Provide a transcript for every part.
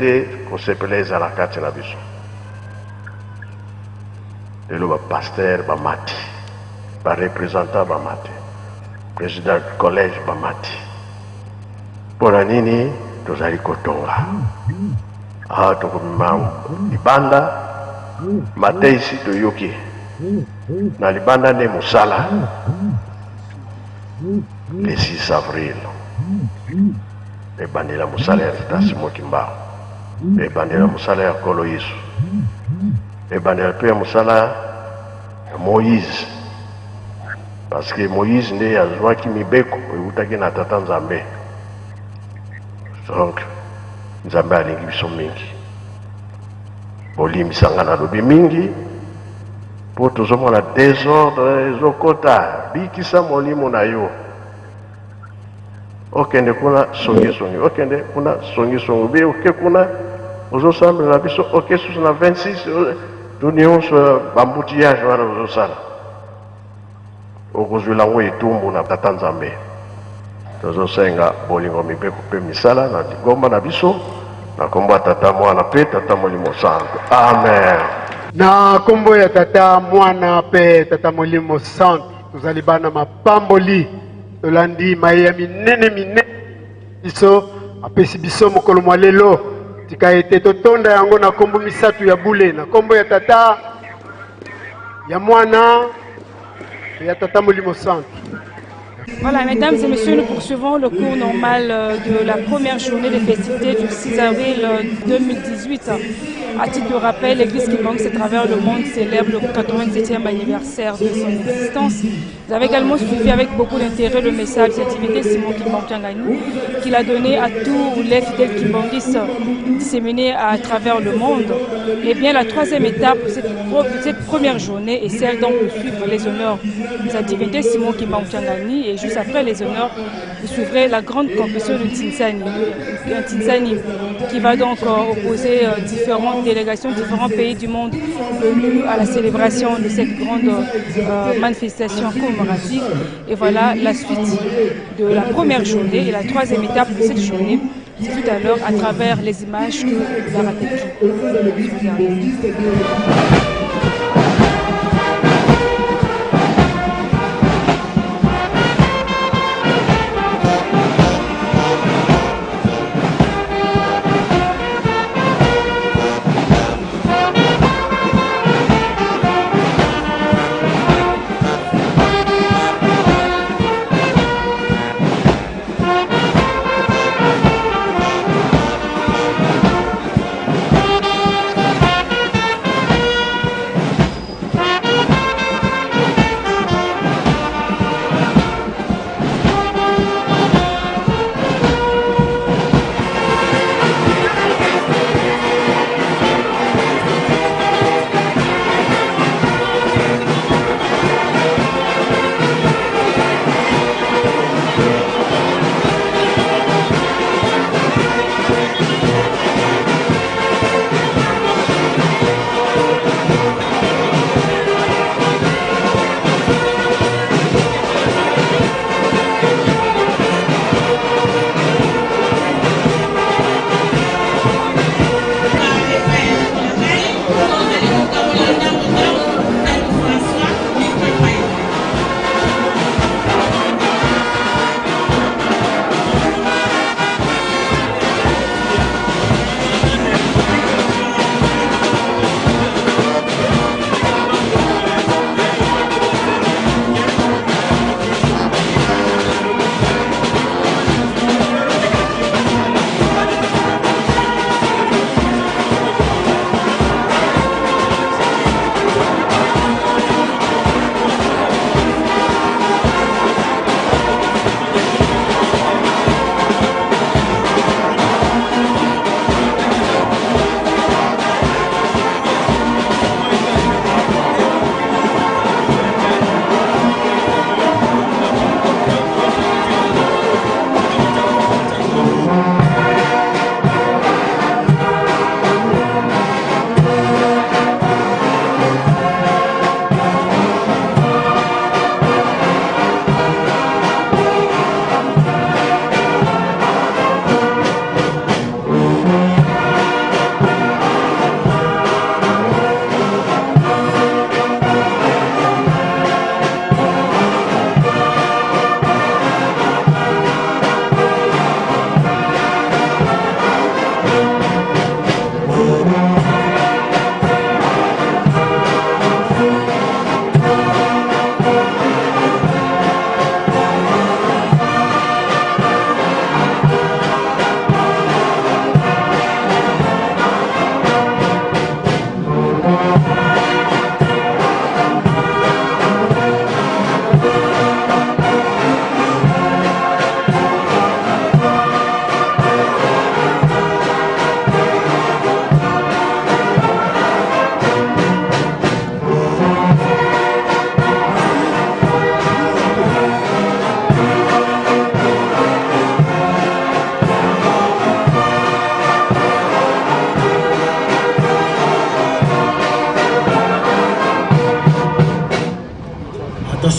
te kosepeleza la kati na biso. Lelo ba pasteur ba mati, ba représentant ba mati, président du collège ba mati. Pona nini tozali kotonga. Tokomima libanda mateisi toyoki. Na libanda ne musala. Le 6 avril. Ebandela musala ya Tata Simon Kimba. Ebandela musala ya Kolo Yesu. Ebandela pe musala ya Moïse. Parce que Moïse nde azwaki mibeko eutaki na Tata Nzambe. Donc Nzambe alingi biso mingi. Bolimisanga na lobi mingi. Po tozomona désordre ezokota bikisa molimo na yo. Okende kuna songi songi, okende kuna songi songi, be oke kuna ozosambela na biso oke susu na 26 tonyonso bambutillage wana ozosala okozwela ngo etumbu na Tata Nzambe. Tozosenga bolingo mibeko pe misala na ligomba na biso na kombo ya Tata Mwana pe Tata Molimo Santo. Amen. Na kombo ya Tata Mwana pe Tata Molimo Santo tozali bana mapamboli tolandi maya minene biso apesi biso mokolo mwa lelo tika ete totonda yango na kombo misatu ya bule na kombo ya Tata ya Mwana pe ya Tata Molimo Santo. Voilà, mesdames et messieurs, nous poursuivons le cours normal de la première journée des festivités du 6 avril 2018. À titre de rappel, l'Église Kimbangu à travers le monde célèbre le 87e anniversaire de son existence. Vous avez également suivi avec beaucoup d'intérêt le message de cette divinité Simon Kimbangu Tiangani qu'il a donné à tous les fidèles kimbanguistes disséminés à travers le monde. Et bien la troisième étape de cette première journée est celle donc de suivre les honneurs de sa divinité Simon Kimbangu Tiangani. Et juste après les honneurs, vous suivrez la grande compétition de Tinsani, un Tinsani qui va donc opposer différentes délégations, différents pays du monde venus à la célébration de cette grande manifestation commémorative. Et voilà la suite de la première journée et la troisième étape de cette journée. C'est tout à l'heure à travers les images que vous avez.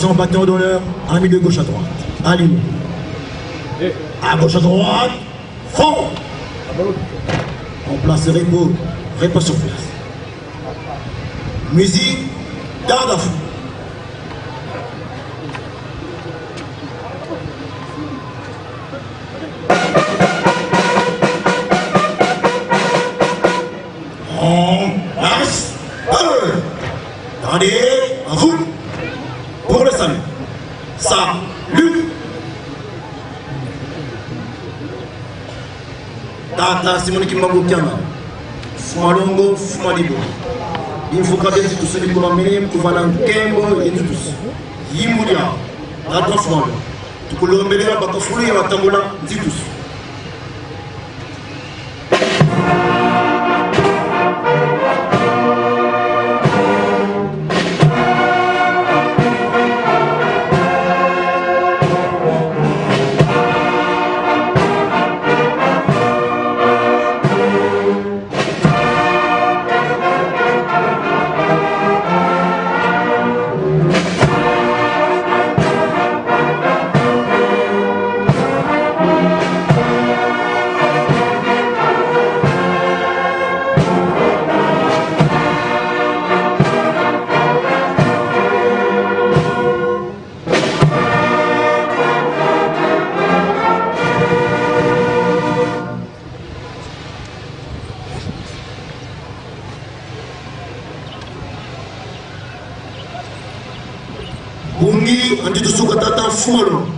Attention, batteur d'honneur, ami de gauche à droite. Aligne. À gauche à droite. Fond. En place repos. Repos sur place. Musique. Garde à fou. En place. Gardez. À vous. Pour le salut. Salut. Tata Simone Kimbango Kiama. Fumalongo, Fumalibo. Il faut garder tout ce qui est amené pour voir un Kembo et tout. Yimudia. La transformation. Tout le monde est là, Bakafuli et Watambola, dit tous. Bungi anti tusuka tata fumalo.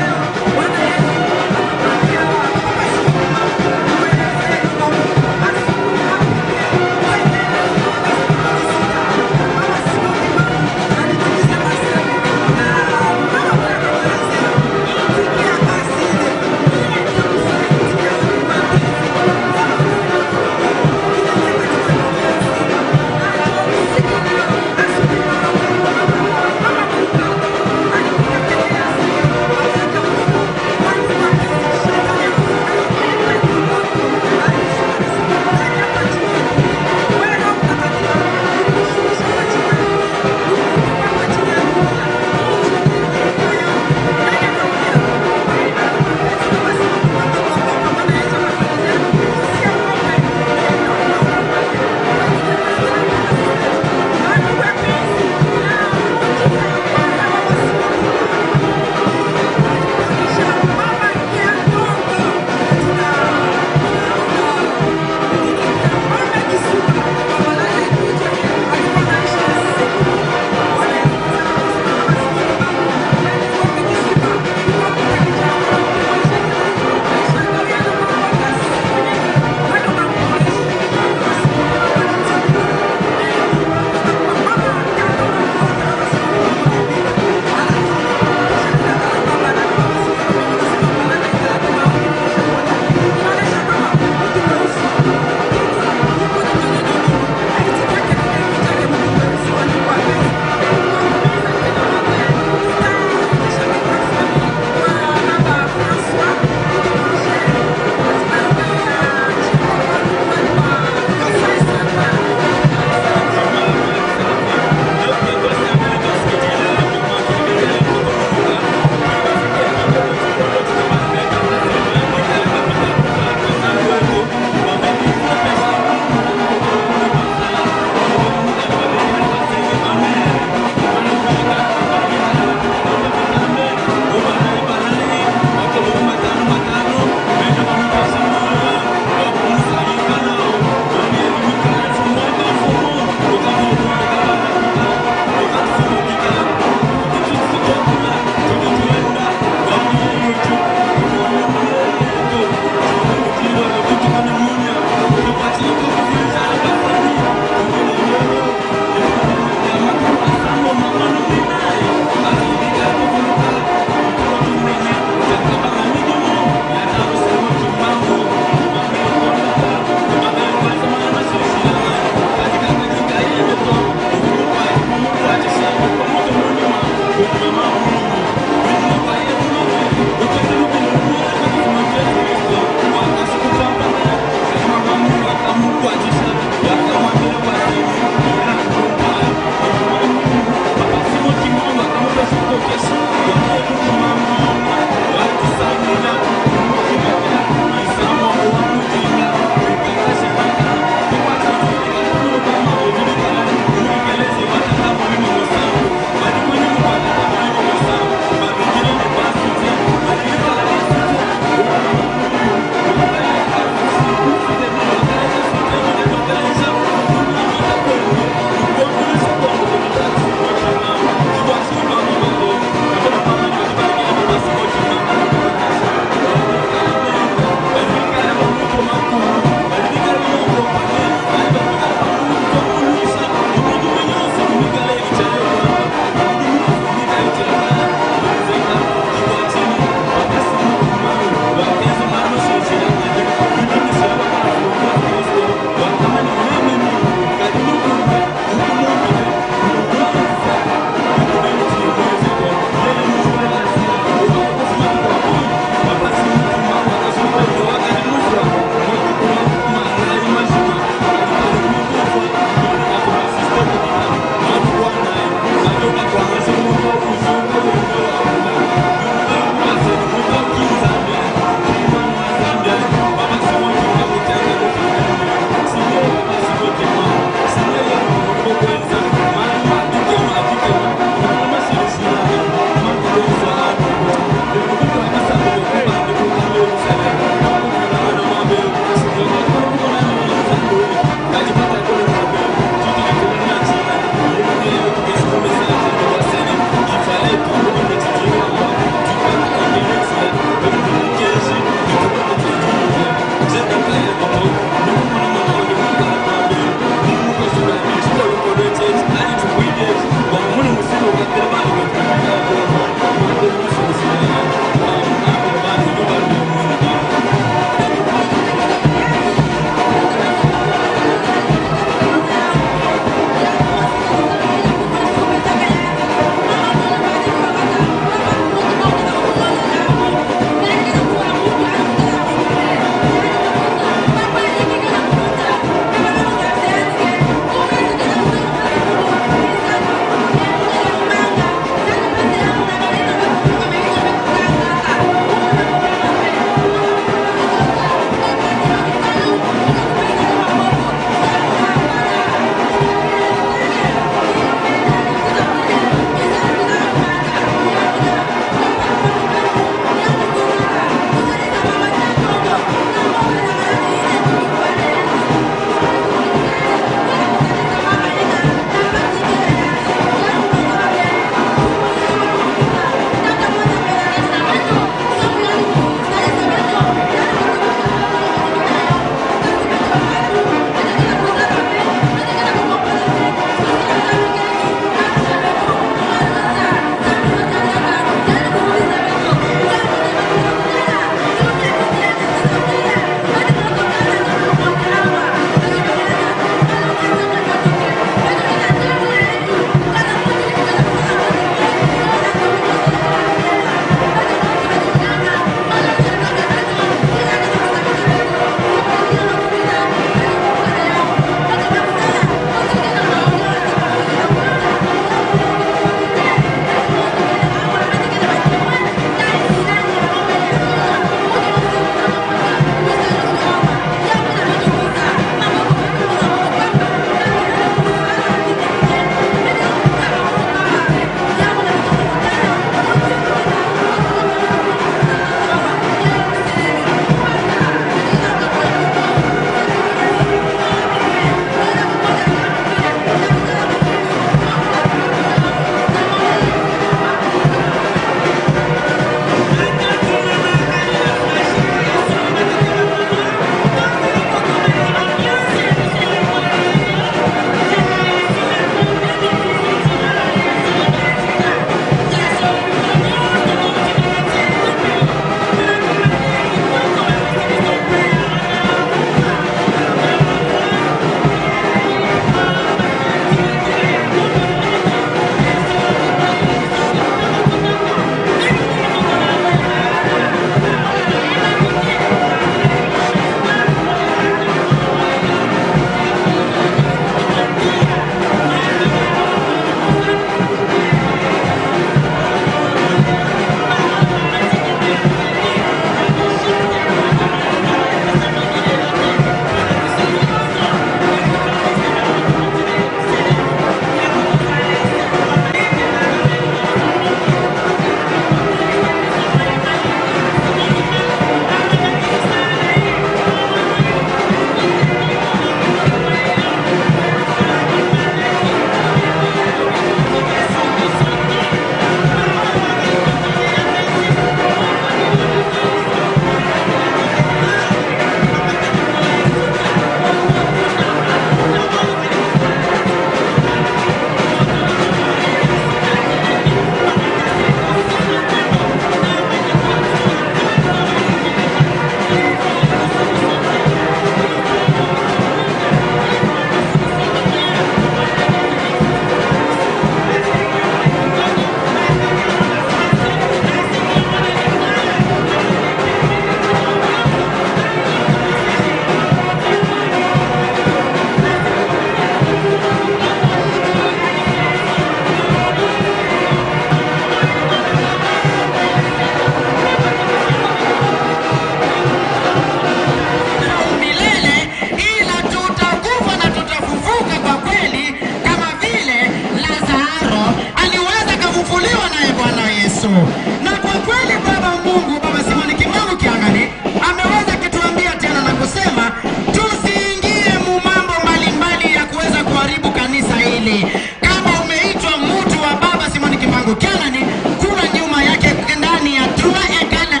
Magukiana ni kuna nyuma yake ndani ya Tua Egana.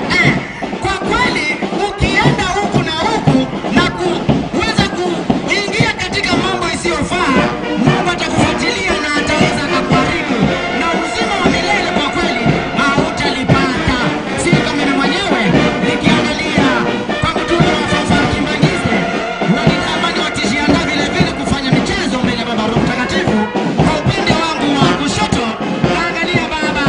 Kwa kweli ukienda huku na huku na kuweza kuingia katika mambo isiyofaa, Mungu atakufuatilia na ataweza kukuharibu, na uzima wa milele kwa kweli hautalipata. Si kama mimi mwenyewe nikiangalia kwa kutumia wafafa Kimbangize, na ninaamani watishiandaa vile vile kufanya michezo mbele ya Baba Roho Mtakatifu. Kwa upande wangu wa kushoto naangalia Baba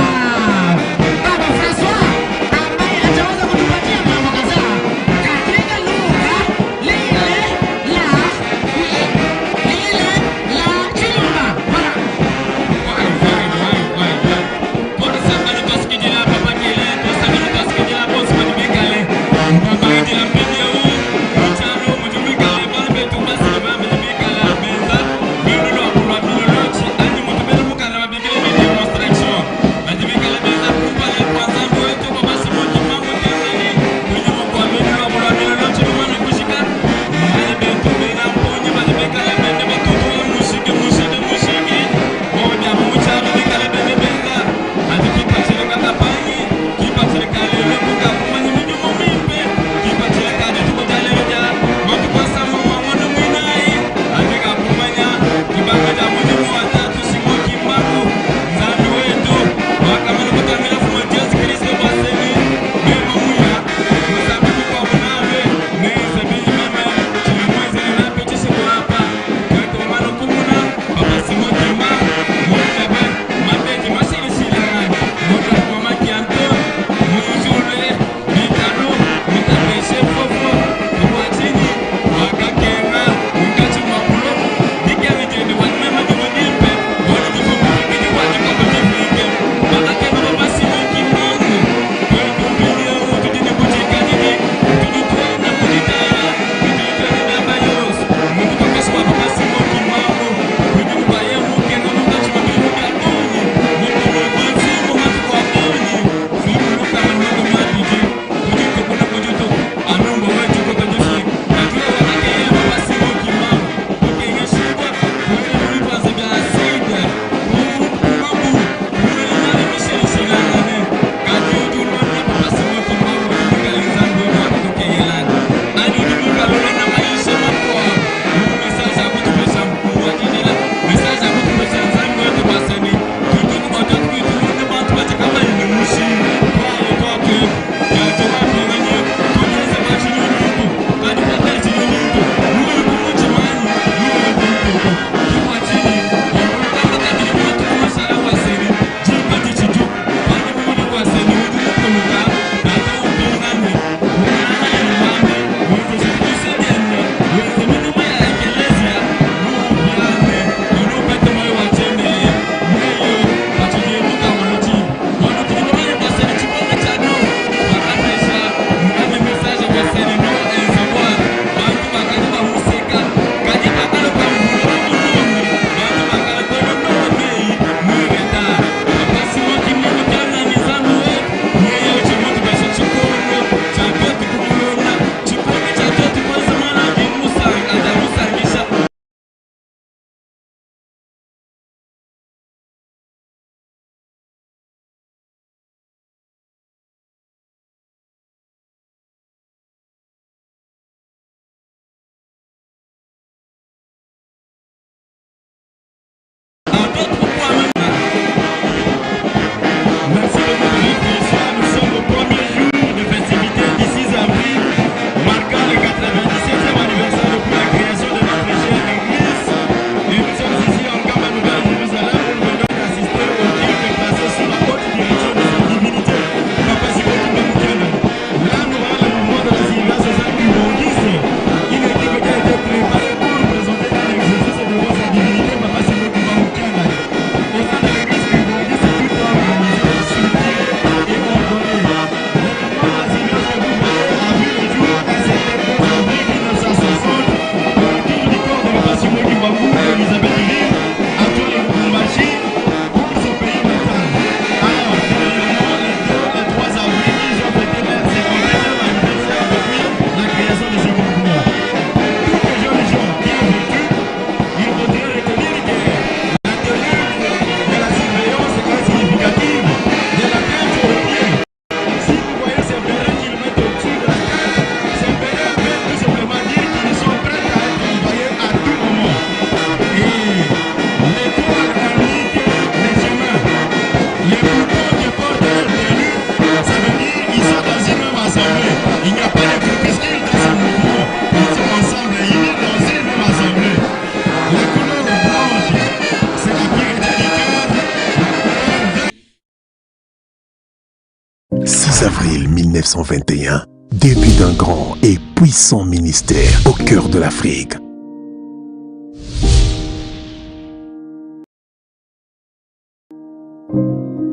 6 avril 1921, début d'un grand et puissant ministère au cœur de l'Afrique.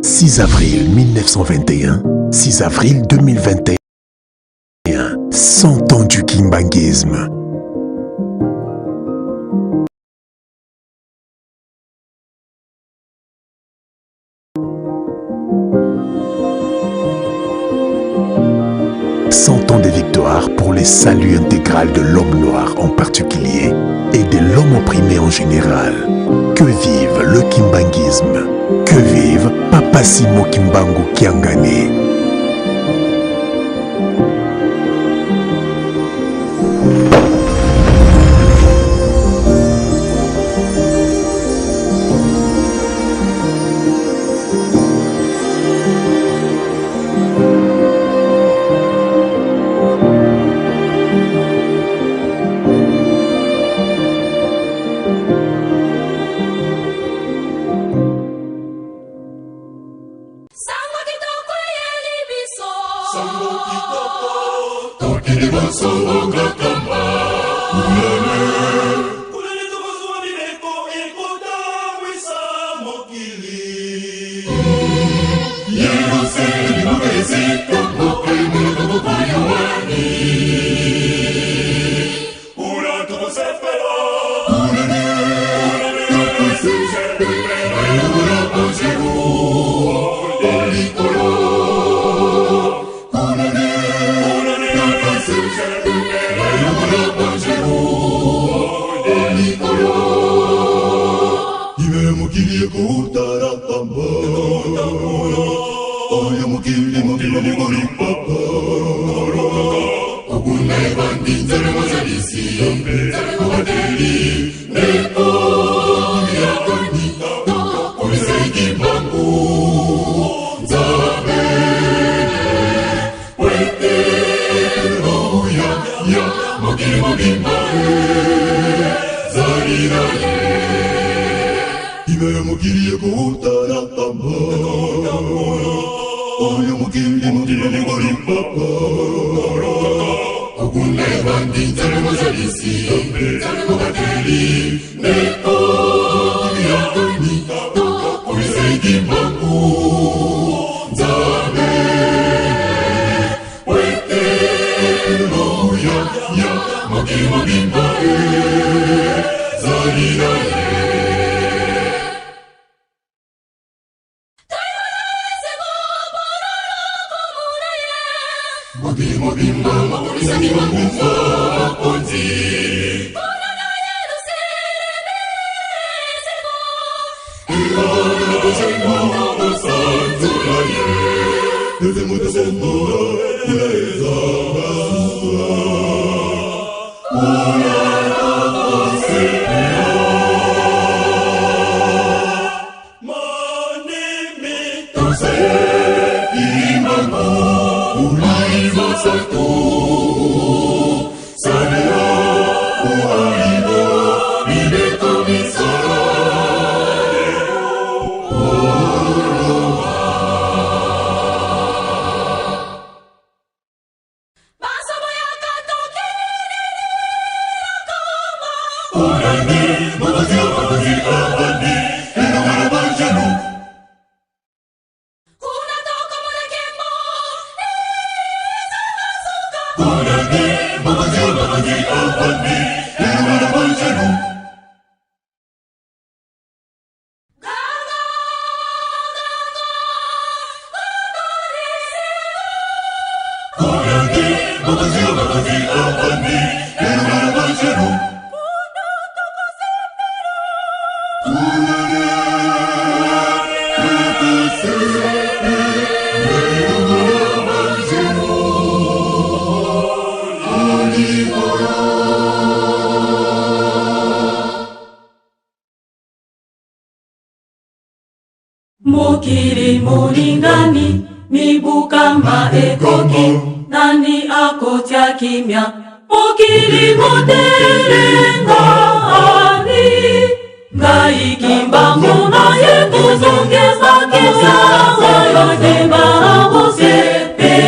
« 6 avril 1921, 6 avril 2021, 100 ans du kimbanguisme. Ans de victoire pour le salut intégral de l'homme noir en particulier et de l'homme opprimé en général. Que vive le kimbanguisme. Que vive Papa Simo Kimbangu Kiangani. Mokili mulingani mibukamba ekoki nani akotya kimya mokili motelenga ali ngai kimbangu naye tozongeza kisa oyo deba abose pe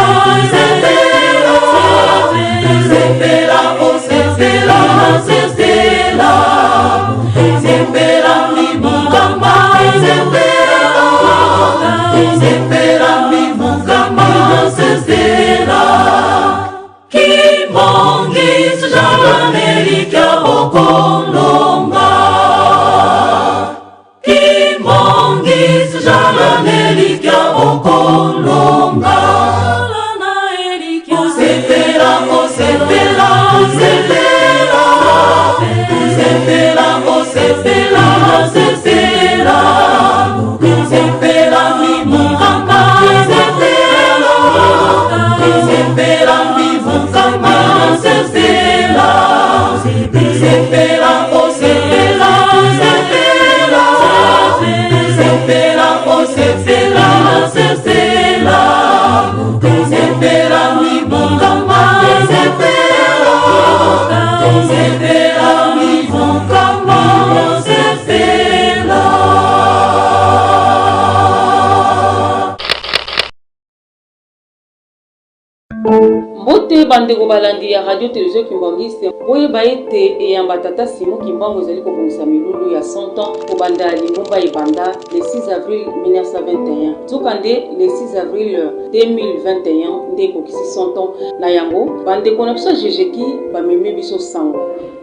Mbote bandeko balandi ya radio télévision Kimbangiste boye baete eyamba tata Simon Kimbangu ezali kobongisa milulu ya 100 ans kobanda lingomba ebanda le 6 avril 1921 tukande le 6 avril 2021 nde kokisi 100 ans na yango bandeko na biso jejeki bamemi biso sango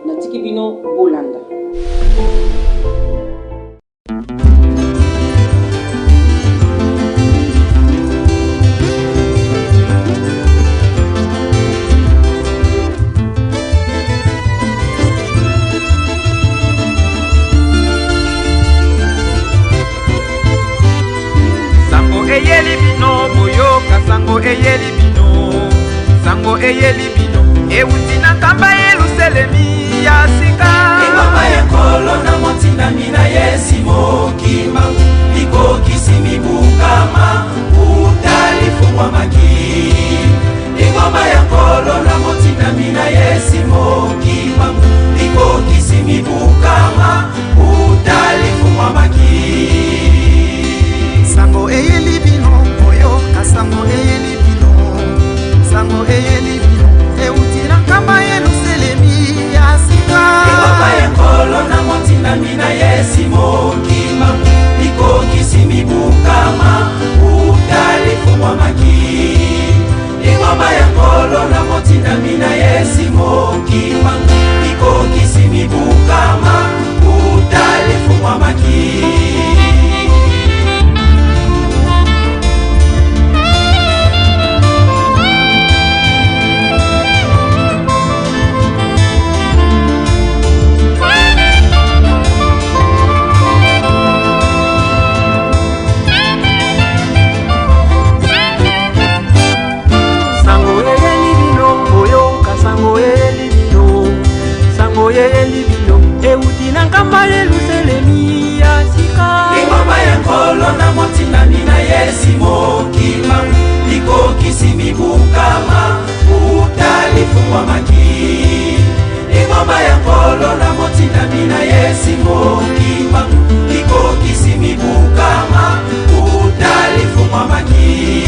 natiki bino bolanda. Sango eyeli bino eutina kamba yeluselemi ya sika ingoma ya kolo na motina mina yesimo kimba likokisi mibukama utalifungwa maki ingoma ya kolo na motina mina yesimo kimba likokisi mibukama utalifungwa maki sango eyeli bino moyo kasango eyeli bino sango eyeli bino eutina kamba yeluselemi ya sika ingoma ya kolo na motina mina yesimo kimba likokisi mibukama utalifungwa maki ingoma ya kolo na motina mina yesimo kimba likokisi mibukama utalifungwa maki eyeli bino eutina kamba yeluselemi ya sika ingoma ya kolo na motina mina yesimo kimba likokisi mibukama utalifungwa maki ingoma ya kolo na motina mina yesimo kimba likokisi mibukama utalifungwa maki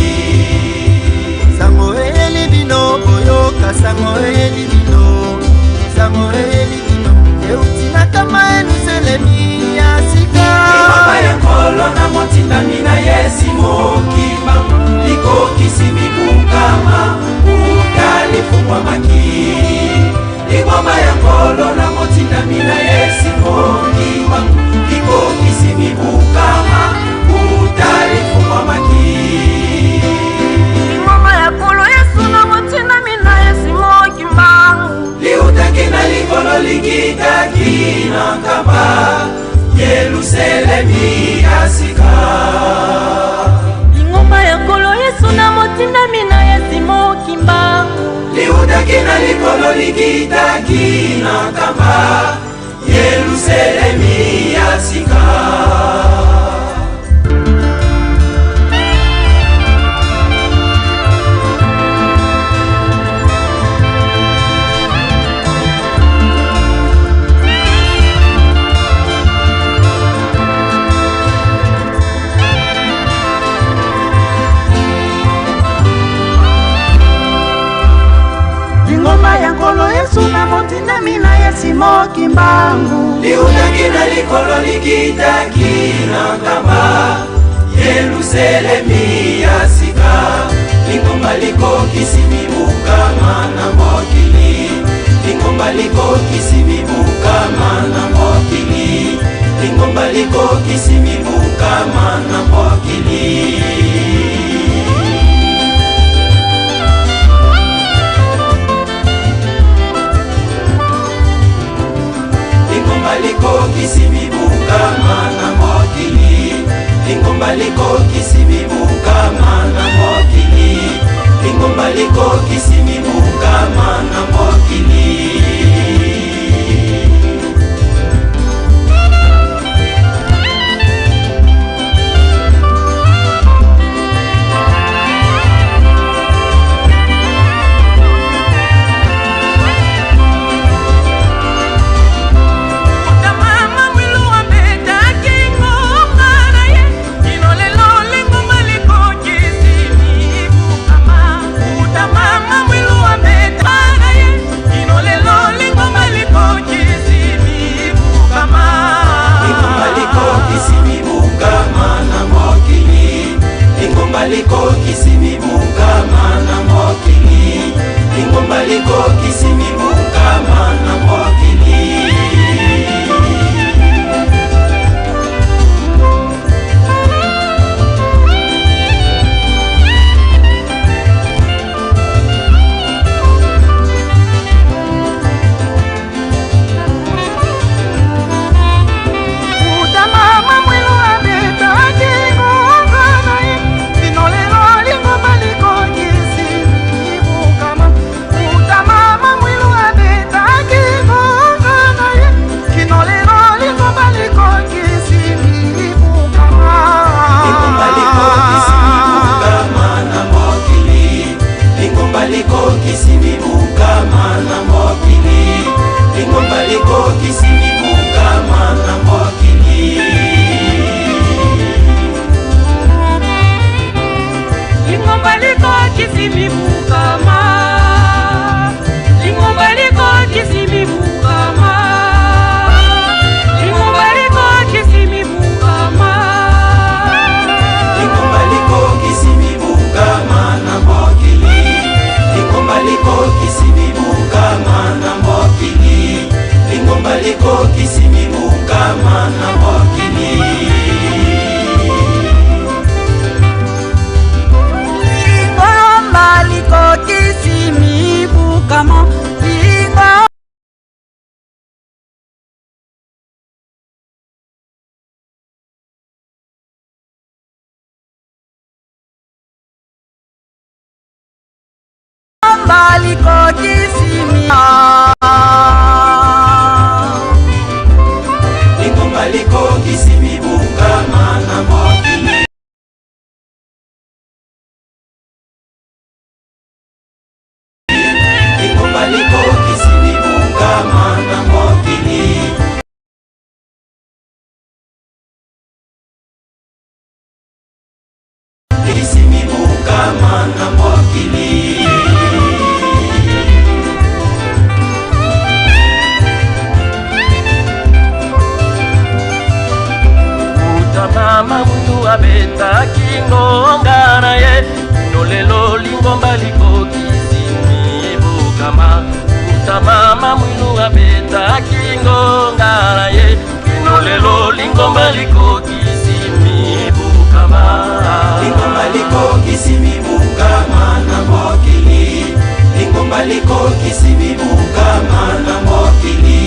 sango eyeli bino boyoka sango eyeli bino sango eyeli bino eutina kama yeluselemi ya sika ingoma ya kolo na motina mina yesimo kimba likokisi mibukama utalifungwa maki ingoma ya kolo na motina mina yesimo kimba likokisi mibukama utalifungwa maki ingoma ya kolo yesu na motina mina yesimo kimba liutaki na likolo likitaki na kamba yeluselemi ya sika ingoma ya kolo yesu na motina mina yesimo kimba liutaki na likolo likitaki na kamba yeluselemi ya sika ingoma ya kolo yesu na motina mina yesimo kimbangu liutaki na likolo likitaki na kamba yeluselemi ya sika ingoma likokisi mibukama na mokili ingoma likokisi mibukama na mokili ingoma likokisi mibukama na mokili likokisi mibukama na mokili ingoma likokisi mibukama na mokili ingoma likokisi mibukama na mokili liko kisimibuka mana mokili lingomba liko kisimibuka mana mokili lingomba liko kisimibuka ma lingomba liko kisimibuka ma lingomba liko kisimibuka ma lingomba liko kisimibuka mana mokili lingomba liko kisimibuka mana mokili lingomba liko kisimibuka mana mokili lingomba liko kisimibuka ma liko lingomba liko kisimibuka mana mokili lingomba liko kisimibuka mana mokili kisimibuka mana mokili mama mundu abeta kingonga na ye nolelo lingomba liko kisimibukama uta mama mundu abeta kingonga na ye nolelo lingomba liko kisimibukama lingomba liko kisimibukama na mokili lingomba liko kisimibukama na mokili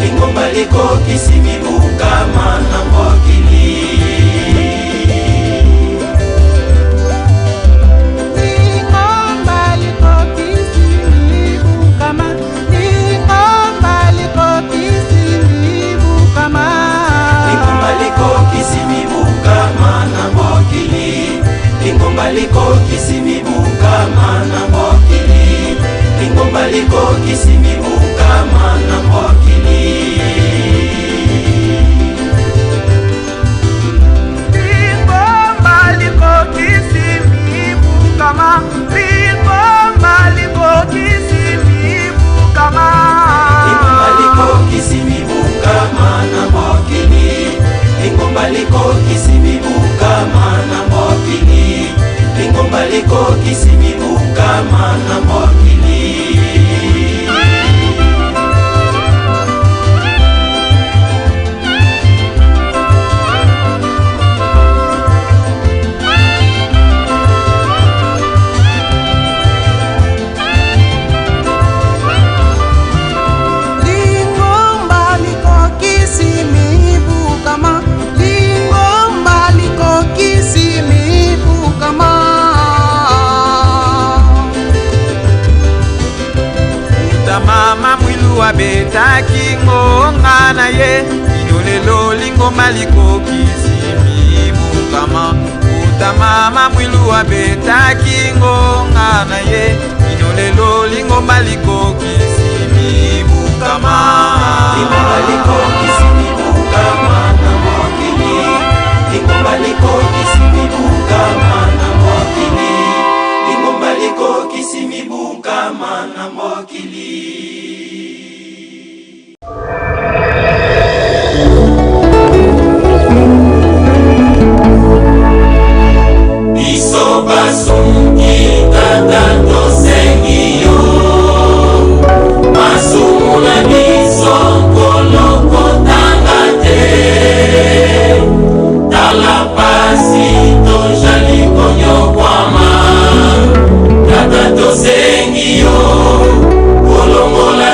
lingomba liko kisimibukama na mokili lingomba liko kisimibuka mana mokili lingomba liko kisimibuka mana mokili lingomba liko kisimibuka ma lingomba liko kisimibuka ma lingomba liko kisimibuka mana mokili lingomba liko kisimibuka mana mokili lingomba liko kisimibuka mana mokili lingomba liko kisimibuka ma lingomba liko kisimibuka ma mama mwilu abetaki ngonga na ye inolelo lingomba liko kisimibukama uta mama mwilu abetaki ngonga na ye inolelo lingomba liko kisimibukama lingomba liko kisimibukama na mokili lingomba liko kisimibukama na mokili lingomba liko kisimibukama na mokili biso basungi tata tosengiyo masumu na biso kolokotanga te tala pasi tojali konyokwama tata tosengiyo kolongola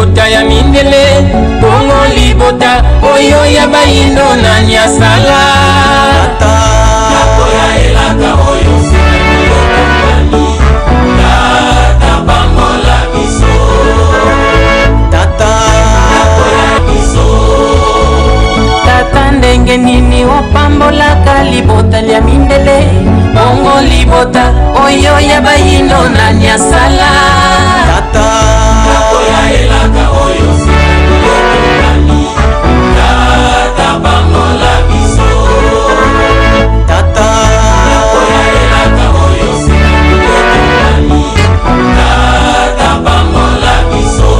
libota ya mindele bongo libota oyo ya bayindo na nyasala nakoya elaka oyo sinakiyokongani tata bangola biso tata nakoya biso tata ndenge nini opambolaka libota lya mindele bongo libota oyo ya bayindo na nyasala tata nakoya elaka oyo sinakiyokongani tata bangola biso tata nakoya elaka oyo sinakiyokongani tata bangola biso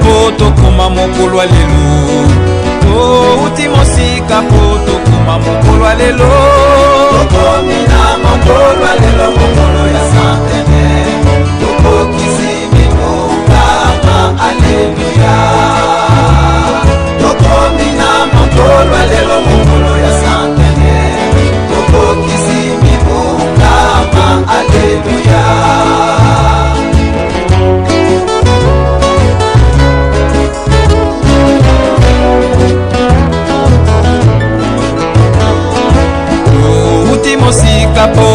po tokoma mokolo wa lelo touti mosika po tokoma mokolo wa lelo tokomi na mokolo wa lelo mokolo ya santene tokokisi mimokama aleluya tokomi na mokolo wa lelo mokolo ya santene tokokisi mimokama aleluya. Mosika po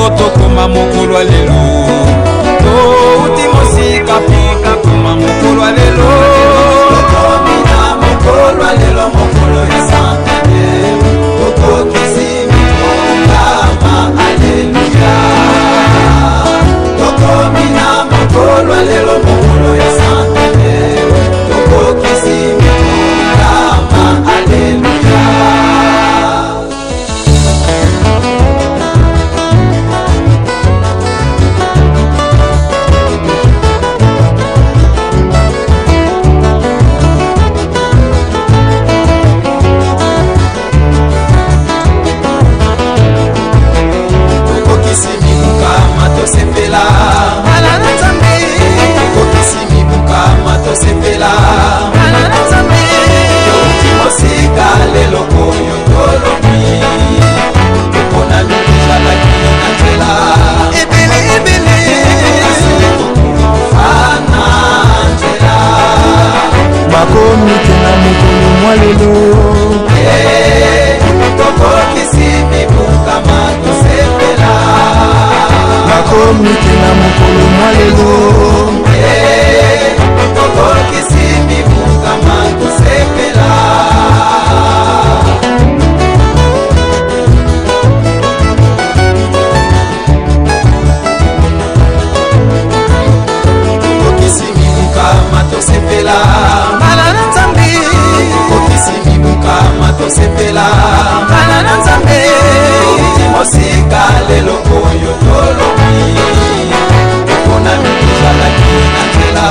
mosika lelo oyo tolobi mpona mitozalaki na nzela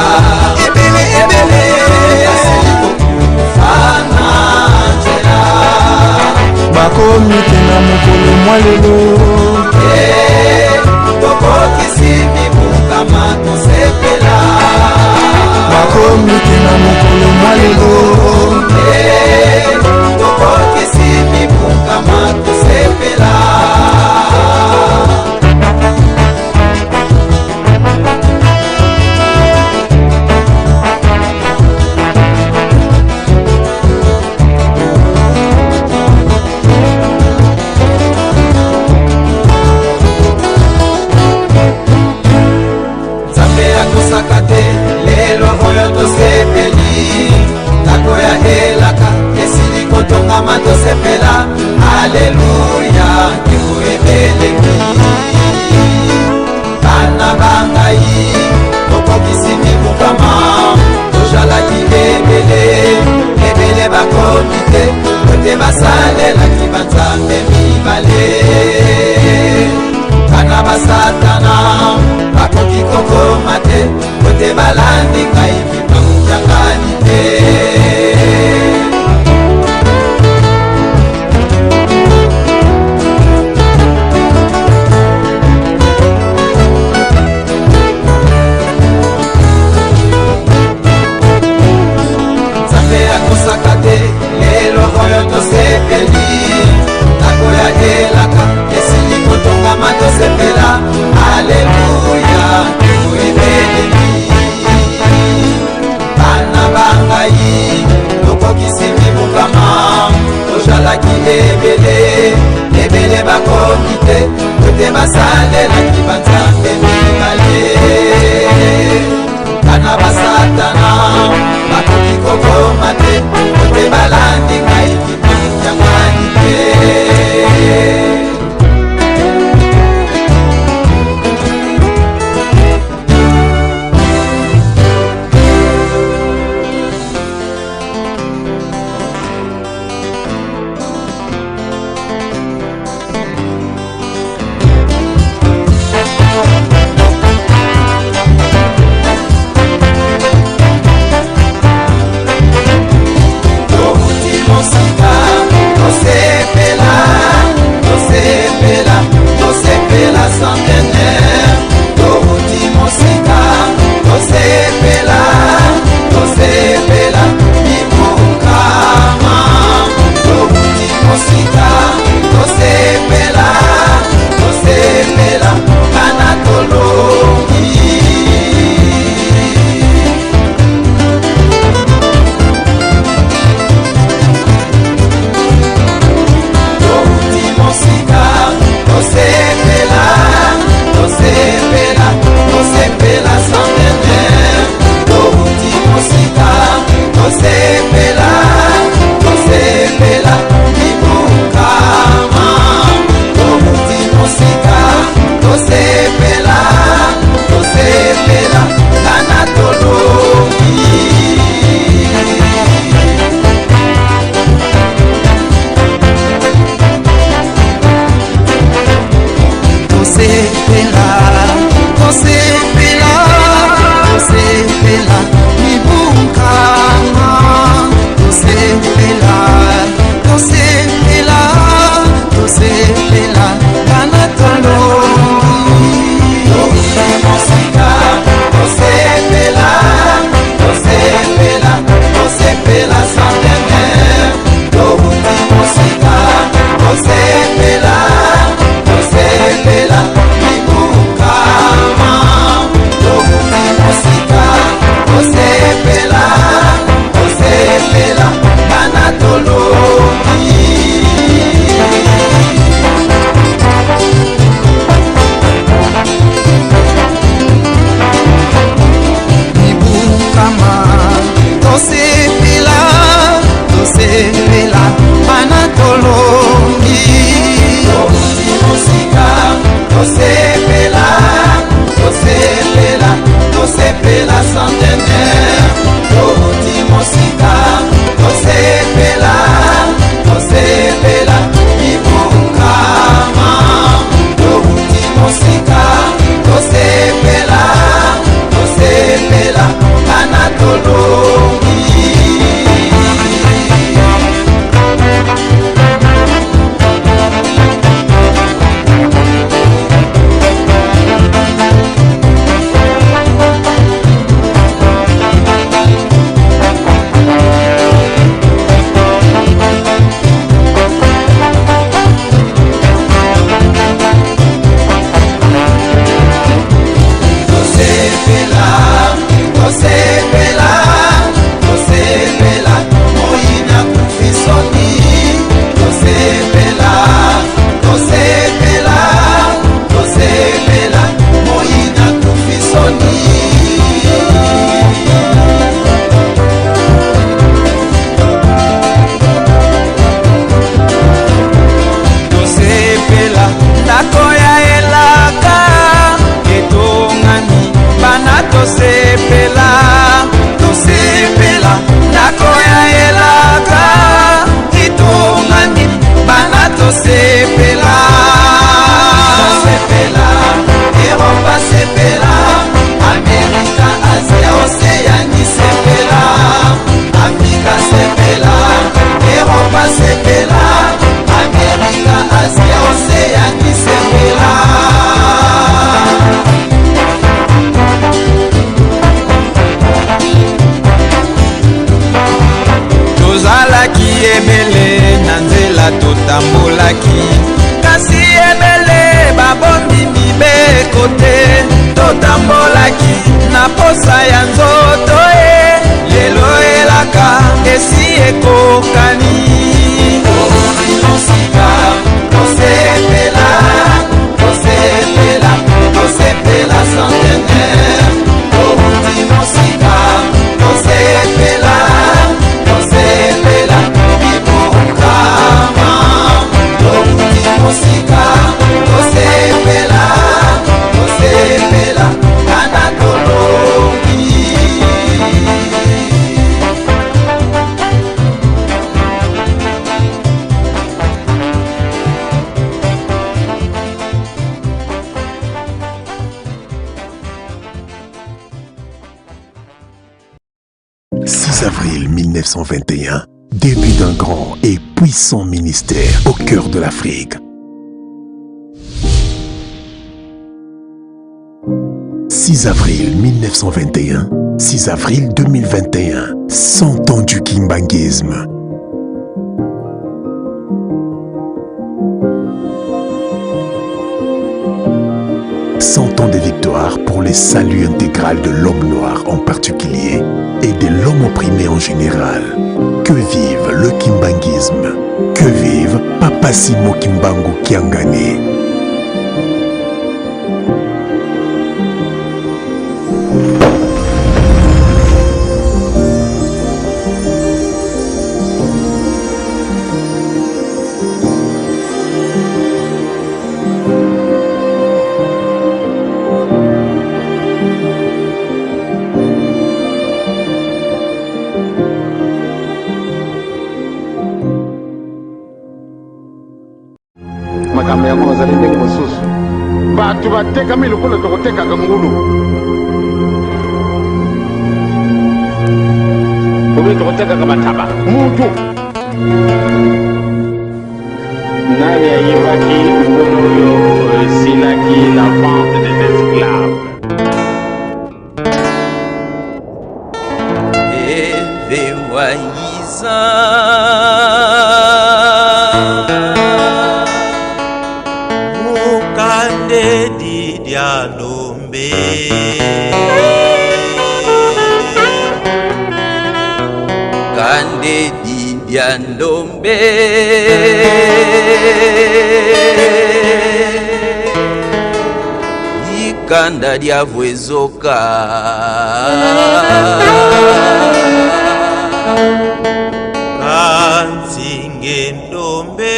ebele yasili kokufana nzela bakomi te na mokolo mwa lelo tokokisi mibukama tosepela bakomi te na mokolo mwa lelo tokokisi mibukama tosepela lelo oyo tosepeli ndako ya elaka esili kotongama tosepela aleluya nkeko ebeleki bana bangai tokokisi mibukama tozalaki ebele bakomi te kote basalelaki banzambe mibale bana basatana bakoki kokoma te kote balandi ngai bimakujakani te nzambe akosaka te lelo oyo tosepeli ndako ya elaka esili kotongama tosepela aleluya nkeko ebeleli bana bangai tokokisi mibukama tozalaki ebele bakomi te kote basalelaki banzambe mibale bana basatana bakoki kokoma te kote balandi ngai bimakujakani te mosika tosepela tosepela Europa sepela Amerika, Asia, Oceani sepela Afrika sepela Europa sepela Amerika, Asia, Oceani sepela tozalaki ebele na nzela totambolaki kasi ebele babombi mibeko te totambolaki na posa ya nzoto lelo elaka esi ekokani mosika tosepela tosepela tosepela centenaire outi mosika tosepela tosepela ibukama outi mosika tosepela tosepela kanatoloki. « 6 avril 1921, début d'un grand et puissant ministère au cœur de l'Afrique. 6 avril 1921, 6 avril 2021, 100 ans du kimbanguisme. Ans de victoire pour le salut intégral de l'homme noir en particulier et de l'homme opprimé en général. Que vive le kimbanguisme. Que vive Papa Simo Kimbangu Kiangani. makambo yango bazali ndenge mosusu bato batekami lokola tokotekaka ngulu obe tokotekaka bataba mutu nani ayebaki ngulu oyo esilaki na vente des esclaves evewayiza Dialombe Kande di Dialombe Ikanda diavwezoka Kanzinge ndombe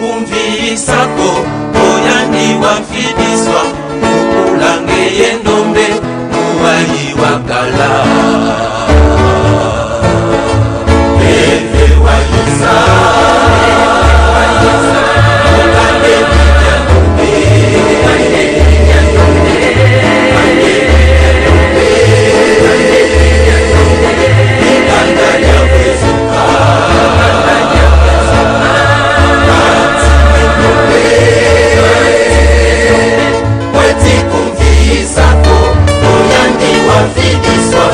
kumvisako oyandi wafidiswa ukulange yendombe muwayi wakala eve wayisa okande bijandombe ikanda yavwezuka Kumvisako oyandi wafidiswa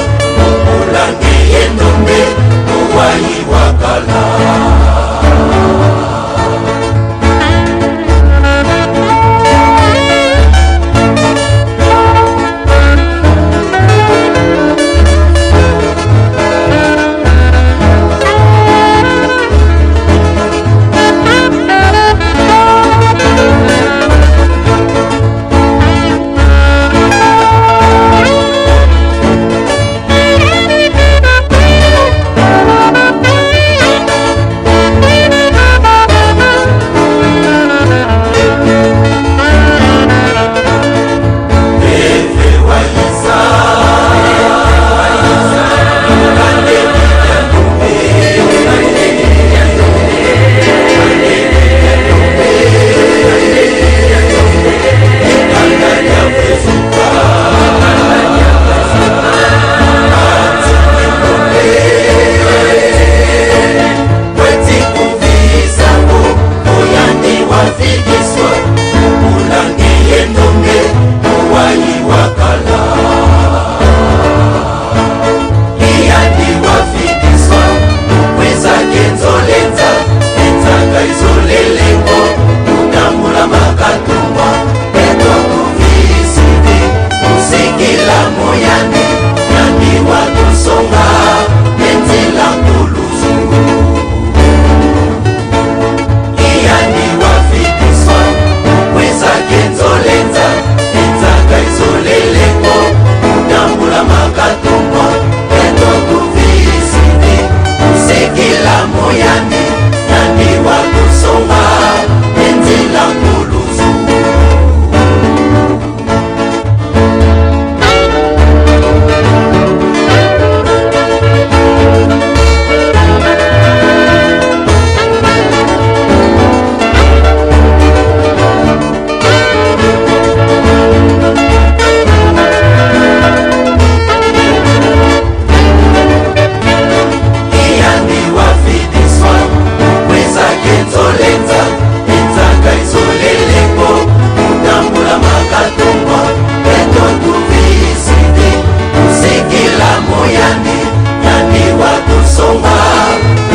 tusonga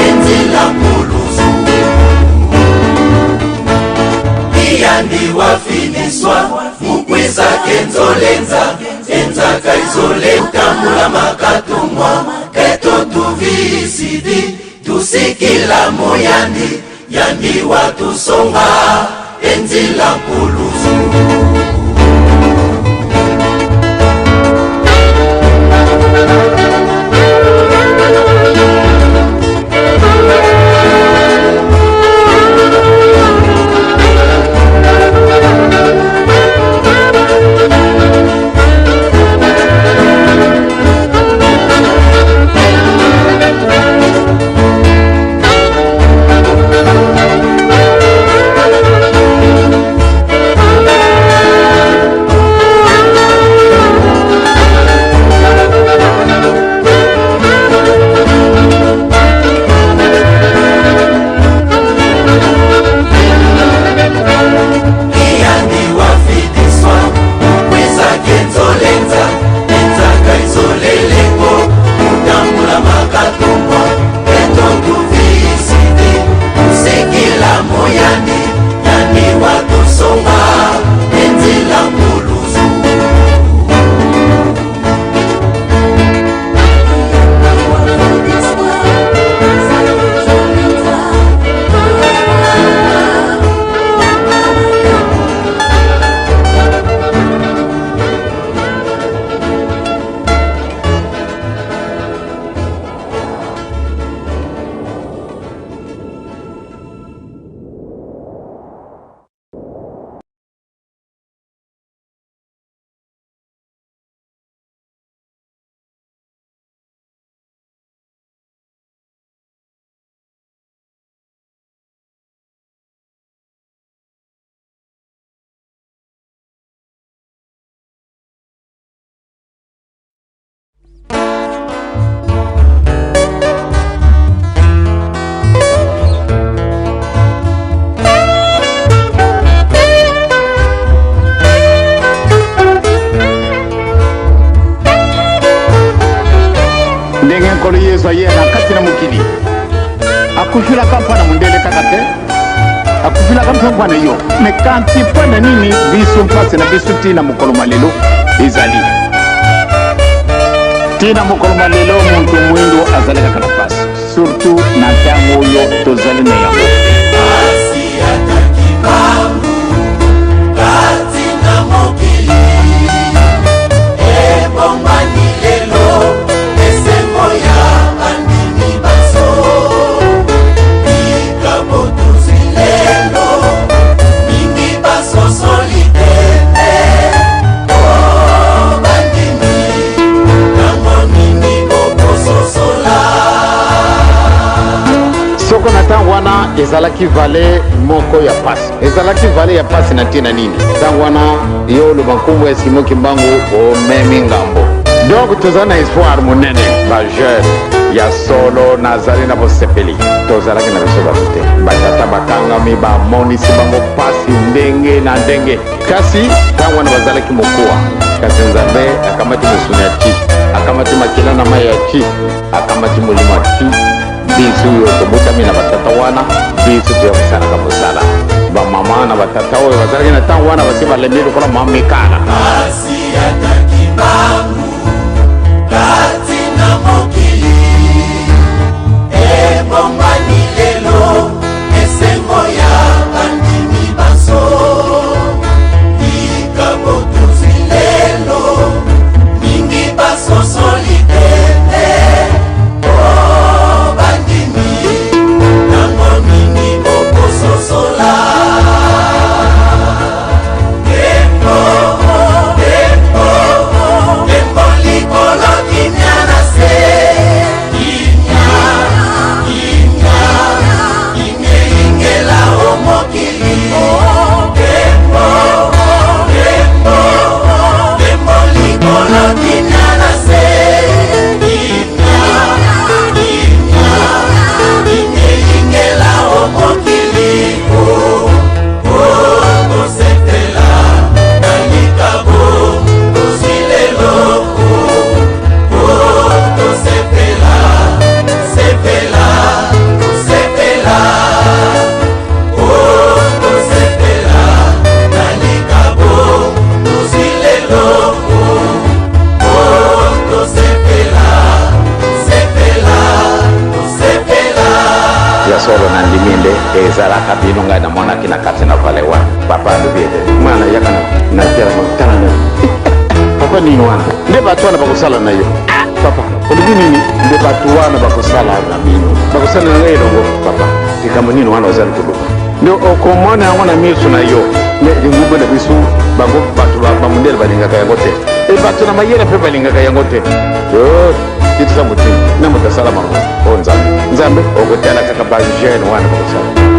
enzila puluzu iyandi wafiniswa mukwiza kenzolenza enzaka izole utambula makatumwa keto tuvisidi tusikila moyandi yandi watusonga enzila puluzu akufila kampana mundele kakate akufila kampana yo me kanti pwana nini bisu mpase na bisu tina mukolo malelo izali tina mukolo malelo muntu mwendo azaleka kana pasi surtout na tango yo tozali na yango wana ezalaki vale moko ya pasi ezalaki vale ya pasi na tina nini tango wana yo lo bankumbu ya Simon Kimbangu o memi ngambo donc tozala na espoir monene ba jeune ya solo nazali na bosepeli tozalaki na biso batute batata bakangami bamonisi bango pasi ndenge na ndenge kasi tango wana bazalaki mokuwa kasi nzambe akamati musuni ya chi akamati makila na mai ya chi akamati mulimo ya chi bisu yo tobutami na batata wana bisu tuyokusana ka mosala bamama na batata oyo bazalaki na ntango wana basi balembi lokola mamekala ebombani lelo esengo ya bandimi baso likabotuzi lelo mingi basosolite Oh solo na ndiminde ezala kabino ngai na mwana kina kati na valewa papa lubide mwana yakana na tela mtana papa ni wana nde batu wana bakosala na yo papa olubi nini nde batu wana bakosala na mino bakosala na ngai longo papa likambo nini wana ozali koluba nde okomona yango na miso na yo me ngubu na biso bango batu bamundele balingaka yango te e batu na mayele mpe balingaka yango te kitisa mutima na mutasala mango o nzambe okotala kaka ba jeune wana bakosala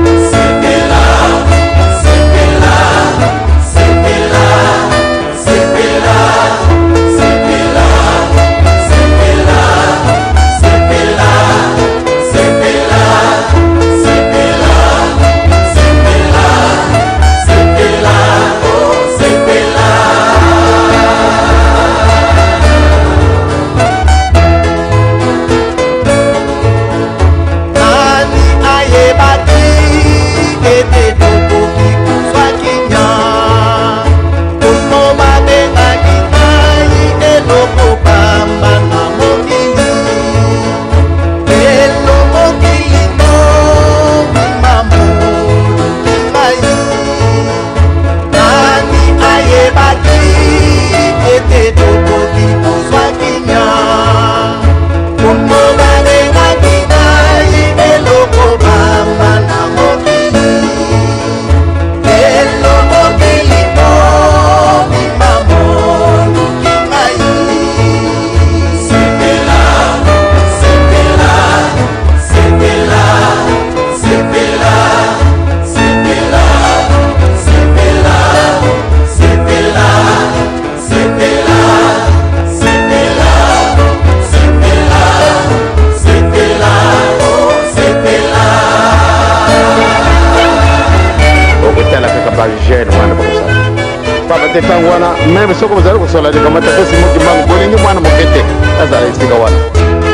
wana meme soko mzali kusola de kamata pesi mukimbangu bolingi mwana mokete azala isika wana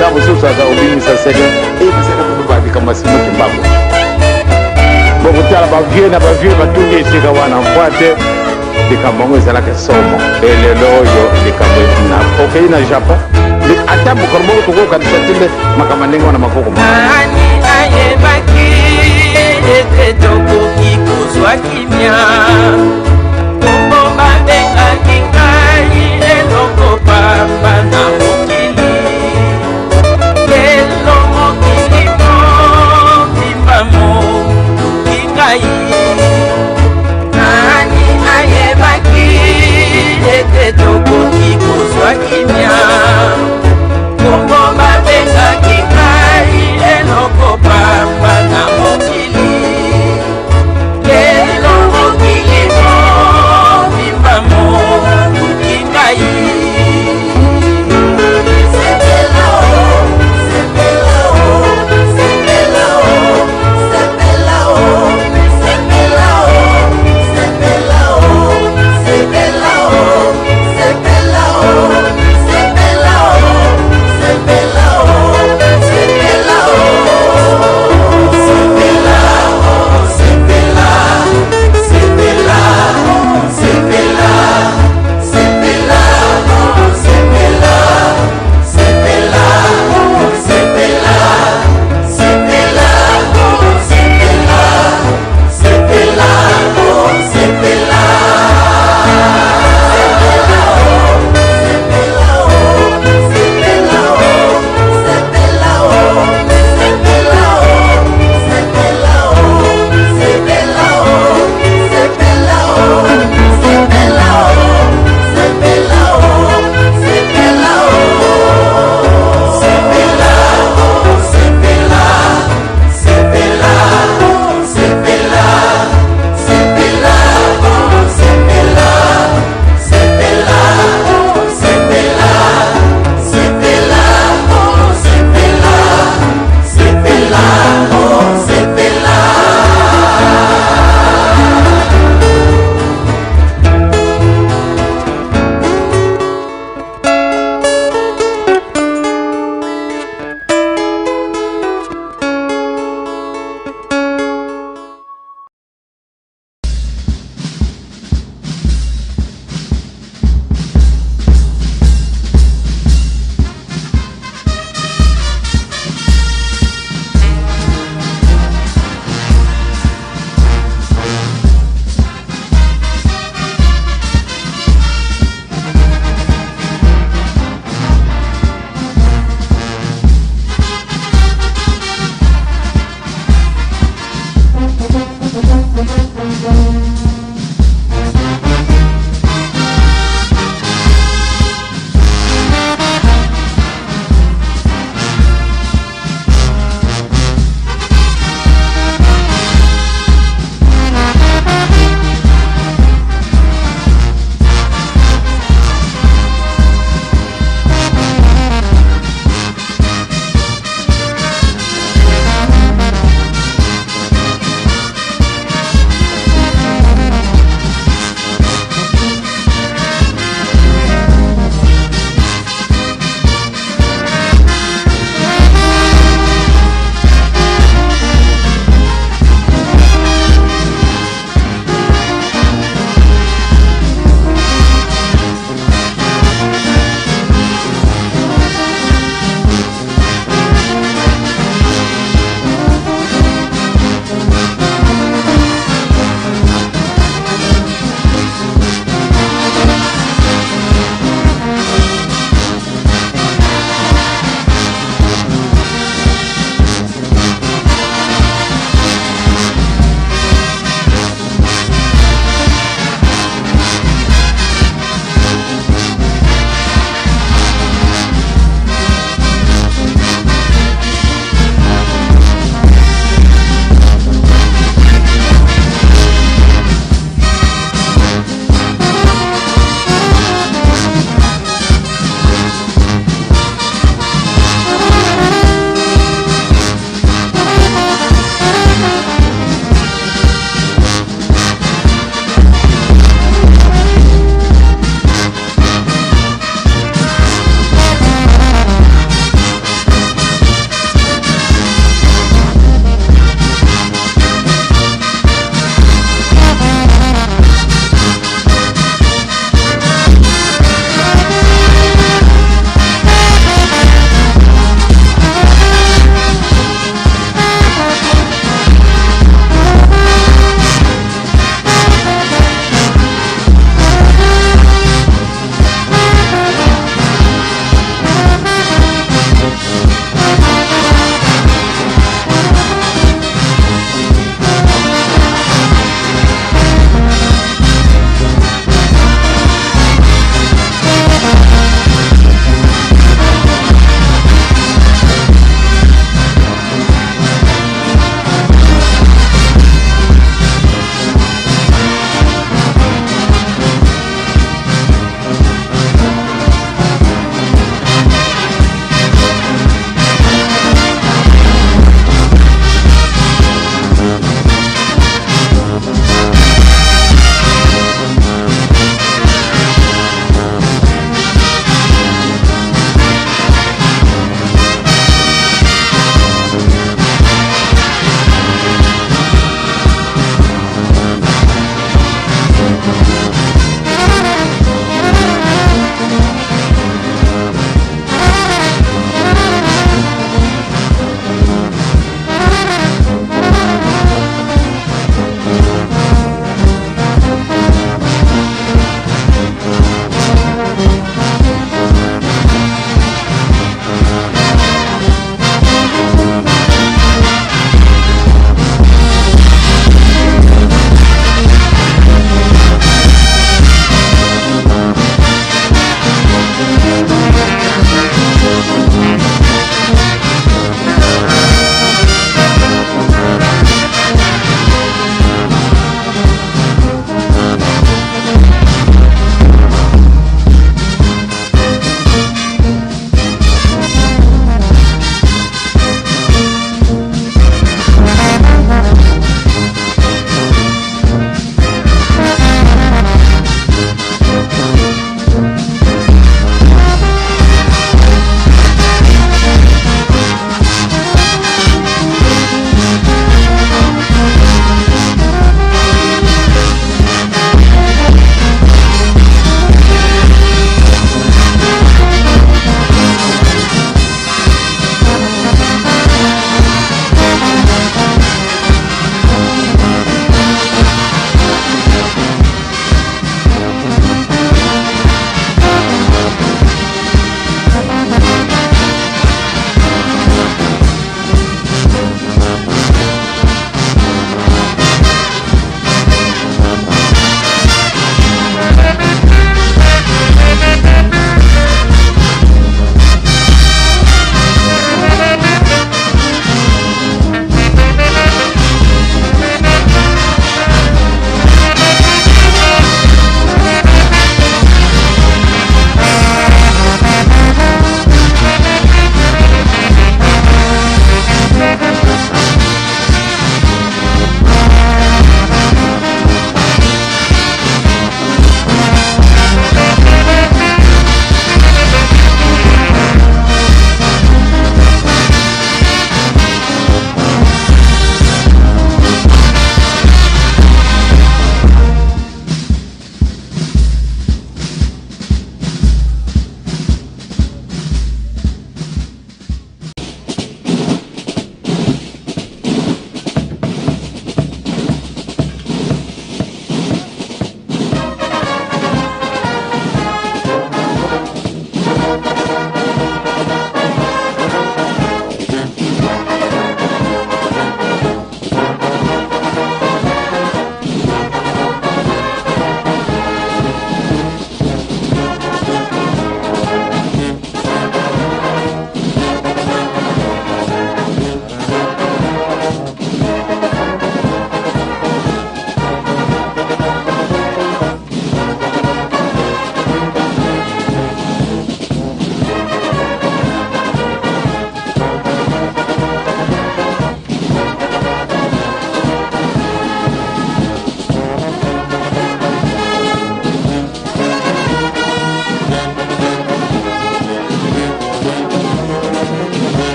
tabu susu aza obimisa sege ebisaka kubabi kama simu kimbangu bokutala bavie na bavie batungi isika wana mkwate likambo ezalaka somo elelo oyo likambo na okei na Japon ata bukorbo tukokanisa tinde makambo ndenge wana makoko ani ayebaki ete tokoki kozwa kimia bengaki ngai eloko pamba na mokili lelo mokili mobimba moluki ngai nani ayebaki ete tokoki kozwa kimia kombo babengaki ngai eloko pamba na mokili lelo mokili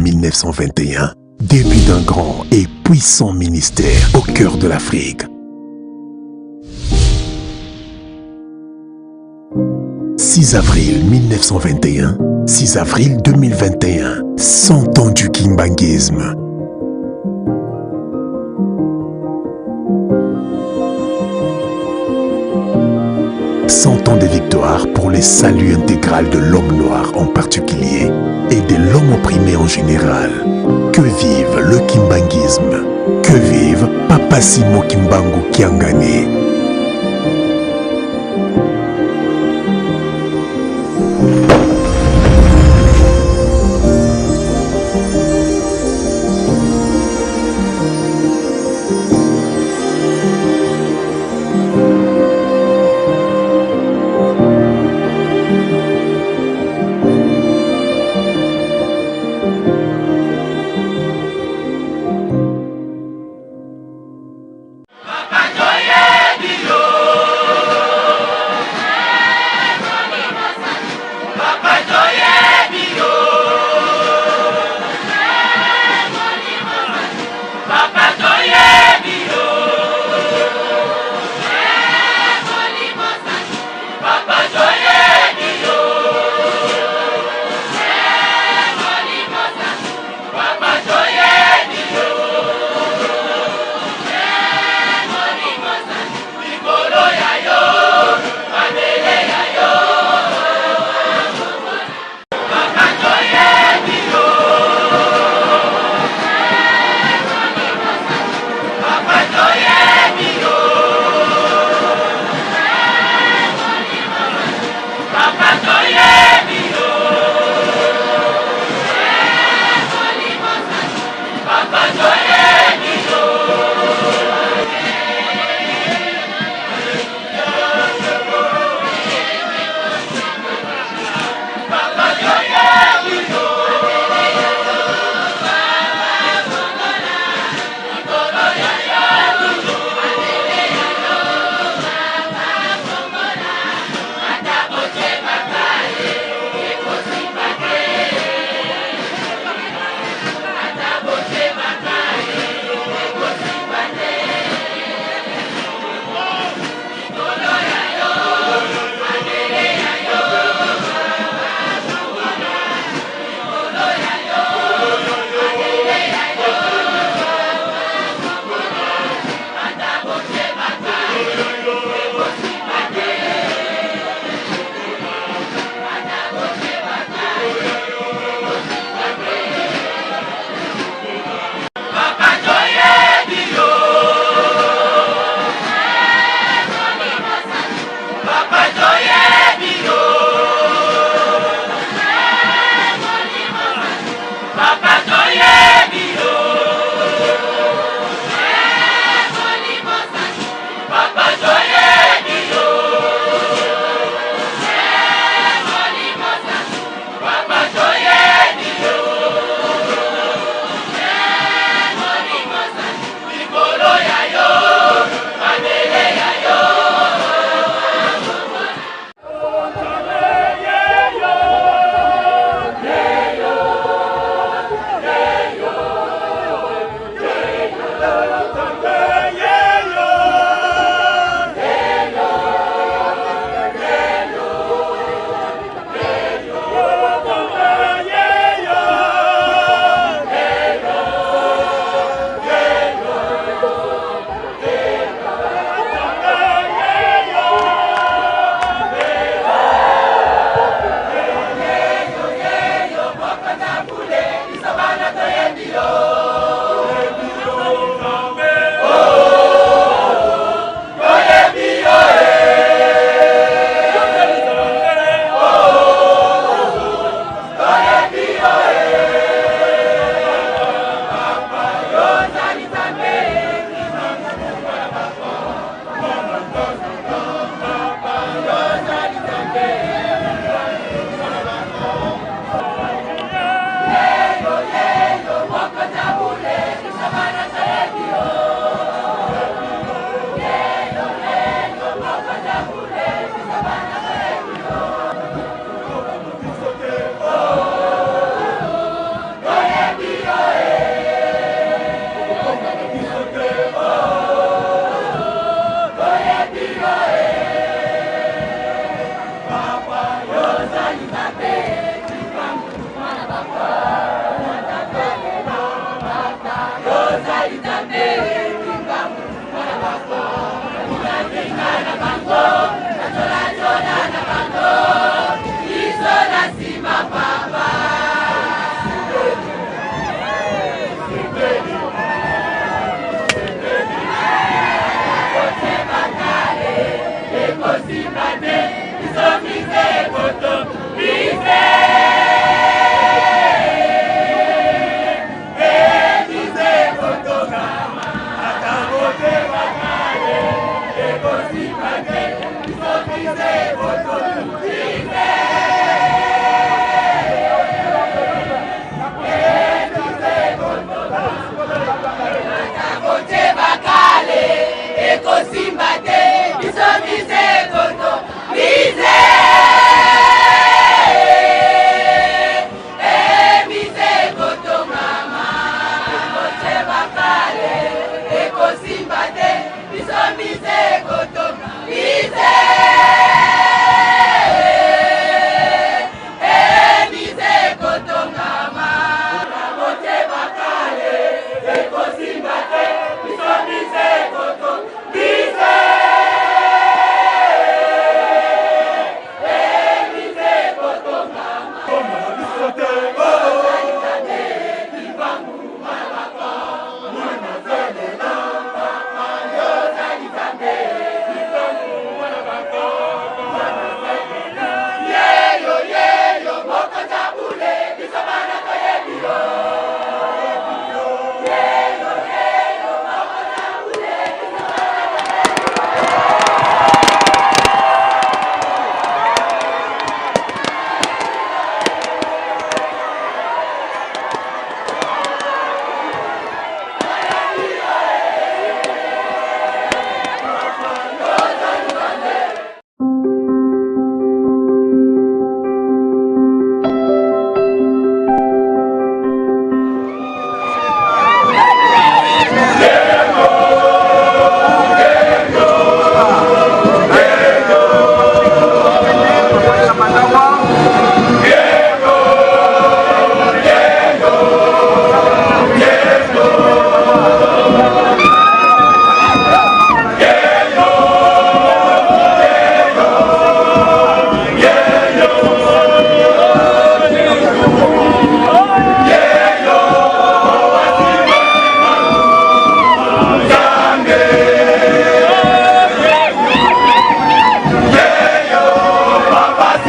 1921, début d'un grand et puissant ministère au cœur de l'Afrique. 6 avril 1921, 6 avril 2021, 100 ans du kimbanguisme. Cent ans de victoire pour les saluts intégral de l'homme noir en particulier et de l'homme opprimé en général. Que vive le kimbanguisme. Que vive Papa Simon Kimbangu Kiangani. Papa Joye!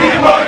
Simon.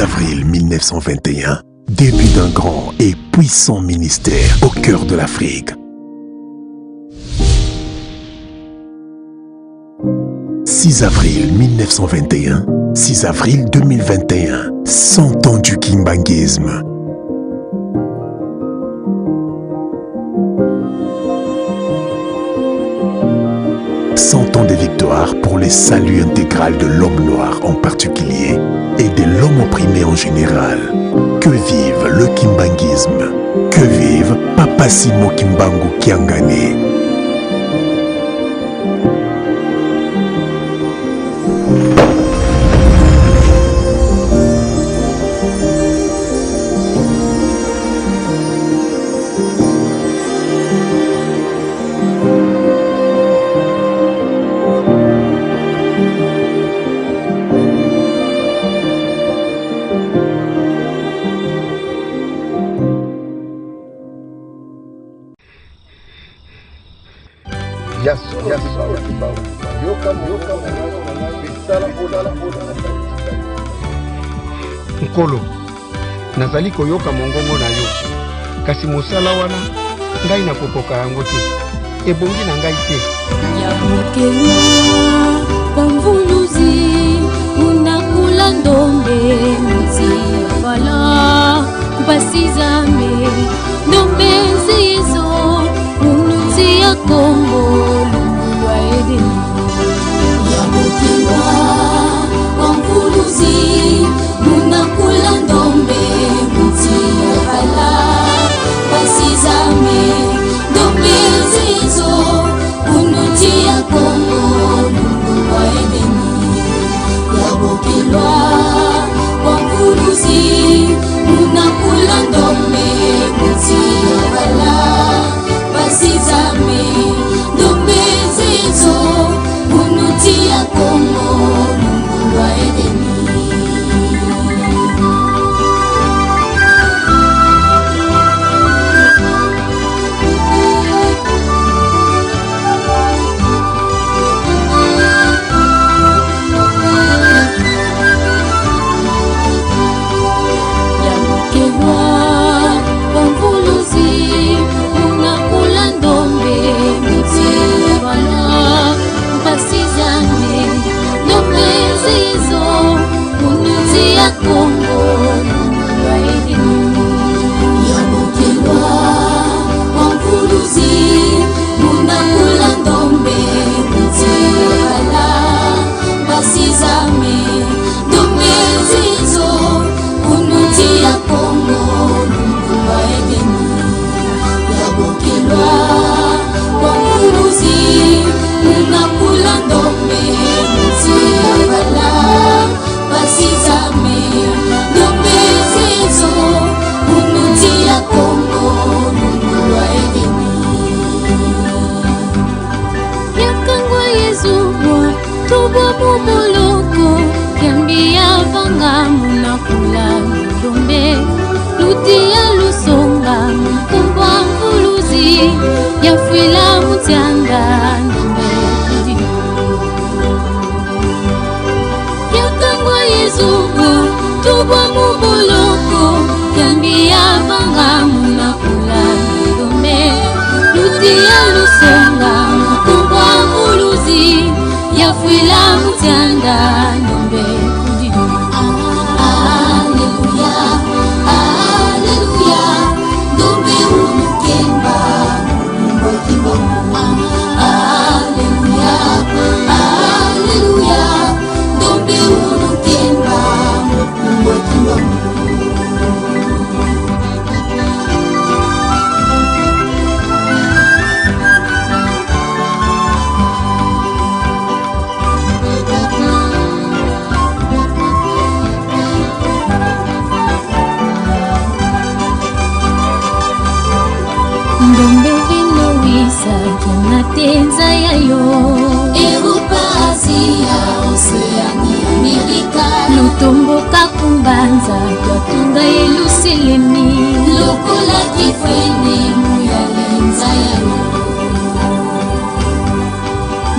6 avril 1921, début d'un grand et puissant ministère au cœur de l'Afrique. 6 avril 1921, 6 avril 2021, 100 ans du kimbanguisme. Ans de victoire pour le salut intégral de l'homme noir en particulier et de l'homme opprimé en général. Que vive le kimbanguisme. Que vive Papa Simon Kimbangu Kiangane. Nkolo, nazali koyoka mongongo na yo, kasi mosala wana ngai nakokoka yango te, ebongi na ngai te. Ya mokelwa pamvuluzi unakula ndombe mti vala basizame ndombe nzizo unuti ya kombo lungulwa edeni. Ya mokelwa pamvuluzi unakula ndombe mti vala basizame ndombe nzizo unuti ya kombo lungulwa edeni. Ya mokelwa pamvuluzi unakula ndombe mti vala basizame ndombe nzizo unuti ya kombo lungulwa edeni.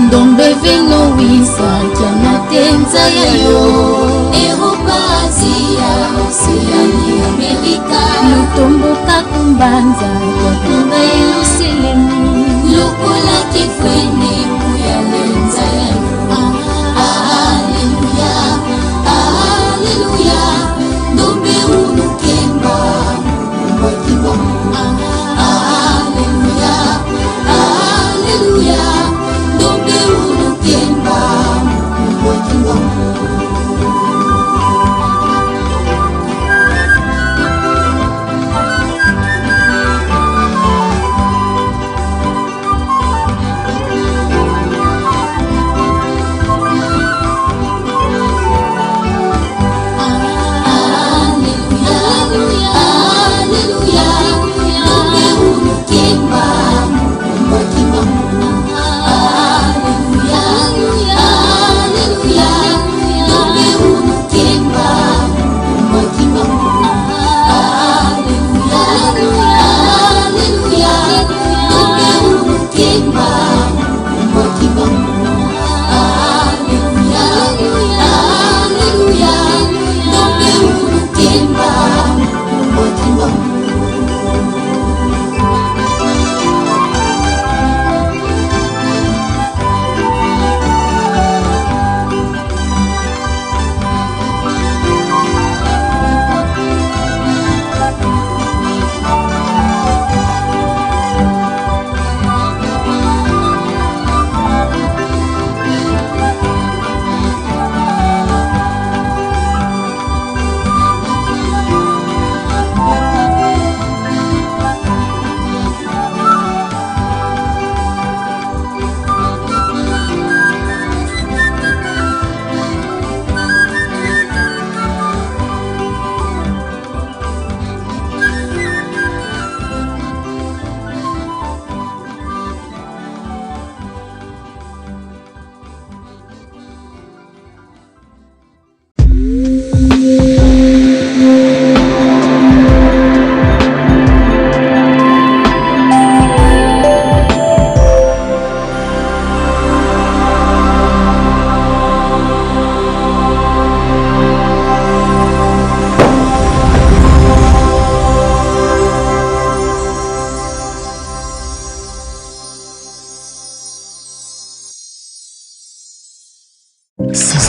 ndombe vino wisa kiana tenza yayo Europa Asia Oceania Amerika lutomboka kumbanza yatunga Yerusalemu lukola kifwene muyalenza yayo Alleluia Alleluia ndombe unukemba mwakiwa Alleluia Alleluia ndombe unukemba mwakiwa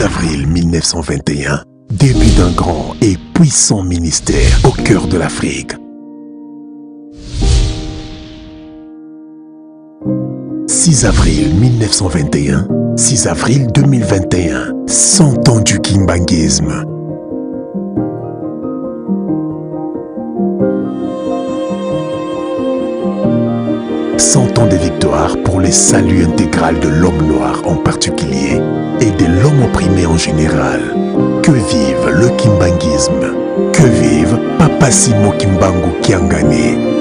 Avril 1921, début d'un grand et puissant ministère au cœur de l'Afrique. 6 avril 1921, 6 avril 2021, 100 ans du kimbanguisme. Ans de victoire pour le salut intégral de l'homme noir en particulier et de l'homme opprimé en général. Que vive le kimbanguisme. Que vive Papa Simo Kimbangu Kiangani.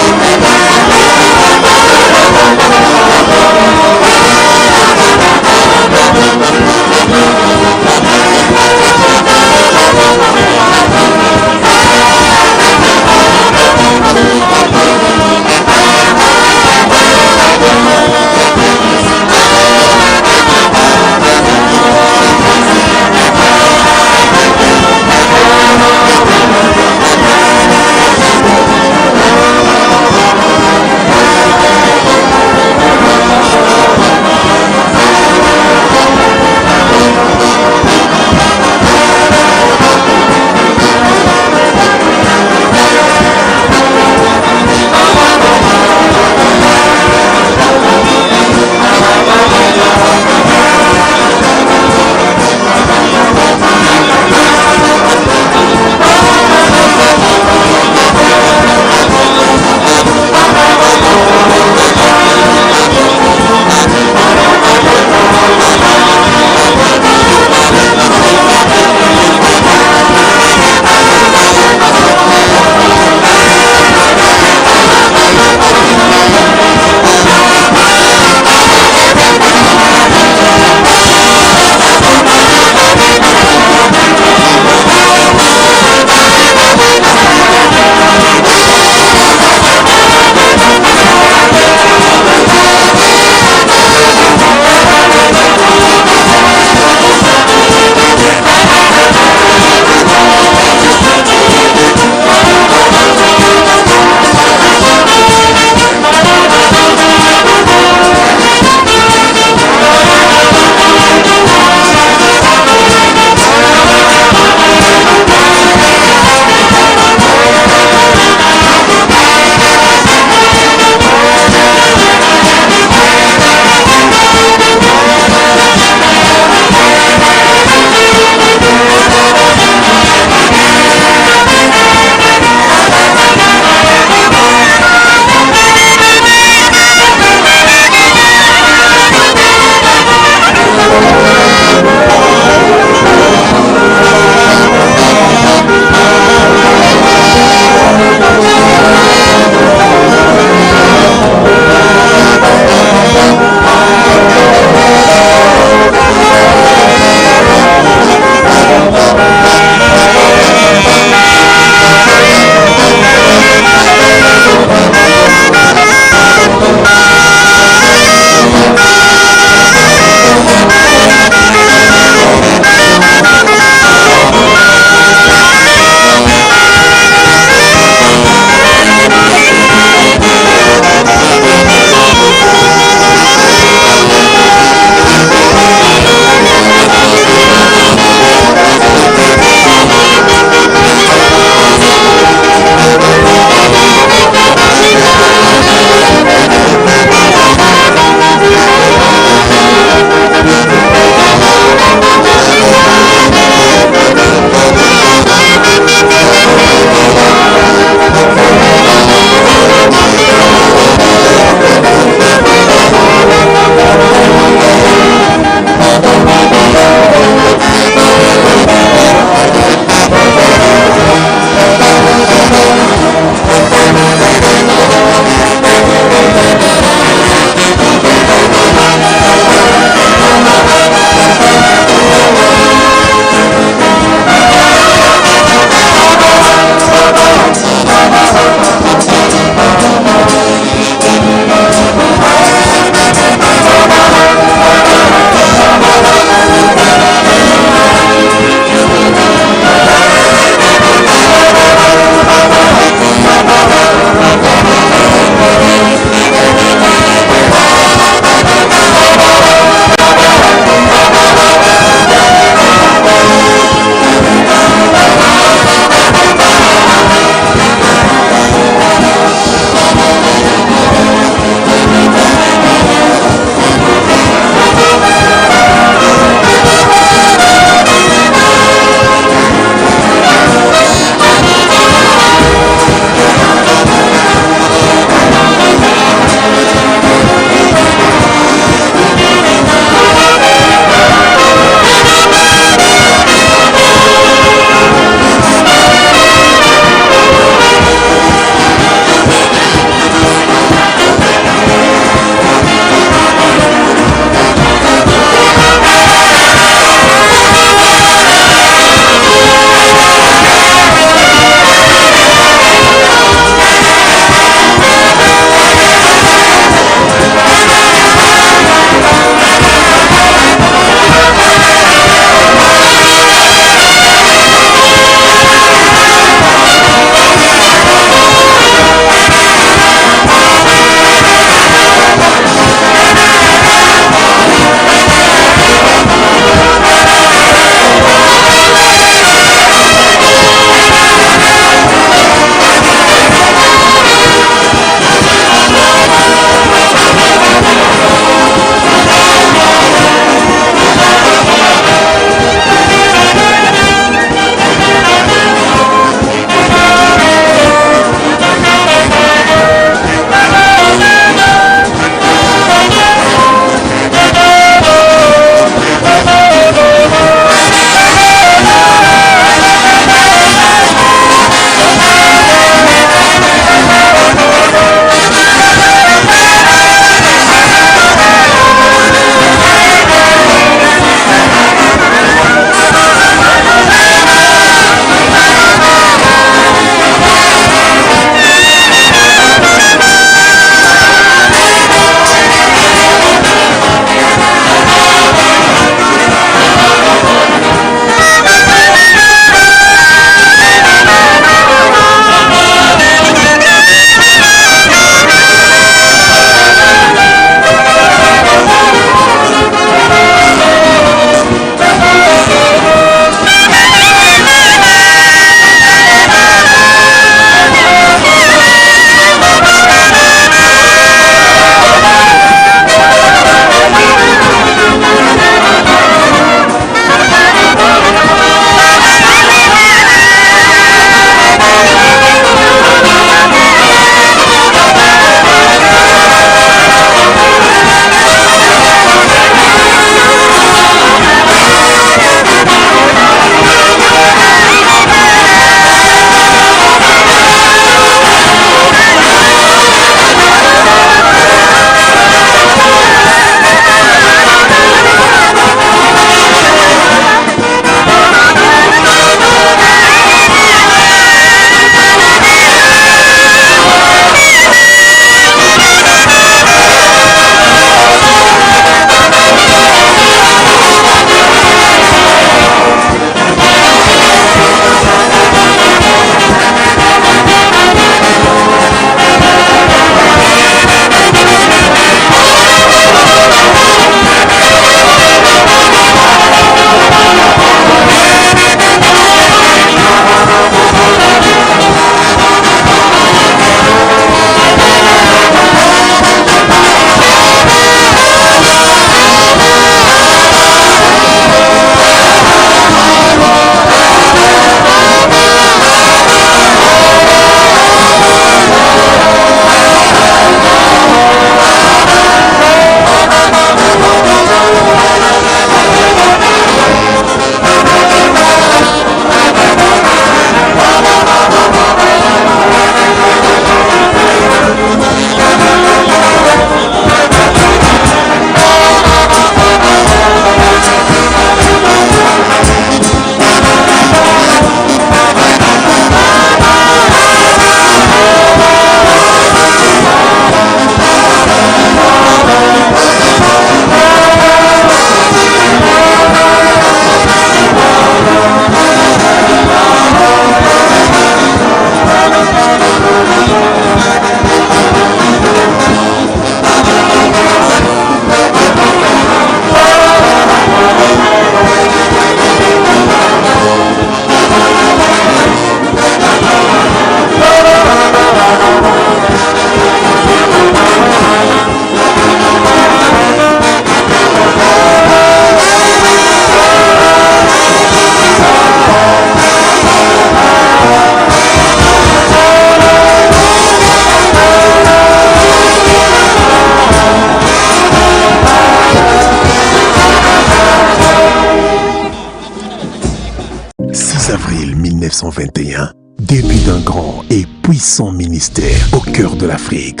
1921, début d'un grand et puissant ministère au cœur de l'Afrique.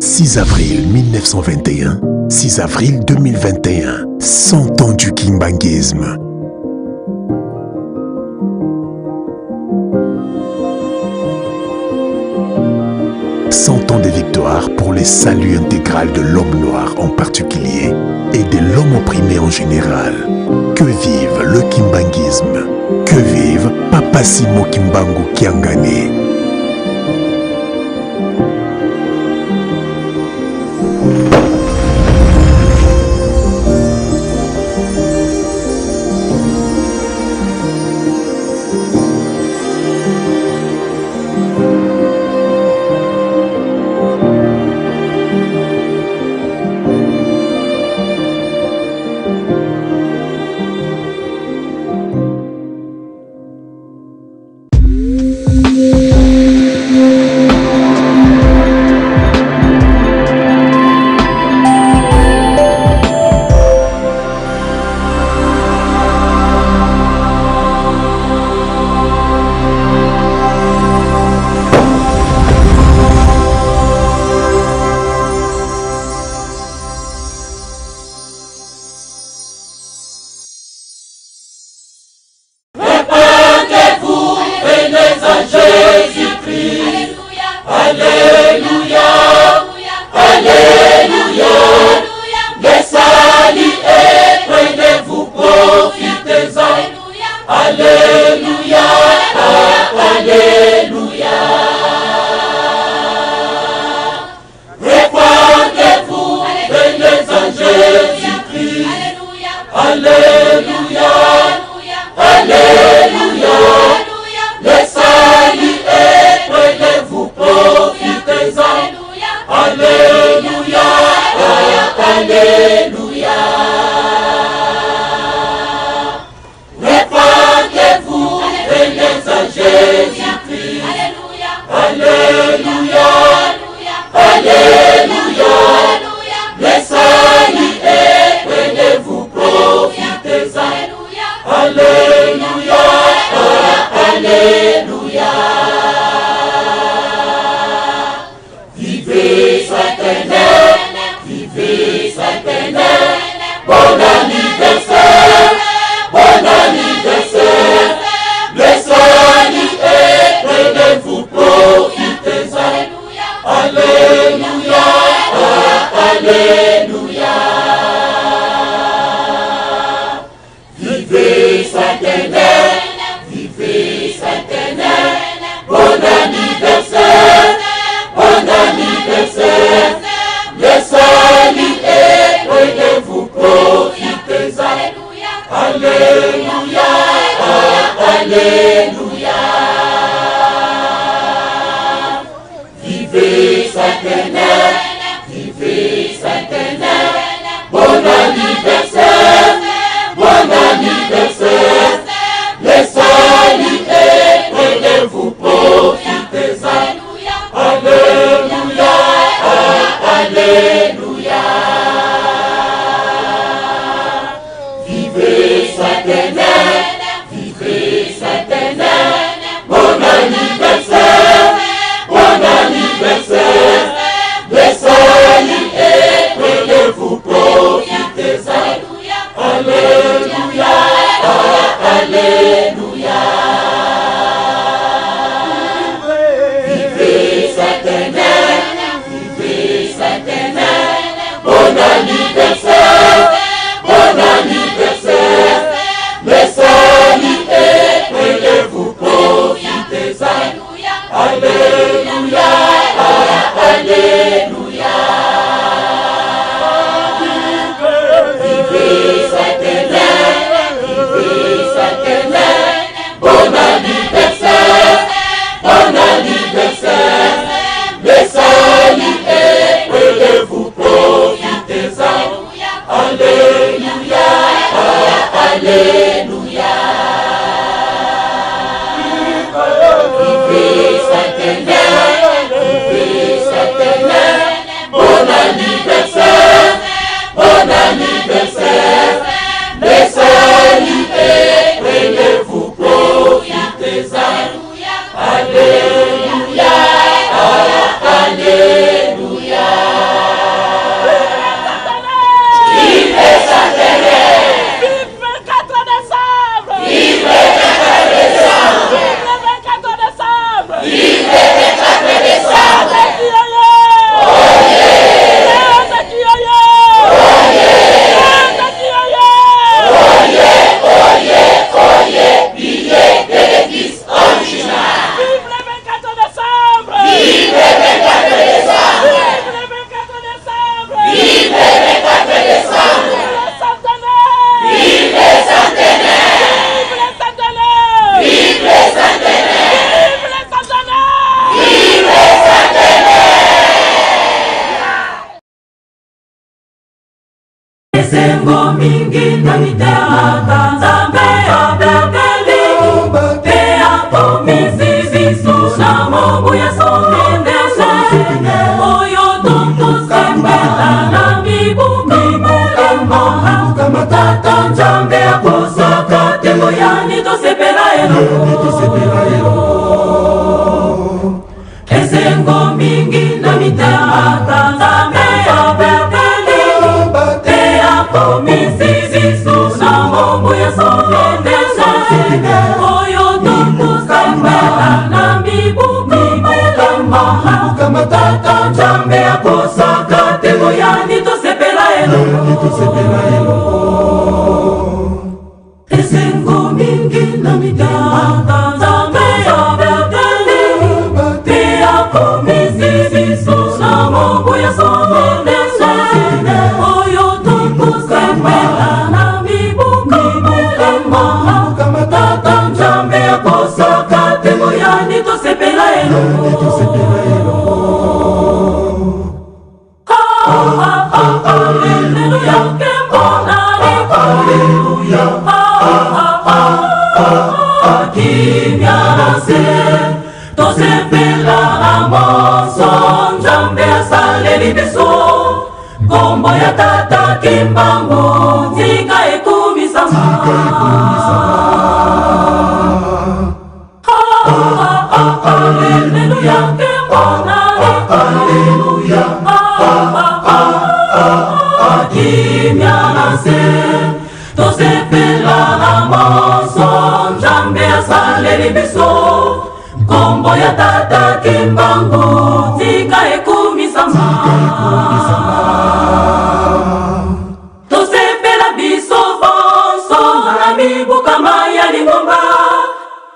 6 avril 1921, 6 avril 2021, 100 ans du kimbanguisme. Ans de victoire pour le salut intégral de l'homme noir en particulier et de l'homme opprimé en général. Que vive le kimbanguisme. Que vive Papa Simo Kimbangu Kiangani. Bon anniversaire, esengo mingi na mitema Nzambe abeteli pe akomisi biso na mobu ya sondendese oyo tokosembela na mibulembo tata Nzambe akosaka tembo yani tosepela elo esengo mingi na mitema Nzambe abeteli pe akomisi biso na mobu ya sondendese oyo tokosembela na mibulembo tata Nzambe akosaka tembo yani tosepela elo esengo mingi na mitema Nzambe abeteli pe akomisi biso na mobu ya sondendese oyo tokosembela na mibulembo tata Nzambe akosaka tembo yani tosepela elo Hallelujah, Kimyanase, tosepela amoso Nzambe asaleli biso kombo ya tata Kimbangu tika ekumisama Hallelujah, Kimyanase, tosepela amoso Nzambe asaleli biso kombo ya tata Kimbangu tika ekumisama tosepela biso bonso na mibukama ya lingomba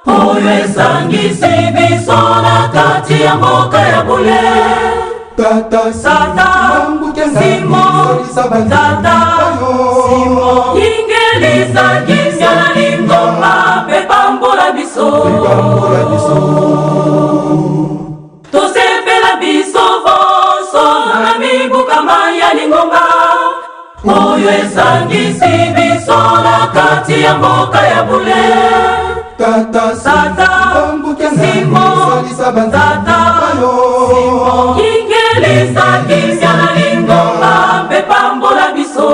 oyo esangisi biso na kati ya mboka ya bule Tata Simo Tata Simo Ingelisa Kimya na lingoma pepambola biso tosepela biso bonso na mibukama ya lingoma oyo esangisi biso na kati ya mboka ya bule Tata Simo Tata Simo Ingelisa Kimya na lingoma pepambola biso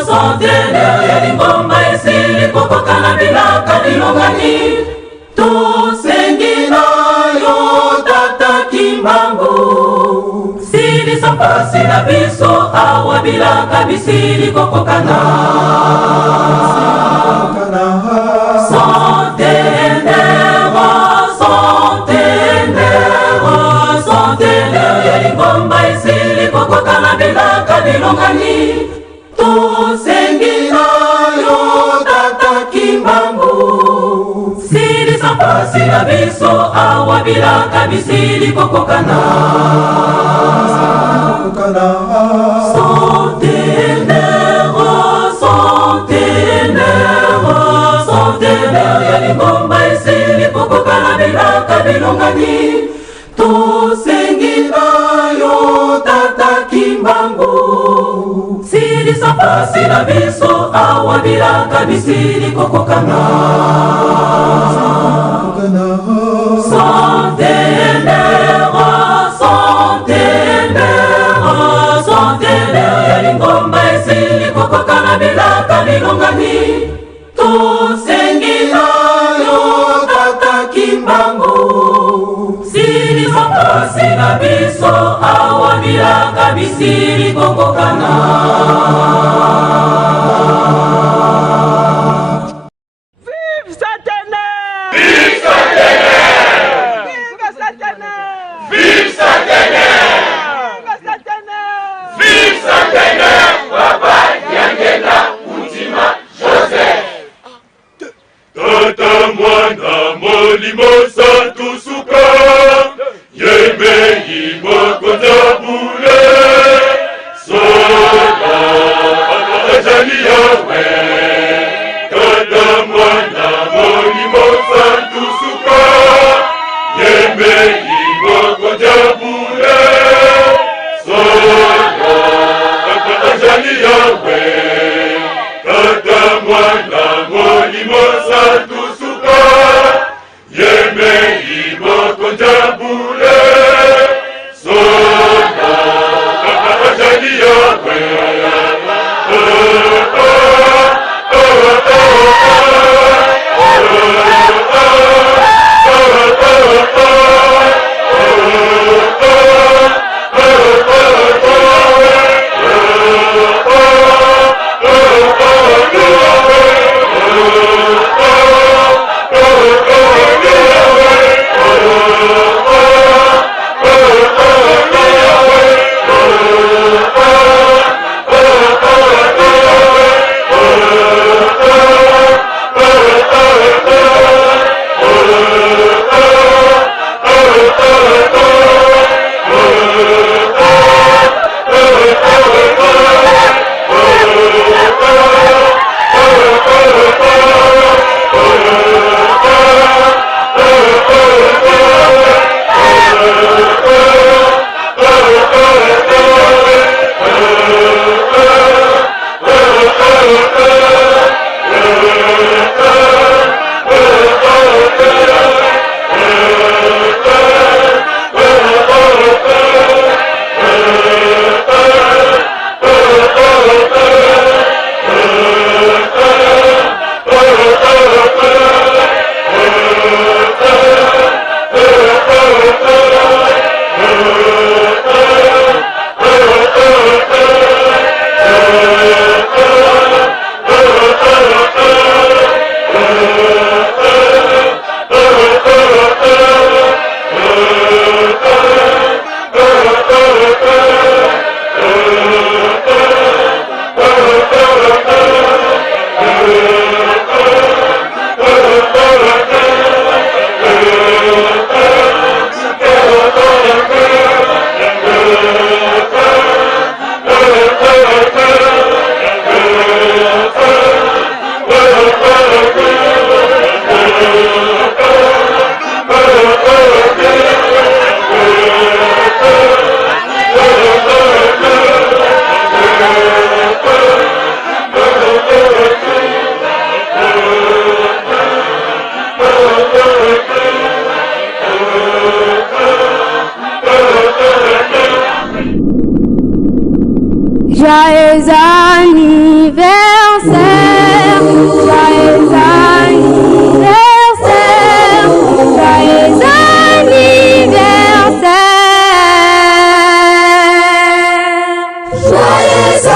Centenaire ya lingomba esili kokokana bilaka dilongani tosengina yo tata Kimbangu silisa mpasi na biso awa bilaka bisili kokokana Centenaire ya lingomba esili kokokana bilaka dilongani tosengina yo tata Kimbangu silisa mpasi na biso awa bilaka bisili kokokana Centenaire ya lingomba esili kokokana bilaka bilongani tosengina yo tata Kimbangu silisa mpasi na biso awa bilaka bisili kokokana Centenaire ya lingomba esili kokokana bilaka bilongani tosengina yo tata Kimbangu silisa mpasi na biso awa bilaka bisili kokokana Tata mwana molimo santu suka yembe imoko nabule sola ajali yawe Konjabule Solo Azali Yahweh Kata mwana molimo Santusuka Yeme imo Konjabule Solo Azali Yahweh Joyeux anniversaire, joyeux anniversaire, joyeux anniversaire, joyeux anniversaire, joyeux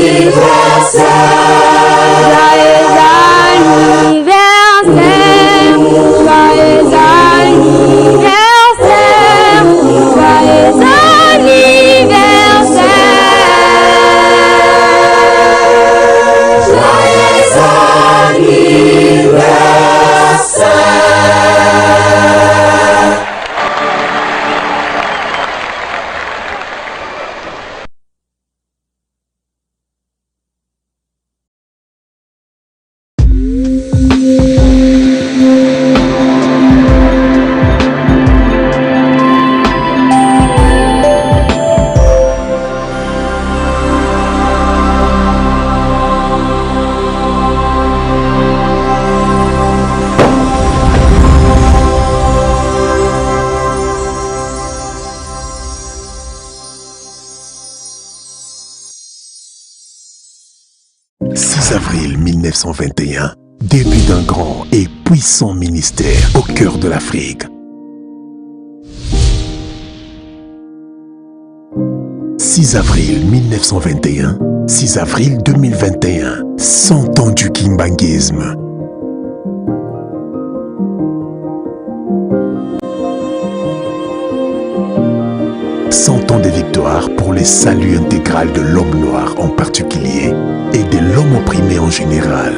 anniversaire, joyeux Avril 1921, début d'un grand et puissant ministère au cœur de l'Afrique. 6 avril 1921, 6 avril 2021, 100 ans du kimbanguisme. Cent ans de victoire pour le salut intégral de l'homme noir en particulier. et de l'homme opprimé en général.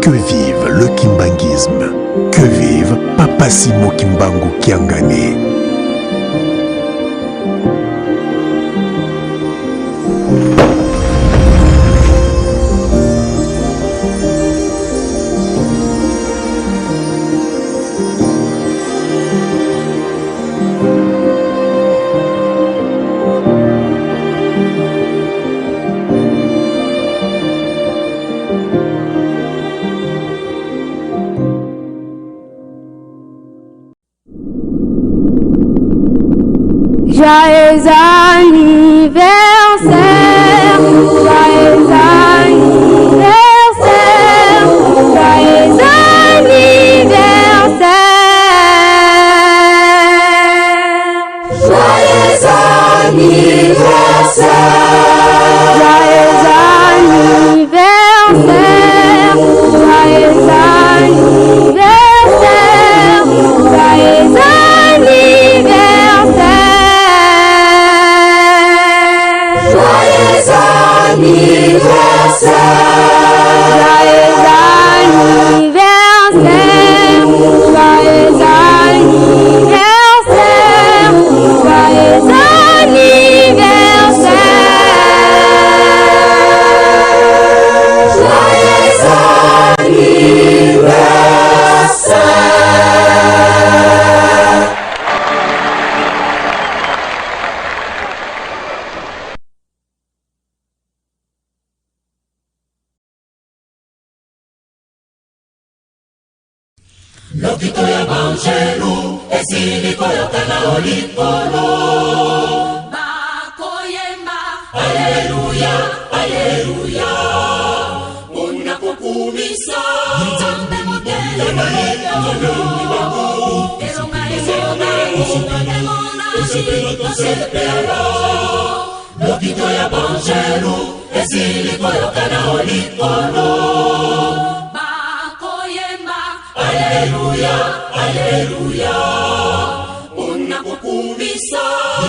Que vive le kimbanguisme. Que vive Papa Simo Kimbangu Kiangane. Joyeux anniversaire, joyeux anniversaire, joyeux anniversaire, joyeux anniversaire, joyeux anniversaire, joyeux anniversaire, joyeux Lokito ya banjelu, esili koyoka na olikolo. Bakoyemba, Alleluia, Alleluia. Unakukumisa, Nzambe mokele mokele. Elonga elonga, emona tosepela. Lokito ya banjelu, esili koyoka na olikolo. Alleluia, Alleluia. Unakukumisa,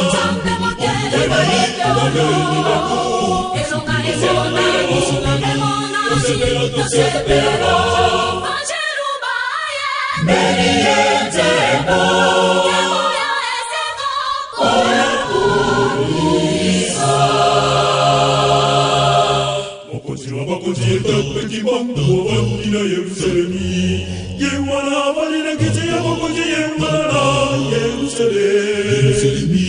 Nzambe mokele mokele. Elonga elonga, emona tosepela. Banjelu baye, meriente bo. Kemoya eseko, unakumisa. Mokonzi wa bakonzi etape kimbangu wabandi na Yerusalemi. Yewana valina kiti ya mokonzi yewana Yerusalemi.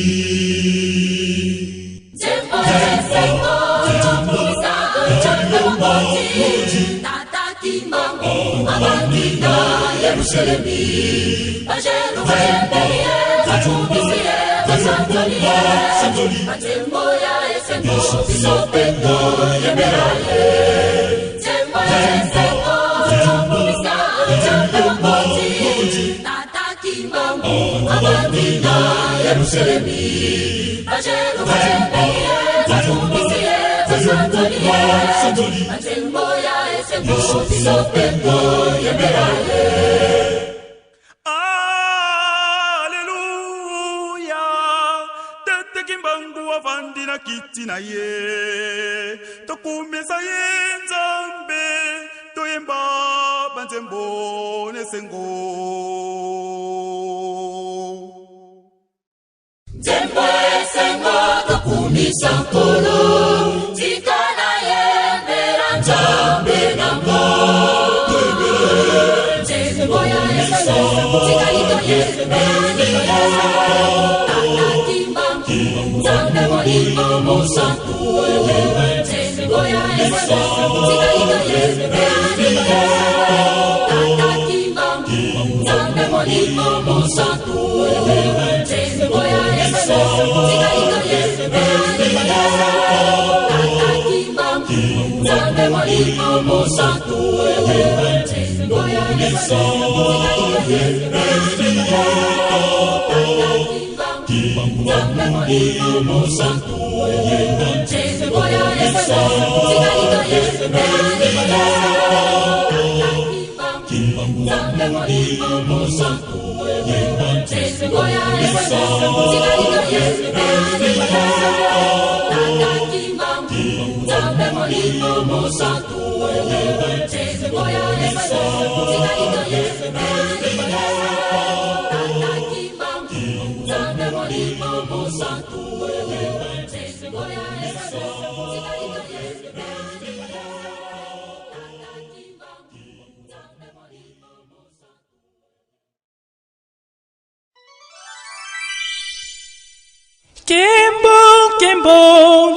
Tembo eseko, tembo mokonzi, tata kimbangu wabandi na Yerusalemi. Banjelu bayembeye, batumbisiye, basantoliye, batembo ya eseko, bisopendo yemeraye. Tembo eseko, tata kimbangu abandina Yerusalemi. Banjelu bayembeye, batumbisiye, basantoliye, batembo ya eseko, bisopendo yemeraye. Alleluia, tete kimbangu avandina kiti na ye. Tokumisa ye Nzambe, toyemba banzembo nesengo. Tembo esengo tokumisa nkolo, tikana yembera Nzambe nango. Tembo ya esengo, tikalito yembera tata kimbangu, Nzambe molimo mosantu. Tembo ya esengo, tikalito yembera tata kimbangu, Nzambe molimo mosantu. Tembo ya esengo, tikalito yembera tata kimbangu, Nzambe molimo mosantu. Tembo ya esengo, tikalito yembera tata kimbangu, Nzambe molimo mosantu. Tembo ya esengo, tikalito yembera tata kimbangu, Nzambe molimo mosantu. Tembo ya esengo, tikalito yembera tata kimbangu,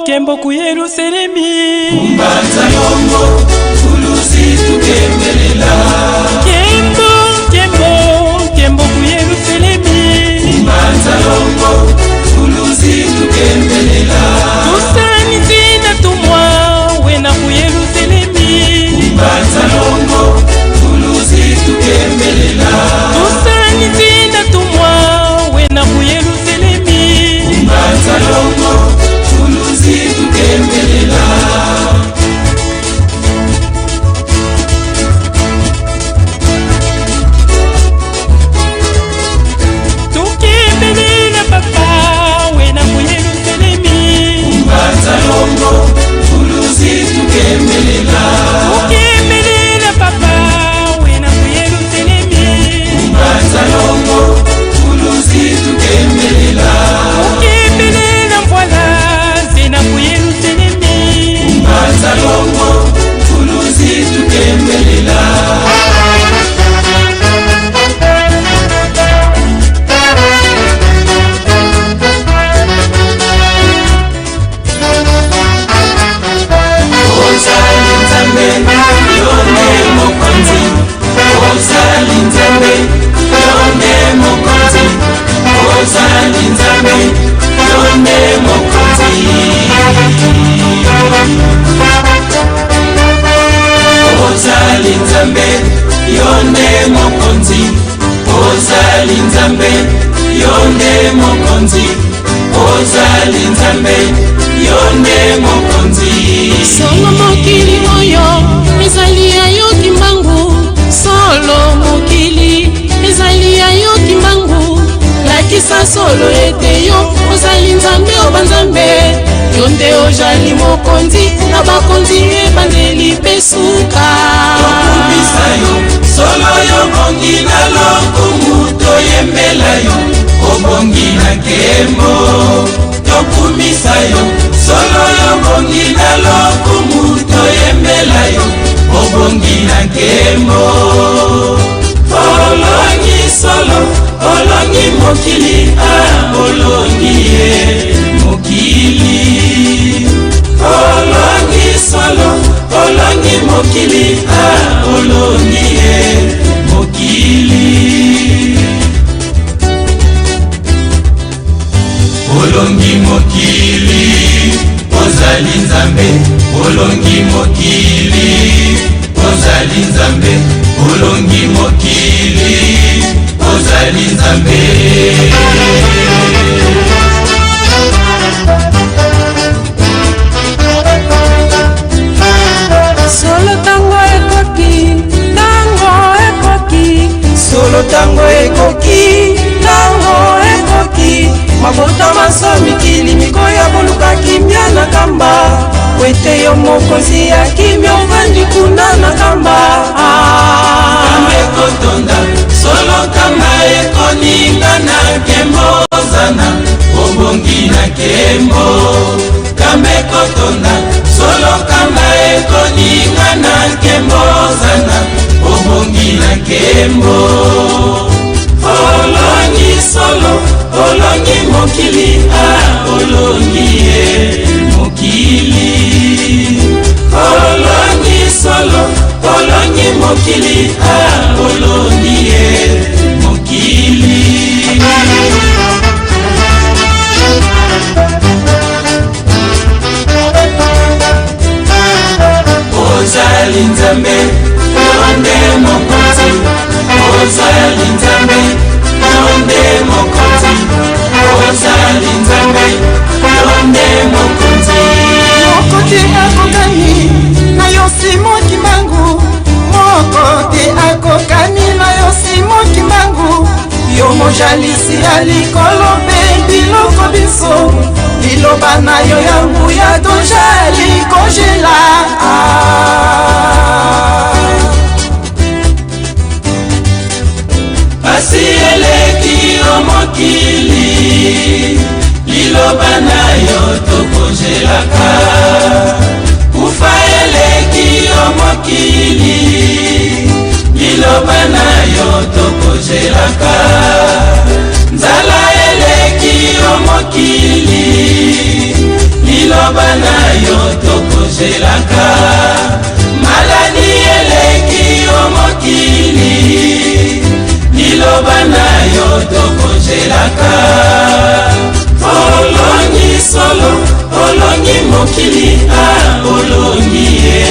Kembo ku Yerusalemi Kumbanza longo Tuluzi tukembelela Kembo ku Yerusalemi Kumbanza longo Tuluzi tukembelela Tusani zina tumwa wena ku Yerusalemi Kumbanza longo Tuluzi tukembelela Tusani zina tumwa wena ku Yerusalemi Kumbanza longo Tuluzi tukembelela Tukembelela papa wena ku Yerusalemi Kumbanza longo Tuluzi tukembelela Tukembelela papa wena ku Yerusalemi Kumbanza longo Tuluzi tukembelela Tukembelela mvwala zena ku Yerusalemi Kumbanza longo Tuluzi tukembelela Ozali nzambe yone mokonzi Ozali nzambe yone mokonzi Ozali nzambe yone mokonzi Ozali nzambe yone mokonzi Ozali nzambe yone mokonzi Ozali nzambe yone mokonzi Solo mokili oyo ezali ya yo kimbangu Solo mokili ezali ya yo kimbangu Lakisa solo ete yo ozali nzambe obanzambe Yo nde ozali mokonzi na bakonzi ebandeli pesuka Tokumisa yo solo yo bongi na lokumu toyembela yo obongi na nkembo Tokumisa yo solo yo bongi na lokumu toyembela yo obongi na nkembo Olongi solo olongi mokili olongi ye mokili Olongi solo olongi mokili olongi ye mokili Olongi mokili ozali nzambe Olongi mokili ozali nzambe Olongi mokili ozali nzambe Solo tango ekoki Solo tango ekoki Mabota maso mikili mikoya boluka kimia na kamba Wete yo mokonzi ya kimia uvandi kuna na kamba Kamba ekotonda Solo kamba ekoninga na kembo zana Obongi na kembo Kamba ekotonda Solo kamba ekoninga na kembo zana Obongi na kembo Olongi solo Olongi mokili olongi ye mokili Olongi solo Olongi mokili olongi ye mokili Ozali nzambe yonde mokonzi Ozali nzambe yonde mokonzi Ozali nzambe yonde mokonzi Mokote akokani na yo simo kimbangu Mokote akokani na yo simo kimbangu Yo mojalisi ya likolo pe biloko biso liloba na yo yangu ya tonjali kongela pasi eleki yo mokili liloba na yo tokongelaka kufa eleki yo mokili liloba na yo tokongelaka nzala eleki yo mokili liloba na yo tokongelaka maladi eleki yo mokili liloba na yo tokongelaka olongi solo olongi mokili olongi ye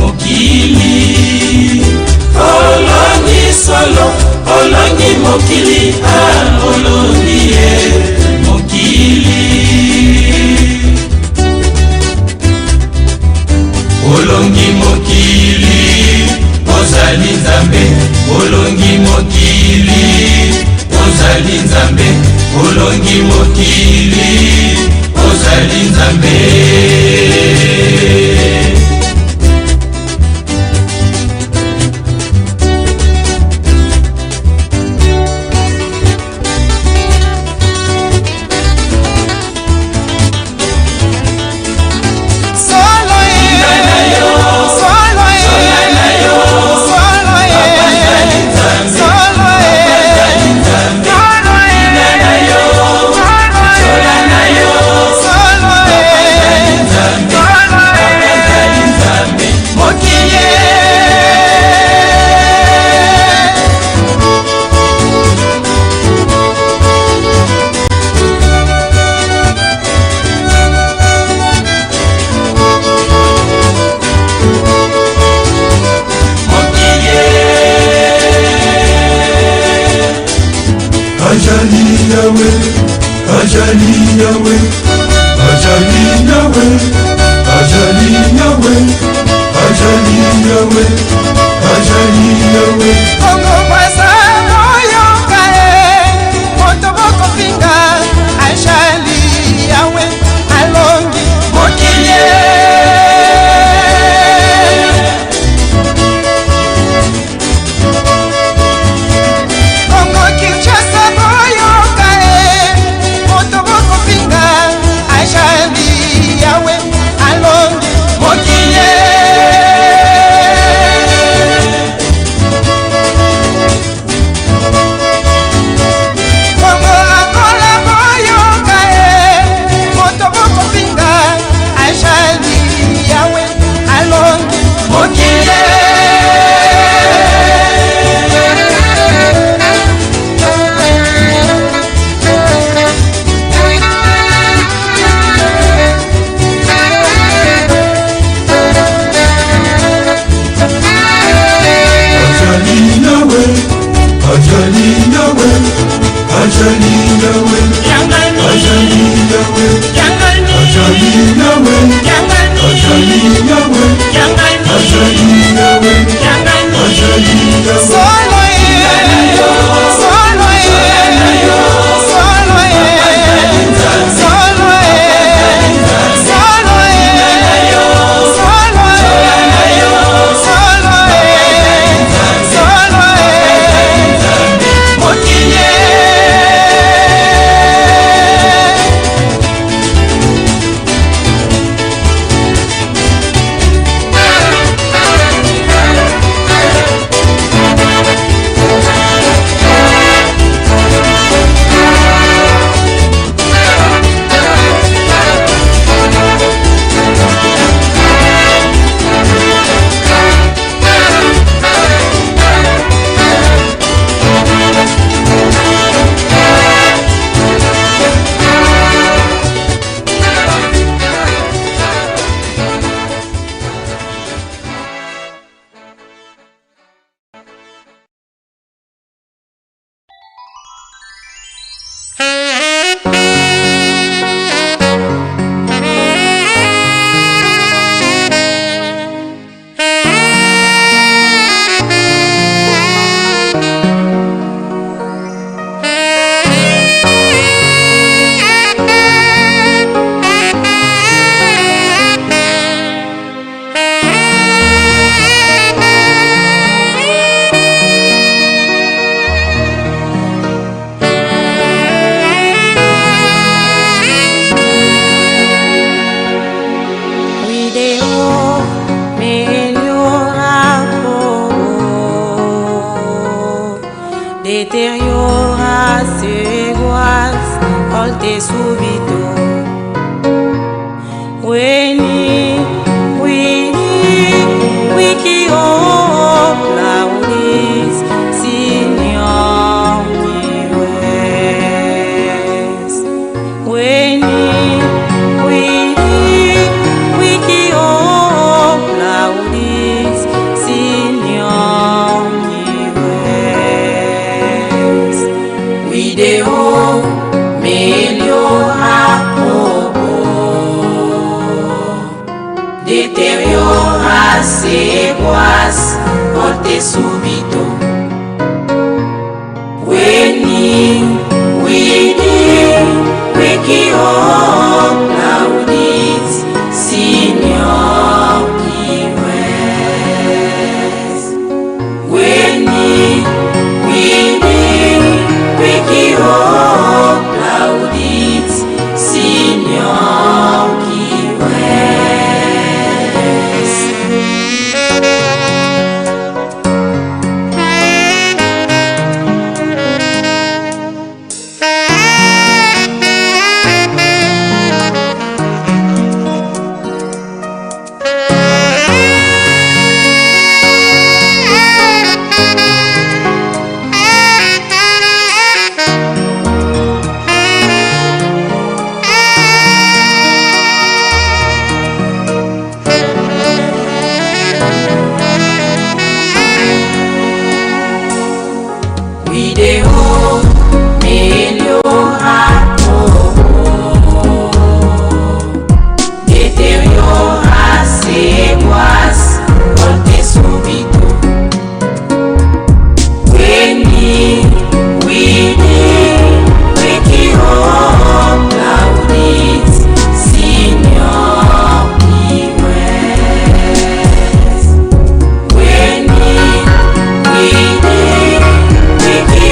mokili olongi solo olongi mokili olongi ye mokili olongi mokili ozali nzambe olongi mokili ozali nzambe olongi mokili ozali nzambe deteriora seguas volte subito. Weni, wiki plaudis, Signor Kiwes. Weni, wiki plaudis, Signor Kiwes. Video melhora deteriora seguas volte subito. Wiki plaudis, Signor Kiwes. Wiki plaudis, Signor Kiwes. Video melhora deteriora seguas volte subito. Wiki plaudis, Signor Kiwes. Wiki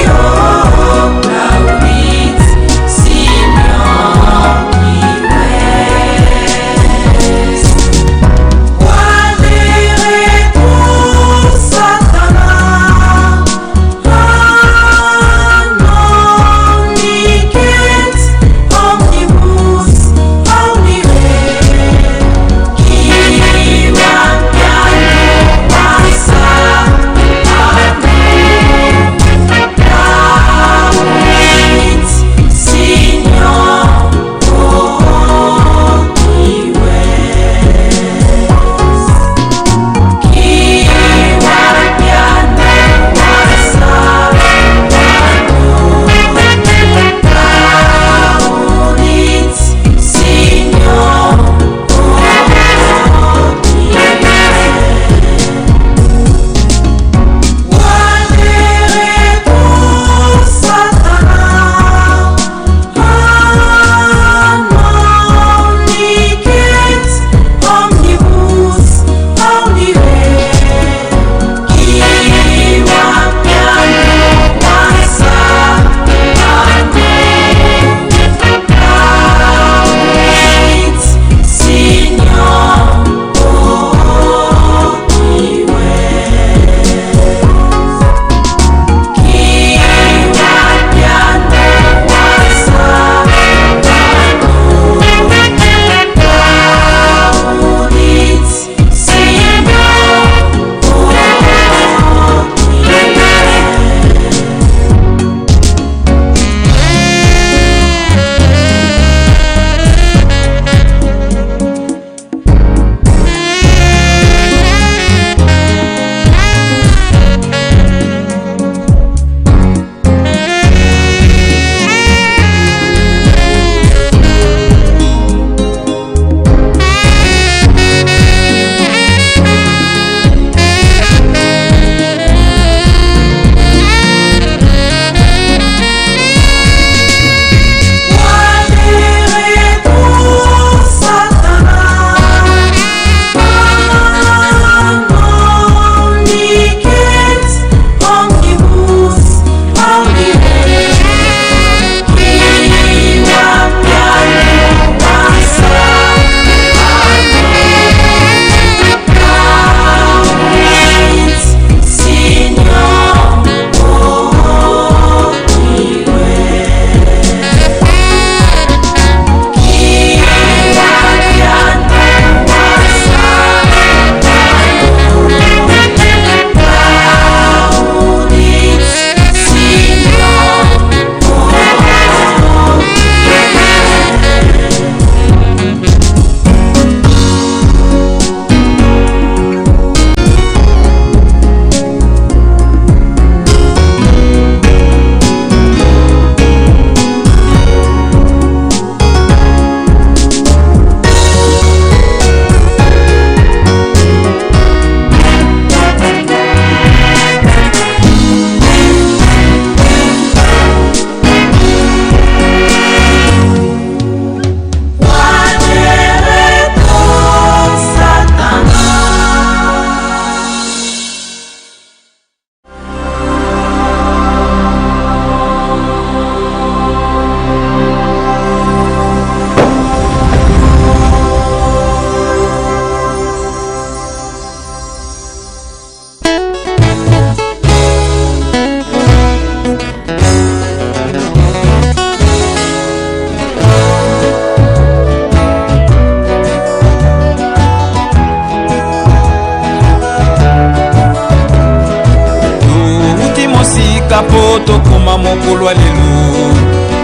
po tokoma mokolo lelo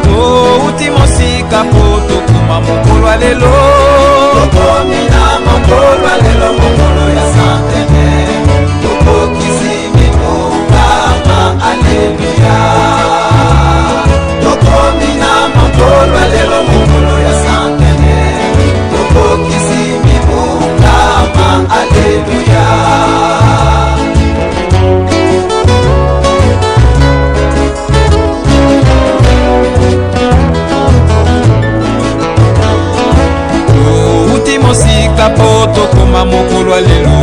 touti mosika po tokoma mokolo lelo tokomi na mokolo lelo mokolo ya santene tokokisi mibongama aleluya tokomi na mokolo lelo mokolo ya santene tokokisi mibongama aleluya. Mosika po tokoma mokolo lelo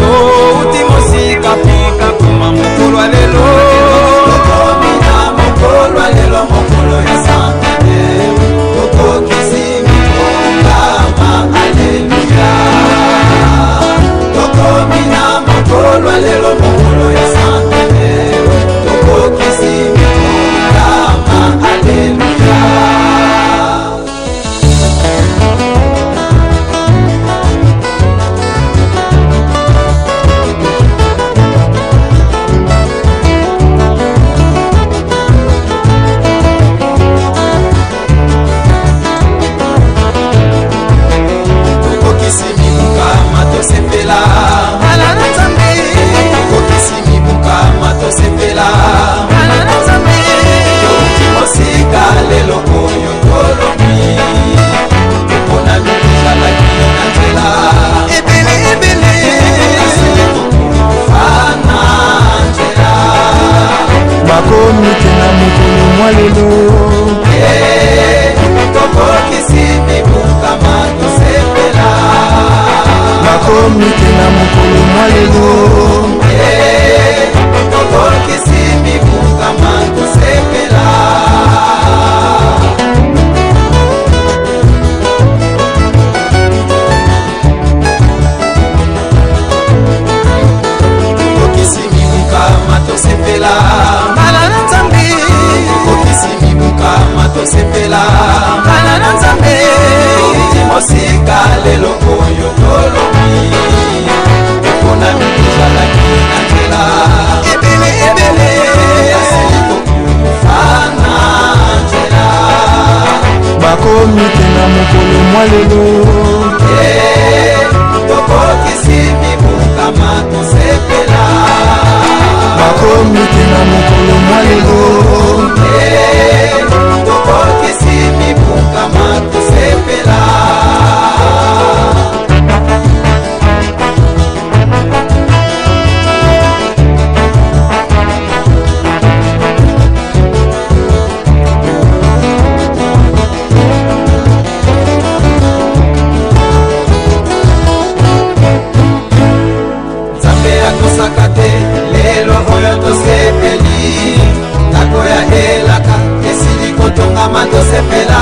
touti mosika po tokoma mokolo lelo tokomi na mokolo lelo mokolo ya santene tokokisi mibongama aleluya tokomi na mokolo lelo mokolo ya santene tokokisi mibongama aleluya. Bakomi tena mokolo mwalelo tokokisi mibongama tosepela bakomi tena mokolo mwalelo tokokisi mibongama tosepela tokokisi mibongama tosepela bana na nzambe tokokisi mibongama tosepela bana na nzambe touti mosika lelo oyo tolobi topona mituzalaki na nzela ebele fana nzela bakomi tena mokolo mwalelo tokokisi mibongama tosepela bakomi tena mokolo mwalelo tokokisi mibongama tosepela nzambe akosaka te lelo oyo tosepeli ndako ya elaka esili kotongama tosepela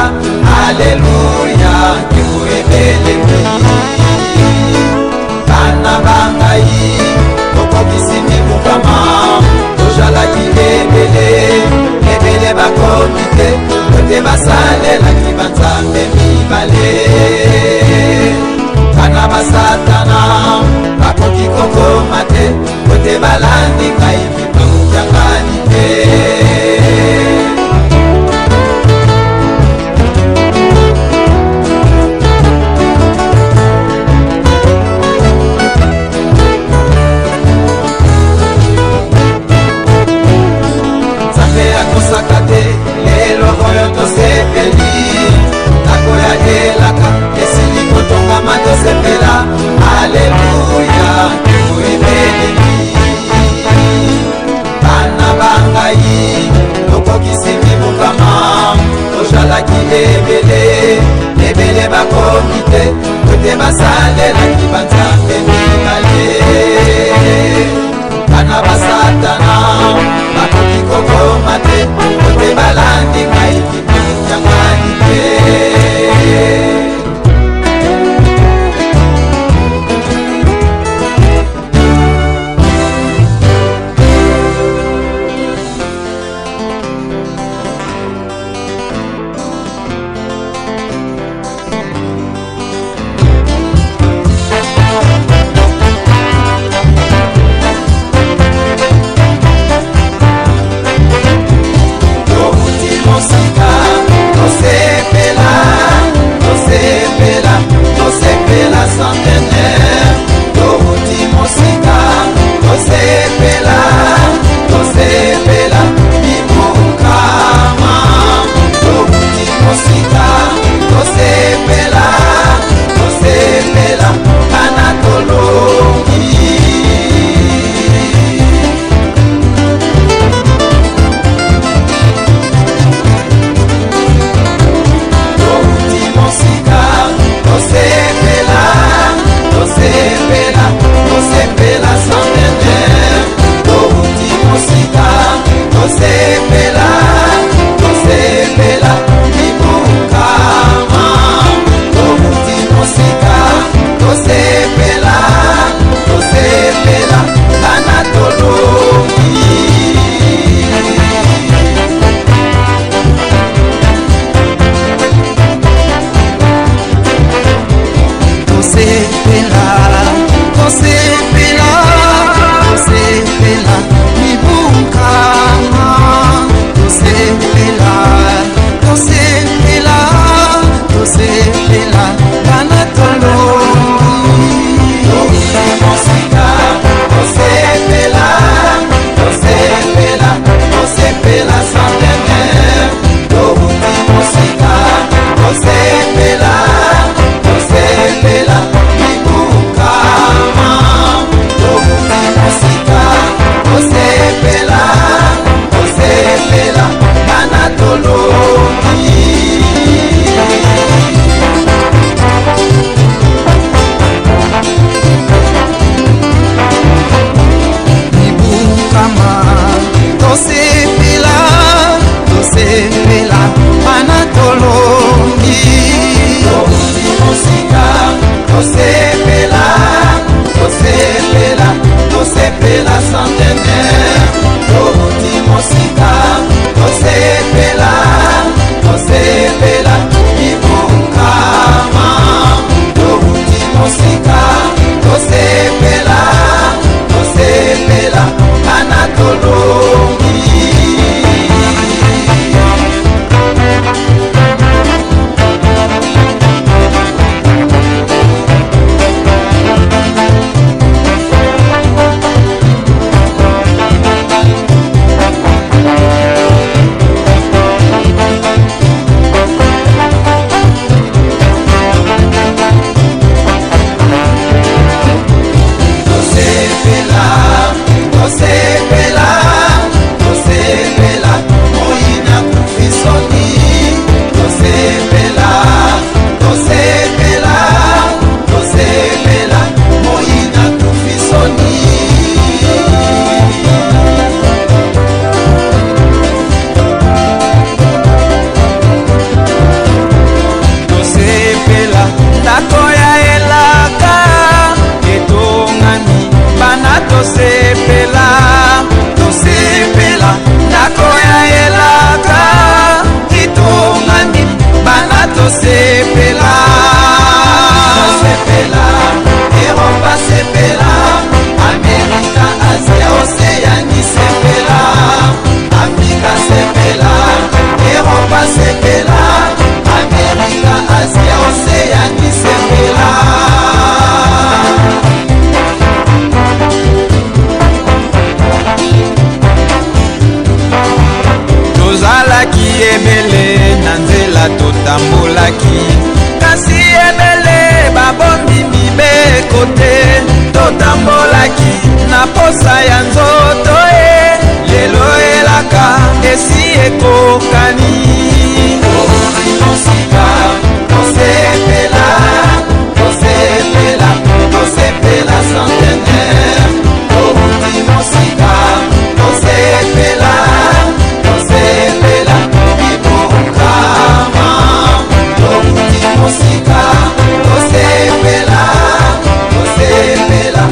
aleluya nkeko ebelemi bana bangai tokokisi mibongama tozalaki ebele bakomi te kote basalelaki banzambe mibale bana basatana bakoki kokoma te kote balandi ngai mibangutangani te nzambe akosaka te lelo oyo tosepeli ndako ya elaka esili kotongama tosepela aleluya nkeko ebelemi bana bangai tokokisi mibongama tozalaki ebele bakomi te kote basalelaki banzambe mibale bana basatana bakoki kokoma te kote balandi ngai mibangutangani te. totambolaki kasi ebele babombi mibeko te totambolaki na posa ya nzoto lelo elaka esi ekokani mosika tosepela tosepela tosepela centenaire outi mosika tosepela tosepela ibukama outi mosika tosepela tosepela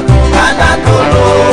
anatologi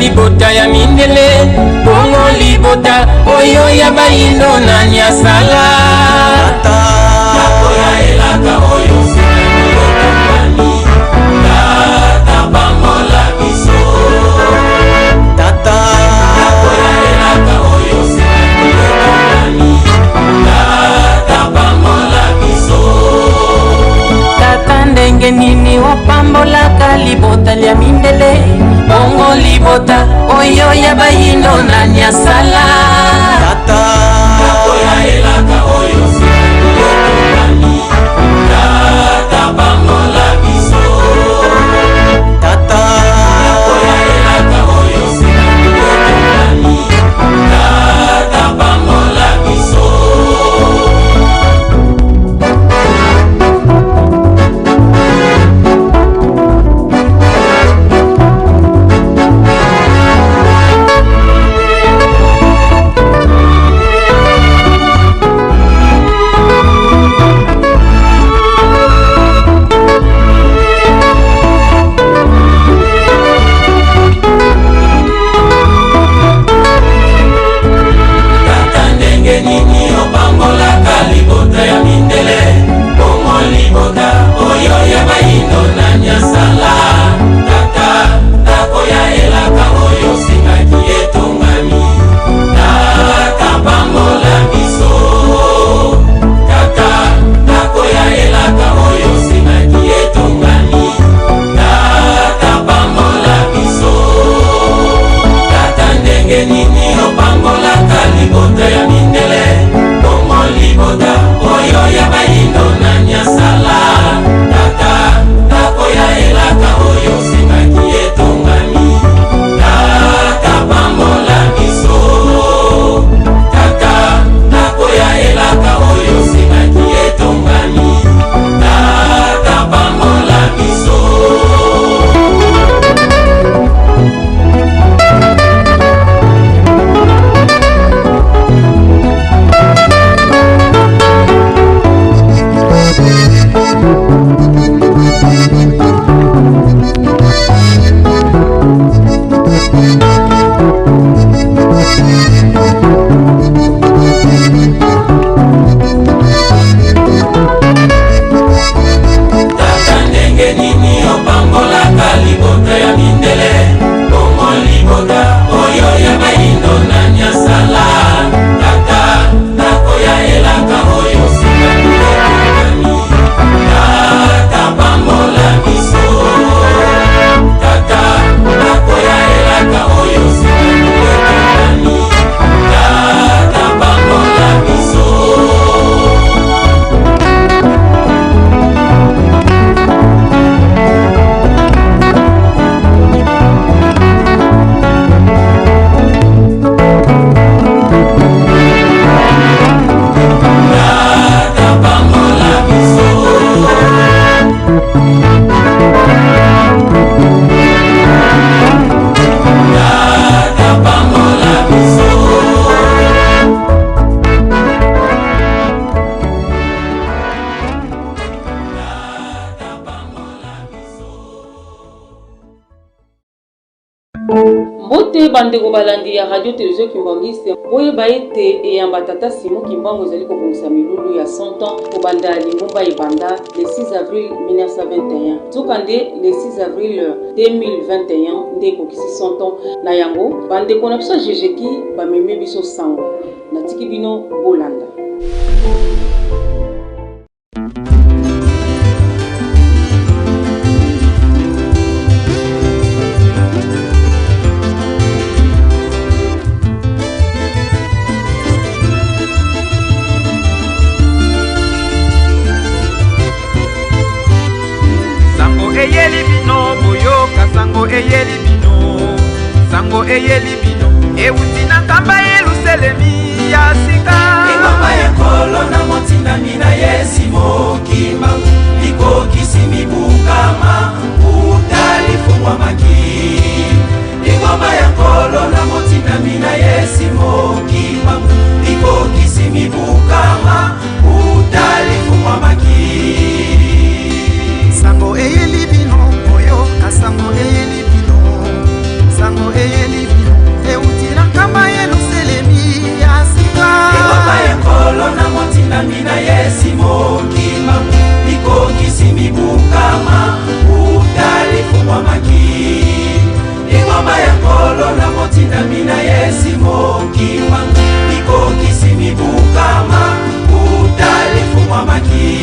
libota ya mindele bongo libota oyo ya baindo na nyasala nakoya elaka oyo sinani tata bambola biso tata nakoya elaka oyo sinani tata bambola biso tata ndenge nini wapambolaka libota ya mindele bongo libota oyo ya bayindo na nyasala tata nakoya elaka oyo sinani tata bambola biso tata nakoya elaka oyo sinani tata bambola biso nini opambolaka libota ya mindele libota oyo ya baindo na nyasala tata ndako ya elaka oyo sengaki etongami tata pambola biso tata ndako ya elaka oyo sengaki etongami tata pambola biso. Bandeko balandi ya radio télévision Kimbangiste boyeba ete eyamba tata Simon Kimbangu ezali kobongisa milulu ya 100 ans po banda Limumba ebanda le 6 avril 1921 zokande le 6 avril 2021 nde ekokisi 100 ans na yango bandeko na biso jejeki bamemi biso sango natiki bino bolanda. Eyeli bino boyoka sango eyeli bino sango eyeli bino euti na nkamba yeluselemi ya sika engamba ya kolo na motindami na Yesu Mokimbangu likokisi mibukama utalifungwa maki engamba ya kolo na motindami na Yesu Mokimbangu likokisi mibukama utalifungwa maki sango eyeli bino boyoka sango eyeli bino sango eyeli bino euti na nkamba yeluselemi ya sika engamba ya kolo na motindami na Yesu Mokimbangu likokisi mibukama utalifungwa maki engamba ya kolo na motindami na Yesu Mokimbangu likokisi mibukama utalifungwa maki.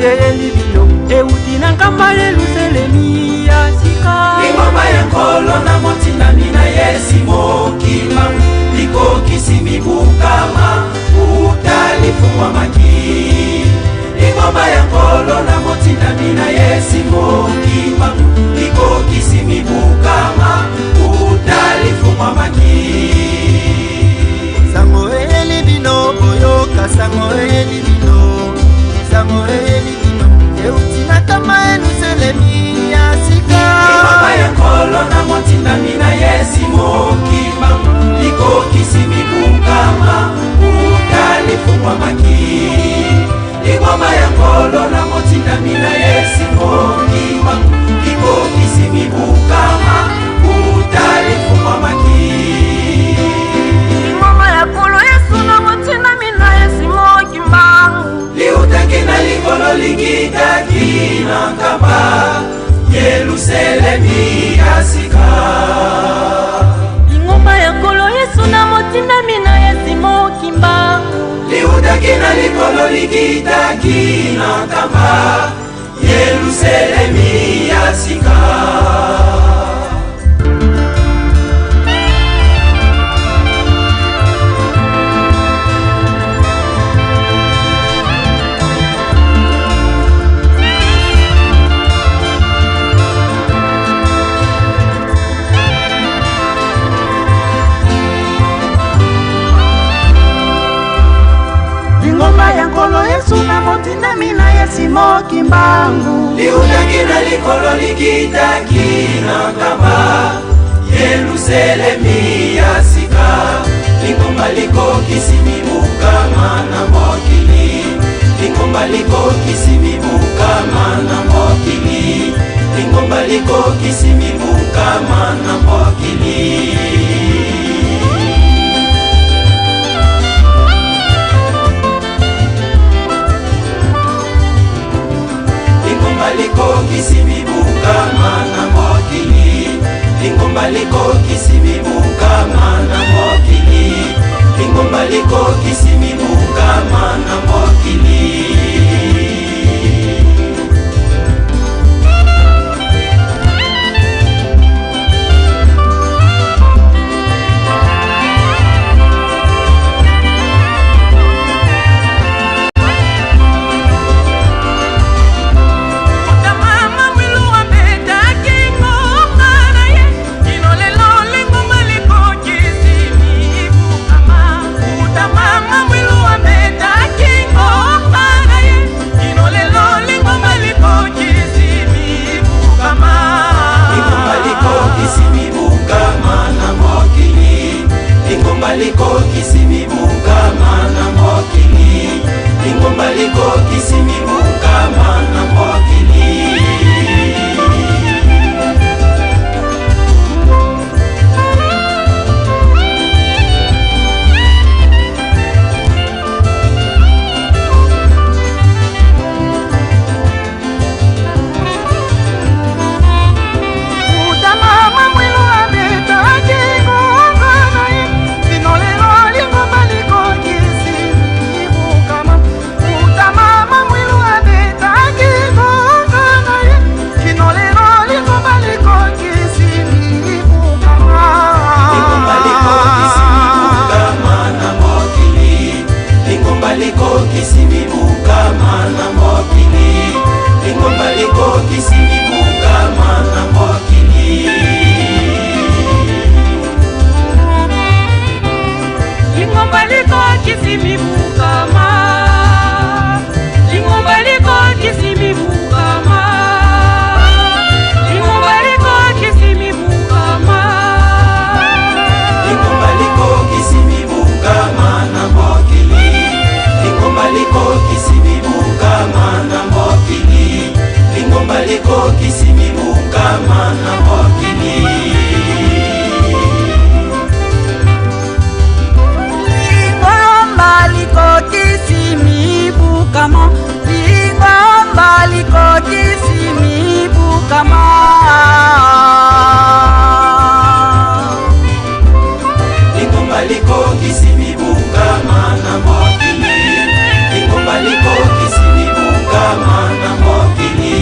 eyeli bino euti na nkamba yeluselemi ya sika engamba ya kolo na motindami na Yesu Mokimbangu likokisi mibukama utalifungwa maki engamba ya kolo na motindami na Yesu Mokimbangu likokisi mibukama utalifungwa maki sango eyeli bino boyoka sango eyeli bino sango eyeli bino euti na nkamba yeluselemi ya sika engamba ya kolo na motindami na Yesu Mokimbangu likokisi mibukama utalifungwa maki engamba ya kolo na motindami na Yesu Mokimbangu likokisi mibukama utalifungwa maki engamba ya kolo Yesu na motindami na Yesu Mokimbangu liutaki na likolo likitaki na nkamba Yerusalemi ya sika. Ingoma ya kolo Yesu na motinda mina yesimo kimbangu. Liuda kina likolo likita kina kamba. Yerusalemi ya sika. Ingoma ya kolo Yesu na motinda mina yesimo kimbangu. Liuda kina likolo likita kina kamba. Yerusalemi ya sika. Lingomba liko kisimibuka mana mokili. Lingomba liko kisimibuka mana mokili. Lingomba liko kisimibuka mana mokili. Liko kisimibuka mana mokili. Lingomba liko kisimibuka mana mokili. Lingomba liko kisimibuka mana mokili. Liko kisimibuka mana mokili. Lingomba liko kisimibuka mana mokili. Liko kisimibuka mana mokili. Lingomba liko kisimibuka mana mokili. Lingomba liko kisimibuka ma. Lingomba liko kisimibuka ma. Lingomba liko kisimibuka ma. Lingomba liko kisimibuka mana mokili. Lingomba liko kisimibuka mana mokili. Lingomba liko kisimibuka mana mokili. Lingomba liko kisimibuka ma. Lingomba liko kisimibuka ma. Lingomba liko kisimibuka mana mokili. Lingomba liko kisimibuka mana mokili.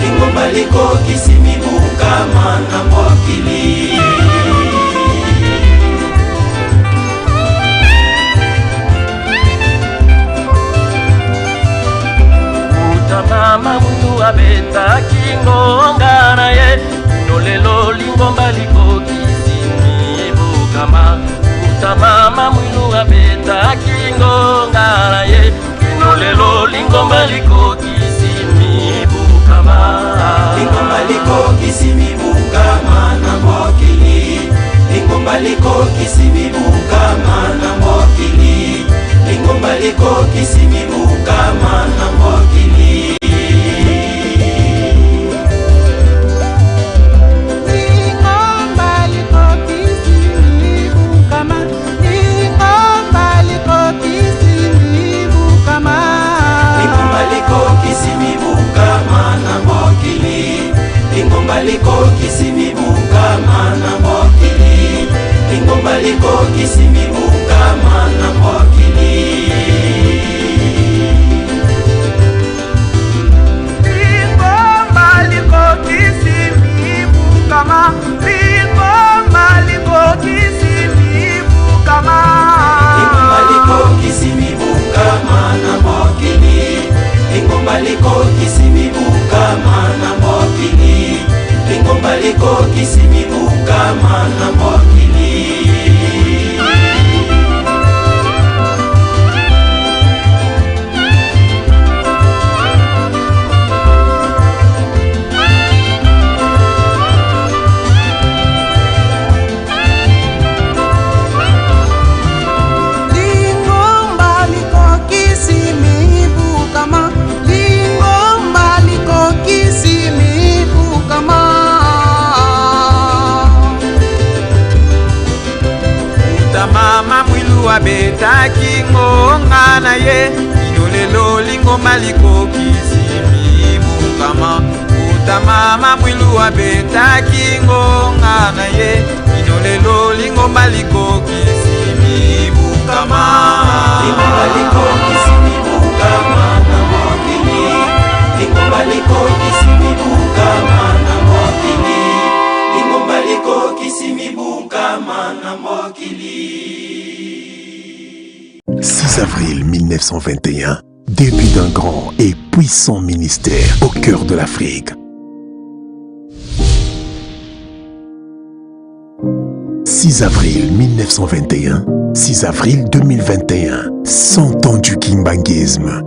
Lingomba liko kisimibuka mana mokili. Utamama mungu abeta kingonga na ye. Nolelo lingomba liko kisimibuka ma. Utamama mungu abeta kingonga na ye. Nolelo lingomba liko kisimibuka ma. Lingomba liko kisimibuka mana mokili. Lingomba liko kisimibuka mana mokili. Lingomba liko kisimibuka mana mokili. Lingomba liko kisimibuka ma. Lingomba liko kisimibuka ma. Lingomba liko kisimibuka mana mokili. Lingomba ye kino lelo lingomba likoki simibukama utamama mwilu abetaki ngonga na ye kino lelo lingomba likoki simibukama lingomba likoki simibukama na mokili lingomba likoki simibukama na mokili lingomba likoki simibukama na mokili. 6 avril 1921, début d'un grand et puissant ministère au cœur de l'Afrique. 6 avril 1921, 6 avril 2021, 100 ans du kimbanguisme.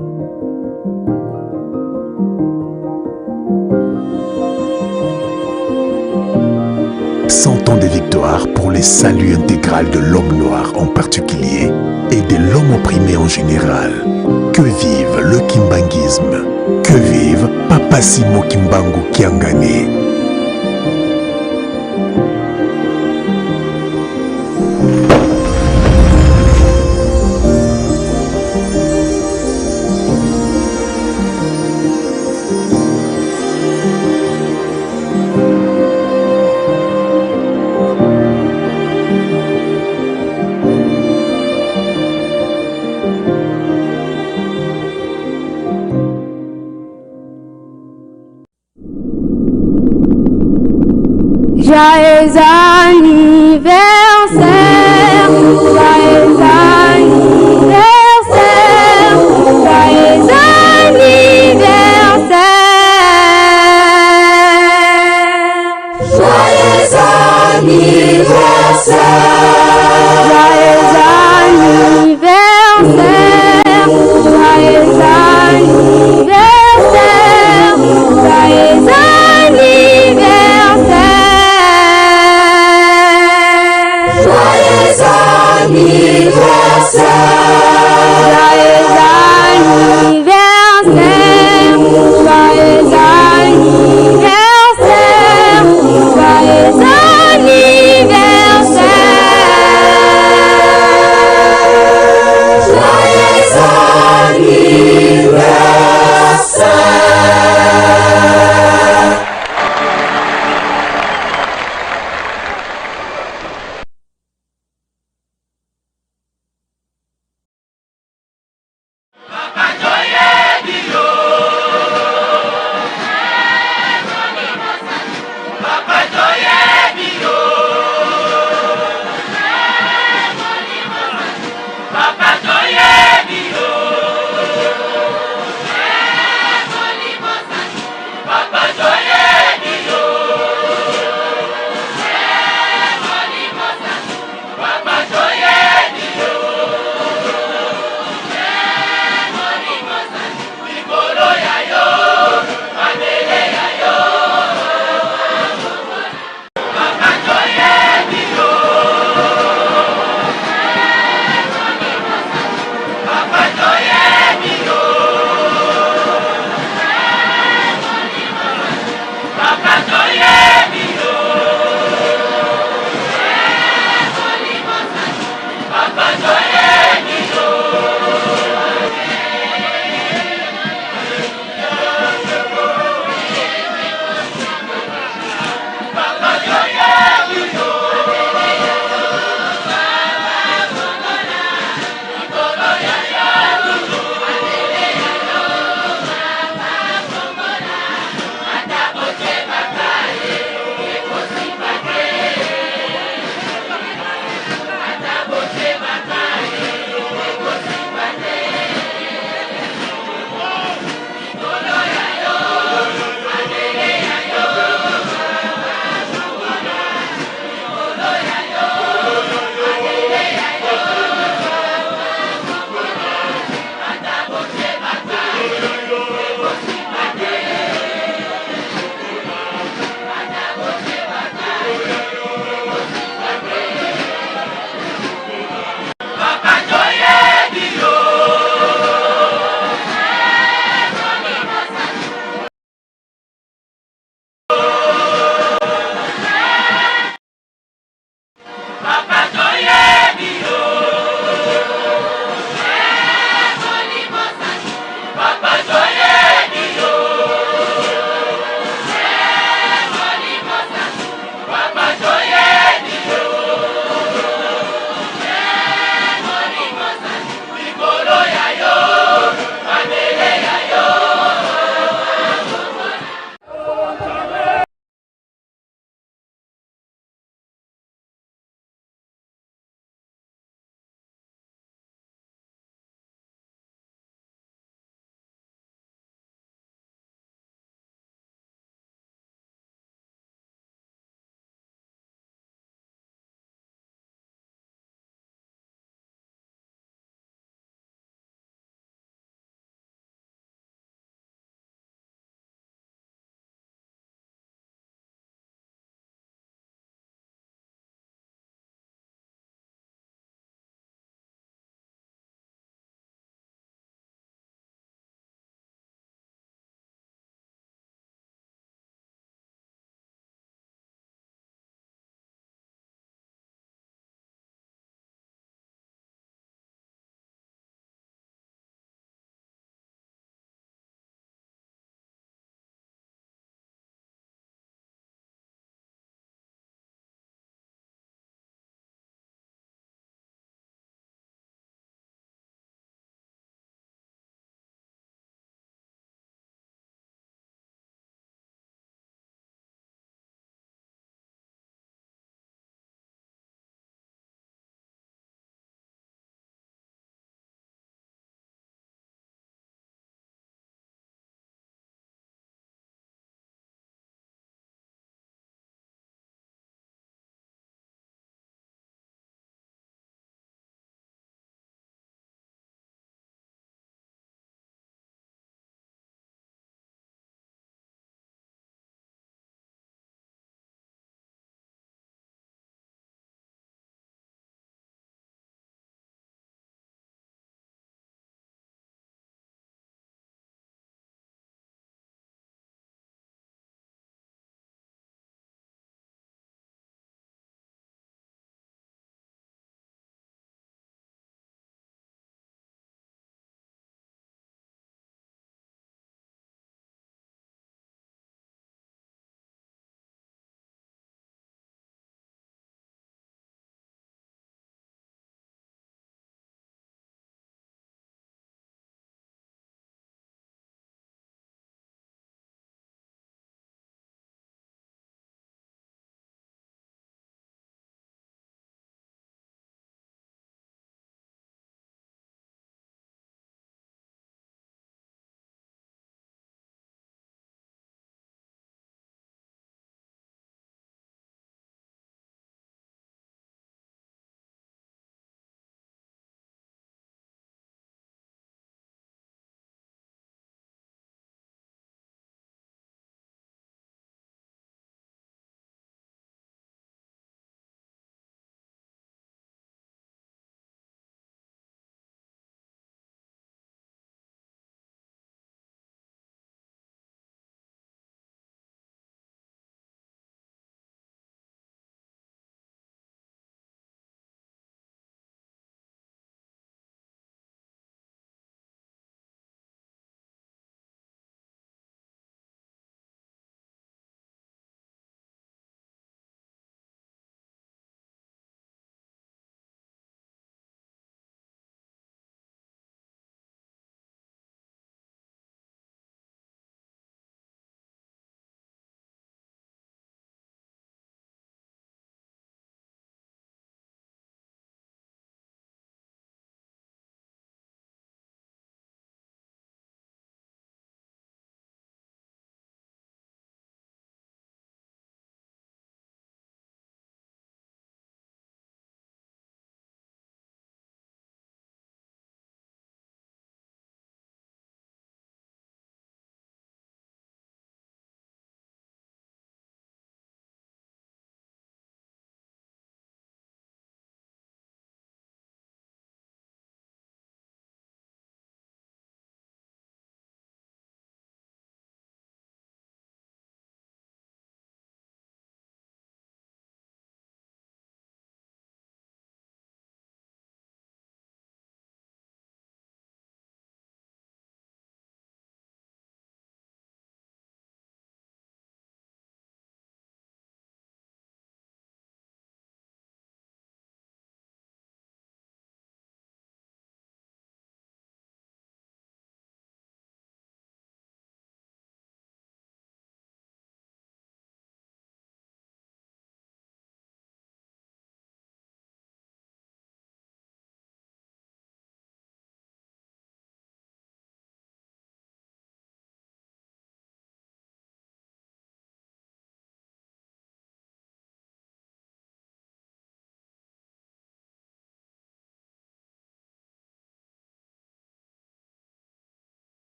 Ans de victoire pour le salut intégral de l'homme noir en particulier et de l'homme opprimé en général. Que vive le kimbanguisme. Que vive Papa Simo Kimbangu Kiangani. Joyeux anniversaire, joyeux anniversaire, joyeux anniversaire, joyeux anniversaire, joyeux anniversaire, joyeux anniversaire.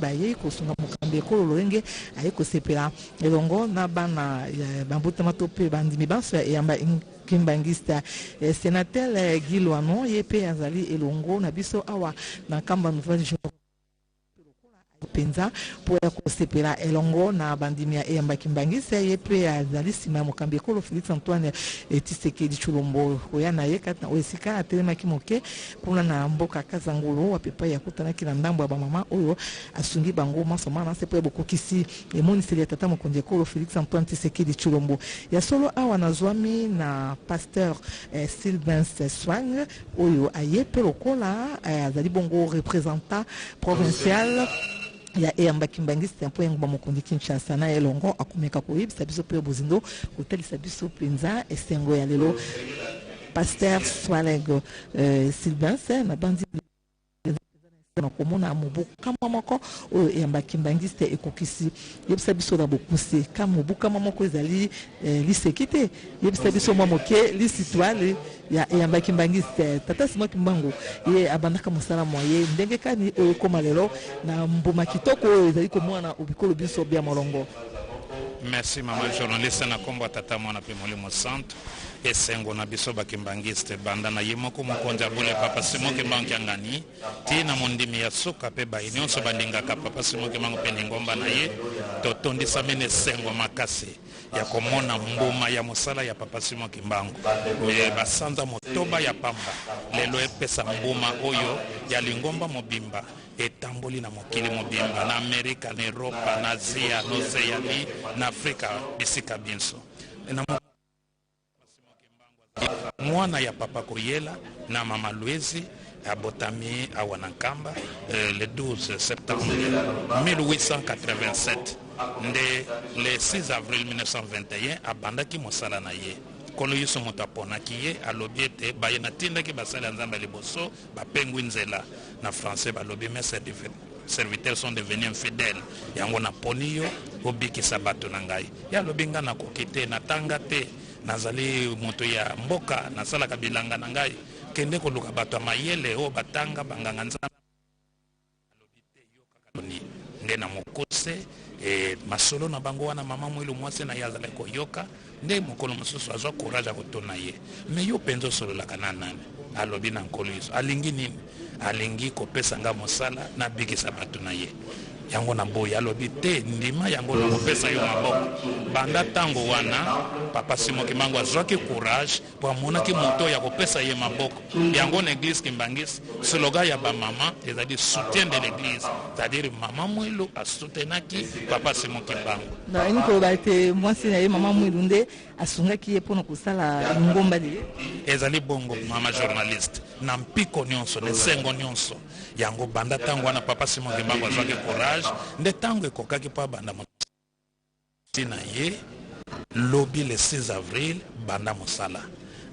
baye kosunga mokambi ekolo lolenge aye kosepela elongo na bana bambutama to mpe bandimi banso eyamba kimbangista sénateur Gilwano ye mpe azali elongo na biso awa na kamba nouvelle journée penza po ya kosepela elongo na bandimi ya eyamba kimbangisa ye mpe azali nsima ya mokambi ekolo Félix Antoine Tshisekedi Tshilombo oya na ye kati na esika atelemaki moke mpona na mboka Kazangulu apepa ya kutanaki na ndambo ya bamama oyo asungi bango masomana se po ya bokokisi emoniseli ya tata mokonzi ekolo Félix Antoine Tshisekedi Tshilombo ya solo awa nazwami na pasteur Sylvain Swang oyo aye mpe lokola azali bongo représentant provincial ya eyamba kimbangista mpo yango bamokonzi Kinshasa na elongo akomeka koyebisa biso mpe bozindo kotalisa biso mpenza esengo ya lelo pasteur Swalego Sylvain na bandi na komona mobuka moko oyo eyamba kimbangista ekokisi yebisa biso na bokuse ka mobuka moko ezali liseki te yebisa biso mwa moke lisitwale ya eyamba kimbangista tata Simon Kimbangu ye abandaka mosala moye ndenge kani oyo koma lelo na mbuma kitoko oyo ezali komona obikolo biso bya molongo. Merci maman journaliste na kombo tata mwana pe molimo centre esengo na biso bakimbangiste banda na yemoko mokonja bule papa Simon Kimbangu ngani ti na mondimi ya soka pe ba nyonso bandingaka papa Simon Kimbangu pe ngomba na ye totondisa mene sengo makasi ya komona mbuma ya mosala ya papa Simon Kimbangu basanza motoba ya pamba lelo epesa mbuma oyo ya lingomba mobimba etamboli na mokili mobimba na Amerika na Europa na Asia na Oceania na Afrika bisika binso mwana ya papa Koyela na mama Louise abotami awanankamba le 12 septembre 1887 nde le 6 avril 1921 abandaki mosala na ye kolo yiso moto aponaki ye alobi ete baye natindaki basala nzambe liboso bapengwi nzela na français balobi mes serviteurs sont devenus infidèles yango naponi yo obikisa bato na ngai ya lobi nga nakoki te natanga te nazali moto ya mboka nasalaka bilanga na ngai kende koluka bato ya mayele oyo batanga banganga nzambe alobi te yoka nde na mokuse masolo na bango wana mama mwilu mwasi na ye azali koyoka nde mokolo mosusu azwa courage ya kotona ye me yo mpenza osololaka na nani alobi na nkolo yesu alingi nini alingi kopesa nga mosala nabikisa bato na ye yango na boye alobi te ndima yango na kopesa yo maboko banda ntango wana papa Simon Kimbangu azwaki courage po amonaki moto ya kopesa ye maboko yango na église Kimbangisi slogan ya bamama ezali soutien de l'église c'est-à-dire mama Mwilu asoutenaki papa Simon Kimbangu na iniko baite mwasi na ye mama Mwilu nde asungaki ye mpona kosala ngomba de ezali bongo mama journaliste na mpiko nyonso na esengo nyonso yango banda ntango wana papa Simon Kimbangu azwaki courage nde ntango ekokaki mpo abanda na ye lobi le 6 avril banda mosala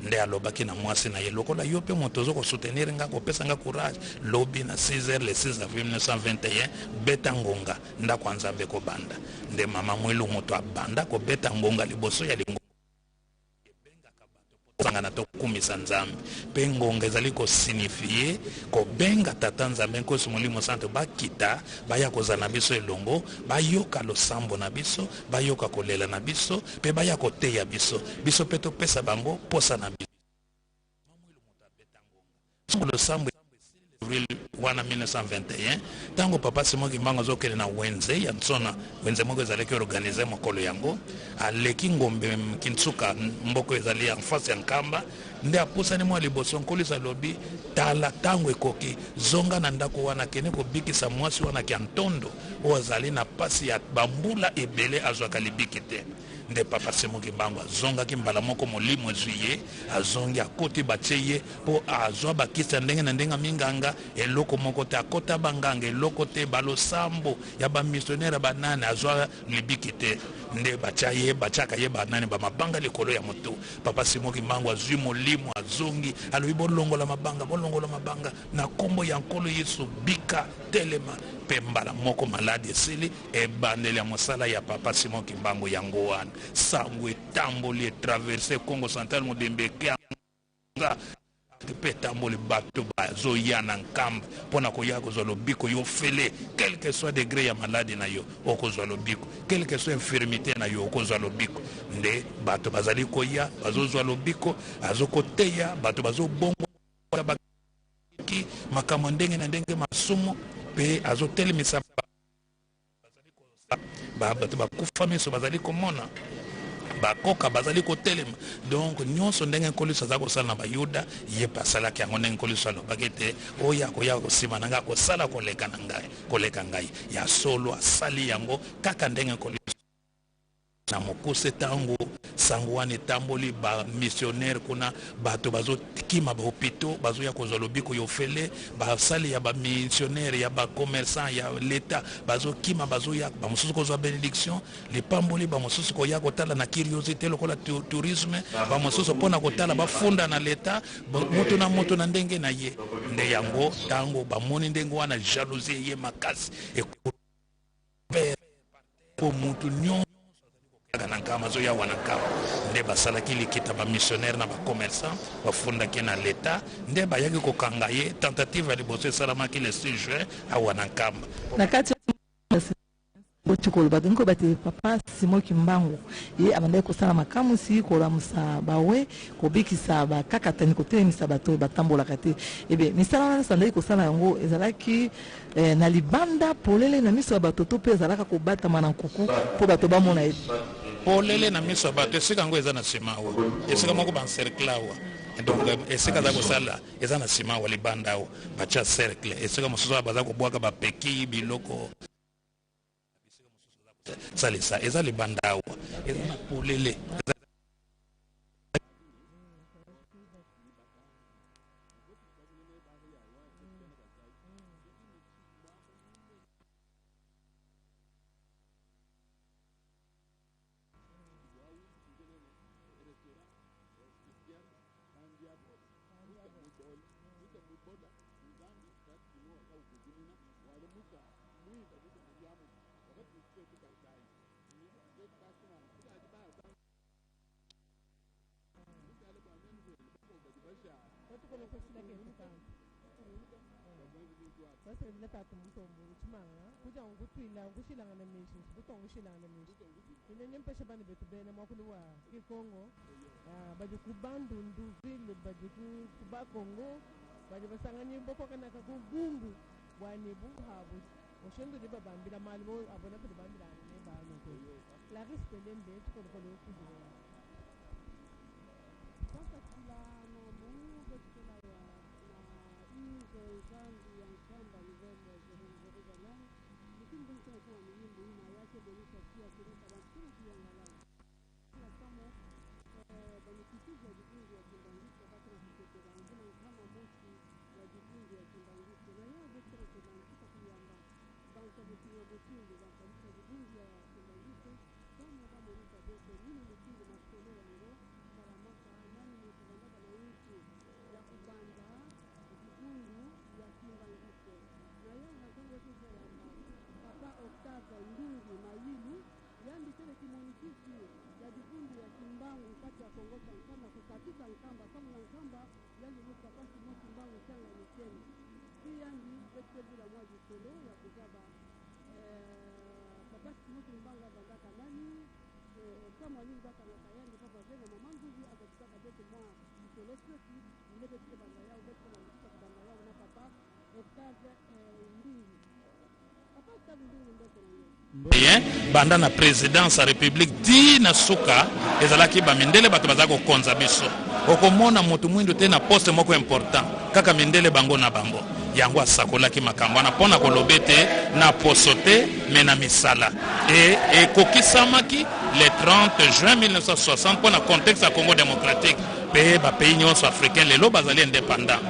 nde alobaki na mwasi na ye lokola yo mpe moto ozo kosoutenir nga kopesa nga courage lobi na 6h le 6 avril 1921 beta ngonga ndako ya nzambe kobanda nde mama Mwilu moto abanda kobeta ngonga liboso ya lingonga sangana tokumisa nzambe mpe ngonga ezali kosignifie kobenga tata nzambe nkosi molimo santo bakita baya kozala na biso elongo bayoka losambo na biso bayoka kolela na biso mpe baya koteya biso biso mpe topesa bango posa na biso losambo avril wana 1921 tango papa Simon Kimbangu azokende na wenze ya nsona wenze moko ezalaki organize mokolo yango aleki ngombe Kintsuka mboko ezali en face ya nkamba nde apusani mwa liboso nkolisa lobi tala tango ekoki zonga na ndako wana kene kobikisa mwasi wana kia ntondo oyo azali na pasi ya bambula ebele azwaka libiki te nde papa Simon Kimbangu azongaki mbala moko molimo ezwi ye azongi akoti batie ye mpo azwa bakisa ndenge na ndenge minganga eloko moko te akota banganga eloko te balosambo ya bamissionnaire banane azwa libiki te nde batiaka ye banane bamabanga likolo ya moto papa Simon Kimbangu azwi molimo azongi alobi bolongola mabanga na kombo ya nkolo Yesu bika telema mpe mbala moko maladi esili ebandeli ya mosala ya papa Simon Kimbangu yango wana sango etamboli etraverse Congo central modembe keanga pe tamboli bato bazoya na nkamba mpona koya kozwa lobiko yo fele quel que soit degré ya maladi na yo okozwa lobiko quel que soit infirmité na yo okozwa lobiko nde bato bazali koya bazozwa lobiko azokoteya bato bazobongo baki makambo ndenge na ndenge masumu pe azotelemisa bato bakufa miso bazali komona bakoka bazali kotelema donc nyonso ndenge nkoliso aza kosala na bayuda ye basalaki yango ndenge nkoliso alobaki ete oyo akoya kosima na ngai akosala koleka ngai ya solo asali yango kaka ndenge nkoliso na mokuse ntango sango wana etamboli bamissionnaire kuna bato bazokima bahopito bazoya kozwa lobiko yo fele basali ya bamissionnaire ya bacommerçant ya leta bazokima bazoya bamosusu kozwa bénédiction lipamboli bamosusu koya kotala na curiosité lokola tourisme bamosusu mpona kotala bafunda na leta moto na ndenge na ye nde yango ntango bamoni ndenge wana jalousie ye makasi po mutu nyonso na nkama zoya wana nkama nde basalaki likita bamissionnaire na bacommerçant bafundaki na leta nde bayaki kokanga ye tentative ya liboso esalamaki le 6 juin awa na nkamba na kati ochikolo badongo bati papa Simon Kimbangu ye abandaki kosala makamusi kolamusa bawe kobikisa bakakatani kotelemisa bato batambolaka te ebe misala wana sandaki kosala yango ezalaki na libanda polele na miso ya bato to mpe ezalaka kobatama na nkuku mpo bato bamona ye polele na miso ya bato esika yango eza na nsima awa esika moko bancercle awa donc esika aza kosala eza na nsima awa libanda awa batya cercle esika mosusu baza kobwaka bapeki biloko salisa eza libanda awa eza na polele banda na présidence ya république dina suka ezalaki bamindele bato baza kokonza biso okomona motu mwindu te na poste moko important kaka mindele bango na bango yango asakolaki makambo wana mpona koloba ete na poso te me na misala ekokisamaki le 30 juin 1960 mpona contexte ya Congo démocratique mpe bapays nyonso africain lelo bazali indépendant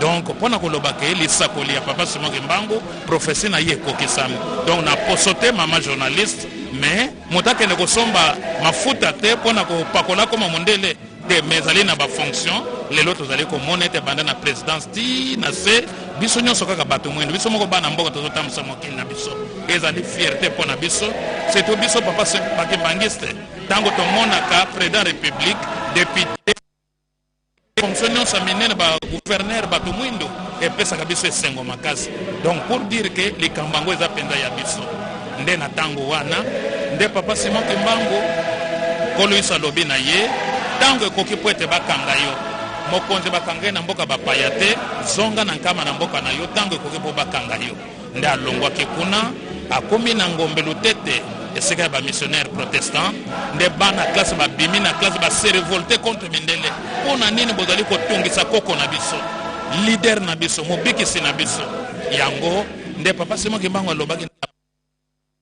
donc mpona koloba ke lisakoli ya papa Simon Kimbangu prophétie na ye ekokisami donc na poso te mama journaliste mais moto akende kosomba mafuta te mpona kopakola koma mondele te mais ezali na bafonction lelo tozali komona ete banda na présidence ti na se biso nyonso kaka bato mwindu biso moko bana mboka tozotambwisa mokili na biso ezali fierté mpona biso surtout biso papa bakembangiste ntango tomonaka président république député fonction nyonso minene bagouverneur bato mwindo epesaka biso esengo makasi. Donc pour dire que likambo yango eza mpenza ya biso nde na ntango wana nde papa Simon Kimbangu kolo iso alobi na ye ntango ekoki po ete bakanga yo mokonzi bakanga ye na mboka bapaya te, zonga na nkama na mboka na yo ntango ekoki po bakanga yo. Nde alongwaki kuna akomi na ngombe lutete esika ya bamissionnaire protestant nde bana classe babimi na classe base révolté contre mindele mpona nini bozali kotungisa koko na biso leader na biso mobikisi na biso. Yango nde papa Simon Kimbangu alobaki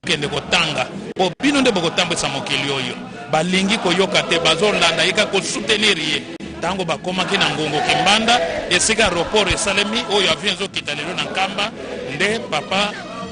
kende kotanga po bino nde bokotambwisa mokili oyo balingi koyoka te bazolanda yeka kosoutenir ye ntango bakomaki na ngongo Kimbanda esika aéroport esalemi oyo avion ezokita lelo na nkamba nde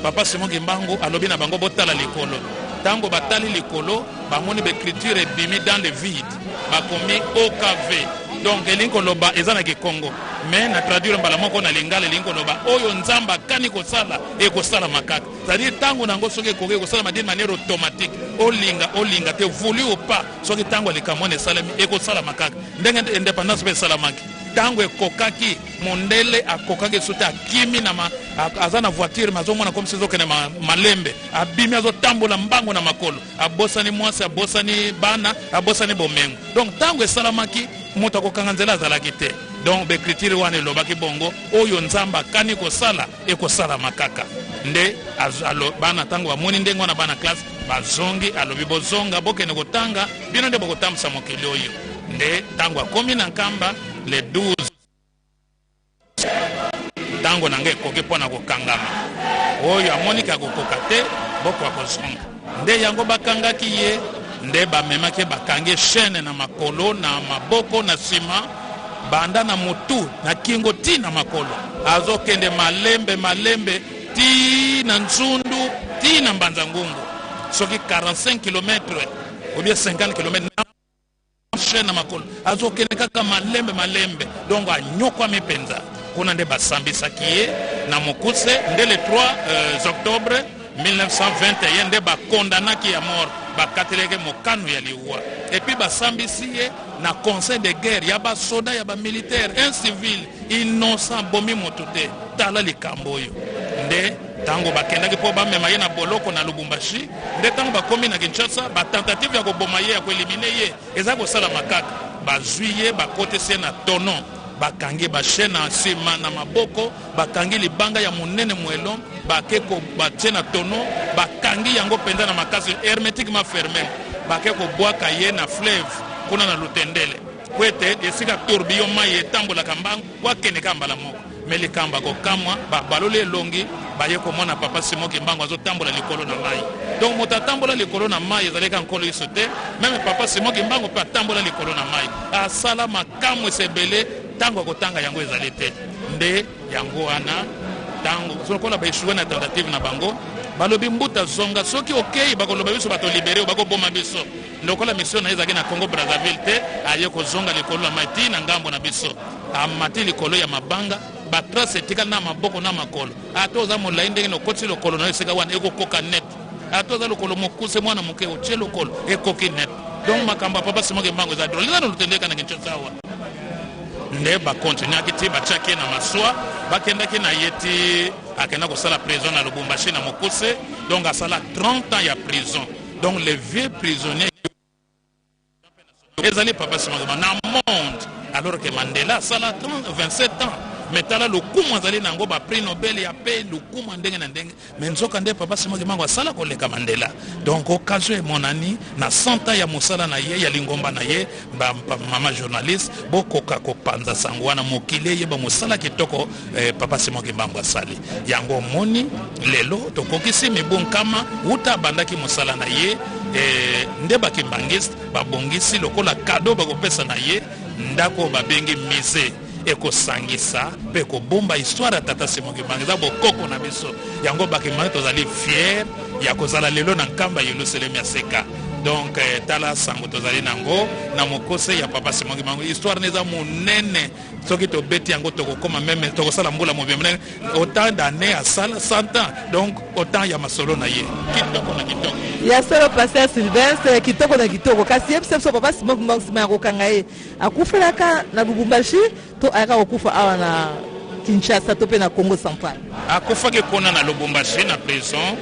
papa Simon Kimbangu alobi na bango botala likolo. Tango batali likolo bamoni l'écriture ebimi dans le vide bakomi OKV. Donc elinko loba ezana ki Congo mais na traduire mbala moko na lingala elinko loba oyo nzamba kani kosala ekosala makaka. C'est-à-dire tango nango soki ekoki kosala d'une manière automatique olinga te voulu ou pas soki tango likamone salami ekosala makaka. Ndenge indépendance be salamaki tango ekokaki mondele akokaki sote akimi na azana voiture mazomona comme sizo kene malembe abimi azotambola mbango na makolo abosani mwasi abosani bana abosani bomengo. Donc tango esalamaki moto akokanga nzela azalaki te. Donc bekritiri wana elobaki bongo oyo nzamba kani kosala ekosala makaka. Nde bana tango bamoni ndenge wana bana classe bazongi alobi bozonga bokene kotanga bino nde bokotambisa mokili oyo. Nde tango akomi na nkamba le 12 tango nange ekoki mpona kokangama oyo amoniki akokoka te boko akozonga. Nde yango bakangaki ye nde bamemaki bakangi chaîne na makolo na maboko na nsima banda na motu na kingo ti na makolo azokende malembe ti na nzundu ti na mbanza ngungu soki 45 km ou bien 50 km chaîne na makolo azokende kaka malembe donc anyokwa mipenza kuna nde basambisaki ye na mokuse nde le 3 octobre 1921 nde bakondanaki ya mort bakateleke mokano ya liwa et puis basambisi ye na conseil de guerre ya basoda ya bamilitaire un civil innocent bomi motu te. Tala likambo oyo nde tango bakendaki mpo bamema ye na boloko na Lubumbashi nde tango bakomi na Kinshasa batentative ya koboma ye ya koelimine ye eza kosala makaka bazwi ye bakotisi ye na tonon bakangi bachaîne na nsima na maboko bakangi libanga ya monene mwelo bakeko batie na tonon bakangi yango mpenza na makasi hermétiquement fermé bakeko bwaka ye na fleuve kuna na Lutendele po ete esika tourbillon mai etambolaka mbangu wakende ka mbala moko me likamba kokamwa baloli elongi baye komona papa Simon Kimbangu azotambola likolo na mai. Donc moto atambola likolo na mai ezaleka nkolo iso te meme papa Simon Kimbangu mpe atambola likolo na mai asala makambo esebele tango akotanga yango ezali te. Nde yango wana tango sokola baeshuwe na tentative na bango balobi mbuta zonga soki okei bakoloba biso bato libere bakoboma biso ndokola mission na ezaki na Congo Brazzaville te aye kozonga likolo na mai ti na ngambo na biso amati likolo ya mabanga batrace etikali na maboko na makolo ata oza molai ndenge nokoti lokolo na esika wana ekokoka net ata oza lokolo mokuse mwana moke otie lokolo ekoki net. Donc makambo ya papa Simon Kimbangu eza drôle eza na Lutendeka na Kinshasa awa nde bakontinuaki ti batiaki na maswa bakendaki na ye ti akenda kosala prison na Lubumbashi na mokuse. Donc asala 30 ans ya prison. Donc les vieux prisonniers ezali papa Simon Kimbangu na monde alors que Mandela asala 27 ans mais tala lokumu azali nango ba prix Nobel ya paix lokumu ndenge na ndenge mais nzoka nde papa Simon Kimbangu asala koleka Mandela. Donc occasion monani na 100 ans ya mosala na ye ya lingomba na ye ba mama journaliste bokoka kopanza sangwana mokile ye ba mosala kitoko papa Simon Kimbangu asali yango moni lelo tokokisi mibonkama uta bandaki mosala na ye nde bakimbangiste babongisi lokola cadeau bakopesa na ye ndako babengi mise ekosangisa mpe kobomba histoire ya tata Simon Kimbangu eza bokoko na biso yango bakimbangi tozali fier ya kozala lelo na nkamba Yerusalemu ya seka donc tala sango tozali nango na mokose ya papa Simon Kimbangu. Histoire neza monene soki tobeti yango tokokoma meme tokosala mbula mobimene autant d'années à sala 100 ans, donc autant ya masolo na ye kitoko na kitoko ya solo pasteur Sylvestre kitoko na kitoko kasi yebisa papa Simon Kimbangu sima yakokanga ye akufelaka na Lubumbashi to aka okufa awa na Kinshasa to pe na Congo Central. Akufaki kona na Lubumbashi na prison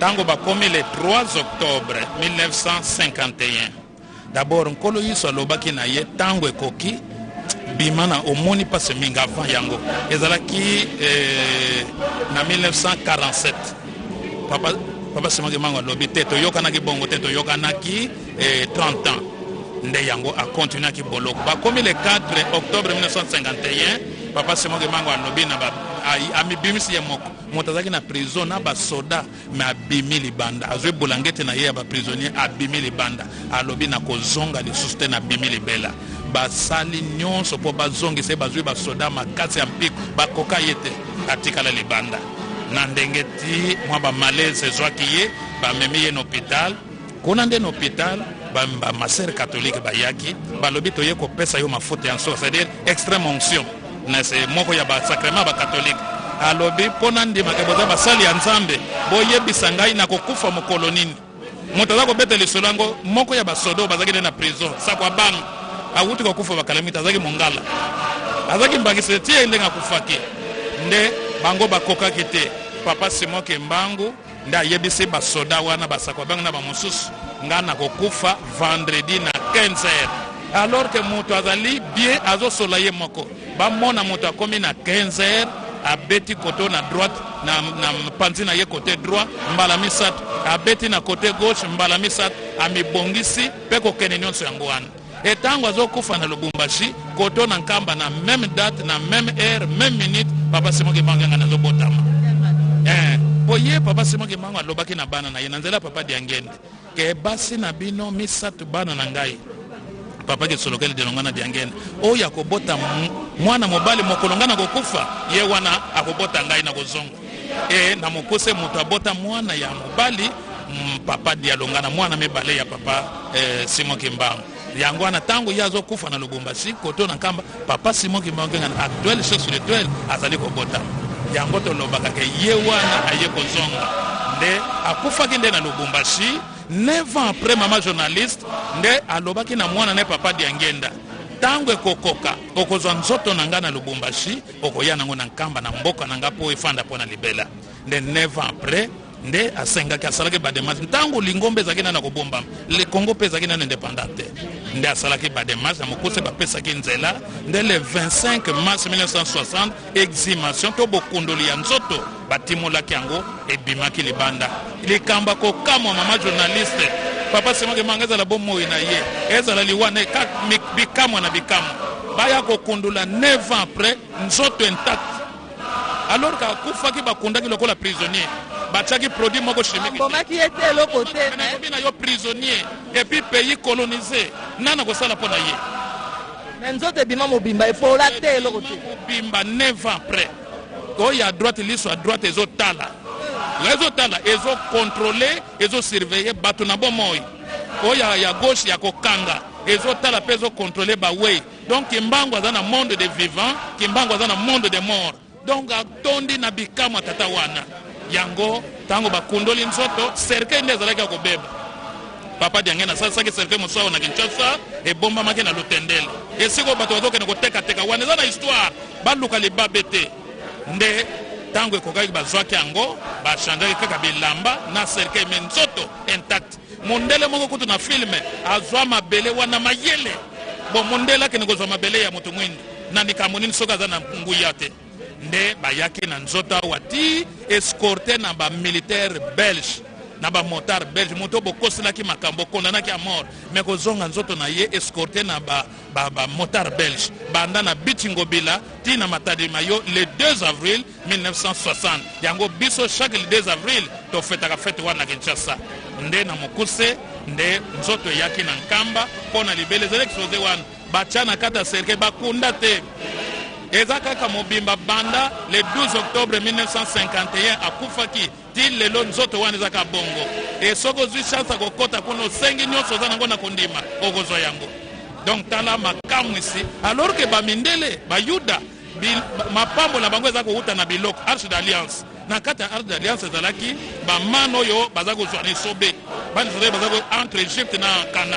tango bakomi le 3 octobre 1951. D'abord nkolo yiso alobaki na ye tango ekoki bimana omoni pase minga avant yango ezalaki na 1947 papa Simon Kimbangu alobi te toyokanaki bongo te toyokanaki 30 ans nde yango a continué ki boloko bakomi le 4 octobre 1951 papa Simon Kimbangu alobi na amibimisi ya moko motazaki na prison na basoda me abimi libanda azwe bolangete na ye ya baprisonnier abimi libanda alobi na kozonga lisusu te na abimi libela basali nyonso mpo bazongisa ye bazwi basoda makasi ya mpiko bakoka ye te atikala libanda na ndenge ti mwa bamalaise ezwaki ye bamemi ye na hôpital kuna nde na hôpital bamasere catholique bayaki balobi toye kopesa yo mafuta ya nsoka c'est-à-dire extrême onction na se moko ya basacrement bakatholike alobi mpona ndimaka boza basali ya nzambe boyebisa ngai na kokufa mokolo nini moto aza kobeta lisolo yango moko ya basoda bazaki nde na prison sakwa banga awuti kokufa bakalamita azaki mongala azaki mbangisa tie ndenge akufaki nde bango bakokaki te papa Simon Kimbangu nde ayebisi basoda wana basakwa banga na bamosusu nga na kokufa vendredi na 15h alors que moto azali bien azosola ye moko bamona moto akomi na 15h abeti koto na droite na panzi na ye côté droit mbala misato abeti na côté gauche mbala misato amibongisi pe kokene nyonso yango wana etango azokufa na Lubumbashi koto na nkamba na même date na même heure même minute papa Simon Kimbangu nga nazobotama boye papa Simon Kimbangu alobaki na bana na ye na nzela papa Diangende ke basi na bino misato bana na ngai papa ke solokeli de longana Diangende oyo akobota mwana mobali mokolongana kokufa ye wana akobota ngai na kozonga na mokose moto abota mwana ya mobali papa dialongana mwana mebale ya papa Simon Kimbangu yango wana tango ye azokufa na Lubumbashi koto na nkamba papa Simon Kimbangu ngana actuel chef spirituel azali kobota yango tolobaka ke ye wana aye kozonga nde akufaki nde na Lubumbashi 9 ans après mama journaliste nde alobaki na mwana ne papa Diangenda tango ekokoka okozwa nzoto na nga na Lubumbashi okoya nango na nkamba na mboka na nga po efanda po na libela nde 9 ans après nde asengaki asalaki bademage ntango lingombe ezalaki na kobomba le Congo mpe ezalaki na indépendante nde asalaki bademage na mokuse bapesaki nzela nde le 25 mars 1960 exhumation to bokundoli ya nzoto batimolaki yango ebimaki libanda likamba kokamwa mama journaliste papa Simon Kimbangu ezala bomoi na ye ezala liwana bikamwa na bikamwa baya kokundula 9 ans après nzoto intact alors qu'akufaki bakundaki lokola prisonnier bachaki produit moko chimique bomaki ete loko te mais na yo prisonnier et puis pays colonisé nana ko sala pona ye mais nzote bima mobimba epola te loko te mobimba 9 ans après oyo à droite liso à droite ezotala ezo contrôler ezo surveiller bato na bomoi oyo ya gauche ya kokanga ezotala pe ezo contrôler ba way donc Kimbangu aza na monde de vivants Kimbangu aza na monde de morts donc atondi na bikamwa tata wana yango tango bakundoli nzoto cercueil nde ezalaki akobeba papa Diangenda asalasaki cercueil mosusu na Kinshasa ebombamaki na Lutendele esiko bato bazokende kotekateka wana eza na histoire baluka libabe te nde tango ekokaki bazwaki yango bachangeaki kaka bilamba na cercueil me nzoto intact mondele moko kutu na filme azwa mabele wana mayele bon mondele akende kozwa mabele ya moto mwindu na likambo nini soki aza na nguya te nde bayaki na nzoto awa ti escorte na bamilitaire belge na bamotard belge moto bokoselaki makambo kondanaki ya mort me kozonga nzoto na ye escorte na bamotard belge banda na Bitingobila ti na Matadi Mayo le 2 avril 1960 yango biso chaque le 2 avril tofetaka fete wana na Kinshasa nde na mokuse nde nzoto eyaki na nkamba mpo na libele ezali expose wana batya na kati ya cercueil bakunda te eza kaka mobimba banda le 12 octobre 1951 akufaki ti lelo nzoto wana ezaka bongo e soko ozwi chance akokota kuna osengi nyonso oza nango na kondima okozwa yango. Donc tala makamwisi alors que bamindele bayuda mapambo na bango eza kouta na biloko arche d'alliance na kati ya arche d'alliance ezalaki bamana oyo baza kozwa na esobe bana esobe baza entre Egypte na Kana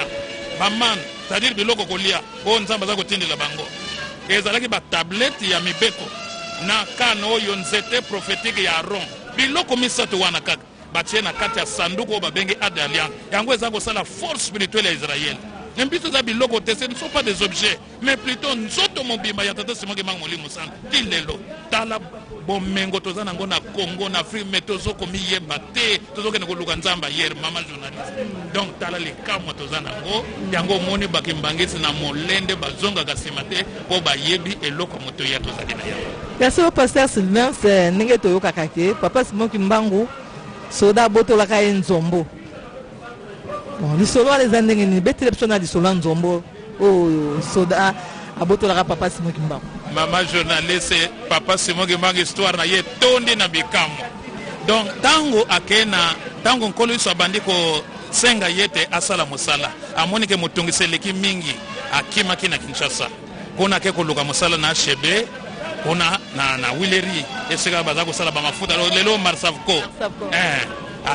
bamana c'est-à-dire biloko kolia oyo nzambe aza kotindela bango ezalaki batablete ya mibeko na kana oyo nzete prophétique ya Aaron biloko misato wana kaka batie na kati ya sanduku oyo babengi arche d'alliance yango eza kosala force spirituelle ya Israël. Ce ne sont pas des objets, mais plutôt nous autres mobimba ya tata Simon Kimbangu molimo sana. Tilelo tala bomengo tozana ngona Congo na Afrique metozo komi yeba te tozo kene ko luka nzamba hier mama journaliste. Donc tala le kamwa tozana ngo yango moni bakimbangisi na molende bazonga kasima te po bayebi eloko moto ya tozaki na yango. Merci au pasteur Sylvain, c'est ninge toyoka kake papa Simon Kimbangu soda boto la ka nzombo. Bon, lisolo les andenge ni betele psona lisolo nzombo o soda abotolaka papa Simon Kimbangu. Mama journaliste papa Simon Kimbangu histoire na ye tondi na bikamo. Donc tango akena tango nkolo iso abandi ko senga yete asala mosala amoni ke motungiseleki mingi akima kina Kinshasa kona ke koluka mosala na HB kona na Wileri esika baza ko sala ba mafuta lelo Marsavco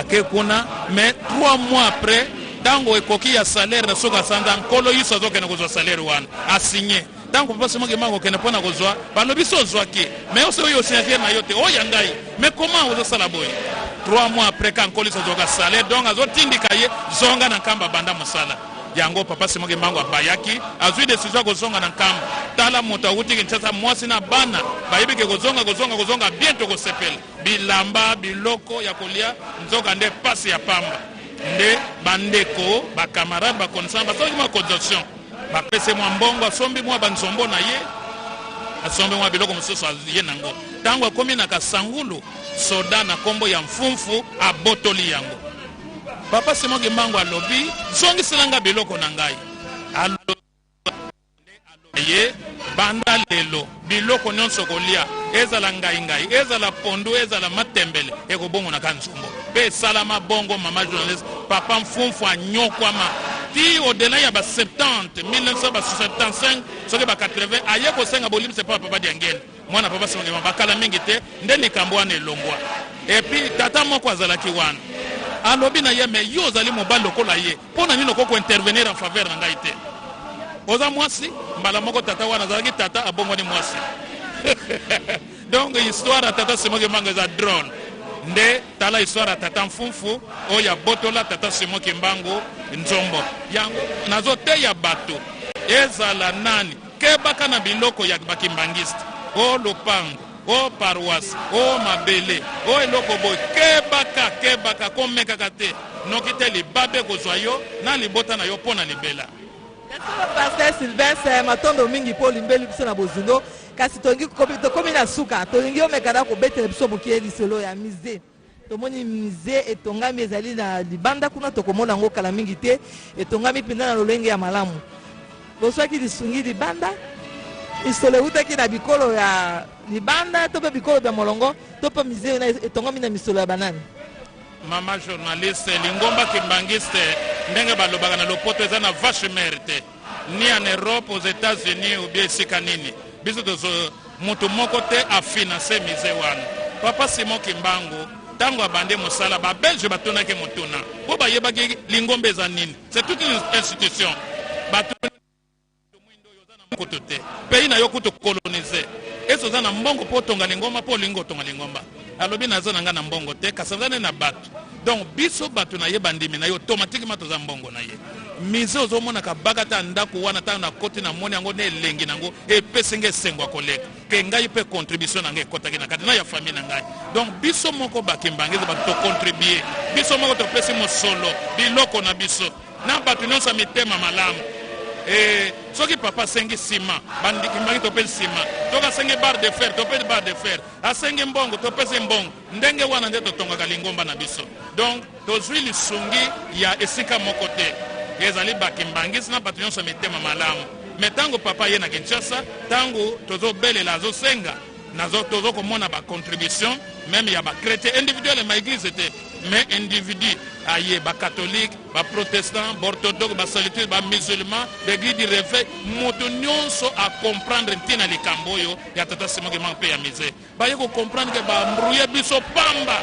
ake kuna mais 3 mois après tango ekoki ya salaire na soka sanda nkolo yiso azokena kozwa salaire wana asigné tango papa Simon Kimbangu kena pona kozwa balobi so zwaki mais oso yo signature na yote o yangai mais comment ozo sala boy 3 mois après quand nkolo yiso azoka salaire donc azotindika ye zonga na kamba banda mosala yango papa Simon Kimbangu abayaki azwi décision kozonga na kamba tala moto awuti Kinshasa mwasi na bana bayibike kozonga bientôt kosepela bilamba biloko ya kolia nzoka nde pasi ya pamba nde bandeko bakamarade bakonsa basoki mwa conjonction bapese mwa mbongo asombi mwa banzombo na ye asombi mwa biloko mosusu ye nango ntango akomi na kasangulu soda na nkombo ya mfumfu abotoli yango papa Simon Kimbangu alobi zongiselanga biloko na ngai ye banda lelo biloko nyonso kolia ezala ngai ezala pondu ezala matembele ekobongo na kanzombo pe salama bongo mama journaliste papa mfumfu anyokwama ti au-delà ya ba 70 1975 soki ba 80 aye kosenga bolim c'est pas papa diangel mwana papa Simon Kimbangu bakala mingi te nde likambo wana elongwa et puis tata moko azalaki wana alobi na ye mais yo ozali mobali lokola ye mpona nini okoko intervenir en faveur na ngai te oza mwasi mbala moko tata wana azalaki tata abongwani mwasi donc histoire ya tata Simon Kimbangu eza drone nde tala histoire ya tata mfumfu oyo abotola tata Simon Kimbangu nzombo yango nazoteya bato ezala nani kebaka na biloko ya bakimbangiste o lopango o paroisse o mabele o eloko boy kebaka komekaka te noki te libabe kozwa yo na libota na yo mpo na libela. Pasteur Sylvain matondo mingi po limbeli biso na bozindo kasi tokomi na suka tolingi omekana kobetela biso mokie lisolo ya musée tomoni musée etongami ezali na libanda kuna tokomona yango kala mingi te etongami mpenza na lolenge ya malamu boswaki lisungi libanda isolo eutaki na bikolo ya libanda to mpe bikolo bya molongo to mpe musée etongami na misolo ya banani. Mama journaliste lingomba kimbangiste ndenge balobaka na lopoto eza na vache mère te ni en Europe aux États-Unis ou bien esika nini biso tozo moto moko te afinanse musée wana papa Simon Kimbangu tango abande mosala babelge batonaki motuna po bayebaki lingomba eza nini c'est toute une institution koto te pays na yo kuto coloniser eso za na mbongo po tonga lingomba po lingo tonga lingomba alobi naza nanga na mbongo te kasazane na bato donc biso bato na ye bandimi na ye automatiquement toza mbongo na ye mise ozomona kabakata ndako wana ntango na koti na moni yango ne elengi nango epesinga esengo ya koleka ke ngai mpe contribution na ngai ekotaki na kati na ya famille na ngai donc biso moko bakimbangezi bato tocontribue biso moko topesi mosolo biloko na biso na bato nyonso ya mitema malamu soki papa asengi nsima bandikimbangi topesi nsima soki asengi barre de fer topesi barre de fer asengi mbongo topesi mbongo ndenge wana nde totongaka lingomba na biso donc tozwi lisungi ya esika moko te ezali bakimbangisi na bato nyonso mitema malamu me ntango papa ye na Kinshasa ntango tozobelela azosenga nazo tozo komona ba contribution même ya ba chrétien individuel ma église était mais individu aye ba catholique ba protestant ba orthodoxe ba salitude ba musulman l'église du réveil moto nyonso a comprendre ntina likambo oyo ya tata Simon Kimbangu pe ya mise ba yeko comprendre que ba mbrouye biso pamba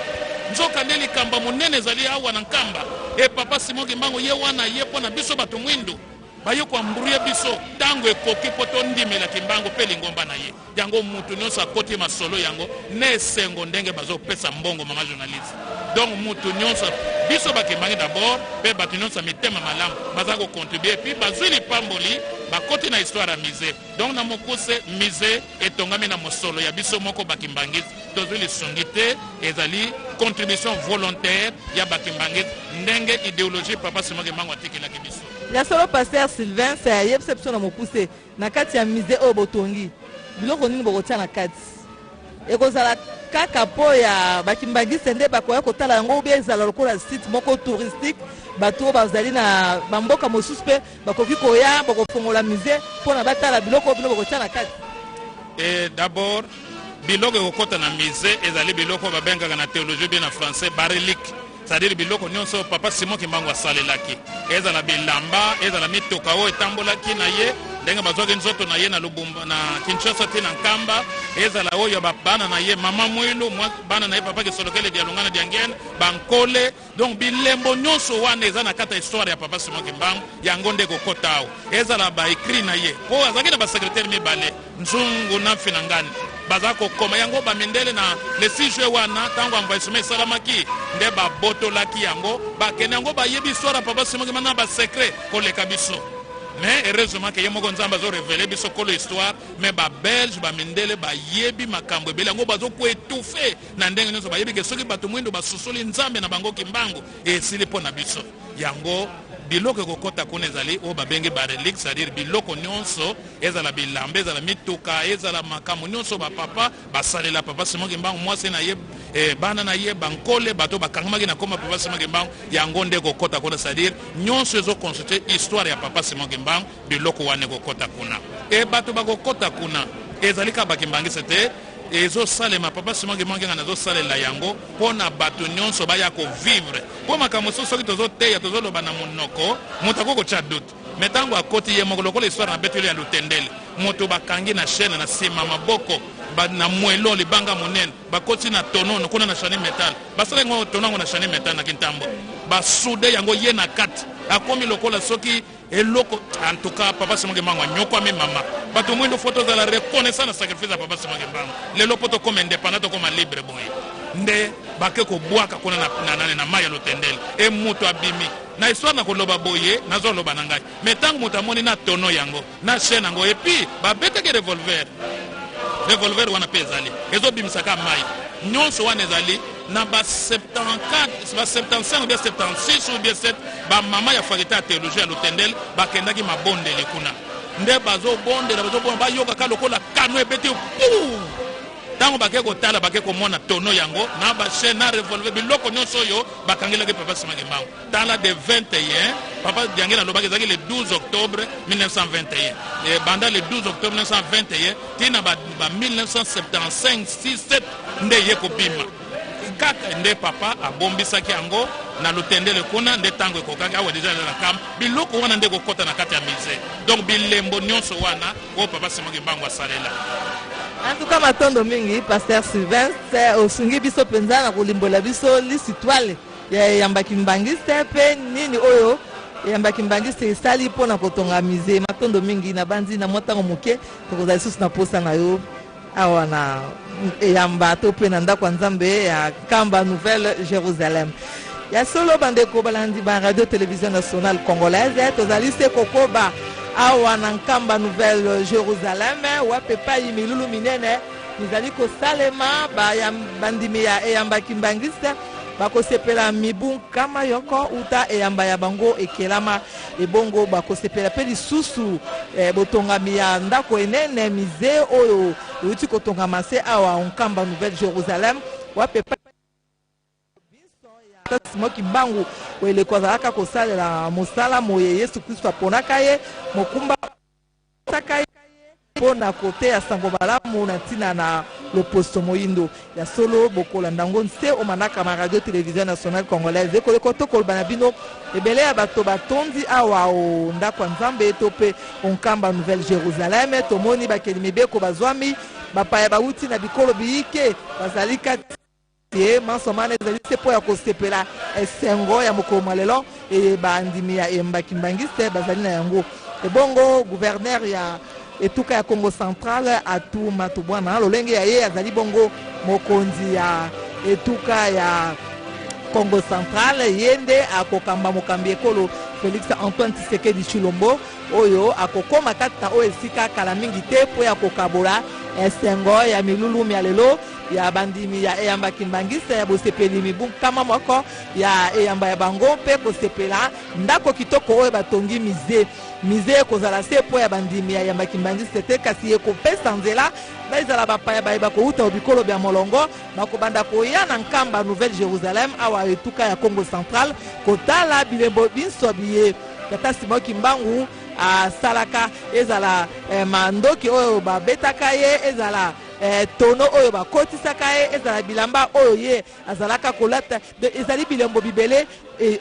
nzoka nde likambo monene ezali awa na nkamba e papa Simon Kimbangu ye wana ye pona biso bato mwindu bayo kwa mbrouye biso tango ekoki poto ndimela Kimbangu pe lingomba na ye yango mutu nyonso akoti masolo yango ne sengo ndenge bazopesa mbongo mama journaliste donc mutu nyonso biso bakimbangi d'abord pe bato nyonso mitema malamu baza ko contribuer puis bazuli pamboli bakoti na histoire ya mise donc na mokuse mise etongami na mosolo ya biso moko bakimbangisi tozuli sungite ezali contribution volontaire ya bakimbangisi ndenge idéologie papa Simon Kimbangu atikelaki biso ya solo pasteur Sylvain c'est yebsepso na mokuse na kati ya mise oyo botongi biloko nini bokotia na kati ekozala kaka po ya bakimbangisi nde bakoya kotala yango obi ezala lokola site moko touristique bato bazali na bamboka mosusu mpe bakoki koya bakofongola mise mpona batala biloko bino bokotia na kati d'abord biloko ekokota na mise ezali biloko babengaka na théologie bien na français barelique c'est-à-dire biloko nyonso papa Simon Kimbangu asalelaki ezala bilamba ezala mitoka oyo etambolaki na ye ndenge bazwaki nzoto na ye na Lubumba na Kinshasa te na Nkamba ezala oyo bana na ye mama Mwilu bana na ye papa Kisolokele dialongana diangene bankole donc bilembo nyonso wana eza na kata histoire ya papa Simon Kimbangu yango nde kokota awo ezala ba écrit na ye po azalaki na ba secrétaire mibale Nzungu na Finangani baza kokoma yango bamindele na le 6 juin wana tango envahissement esalamaki nde babotolaki yango bakende yango bayebi histoire ya papa Simon Kimbangu na basekret koleka biso mais heureusement que yemoko nzamba zo révéler biso kolo histoire mais ba belge ba mindele ba yebi makambo ebele yango bazo ko étouffer na ndenge nyonso ba yebi ke soki bato mwindo basusuli nzambe na bango Kimbangu esili po na biso yango biloko ekokota kuna ezali oyo babenge barelique c'est-à-dire biloko nyonso ezala bilamba ezala mituka ezala makambo nyonso bapapa basalela papa Simon Kimbangu mwasi na ye bana na ye bankole bato bakangamaki na koma papa Simon Kimbangu yango nde ekokota kuna c'est-à-dire nyonso ezoconstitue histoire ya papa Simon Kimbangu biloko wana ekokota kuna e bato bakokota kuna ezali ka bakimbangisi te ezosalema papa Simon Kimbangu nga nazosalela yango mpona bato nyonso baya kovivre mpo makambo mosusu soki tozoteya tozoloba na monoko moto akokotya dute me ntango akoti ye moko lokola histoire na beteli ya Lutendele moto bakangi na chaîne na nsima maboko na mwelo libanga monene bakoti na tonono kuna na chani metal basala yango tonango na chani metal na Kintambo basude yango ye na kati akomi lokola soki eloko en tout cas papa Simon Kimbangu anyokwami mama bato mwindo foto za la reconnaissance na sacrifice ya papa Simon Kimbangu lelo poto comme indépendant comme libre boye nde bake ko bwaka kuna na maya Lutendele e muto abimi na histoire na koloba boye nazo loba na ngai mais tango muto amoni na tono yango na chaîne yango et puis babetaki revolver wana pe ezali ezobimisaka mai nyonso wana ezali na ba 74 ba 75 ou bien 76 ou bien 7 ba mama ya faculté ya théologie ya Lutendele bakendaki mabondeli kuna nde bazobondela bayoka ka lokola kano ebeti tango bake kotala bake komona tono yango na ba chaîne na revolver biloko nyonso oyo bakangelaki papa Simon Kimbangu tala de 21 papa diangela alobaki ezalaki le 12 octobre 1921 et banda le 12 octobre 1921 tina ba 1975 6 7 nde ye kobima kaka nde papa abombisaki yango na Lutendele kuna nde tango ekokaki awa deja na kam biloko wana nde kokota na kati ya mise donc bilembo nyonso wana oyo papa Simon Kimbangu asalela. En tout cas matondo mingi pasteur Sylvain osungi biso penza na kolimbola biso lisitwale ya bakimbangisi pe nini oyo ya bakimbangisi esali mpona kotonga mise matondo mingi na bandi na motango moke tokozala lisusu na posa na yo awa na eyamba to pe na ndako ya Nzambe ya Kamba Nouvelle Jérusalem ya solo bandeko balandi ba radio télévision nationale congolaise tozali se kokoba awa na Kamba Nouvelle Jérusalem wape pa yimilulu minene nizali ko salema ba ya bandimi ya eyamba kimbangiste bakosepela mibu kama yoko uta eyamba ya bango ekelama ebongo bakosepela pe lisusu botongami ya ndako enene mise oyo uti kotongama se awa Kamba Nouvelle Jérusalem wape pa Simon Kimbangu wele kozalaka kosalela mosala moye Yesu Kristo aponaka ye mokumba saka ye pona kote ya sango balamu na ntina na le poste moyindo ya solo bokola ndango nse o manaka ma radio télévision nationale congolaise ko koto ko banabino ebele ya bato batondi awa o ndako nzambe to pe onkamba Nouvelle Jérusalem to moni bakeli mibeko bazwami bapaya bauti na bikolo biyike bazalika te mansomane ezali se po ya kosepela esengo ya mokolo lelo e bandimi ya embakimbangiste bazali na yango ebongo gouverneur ya etuka ya Congo Central atuma to bwana lolenge ya ye azali bongo mokonzi ya etuka ya Congo Central yende akokamba mokambi ekolo Félix Antoine Tshisekedi Tshilombo oyo akokoma kata o esika kala mingi te po ya kokabola esengo ya milulu ya lelo ya bandimi ya eyamba kimbangisa ya bosepeli mibu kama moko ya eyamba ya bango pe kosepela ndako kitoko oyo batongi mize kozala se po ya bandimi ya eyamba kimbangisa te kasi ekopesa nzela baizala bapaya bayeba kouta obikolo bya molongo bakobanda koya na nkamba Nouvelle Jérusalem awa etuka ya Congo Central kotala bilembo binso biye tata Simon Kimbangu asalaka ezala mandoki oyo babetaka ye ezala tono oyo bakotisaka ye ezala bilamba oyo ye azalaka kolata ezali bilembo bibele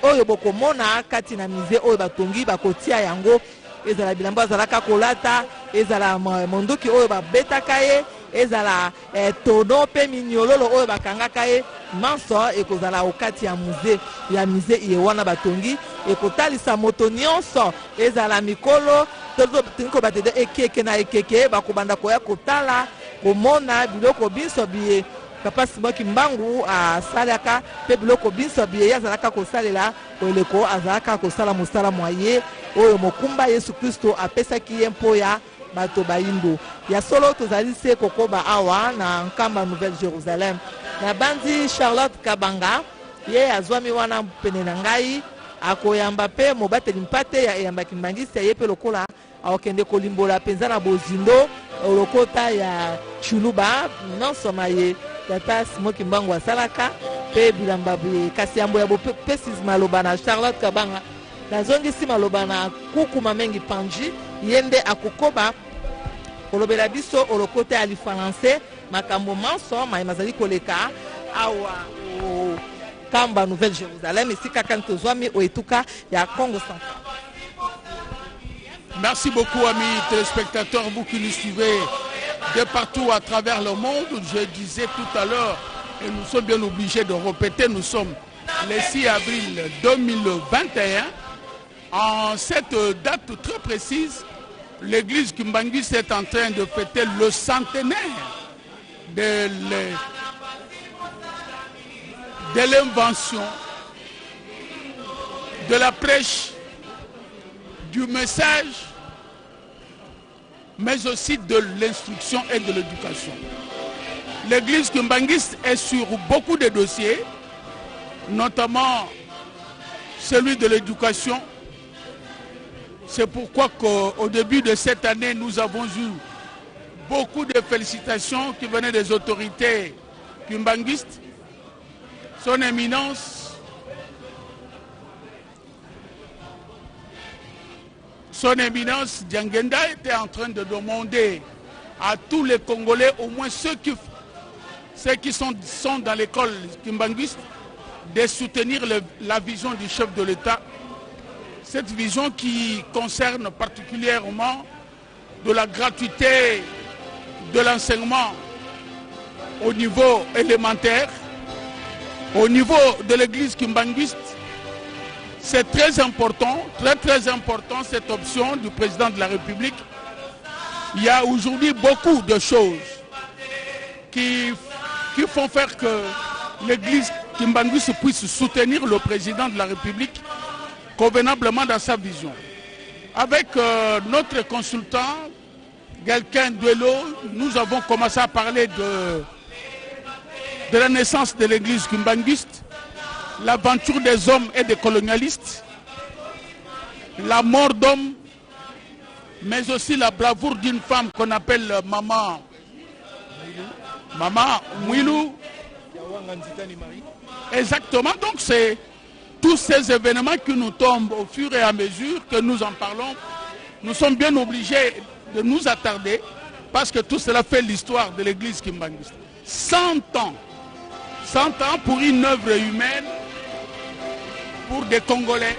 oyo bokomona kati na mize oyo batongi bakotia yango ezala bilamba azalaka kolata ezala mondoki oyo babetaka ye ezala tono pe minyololo oyo bakangaka ye manso ekozala okati ya mize iye wana batongi ekotalisa moto nyonso ezala mikolo tozo batede ekeke na ekeke bakobanda koya kotala komona biloko binso biye papa Simon Kimbangu asalaka pe biloko binso biye azalaka kosalela koleko azalaka kosala mosala moye oyo mokumba Yesu Kristo apesaki ye mpo ya bato bayindo ya solo tozali se kokoba awa na nkamba Nouvelle Jérusalem na bandi Charlotte Kabanga ye azwami wana pene na ngai akoyamba pe mobateli mpate ya eyamba kimbangisa ye pe lokola akokende kolimbola penza na bozindo olokota ya Chuluba nansoma ye tata Simon Kimbangu asalaka pe bilamba bi kasi yambo ya bopesisi maloba na Charlotte Kabanga nazongisi maloba na kukuma mengi panji yende akokoba kolobela biso olokota ya lifalancé makambo manso mazali koleka awa kamba Nouvelle Jérusalem esika kanto zwami oetuka ya Congo Central. Merci beaucoup amis téléspectateurs, vous qui nous suivez de partout à travers le monde. Je disais tout à l'heure, et nous sommes bien obligés de répéter, nous sommes le 6 avril 2021. En cette date très précise, l'église Kimbangis est en train de fêter le centenaire de l'invention, de la prêche, du message, mais aussi de l'instruction et de l'éducation. L'église Kimbangis est sur beaucoup de dossiers, notamment celui de l'éducation. C'est pourquoi qu'au début de cette année, nous avons eu beaucoup de félicitations qui venaient des autorités kimbanguistes. Son éminence, Diangenda était en train de demander à tous les Congolais, au moins ceux qui sont dans l'école kimbanguiste, de soutenir la vision du chef de l'État. Cette vision qui concerne particulièrement de la gratuité de l'enseignement au niveau élémentaire, au niveau de l'église kimbanguiste. C'est très important, très important cette option du président de la République. Il y a aujourd'hui beaucoup de choses qui font faire que l'église kimbanguiste puisse soutenir le président de la République convenablement dans sa vision. Avec notre consultant, Galquin Duelo, nous avons commencé à parler de la naissance de l'église kimbanguiste, l'aventure des hommes et des colonialistes, la mort d'hommes, mais aussi la bravoure d'une femme qu'on appelle Maman Mwilou. Exactement, donc c'est tous ces événements qui nous tombent au fur et à mesure que nous en parlons. Nous sommes bien obligés de nous attarder parce que tout cela fait l'histoire de l'église kimbanguiste. 100 ans. 100 ans pour une œuvre humaine, pour des Congolais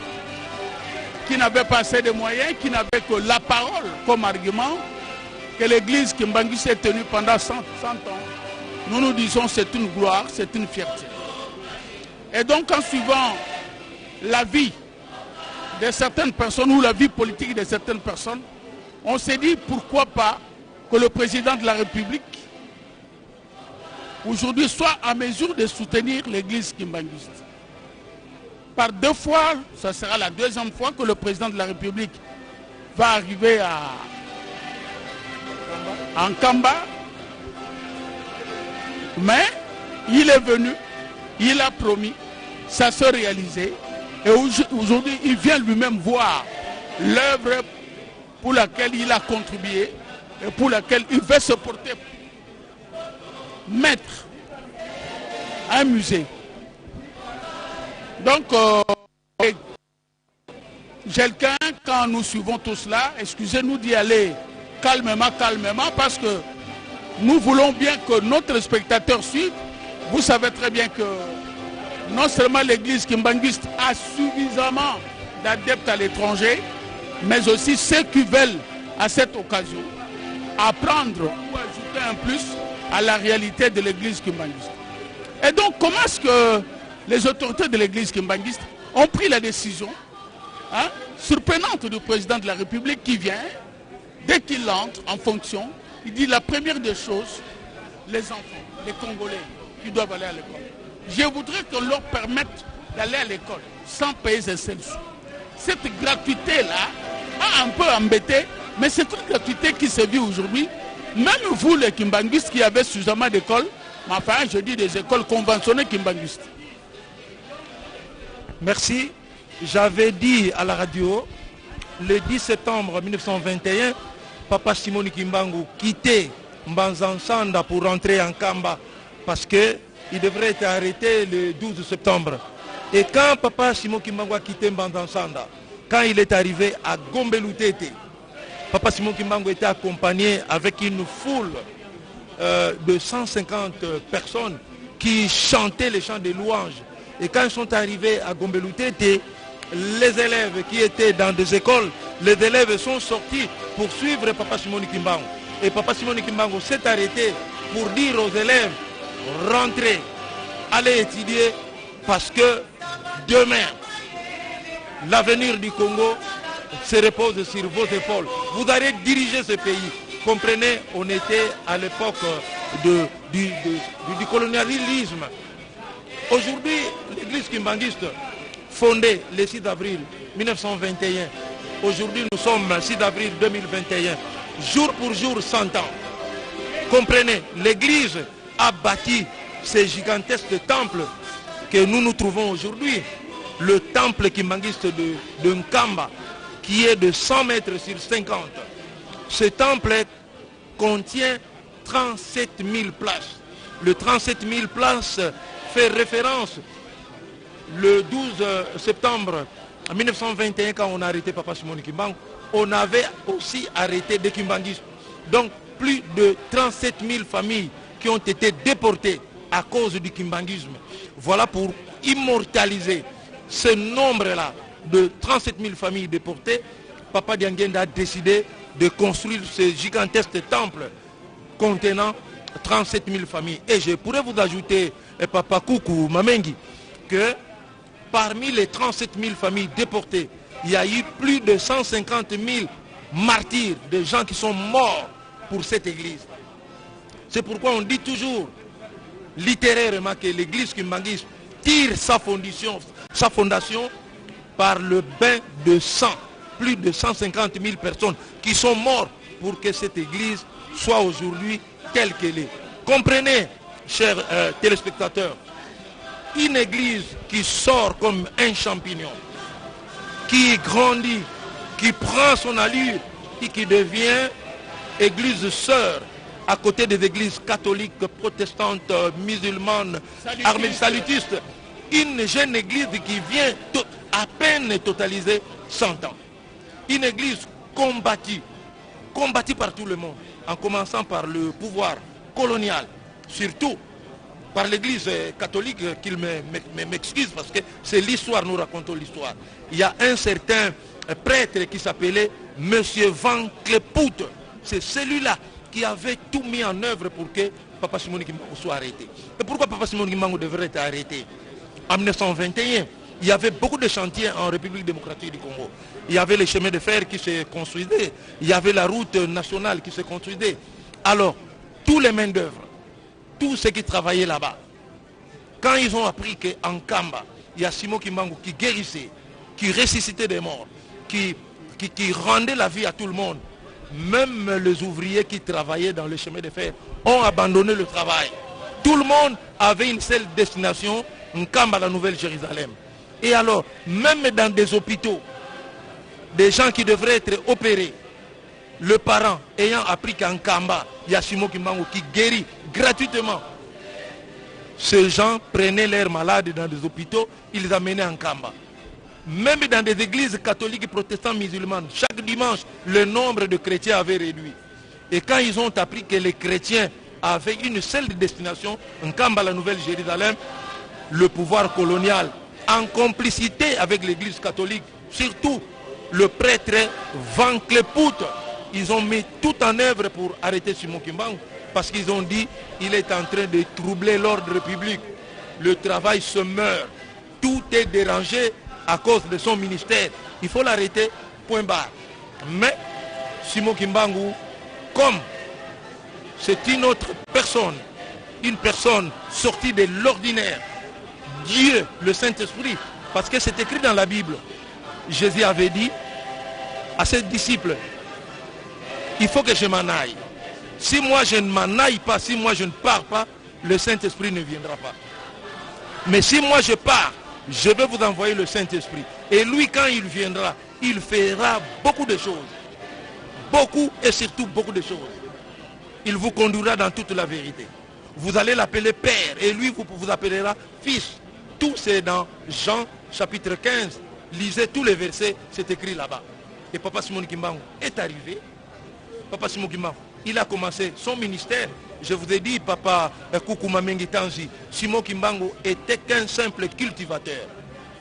qui n'avaient pas assez de moyens, qui n'avaient que la parole comme argument, que l'église Kimbangu s'est tenue pendant 100 ans. Nous nous disons c'est une gloire, c'est une fierté. Et donc en suivant la vie de certaines personnes ou la vie politique de certaines personnes, on s'est dit pourquoi pas que le président de la République aujourd'hui soit à mesure de soutenir l'église kimbanguiste. Par 2 fois, ça sera la 2e fois que le président de la République va arriver en Kamba. Mais il est venu, il a promis, ça se réalisait. Et aujourd'hui, il vient lui-même voir l'œuvre pour laquelle il a contribué et pour laquelle il veut se porter maître, un musée. Donc, quelqu'un, quand nous suivons tout cela, excusez-nous d'y aller calmement, parce que nous voulons bien que notre spectateur suive. Vous savez très bien que non seulement l'église kimbanguiste a suffisamment d'adeptes à l'étranger, mais aussi ceux qui veulent, à cette occasion, apprendre ou ajouter un plus à la réalité de l'église kimbanguiste. Et donc, comment est-ce que les autorités de l'église kimbanguiste ont pris la décision surprenante du président de la République qui vient, dès qu'il entre en fonction, il dit la première des choses, les enfants, les Congolais qui doivent aller à l'école. Je voudrais qu'on leur permette d'aller à l'école sans payer un seul sou. Cette gratuité-là a un peu embêté, mais c'est une gratuité qui se vit aujourd'hui. Même vous, les kimbanguistes qui avez suffisamment d'écoles, mais enfin, je dis des écoles conventionnées kimbanguistes. Merci. J'avais dit à la radio, le 10 septembre 1921, Papa Simoni Kimbangu quittait Mbanzansanda pour rentrer en Kamba parce qu'il devrait être arrêté le 12 septembre. Et quand Papa Simoni Kimbangu a quitté Mbanzansanda, quand il est arrivé à Gombelutete, Papa Simoni Kimbangu était accompagné avec une foule de 150 personnes qui chantaient les chants de louanges. Et quand ils sont arrivés à Gombelutete, les élèves qui étaient dans des écoles, les élèves sont sortis pour suivre Papa Simoni Kimbangu. Et Papa Simoni Kimbangu s'est arrêté pour dire aux élèves, rentrez, allez étudier, parce que demain, l'avenir du Congo se repose sur vos épaules. Vous allez diriger ce pays. Comprenez, on était à l'époque du colonialisme. Aujourd'hui, l'église kimbanguiste, fondée le 6 avril 1921, aujourd'hui nous sommes le 6 avril 2021, jour pour jour 100 ans. Comprenez, l'église a bâti ces gigantesques temples que nous nous trouvons aujourd'hui. Le temple kimbanguiste de Nkamba, qui est de 100 mètres sur 50. Ce temple contient 37 000 places. Le 37 000 places fait référence le 12 septembre 1921, quand on a arrêté Papa Simoni Kimbangu, on avait aussi arrêté des kimbanguistes. Donc plus de 37 000 familles qui ont été déportées à cause du kimbanguisme. Voilà pour immortaliser ce nombre-là de 37 000 familles déportées. Papa Diangenda a décidé de construire ce gigantesque temple contenant 37 000 familles. Et je pourrais vous ajouter, Papa Koukou Mamengi, que parmi les 37 000 familles déportées, il y a eu plus de 150 000 martyrs, de gens qui sont morts pour cette église. C'est pourquoi on dit toujours, littérairement, que l'église kimbanguiste tire sa fondation par le bain de sang. Plus de 150 000 personnes qui sont mortes pour que cette église soit aujourd'hui telle qu'elle est. Comprenez, chers téléspectateurs, une église qui sort comme un champignon, qui grandit, qui prend son allure et qui devient église sœur à côté des églises catholiques, protestantes, musulmanes, armées salutistes. Une jeune église qui vient à peine totaliser 100 ans. Une église combattue par tout le monde, en commençant par le pouvoir colonial, surtout par l'église catholique, qu'il m'excuse parce que c'est l'histoire, nous racontons l'histoire. Il y a un certain prêtre qui s'appelait Monsieur Van Clepout. C'est celui-là qui avait tout mis en œuvre pour que Papa Simon Kimbangu soit arrêté. Et pourquoi Papa Simon Kimbangu devrait être arrêté? En 1921, il y avait beaucoup de chantiers en République démocratique du Congo. Il y avait les chemins de fer qui se construisaient, il y avait la route nationale qui se construisait. Alors, tous les mains d'œuvre, tous ceux qui travaillaient là-bas, quand ils ont appris qu'en Kamba, il y a Simon Kimbangu qui guérissait, qui ressuscitait des morts, qui rendait la vie à tout le monde, même les ouvriers qui travaillaient dans le chemin de fer ont abandonné le travail. Tout le monde avait une seule destination, Nkamba, la Nouvelle-Jérusalem. Et alors, même dans des hôpitaux, des gens qui devraient être opérés, le parent ayant appris qu'en Kamba, il y a Simon Kimbangu qui guérit gratuitement. Ces gens prenaient leurs malades dans des hôpitaux, ils les amenaient en Kamba. Même dans des églises catholiques, protestants, musulmanes, chaque dimanche, le nombre de chrétiens avait réduit. Et quand ils ont appris que les chrétiens avaient une seule destination, Nkamba, la Nouvelle-Jérusalem, le pouvoir colonial, en complicité avec l'église catholique, surtout le prêtre Van Clepout, ils ont mis tout en œuvre pour arrêter Simon Kimbangu, parce qu'ils ont dit qu'il est en train de troubler l'ordre public. Le travail se meurt, tout est dérangé à cause de son ministère. Il faut l'arrêter, point barre. Mais Simon Kimbangu, comme c'est une autre personne, une personne sortie de l'ordinaire, Dieu, le Saint-Esprit, parce que c'est écrit dans la Bible. Jésus avait dit à ses disciples, il faut que je m'en aille. Si moi je ne m'en aille pas, si moi je ne pars pas, le Saint-Esprit ne viendra pas. Mais si moi je pars, je vais vous envoyer le Saint-Esprit. Et lui, quand il viendra, il fera beaucoup de choses. Beaucoup et surtout beaucoup de choses. Il vous conduira dans toute la vérité. Vous allez l'appeler Père et lui vous appellera Fils. Tout c'est dans Jean chapitre 15. Lisez tous les versets, c'est écrit là-bas. Et Papa Simon Kimbangu est arrivé. Papa Simon Kimbangu, il a commencé son ministère. Je vous ai dit, Papa Koukouma Mengitanzi, Simon Kimbangu était qu'un simple cultivateur.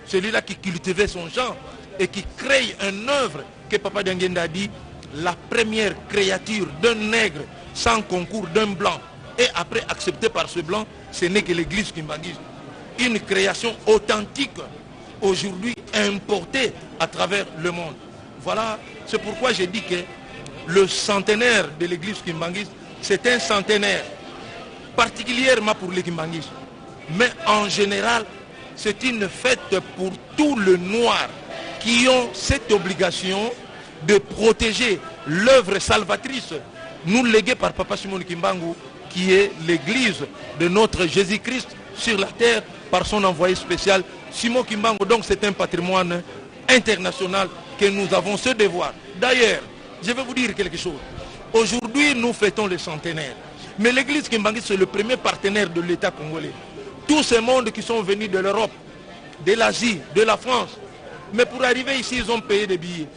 Celui-là qui cultivait son champ et qui crée une œuvre que Papa Diangenda a dit, la première créature d'un nègre sans concours d'un blanc et après accepté par ce blanc, ce n'est que l'église kimbanguiste. Une création authentique, aujourd'hui importée à travers le monde. Voilà, c'est pourquoi j'ai dit que le centenaire de l'église kimbanguiste, c'est un centenaire particulièrement pour les kimbanguistes. Mais en général, c'est une fête pour tous les noirs qui ont cette obligation de protéger l'œuvre salvatrice nous léguée par Papa Simon Kimbangu, qui est l'église de notre Jésus-Christ sur la terre par son envoyé spécial Simon Kimbangu. Donc c'est un patrimoine international que nous avons ce devoir. D'ailleurs, je vais vous dire quelque chose. Aujourd'hui, nous fêtons le centenaire. Mais l'église kimbanguiste, c'est le premier partenaire de l'État congolais. Tous ces mondes qui sont venus de l'Europe, de l'Asie, de la France. Mais pour arriver ici, ils ont payé des billets.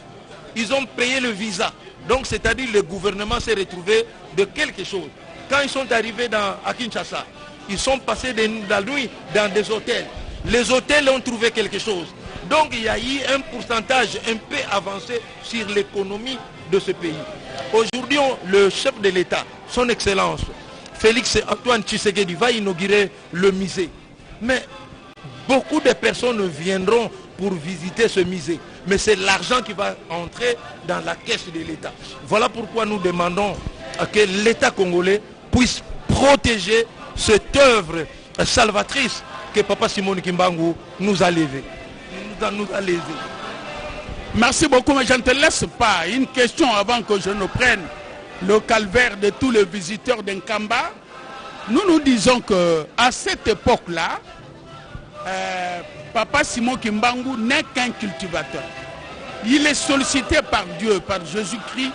Ils ont payé le visa. Donc, c'est-à-dire le gouvernement s'est retrouvé de quelque chose. Quand ils sont arrivés à Kinshasa, ils sont passés la nuit dans des hôtels. Les hôtels ont trouvé quelque chose. Donc, il y a eu un pourcentage un peu avancé sur l'économie de ce pays. Aujourd'hui, le chef de l'État, son Excellence, Félix Antoine Tshisekedi, va inaugurer le musée. Mais beaucoup de personnes viendront pour visiter ce musée. Mais c'est l'argent qui va entrer dans la caisse de l'État. Voilà pourquoi nous demandons que l'État congolais puisse protéger cette œuvre salvatrice que Papa Simon Kimbangu nous a levée. Nous a lésé. Merci beaucoup, mais je ne te laisse pas. Une question avant que je ne prenne le calvaire de tous les visiteurs d'Nkamba. Nous disons qu'à cette époque-là, Papa Simon Kimbangu n'est qu'un cultivateur. Il est sollicité par Dieu, par Jésus-Christ,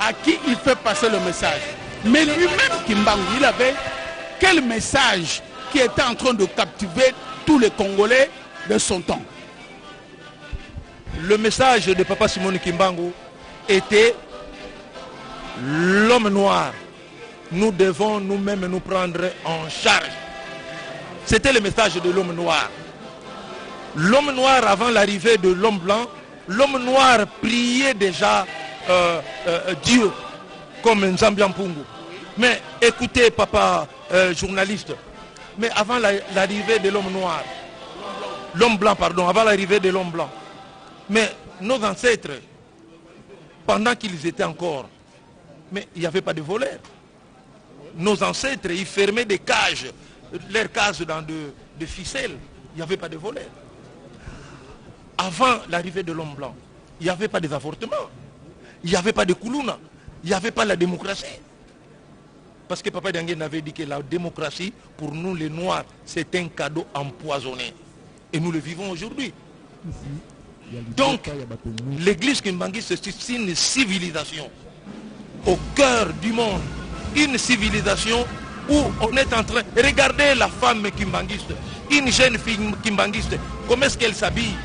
à qui il fait passer le message. Mais lui-même, Kimbangu, il avait quel message qui était en train de captiver tous les Congolais de son temps? Le message de Papa Simon Kimbangu était l'homme noir nous devons nous-mêmes nous prendre en charge. C'était le message de l'homme noir. L'homme noir, avant l'arrivée de l'homme blanc, l'homme noir priait déjà Dieu comme Nzambian Pungu. Mais écoutez, papa journaliste, mais avant l'arrivée de l'homme noir, l'homme blanc, pardon, avant l'arrivée de l'homme blanc, mais nos ancêtres, pendant qu'ils étaient encore, mais il n'y avait pas de voleurs. Nos ancêtres, ils fermaient des cages, leurs cages dans de ficelles, il n'y avait pas de voleurs. Avant l'arrivée de l'homme blanc, il n'y avait pas d'avortements, il n'y avait pas de Koulouna, il n'y avait pas la démocratie. Parce que Papa Dianguène avait dit que la démocratie, pour nous les Noirs, c'est un cadeau empoisonné. Et nous le vivons aujourd'hui. Donc, l'église kimbangiste, c'est une civilisation au cœur du monde. Une civilisation où on est en train... Regardez la femme kimbangiste, une jeune fille kimbangiste, comment est-ce qu'elle s'habille?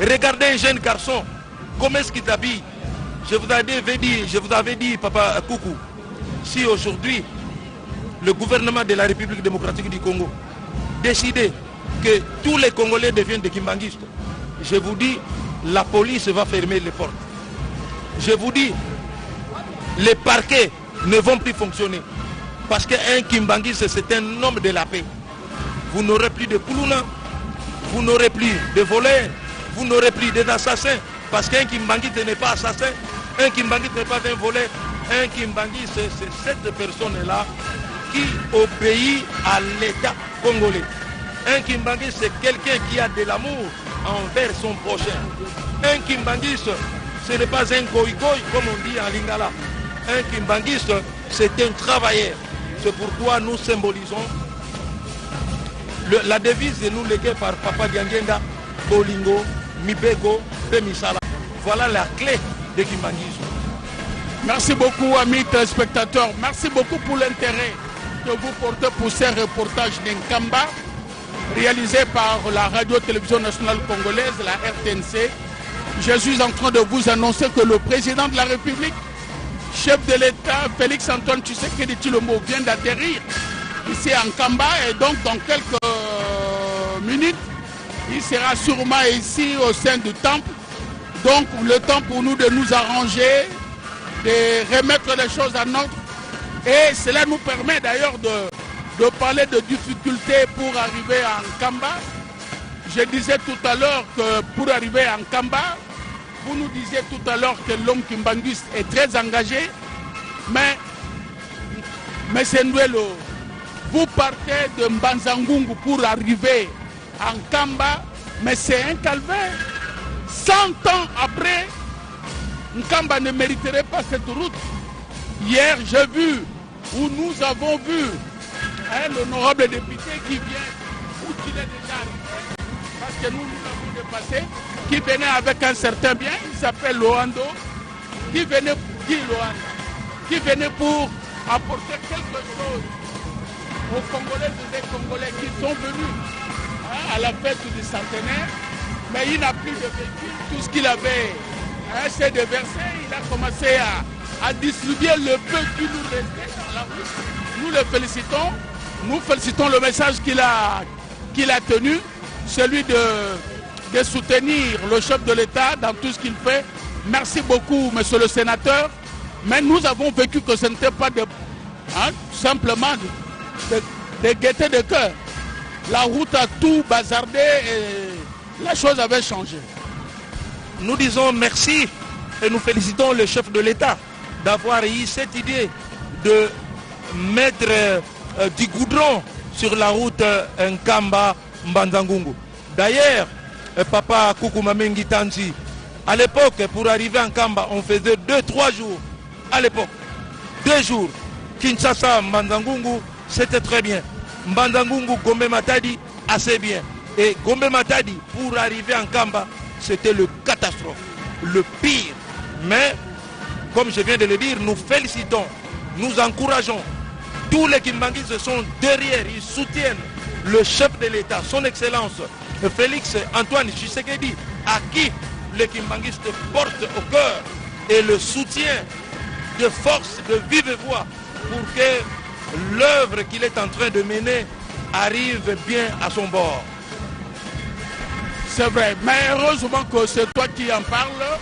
Regardez un jeune garçon, comment est-ce qu'il s'habille? Je vous avais dit, Papa Koukou, si aujourd'hui le gouvernement de la République démocratique du Congo décidait que tous les Congolais deviennent des kimbangistes, je vous dis, la police va fermer les portes. Je vous dis, les parquets ne vont plus fonctionner. Parce qu'un kimbangiste, c'est un homme de la paix. Vous n'aurez plus de Koulouna, vous n'aurez plus de voleurs, vous n'aurez plus d'assassins. Parce qu'un kimbangiste n'est pas assassin, un kimbangiste n'est pas un voleur. Un kimbangiste, c'est cette personne-là qui obéit à l'État congolais. Un kimbangiste, c'est quelqu'un qui a de l'amour envers son prochain. Un kimbangiste, ce n'est pas un goï-goï comme on dit en lingala. Un kimbangiste, c'est un travailleur. C'est pourquoi nous symbolisons la devise nous léguée par Papa Dianguenga, Bolingo, Mibeko, Pemisala. Voilà la clé de kimbangisme. Merci beaucoup, amis téléspectateurs. Merci beaucoup pour l'intérêt que vous portez pour ces reportages d'Nkamba, réalisés par la radio-télévision nationale congolaise, la RTNC. Je suis en train de vous annoncer que le président de la République, chef de l'État, Félix Antoine Tshisekedi Tshilombo, vient d'atterrir ici à Nkamba. Et donc, dans quelques minutes, il sera sûrement ici au sein du temple. Donc, le temps pour nous de nous arranger, de remettre les choses en ordre. Et cela nous permet d'ailleurs de parler de difficultés pour arriver à Nkamba. Je disais tout à l'heure que pour arriver à Nkamba, vous nous disiez tout à l'heure que l'homme kimbangiste est très engagé, mais c'est Ndwelo. Vous partez de Mbanzangungu pour arriver à Nkamba, mais c'est un calvaire. 100 ans après, Nkamba ne mériterait pas cette route. Hier, j'ai vu, où nous avons vu l'honorable député qui vient, où il est déjà arrivé, parce que nous l'avons dépassé, qui venait avec un certain bien, il s'appelle Loando, qui venait pour apporter quelque chose aux Congolais et des Congolais qui sont venus à la fête du centenaire, mais il n'a plus de véhicule. Tout ce qu'il avait, c'est déversé. Il a commencé à distribuer le peu qui nous restait dans la rue. Nous le félicitons. Nous félicitons le message qu'il a tenu, celui de soutenir le chef de l'État dans tout ce qu'il fait. Merci beaucoup, monsieur le sénateur. Mais nous avons vécu que ce n'était pas simplement de gaieté de cœur. La route a tout bazardé et la chose avait changé. Nous disons merci et nous félicitons le chef de l'État d'avoir eu cette idée de mettre du goudron sur la route Nkamba-Mbanzangungu. D'ailleurs, Papa Koukoumamengi Tanzi, à l'époque, pour arriver à Nkamba, on faisait 2-3 jours. À l'époque, 2 jours. Kinshasa-Mbanzangungu, c'était très bien. Mbanzangungu, Gombe-Matadi, assez bien. Et Gombe-Matadi, pour arriver à Nkamba, c'était le catastrophe, le pire. Mais, comme je viens de le dire, nous félicitons, nous encourageons. Tous les Kimbanguistes sont derrière, ils soutiennent le chef de l'État, son Excellence, Félix Antoine Tshisekedi, à qui les Kimbanguistes portent au cœur et le soutien de force, de vive voix pour que l'œuvre qu'il est en train de mener arrive bien à son bord. C'est vrai, mais heureusement que c'est toi qui en parles.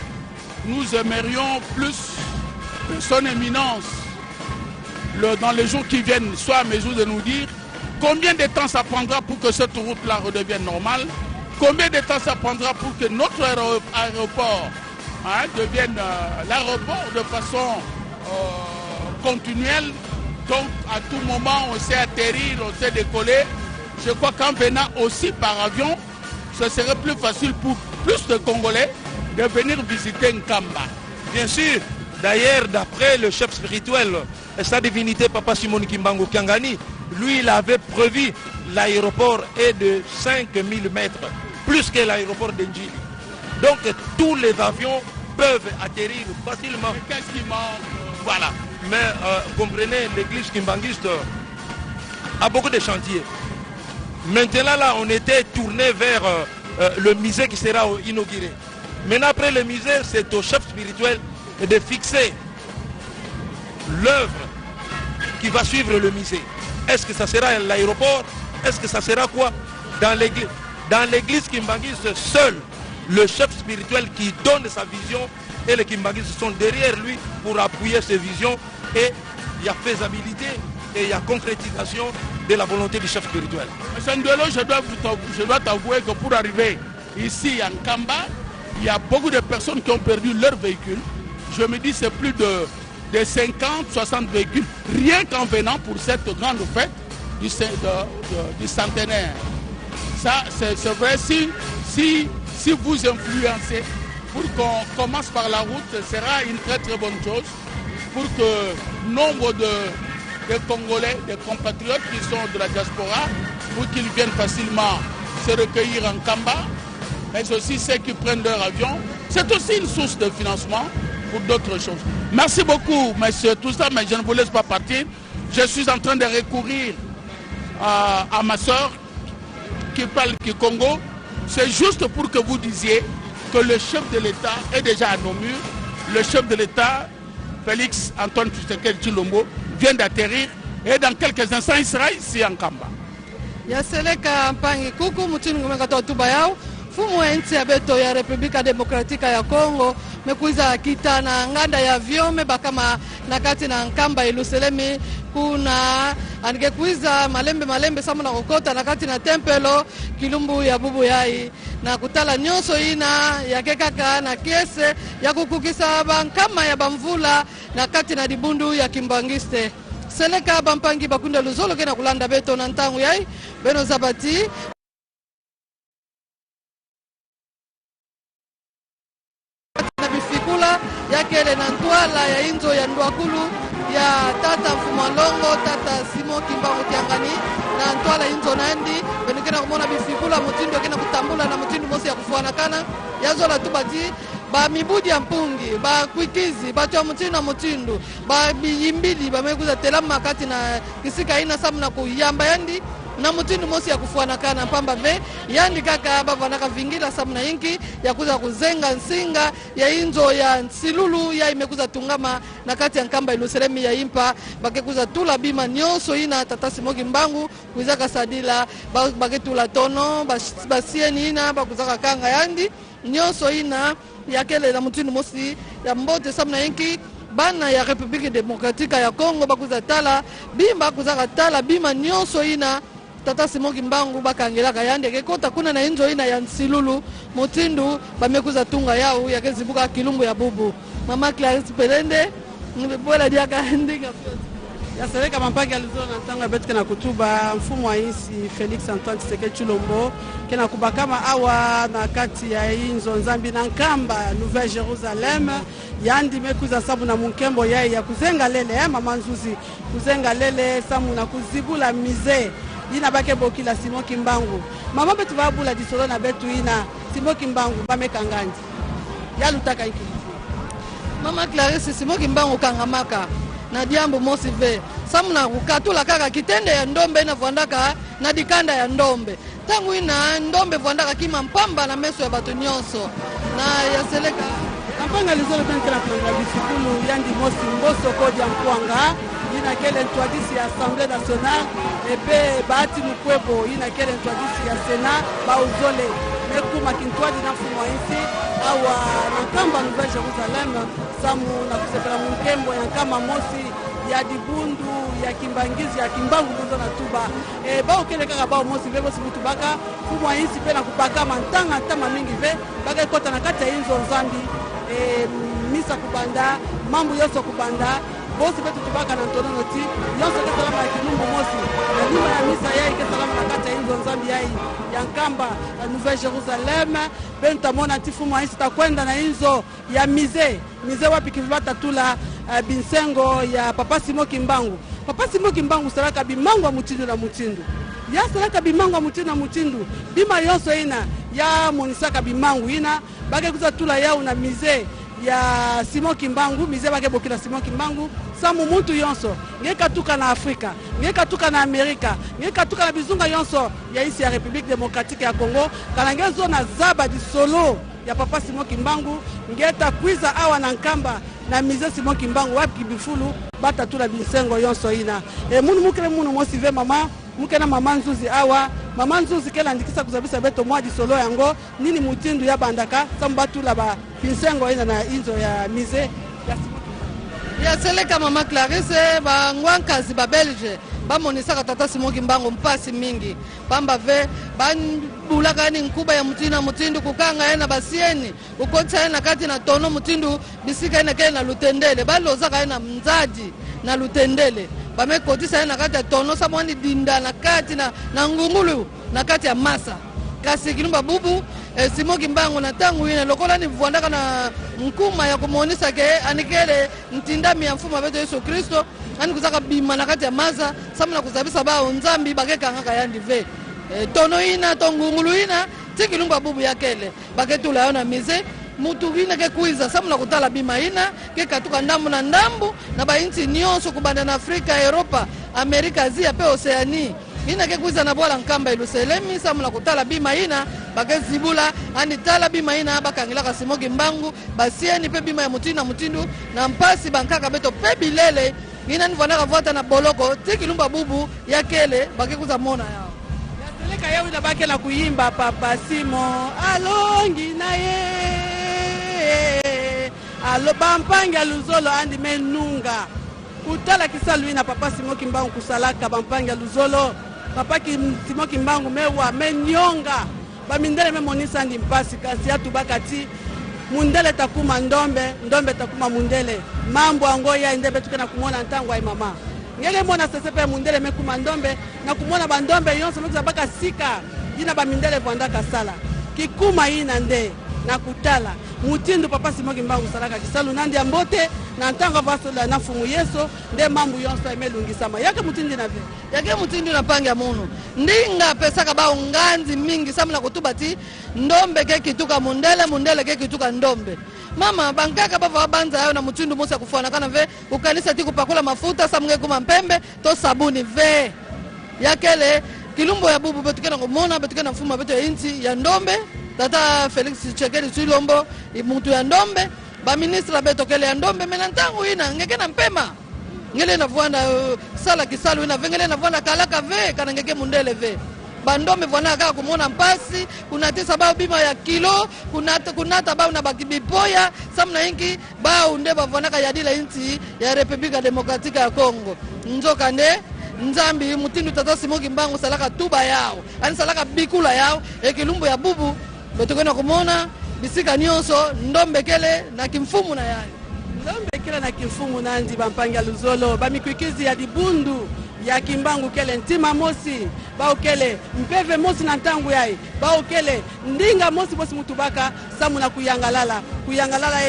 Nous aimerions plus que son éminence, dans les jours qui viennent, soit à mesure de nous dire combien de temps ça prendra pour que cette route-là redevienne normale, combien de temps ça prendra pour que notre aéroport devienne l'aéroport de façon continuelle. Donc à tout moment on sait atterrir, on sait décoller. Je crois qu'en venant aussi par avion, ce serait plus facile pour plus de Congolais de venir visiter Nkamba. Bien sûr, d'ailleurs d'après le chef spirituel, sa divinité Papa Simon Kimbangu Kiangani, lui il avait prévu l'aéroport est de 5000 mètres, plus que l'aéroport d'Enjili. Donc tous les avions peuvent atterrir facilement. Qu'est-ce qui manque? Voilà. Mais comprenez, l'église kimbanguiste a beaucoup de chantiers. Maintenant là, on était tourné vers le musée qui sera inauguré. Maintenant après le musée, c'est au chef spirituel de fixer l'œuvre qui va suivre le musée. Est-ce que ça sera l'aéroport? Est-ce que ça sera quoi? Dans l'église kimbanguiste, seul le chef spirituel qui donne sa vision et les kimbanguistes sont derrière lui pour appuyer ses visions, et il y a faisabilité et il y a concrétisation de la volonté du chef spirituel. M. Ndolo, je dois t'avouer que pour arriver ici en Kamba, il y a beaucoup de personnes qui ont perdu leur véhicule. Je me dis c'est plus de 50-60 véhicules, rien qu'en venant pour cette grande fête du centenaire. Ça, c'est vrai, si vous influencez pour qu'on commence par la route, ce sera une très très bonne chose pour que nombre de Congolais, des compatriotes qui sont de la diaspora, pour qu'ils viennent facilement se recueillir en Kamba, mais aussi ceux qui prennent leur avion. C'est aussi une source de financement pour d'autres choses. Merci beaucoup, monsieur, tout ça, mais je ne vous laisse pas partir. Je suis en train de recourir à ma soeur qui parle Kikongo. C'est juste pour que vous disiez que le chef de l'État est déjà à nos murs. Le chef de l'État, Félix Antoine Tshisekedi Tshilombo, vient d'atterrir et dans quelques instants il sera ici en Kamba. Yaseleka mpangi kuku mutini ngumeka tuba yao fumu ya nchi ya beto ya Republika Demokratika ya Kongo mekuiza kita na nganda ya vyome bakama nakati na Nkamba Iluselemi kuna angekuiza malembe samu na kokota nakati na tempelo kilumbu ya bubu yai na kutala nyonso ina ya kekaka na kiese ya kukukisa bankama ya bamvula nakati na dibundu ya Kimbangiste. Seleka bampangi bakunda luzolo kena kulanda beto na ntangu yai beno zabati na bifikula yakele na ntwala ya inzo ya ndwakulu ya tata Mfumalongo, tata Simon Kimbangu Kiangani na ntwala inzo nandi beno kena kumona bifikula mutindo kena kutambula na mutindo mosi ya kufuanakana yazola tubati ba mibudi ya mpungi, ba kwikizi, ba tua mutindo mutindu, ba biyimbili, ba mekuza telama kati na kisika ina samu na kuyamba yandi na mutindu mosi ya kufuanakana pamba ve yandi kaka baba naka vingira samu na inki ya kuza kuzenga nsinga ya inzo ya nsilulu ya imekuza tungama na kati ya Nkamba Iluselemi ya impa bakekuza tula bima nyonso ina tata Simon Kimbangu kuzaka sadila baketula tono basieni ina bakuzaka kanga yandi nyonso ina yakele la mutinu mosi ya mbote samna inki bana ya Republika Demokratika ya Kongo bakuza tala bima kuzaka tala bima nyonso ina tata Simon Kimbangu bakangela kayande kekota kuna na inzo ina ya nsilulu mutindu bamekuza tunga yao yakezibuka kilumbu ya bubu mama Clarisse Pelende ngibona diaka ndinga yaseleka mampagi alizona na ntango betu kena kutuba mfumu wa insi Felix Antoine Tshisekedi Tshilombo kena kubakama awa na kati ya inzo nzambi na Nkamba Nouvelle Jerusalem yandi mekuza sabu na munkembo yai ya kuzenga lele mama nzuzi kuzenga lele samu na kuzibula mize ina bake bokila Simon Kimbangu mama betu babula disolo na betu ina Simon Kimbangu bamekangandi yalutaka iki mama Clarisse Simon Kimbangu kangamaka na diambo mosi ve samuna kukatula kaka kitende ya ndombe na vuandaka na dikanda ya ndombe tangu ina ndombe vuandaka kima mpamba na meso ya batu nyonso na yaseleka kampanga lizolo kankela panga bisikulu yandi mosi mboso koja mpwanga ina kele ntwadisi ya Assemblée nationale epe bahati mukwebo ina kele ntwadisi ya Sénat bauzole nekuma kintwadi na mfumo isi awa nankamba Nouvelle Jerusalem samu na kusepela munkembo ya kama mosi ya dibundu ya kimbangizi ya kimbangu kuzo na tuba bao kele kaka bao mosi vebo sibutu baka mfumo isi pe na kupaka mantanga tama mingi ve baka ikota na kati ya inzo nzambi misa kubanda mambo yoso kubanda bosi betu tubaka na ntonono ti yoso ke salama ya kilumbu mosi na nyuma ya misa yai ke salama na kati ya inzo nzambi yai ya nkamba ya Nouvelle Jerusalem benta mona ti fumu aisi takwenda na inzo ya mize wapi kivibata tula binsengo ya Papa Simon Kimbangu. Papa Simon Kimbangu salaka bimangu wa mutindu na mutindu ya salaka bimangu wa mutindu na mutindu bima yoso ina ya monisaka bimangu ina bake kuza tula yao na mize ya Simon Kimbangu mize bake bokila Simon Kimbangu samu muntu yonso ngeka tuka na Afrika ngeka tuka na Amerika ngeka tuka na bizunga yonso ya isi ya République démocratique ya Congo kalangezo na zaba di solo ya Papa Simon Kimbangu ngeta kwiza awa na nkamba na mize Simon Kimbangu wapi bifulu bata tula binsengo yonso ina munu mukele munu mosive mama mukena mama nzuzi awa mama nzuzi kela ndikisa kuzabisa beto mwadi solo yango nini mutindu ya bandaka samba tula ba binsengo ina na inzo ya mize ya seleka mama Clarisse ba ngwankazi ba Belge ba monisaka tata Simon Kimbangu mpasi mingi pamba ve bulaka ni nkuba ya mutina mutindu kukanga ena basieni ukotsa ena kati na tono mutindu bisika ena kena lutendele balozaka ena mzaji na lutendele bamekotisa ena kati ya tono samwani dinda na kati na ngungulu na kati ya masa kasi kilumba bubu Simon Kimbangu na tangu ina lokola ni vuandaka na nkuma ya kumonisa ke anikele ntindami ya mfuma beto Yesu Kristo ani kuzaka bima na kati ya masa samuna kuzabisa bao nzambi bakeka ngaka yandi ve tono ina tongungulu ina tikilumba bubu yakele baketula yona mize mutu ina ke kuiza samuna kutala bima ina ke katuka ndambu na ndambu na bainti nyonso kubanda na Afrika, Europa, Amerika, Asia pe Oceani ina ke kuiza na bola nkamba Yerusalemi samuna kutala bima ina bakezibula ani tala bima ina bakangilaka Simon Kimbangu basieni pe bima ya mutina mutindu na mpasi bankaka beto pe bilele ina nivonaka vota na boloko tikilumba bubu yakele bakekuza mona yao yaseleka yao ina bakela kuimba Papa Simon alongi na ye alo bampanga luzolo andi menunga kutala kisalu ina Papa Simon Kimbangu kusalaka bampanga luzolo Papa Simon Kimbangu mewa menyonga bamindele memonisa ndi mpasi kasi atu bakati mundele takuma ndombe takuma mundele mambo angoya ndebe tukena kumona ntango ai mama ngele mona sesepe mundele mekuma ndombe na kumona bandombe yonso mekuza baka sika ina bamindele vanda kasala kikuma ina nde na kutala mutindu Papa Simon Kimbangu salaka kisalu nandi ambote na ntango vasola na fumu Yesu nde mambo yonso emelungisama yake mutindi na ve yake mutindi na panga muno ndinga pesaka ba nganzi mingi samula kutubati ndombe ke kituka mundele ke kituka ndombe mama bankaka bava banza yao na mutindu musa kufana kana ve ukanisa tiku pakula mafuta samge kuma mpembe to sabuni ve yakele kilumbo ya bubu betukena ngomona betukena mfuma betu ya inti ya ndombe tata Felix Tshisekedi Tshilombo mutu ya ndombe ba ministra betokele ya ndombe menantangu ina ngekena mpema ngele na vuanda sala kisalu ina vengele na vuanda kalaka ve kana ngeke mundele ve bandombe vuanda kaka kumona mpasi kunatisa bao bima ya kilo kunata bao na bakibipoya samna inki bao ndeba vuanda yadila inti ya Republika Demokratika ya Kongo nzoka nde nzambi mutindu tata Simon Kimbangu salaka tuba yao ani salaka bikula yao ekilumbu ya bubu betokena kumona bisika nyonso ndombe kele na kimfumu na yani ndombe kele na kimfumu nandi bampanga luzolo bamikwikizi ya dibundu ya Kimbangu kele ntima mosi bao kele mpeve mosi na ntangu yai bao kele ndinga mosi bosi mutubaka samu na kuyangalala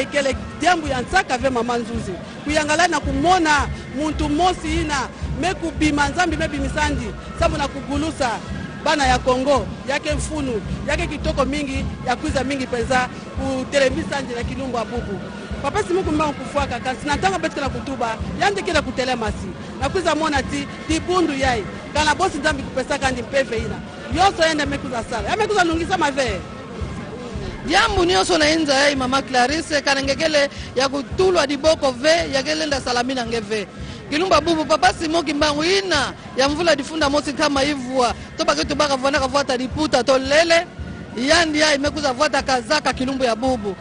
ekele diambu ya nsaka ve mama nzuzi kuyangalala na kumona muntu mosi ina mekubima nzambi mebimisandi samu na kugulusa bana ya Kongo yake mfunu yake kitoko mingi ya kuiza mingi peza kutelevisa nje na kilumbu abubu Papa Simon Kimbangu kufuaka kasi na tanga betu na kutuba yande kila kutelemasi na kuiza mona ti dibundu yai kana bosi nzambi kupesa kandi mpeve ina yoso yende mekuza sala yamekuza lungisa mave jambu nyonso na inza yai mama Clarisse kana ngekele ya kutulwa diboko ve yakele nda salamina ngeve kilumba bubu papa Simon Kimbangu ina ya mvula difunda mosi kama ivua tobake tobaka vana kavuata diputa tolele yandi ya imekuza vuata kazaka kilumbu ya bubu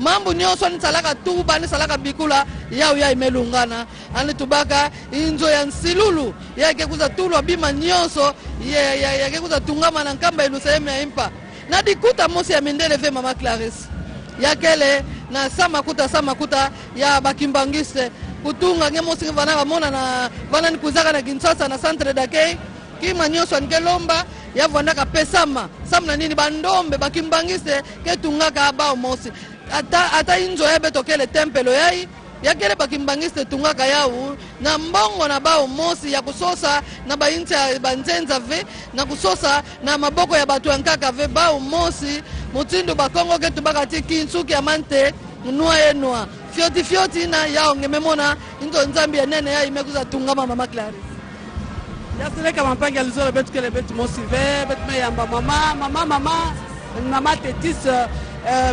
mambo nyonso ni salaka tuba ni salaka bikula yao ya imelungana ani tubaka inzo ya nsilulu ya kekuza tulwa bima nyonso ya kekuza tungama na nkamba iluseme ya impa na dikuta mosi ya mindele ve mama Clarisse ya kele na samakuta ya bakimbangiste kutunga ngemosi vana mona na vana nikuzaka na Kinshasa na centre d'accueil kima nyonso nkelomba ya vana ka pesama samna nini bandombe bakimbangiste ketungaka bao mosi ata inzo ebe tokele tempelo yai yakele bakimbangiste tungaka yau na mbongo na bao mosi ya kusosa na baincha banzenza ve na kusosa na maboko ya batu yankaka ve bao mosi mutindo bakongo ketu bakati kinsuki amante nua yenua fioti na yao ngememona inzo nzambi ya nene ya imekuza tungama mama Clarisse yaseleka mampanga lizola betu kele betu mosi ve betu me yamba mama Tetis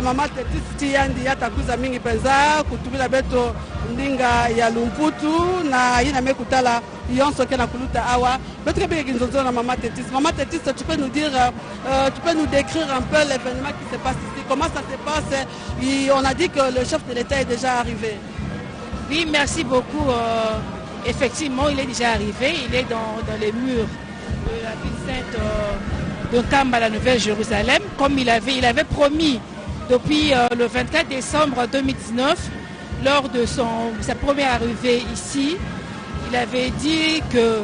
mama Tetis tiyandi yatakuza mingi penza kutubila beto ndinga ya lumputu na ina mekutala yonso kena kuluta awa betu kebe kinzonzo na mama Tetis. Mama Tetis, tu peux nous dire tu peux nous décrire un peu l'événement qui se passe ici, comment ça se passe? On a dit que le chef de l'État est déjà arrivé. Oui, merci beaucoup. Effectivement, il est déjà arrivé, il est dans les murs de la ville sainte de Kamba, la Nouvelle-Jérusalem, comme il avait promis depuis le 24 décembre 2019, lors de sa première arrivée ici. Il avait dit que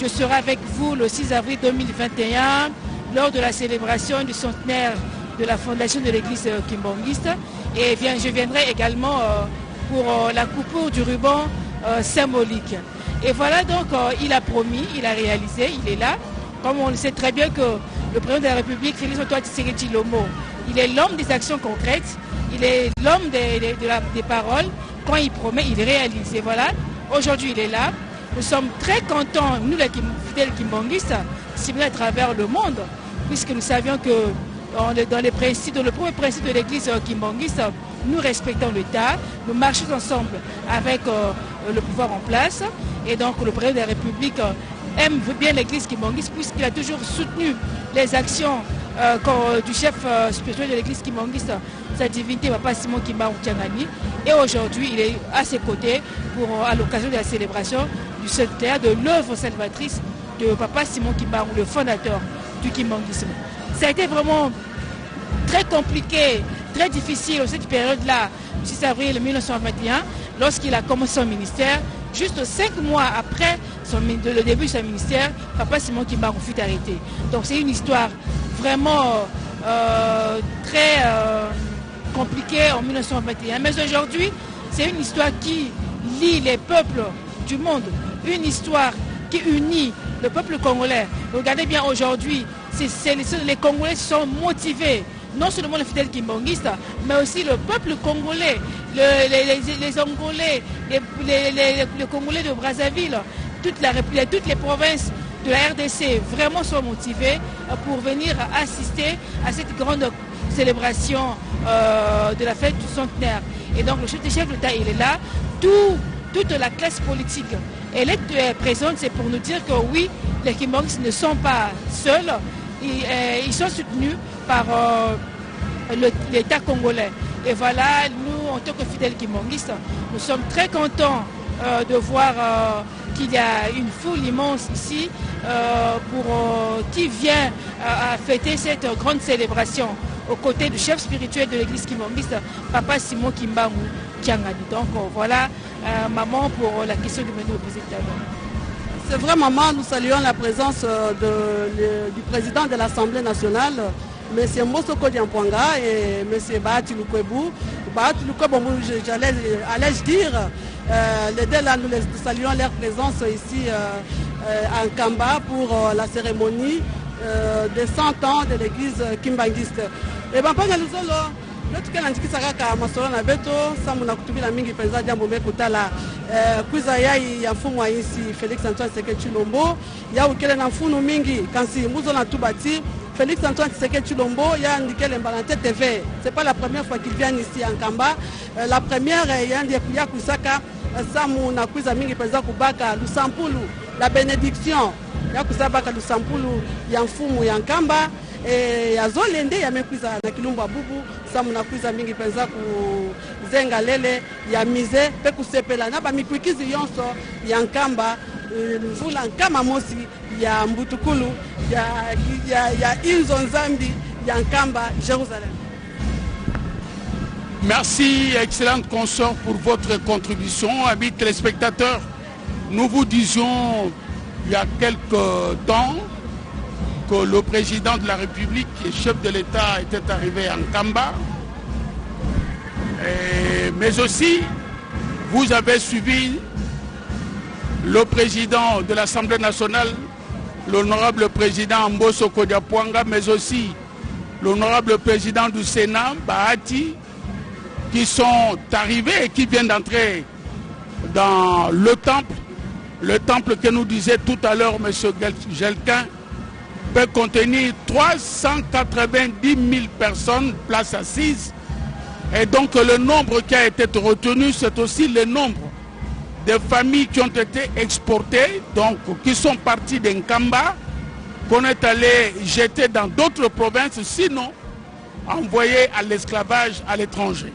je serai avec vous le 6 avril 2021, lors de la célébration du centenaire de la fondation de l'église kimbangiste. Et je viendrai également pour la coupure du ruban symbolique. Et voilà, donc il a promis, il a réalisé, il est là. Comme on le sait très bien que le président de la République, Félix Antoine Tshisekedi Tshilombo, il est l'homme des actions concrètes, il est l'homme des paroles. Quand il promet, il réalise. Et voilà, aujourd'hui il est là. Nous sommes très contents, nous les fidèles kimbanguistes, ciblés à travers le monde, puisque nous savions que dans le premier principe de l'église kimbanguiste, nous respectons l'État, nous marchons ensemble avec le pouvoir en place. Et donc le président de la République aime bien l'église kimbanguiste puisqu'il a toujours soutenu les actions du chef spirituel de l'église kimbanguiste, sa divinité Papa Simon Kimbangu Tiangani. Et aujourd'hui, il est à ses côtés à l'occasion de la célébration du centenaire de l'œuvre salvatrice de Papa Simon Kimbangu, le fondateur du kimbanguisme. Ça a été vraiment très compliqué, très difficile dans cette période-là, du 6 avril 1921, lorsqu'il a commencé son ministère. Juste 5 mois après le début de son ministère, Papa Simon Kimbangu fut arrêté. Donc c'est une histoire vraiment très compliquée en 1921. Mais aujourd'hui, c'est une histoire qui lie les peuples du monde, une histoire qui unit le peuple congolais. Regardez bien aujourd'hui, les Congolais sont motivés, non seulement les fidèles kimbanguistes, mais aussi le peuple congolais, les Angolais, les Congolais de Brazzaville, toutes les provinces de la RDC vraiment sont motivés pour venir assister à cette grande célébration de la fête du centenaire. Et donc le chef de l'État, il est là. Toute la classe politique, elle est présente, c'est pour nous dire que oui, les kimbanguistes ne sont pas seuls, ils sont soutenus par l'État congolais. Et voilà, nous, en tant que fidèles kimbanguistes, nous sommes très contents de voir qu'il y a une foule immense ici qui vient à fêter cette grande célébration aux côtés du chef spirituel de l'église kimbanguiste, Papa Simon Kimbangu Tiangani. Donc voilà, maman, pour la question que nous posez tout à l'heure. C'est vrai, maman, nous saluons la présence du président de l'Assemblée nationale, M. Mosoko Diampouanga et M. Bahati Lukwebou. Bahati Lukwebou, allais-je dire, les deux là, nous saluons leur présence ici en Kamba pour la cérémonie des 100 ans de l'église kimbanguiste. Et bien, pendant nous allons, notre candidat Saraka Masolo na beto, samuna kutubila mingi penza jambo mekutala kuiza yai ya mfumo ici Félix Antoine Tshisekedi Tshilombo, ya ukele na mfuno mingi kansi muzo na tubati. Félix Antoine Tshisekedi Tshilombo, il y a indiqué l'Embalante TV. Ce n'est pas la première fois qu'il vient ici en Kamba. La première, il y a indiqué Kusaka, samu na kuiza mingi penza kubaka lusampulu la bénédiction ya kuzabaka lusampulu ya mfumu ya nkamba ya zolende ya mekuiza na kilumba bubu samu na kuiza mingi penza kuzenga lele ya mize pe kusepela na ba mikwikizi yonso ya nkamba mvula nkama mosi ya mbutukulu ya inzo nzambi ya nkamba Jérusalem. Merci, excellente consort, pour votre contribution. Amis téléspectateurs, nous vous disions il y a quelques temps que le président de la République et chef de l'État était arrivé en Kamba. Mais aussi, vous avez suivi le président de l'Assemblée nationale, l'honorable président Mbosso Kodiapwanga, mais aussi l'honorable président du Sénat, Bahati, qui sont arrivés et qui viennent d'entrer dans le temple que nous disait tout à l'heure M. Gelquin, peut contenir 390 000 personnes, places assises. Et donc le nombre qui a été retenu, c'est aussi le nombre de familles qui ont été exportées, donc qui sont parties d'Nkamba, qu'on est allé jeter dans d'autres provinces, sinon envoyées à l'esclavage à l'étranger.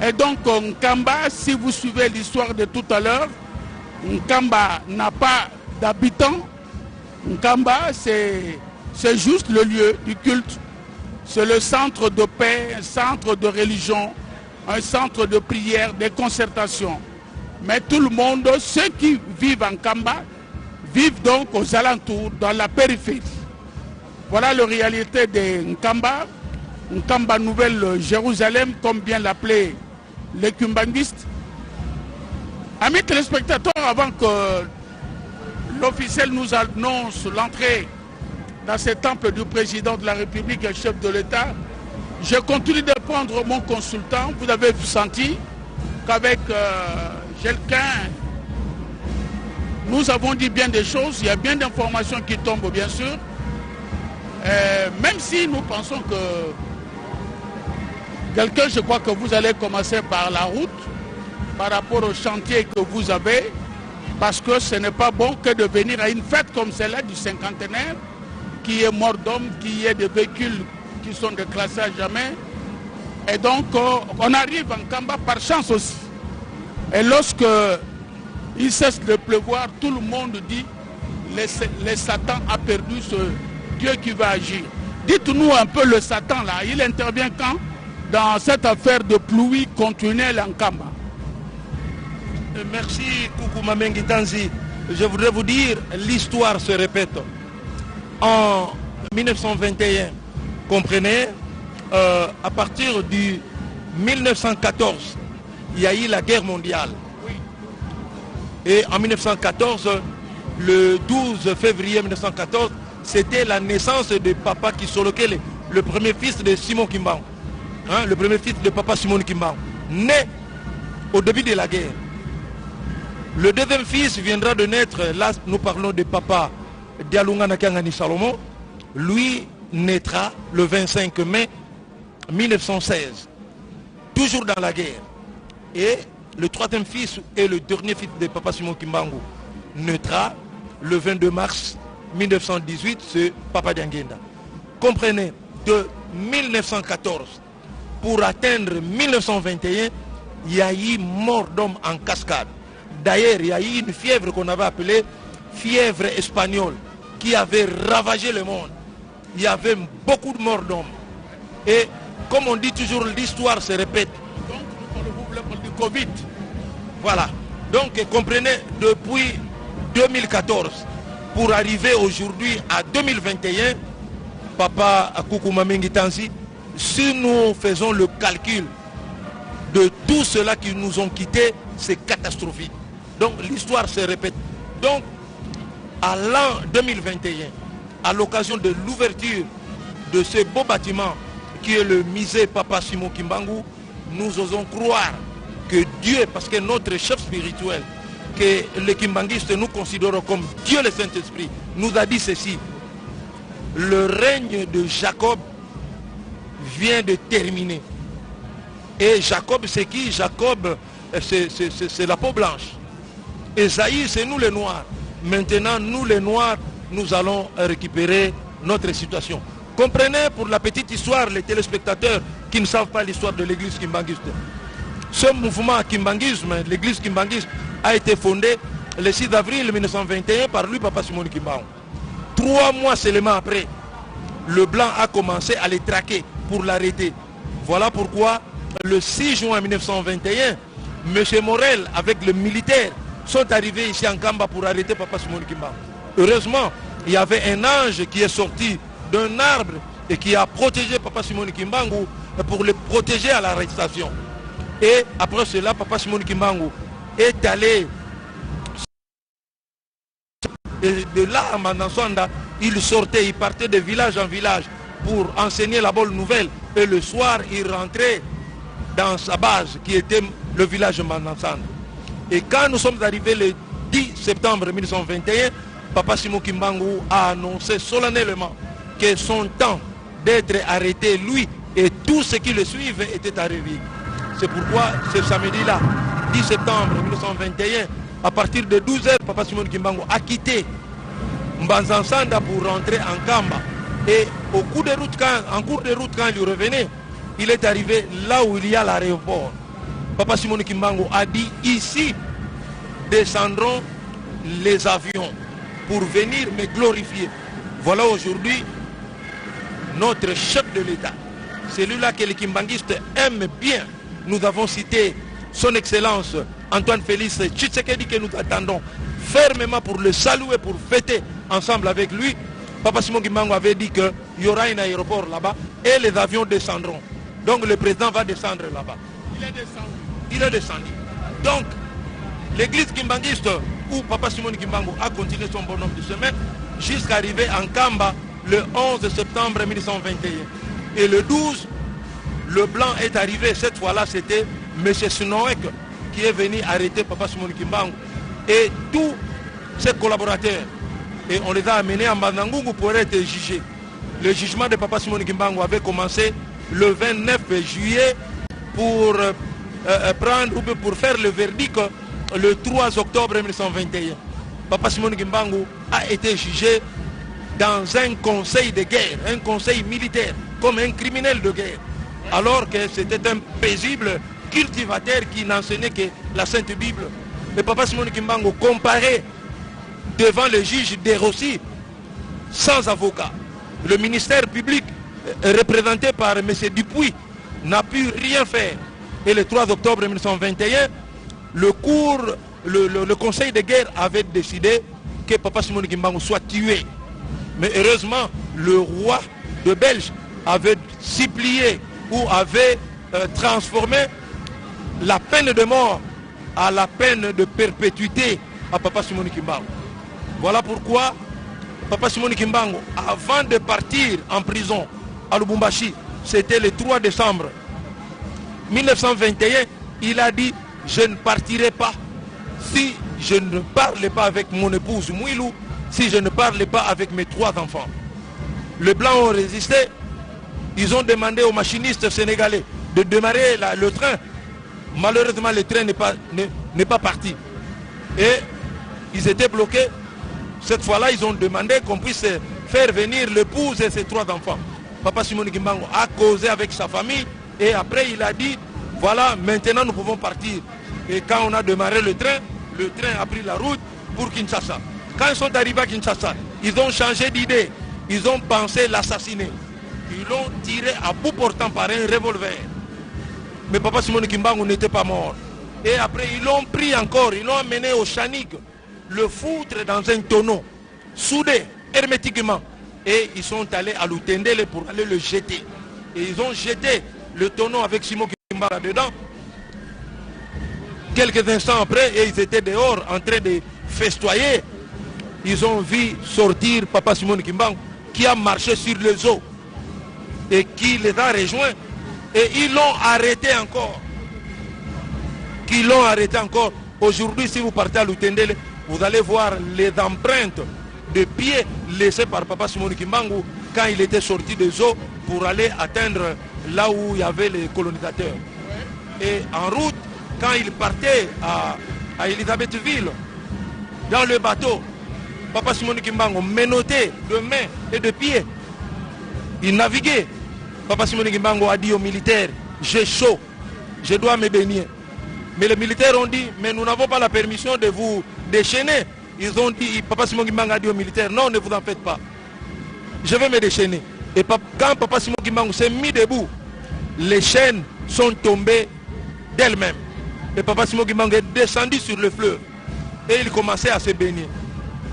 Et donc Nkamba, si vous suivez l'histoire de tout à l'heure, Nkamba n'a pas d'habitants. Nkamba, c'est juste le lieu du culte. C'est le centre de paix, un centre de religion, un centre de prière, de concertation. Mais tout le monde, ceux qui vivent en Nkamba, vivent donc aux alentours, dans la périphérie. Voilà la réalité de Nkamba. Nkamba Nouvelle Jérusalem, comme bien l'appelaient les Kimbanguistes. Amis téléspectateurs, avant que l'officiel nous annonce l'entrée dans ce temple du président de la République et chef de l'État, je continue de prendre mon consultant. Vous avez senti qu'avec Gelquin, nous avons dit bien des choses. Il y a bien d'informations qui tombent, bien sûr. Même si nous pensons que Gelquin, je crois que vous allez commencer par la route, par rapport au chantier que vous avez, parce que ce n'est pas bon que de venir à une fête comme celle-là du cinquantenaire, qui est mort d'homme, qui est des véhicules qui sont déclassés à jamais. Et donc, on arrive en Kamba par chance aussi. Et lorsque il cesse de pleuvoir, tout le monde dit, le Satan a perdu ce Dieu qui va agir. Dites-nous un peu le Satan là, il intervient quand? Dans cette affaire de pluie continuelle en Kamba. Merci Koukouma Mengi Tanzi. Je voudrais vous dire, l'histoire se répète. En 1921, comprenez, à partir du 1914, il y a eu la guerre mondiale. Et en 1914, le 12 février 1914, c'était la naissance de Papa Kisolokele, le premier fils de Simon Kimbangu. Hein, le premier fils de Papa Simon Kimbangu, né au début de la guerre. Le deuxième fils viendra de naître, là nous parlons de Papa Dialunga Nakangani Salomon. Lui naîtra le 25 mai 1916, toujours dans la guerre. Et le troisième fils et le dernier fils de Papa Simon Kimbangu naîtra le 22 mars 1918, c'est Papa Diangenda. Comprenez, de 1914 pour atteindre 1921, il y a eu mort d'hommes en cascade. D'ailleurs, il y a eu une fièvre qu'on avait appelée fièvre espagnole qui avait ravagé le monde. Il y avait beaucoup de morts d'hommes. Et comme on dit toujours, l'histoire se répète. Donc, vous voulez du Covid. Voilà. Donc, comprenez, depuis 2014 pour arriver aujourd'hui à 2021, Papa Koukouma Mengi Tanzi, si nous faisons le calcul de tout cela qui nous ont quittés, c'est catastrophique. Donc l'histoire se répète. Donc à l'an 2021, à l'occasion de l'ouverture de ce beau bâtiment qui est le musée Papa Simon Kimbangu, nous osons croire que Dieu, parce que notre chef spirituel, que les Kimbanguistes nous considérons comme Dieu le Saint-Esprit, nous a dit ceci: le règne de Jacob vient de terminer. Et Jacob, c'est qui? Jacob, c'est la peau blanche. Esaïe, c'est nous les Noirs. Maintenant, nous les Noirs, nous allons récupérer notre situation. Comprenez pour la petite histoire, les téléspectateurs qui ne savent pas l'histoire de l'église kimbanguiste. Ce mouvement kimbanguisme, l'église kimbanguiste, a été fondée le 6 avril 1921 par lui, Papa Simon Kimbangu. 3 mois seulement après, le blanc a commencé à les traquer pour l'arrêter. Voilà pourquoi, le 6 juin 1921, M. Morel, avec le militaire, sont arrivés ici en Kamba pour arrêter Papa Simon Kimbangu. Heureusement, il y avait un ange qui est sorti d'un arbre et qui a protégé Papa Simon Kimbangu pour le protéger à l'arrestation. Et après cela, Papa Simon Kimbangu est allé de là à Mandansonda. Il sortait, il partait de village en village pour enseigner la bonne nouvelle. Et le soir, il rentrait dans sa base qui était le village de Mandansonda. Et quand nous sommes arrivés le 10 septembre 1921, Papa Simon Kimbangu a annoncé solennellement que son temps d'être arrêté, lui et tous ceux qui le suivent, étaient arrivés. C'est pourquoi ce samedi-là, 10 septembre 1921, à partir de 12h, Papa Simon Kimbangu a quitté Mbanzansanda pour rentrer en Kamba. Et en cours de route, quand il revenait, il est arrivé là où il y a l'aéroport. Papa Simon Kimbangu a dit, ici descendront les avions pour venir me glorifier. Voilà aujourd'hui notre chef de l'État. Celui-là que les kimbanguistes aiment bien. Nous avons cité son Excellence Antoine Félix Tshisekedi que nous attendons fermement pour le saluer, pour fêter ensemble avec lui. Papa Simon Kimbangu avait dit qu'il y aura un aéroport là-bas et les avions descendront. Donc le président va descendre là-bas. Il est descendu. Il est descendu. Donc, l'église kimbanguiste où Papa Simon Kimbangu a continué son bonhomme de semaine jusqu'à arriver en Kamba le 11 septembre 1921. Et le 12, le blanc est arrivé. Cette fois-là, c'était M. Snoek qui est venu arrêter Papa Simon Kimbangu et tous ses collaborateurs. Et on les a amenés à Mandangungu pour être jugés. Le jugement de Papa Simon Kimbangu avait commencé le 29 juillet pour pour faire le verdict le 3 octobre 1921. Papa Simon Kimbangu a été jugé dans un conseil de guerre, un conseil militaire, comme un criminel de guerre. Alors que c'était un paisible cultivateur qui n'enseignait que la Sainte Bible. Et Papa Simon Kimbangu comparé devant le juge de Rossi sans avocat. Le ministère public représenté par M. Dupuis n'a pu rien faire. Et le 3 octobre 1921, le conseil de guerre avait décidé que Papa Simon Kimbangu soit tué. Mais heureusement, le roi de Belge avait supplié ou avait transformé la peine de mort à la peine de perpétuité à Papa Simon Kimbangu. Voilà pourquoi Papa Simon Kimbangu, avant de partir en prison à Lubumbashi, c'était le 3 décembre 1921, il a dit « Je ne partirai pas si je ne parle pas avec mon épouse Mouilou, si je ne parle pas avec mes 3 enfants. » Les Blancs ont résisté. Ils ont demandé aux machinistes sénégalais de démarrer le train. Malheureusement, le train n'est pas parti. Et ils étaient bloqués. Cette fois-là, ils ont demandé qu'on puisse faire venir l'épouse et ses 3 enfants. Papa Simon Kimbangu a causé avec sa famille et après il a dit, voilà, maintenant nous pouvons partir. Et quand on a démarré le train a pris la route pour Kinshasa. Quand ils sont arrivés à Kinshasa, ils ont changé d'idée. Ils ont pensé l'assassiner. Ils l'ont tiré à bout portant par un revolver. Mais Papa Simon Kimbangu n'était pas mort. Et après, ils l'ont pris encore, ils l'ont amené au Chanig, le foutre dans un tonneau, soudé hermétiquement. Et ils sont allés à Lutendele pour aller le jeter. Et ils ont jeté le tonneau avec Simon Kimbangu dedans. Quelques instants après, et ils étaient dehors en train de festoyer. Ils ont vu sortir Papa Simon Kimbangu qui a marché sur les eaux et qui les a rejoints. Et ils l'ont arrêté encore. Aujourd'hui, si vous partez à Lutendele, vous allez voir les empreintes de pieds laissés par Papa Simon Kimbangu quand il était sorti des eaux pour aller atteindre là où il y avait les colonisateurs. Et en route, quand il partait à Elisabethville, dans le bateau, Papa Simon Kimbangu menottait de main et de pied. Il naviguait. Papa Simon Kimbangu a dit aux militaires, j'ai chaud, je dois me baigner. Mais les militaires ont dit, mais nous n'avons pas la permission de vous déchaîner. Ils ont dit, Papa Simon Kimbangu a dit aux militaires, non, ne vous en faites pas. Je vais me déchaîner. Et quand Papa Simon Kimbangu s'est mis debout, les chaînes sont tombées d'elles-mêmes. Et Papa Simon Kimbangu est descendu sur le fleuve. Et il commençait à se baigner.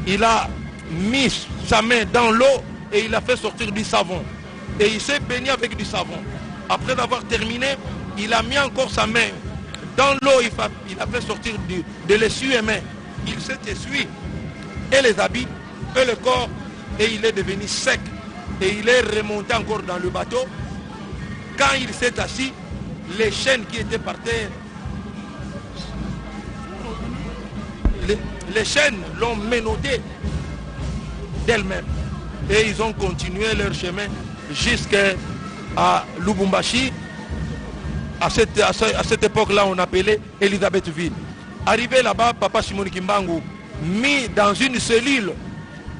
Il a mis sa main dans l'eau et il a fait sortir du savon. Et il s'est baigné avec du savon. Après avoir terminé, il a mis encore sa main dans l'eau. Il a fait sortir de l'essuie-main. Il s'est essuyé et les habits et le corps et il est devenu sec. Et il est remonté encore dans le bateau. Quand il s'est assis, les chaînes qui étaient par terre, les chaînes l'ont menotté d'elles-mêmes. Et ils ont continué leur chemin jusqu'à Lubumbashi. À cette époque-là, on appelait Elisabethville. Arrivé là-bas, Papa Simon Kimbangu mis dans une cellule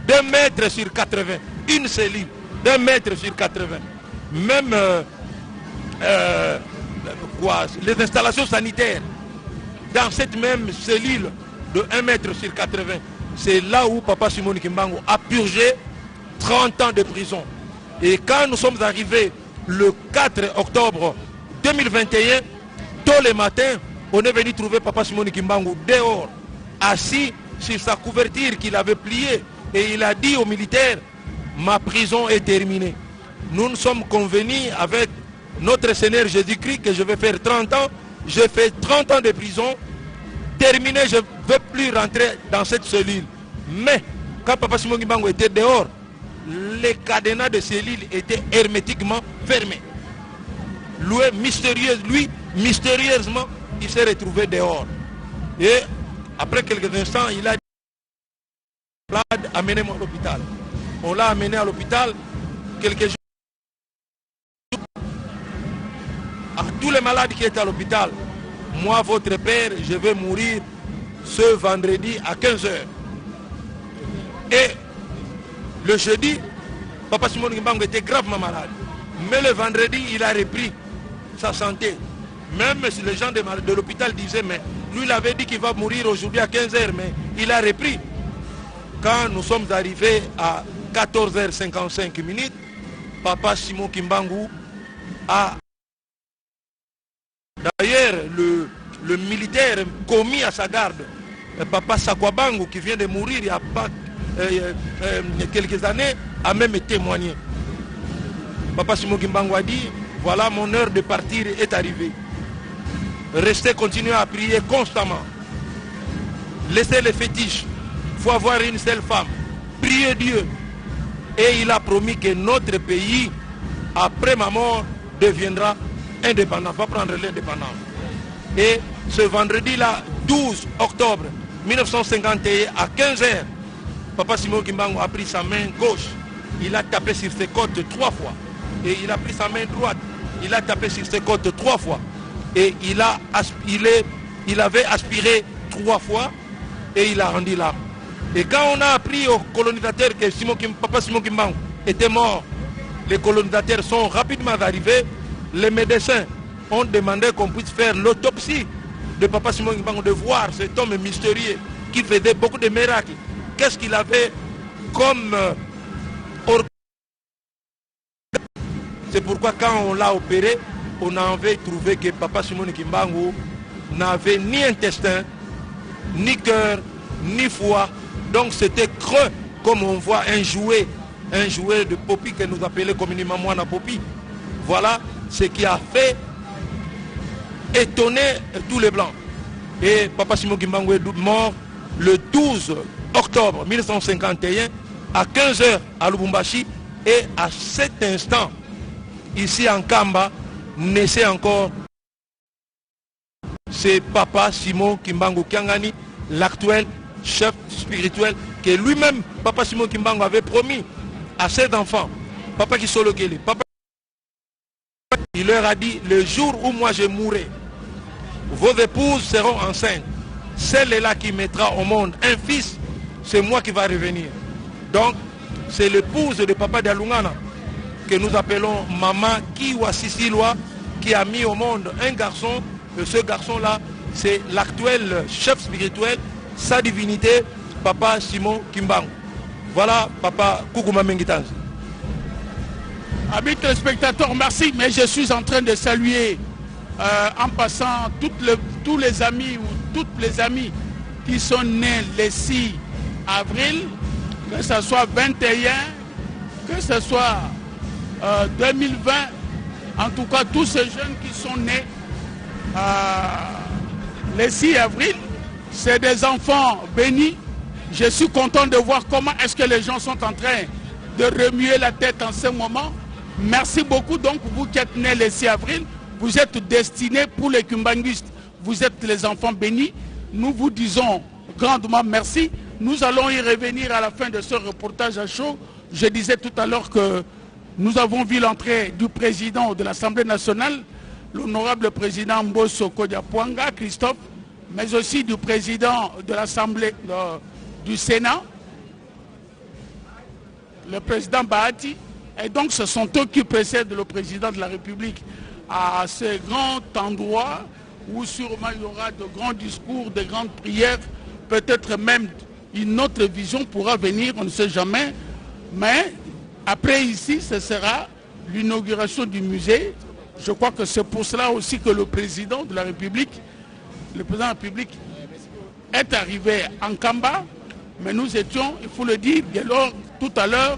d'1 mètre sur 80. Une cellule d'1 mètre sur 80. Même les installations sanitaires dans cette même cellule de 1 mètre sur 80. C'est là où Papa Simon Kimbangu a purgé 30 ans de prison. Et quand nous sommes arrivés le 4 octobre 2021, tôt le matin, on est venu trouver Papa Simon Kimbangu dehors, assis sur sa couverture qu'il avait pliée. Et il a dit aux militaires, ma prison est terminée. Nous nous sommes convenus avec notre Seigneur Jésus-Christ que je vais faire 30 ans. J'ai fait 30 ans de prison. Terminé, je ne veux plus rentrer dans cette cellule. Mais quand Papa Simon Kimbangu était dehors, les cadenas de cellule étaient hermétiquement fermés. Lui, mystérieusement, il s'est retrouvé dehors. Et après quelques instants, il a dit, amenez-moi à l'hôpital. On l'a amené à l'hôpital quelques jours. À tous les malades qui étaient à l'hôpital, moi, votre père, je vais mourir ce vendredi à 15h. Et le jeudi, Papa Simon Kimbangu était gravement malade. Mais le vendredi, il a repris sa santé. Même si les gens de l'hôpital disaient, mais lui, il avait dit qu'il va mourir aujourd'hui à 15h, mais il a repris. Quand nous sommes arrivés à 14h55, Papa Simon Kimbangu a... D'ailleurs, le militaire commis à sa garde, Papa Sakwabangu, qui vient de mourir il y a pas, quelques années, a même témoigné. Papa Simon Kimbangu a dit, voilà, mon heure de partir est arrivée. Restez, continuez à prier constamment. Laissez les fétiches. Il faut avoir une seule femme. Priez Dieu. Et il a promis que notre pays, après ma mort, deviendra indépendant, va prendre l'indépendance. Et ce vendredi-là, 12 octobre 1951, à 15h, Papa Simon Kimbangu a pris sa main gauche, il a tapé sur ses côtes 3 fois. Et il a pris sa main droite, il a tapé sur ses côtes 3 fois. Et il avait aspiré 3 fois et il a rendu l'âme. Et quand on a appris aux colonisateurs que Papa Simon Kimbangu était mort, les colonisateurs sont rapidement arrivés. Les médecins ont demandé qu'on puisse faire l'autopsie de Papa Simon Kimbangu, de voir cet homme mystérieux qui faisait beaucoup de miracles. Qu'est-ce qu'il avait comme organe. C'est pourquoi quand on l'a opéré, on avait trouvé que Papa Simon Kimbangu n'avait ni intestin, ni cœur, ni foie. Donc c'était creux, comme on voit un jouet de Popi que nous appelons communément Moana Popi. Voilà ce qui a fait étonner tous les Blancs. Et Papa Simon Kimbangu est mort le 12 octobre 1951 à 15h à Lubumbashi. Et à cet instant, ici en Kamba, naissait encore c'est Papa Simon Kimbangu Kiangani, l'actuel chef spirituel que lui-même, Papa Simon Kimbangu, avait promis à ses enfants. Papa Kisolokele, Papa, il leur a dit, le jour où moi je mourrai, vos épouses seront enceintes. Celle-là qui mettra au monde un fils, c'est moi qui va revenir. Donc, c'est l'épouse de Papa Dialungana que nous appelons Maman Kiwa Sisilwa, qui a mis au monde un garçon. Et ce garçon-là, c'est l'actuel chef spirituel, sa divinité, Papa Simon Kimbangu. Voilà, Papa Koukouma Mengitanzi. Amis téléspectateurs, merci, mais je suis en train de saluer en passant tous les amis ou toutes les amies qui sont nés le 6 avril, que ce soit 21, que ce soit 2020, en tout cas tous ces jeunes qui sont nés le 6 avril, c'est des enfants bénis. Je suis content de voir comment est-ce que les gens sont en train de remuer la tête en ce moment. Merci beaucoup. Donc vous qui êtes nés le 6 avril, vous êtes destinés pour les Kimbanguistes. Vous êtes les enfants bénis. Nous vous disons grandement merci. Nous allons y revenir à la fin de ce reportage à chaud. Je disais tout à l'heure que nous avons vu l'entrée du président de l'Assemblée nationale, l'honorable président Mbosso Kodiapwanga, Christophe, mais aussi du président de l'Assemblée du Sénat, le président Bahati. Et donc ce sont eux qui précèdent le président de la République à ce grand endroit où sûrement il y aura de grands discours, de grandes prières, peut-être même une autre vision pourra venir, on ne sait jamais. Mais après ici, ce sera l'inauguration du musée. Je crois que c'est pour cela aussi que le président de la République, est arrivé en Kamba. Mais nous étions, il faut le dire, tout à l'heure,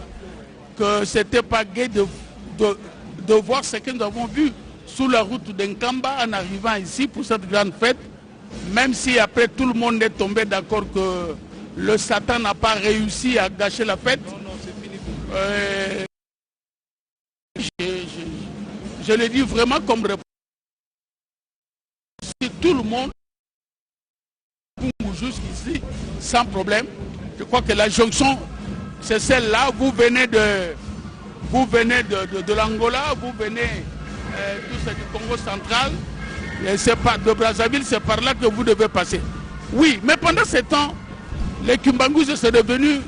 que ce n'était pas gai de voir ce que nous avons vu sous la route d'Nkamba en arrivant ici pour cette grande fête. Même si après tout le monde est tombé d'accord que le Satan n'a pas réussi à gâcher la fête. Je le dis vraiment comme réponse. Si tout le monde jusqu'ici sans problème, je crois que la jonction c'est celle-là. Vous venez de l'Angola, vous venez tous du Congo central, c'est pas de Brazzaville, c'est par là que vous devez passer. Oui, mais pendant ce temps, les Kimbanguis c'est devenu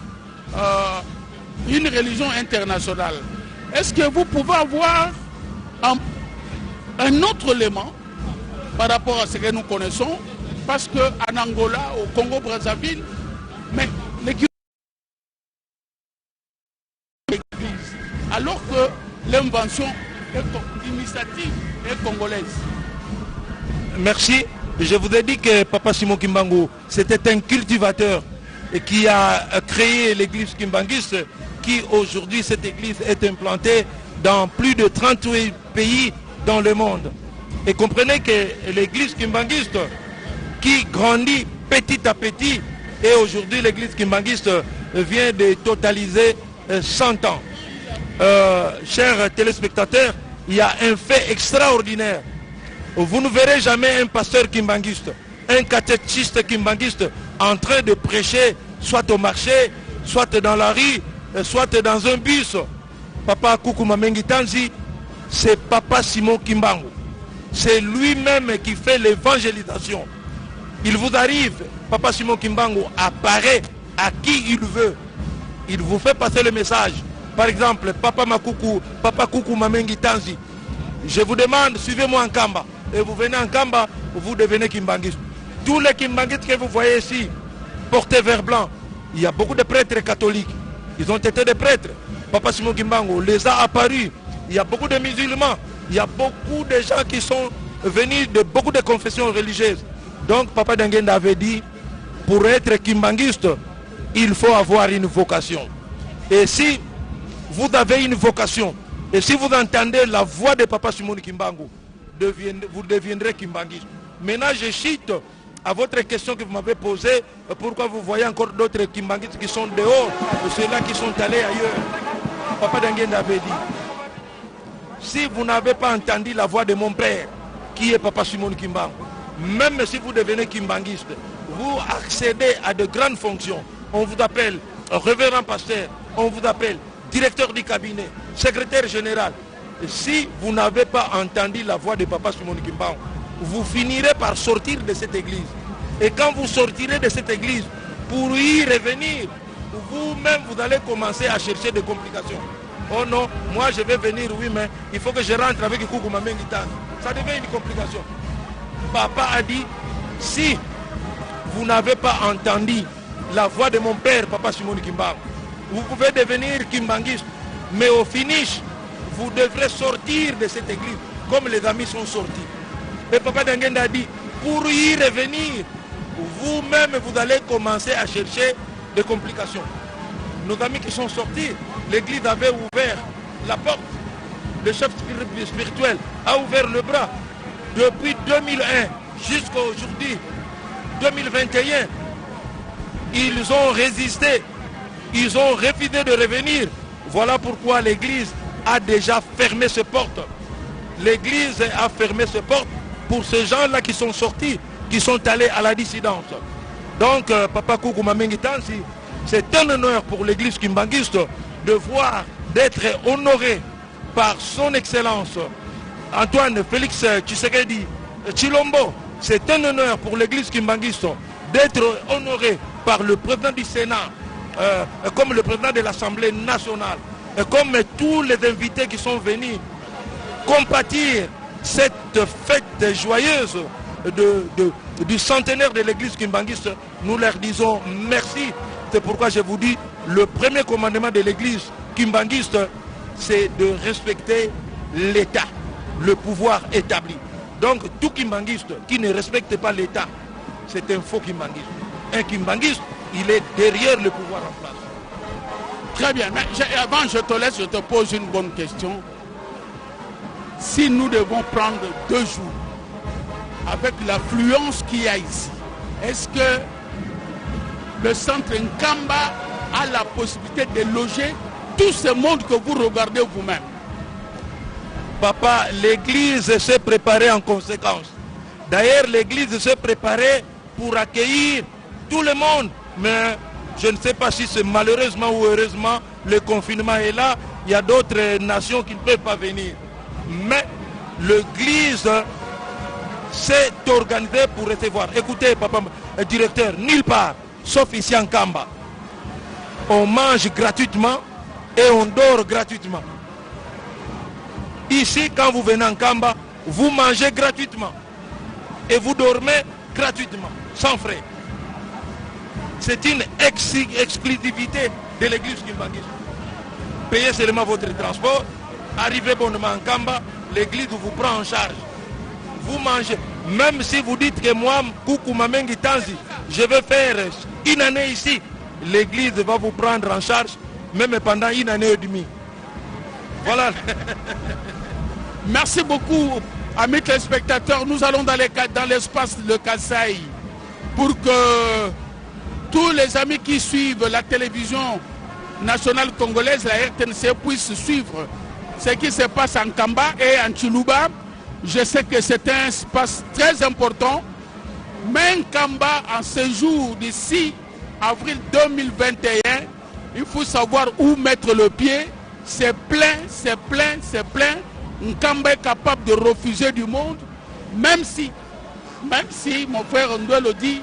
une religion internationale. Est-ce que vous pouvez avoir un autre élément par rapport à ce que nous connaissons? Parce qu'en Angola, au Congo-Brazzaville, mais les alors que l'invention initiative est congolaise. Merci. Je vous ai dit que Papa Simon Kimbangu, c'était un cultivateur qui a créé l'église kimbanguiste, qui aujourd'hui, cette église est implantée dans plus de 38 pays dans le monde. Et comprenez que l'église kimbanguiste, qui grandit petit à petit, et aujourd'hui l'église kimbanguiste vient de totaliser 100 ans. Chers téléspectateurs, il y a un fait extraordinaire. Vous ne verrez jamais un pasteur kimbanguiste, un catéchiste kimbanguiste en train de prêcher, soit au marché, soit dans la rue, soit dans un bus. Papa Koukouma Mengitanzi, c'est Papa Simon Kimbangu. C'est lui-même qui fait l'évangélisation. Il vous arrive, Papa Simon Kimbangu apparaît à qui il veut. Il vous fait passer le message. Par exemple, Papa Koukouma Mengitanzi, je vous demande, suivez-moi en Kamba. Et vous venez en Kamba, vous devenez Kimbanguiste. Tous les Kimbanguistes que vous voyez ici, portés vert blanc, il y a beaucoup de prêtres catholiques. Ils ont été des prêtres. Papa Simon Kimbangu les a apparus. Il y a beaucoup de musulmans. Il y a beaucoup de gens qui sont venus de beaucoup de confessions religieuses. Donc Papa Dangenda avait dit, pour être Kimbanguiste, il faut avoir une vocation. Et si vous avez une vocation, et si vous entendez la voix de Papa Simon Kimbangu, vous deviendrez Kimbanguiste. Maintenant, je cite à votre question que vous m'avez posée, pourquoi vous voyez encore d'autres Kimbanguistes qui sont dehors, ceux-là qui sont allés ailleurs. Papa Dangenda avait dit, si vous n'avez pas entendu la voix de mon père, qui est Papa Simon Kimbangu, même si vous devenez Kimbanguiste, vous accédez à de grandes fonctions. On vous appelle révérend pasteur, on vous appelle directeur du cabinet, secrétaire général. Et si vous n'avez pas entendu la voix de Papa Simon Kimbangu, vous finirez par sortir de cette église. Et quand vous sortirez de cette église, pour y revenir, vous-même, vous allez commencer à chercher des complications. Oh non, moi je vais venir, oui, mais il faut que je rentre avec Koukou Mamengitan. Ça devient une complication. Papa a dit, si vous n'avez pas entendu la voix de mon père, Papa Simon Kimbangu, vous pouvez devenir kimbangiste, mais au finish, vous devrez sortir de cette église, comme les amis sont sortis. Et Papa Dangenda a dit, pour y revenir, vous-même, vous allez commencer à chercher des complications. Nos amis qui sont sortis, l'église avait ouvert la porte. Le chef spirituel a ouvert le bras. Depuis 2001 jusqu'à aujourd'hui, 2021, ils ont résisté. Ils ont refusé de revenir. Voilà pourquoi l'église a déjà fermé ses portes. L'église a fermé ses portes pour ces gens-là qui sont sortis, qui sont allés à la dissidence. Donc, Papa Koukou Mamengitansi, c'est un honneur pour l'église kimbanguiste de voir, d'être honoré par son excellence Antoine Félix Tshisekedi Tshilombo. C'est un honneur pour l'église kimbanguiste d'être honoré par le président du Sénat, comme le président de l'Assemblée nationale, et comme tous les invités qui sont venus compatir cette fête joyeuse du centenaire de l'église kimbanguiste. Nous leur disons merci. C'est pourquoi je vous dis, le premier commandement de l'église kimbanguiste, c'est de respecter l'État, le pouvoir établi. Donc tout kimbanguiste qui ne respecte pas l'État, c'est un faux kimbanguiste. Un kimbanguiste, il est derrière le pouvoir en place. Très bien, mais avant je te laisse, je te pose une bonne question. Si nous devons prendre 2 jours, avec l'affluence qu'il y a ici, est-ce que le centre Nkamba a la possibilité de loger tout ce monde que vous regardez vous-même? Papa, l'église s'est préparée en conséquence. D'ailleurs, l'église s'est préparée pour accueillir tout le monde. Mais je ne sais pas si c'est malheureusement ou heureusement, le confinement est là. Il y a d'autres nations qui ne peuvent pas venir. Mais l'église s'est organisée pour recevoir. Écoutez, papa, directeur, nulle part, sauf ici en Kamba, on mange gratuitement et on dort gratuitement. Ici, quand vous venez en Kamba, vous mangez gratuitement et vous dormez gratuitement, sans frais. C'est une exclusivité de l'église kimbanguiste. Payez seulement votre transport, arrivez bonnement en Kamba, l'église vous prend en charge. Vous mangez, même si vous dites que moi, Koukou Mamengitansi, je vais faire une année ici, l'église va vous prendre en charge, même pendant 1 année et demie. Voilà. Merci beaucoup, amis téléspectateurs. Nous allons dans l'espace de Kasaï pour que tous les amis qui suivent la télévision nationale congolaise, la RTNC, puissent suivre ce qui se passe en Kamba et en Tchilouba. Je sais que c'est un espace très important. Mais Kamba, en ce jour du 6 avril 2021, il faut savoir où mettre le pied. C'est plein, c'est plein, c'est plein. Nkamba est capable de refuser du monde, même si mon frère Ndoué le dit,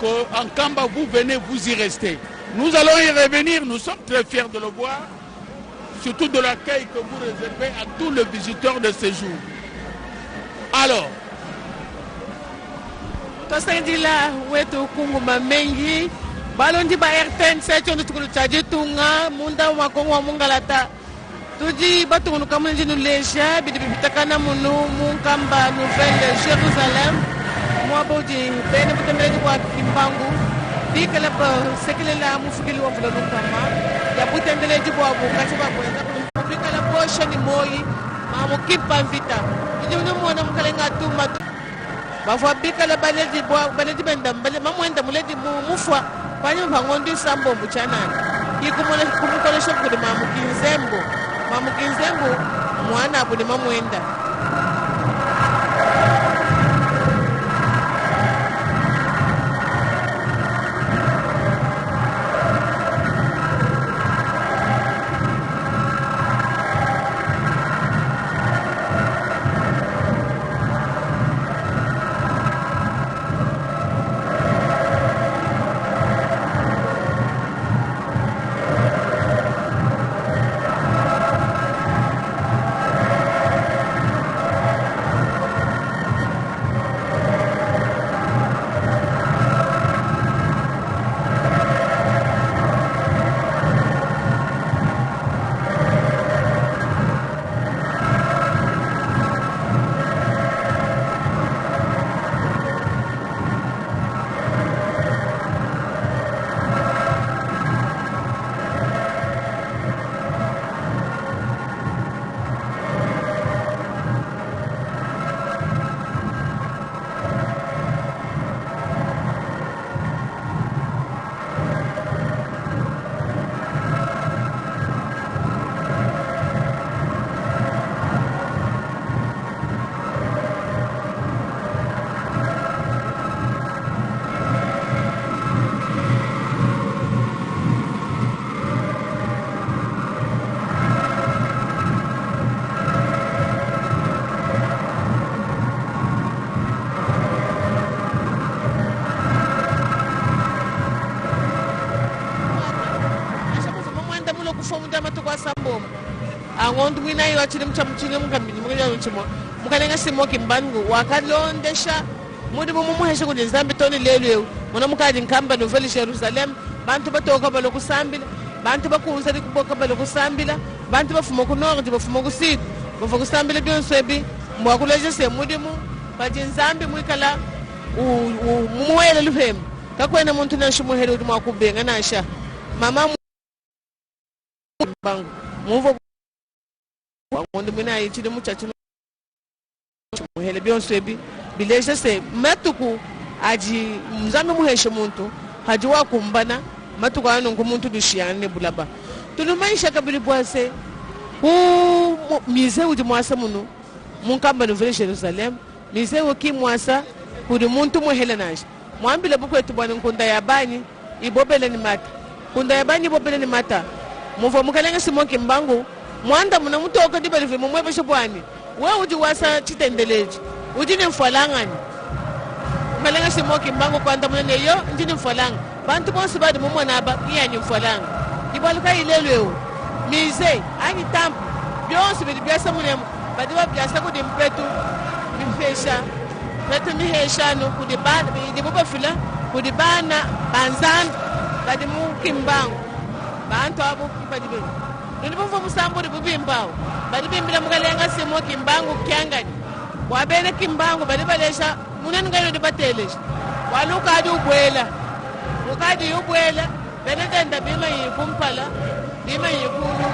qu'en Kamba, vous venez, vous y restez. Nous allons y revenir, nous sommes très fiers de le voir, surtout de l'accueil que vous réservez à tous les visiteurs de ce jour. Alors, tosendila wetu kunguma mengi balondi ba RTNC chondo tukulu chaje tunga munda makongo wa mungalata tudi batunu kamunji nuleja bidibitakana munu munkamba nouvelle Jérusalem moi bodi bene butemele kwa kimbangu bikala ba sekele la mufukili wa fulano kama ya butemele jibwa bukati ba kwenda bikala posha ni moyi mamu kipa vita ndio mwana mkalenga tuma bafwa bikala baledi benda mamwenda muledi mufwa banye bangondi sambo mbuchanani ikumona kumukole shokudi mamu kinzembo mwana abu ni mamwenda. kufomunda matuko asambo angondu wina yo chile mchamchile mukambini mukanya mchimo mukanenga simo kimbangu wakalondesha mudi mumuhesha kuti nzambi toni lelwe muna mukadi nkamba Nouvelle Jerusalem bantu batoka balokusambila bantu bakuza likuboka balokusambila bantu bafuma ku nord bafuma ku sud bafa kusambila byonsebi mwakuleje se mudimu bati nzambi mwikala muwele lufemu kakwena muntu nashimuhere udi mwakubenga nasha mama bangu muvo wangonde mina yichide muchachi muhele byonsebi bileje se matuku aji mzambi muheshe muntu haji wakumbana matuku ano ngumuntu dushiyane bulaba tulumaisha kabili bwase ku mize udi mwasa munu munkamba Nouvelle Jerusalem mize woki mwasa kudi muntu muhele nasha mwambile bukwetu bwana nkunda yabani ibobele ni mata kunda yabani ibobele ni mata muvo mukalenga simoki mbangu mwanda muna mutoka dibalive mumwebeshe bwani we uji wasa chitendeleji uji ni mfalangani mukalenga simoki mbangu kwanda muna neyo uji ni mfalanga bantu bonsi badi mumwana aba iya ni mfalanga ibaluka ilelweo mize ani tampu byonsi bidi byasa munemu badi wa byasa kudi mpetu mifesha Metu miheshano kudibana bidibuba fila kudibana banzan badi mukimbangu bantu abo badi be ndibuva musambo dibubimbao badi bimbila mukalenga simo kimbangu kyangani wabene kimbangu badi balesha munani ngalo dibatelesh waluka adi ubwela ukadi ubwela benedenda bima yikumpala bima yikulu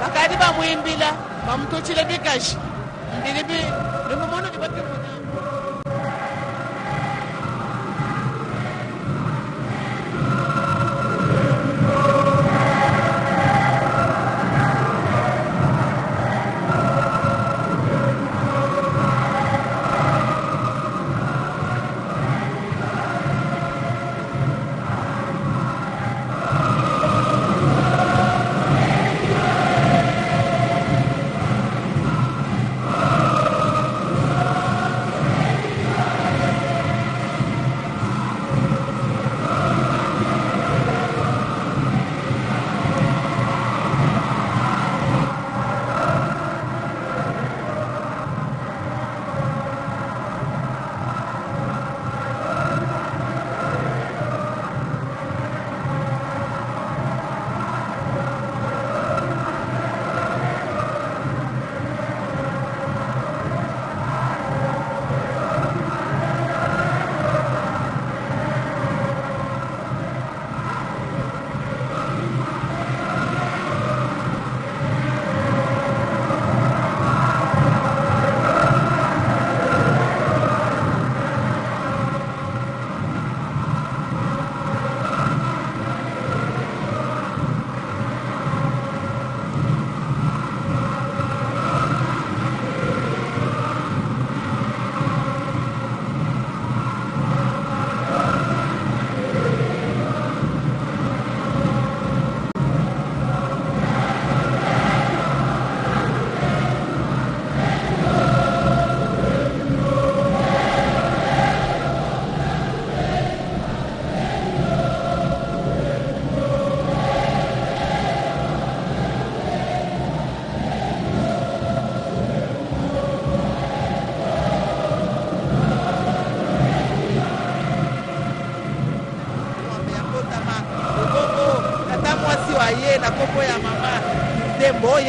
bakadi bamwimbila bamtochile bikashi ndilibi ndimumono dibakimu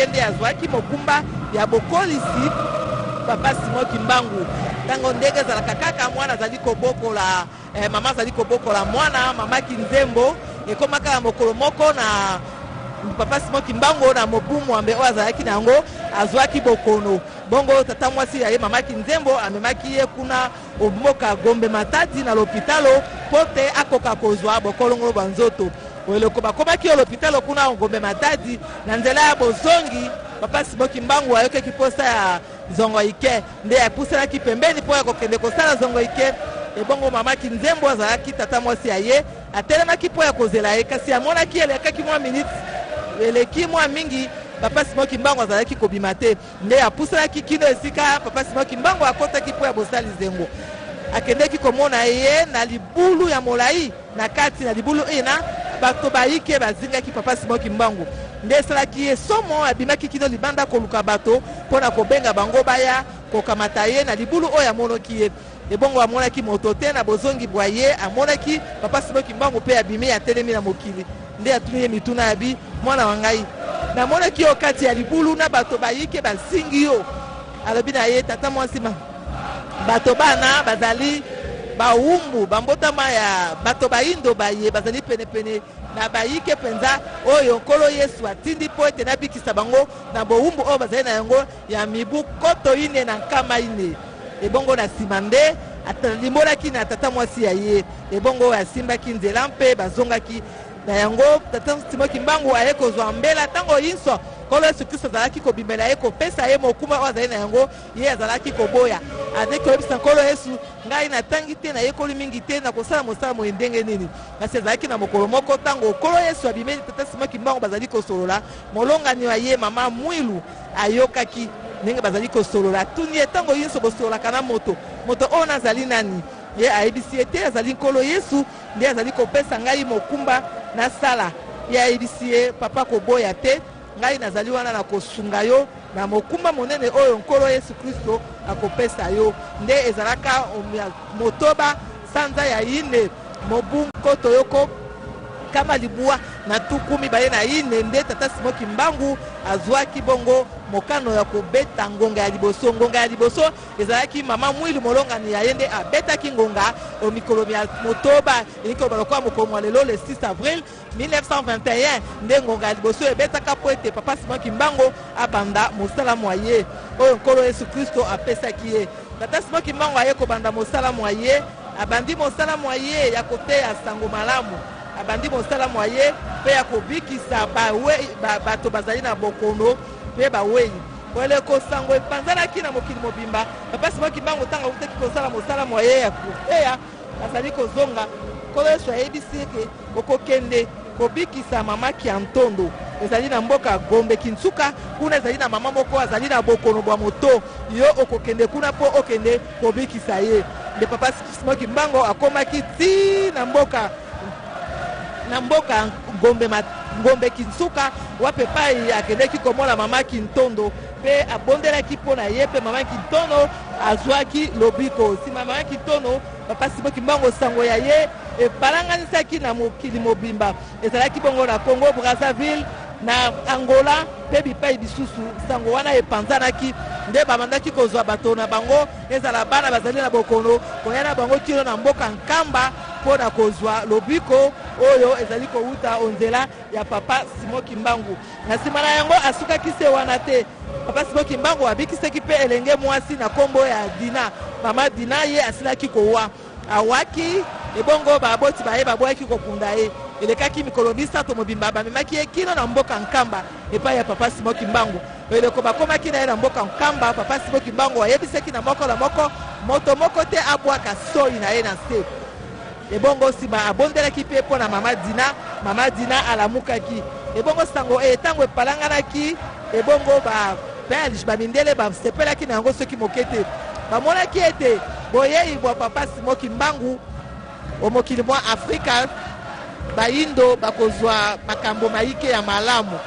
yende azwaki mokumba ya bokolisi papa Simon Kimbangu tango ndege za kakaka mwana zali kobokola mama zali kobokola mwana mama Kinzembo ekomaka mokolo moko na papa Simon Kimbangu na mobumu ambe oazalaki nango azwaki bokono bongo tata mwasi ya mama Kinzembo amemaki ye kuna oboka Gombe Matadi na l'hôpitalo pote akoka kozwa bokolongo banzoto weleko bakomaki yo l'hôpital kuna Gombe Matadi na nzela ya bozongi papa Simon Kimbangu ayoke kiposta ya zongo ike nde apuselaki pembeni po ya kokende kosala zongo ike ebongo mama Kinzembo azalaki tata mwasi ya ye atelemaki po ya kozela ye kasi amonaki elekaki mwa minute eleki mwa mingi papa Simon Kimbangu azalaki kobima te nde apuselaki kino esika papa Simon Kimbangu akotaki po ya bosali zengo akendeki komona ye na libulu ya molai na kati na libulu ina bato bayike bazingaki papa Simon Kimbangu nde esalaki ye somo abimaki kino libanda koluka bato mpona kobenga bango baya kokamata ye na libulu oyo amonaki ye ebongo amonaki moto te na bozongi bwa ye amonaki papa Simon Kimbangu mpe abimi atelemi na mokili nde atuni ye mituna abi mwana wa ngai namonaki yo kati ya libulu na bato bayike basingi yo alobi na ye tata mwasima bato bana bazali bawumbu bambotama ya bato baindo baye bazali penepene na bayike penza oyo nkolo Yesu atindi po ete nabikisa bango na bowumbu oyo bazali na yango ya mibu koto ine na nkama ine ebongo na nsima nde limolaki na tata mwasi ya ye ebongo asimbaki nzela mpe bazongaki na yango tata Simon Kimbangu aye kozwa mbela ntango yinso nkolo Yesu Kristo azalaki kobimela ye kopesa ye mokuma oyo azali na yango ye azalaki koboya azali koyebisa nkolo Yesu ngai natangi te nayekoli mingi te na kosala mosala moye ndenge nini kasi azalaki na mokolo moko ntango nkolo Yesu abimeli tata Simon Kimbangu bazali kosolola molongani wa ye mama Mwilu ayokaki ndenge bazali kosolola atuni ye ntango yinso bosololaka na moto oyo nazali nani ye ayebisi ye te azali nkolo Yesu nde azali kopesa ngai mokumba na sala ye ayebisi ye papa koboya te ngai nazali wana na kosunga yo na mokumba monene oyo nkolo Yesu Kristo akopesa yo nde ezalaka motoba sanza ya ine mobu nkoto yoko kama libua na tukumi baye na ine nde tata Simon Kimbangu azwaki bongo mokano ya kobeta ngonga ya liboso. Ngonga ya liboso ezalaki mama Mwilu molongani ya yende abetaki ngonga o mikolo ya motoba eliko balokwa mokomo lelo le 6 avril 1921 nde ngonga ya liboso ebetaka po ete papa Simon Kimbangu abanda mosala moye oyo nkolo Yesu Kristo apesaki ye. Tata Simon Kimbangu aye kobanda mosala moye abandi mosala moye ya koteya sango malamu abandi mosala moye pe ya kobikisa bato bazali na bokono pe bawei wele kosango epanzanaki na mokili mobimba papa Simon Kimbangu tanga uteki kosala mosala moye ya koteya azali kozonga nkolo Yesu ayebisi ete okokende kobikisa mama Kiantondo ezali na mboka Gombe Kinsuka kuna ezali na mama moko azali na bokono bwa moto yo okokende kuna po okende kobikisa ye nde papa Simon Kimbangu akomaki ti na mboka Gombe Kinsuka wape pai akendeki komona mama Kintondo pe abondelaki mpona ye pe mama Kintondo azwaki lobiko si mama Kintondo papa Simon Kimbangu sango ya ye epalanganisaki na mokili mobimba ezalaki bongo na Congo Brazzaville na Angola pe bipai bisusu sango wana epanzanaki nde babandaki kozwa bato na bango ezala bana bazali na bokono koya na bango kilo na mboka Nkamba mpona kozwa lobiko oyo ezali kouta onzela ya papa Simon Kimbangu. Na nsima na yango asukaki se wana te papa Simon Kimbangu abikisaki pe elenge mwasi na kombo ya Dina mama Dina ye asilaki kowa awaki ebongo baboti baye baboyaki kokunda ye elekaki mikolo misato mobimba bamemaki ye kino na mboka Nkamba epai ya papa Simon Kimbangu eleko bakomaki na ye na mboka Nkamba papa Simon Kimbangu ayebisaki na moko na moko moto moko te abwaka soi na ye na se ebongo nsima abondelaki mpe mpo na mama Dina alamukaki ebongo sango ntango epalanganaki ebongo babelge bamindele basepelaki na yango soki moke te bamonaki ete boyei bwa papa Simon Kimbangu omokili mwa Afrika baindo bakozwa makambo maike ya malamu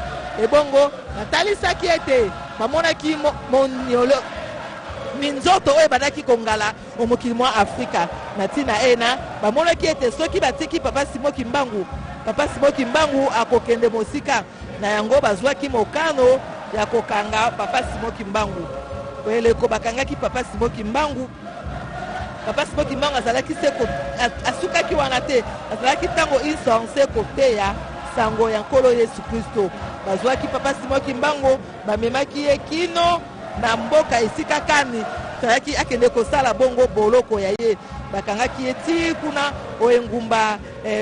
ebongo natalisaki ete bamonaki minzoto oyo bandaki kongala omokili mwa Afrika na ntina ena bamonaki ete soki batiki papa Simon Kimbangu akokende mosika na yango bazwaki mokano ya kokanga papa Simon Kimbangu eleko bakangaki papa Simon Kimbangu azalaki se asukaki wana te azalaki ntango insorse koteya sango ya nkolo Yesu Kristo bazwaki papa Simon Kimbangu bamemaki ye kino na mboka esika kani azalaki akende kosala bongo boloko ya ye bakangaki ye ti kuna oengumba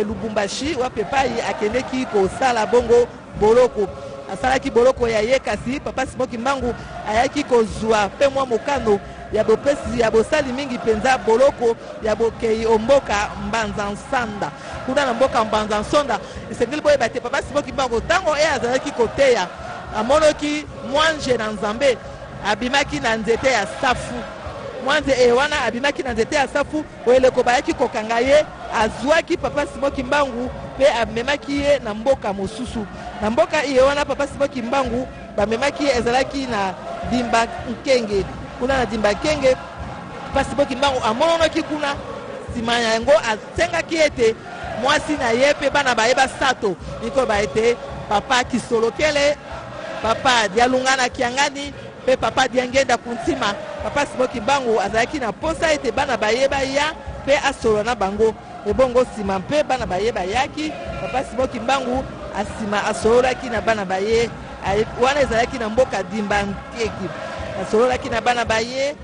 Lubumbashi wape pai akendeki kosala bongo boloko asalaki boloko ya ye kasi papa Simon Kimbangu ayaki kozwa pe mwa mokano ya bopesi ya bosali mingi penza boloko ya bokei omboka Mbanza Nsanda kuna na mboka Mbanza Nsonda esengeli boye bate papa Simon Kimbangu tango azalaki koteya amonoki mwanje na Nzambe abimaki na nzete ya safu mwanze wana abimaki na nzete ya safu eleko bayaki kokanga ye azwaki papa Simon Kimbangu pe amemaki ye na mboka mosusu na mboka ye wana papa Simon Kimbangu bamemaki ezalaki na Dimba Nkenge kuna na Dimba Nkenge papa Simon Kimbangu amononaki kuna nsima yango asengaki ete mwasi na ye pe bana bayeba sato niko baete papa Kisolokele papa Dialungana Kiangani pe papa Diangenda Kuntima papa Simon Kimbangu azalaki na posa ete bana bayeba ya pe asolo na bango ebongo sima mpe bana bayeba yaki papa Simon Kimbangu asima asololaki na bana baye wana ezalaki na mboka Dimba Nkeki asololaki na bana baye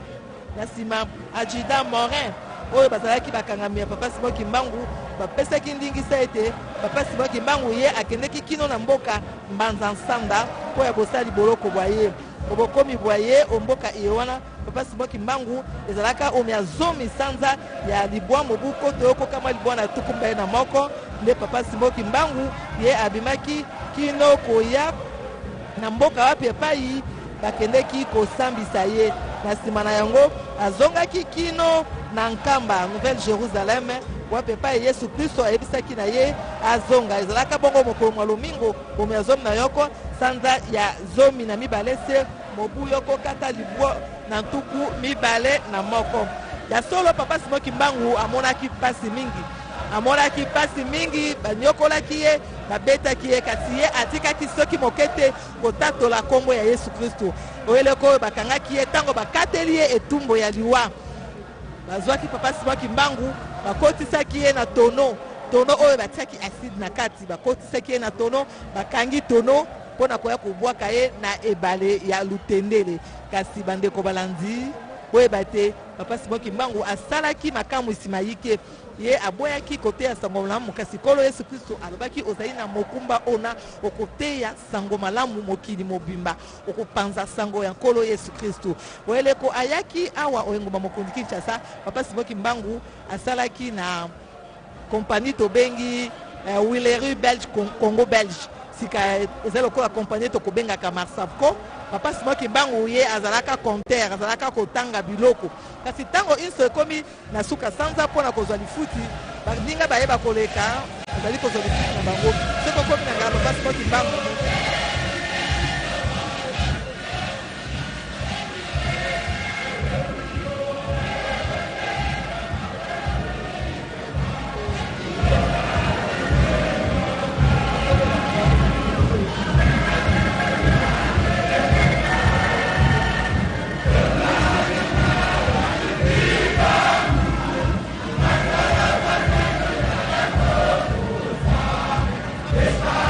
na sima adjudant Morin oyo bazalaki bakangami ya papa Simon Kimbangu bapesaki ndingisa ete papa Simon Kimbangu ye akendeki kino na mboka Mbanza Nsanda po ya bosali boloko bwa ye obokomi bwa ye omboka iyo wana papa Simon Kimbangu ezalaka omi azomi sanza ya libwa mobuko toyoko kama libwa na tukumba ye na moko nde papa Simon Kimbangu ye abimaki kino koya na mboka wapi epai bakendeki kosambisa ye na nsima na yango azongaki kino na Nkamba Nouvelle Jérusalem wapi epai Yesu Kristo ayebisaki na ye azonga ezalaka bongo mokolo mwa lomingo omi azomi na yoko sanza ya zomi na mibale se mobu yoko kata libwa na ntuku mibale na moko ya solo papa Simon Kimbangu amonaki pasi mingi banyokolaki ye babetaki ye kasi ye atikaki soki mokete kotatola kombo ya Yesu Kristo oyeleko oyo bakangaki ye ntango bakateli ye etumbo ya liwa bazwaki papa Simon Kimbangu bakotisaki ye na tono oyo batiaki acide na kati bakotisaki ye na tono bakangi tono mpona koya kobwaka ye na ebale ya Lutendele kasi bandeko balandi boyeba te papa Simon Kimbangu asalaki makambo nsima yike ye aboyaki kote ya sango malamu kasi kolo Yesu Kristo alobaki ozali na mokumba ona okoteya sango malamu mokili mobimba okopanza sango ya kolo Yesu Kristo oyeleko ayaki awa oyengoma mokonzi Kinshasa papa Simon Kimbangu asalaki na kompani tobengi Willery Belge Congo Belge sika ezali lokola kompani tokobengaka Marsavco papa Simon Kimbangu ye azalaka compteur azalaka kotanga biloko kasi tango inso ekomi na suka sanza mpona kozwa lifuti bandinga bayeba koleka azali kozwa lifuti na bango soko komi na ngala papa Simon Kimbangu Esta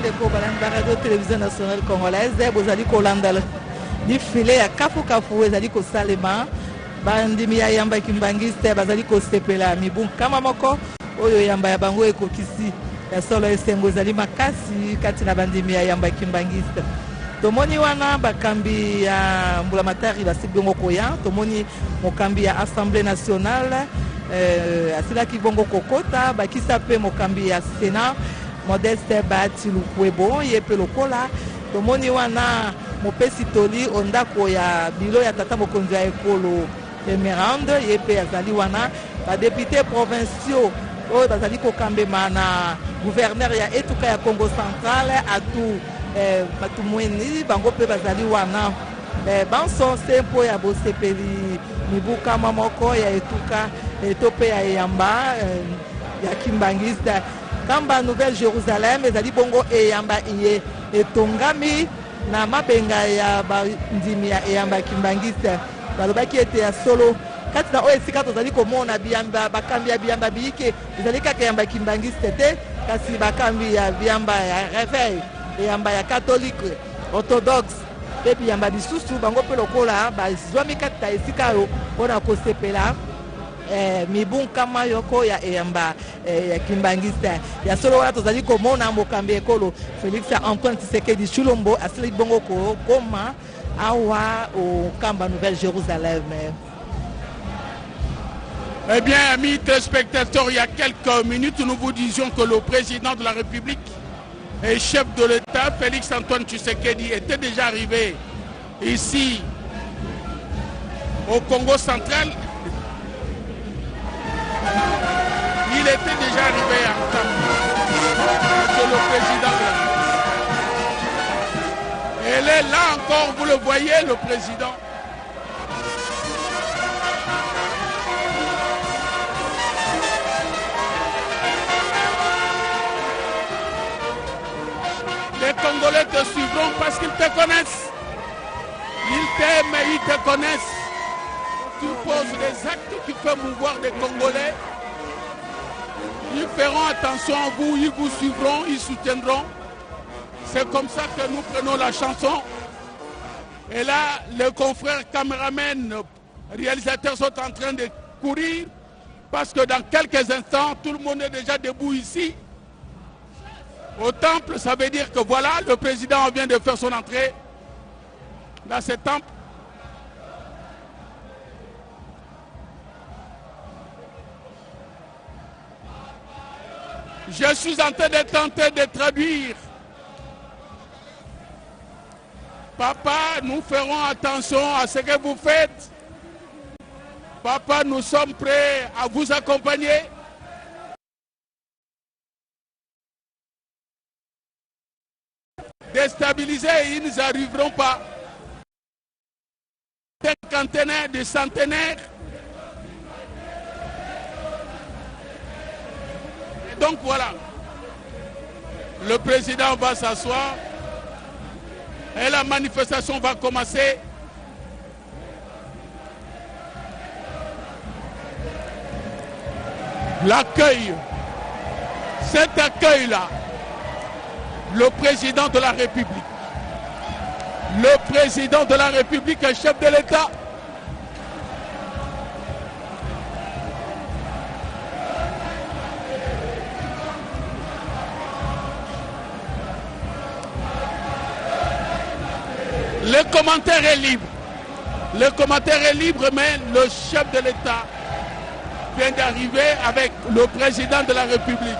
bandeko balandi radio télévision nationale congolaise bozali kolanda difile ya kafu ezali kosalema bandimi ya yamba kimbangiste bazali kosepela mibu kama moko oyo yamba ya bango ekokisi ya solo esengo ezali makasi kati na bandimi ya yamba kimbangiste. Tomoni wana bakambi ya mbulamatari basibongo koya, tomoni mokambi ya Assemblée nationale asilaki bongo kokota, bakisa pe mokambi ya Sénat Modeste Bati Lukwebo yepe lokola. Tomoni wana mopesi toli ondako ya bilo ya tata mokonzi ya ekolo Emerande yepe azali wana ba député provinciaux oyo bazali kokambema na gouverneur ya etuka ya Congo central atu batumweni bango pe bazali wana banso sempo ya bosepeli mibuka moko ya etuka etope ya yamba ya kimbangiste kamba Nouvelle Jérusalem ezali bongo eyamba iye etongami na mabenga ya bandimi ya eyamba kimbangiste balobaki ete ya solo kati na oyo esika tozali komona biyamba bakambi ya biyamba biyike ezali kaka yamba kimbangiste te kasi bakambi ya biyamba ya réveil eyamba ya catholique orthodoxe pe biyamba bisusu bango mpe lokola bazwami kati na esika oyo mpona kosepela mibunkama yoko ya eyamba ya kimbangiste ya solo wana tozali komona mokambi ekolo Félix Antoine Tshisekedi Tshilombo asili bongo kokoma awa au Kamba Nouvelle Jérusalem. Eh bien, amis téléspectateurs, il y a quelques minutes, nous vous disions que le président de la République et chef de l'État, Félix Antoine Tshisekedi, était déjà arrivé ici au Congo central. Il était déjà arrivé en Kamba. C'est le président de la République. Elle est là encore, vous le voyez, le président. Les Congolais te suivront parce qu'ils te connaissent. Ils t'aiment et ils te connaissent. Tu poses des actes qui peuvent mouvoir des Congolais. Ils feront attention à vous, ils vous suivront, ils soutiendront. C'est comme ça que nous prenons la chanson. Et là, les confrères caméramens, réalisateurs sont en train de courir parce que dans quelques instants, tout le monde est déjà debout ici. Au temple, ça veut dire que voilà, le président vient de faire son entrée dans ce temple. Je suis en train de tenter de traduire. Papa, nous ferons attention à ce que vous faites. Papa, nous sommes prêts à vous accompagner. Déstabilisés, ils n'y arriveront pas. Des cinquantenaires, des centenaires. Et donc voilà, le président va s'asseoir. Et la manifestation va commencer. L'accueil, cet accueil-là, le président de la République, le président de la République est chef de l'État. Le commentaire est libre. Le commentaire est libre, mais le chef de l'État vient d'arriver avec le président de la République.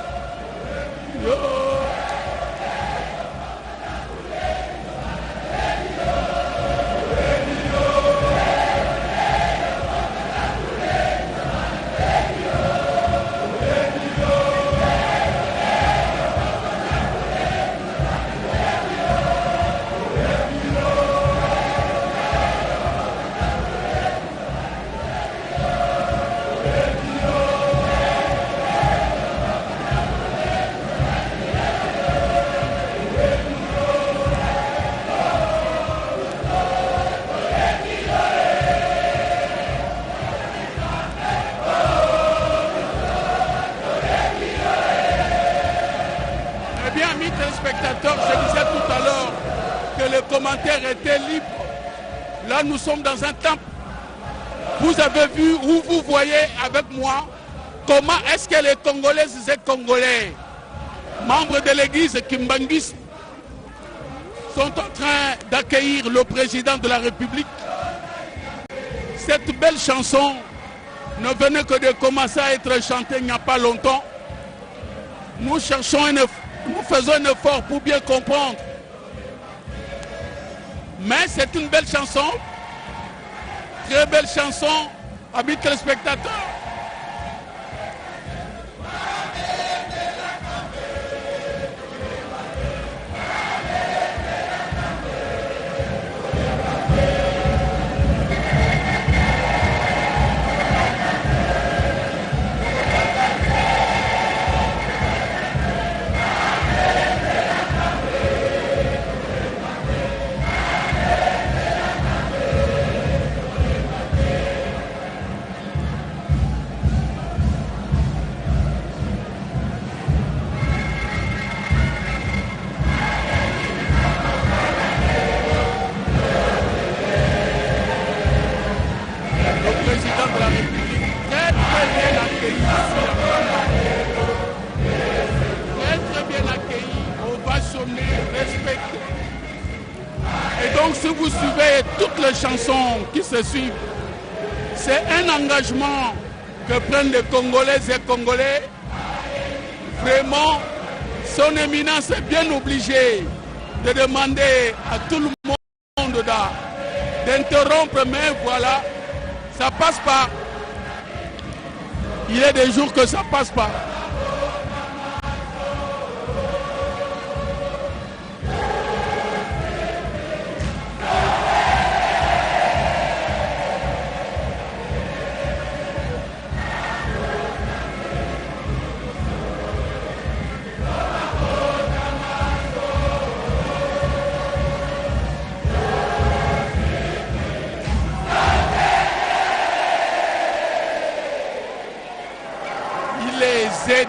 téléspectateurs, je disais tout à l'heure que les commentaires étaient libres. Là, nous sommes dans un temple. Vous avez vu ou vous voyez avec moi comment est-ce que les Congolaises et Congolais, membres de l'église Kimbanguiste, sont en train d'accueillir le président de la République. Cette belle chanson ne venait que de commencer à être chantée il n'y a pas longtemps. Nous faisons un effort pour bien comprendre. Mais c'est une belle chanson, très belle chanson, amis téléspectateurs. Chansons qui se suivent, c'est un engagement que prennent les Congolaises et Congolais. Vraiment, son éminence est bien obligée de demander à tout le monde d'interrompre, mais voilà, ça passe pas. Il y a des jours que ça passe pas.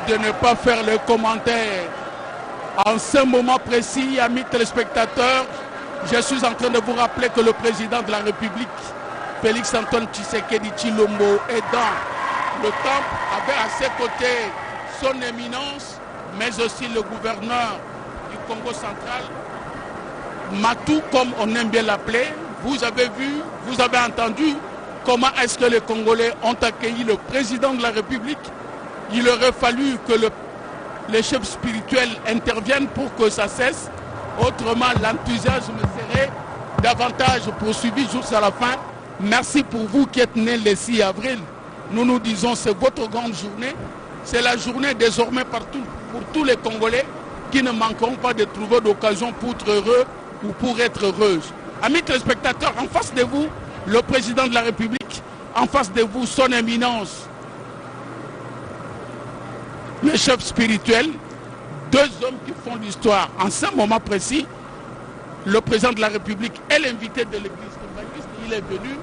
De ne pas faire le commentaire. En ce moment précis, amis téléspectateurs, je suis en train de vous rappeler que le président de la République, Félix Antoine Tshisekedi Tshilombo, est dans le temple, avec à ses côtés son éminence, mais aussi le gouverneur du Congo central, Matou, comme on aime bien l'appeler. Vous avez vu, vous avez entendu comment est-ce que les Congolais ont accueilli le président de la République. Il aurait fallu que les chefs spirituels interviennent pour que ça cesse. Autrement, l'enthousiasme serait davantage poursuivi jusqu'à la fin. Merci pour vous qui êtes nés le 6 avril. Nous nous disons c'est votre grande journée. C'est la journée désormais partout pour tous les Congolais qui ne manqueront pas de trouver d'occasion pour être heureux ou pour être heureuses. Amis téléspectateurs, en face de vous, le président de la République, en face de vous, son éminence, le chef spirituel, deux hommes qui font l'histoire. En ce moment précis, le président de la République est l'invité de l'église Kimbanguiste. Il est venu,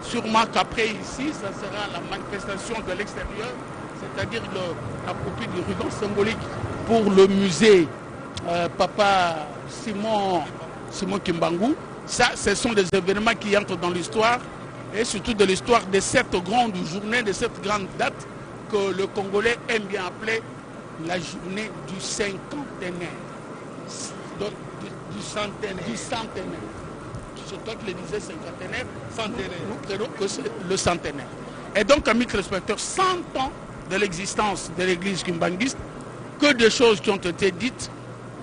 sûrement qu'après ici, ça sera la manifestation de l'extérieur, c'est-à-dire la copie du ruban symbolique pour le musée Papa Simon Kimbangu. Ça, ce sont des événements qui entrent dans l'histoire, et surtout de l'histoire de cette grande journée, de cette grande date, que le Congolais aime bien appeler la journée du cinquantenaire. Donc, du centenaire. C'est toi qui le disais, cinquantenaire, centenaire. Nous prenons que c'est le centenaire. Et donc, amis téléspectateurs, 100 ans de l'existence de l'église kimbanguiste, que des choses qui ont été dites,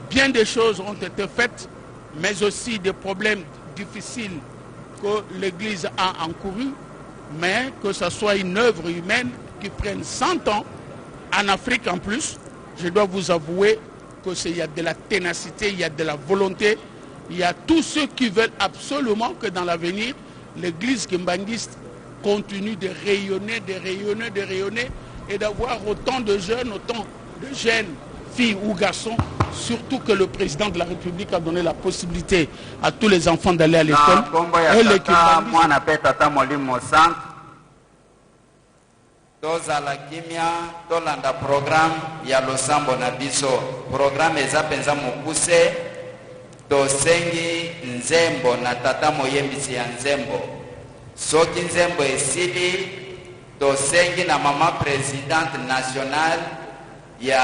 bien des choses ont été faites, mais aussi des problèmes difficiles que l'église a encourus, mais que ce soit une œuvre humaine qui prenne 100 ans, en Afrique en plus, je dois vous avouer qu'il y a de la ténacité, il y a de la volonté, il y a tous ceux qui veulent absolument que dans l'avenir, l'église kimbanguiste continue de rayonner, et d'avoir autant de jeunes, filles ou garçons, surtout que le président de la République a donné la possibilité à tous les enfants d'aller à l'école. Et les kimbanguistes... tozala kimia tolanda programme ya losambo na biso. Programme eza penza mokuse, tosengi nzembo na tata moyembisi ya nzembo. Soki nzembo esili, tosengi na mama présidente nationale ya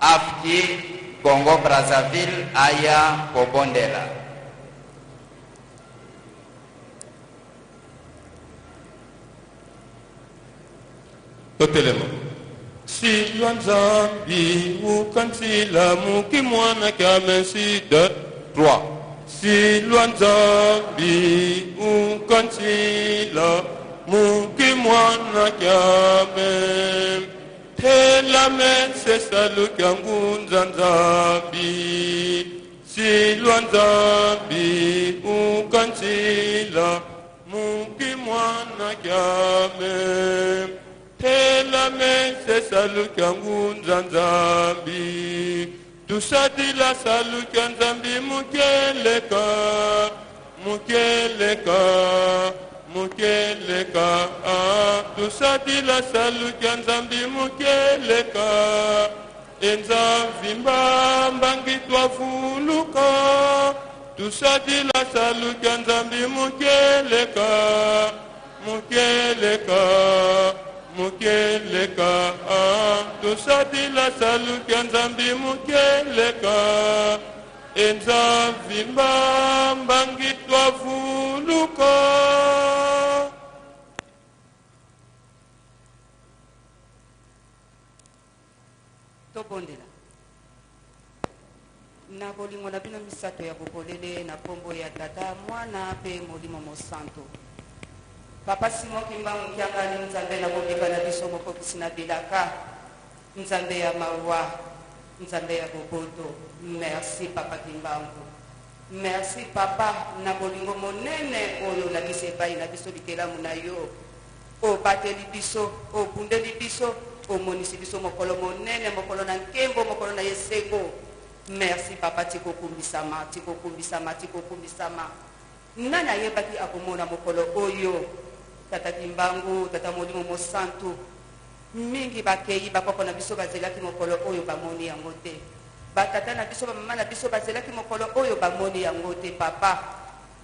AFKI Congo Brazzaville aya kobondela. Totelemo. Si Luanzambi Mukansila Muki Mwana Kamensi 2, 3. Si Luanzambi Mukansila Muki Mwana Kamen Hela Mense Salu Kangunzanzambi. Si Luanzambi Mukansila Muki Mwana Kamen Hela Mense Salu Kangunzanzambi. Tusadila Salu Kanzambi Mukeleka Mukeleka Mukeleka. Tusadila Salu Kanzambi Mukeleka. Enza vimba mbangitwa fuluka. Tusadila Salu Kanzambi Mukeleka Mukeleka Mukeleka. Tusadila Salu Kanzambi Mukeleka. Enza vimba mbangitwa fuluka. Tobondela na bolingo na bino misato ya bobolele na kombo ya tata mwana pe molimo mosanto. Papa Simon Kimbangu Kiangani, Nzambe na bobeka na biso mokokisi na bilaka, Nzambe ya mawa, Nzambe ya boboto. Merci Papa Kimbangu, merci Papa na bolingo monene oyo na biso epai na biso bikelamu na yo. O bateli biso, o bundeli biso, o monisi biso mokolo monene, mokolo na nkembo, mokolo na yesego. Merci Papa, tiko kumbisama, tiko kumbisama, tiko kumbisama. Nana yebaki akomona mokolo oyo. Tata Kimbangu, tata molimo mosantu. Mingi bakeyi bakoko na biso bazelaki mokolo oyo bamoni yango te. Batata na biso bamama na biso bazelaki mokolo oyo bamoni yango te Papa.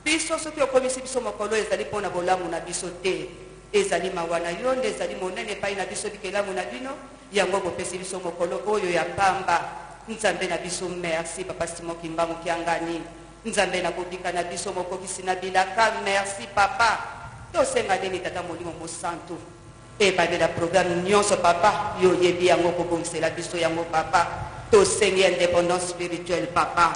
Biso soki okomisi biso mokolo ezali mpona bolamu na biso te. Ezali mawa na yo nde ezali monene epai na biso bikelamu na bino. Yango bopesi biso mokolo oyo ya pamba. Nzambe na biso merci Papa Simon Kimbangu Kiangani. Nzambe na kobika na biso mokokisi na bilaka merci Papa. Tosenga nini tata molimo mosantu. Ebandela programme nyonso Papa. Yo yebi yango kobongisela biso yango Papa. Tosenga indépendance spirituelle Papa.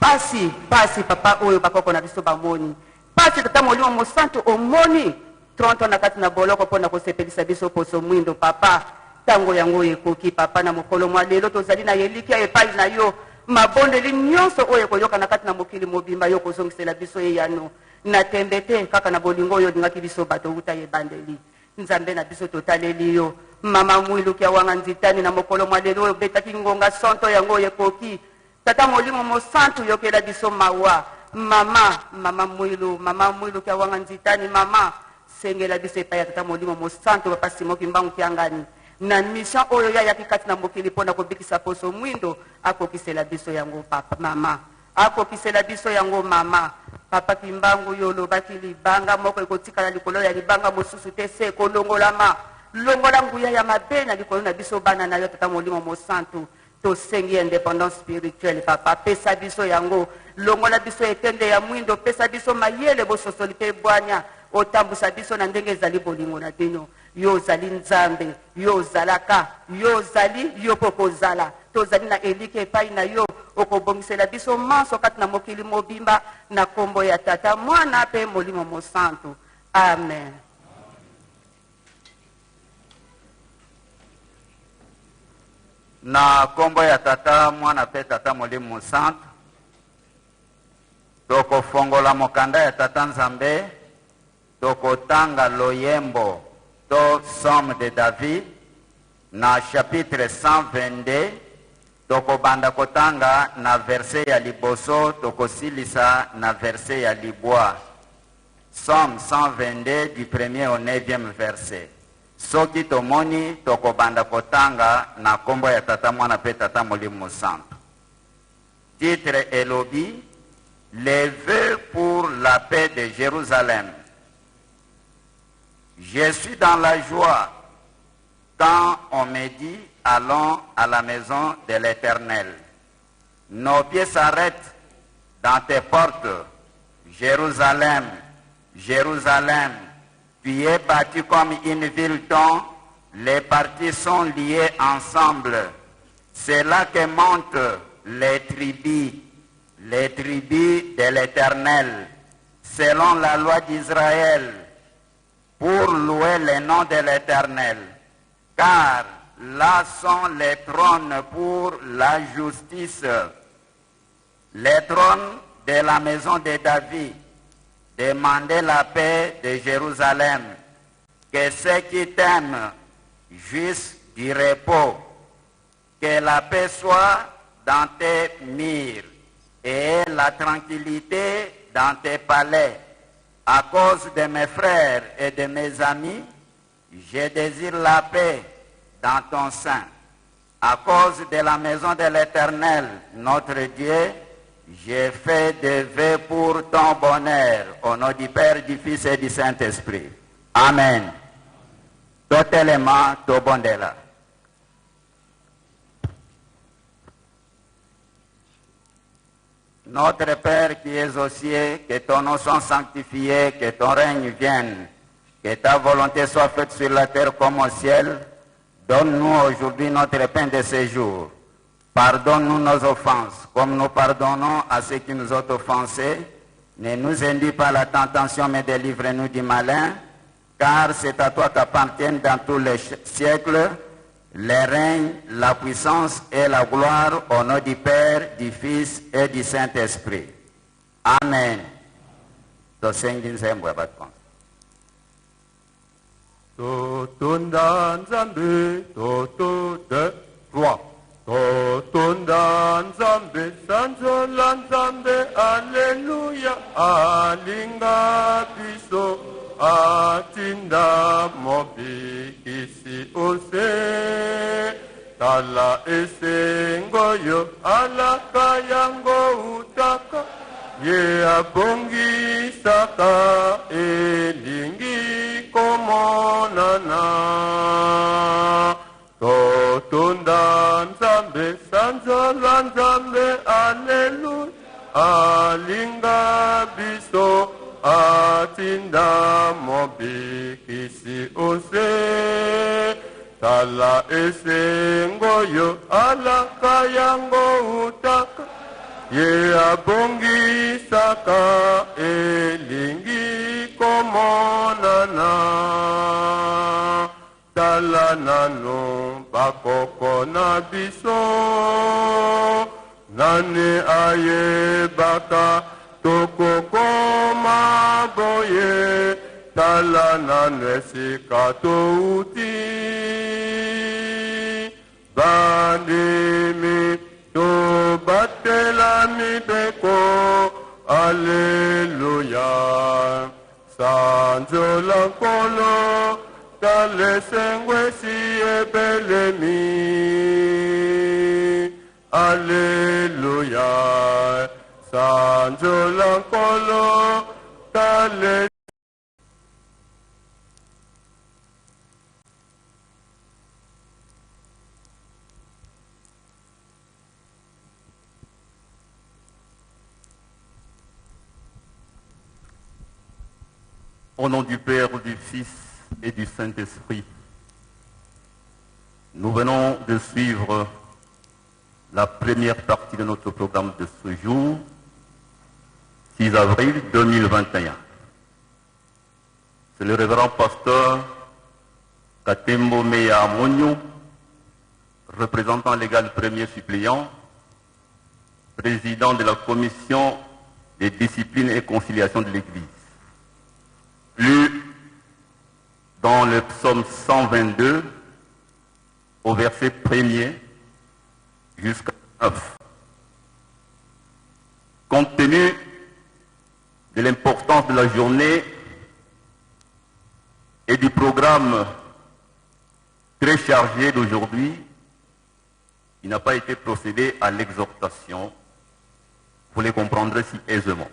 Pasi Papa oyo bakoko na biso bamoni. Pasi tata molimo mosantu omoni 30 na kati na boloko pona kosepelisa biso poso mwindo Papa. Tango yango ekoki Papa na mokolo mwa lelo tozali na yelikia epai na yo. Mabondeli nyonso oyo koyoka na kati na mokili mobimba yo kozongisela biso eyano. Na tembete kaka na bolingo oyo dingaki biso bato uta yebandeli. Nzambe na biso totaleli yo. Mama mwilu kia wanga nzitani na mokolo mwa lelo oyo betaki ngonga sonto yango ekoki. Tata molimo mosantu yokela biso mawa. Mama mwilu kia wanga nzitani mama. Sengela biso epai ya tata molimo mosantu Papa Simon Kimbangu Kiangani. Na mission oyo ya yakikati na mokili pona kobikisa poso mwindo akokisela biso yango Papa mama. Akokisela biso yango mama. Papa Kimbangu yo lobaki libanga moko ekotikala likolo ya libanga mosusu te se kolongolama. Longola nguya ya mabe na likolo na biso bana na yo tata molimo mosantu. Tosengi indépendance spirituelle Papa. Pesa biso yango. Longola biso etende ya mwindo. Pesa biso mayele bososoli pe bwanya. Otambusa biso na ndenge ezali bolingo na bino. Yo zali Nzambe, yo zalaka, yo zali, yo pokozala. Tozali na elike epai na yo. Okobongisela biso manso kati na mokili mobimba na kombo ya tata mwana pe molimo mosantu. Amen. Na kombo ya tata mwana pe tata molimo mosantu. Toko fongola mokanda ya tata Nzambe. Toko tanga loyembo do Somme de David. Na chapitre 122. Toko banda kotanga na verset ya liboso. Toko silisa na verset ya libwa. Somme 122 du 1er au 9e verset. soki tomoni tokobanda kotanga na kombo ya tata mwana pe tata molimo santo. Titre elobi, les vœux pour la paix de Jérusalem. Je suis dans la joie quand on me dit, allons à la maison de l'Éternel. Nos pieds s'arrêtent dans tes portes, Jérusalem, Jérusalem. Tu es bâtie comme une ville dont les parties sont liées ensemble. C'est là que montent les tribus de l'Éternel, selon la loi d'Israël, pour louer le nom de l'Éternel. Car là sont les trônes pour la justice, les trônes de la maison de David. Demandez la paix de Jérusalem, que ceux qui t'aiment jouissent du repos, que la paix soit dans tes murs et la tranquillité dans tes palais. À cause de mes frères et de mes amis, je désire la paix dans ton sein. À cause de la maison de l'Éternel, notre Dieu, j'ai fait des vœux pour ton bonheur, au nom du Père, du Fils et du Saint-Esprit. Amen. Totalement, Tobondela. Notre Père qui es aux cieux, que ton nom soit sanctifié, que ton règne vienne, que ta volonté soit faite sur la terre comme au ciel. Donne-nous aujourd'hui notre pain de ce jour. Pardonne-nous nos offenses, comme nous pardonnons à ceux qui nous ont offensés. Ne nous induis pas à la tentation, mais délivre-nous du malin, car c'est à toi qu'appartiennent dans tous les siècles le règne, la puissance et la gloire au nom du Père, du Fils et du Saint-Esprit. Amen. Totonda Nzambe, Toto de Roi. Totonda Nzambe, Sanzola Nzambe, Alléluia, Alinga Biso, Atinda Mobi, Isi Ose, Tala Esengoyo, Alaka Yango Utaka, Ye Abongi Saka, Elingi Komonana. Totunda Nzambe, Sanzola Nzambe, Alleluia, Alinga Biso, Atinda Mobi, Kisi Ose, Tala Esengoyo, Alaka Yango Utaka, Ye Abongi Saka, Elingi Komonana. Tala nano bakoko na biso, nane aye baka tokoko maboye. Tala nano esika touti, bandimi to batela mibeko. Alleluia, sanjola kolo. Tale sengwe si ebelemi, Alléluia, Sanjo lankolo, tale. Au nom du Père, du Fils et du Saint-Esprit, nous venons de suivre la première partie de notre programme de ce jour, 6 avril 2021. C'est le révérend pasteur Katembo Meya Amonio, représentant légal premier suppléant, président de la commission des disciplines et conciliation de l'Église. Lu dans le psaume 122, au verset 1er jusqu'à 9. Compte tenu de l'importance de la journée et du programme très chargé d'aujourd'hui, il n'a pas été procédé à l'exhortation. Vous les comprendrez si aisément.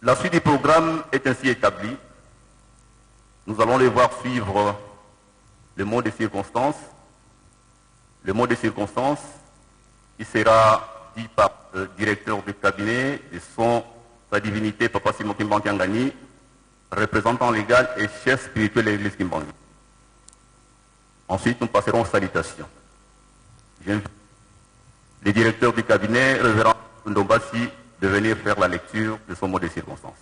La suite du programme est ainsi établie. Nous allons les voir suivre le mot des circonstances. Le mot des circonstances, il sera dit par le directeur du cabinet de sa divinité Papa Simon Kimbangu Kiangani, représentant légal et chef spirituel de l'église Kimbangu. Ensuite, nous passerons aux salutations. J'invite le directeur du cabinet, révérend Ndombasi, de venir faire la lecture de son mot des circonstances.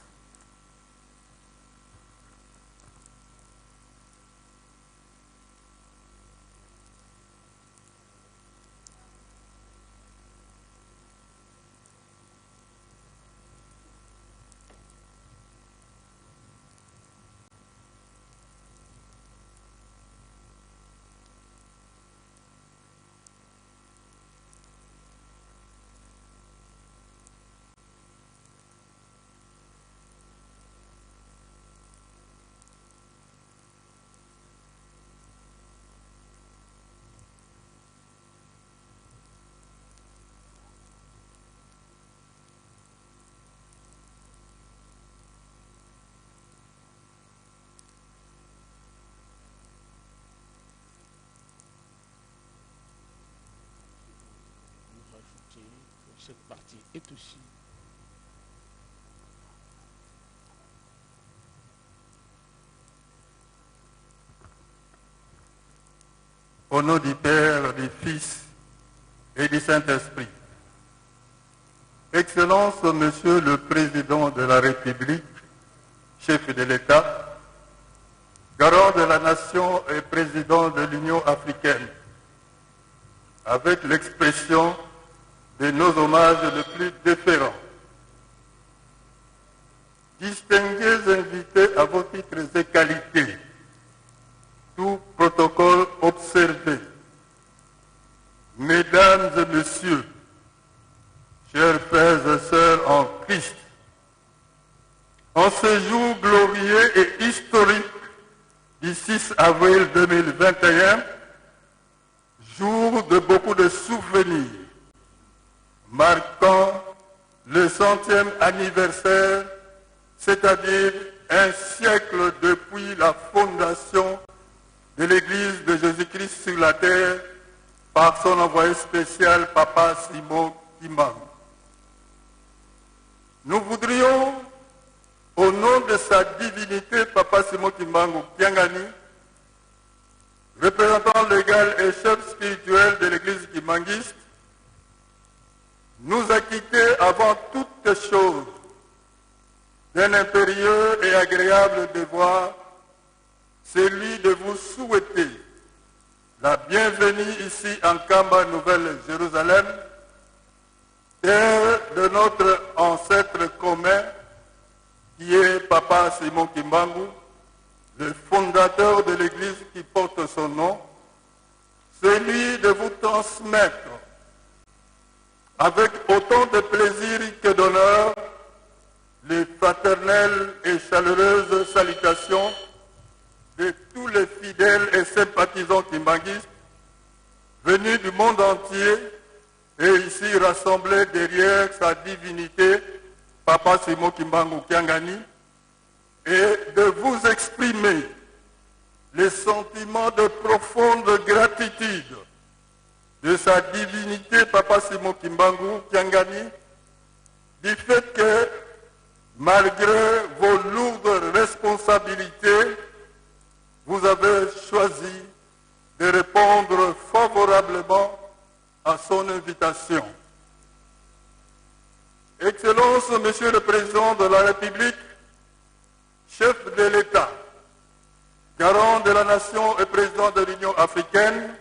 Cette partie est aussi au nom du Père, du Fils et du Saint-Esprit. Excellence, Monsieur le Président de la République, chef de l'État, garant de la nation et président de l'Union africaine, avec l'expression de nos hommages les plus déférents. Distingués invités à vos titres et qualités, tout protocole observé, mesdames et messieurs, chers frères et sœurs en Christ, en ce jour glorieux et historique du 6 avril 2021, jour de beaucoup de souvenirs, marquant le 100e anniversaire, c'est-à-dire un siècle depuis la fondation de l'Église de Jésus-Christ sur la terre par son envoyé spécial, Papa Simon Kimbangu. Nous voudrions, au nom de sa divinité, Papa Simon Kimbangu Kiangani, représentant légal et chef spirituel de l'Église kimbanguiste, nous acquitter avant toute chose d'un impérieux et agréable devoir, celui de vous souhaiter la bienvenue ici en Kamba, Nouvelle-Jérusalem, terre de notre ancêtre commun, qui est Papa Simon Kimbangu, le fondateur de l'église qui porte son nom, celui de vous transmettre avec autant de plaisir que d'honneur les fraternelles et chaleureuses salutations de tous les fidèles et sympathisants kimbanguistes venus du monde entier et ici rassemblés derrière sa divinité, Papa Simon Kimbangu Kiangani, et de vous exprimer les sentiments de profonde gratitude de sa divinité, Papa Simon Kimbangu Kiangani, du fait que, malgré vos lourdes responsabilités, vous avez choisi de répondre favorablement à son invitation. Excellence, Monsieur le Président de la République, chef de l'État, garant de la nation et président de l'Union africaine,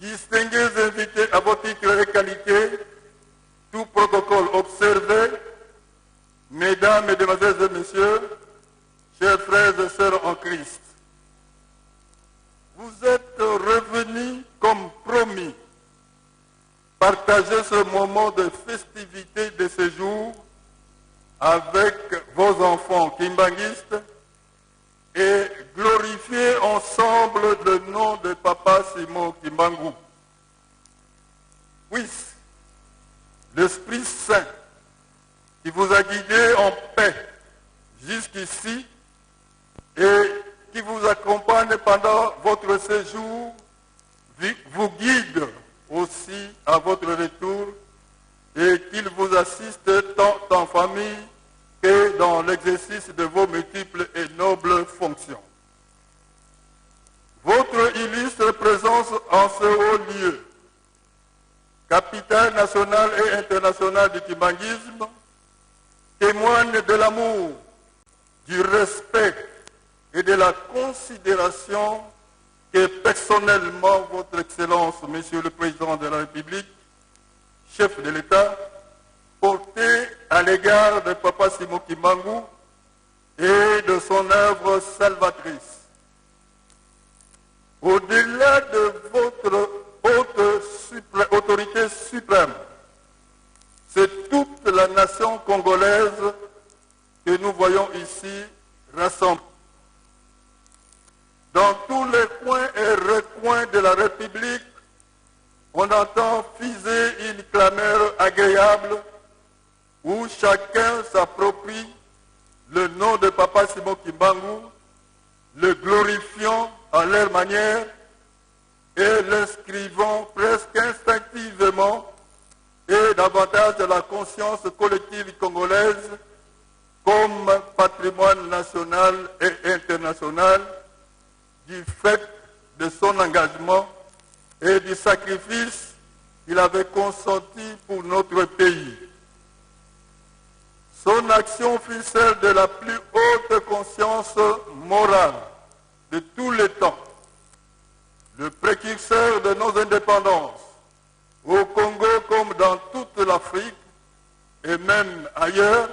distingués invités à vos titres et qualités, tout protocole observé, mesdames, mesdemoiselles et messieurs, chers frères et sœurs en Christ, vous êtes revenus comme promis partager ce moment de festivité de ce jour avec vos enfants kimbanguistes et glorifier ensemble le nom de Papa Simon Kimbangu. Puisse l'Esprit Saint qui vous a guidé en paix jusqu'ici et qui vous accompagne pendant votre séjour vous guide aussi à votre retour et qu'il vous assiste tant en famille que dans l'exercice de vos multiples et nobles fonctions. Votre illustre présence en ce haut lieu, capitale nationale et internationale du kimbanguisme, témoigne de l'amour, du respect et de la considération que personnellement votre Excellence, Monsieur le Président de la République, chef de l'État, portait à l'égard de Papa Simon Kimbangu et de son œuvre salvatrice. Au-delà de votre autorité suprême, c'est toute la nation congolaise que nous voyons ici rassemblée. Dans tous les coins et recoins de la République, on entend fiser une clameur agréable où chacun s'approprie le nom de Papa Simon Kimbangu, le glorifiant à leur manière et l'inscrivant presque instinctivement et davantage à la conscience collective congolaise comme patrimoine national et international du fait de son engagement et du sacrifice qu'il avait consenti pour notre pays. Son action fut celle de la plus haute conscience morale de tous les temps, le précurseur de nos indépendances, au Congo comme dans toute l'Afrique et même ailleurs,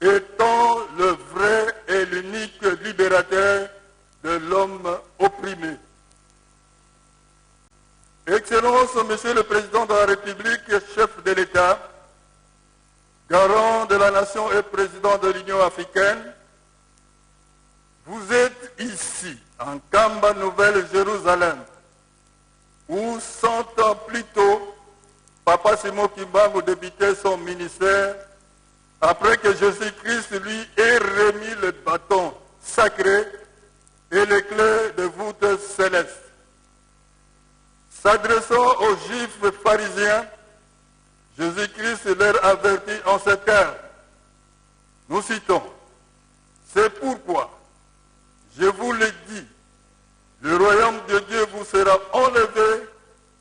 étant le vrai et l'unique libérateur de l'homme opprimé. Excellence, Monsieur le Président de la République, chef de l'État, garant de la nation et président de l'Union africaine, vous êtes ici, en Kamba, Nouvelle-Jérusalem, où 100 ans plus tôt, Papa Simon Kimbangu débutait son ministère après que Jésus-Christ lui ait remis le bâton sacré et les clés de voûte céleste. S'adressant aux Juifs pharisiens, Jésus-Christ leur avertit en ces termes. Nous citons, « C'est pourquoi, je vous le dis, le royaume de Dieu vous sera enlevé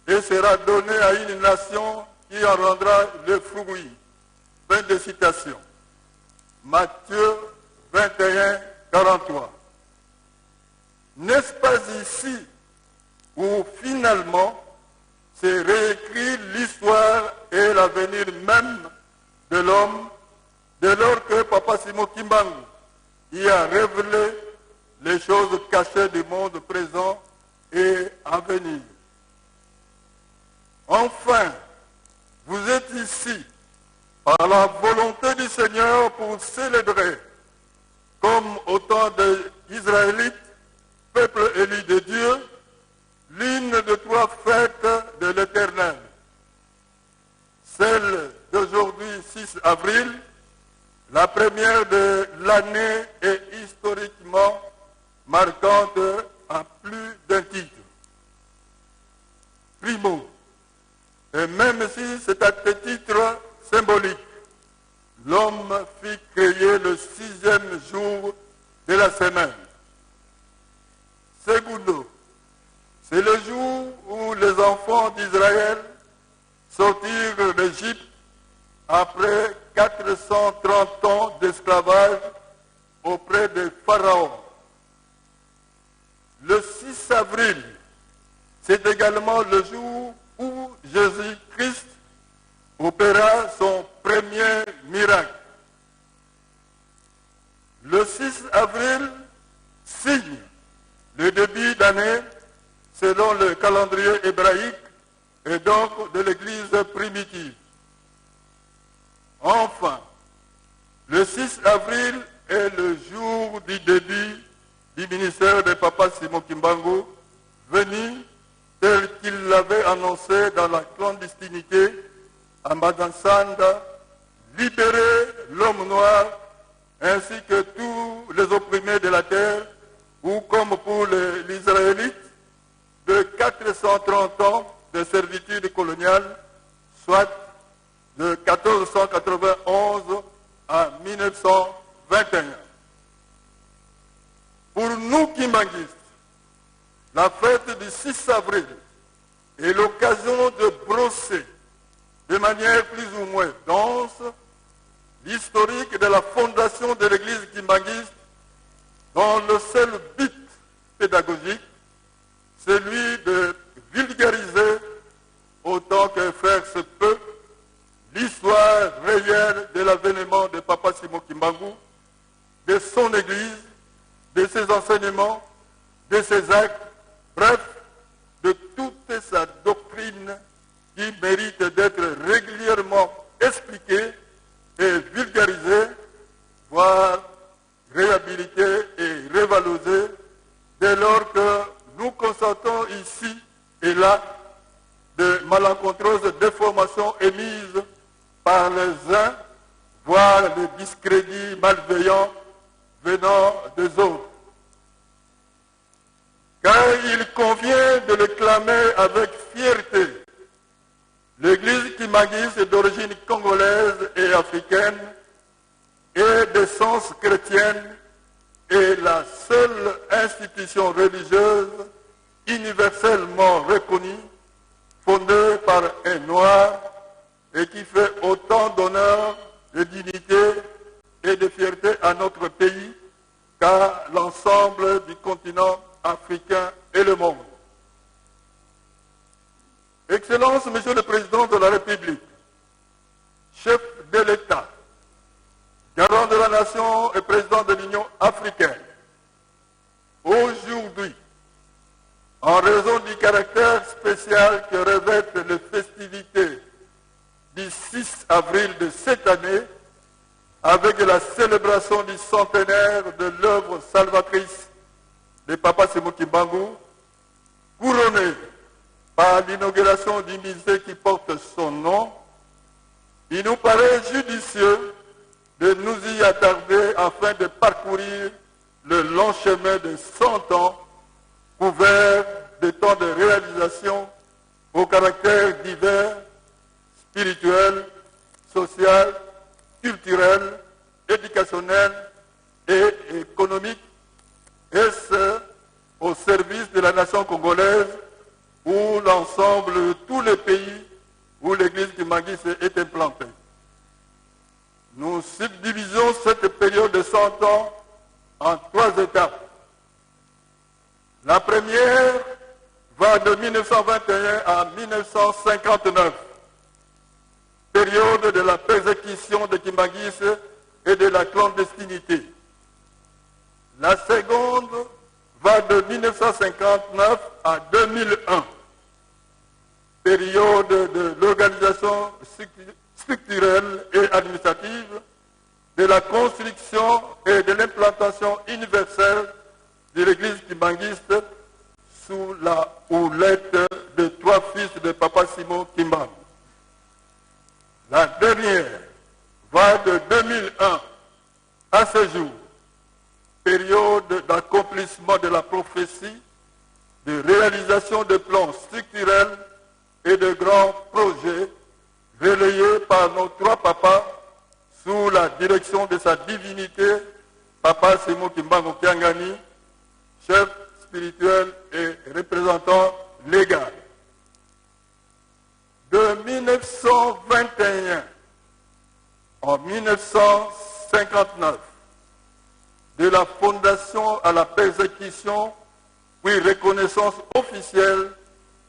et sera donné à une nation qui en rendra le fruit. » Fin de citation. Matthieu 21, 43. N'est-ce pas ici où finalement se réécrit l'histoire et l'avenir même de l'homme, dès lors que Papa Simon Kimbangu y a révélé les choses cachées du monde présent et à venir. Enfin, vous êtes ici par la volonté du Seigneur pour célébrer, comme au temps des Israélites, peuple élu de Dieu, l'une de trois fêtes de l'Éternel. Celle d'aujourd'hui, 6 avril, la première de l'année est historiquement marquante à plus d'un titre. Primo, et même si c'est à titre symbolique, l'homme fit créer le 6e jour de la semaine. Segundo, c'est le jour où les enfants d'Israël sortirent d'Égypte après 430 ans d'esclavage auprès de Pharaon. Le 6 avril, c'est également le jour où Jésus-Christ opéra son premier miracle. Le 6 avril signe le début d'année selon le calendrier hébraïque et donc de l'Église primitive. Enfin, le 6 avril est le jour du début du ministère de Papa Simon Kimbangu, venu tel qu'il l'avait annoncé dans la clandestinité à Madansanda, libérer l'homme noir ainsi que tous les opprimés de la terre, ou comme pour les Israélites, de 430 ans de servitude coloniale, soit de 1491 à 1921. Pour nous kimbanguistes, la fête du 6 avril est l'occasion de brosser de manière plus ou moins dense l'historique de la fondation de l'église kimbanguiste dont le seul but pédagogique, celui de vulgariser autant que faire se peut l'histoire réelle de l'avènement de Papa Simon Kimbangu, de son église, de ses enseignements, de ses actes, bref, de toute sa doctrine qui mérite d'être régulièrement expliquée et vulgarisée, voire réhabilitée et révalorisée, dès lors que nous constatons ici et là de malencontreuses déformations émises par les uns, voire le discrédit malveillant venant des autres. Car il convient de le clamer avec fierté. L'église kimbanguiste est d'origine congolaise et africaine et d'essence chrétienne est la seule institution religieuse universellement reconnue, fondée par un noir et qui fait autant d'honneur, de dignité et de fierté à notre pays qu'à l'ensemble du continent africain et le monde. Excellence, Monsieur le Président de la République, chef de l'État, garant de la nation et président de l'Union africaine, aujourd'hui, en raison du caractère spécial que revêtent les festivités du 6 avril de cette année, avec la célébration du centenaire de l'œuvre salvatrice de Papa Simon Kimbangu, couronné par l'inauguration du musée qui porte son nom, il nous paraît judicieux de nous y attarder afin de parcourir le long chemin de 100 ans couvert de temps de réalisation au caractère divers, spirituel, social, culturel, éducationnel et économique, et ce, au service de la nation congolaise ou l'ensemble de tous les pays où l'église kimbanguiste est implantée. Nous subdivisons cette période de 100 ans en 3 étapes. La première va de 1921 à 1959, période de la persécution des kimbanguistes et de la clandestinité. La seconde va de 1959 à 2001, période de l'organisation structurelle et administrative, de la construction et de l'implantation universelle de l'église kimbanguiste sous la houlette de 3 fils de Papa Simon Kimbangu. La dernière va de 2001 à ce jour, période d'accomplissement de la prophétie, de réalisation de plans structurels et de grands projets relayés par nos 3 papas sous la direction de sa divinité, Papa Simon Kimbangu Kiangani, chef spirituel et représentant légal. De 1921 en 1959, de la fondation à la persécution, puis reconnaissance officielle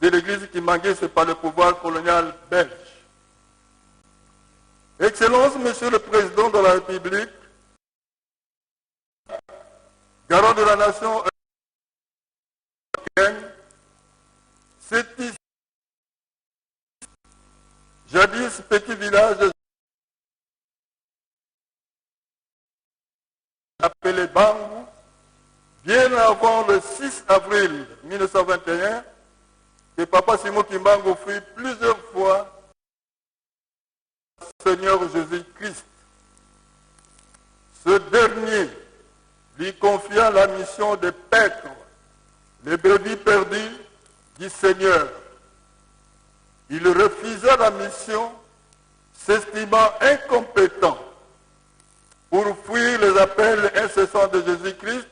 de l'église kimbanguiste par le pouvoir colonial belge. Excellence, Monsieur le Président de la République, garant de la nation africaine, c'est ici, jadis petit village appelé Bangu, bien le 6 avril 1921 que Papa Simon Kimbangu fut plusieurs fois Seigneur Jésus-Christ. Ce dernier lui confia la mission de paître les brebis perdues du Seigneur. Il refusa la mission, s'estimant incompétent pour fuir les appels incessants de Jésus-Christ.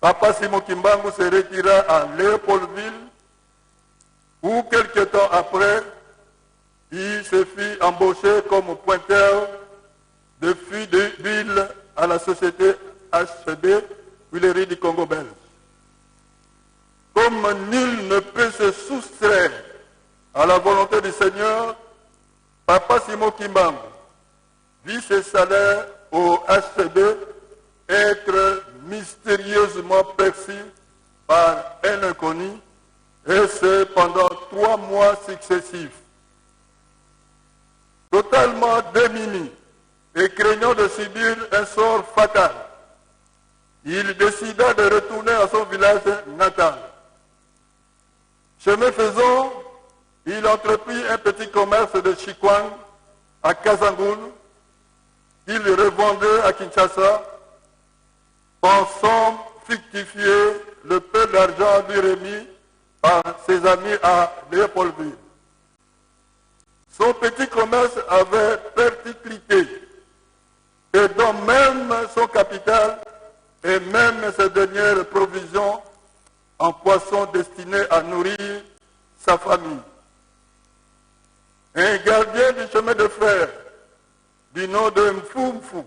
Papa Simon Kimbangu se retira à Léopoldville, où quelque temps après, il se fit embaucher comme pointeur de fûts d'huile à la société HCB, Huilerie du Congo belge. Comme nul ne peut se soustraire à la volonté du Seigneur, Papa Simon Kimbangu vit ses salaires au HCB être mystérieusement perçus par un inconnu, et ce pendant 3 mois successifs. Totalement démuni et craignant de subir un sort fatal, il décida de retourner à son village natal. Chemin faisant, il entreprit un petit commerce de chikwang à Kazangoul, qu'il revendait à Kinshasa, pensant fructifier le peu d'argent lui remis par ses amis à Léopoldville. Son petit commerce avait perpétuité, et dont même son capital et même ses dernières provisions en poissons destinés à nourrir sa famille. Un gardien du chemin de fer du nom de Mfumfu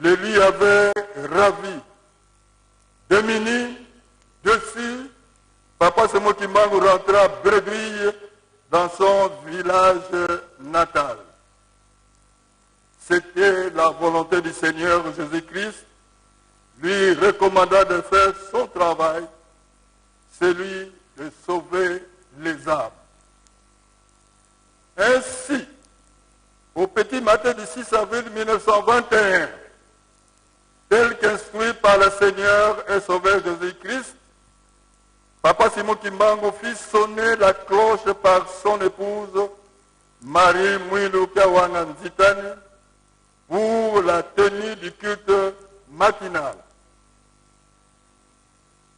le lui avait ravi. Démuni dessus, Papa Simon Kimbangu rentra bredouille dans son village natal. C'était la volonté du Seigneur Jésus-Christ, lui recommanda de faire son travail, celui de sauver les âmes. Ainsi, au petit matin du 6 avril 1921, tel qu'instruit par le Seigneur et Sauveur Jésus-Christ, Papa Simon Kimbangu fit sonner la cloche par son épouse, Marie Mwilu Kawananzitani, pour la tenue du culte matinal.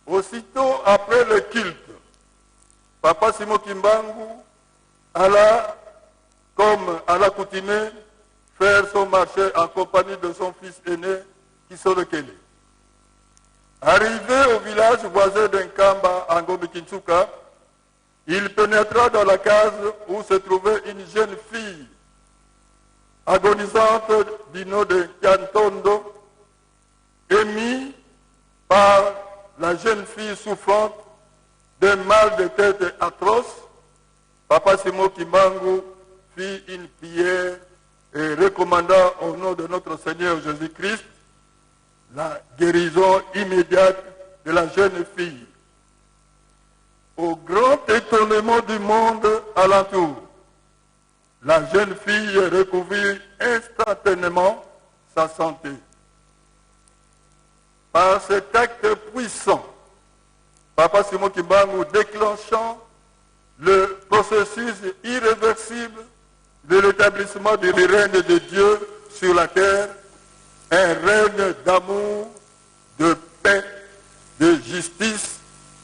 Aussitôt après le culte, Papa Simon Kimbangu alla, comme à l'accoutumée, faire son marché en compagnie de son fils aîné, Kisorokele. Arrivé au village voisin d'Nkamba, en Gobi-Kinsuka, il pénétra dans la case où se trouvait une jeune fille, agonisante du nom de Kantondo, émis par la jeune fille souffrante d'un mal de tête atroce. Papa Simon Kimbangu fit une prière et recommanda au nom de notre Seigneur Jésus-Christ la guérison immédiate de la jeune fille. Au grand étonnement du monde alentour, la jeune fille recouvrit instantanément sa santé. Par cet acte puissant, Papa Simon Kimbangu déclenchant le processus irréversible de l'établissement du règne de Dieu sur la terre, un règne d'amour, de paix, de justice,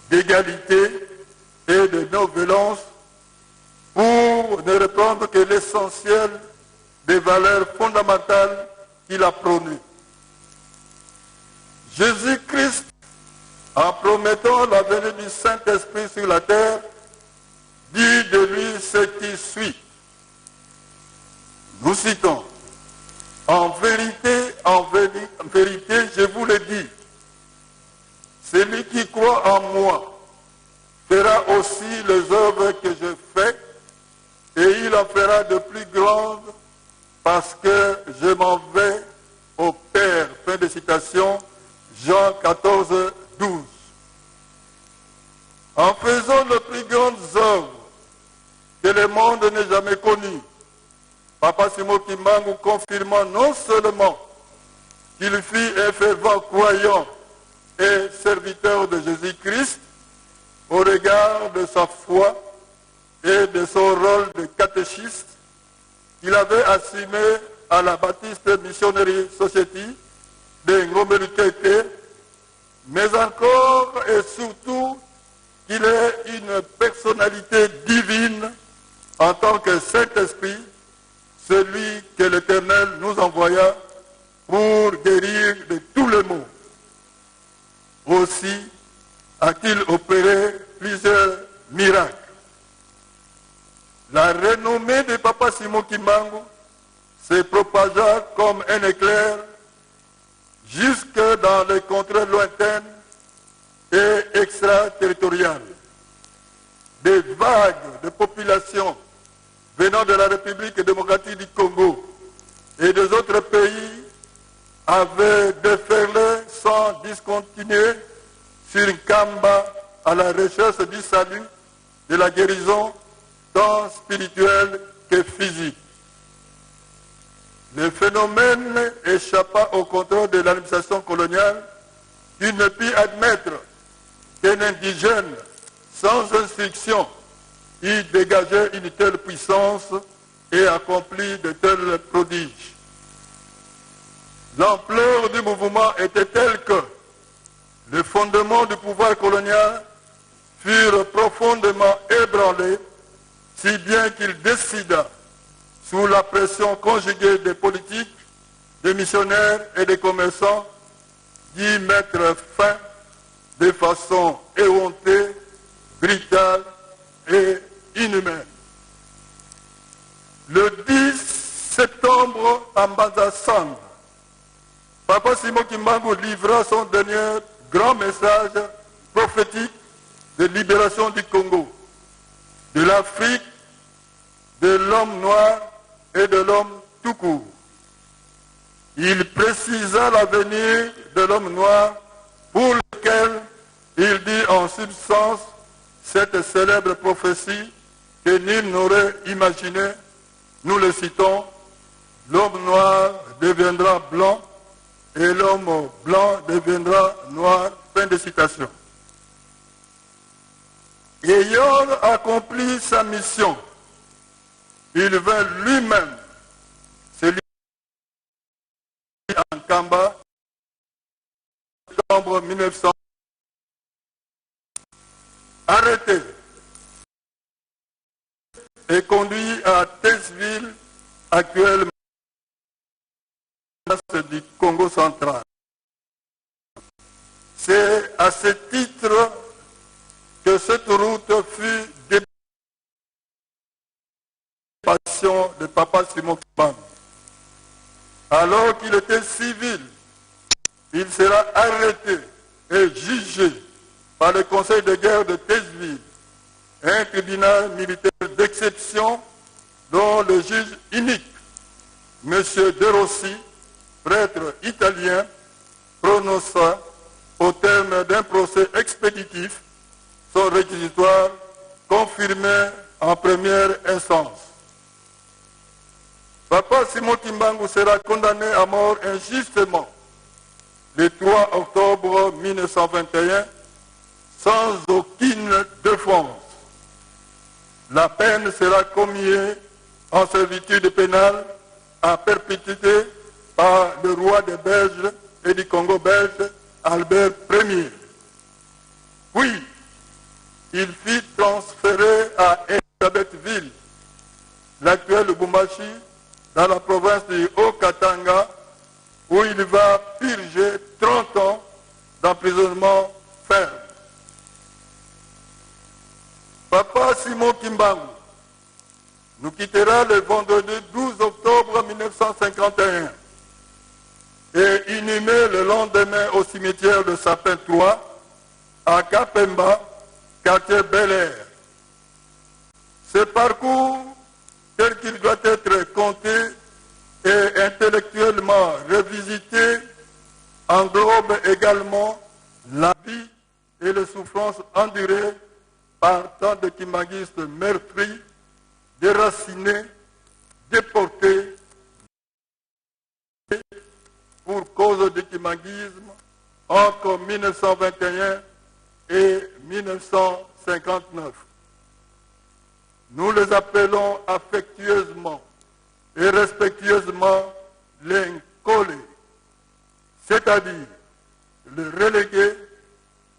d'égalité et de non-violence, pour ne reprendre que l'essentiel des valeurs fondamentales qu'il a prônées. Jésus-Christ, en promettant la venue du Saint-Esprit sur la terre, dit de lui ce qui suit. Nous citons: en vérité, je vous le dis, celui qui croit en moi fera aussi les œuvres que je fais, et il en fera de plus grandes, parce que je m'en vais au Père. Fin de citation, Jean 14, 12. En faisant les plus grandes œuvres que le monde n'ait jamais connues, Papa Simon Kimbangu confirmant non seulement qu'il fut un fervent croyant et serviteur de Jésus-Christ au regard de sa foi et de son rôle de catéchiste qu'il avait assumé à la Baptiste Missionary Society de Ngombe-Lutete, mais encore et surtout qu'il est une personnalité divine en tant que Saint-Esprit, celui que l'Éternel nous envoya pour guérir de tous les maux. Aussi a-t-il opéré plusieurs miracles. La renommée de Papa Simon Kimbangu se propagea comme un éclair jusque dans les contrées lointaines et extraterritoriales. Des vagues de population venant de la République démocratique du Congo et des autres pays avaient déferlé sans discontinuer sur Nkamba à la recherche du salut, de la guérison, tant spirituelle que physique. Le phénomène échappa au contrôle de l'administration coloniale qui ne put admettre qu'un indigène sans instruction y dégageait une telle puissance et accomplit de tels prodiges. L'ampleur du mouvement était telle que les fondements du pouvoir colonial furent profondément ébranlés, si bien qu'il décida, sous la pression conjuguée des politiques, des missionnaires et des commerçants, d'y mettre fin de façon éhontée, brutale et inhumaine. Le 10 septembre, à Mbanza-Sande, Papa Simon Kimbangu livra son dernier grand message prophétique de libération du Congo, de l'Afrique, de l'homme noir et de l'homme tout court. Il précisa l'avenir de l'homme noir pour lequel il dit en substance cette célèbre prophétie que nul n'aurait imaginé. Nous le citons: l'homme noir deviendra blanc et l'homme blanc deviendra noir. Fin de citation. Ayant accompli sa mission, il vint lui-même, celui en Kamba, en septembre 1900, arrêté et conduit à Tessville, actuellement du Congo central. C'est à ce titre que cette route fut passion de Papa Simon Kimbangu. Alors qu'il était civil, il sera arrêté et jugé par le conseil de guerre de Tessville, un tribunal militaire d'exception dont le juge unique, M. De Rossi, prêtre italien, prononça au terme d'un procès expéditif son réquisitoire confirmé en première instance. Papa Simon Kimbangu sera condamné à mort injustement le 3 octobre 1921 sans aucune défense. La peine sera commuée en servitude pénale à perpétuité par le roi des Belges et du Congo belge, Albert Ier. Puis, il fut transféré à Elisabethville, l'actuel Lubumbashi, dans la province du Haut-Katanga, où il va purger 30 ans d'emprisonnement ferme. Papa Simon Kimbangu nous quittera le vendredi 12 octobre 1951 et inhumé le lendemain au cimetière de Sapin 3 à Kapemba, quartier Bel-Air. Ce parcours, tel qu'il doit être compté et intellectuellement revisité, englobe également la vie et les souffrances endurées par tant de kimbanguistes meurtris, déracinés, déportés pour cause du kimbanguisme entre 1921 et 1959. Nous les appelons affectueusement et respectueusement les Nkole, c'est-à-dire le relégué,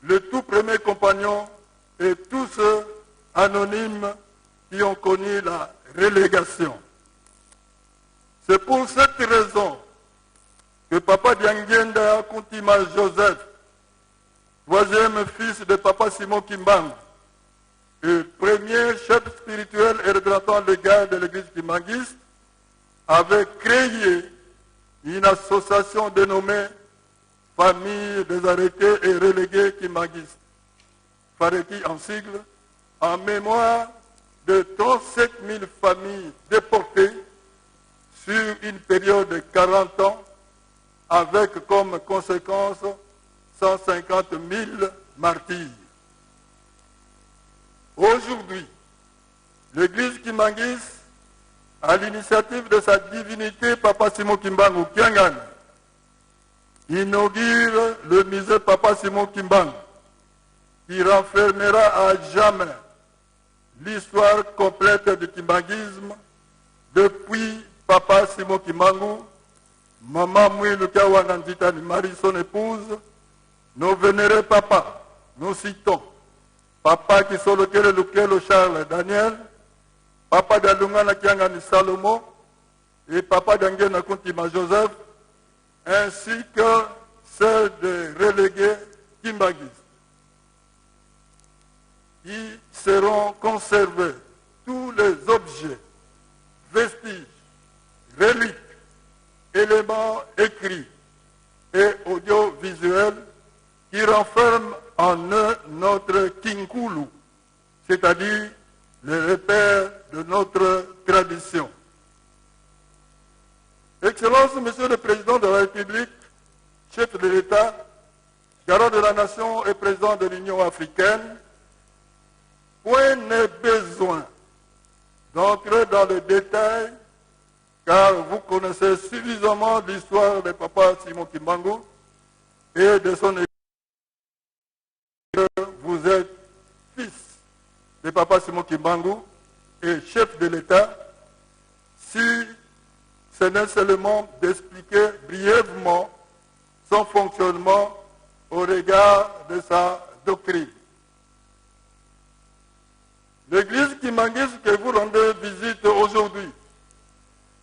le tout premier compagnon et tous ceux anonymes qui ont connu la relégation. C'est pour cette raison que Papa Diangienda Kuntima Joseph, troisième fils de Papa Simon Kimbangu, et premier chef spirituel et représentant légal de l'église kimbanguiste, avait créé une association dénommée Famille des arrêtés et relégués kimbanguistes, Fareki en sigle, en mémoire de 37 000 familles déportées sur une période de 40 ans, avec comme conséquence 150 000 martyrs. Aujourd'hui, l'église kimbanguiste, à l'initiative de sa divinité Papa Simon Kimbangu Kiangan, inaugure le musée Papa Simon Kimbangu, qui renfermera à jamais l'histoire complète du kimbanguisme depuis Papa Simon Kimbangu, Maman Mouilou Kawananditani Marie, son épouse, nos vénérés papas, nous citons Papa Kisolokele Lukelo Charles Daniel, Papa Dalungana Kiangani Salomo et Papa Dangena Kuntima Joseph, ainsi que ceux des relégués kimbanguistes, qui seront conservés tous les objets, vestiges, reliques, éléments écrits et audiovisuels qui renferment en eux notre Kinkulu, c'est-à-dire les repères de notre tradition. Excellence, Monsieur le Président de la République, chef de l'État, garant de la nation et président de l'Union africaine, point n'est besoin d'entrer dans le détail, car vous connaissez suffisamment l'histoire de Papa Simon Kimbangu et de son église. Vous êtes fils de Papa Simon Kimbangu et chef de l'État, si ce n'est seulement d'expliquer brièvement son fonctionnement au regard de sa doctrine. L'église kimbanguiste que vous rendez visite aujourd'hui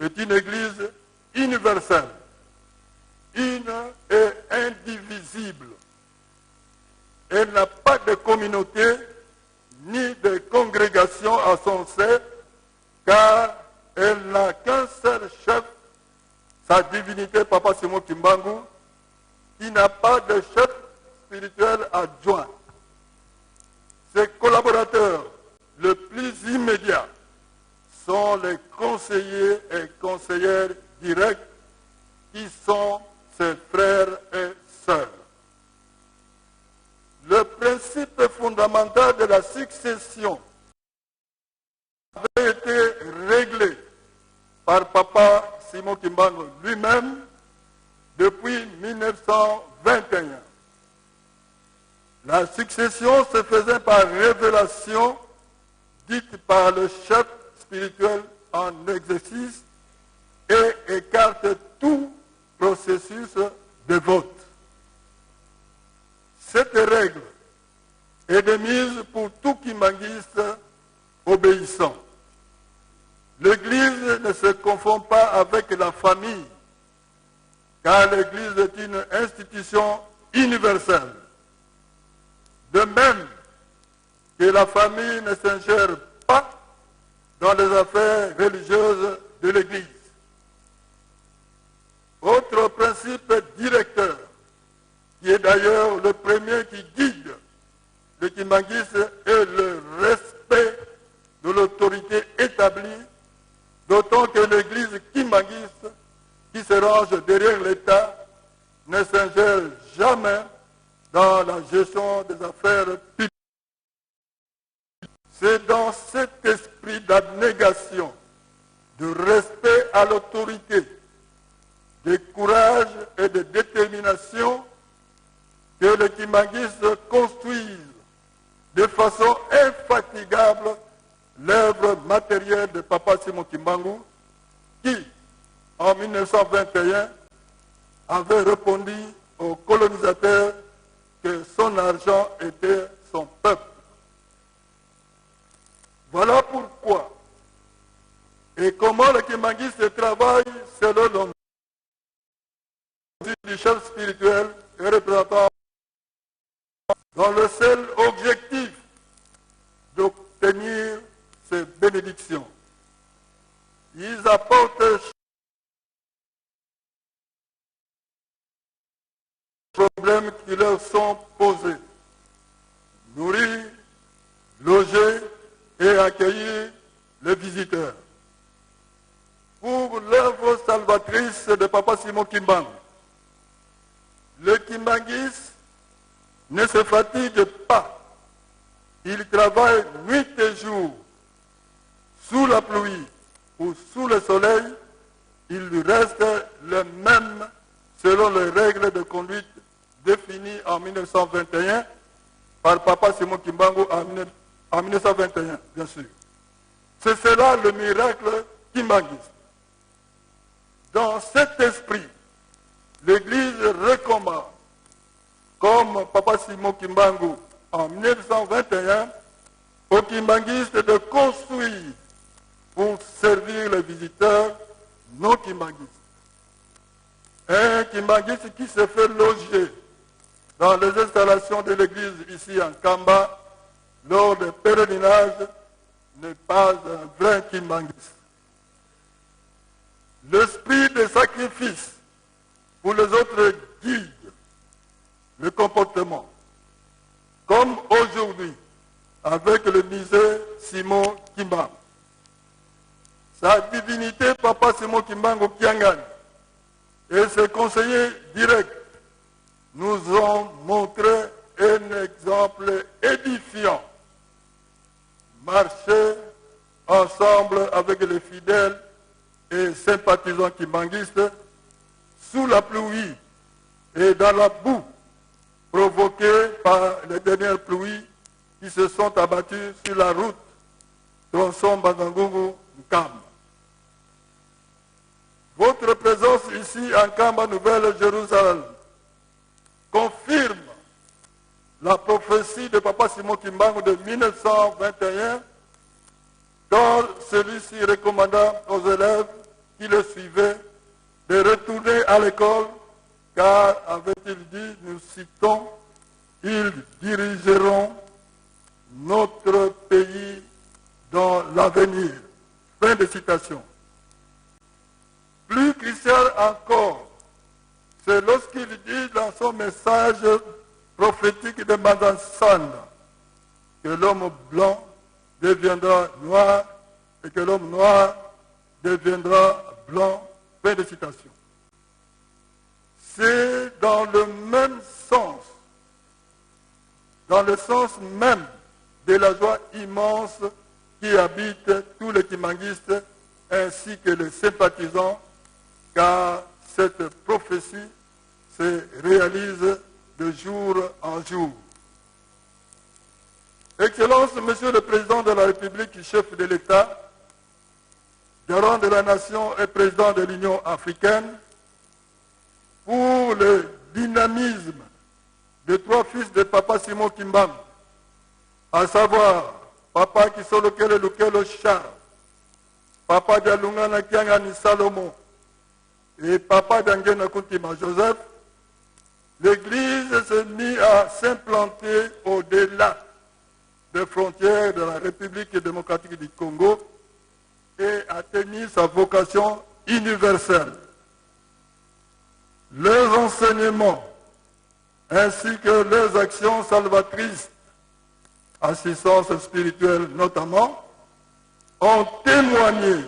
est une église universelle, une et indivisible. Elle n'a pas de communauté ni de congrégation à son sein, car elle n'a qu'un seul chef, sa divinité Papa Simon Kimbangu, qui n'a pas de chef spirituel adjoint. Ses collaborateurs les plus immédiats sont les conseillers et conseillères directs qui sont ses frères et sœurs. Le principe fondamental de la succession avait été réglé par Papa Simon Kimbangu lui-même depuis 1921. La succession se faisait par révélation dite par le chef spirituel en exercice et écarte tout processus de vote. Cette règle est de mise pour tout kimbanguiste obéissant. L'Église ne se confond pas avec la famille, car l'Église est une institution universelle. De même que la famille ne s'ingère pas dans les affaires religieuses de l'Église. Autre principe directeur, qui est d'ailleurs le premier qui guide le kimbanguisme, est le respect de l'autorité établie, d'autant que l'Église kimbanguiste, qui se range derrière l'État, ne s'ingère jamais dans la gestion des affaires publiques. C'est dans cet esprit d'abnégation, de respect à l'autorité, de courage et de détermination que les kimbanguistes construisent de façon infatigable l'œuvre matérielle de Papa Simon Kimbangu, qui, en 1921, avait répondu aux colonisateurs que son argent était son peuple. Voilà pourquoi et comment les kimbanguistes travaillent selon l'homme du chef spirituel et représentant dans le seul objectif d'obtenir ces bénédictions. Ils apportent les problèmes qui leur sont posés. Nourrir, loger et accueillir les visiteurs. Pour l'œuvre salvatrice de Papa Simon Kimbangu, le kimbanguiste ne se fatigue pas. Il travaille nuit et jour, sous la pluie ou sous le soleil. Il lui reste le même selon les règles de conduite définies en 1921 par Papa Simon Kimbangu en 1921, bien sûr. C'est cela le miracle kimbanguiste. Dans cet esprit, l'Église recommande, comme Papa Simon Kimbangu en 1921, aux kimbanguistes de construire pour servir les visiteurs non kimbanguistes. Un kimbanguiste qui se fait loger dans les installations de l'Église ici en Kamba lors des pèlerinages n'est pas un vrai kimbanguiste. L'esprit de sacrifice pour les autres guide le comportement. Comme aujourd'hui, avec le misère Simon Kimbangu. Sa divinité, Papa Simon Kimbangu Kiangani, et ses conseillers directs nous ont montré un exemple édifiant. Marcher ensemble avec les fidèles et sympathisants kimbanguistes sous la pluie et dans la boue provoquée par les dernières pluies qui se sont abattues sur la route tronçon Bangangungu-Nkamba. Votre présence ici en Kamba Nouvelle-Jérusalem confirme la prophétie de Papa Simon Kimbangu de 1921 quand celui-ci recommanda aux élèves qui le suivaient de retourner à l'école car, avait-il dit, nous citons, ils dirigeront notre pays dans l'avenir. Fin de citation. Plus crucial encore, c'est lorsqu'il dit dans son message prophétique de Madansanda que l'homme blanc deviendra noir et que l'homme noir deviendra blanc. Fin de citation. C'est dans le même sens, dans le sens même de la joie immense qui habite tous les kimbanguistes ainsi que les sympathisants, car cette prophétie se réalise de jour en jour. Excellence, Monsieur le Président de la République, chef de l'État, garant de la nation et président de l'Union africaine, pour le dynamisme de trois fils de Papa Simon Kimbangu, à savoir Papa Kisolokele Lukelo Charles, Papa Dialungana Kiangani Salomon et Papa Dangena Kuntima Joseph, l'Église s'est mise à s'implanter au-delà des frontières de la République démocratique du Congo et a tenu sa vocation universelle. Leurs enseignements ainsi que leurs actions salvatrices, assistance spirituelle notamment, ont témoigné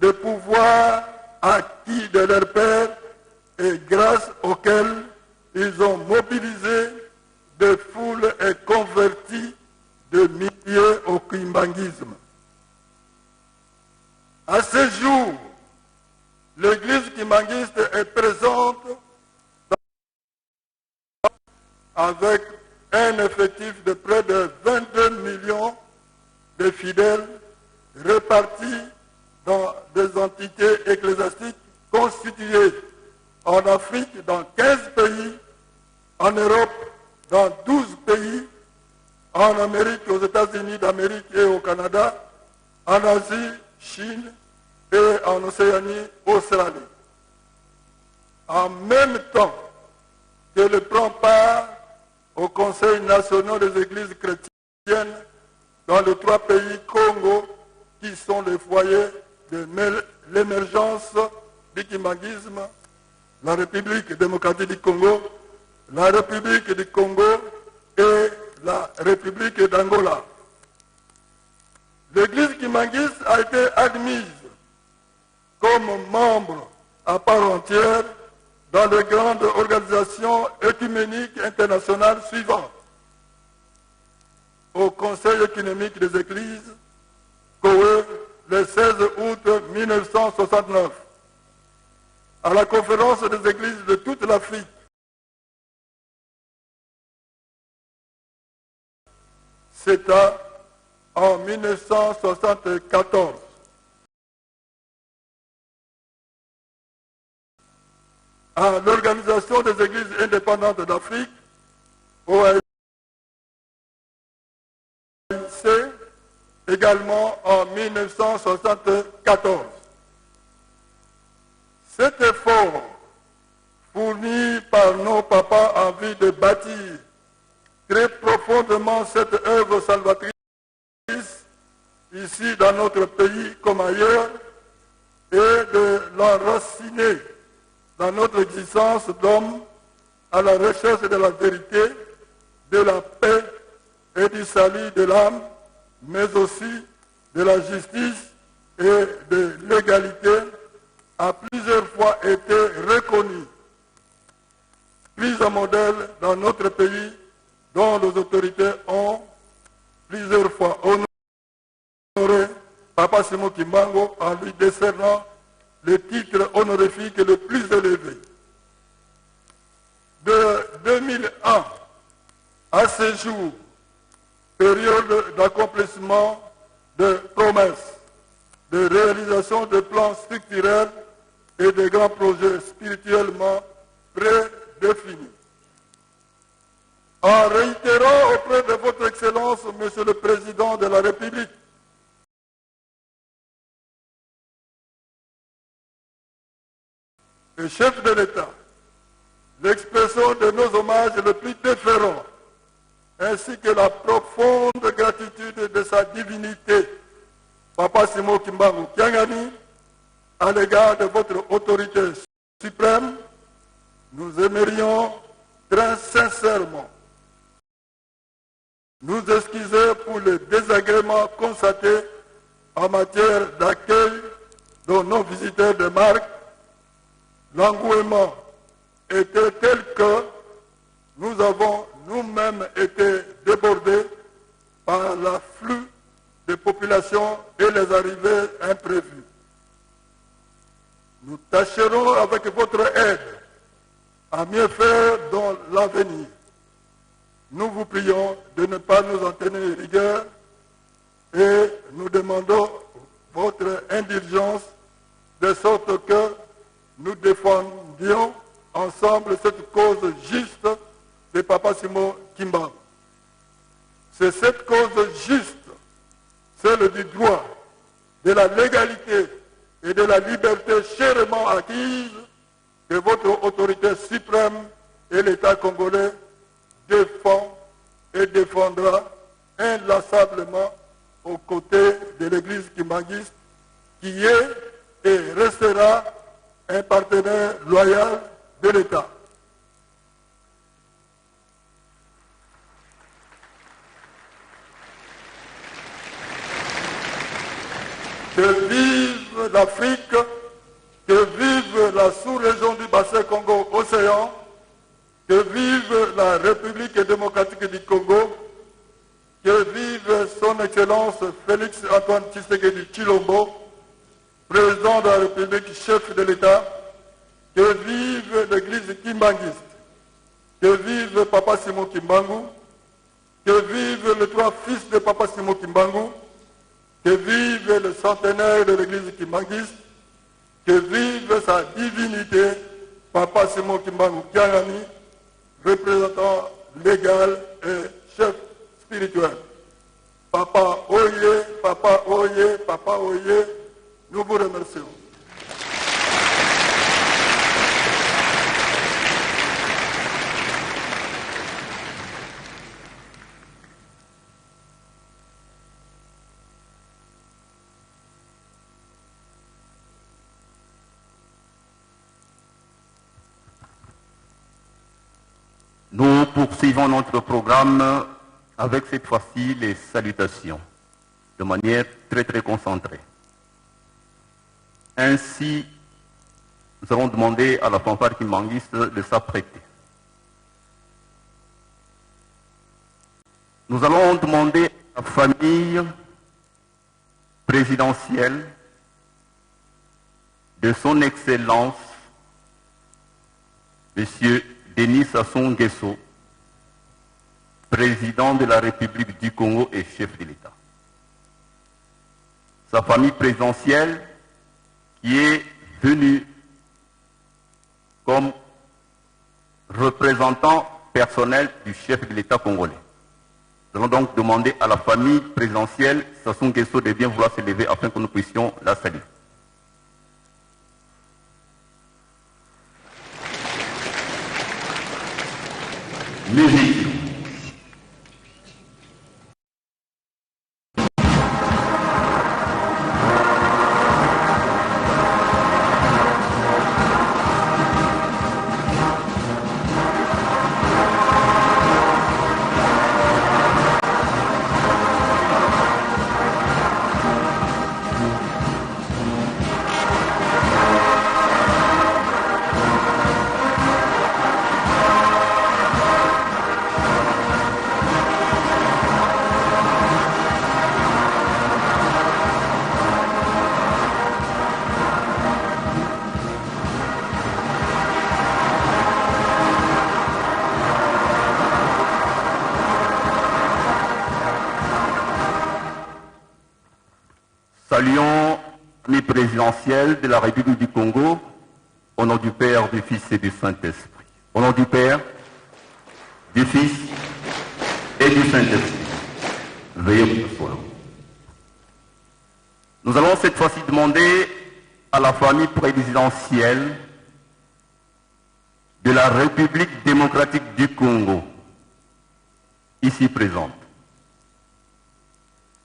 de pouvoir acquis de leur Père et grâce auxquels ils ont mobilisé des foules et converti de milliers au kimbanguisme. À ce jour, l'Église kimbanguiste est présente avec un effectif de près de 22 millions de fidèles répartis dans des entités ecclésiastiques constituées en Afrique dans 15 pays, en Europe dans 12 pays, en Amérique, aux États-Unis d'Amérique et au Canada, en Asie, Chine et en Océanie, Australie. En même temps qu'elle prend part au Conseil national des églises chrétiennes dans les 3 pays Congo qui sont les foyers de l'émergence du kimbanguisme, la République démocratique du Congo, la République du Congo et la République d'Angola. L'église kimbanguiste a été admise comme membre à part entière dans les grandes organisations œcuméniques internationales suivantes. Au Conseil économique des Églises, Kowe, le 16 août 1969, à la conférence des Églises de toute l'Afrique, CETA, en 1974. À l'Organisation des Églises indépendantes d'Afrique, OAIC, également en 1974. Cet effort fourni par nos papas en vue de bâtir très profondément cette œuvre salvatrice ici dans notre pays comme ailleurs et de l'enraciner dans notre existence d'homme à la recherche de la vérité, de la paix et du salut de l'âme, mais aussi de la justice et de l'égalité, a plusieurs fois été reconnu, prise en modèle dans notre pays, dont les autorités ont plusieurs fois honoré Papa Simon Kimbangu en lui décernant le titre honorifique le plus élevé. De 2001 à ce jour, période d'accomplissement de promesses, de réalisation de plans structurels et de grands projets spirituellement prédéfinis. En réitérant auprès de votre Excellence, Monsieur le Président de la République, le chef de l'État, l'expression de nos hommages les plus déférents, ainsi que la profonde gratitude de sa divinité, Papa Simon Kimbangu Kiangani, à l'égard de votre autorité suprême, nous aimerions très sincèrement nous excuser pour les désagréments constatés en matière d'accueil de nos visiteurs de marque. L'engouement était tel que nous avons nous-mêmes été débordés par l'afflux de populations et les arrivées imprévues. Nous tâcherons avec votre aide à mieux faire dans l'avenir. Nous vous prions de ne pas nous en tenir rigueur et nous demandons votre indulgence de sorte que nous défendions ensemble cette cause juste de Papa Simon Kimbangu. C'est cette cause juste, celle du droit, de la légalité et de la liberté chèrement acquise que votre autorité suprême et l'État congolais défend et défendra inlassablement aux côtés de l'Église kimbanguiste qui est et restera un partenaire loyal de l'État. Que vive l'Afrique, que vive la sous-région du bassin Congo-Océan, que vive la République démocratique du Congo, que vive son Excellence Félix Antoine Tshisekedi Tshilombo, président de la République, chef de l'État, que vive l'Église kimbanguiste, que vive Papa Simon centenaire de l'église kimbanguiste, que vive sa divinité, Papa Simon Kimbangu Kiangani, représentant légal et chef spirituel. Papa Oye, Papa Oye, Papa Oye, nous vous remercions. Nous poursuivons notre programme avec cette fois-ci les salutations, de manière très concentrée. Ainsi, nous allons demander à la fanfare kimbanguiste de s'apprêter. Nous allons demander à la famille présidentielle de son Excellence, Monsieur Denis Sassou Nguesso, président de la République du Congo et chef de l'État. Sa famille présidentielle qui est venue comme représentant personnel du chef de l'État congolais. Nous allons donc demander à la famille présidentielle Sassou Nguesso de bien vouloir se lever afin que nous puissions la saluer. Musique. Saluons les présidentielles de la République du Congo, au nom du Père, du Fils et du Saint-Esprit. Au nom du Père, du Fils et du Saint-Esprit. Veuillez vous asseoir. Nous allons cette fois-ci demander à la famille présidentielle de la République démocratique du Congo, ici présente.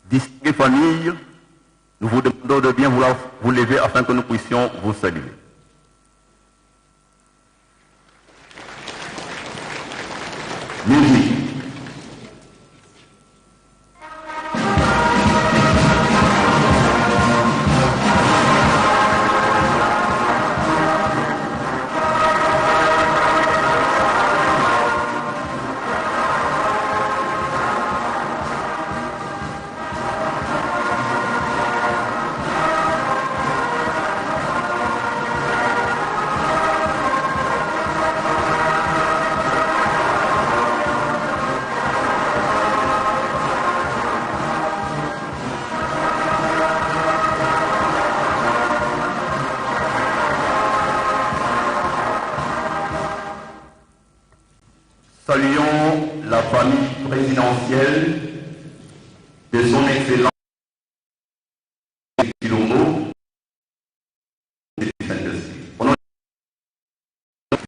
Distinguées familles, nous vous demandons de bien vouloir vous lever afin que nous puissions vous saluer. Musique. Saluons la famille présidentielle de son Excellence Chilombo et du Saint-Esprit. Au nom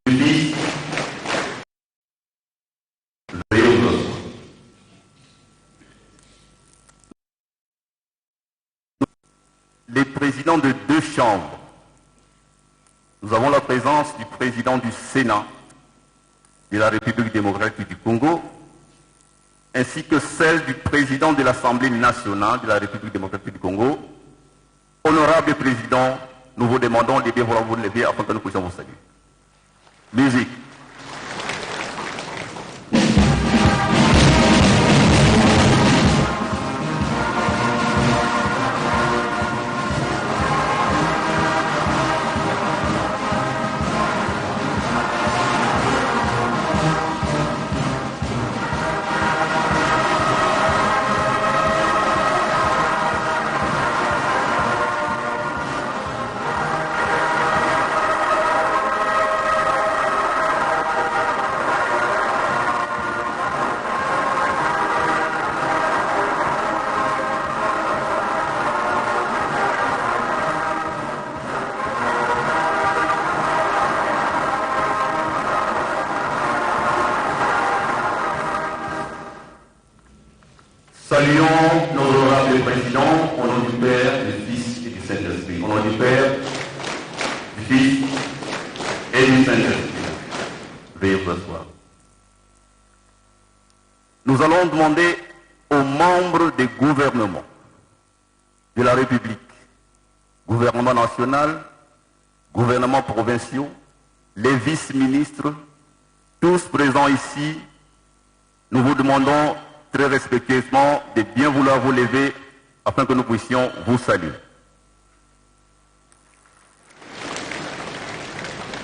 du Fils, veuillez vous asseoir. Les présidents de deux chambres. Nous avons la présence du président du Sénat de la République démocratique du Congo, ainsi que celle du président de l'Assemblée nationale de la République démocratique du Congo. Honorable président, nous vous demandons de bien vouloir vous lever afin que nous puissions vous saluer. Musique. Saint-Esprit. Au nom du Père, du Fils et du Saint-Esprit. Veuillez vous asseoir. Nous allons demander aux membres des gouvernements de la République, gouvernement national, gouvernements provinciaux, les vice-ministres, tous présents ici, nous vous demandons très respectueusement de bien vouloir vous lever afin que nous puissions vous saluer.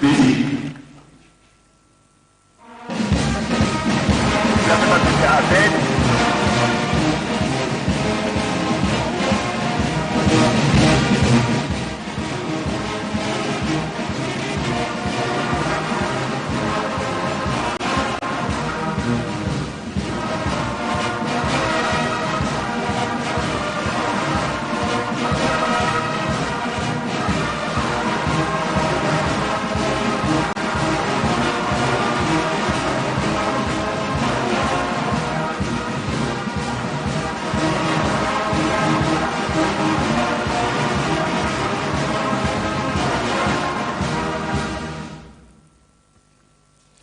Musique.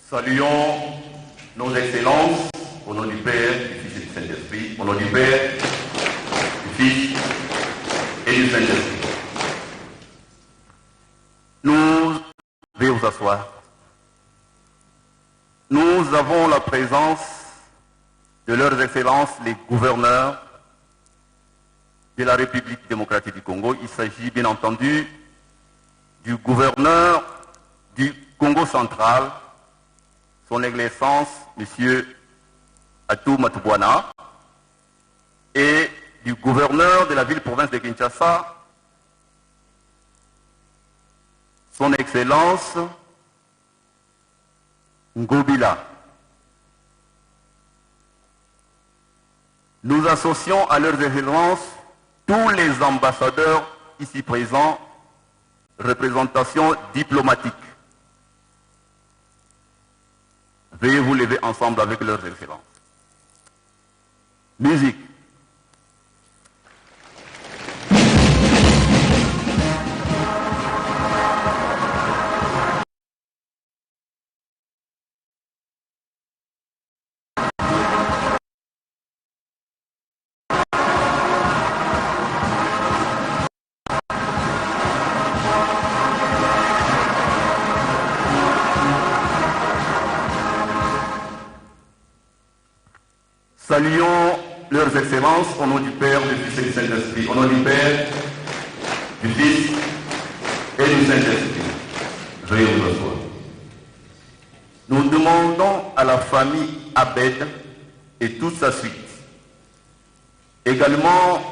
Saluons nos excellences au nom du Père, du Fils et du Saint-Esprit, au nom du Père, du Fils et du Saint-Esprit. Veuillez vous asseoir. Nous avons la présence de leurs excellences les gouverneurs de la République démocratique du Congo. Il s'agit bien entendu du gouverneur du Congo central, son Excellence, M. Atou Matubwana, et du gouverneur de la ville-province de Kinshasa, son Excellence Ngobila. Nous associons à leurs excellences tous les ambassadeurs ici présents, représentation diplomatique. Veuillez vous lever ensemble avec leurs excellences. Musique. Saluons leurs excellences au nom du Père, du Fils et du Saint-Esprit. Au nom du Père, du Fils et du Saint-Esprit. Veuillez vous asseoir. Nous demandons à la famille Abed et toute sa suite, également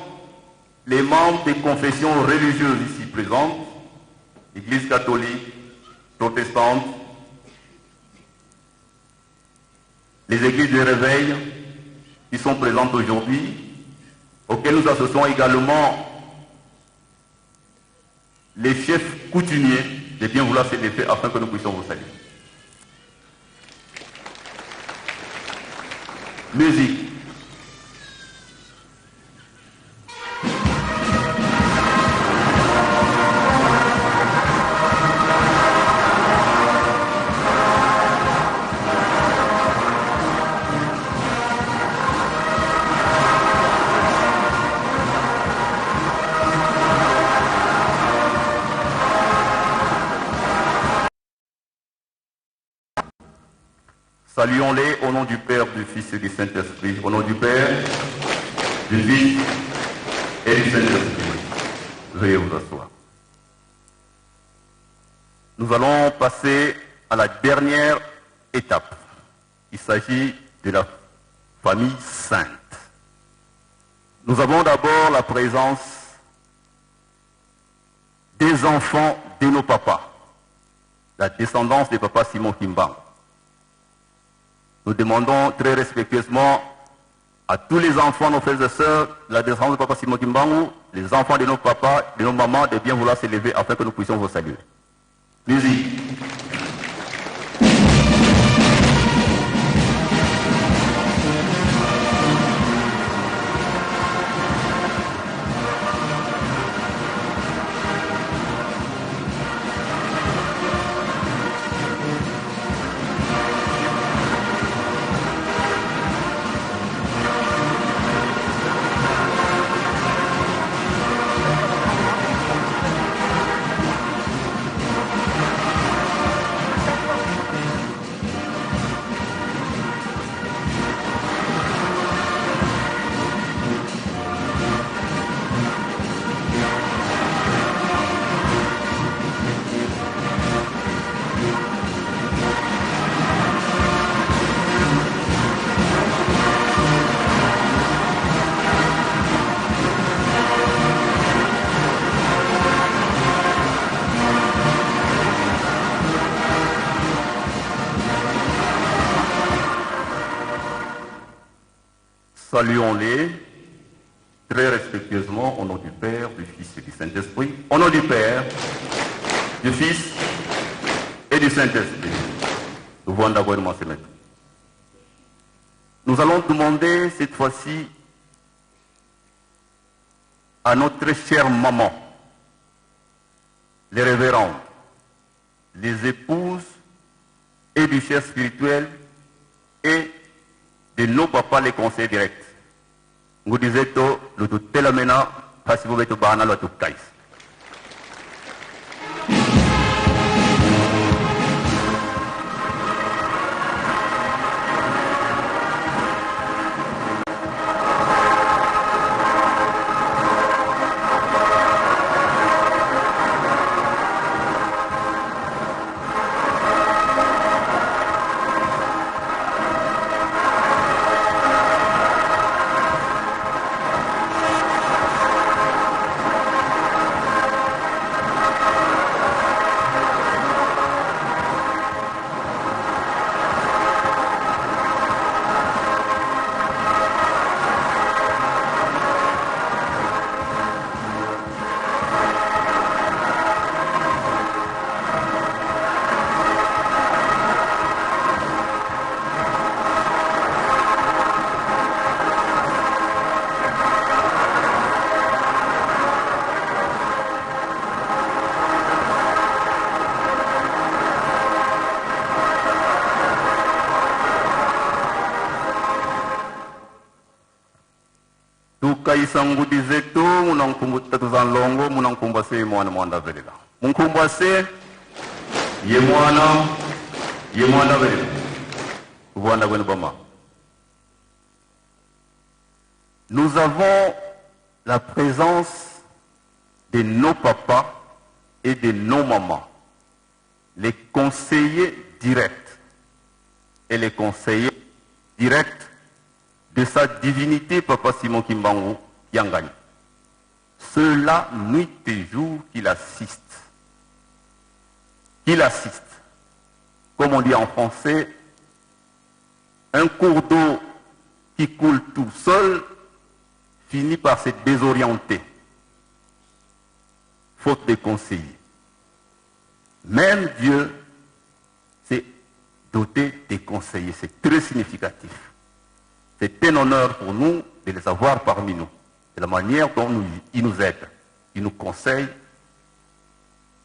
les membres des confessions religieuses ici présentes, Église catholique, protestante, les églises de réveil, qui sont présentes aujourd'hui, auxquelles nous associons également les chefs coutumiers de bien vouloir se lever afin que nous puissions vous saluer. Musique. Saluons-les au nom du Père, du Fils et du Saint-Esprit. Au nom du Père, du Fils et du Saint-Esprit. Veuillez vous asseoir. Nous allons passer à la dernière étape. Il s'agit de la famille sainte. Nous avons d'abord la présence des enfants de nos papas, la descendance des papas Simon Kimbangu. Nous demandons très respectueusement à tous les enfants, nos frères et sœurs, la descendance de Papa Simon Kimbangu, les enfants de nos papas, de nos mamans, de bien vouloir s'élever afin que nous puissions vous saluer. Musique. Saluons-les très respectueusement au nom du Père, du Fils et du Saint-Esprit. Au nom du Père, du Fils et du Saint-Esprit. Nous voulons d'abord se mettre. Nous allons demander cette fois-ci à notre chère maman, les révérendes, les épouses et du chef spirituel et de nos papas les conseils directs. Nous disons que le tout tel amena, parce que vous êtes banal à tout caïs. Isangu dizeto munankumbuta tuzanlongo munankumbase mwana mwanda velela munkumbase ye mwana velela ubwanda bwenu bama. Nous avons la présence de nos papas et de nos mamans, les conseillers directs et les conseillers directs de sa divinité Papa Simon Kimbangu Yangani. Ceux-là, nuit et jour, qu'il assiste. Comme on dit en français, un cours d'eau qui coule tout seul finit par se désorienter, faute de conseillers. Même Dieu s'est doté des conseillers, c'est très significatif. C'est un honneur pour nous de les avoir parmi nous. C'est la manière dont ils nous aident, ils nous conseillent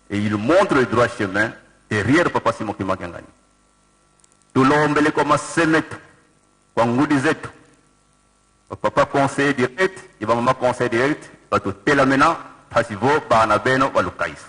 et ils montrent le droit chemin derrière Papa Simon Kimangani. Tout l'homme est comme un sénètre, quand vous dites, Papa conseil direct, il va maman conseil direct, il va tout tel amena, parce qu'il va banabeno, va le caïs.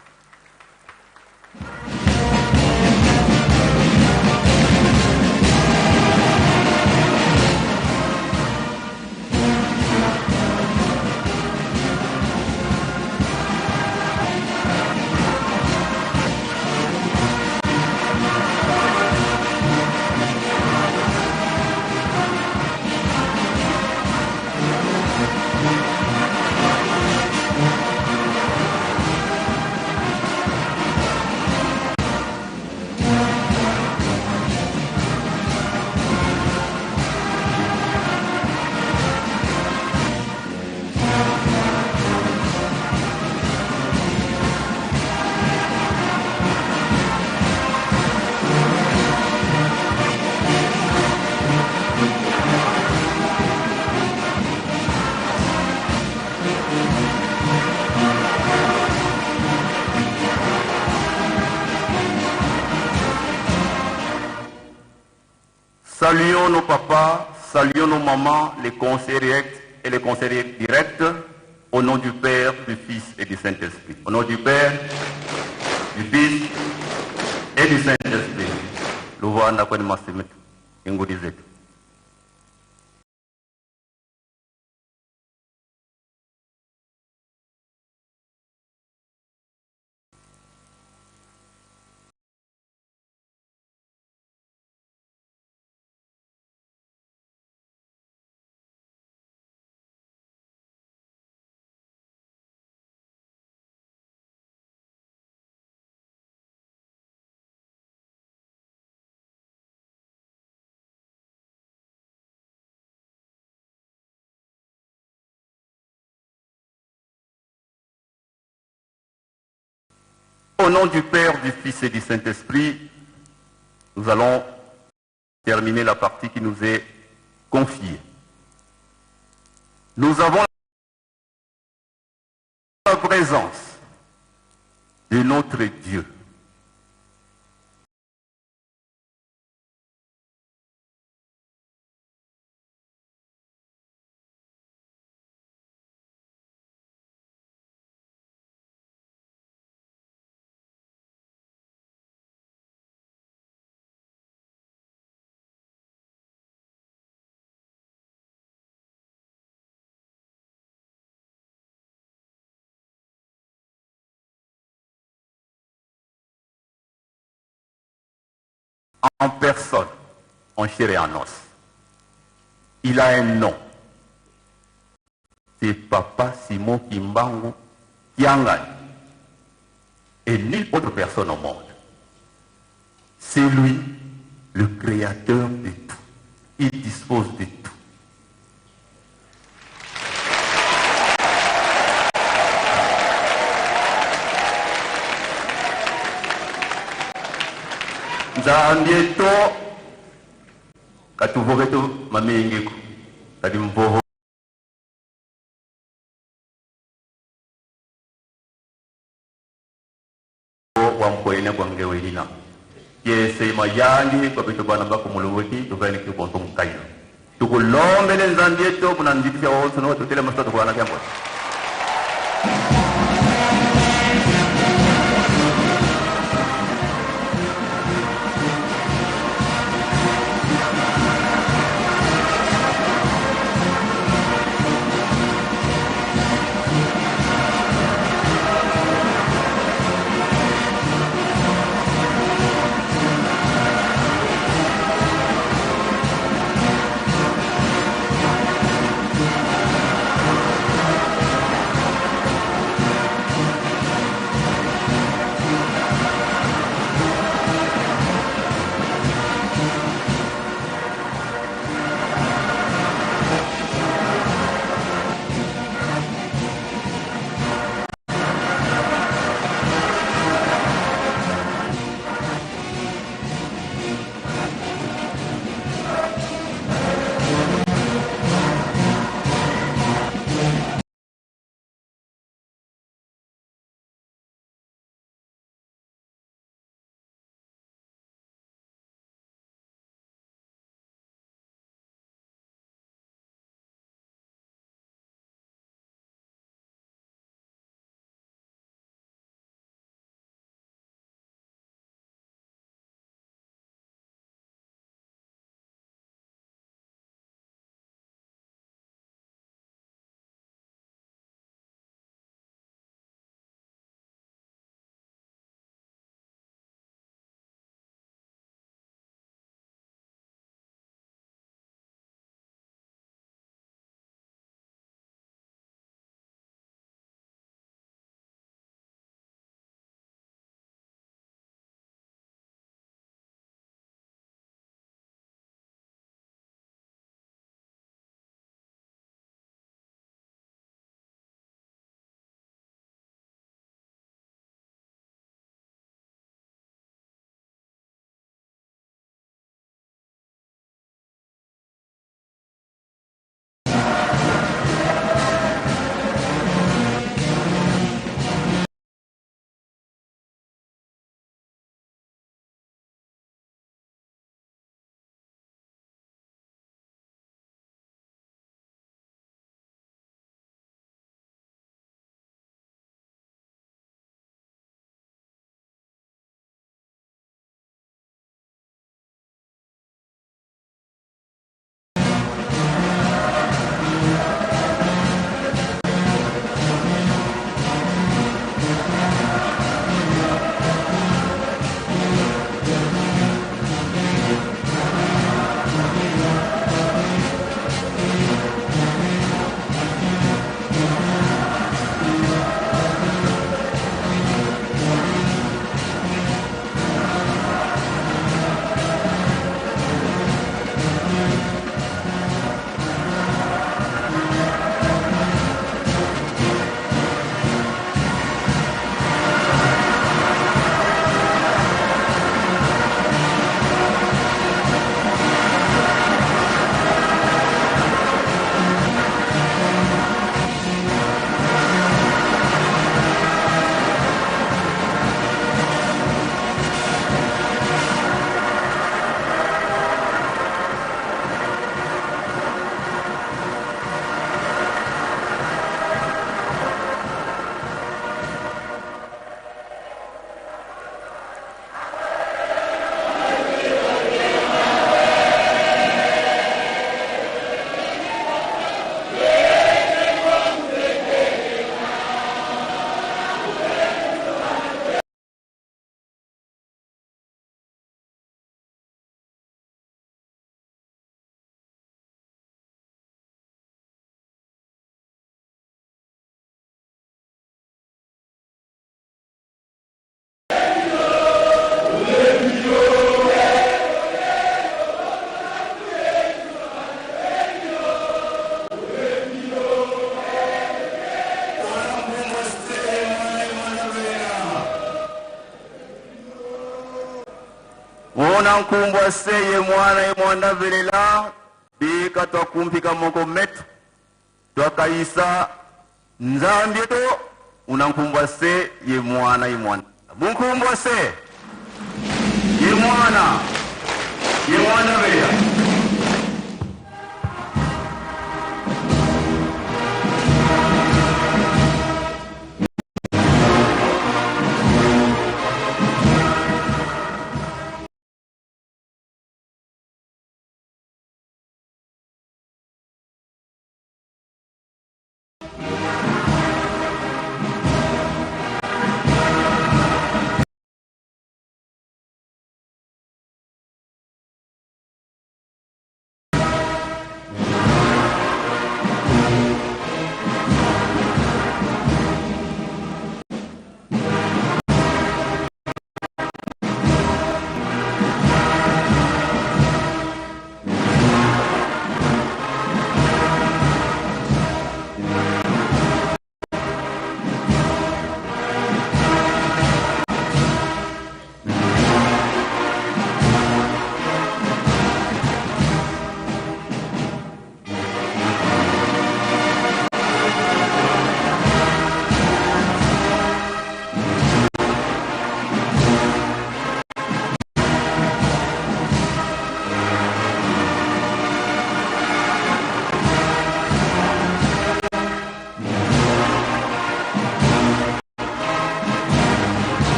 Saluons nos papas, saluons nos mamans, les conseillers directs et les conseillers directs, au nom du Père, du Fils et du Saint-Esprit. Au nom du Père, du Fils et du Saint-Esprit. Le voix n'a pas de masse, Au nom du Père, du Fils et du Saint-Esprit, nous allons terminer la partie qui nous est confiée. Nous avons la présence de notre Dieu. En personne, en chair et en os. Il a un nom. C'est Papa Simon Kimbangu Kiangani. Et nulle autre personne au monde. C'est lui, le créateur de tout. Il dispose de tout. Nzambieto katuvogeto mamengeko kadi mboho wamkwene kwangewelina yese mayandi kwa bitu bana bako muloweki tubani kikonto mkayo tukulombele nzambieto kuna nzibisha wonso no tutele mastoto kwa nakyambo. Mona nkumbwa seye mwana ye mwanda velela bika twakumpika moko metu twakaisa nzambie to unankumbwa se ye mwana ye mwana bunkumbwa se ye mwana velela.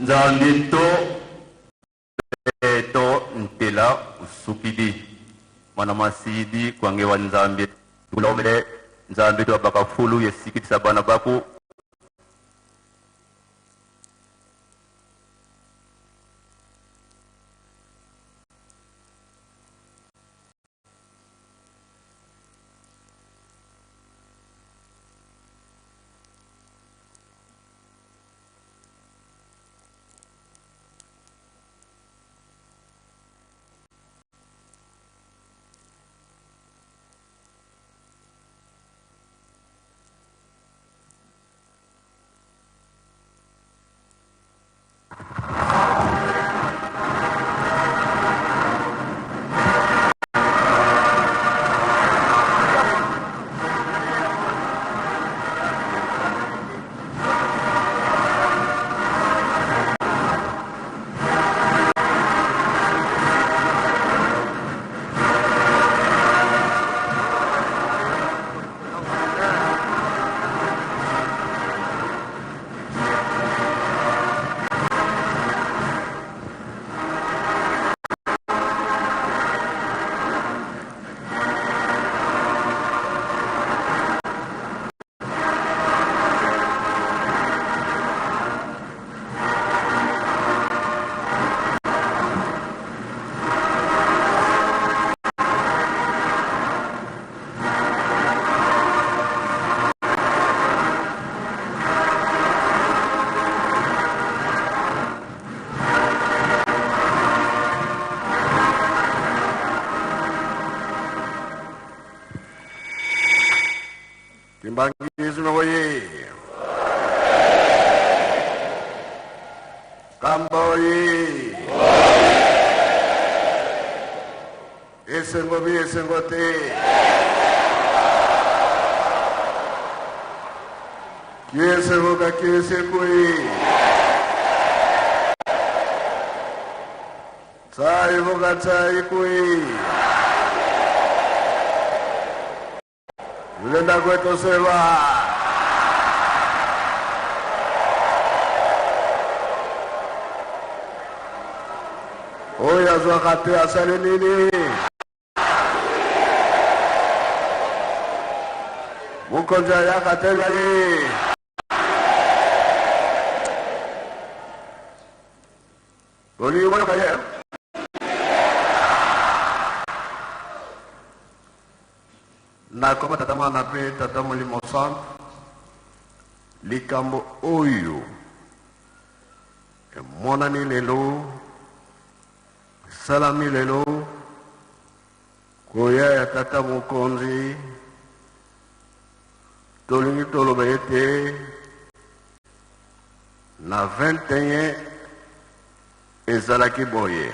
Nzambe to ntela usukidi mwana masidi kwange wa nzambe tulomele nzambe to bakafulu yesikitisa bana bako Kimbangizme oye. Kamba oye. Esengo bi esengo te. Kiesengo ka kiesengo oye. Sai voga sai kui. Ulenda kwetu sewa. Oya zwakate asale nini. Mukonja yakate gani. nakoma tata mwana pe tata molimo centre likambo oyo emonani lelo salami lelo koya ya tata mokonzi tolingi toloba ete na 21 ezalaki boye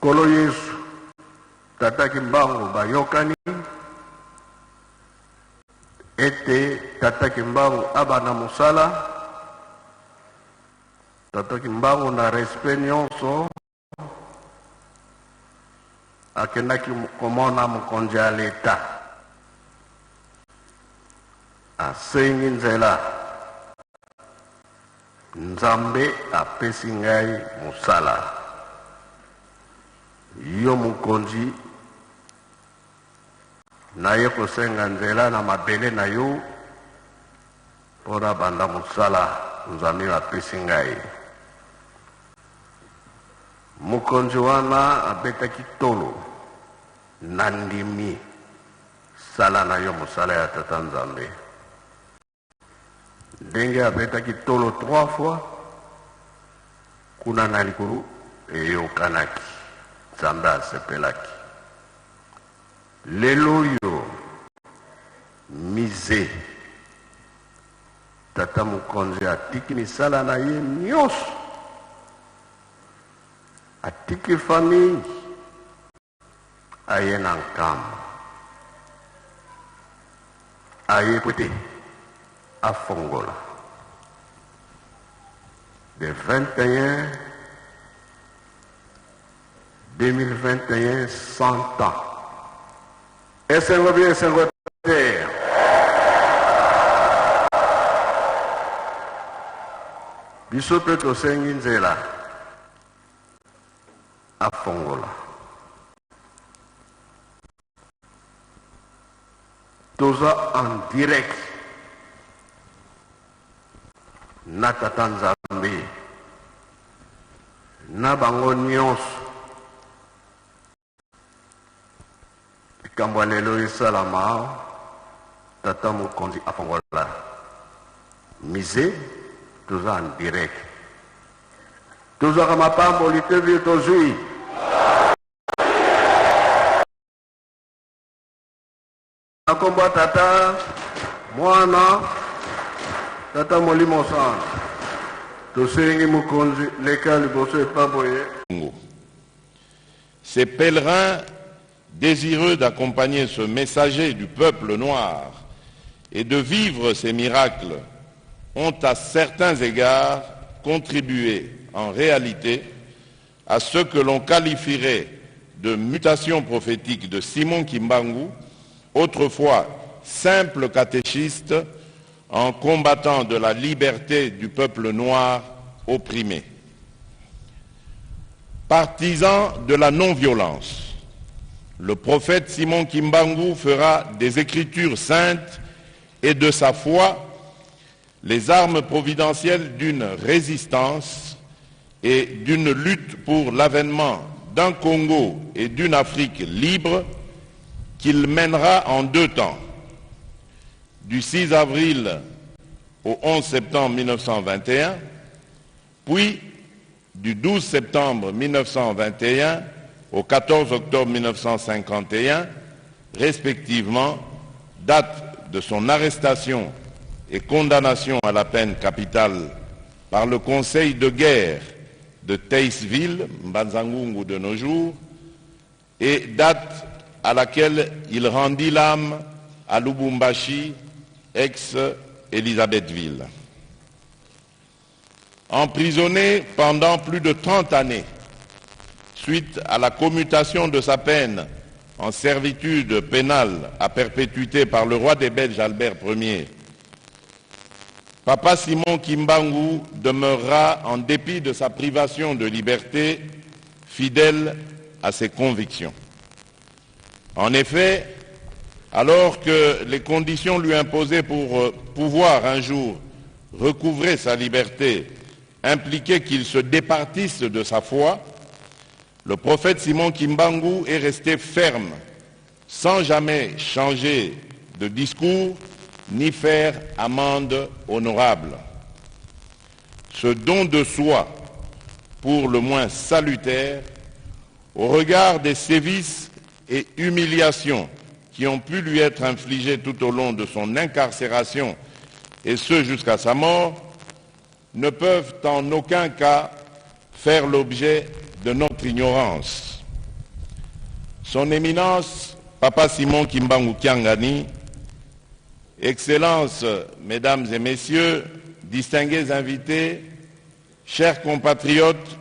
kolo yesu tataki mbango bayokani ete tataki mbango abana mosala tataki mbango na respect nyonso akendaki komona mokonzi ya leta asengi nzela nzambe apesi ngai mosala yo mokonzi naye kosenga nzela na mabele na yo mpona banda mosala nzambe apesi ngai mokonzi wana abetaki tolo na ndimi sala na yo mosala ya tata nzambe ndenge abetaki tolo 3 fois kuna na likolo eyokanaki nzambe asepelaki lelo yo mize tata mokonzi atiki misala na ye nyonso atiki famille aye na nkamba aye kwete afongola de 21 2021 100 ans esengo bien esengo te biso mpe tosengi nzela afongola toza en direct na tata nzambe na bango nyonso likambo lelo esalama tata mokonzi afongola mise toza en direct tozwaka mapamboli te vie tozwi akombo tata mwana tata molimo sana tosengi mokonzi leka liboso epa boye. Ces pèlerins désireux d'accompagner ce messager du peuple noir et de vivre ces miracles ont à certains égards contribué en réalité à ce que l'on qualifierait de mutation prophétique de Simon Kimbangu, autrefois simple catéchiste en combattant de la liberté du peuple noir opprimé. Partisan de la non-violence, le prophète Simon Kimbangu fera des Écritures saintes et de sa foi les armes providentielles d'une résistance et d'une lutte pour l'avènement d'un Congo et d'une Afrique libre qu'il mènera en 2 temps, du 6 avril au 11 septembre 1921, puis du 12 septembre 1921 au 14 octobre 1951, respectivement, date de son arrestation et condamnation à la peine capitale par le Conseil de guerre de Teisville, Mbanzangungu de nos jours, et date à laquelle il rendit l'âme à Lubumbashi, ex-Elisabethville. Emprisonné pendant plus de 30 années, suite à la commutation de sa peine en servitude pénale à perpétuité par le roi des Belges Albert Ier, Papa Simon Kimbangu demeurera, en dépit de sa privation de liberté, fidèle à ses convictions. En effet, alors que les conditions lui imposaient pour pouvoir un jour recouvrer sa liberté impliquait qu'il se départisse de sa foi, le prophète Simon Kimbangu est resté ferme, sans jamais changer de discours ni faire amende honorable. Ce don de soi, pour le moins salutaire, au regard des sévices et humiliations qui ont pu lui être infligés tout au long de son incarcération, et ce jusqu'à sa mort, ne peuvent en aucun cas faire l'objet de notre ignorance. Son Éminence, Papa Simon Kimbangu Kiangani, Excellences, Mesdames et Messieurs, distingués invités, chers compatriotes,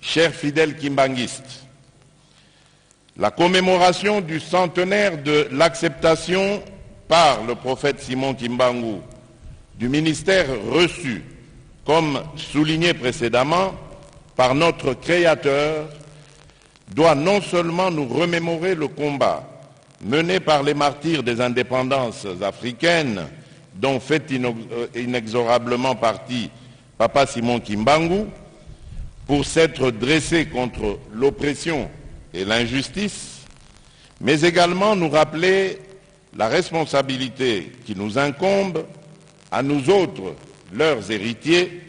chers fidèles kimbanguistes, la commémoration du centenaire de l'acceptation par le prophète Simon Kimbangu du ministère reçu, comme souligné précédemment, par notre Créateur, doit non seulement nous remémorer le combat mené par les martyrs des indépendances africaines, dont fait inexorablement partie Papa Simon Kimbangu, pour s'être dressé contre l'oppression et l'injustice, mais également nous rappeler la responsabilité qui nous incombe à nous autres, leurs héritiers,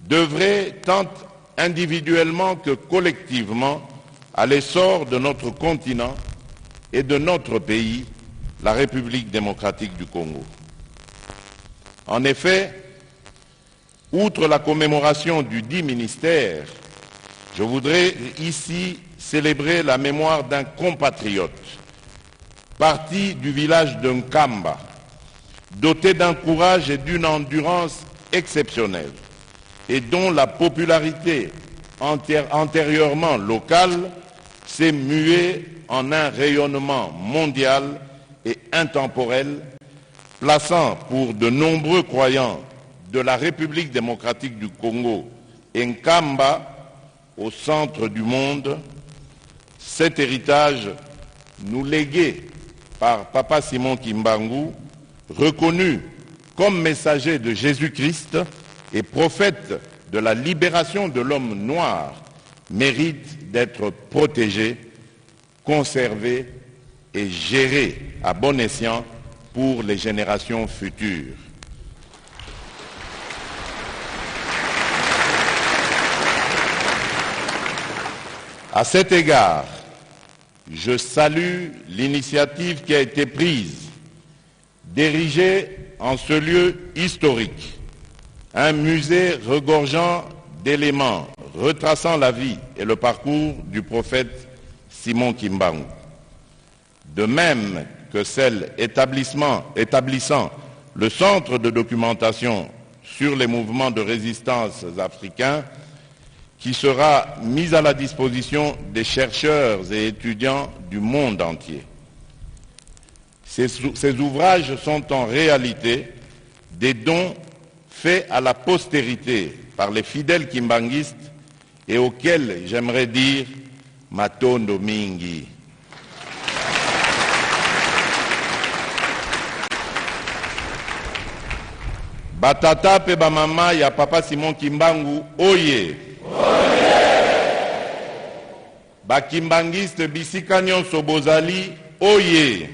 d'œuvrer tant individuellement que collectivement à l'essor de notre continent et de notre pays, la République démocratique du Congo. En effet, outre la commémoration du dit ministère, je voudrais ici célébrer la mémoire d'un compatriote, parti du village de Nkamba, doté d'un courage et d'une endurance exceptionnelle, et dont la popularité antérieurement locale s'est muée en un rayonnement mondial et intemporel, plaçant pour de nombreux croyants de la République démocratique du Congo et Nkamba au centre du monde, cet héritage nous légué par Papa Simon Kimbangu, reconnu comme messager de Jésus-Christ et prophète de la libération de l'homme noir, mérite d'être protégé, conservé et géré à bon escient pour les générations futures. À cet égard, je salue l'initiative qui a été prise d'ériger en ce lieu historique un musée regorgeant d'éléments retraçant la vie et le parcours du prophète Simon Kimbangu. De même que celle établissant le centre de documentation sur les mouvements de résistance africains qui sera mis à la disposition des chercheurs et étudiants du monde entier. Ces ouvrages sont en réalité des dons faits à la postérité par les fidèles kimbanguistes et auxquels j'aimerais dire Matondo Mingi. Batata pe bamama ya Papa Simon Kimbangu oye. Bakimbangiste bisika nyonso bozali oye.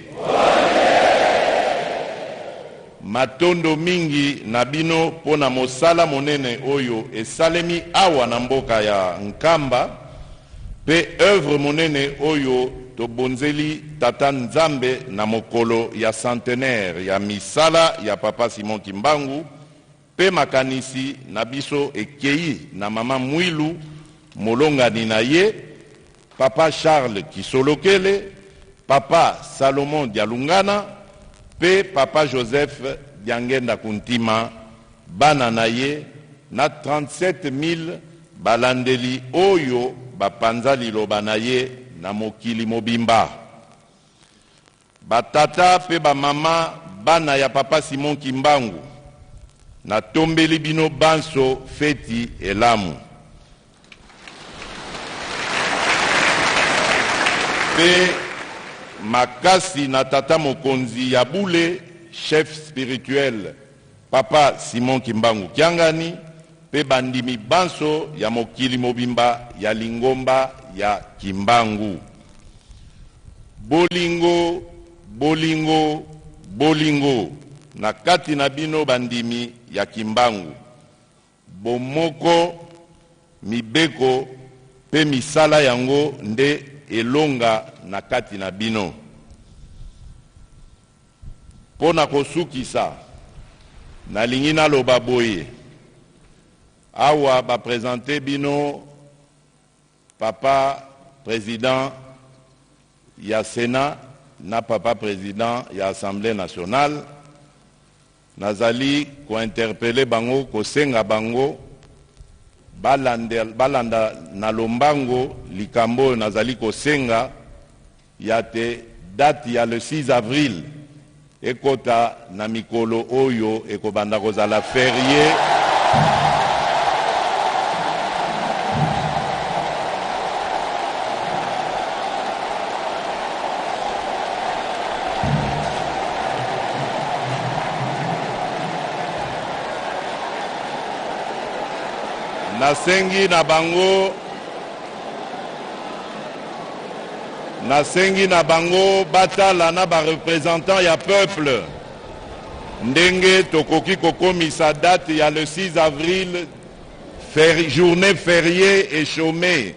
Matondo mingi na bino pona mosala monene oyo esalemi awa na mboka ya Nkamba pe œuvre monene oyo tobonzeli tata Nzambe na mokolo ya centenaire ya misala ya Papa Simon Kimbangu pe makanisi na biso ekei na mama Mwilu molongani na ye, Papa Charles Kisolokele, Papa Salomon Dialungana pe Papa Joseph Diangenda Kuntima bana na ye na 37 000 balandeli oyo bapanza liloba na ye na mokili mobimba. Batata pe bamama bana ya Papa Simon Kimbangu na tombeli bino banso feti elamu. Pe makasi na tata mokonzi ya bule, chef spirituel Papa Simon Kimbangu Kiangani, pe bandimi banso ya mokili mobimba ya lingomba ya Kimbangu. Bolingo, bolingo, bolingo na kati na bino bandimi ya Kimbangu. Bomoko, mibeko, pe misala yango nde elonga na kati na bino. Pona kosukisa, na lingina loba boye. Awa ba présenter bino papa président ya Sénat na papa président ya Assemblée nationale. Nazali ko interpeller bango ko senga bango balanda na lombango likambo nazali ko senga ya te date ya le 6 avril ekota na mikolo oyo ekobanda kozala férié nasengi na bango batala na ba représentant ya peuple ndenge tokoki kokomisa date ya le 6 avril journée fériée et chômée.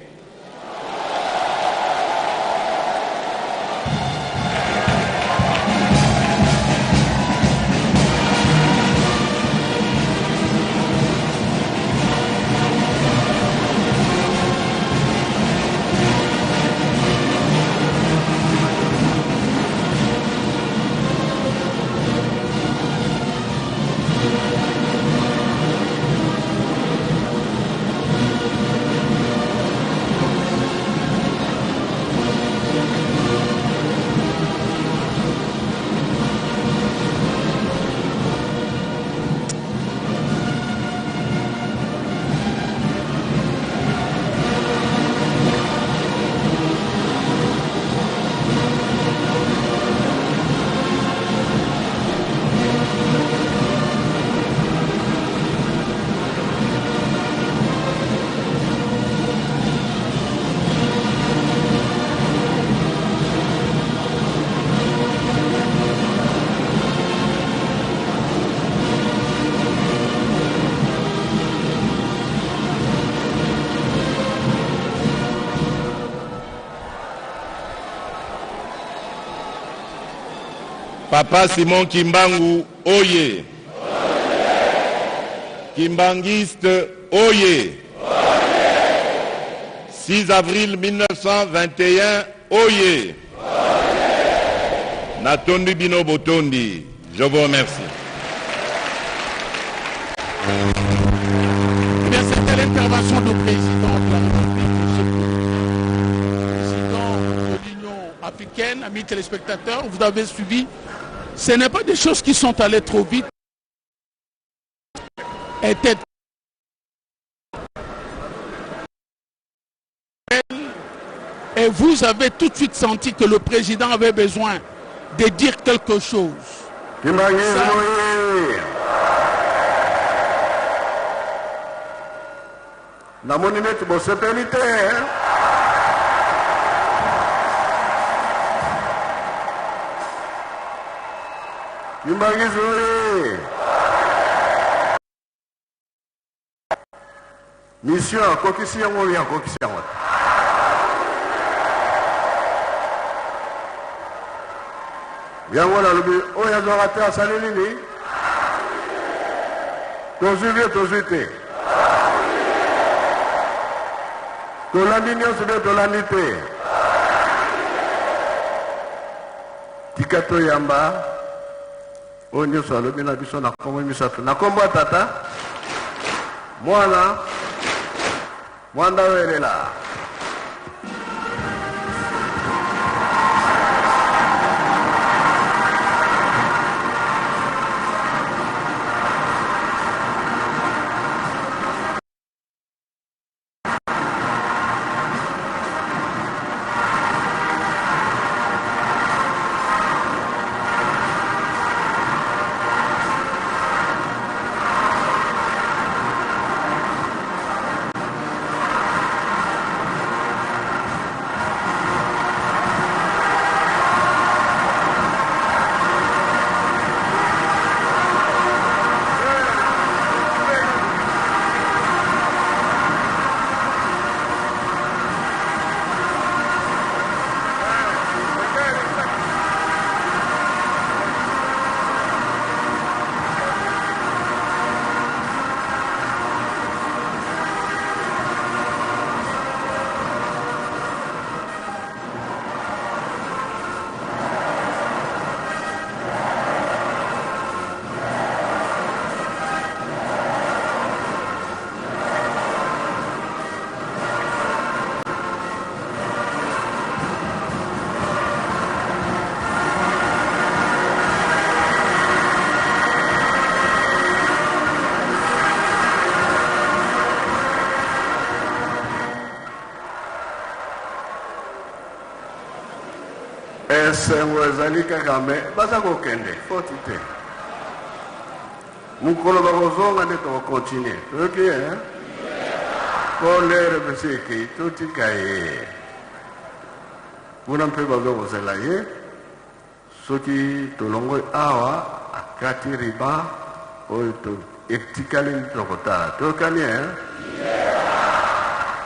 Papa Simon Kimbangu, oye. Kimbangiste, oye. 6 avril 1921, oye. Natondi Bino Botondi, je vous remercie. Bien, c'était l'intervention du président de la République, président de l'Union africaine, amis téléspectateurs, vous avez suivi. Ce n'est pas des choses qui sont allées trop vite. Et vous avez tout de suite senti que le président avait besoin de dire quelque chose. Mission kokisiyan ou bien kokisiyan. Bien voilà le but. Oh ya doraté à salini. Tozuite. Tolandinyo sebe tolandite. Tikato yamba. Onyo salo bina biso na kombo misato. Na kombo tata. Mwanda werela. esengo ezali kaka me baza kokende foti te mokolo bakozonga nde tokokontinue toyoki ye po lere bese ekei totika ye kuna mpe bazokozela ye soki tolongoi awa akati riba oyo etikali tokotala toyokani ye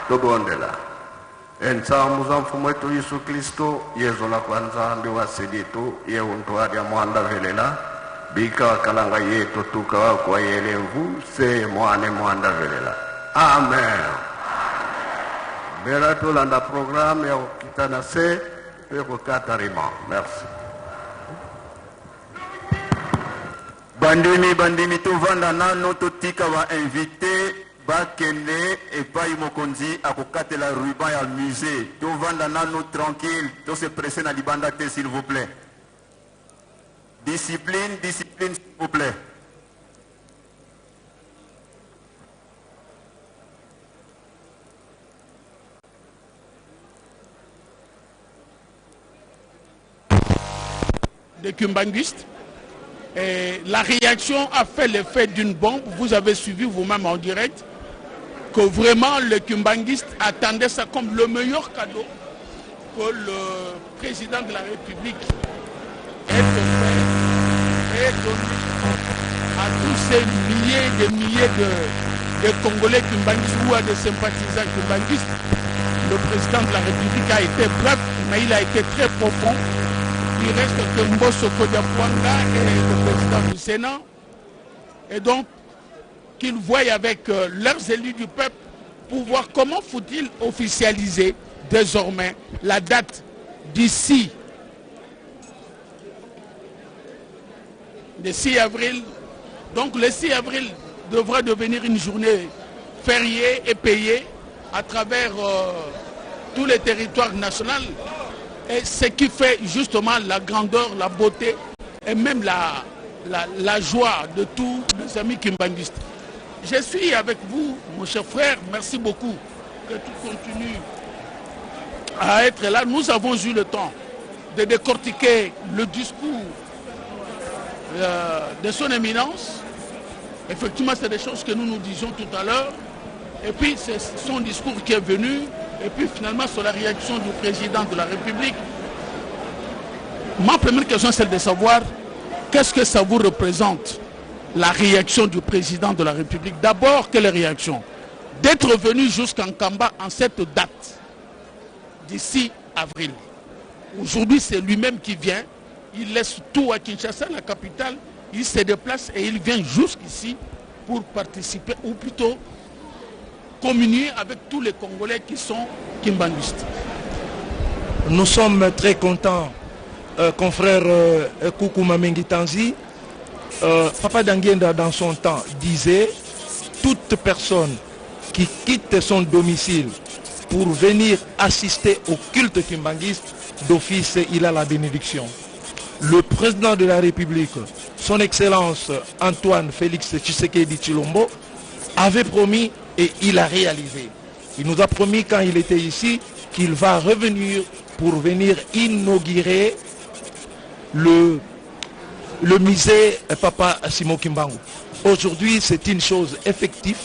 tobondela ensambu za mfumo wetu Yesu Kristo yezo la kwanza ndio wasidi yetu yehu ntuadi ya mwanda velela bika wakalanga yetu tukawa kwa yelevu se mwane mwanda velela amen bera tolanda programme ya kitana se peko katarima merci bandimi tovanda nano totika wa invité bakende epai mokonzi akokatela ruban ya musée tovanda nano tranquille tose presse na libanda te s'il vous plaît discipline s'il vous plaît des kimbanguistes. Et la réaction a fait l'effet d'une bombe. Vous avez suivi vous-même en direct que vraiment les kimbanguistes attendaient ça comme le meilleur cadeau que le président de la République ait offert et donné à tous ces milliers de Congolais kimbanguistes ou à des sympathisants kimbanguistes. Le président de la République a été bref, mais il a été très profond. Il reste que Mbosso Kodiapwanga et le président du Sénat. Et donc, qu'ils voient avec leurs élus du peuple pour voir comment faut-il officialiser désormais la date d'ici le 6 avril. Donc le 6 avril devra devenir une journée fériée et payée à travers tous les territoires nationaux. Et ce qui fait justement la grandeur, la beauté et même la joie de tous les amis kimbanguistes. Je suis avec vous, mon cher frère. Merci beaucoup que tu continues à être là. Nous avons eu le temps de décortiquer le discours de son éminence. Effectivement, c'est des choses que nous nous disions tout à l'heure. Et puis, c'est son discours qui est venu. Et puis, finalement, sur la réaction du président de la République. Ma première question, c'est de savoir qu'est-ce que ça vous représente, la réaction du président de la République. D'abord, quelle réaction? D'être venu jusqu'en Kamba en cette date, d'ici avril. Aujourd'hui, c'est lui-même qui vient. Il laisse tout à Kinshasa, la capitale. Il se déplace et il vient jusqu'ici pour participer, ou plutôt communier avec tous les Congolais qui sont kimbanguistes. Nous sommes très contents, confrère Koukouma Mengitanzi. Papa Danguenda, dans son temps, disait toute personne qui quitte son domicile pour venir assister au culte kimbanguiste, d'office, il a la bénédiction. Le président de la République, son Excellence Antoine Félix Tshisekedi Tshilombo, avait promis et il a réalisé. Il nous a promis quand il était ici qu'il va revenir pour venir inaugurer le musée Papa Simon Kimbangu. Aujourd'hui, c'est une chose effective.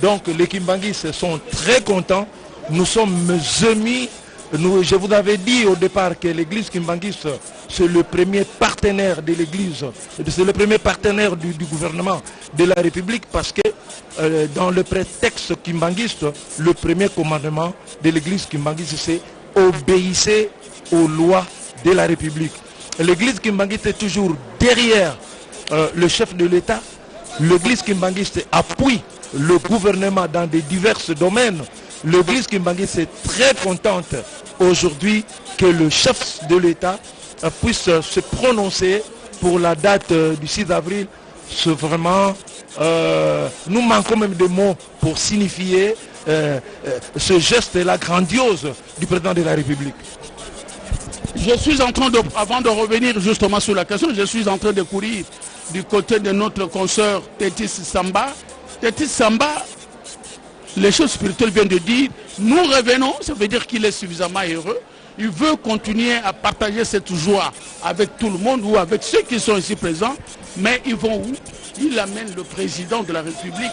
Donc les kimbanguistes sont très contents. Nous sommes émus. Je vous avais dit au départ que l'église kimbanguiste, c'est le premier partenaire de l'église, c'est le premier partenaire du gouvernement de la République, parce que dans le prétexte kimbanguiste, le premier commandement de l'église kimbanguiste, c'est obéissez aux lois de la République. L'église kimbanguiste est toujours derrière le chef de l'État. L'église kimbanguiste appuie le gouvernement dans des divers domaines. L'église kimbanguiste est très contente aujourd'hui que le chef de l'État puisse se prononcer pour la date du 6 avril. C'est vraiment, nous manquons même de mots pour signifier ce geste-là grandiose du président de la République. Je suis en train de, avant de revenir justement sur la question, je suis en train de courir du côté de notre consoeur Tétis Samba. Tétis Samba, les choses spirituelles viennent de dire, nous revenons, ça veut dire qu'il est suffisamment heureux. il veut continuer à partager cette joie avec tout le monde ou avec ceux qui sont ici présents, mais ils vont où? Il amène le président de la République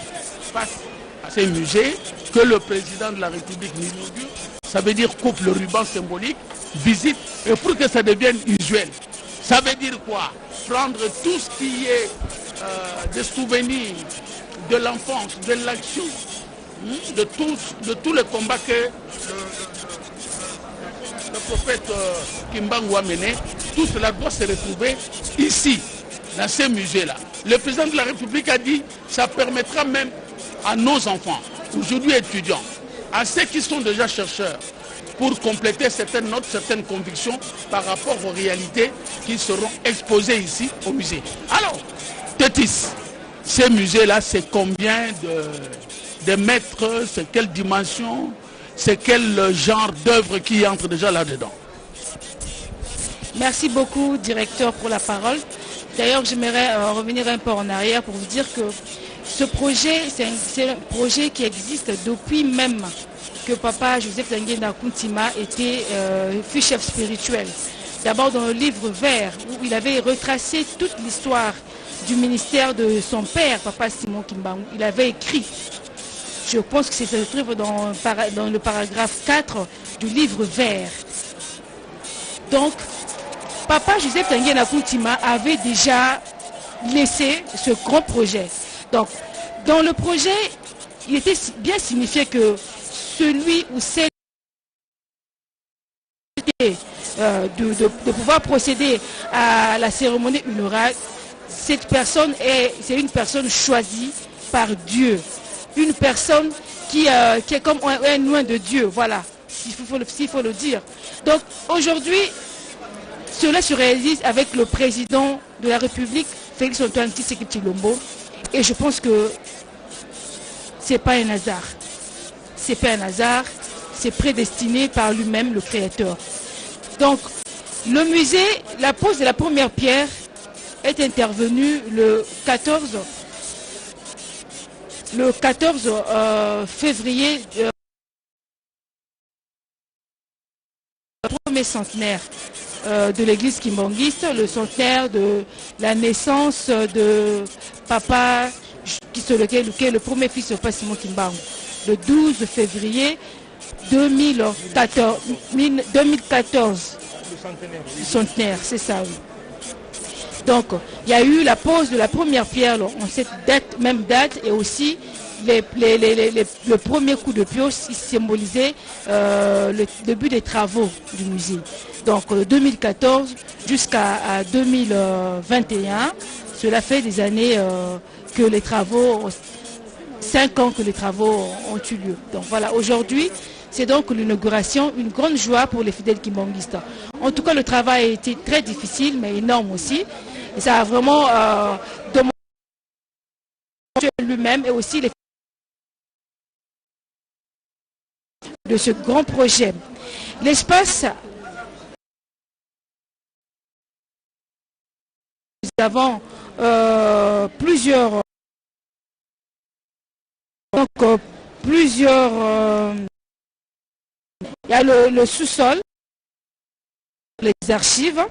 face à ces musées, que le président de la République l'inaugure. Ça veut dire coupe le ruban symbolique, visite, et pour que ça devienne usuel. Ça veut dire quoi? Prendre tout ce qui est des souvenirs de l'enfance, de l'action, de tous les combats que le prophète Kimbangu a mené. Tout cela doit se retrouver ici, dans ces musées-là. Le président de la République a dit que ça permettra même à nos enfants, aujourd'hui étudiants, à ceux qui sont déjà chercheurs, pour compléter certaines notes, certaines convictions par rapport aux réalités qui seront exposées ici au musée. Alors, Tétis, ces musées-là, c'est combien de mètres, c'est quelle dimension, c'est quel genre d'œuvre qui entre déjà là-dedans? Merci beaucoup, directeur, pour la parole. D'ailleurs, j'aimerais revenir un peu en arrière pour vous dire que ce projet, c'est un projet qui existe depuis même que papa Joseph Nangenda Kuntima fut chef spirituel. D'abord dans le livre vert, où il avait retracé toute l'histoire du ministère de son père, papa Simon Kimbangu. Il avait écrit, je pense que c'est se trouve dans le paragraphe 4 du livre vert. Donc, papa Joseph Nangenda Kuntima avait déjà laissé ce grand projet. Donc, dans le projet, il était bien signifié que celui ou celle de pouvoir procéder à la cérémonie inaugurale, cette personne c'est une personne choisie par Dieu. Une personne qui est comme un loin de Dieu, voilà, s'il faut le dire. Donc aujourd'hui, cela se réalise avec le président de la République, Félix Antoine Tshisekedi Tshilombo, et je pense que c'est pas un hasard. C'est pas un hasard, c'est prédestiné par lui-même, le créateur. Donc, le musée, la pose de la première pierre est intervenue le 14 février, le premier centenaire de l'église kimbanguiste, le centenaire de la naissance de papa, qui est le premier fils de papa Simon Kimbangu, le 12 février 2014. Le centenaire, c'est ça, oui. Donc, il y a eu la pose de la première pierre en cette même date, et aussi le premier coup de pioche symbolisait le début des travaux du musée. Donc, de 2014 jusqu'à 2021, cela fait des années que les travaux, 5 ans que les travaux ont eu lieu. Donc voilà, aujourd'hui, c'est donc l'inauguration, une grande joie pour les fidèles kimbanguistes. En tout cas, le travail a été très difficile, mais énorme aussi. Et ça a vraiment demandé lui-même et aussi les de ce grand projet. L'espace, nous avons plusieurs il y a le sous-sol, les archives,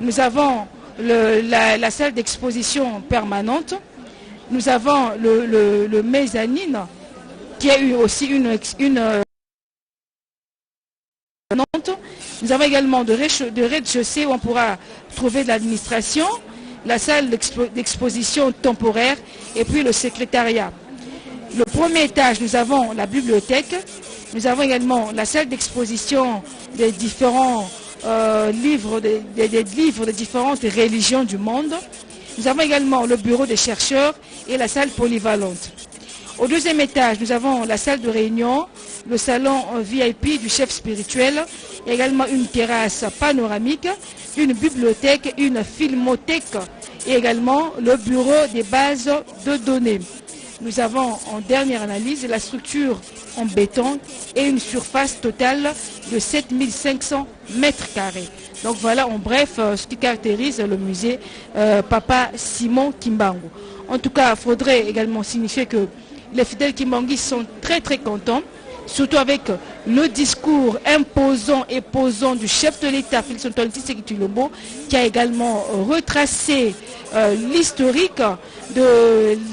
nous avons la salle d'exposition permanente, nous avons le mezzanine qui a eu aussi une nous avons également de rez-de-chaussée où on pourra trouver de l'administration, la salle d'exposition temporaire et puis le secrétariat. Le premier étage, nous avons la bibliothèque, nous avons également la salle d'exposition des différents livres, des livres de différentes religions du monde. Nous avons également le bureau des chercheurs et la salle polyvalente. Au deuxième étage, nous avons la salle de réunion, le salon VIP du chef spirituel, et également une terrasse panoramique, une bibliothèque, une filmothèque et également le bureau des bases de données. Nous avons en dernière analyse la structure en béton et une surface totale de 7500 mètres carrés. Donc voilà en bref ce qui caractérise le musée Papa Simon Kimbangu. En tout cas, il faudrait également signifier que les fidèles kimbanguistes sont très très contents surtout avec le discours imposant et posant du chef de l'État, Félix Antoine Tshisekedi Tshilombo, qui a également retracé l'historique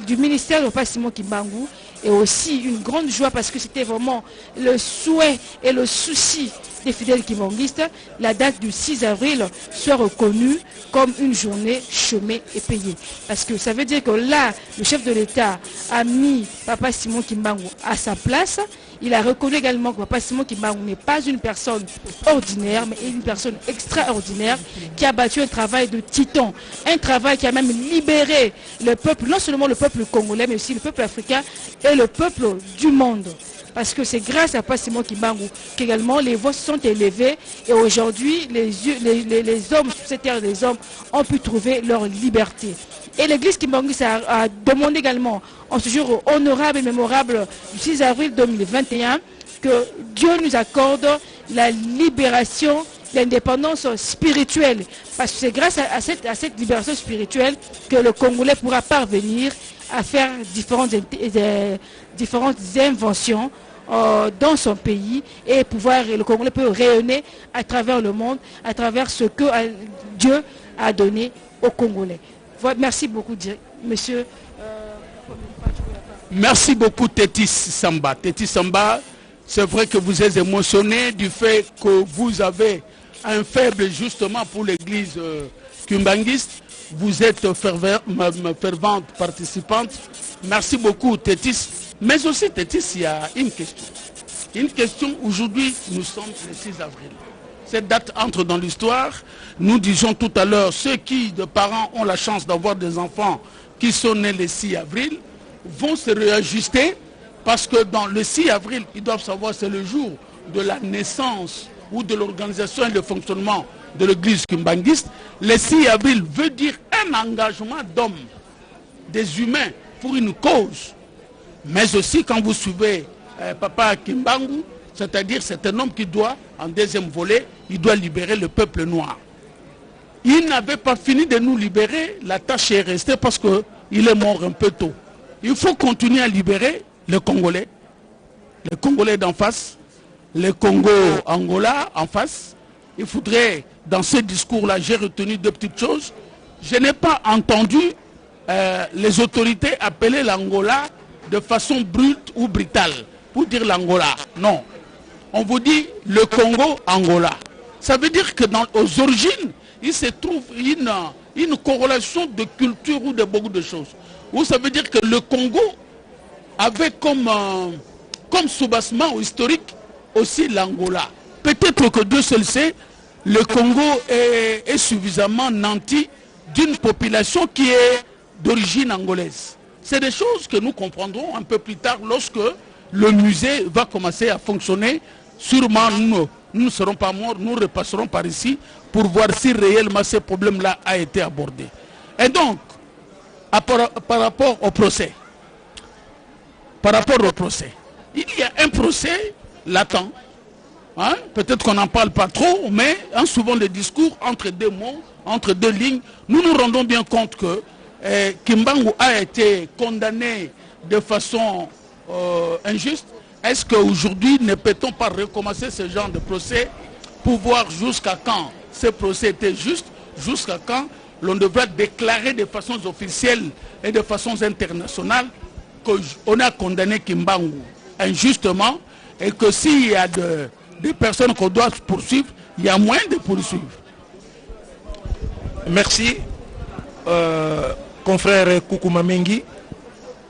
du ministère de Papa Simon Kimbangu, et aussi une grande joie parce que c'était vraiment le souhait et le souci des fidèles kimbanguistes, la date du 6 avril soit reconnue comme une journée chômée et payée. Parce que ça veut dire que là, le chef de l'État a mis Papa Simon Kimbangu à sa place. Il a reconnu également que Papa Simon Kimbangu n'est pas une personne ordinaire, mais une personne extraordinaire qui a battu un travail de titan. Un travail qui a même libéré le peuple, non seulement le peuple congolais, mais aussi le peuple africain et le peuple du monde. Parce que c'est grâce à Papa Simon Kimbangu qu'également les voix se sont élevées et aujourd'hui les hommes sur cette terre des hommes ont pu trouver leur liberté. Et l'église kimbanguiste a demandé également en ce jour honorable et mémorable du 6 avril 2021 que Dieu nous accorde la libération, l'indépendance spirituelle. Parce que c'est grâce à cette libération spirituelle que le Congolais pourra parvenir à faire différentes inventions dans son pays et le Congolais peut rayonner à travers le monde, à travers ce que Dieu a donné aux Congolais. Merci beaucoup, monsieur. Merci beaucoup, Tétis Samba. Tétis Samba, c'est vrai que vous êtes émotionné du fait que vous avez un faible justement pour l'église kimbanguiste. Vous êtes fervente participante. Merci beaucoup, Tétis. Mais aussi, Tétis, il y a une question. Une question, aujourd'hui, nous sommes le 6 avril. Cette date entre dans l'histoire. Nous disons tout à l'heure, ceux qui, de parents, ont la chance d'avoir des enfants qui sont nés le 6 avril, vont se réajuster parce que dans le 6 avril, ils doivent savoir c'est le jour de la naissance ou de l'organisation et le fonctionnement de l'église kimbanguiste. Le 6 avril veut dire un engagement d'hommes, des humains, pour une cause. Mais aussi quand vous suivez Papa Kimbangu, c'est-à-dire c'est un homme qui doit, en deuxième volet, il doit libérer le peuple noir. Il n'avait pas fini de nous libérer, la tâche est restée parce qu'il est mort un peu tôt. Il faut continuer à libérer les Congolais d'en face, les Congo-Angola en face. Il faudrait, dans ce discours-là, j'ai retenu deux petites choses. Je n'ai pas entendu les autorités appeler l'Angola de façon brute ou brutale, pour dire l'Angola. Non. On vous dit le Congo-Angola. Ça veut dire que aux origines, il se trouve une corrélation de culture ou de beaucoup de choses. Ou ça veut dire que le Congo avait comme soubassement historique aussi l'Angola. Peut-être que Dieu seul sait, le Congo est suffisamment nanti d'une population qui est d'origine angolaise. C'est des choses que nous comprendrons un peu plus tard lorsque le musée va commencer à fonctionner. Sûrement, nous ne serons pas morts, nous repasserons par ici pour voir si réellement ce problème-là a été abordé. Et donc, par rapport au procès, il y a un procès latent. Hein? Peut-être qu'on n'en parle pas trop, mais souvent le discours entre deux mots, entre deux lignes, nous nous rendons bien compte que Kimbangu a été condamné de façon injuste. Est-ce qu'aujourd'hui ne peut-on pas recommencer ce genre de procès pour voir jusqu'à quand ce procès était juste, jusqu'à quand l'on devrait déclarer de façon officielle et de façon internationale qu'on a condamné Kimbangu injustement et que s'il y a des personnes qu'on doit poursuivre, il y a moyen de poursuivre. Merci. Confrère Koukouma Mengi,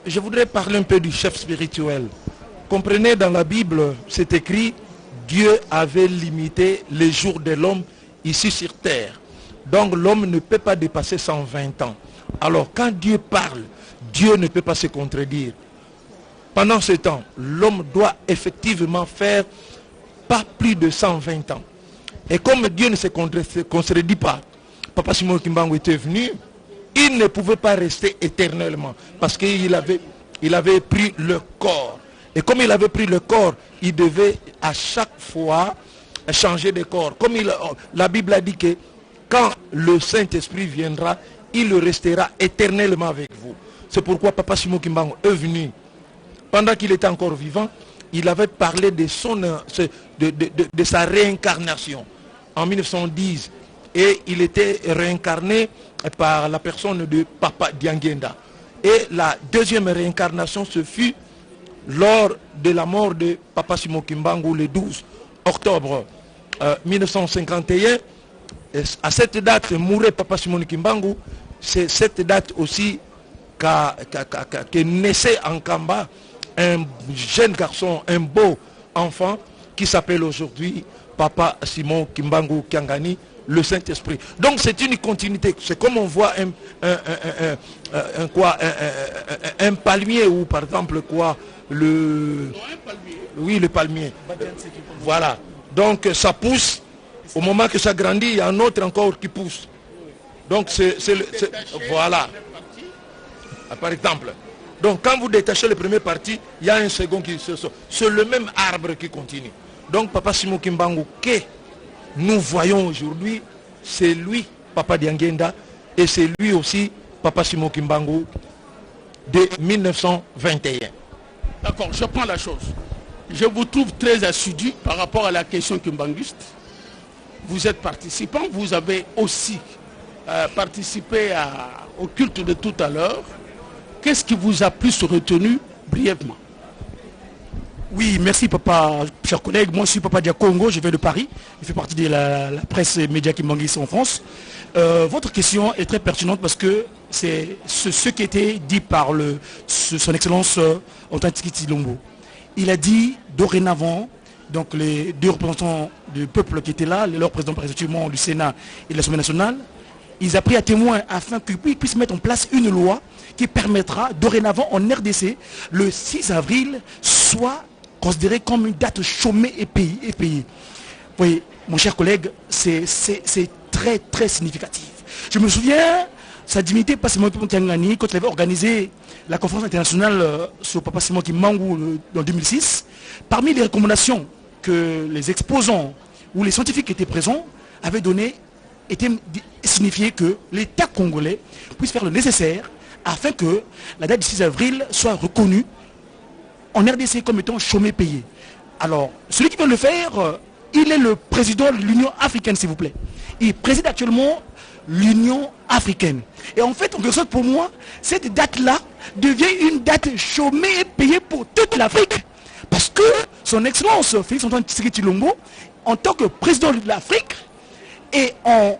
je voudrais parler un peu du chef spirituel. Comprenez, dans la Bible, c'est écrit, Dieu avait limité les jours de l'homme ici sur terre. Donc l'homme ne peut pas dépasser 120 ans. Alors quand Dieu parle, Dieu ne peut pas se contredire. Pendant ce temps, l'homme doit effectivement faire pas plus de 120 ans. Et comme Dieu ne se contredit pas, Papa Simon Kimbangu était venu, il ne pouvait pas rester éternellement parce qu'il avait pris le corps. Et comme il avait pris le corps, il devait à chaque fois changer de corps. Comme la Bible a dit que quand le Saint-Esprit viendra, il restera éternellement avec vous. C'est pourquoi Papa Simon Kimbangu est venu. Pendant qu'il était encore vivant, il avait parlé de, de sa réincarnation en 1910. Et il était réincarné par la personne de Papa Diangenda. Et la deuxième réincarnation se fut lors de la mort de Papa Simon Kimbangu le 12 octobre 1951. À cette date mourait Papa Simon Kimbangu. C'est cette date aussi que naissait en Kamba un jeune garçon, un beau enfant qui s'appelle aujourd'hui Papa Simon Kimbangu Kiangani, le Saint-Esprit. Donc c'est une continuité. C'est comme on voit un palmier ou par exemple quoi le palmier. Voilà. Donc ça pousse. Au moment que ça grandit, il y a un autre encore qui pousse. Donc voilà. Par exemple. Donc quand vous détachez le premier parti, il y a un second qui se sort. C'est le même arbre qui continue. Donc Papa Simon Kimbangu que nous voyons aujourd'hui, c'est lui, Papa Diangenda, et c'est lui aussi, Papa Simon Kimbangu, de 1921. D'accord, je prends la chose. Je vous trouve très assidu par rapport à la question kimbanguiste. Vous êtes participant, vous avez aussi participé au culte de tout à l'heure. Qu'est-ce qui vous a plus retenu brièvement? Oui, merci papa, chers collègues. Moi je suis Papa Dia Congo, je viens de Paris. Je fais partie de la presse et médias kimbanguistes en France. Votre question est très pertinente parce que c'est ce qui était dit par son excellence Antoine Tshisekedi Tshilombo. Il a dit dorénavant, donc les deux représentants du peuple qui étaient là, leur président respectivement du Sénat et de l'Assemblée nationale, ils ont pris à témoin afin qu'ils puissent mettre en place une loi qui permettra dorénavant en RDC, le 6 avril, soit considéré comme une date chômée et payée. Oui, mon cher collègue, c'est très très significatif. Je me souviens, sa dignité Papa Simon Kiangani, quand il avait organisé la conférence internationale sur Papa Simon Kimbangu en 2006, parmi les recommandations que les exposants ou les scientifiques qui étaient présents avaient donné, était signifié que l'État congolais puisse faire le nécessaire afin que la date du 6 avril soit reconnue en RDC comme étant chômé payé. Alors, celui qui veut le faire, il est le président de l'Union africaine, s'il vous plaît. Il préside actuellement l'Union africaine. Et en fait, en quelque sorte, pour moi, cette date-là devient une date chômée et payée pour toute l'Afrique. Parce que son excellence Félix Antoine Tshisekedi Tshilombo, en tant que président de l'Afrique, et en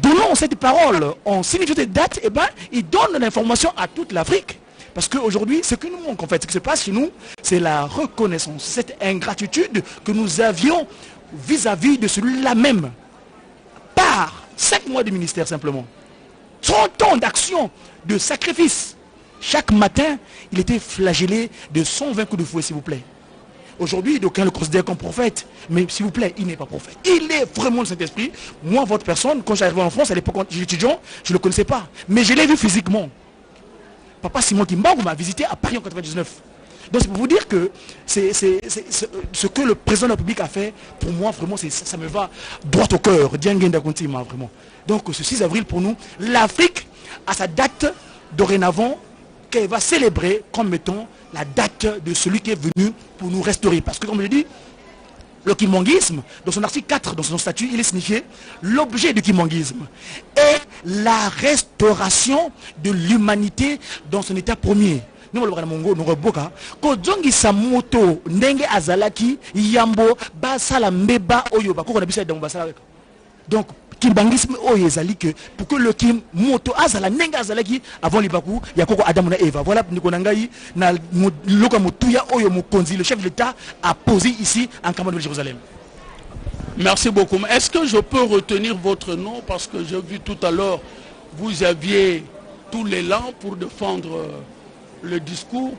donnant cette parole, en signifiant cette date, eh ben, il donne l'information à toute l'Afrique. Parce qu'aujourd'hui, ce que nous manque en fait, ce qui se passe chez nous, c'est la reconnaissance, cette ingratitude que nous avions vis-à-vis de celui-là même. Par 5 mois de ministère simplement. 30 ans d'action, de sacrifice. Chaque matin, il était flagellé de 120 coups de fouet, s'il vous plaît. Aujourd'hui, d'aucuns le considèrent comme prophète, mais s'il vous plaît, il n'est pas prophète. Il est vraiment le Saint-Esprit. Moi, votre personne, quand j'arrivais en France, à l'époque quand j'étais étudiant, je ne le connaissais pas. Mais je l'ai vu physiquement. Papa Simon Kimbangu m'a visité à Paris en 1999. Donc c'est pour vous dire que c'est ce que le président de la République a fait, pour moi, vraiment, ça me va droit au cœur. Diangenda Kontima, vraiment. Donc ce 6 avril, pour nous, l'Afrique a sa date dorénavant qu'elle va célébrer comme étant la date de celui qui est venu pour nous restaurer. Parce que, comme je l'ai dit, le kimbanguisme, dans son article 4, dans son statut, il est signifié l'objet du kimbanguisme est la restauration de l'humanité dans son état premier. Nous le mongo nous reboka ko zongi samoto ndenge azalaki yambo basala mbeba oyo ba ko na bisa dans basala. Donc kimbanguisme oyo ezali que pour que le kim moto azala ndenge azalaki avant libaku ya koko Adam na Eva. Voilà ndiko nangai na loka mutuya oyo mokonzi le chef de l'État a posé ici en Cameroun de Jérusalem. Merci beaucoup. Est-ce que je peux retenir votre nom parce que j'ai vu tout à l'heure vous aviez tout l'élan pour défendre le discours,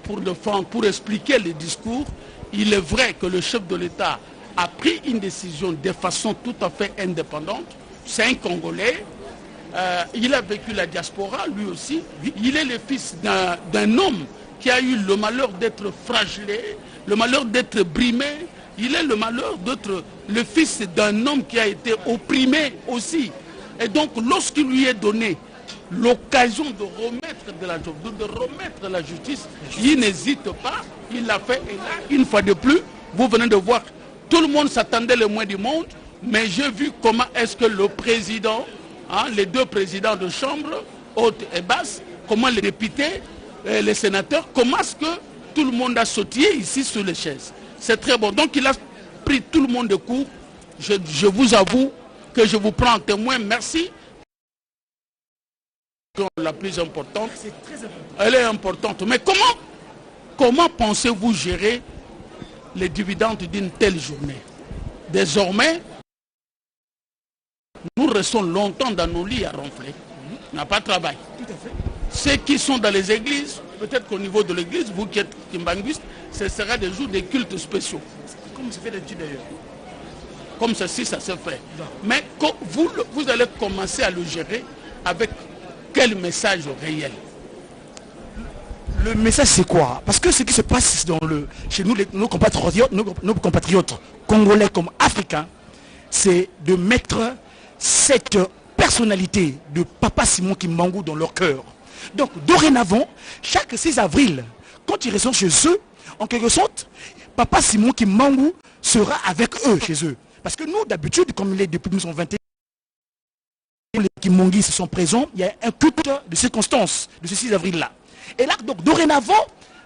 pour expliquer le discours. Il est vrai que le chef de l'État a pris une décision de façon tout à fait indépendante. C'est un Congolais. Il a vécu la diaspora, lui aussi. Il est le fils d'un homme qui a eu le malheur d'être flagellé, le malheur d'être brimé. Il est le malheur d'être le fils d'un homme qui a été opprimé aussi. Et donc, lorsqu'il lui est donné l'occasion de remettre de remettre la justice, il n'hésite pas, il l'a fait, et là, une fois de plus, vous venez de voir, tout le monde s'attendait le moins du monde, mais j'ai vu comment est-ce que le président, les deux présidents de chambre, haute et basse, comment les députés, les sénateurs, comment est-ce que tout le monde a sauté ici sur les chaises. C'est très bon. Donc il a pris tout le monde de court. Je vous avoue que je vous prends en témoin. Merci. La plus importante, elle est importante. Mais comment pensez-vous gérer les dividendes d'une telle journée? Désormais, nous restons longtemps dans nos lits à ronfler. On n'a pas de travail. Tout à fait. Ceux qui sont dans les églises, peut-être qu'au niveau de l'église, vous qui êtes kimbanguiste, ce sera des jours des cultes spéciaux. Comme c'est fait d'habitude d'ailleurs. Comme ceci, ça se fait. Mais vous allez commencer à le gérer avec quel message réel? Le message c'est quoi? Parce que ce qui se passe chez nous, nos compatriotes congolais comme africains, c'est de mettre cette personnalité de Papa Simon Kimbangu dans leur cœur. Donc dorénavant, chaque 6 avril, quand ils restent chez eux, en quelque sorte, Papa Simon Kimbangu sera avec eux chez eux. Parce que nous, d'habitude, comme il est depuis 1921, les Kimbanguistes sont présents, il y a un culte de circonstance de ce 6 avril-là. Et là, donc, dorénavant,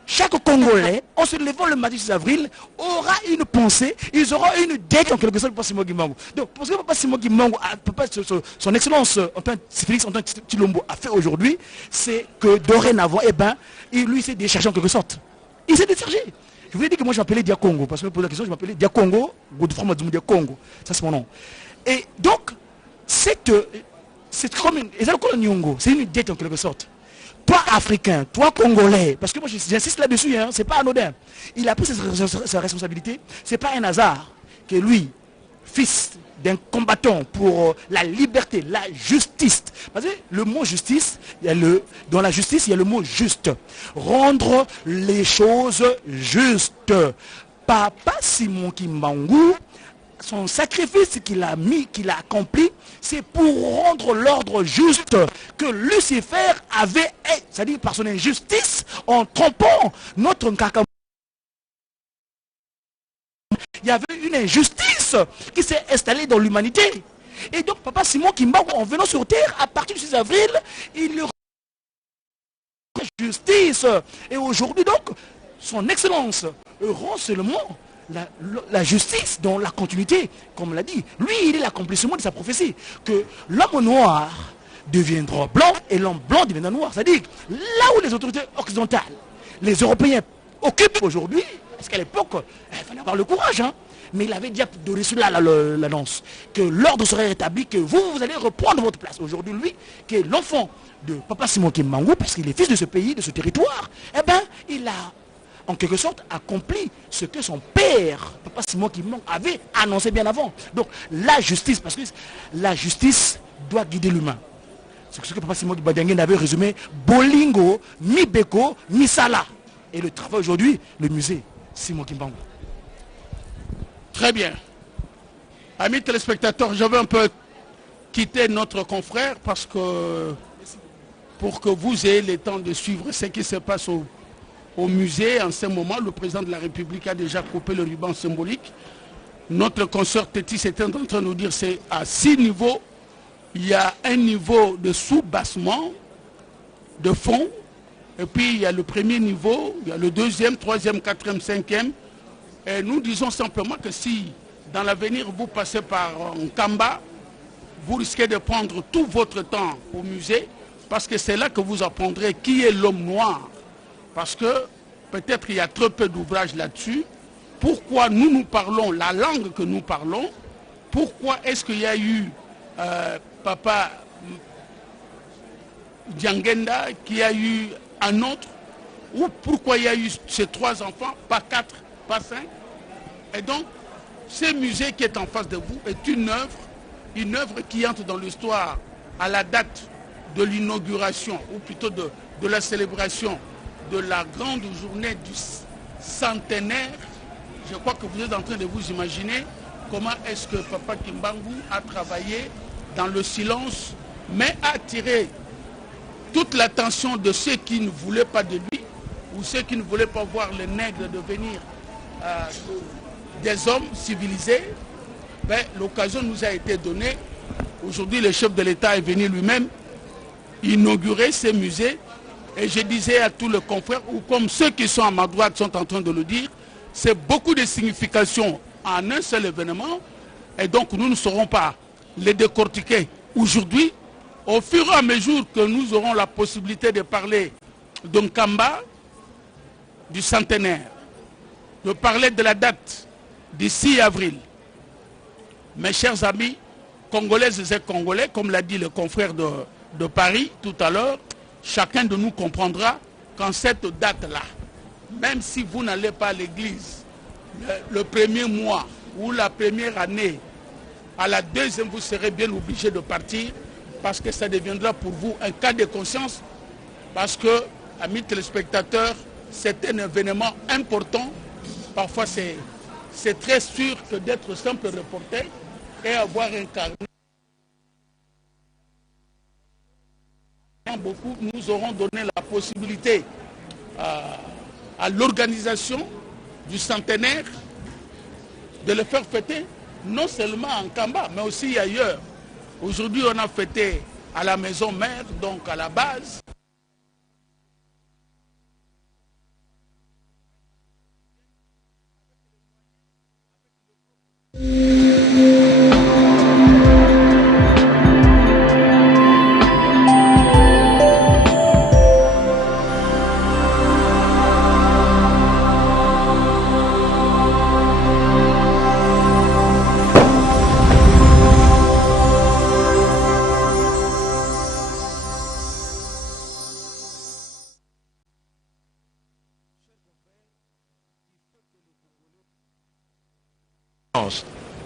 chaque Congolais, en se levant le mardi 6 avril, aura une pensée, ils auront une dette en quelque sorte pour Papa Simon Kimbangu. Donc, parce que Papa Simon Kimbangu, son excellence, Félix Antoine Tshilombo a fait aujourd'hui, c'est que dorénavant, lui s'est déchargé en quelque sorte. Il s'est déchargé. Je vous ai dit que moi je m'appelais Diakongo, parce que je me pose la question, je m'appelais Diakongo, Godefroy Madzoumou Diakongo, ça c'est mon nom. Et donc, c'est comme c'est une dette en quelque sorte. Toi Africain, toi Congolais, parce que moi j'insiste là-dessus, c'est pas anodin. Il a pris sa responsabilité, c'est pas un hasard que lui, fils d'un combattant pour la liberté, la justice. Parce que le mot justice, dans la justice, il y a le mot juste. Rendre les choses justes. Papa Simon Kimbangu, son sacrifice qu'il a accompli, c'est pour rendre l'ordre juste que Lucifer avait, c'est-à-dire par son injustice, en trompant notre Nkaka. Il y avait une injustice qui s'est installée dans l'humanité. Et donc Papa Simon Kimbangu, en venant sur terre, à partir du 6 avril, il rend justice. Et aujourd'hui donc, son excellence rend seulement la justice dans la continuité, comme l'a dit. Lui, il est l'accomplissement de sa prophétie, que l'homme noir deviendra blanc et l'homme blanc deviendra noir. C'est-à-dire, là où les autorités occidentales, les Européens occupent aujourd'hui, parce qu'à l'époque, il fallait avoir le courage, mais il avait déjà donné cela l'annonce, que l'ordre serait rétabli, que vous allez reprendre votre place. Aujourd'hui, lui, qui est l'enfant de Papa Simon Kimbangu, parce qu'il est fils de ce pays, de ce territoire, il a en quelque sorte accompli ce que son père, Papa Simon Kimbangu, avait annoncé bien avant. Donc la justice, parce que la justice doit guider l'humain. C'est ce que Papa Simon Kimbangu avait résumé, Bolingo, Mibeko, Misala. Et le travail aujourd'hui, le musée Simon Kimbangu. Très bien. Amis téléspectateurs, je vais un peu quitter notre confrère parce que pour que vous ayez le temps de suivre ce qui se passe au musée, en ce moment, le président de la République a déjà coupé le ruban symbolique. Notre consoeur Tétis était en train de nous dire c'est à 6 niveaux. Il y a un niveau de sous-bassement, de fond, et puis il y a le premier niveau, il y a le deuxième, troisième, quatrième, cinquième. Et nous disons simplement que si dans l'avenir vous passez par Nkamba, vous risquez de prendre tout votre temps au musée, parce que c'est là que vous apprendrez qui est l'homme noir. Parce que peut-être il y a très peu d'ouvrages là-dessus. Pourquoi nous parlons la langue que nous parlons? Pourquoi est-ce qu'il y a eu Papa Diangenda, qui a eu un autre? Ou pourquoi il y a eu ces 3 enfants, pas 4, pas 5? Et donc, ce musée qui est en face de vous est une œuvre qui entre dans l'histoire à la date de l'inauguration, ou plutôt de la célébration de la grande journée du centenaire. Je crois que vous êtes en train de vous imaginer comment est-ce que Papa Kimbangu a travaillé dans le silence, mais a tiré toute l'attention de ceux qui ne voulaient pas de lui, ou ceux qui ne voulaient pas voir les nègres devenir des hommes civilisés, ben, l'occasion nous a été donnée. Aujourd'hui, le chef de l'État est venu lui-même inaugurer ces musées. Et je disais à tous les confrères, ou comme ceux qui sont à ma droite sont en train de le dire, c'est beaucoup de significations en un seul événement. Et donc, nous ne saurons pas les décortiquer aujourd'hui. Au fur et à mesure que nous aurons la possibilité de parler d'un Kamba, du centenaire, de parler de la date du 6 avril, mes chers amis, Congolaises et Congolais, comme l'a dit le confrère de Paris tout à l'heure, chacun de nous comprendra qu'en cette date-là, même si vous n'allez pas à l'église le premier mois ou la première année, à la deuxième, vous serez bien obligé de partir parce que ça deviendra pour vous un cas de conscience parce que, amis téléspectateurs, c'est un événement important. Parfois, c'est très sûr que d'être simple reporter et avoir un carnet. Beaucoup, nous aurons donné la possibilité à l'organisation du centenaire de le faire fêter, non seulement en Kamba, mais aussi ailleurs. Aujourd'hui, on a fêté à la maison mère, donc à la base.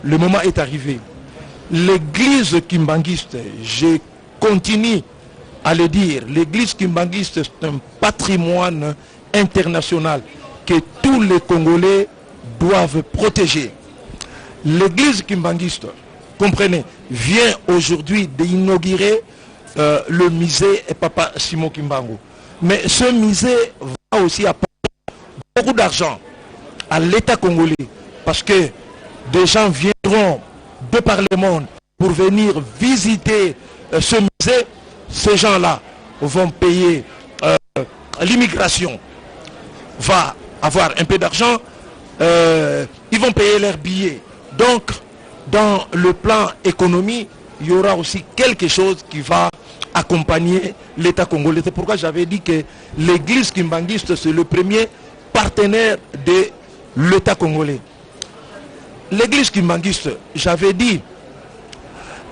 Le moment est arrivé. L'église kimbanguiste, je continue à le dire, l'église kimbanguiste est un patrimoine international que tous les Congolais doivent protéger. L'église kimbanguiste, comprenez, vient aujourd'hui d'inaugurer le musée Papa Simon Kimbangu. Mais ce musée va aussi apporter beaucoup d'argent à l'État congolais parce que des gens viendront de par le monde pour venir visiter ce musée. Ces gens-là vont payer, l'immigration va avoir un peu d'argent, ils vont payer leurs billets. Donc, dans le plan économie, il y aura aussi quelque chose qui va accompagner l'État congolais. C'est pourquoi j'avais dit que l'église kimbanguiste, c'est le premier partenaire de l'État congolais. L'église kimbanguiste, j'avais dit,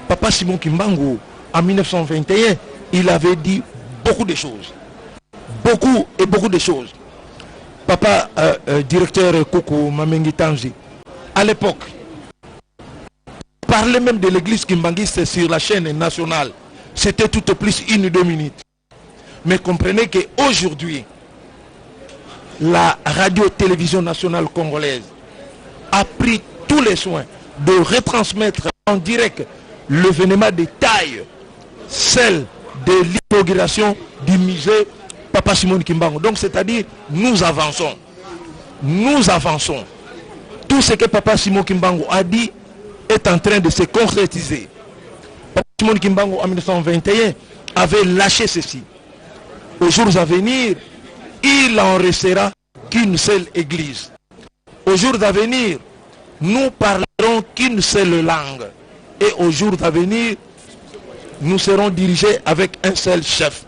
Papa Simon Kimbangu, en 1921, il avait dit beaucoup de choses. Beaucoup et beaucoup de choses. Papa, directeur Koko Mamengi Tanzi, à l'époque, parlait même de l'église kimbanguiste sur la chaîne nationale. C'était tout au plus 1 ou 2 minutes. Mais comprenez qu'aujourd'hui, la radio-télévision nationale congolaise a pris tous les soins de retransmettre en direct l'événement de taille, celle de l'inauguration du musée Papa Simon Kimbangu. Donc c'est-à-dire, nous avançons. Nous avançons. Tout ce que Papa Simon Kimbangu a dit est en train de se concrétiser. Papa Simon Kimbangu en 1921 avait lâché ceci. Aux jours à venir, il n'en restera qu'une seule église. Aux jours à venir, nous parlerons qu'une seule langue. Et aux jours à venir, nous serons dirigés avec un seul chef.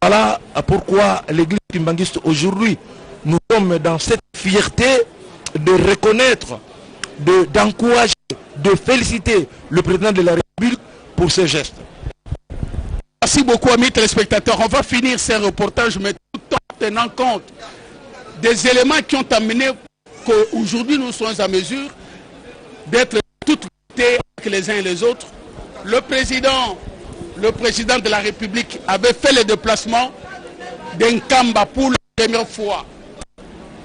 Voilà pourquoi l'église kimbanguiste aujourd'hui, nous sommes dans cette fierté de reconnaître, d'encourager, de féliciter le président de la République pour ce geste. Merci beaucoup, amis téléspectateurs. On va finir ces reportages, mais tout en tenant compte des éléments qui ont amené qu'aujourd'hui nous sommes à mesure d'être toutes avec les uns et les autres. Le président de la République avait fait le déplacement d'Nkamba pour la première fois.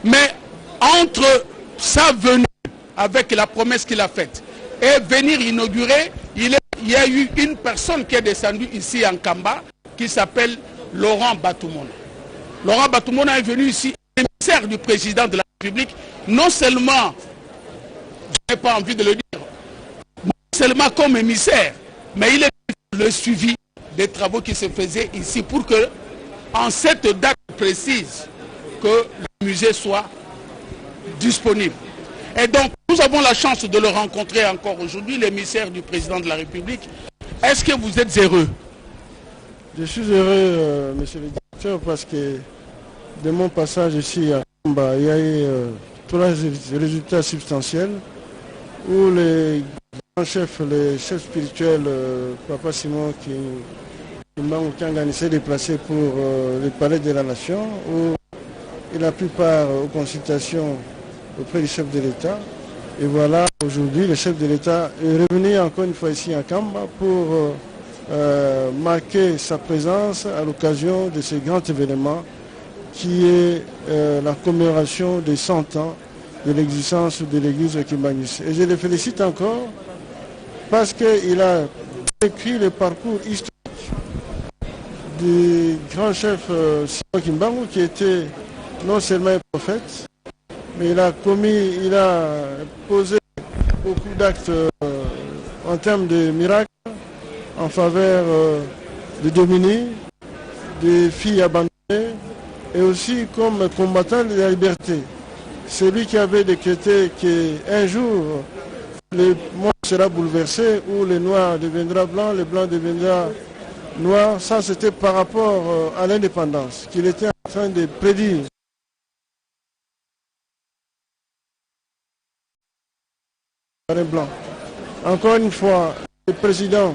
Mais entre sa venue avec la promesse qu'il a faite et venir inaugurer, il y a eu une personne qui est descendue ici en Kamba qui s'appelle Laurent Batoumona. Laurent Batoumona est venu ici, émissaire du président de la République, non seulement, je n'ai pas envie de le dire, non seulement comme émissaire, mais il est le suivi des travaux qui se faisaient ici pour que, en cette date précise, que le musée soit disponible. Et donc, nous avons la chance de le rencontrer encore aujourd'hui, l'émissaire du président de la République. Est-ce que vous êtes heureux? Je suis heureux, monsieur le directeur, parce que de mon passage ici à Kamba, il y a eu tous les résultats substantiels où les grands chefs, les chefs spirituels, Papa Simon Kimbangu s'est déplacé pour le palais de la nation, où il a pris part aux consultations auprès du chef de l'État. Et voilà, aujourd'hui, le chef de l'État est revenu encore une fois ici à Kamba pour marquer sa présence à l'occasion de ce grand événement qui est la commémoration des 100 ans de l'existence de l'église Kimbangis. Et je le félicite encore parce qu'il a écrit le parcours historique du grand chef Simon Kimbangu, qui était non seulement un prophète, mais il a posé beaucoup d'actes en termes de miracles en faveur de Dominique, des filles abandonnées, et aussi comme combattant de la liberté. C'est lui qui avait décrété qu'un jour, le monde sera bouleversé, où le noir deviendra blanc, le blanc deviendra noir. Ça, c'était par rapport à l'indépendance qu'il était en train de prédire. Blanc. Encore une fois, le président,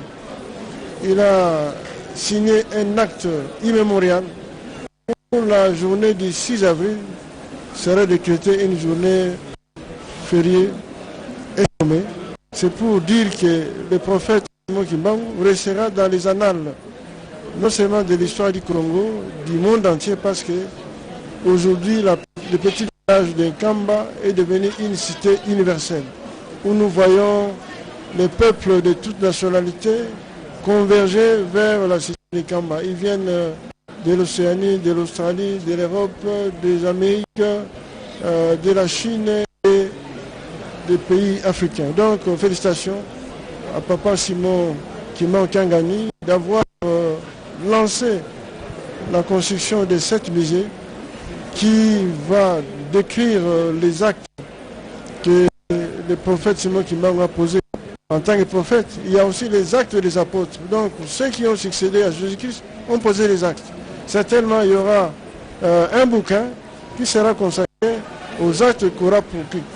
il a signé un acte immémorial pour la journée du 6 avril serait décrétée une journée fériée et nommée. C'est pour dire que le prophète Simon Kimbangu restera dans les annales, non seulement de l'histoire du Congo, du monde entier, parce que aujourd'hui le petit village de Kamba est devenu une cité universelle, où nous voyons les peuples de toutes nationalités converger vers la cité de Kamba. Ils viennent de l'Océanie, de l'Australie, de l'Europe, des Amériques, de la Chine et des pays africains. Donc félicitations à Papa Simon Kimbangu d'avoir lancé la construction de 7 musées qui va décrire les actes que le prophète Simon Kimbangu a posés en tant que prophète. Il y a aussi les actes des apôtres. Donc ceux qui ont succédé à Jésus-Christ ont posé les actes. Certainement il y aura un bouquin qui sera consacré aux actes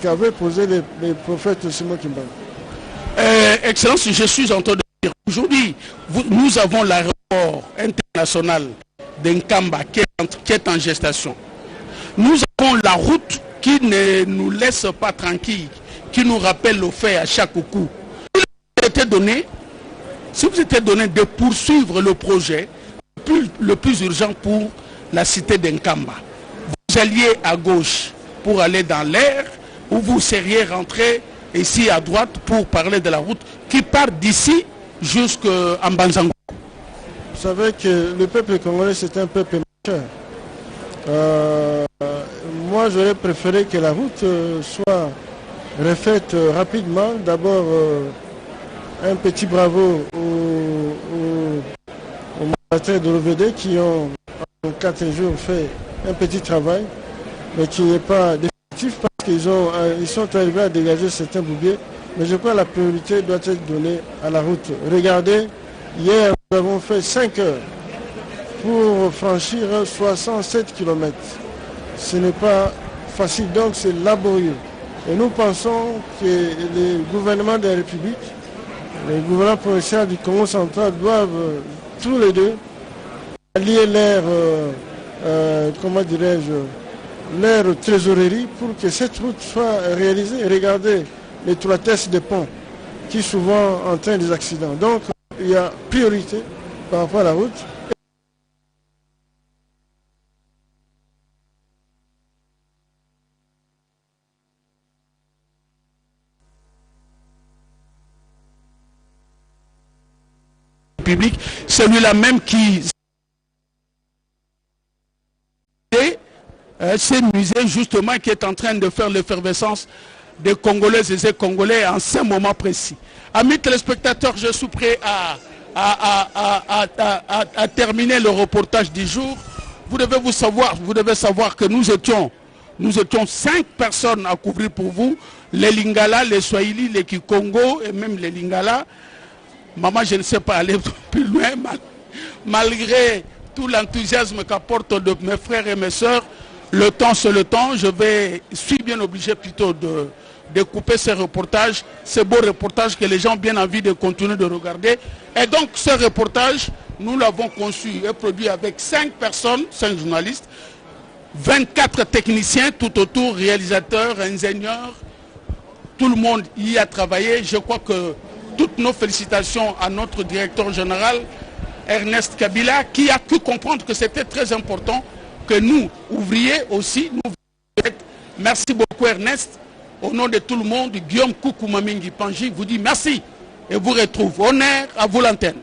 qu'avaient posé les prophètes Simon Kimbangu. Excellence, je suis en train de dire, aujourd'hui, nous avons l'aéroport international d'Nkamba qui est en gestation. Nous avons la route qui ne nous laisse pas tranquilles, qui nous rappelle le fait à chaque coup. Si vous étiez donné de poursuivre le projet le plus urgent pour la cité d'Nkamba, vous alliez à gauche pour aller dans l'air, ou vous seriez rentré ici à droite pour parler de la route qui part d'ici jusqu'en Banzango. Vous savez que le peuple congolais, c'est un peuple marcheur. Moi, j'aurais préféré que la route soit refaite rapidement. D'abord, un petit bravo aux mandataires de l'OVD qui ont en 4 jours fait un petit travail, mais qui n'est pas définitif parce qu'ils sont arrivés à dégager certains boubiers. Mais je crois que la priorité doit être donnée à la route. Regardez, hier nous avons fait 5 heures pour franchir 67 km. Ce n'est pas facile, donc c'est laborieux. Et nous pensons que les gouvernements de la République, les gouvernements provinciaux du Congo central doivent tous les deux allier leur, leur trésorerie pour que cette route soit réalisée. Regardez l'étroitesse des ponts qui souvent entraînent des accidents. Donc il y a priorité par rapport à la route. Public, celui-là même qui ce musée justement qui est en train de faire l'effervescence des Congolaises et des Congolais en ce moment précis. Amis téléspectateurs, je suis prêt à terminer le reportage du jour. Vous devez savoir que nous étions 5 personnes à couvrir pour vous, les Lingala, les Swahili, les Kikongo et même les Lingala. Maman, je ne sais pas aller plus loin, malgré tout l'enthousiasme qu'apportent mes frères et mes sœurs. Le temps, c'est le temps. Je suis bien obligé plutôt de couper ces reportages, ces beaux reportages que les gens ont bien envie de continuer de regarder. Et donc, ce reportage, nous l'avons conçu et produit avec 5 personnes, 5 journalistes, 24 techniciens tout autour, réalisateurs, ingénieurs. Tout le monde y a travaillé. Je crois que toutes nos félicitations à notre directeur général, Ernest Kabila, qui a pu comprendre que c'était très important que nous, ouvriers aussi, nous... Merci beaucoup Ernest. Au nom de tout le monde, Guillaume Koukou-Mamingi Panji vous dit merci et vous retrouve. Honneur à vous l'antenne.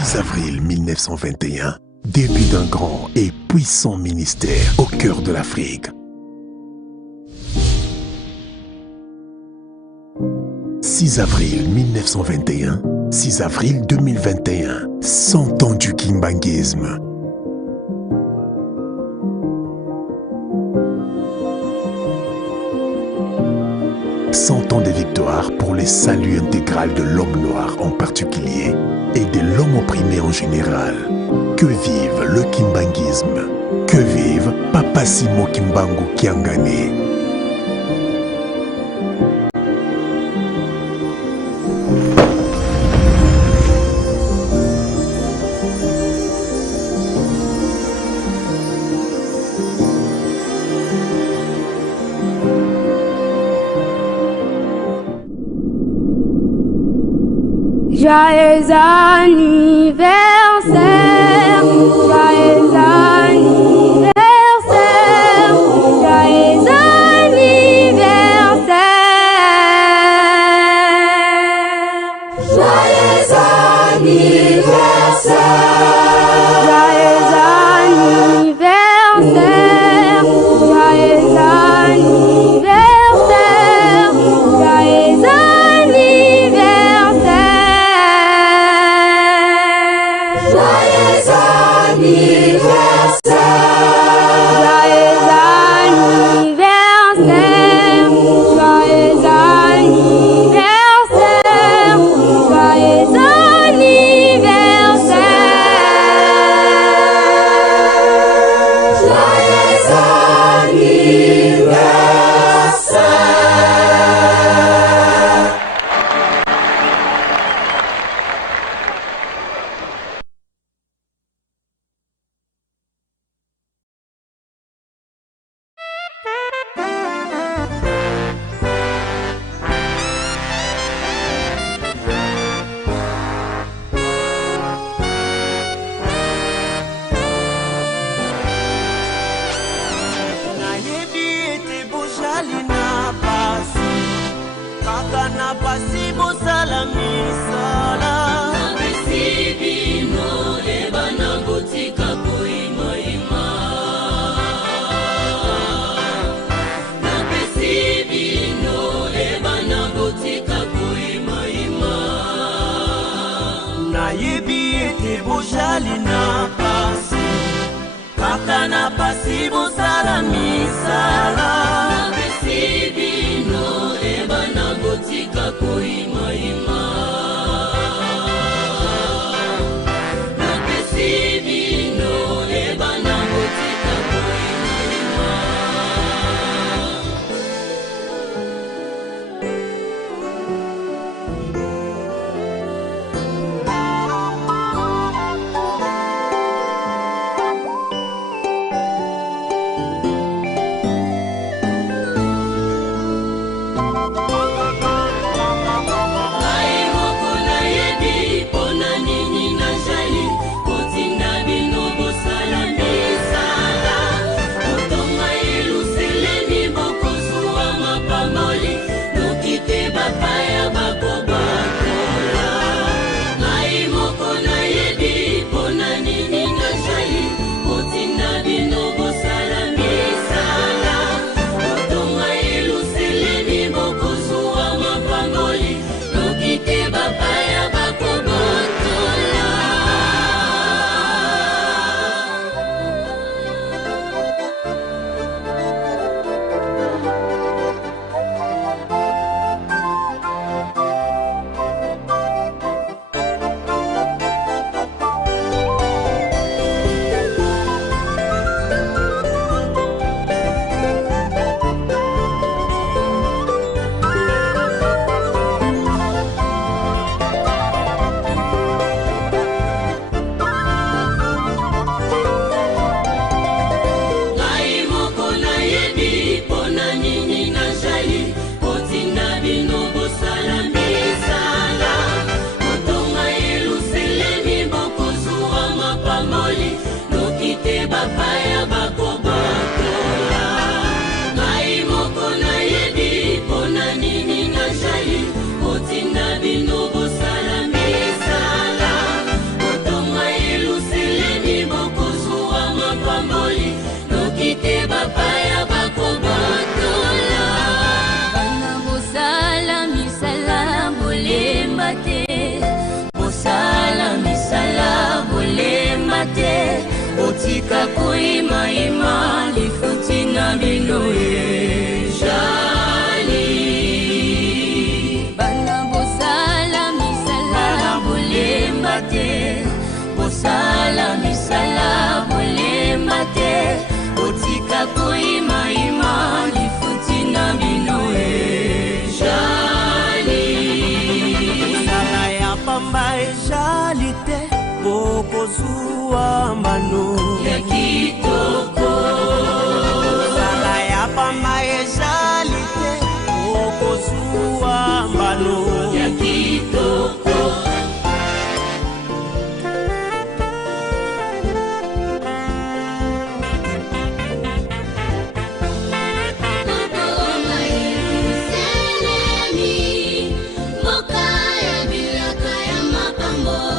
6 avril 1921, début d'un grand et puissant ministère au cœur de l'Afrique. 6 avril 1921, 6 avril 2021, 100 ans du kimbanguisme. Ans de victoire pour le salut intégral de l'homme noir en particulier et de l'homme opprimé en général. Que vive le kimbanguisme. Que vive Papa Simon Kimbangu Kiangani. Joyeux anniversaire, joyeux anniversaire, joyeux anniversaire, joyeux anniversaire, joyeux anniversaire, joyeux Otinda bino bosala misala. Sala misala bolemba te otika koimaima lifuti na bino ejali sala ya pamba ejali te bokozwa mbano ya kitoko sala ya pamba ejali te bokozwa mbano ya kitoko Mboka ya bilaka ya makambo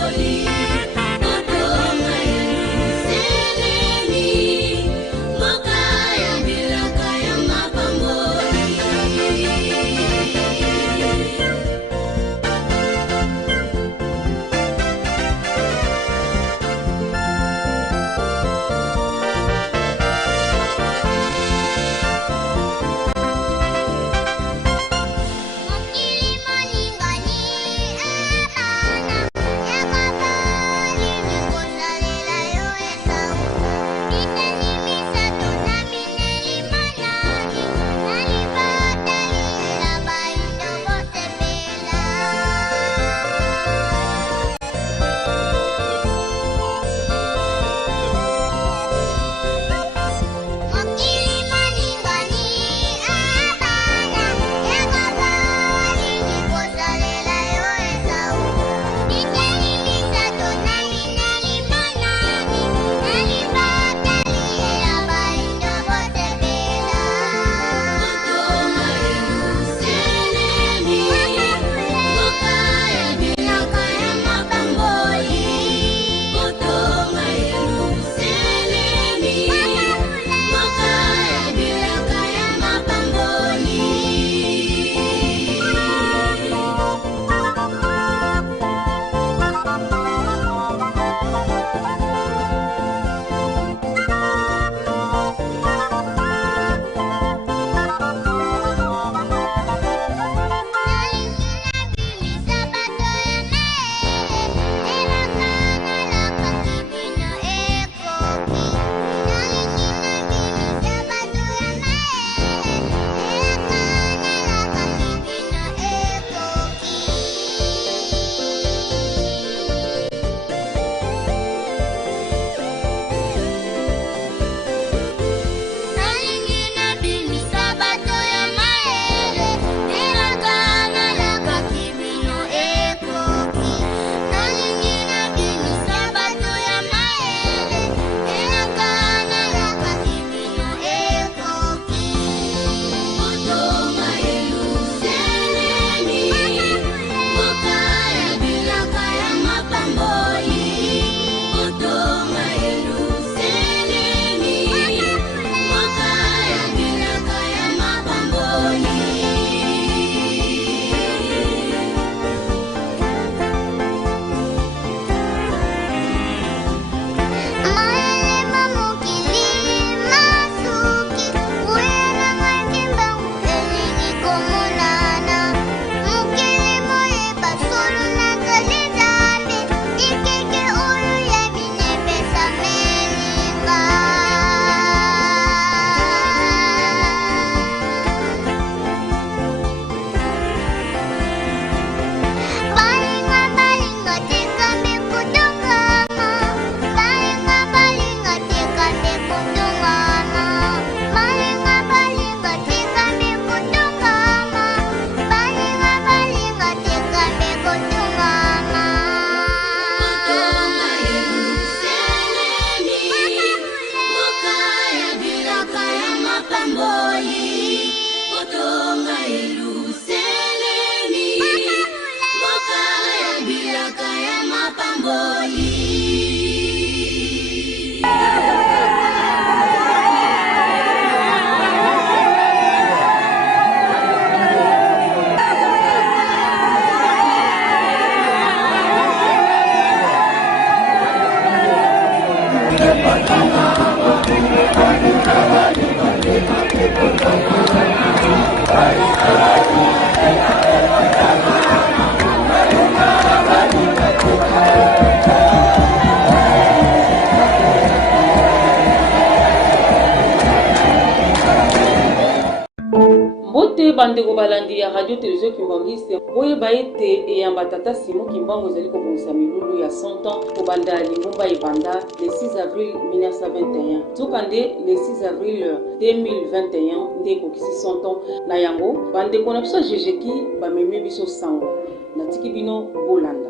bandi ya radio télévision Kimbangiste boyeba ete eyamba tata Simon Kimbangu ezali kobongisa milulu ya 100 ans kobanda lingomba ebanda le 6 avril 1921 tukande le 6 avril 2021 nde ekokisi 100 ans na yango bandeko na biso jejeki bamemi biso sango natiki bino bolanda.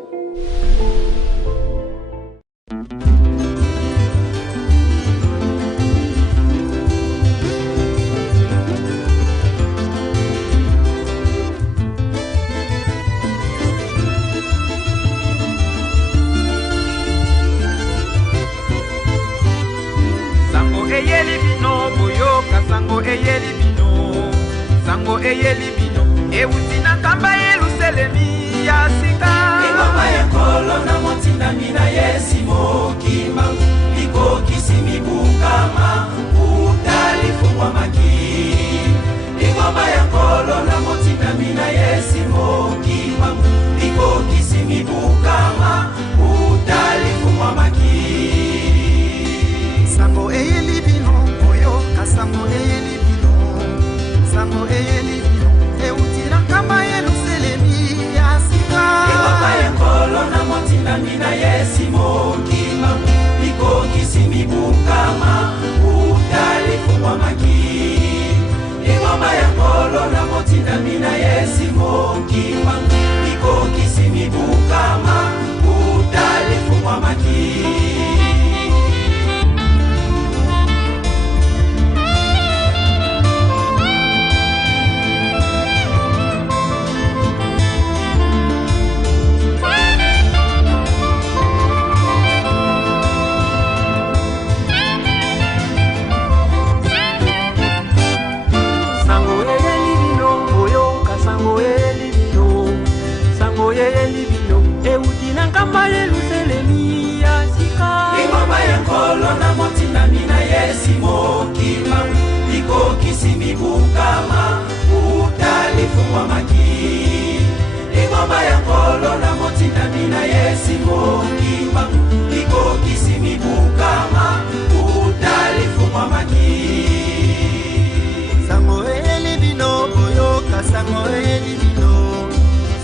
Sango eyeli bino eutina kamba yeluselemi ya sika ingoma ya kolo na motina mina yesimo Kimbangu likokisi mibukama utalifungwa maki ingoma ya kolo na motina mina yesimo Kimbangu likokisi mibukama utalifungwa maki sango eyeli bino oyo kasango eyeli sango eyeli eutira kama yeluselemi ya sika ingoma ya kolo na motina mina yesimo Kimbangu likokisi mibukama utalifungwa maki ingoma ya kolo na motina mina yesimo Kimbangu likokisi mibukama utalifungwa maki na motina mina yesimo Kimbangu likokisi mibukama utalifungwa maki ingoma ya kolo na motina mina yesimo Kimbangu likokisi mibukama utalifungwa maki sango eyeli bino boyo kasango eyeli bino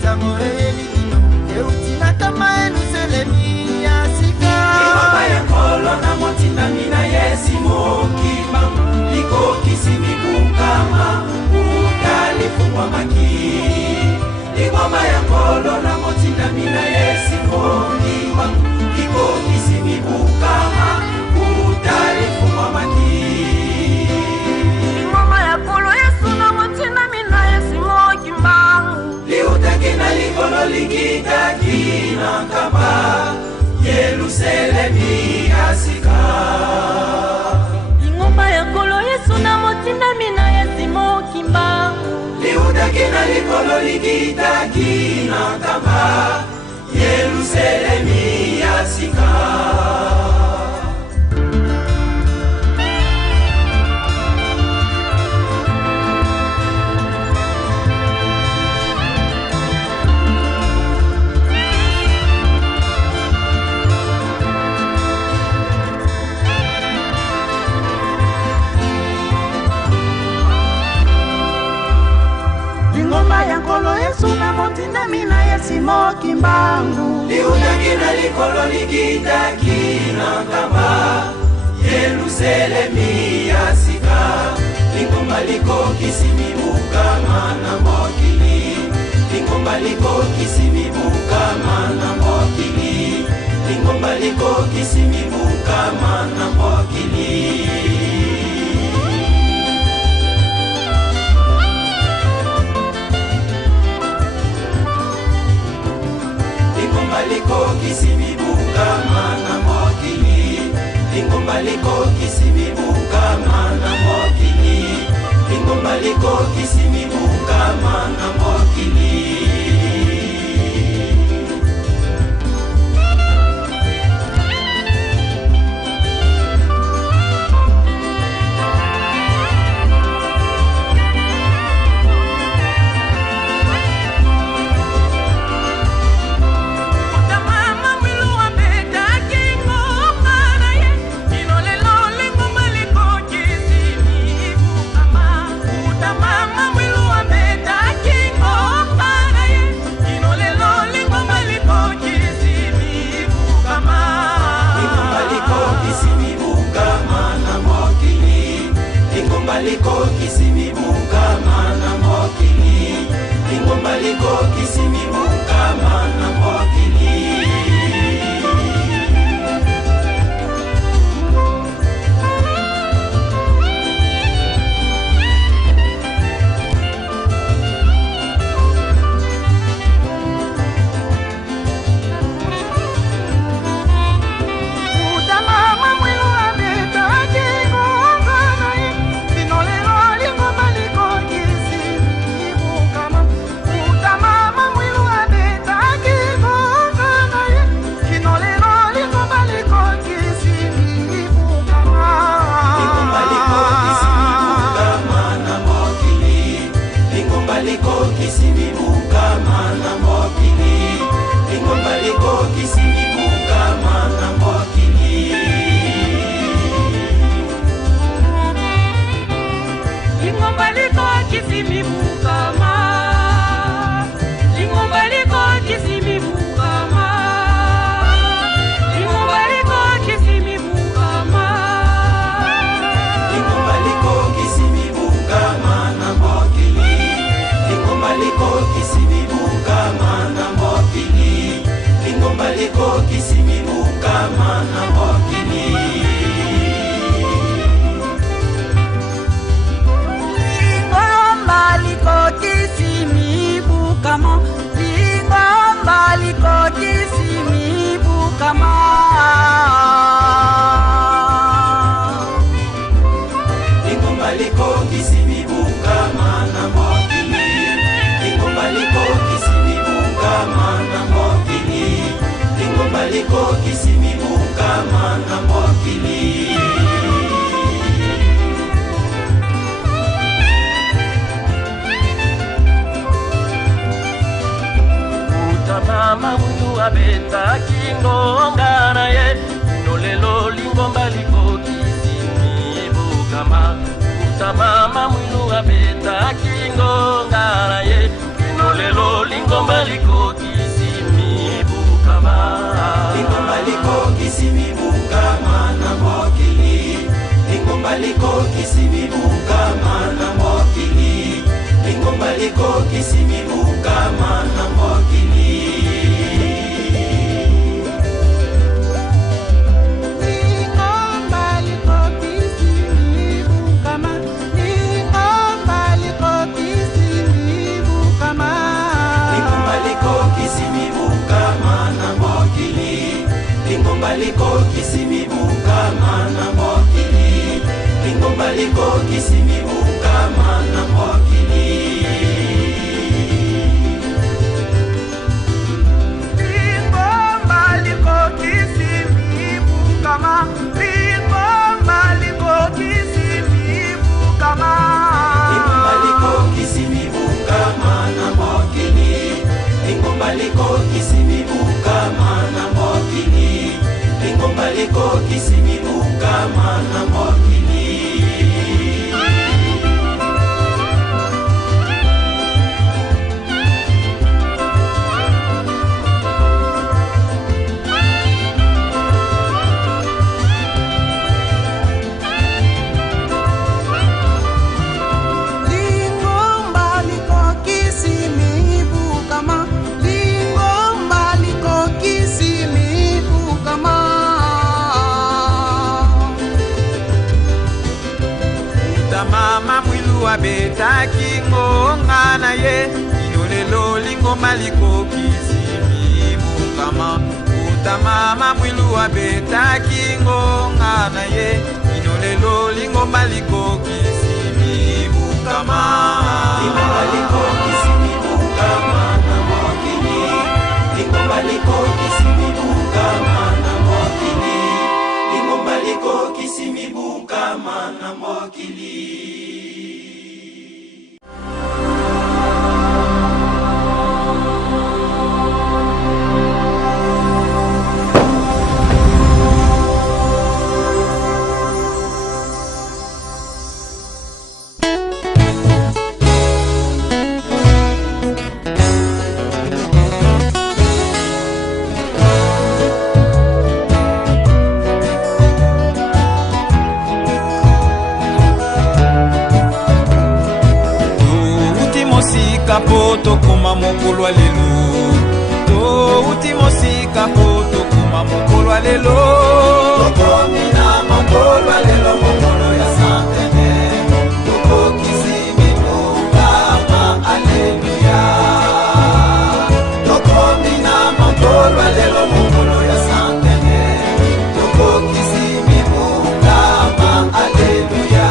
sango eyeli bino eutina kama eluselemi ya sika ingoma ya kolo na motina mina yesimo Kimbangu likokisi mibukama utalifungwa maki ingoma ya kolo na motina mina yesimo Kimbangu likokisi mibukama utalifungwa maki ingoma ya kolo yesu na motina mina yesimo Kimbangu liutakina likolo likitakina kamba Yerusalemi asika ingoma ya kolo yesu na motina mina yesimo Kimbangu liutakina likolo likitakina kamba Yerusalemi asika ingoma ya kolo yesu na motina mina yesimo Kimbangu liutakina likolo likitakina kamba Yerusalemi asika ingoma likokisi mibukama na mokili ingoma likokisi mibukama na mokili ingoma likokisi mibukama na mokili ingoma likokisi mibukama na mokili ingoma likokisi mibukama na mokili ingoma likokisi mibukama na mokili King liko kisimi bukama na mokili lingomba liko kisimi bukama na mokili liko kisimi bukama na mokili lingomba liko kisimi bukama na mokili lingomba liko kisimi bukama lingomba liko kisimi bukama lingomba liko kisimi bukama lingomba liko kisimi bukama na mokili lingomba liko kisimi bukama na mokili lingomba liko kisimi bukama na mokili lingomba liko kisimi bukama lingomba liko kisimi bukama lingomba liko kisimi bukama na mokili lingomba liko kisimi bukama na mokili lingomba liko kisimi bukama na mokili utamama mundu abeta kingonga na ye nolelo lingomba liko kisimi bukama utamama mundu abeta kingonga na ye lelo lingomba liko kisimi bukama lingomba liko kisimi bukama na mokili lingomba liko kisimi bukama na mokili lingomba liko kisimi bukama na mokili kisimi bukama na mokili lingomba liko kisimi bukama na mokili lingomba liko kisimi bukama na mokili lingomba liko kisimi bukama lingomba liko kisimi bukama lingomba liko kisimi bukama na mokili lingomba liko kisimi bukama na mokili lingomba liko kisimi bukama na mokili beta kingonga na ye inolelo lingomba liko kisimi bukama utamama mwilu wa beta kingonga na ye inolelo lingomba liko kisimi bukama lingomba liko kisimi bukama na mokili lingomba liko kisimi bukama na mokili lingomba liko kisimi bukama na mokili tokoma mokolo wa lelo touti mosika po tokoma mokolo wa lelo tokomi na mokolo wa lelo mokolo ya centenaire tokokisi mibungama aleluya tokomi na mokolo wa lelo mokolo ya centenaire tokokisi mibungama aleluya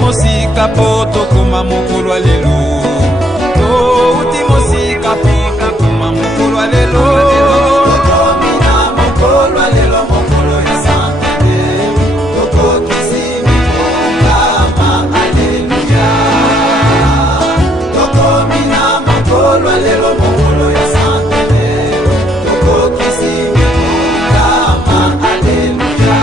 mosika po tokoma mokolo wa lelo touti mosika po tokoma mokolo wa lelo tokomi na mokolo wa lelo mokolo ya centenaire tokokisi mibungama aleluya tokomi na mokolo wa lelo mokolo ya centenaire tokokisi mibungama aleluya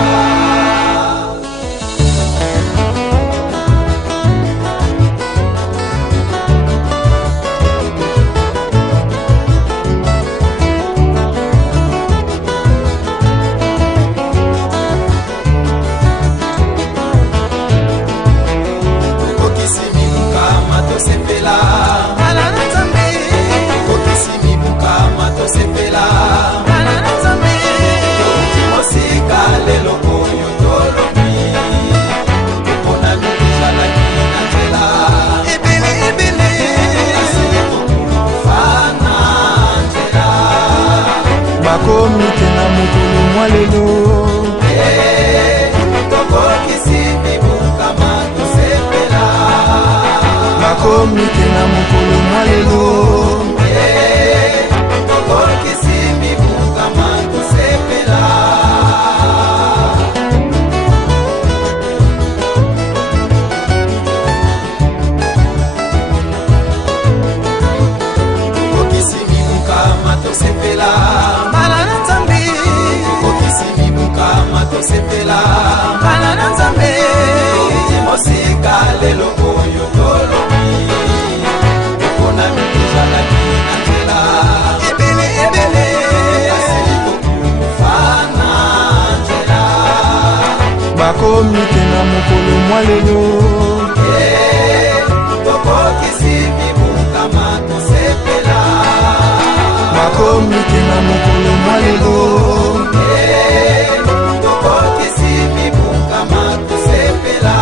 tosepela ngala na nzambe kokisi mibukama tosepela ngala na nzambe touti mosika lelo oyo tolobi mpona mikizalaki na nzela ebele ebele asili kokufa na nzela bakomi te na mokolo mwa lelo tokokisi mibukama tosepela bakomi te na mokolo mwa lelo tokokisi mibukama tosepela tokokisi mibukama tosepela ngala na nzambe tokokisi mibukama tosepela ngala na nzambe touti mosika lelo oyo tolobi mpona mikizalaki na nzela ebele ebele asili kokufa na nzela bakomi te na mokolo mwa lelo tokokisi mibukama tosepela bakomi te na mokolo mwa lelo tokokisi mibukama tosepela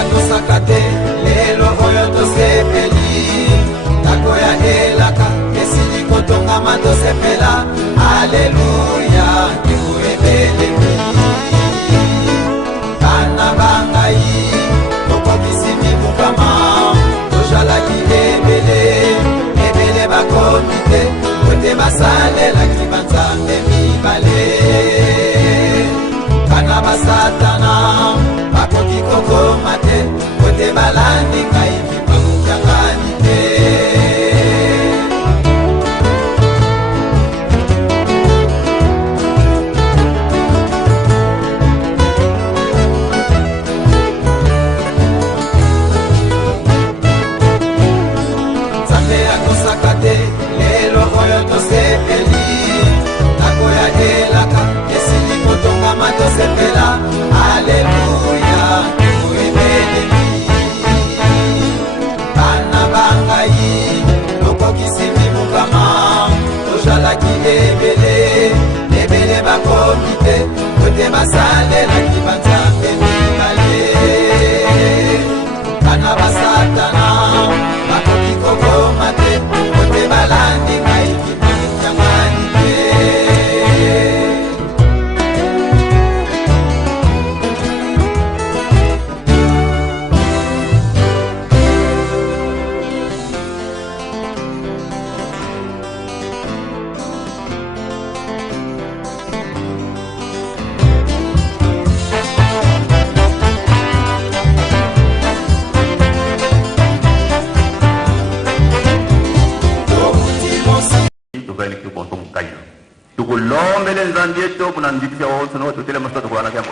akosaka te lelo oyo tosepeli ndako ya elaka esili kotongama tosepela aleluya nkeko ebelemi bana bangai tokokisi mibukama tozalaki ebele ebele bakomi te kwete basalelaki banzambe mibale bana basatana bakoki kokoma te kwete balandi ngai kimbamukiangani te nzambe akosaka te lelo oyo tosepeli ndako ya elaka esili kotongama tosepela aleluya nkeko ebelemi bana bangai tokokisi mibukama tozalaki ebele ebele bakomi te kwete basalelaki banzambe mibale bana basatana bakoki kokoma te kwete balandi ngai kimbamukiangani te tulombele nzambi yetu munandikisha wonso no tutele masoto kwa nakambo.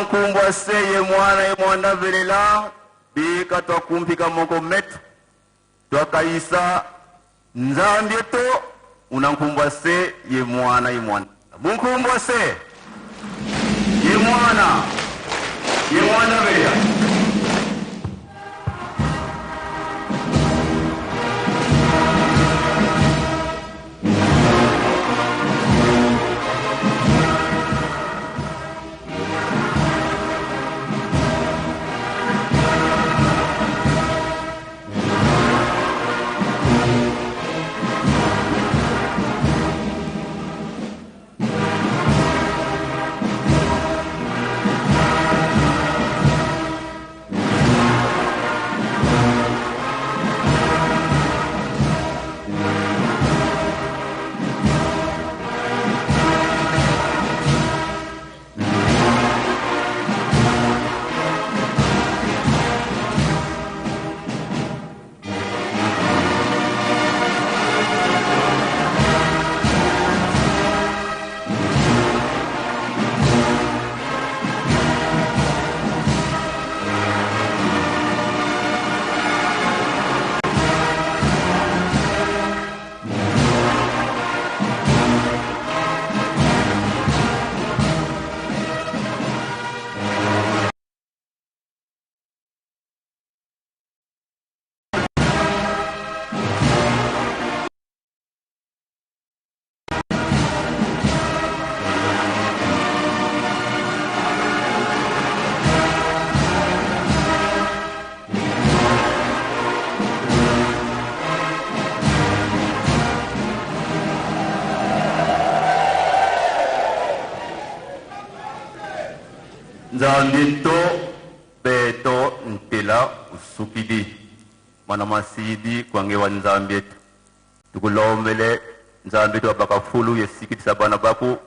Nkumbwa seye mwana ye mwanda velela bika twakumpika moko metu twakaisa nzambi yetu unankumbwa se ye mwana bunkumbwa se ye mwana velela. Nzambito beto ntela usukidi manamasidi kwange wa nzambi yetu tukulombele nzambe to bakafulu yesikitisa bana bako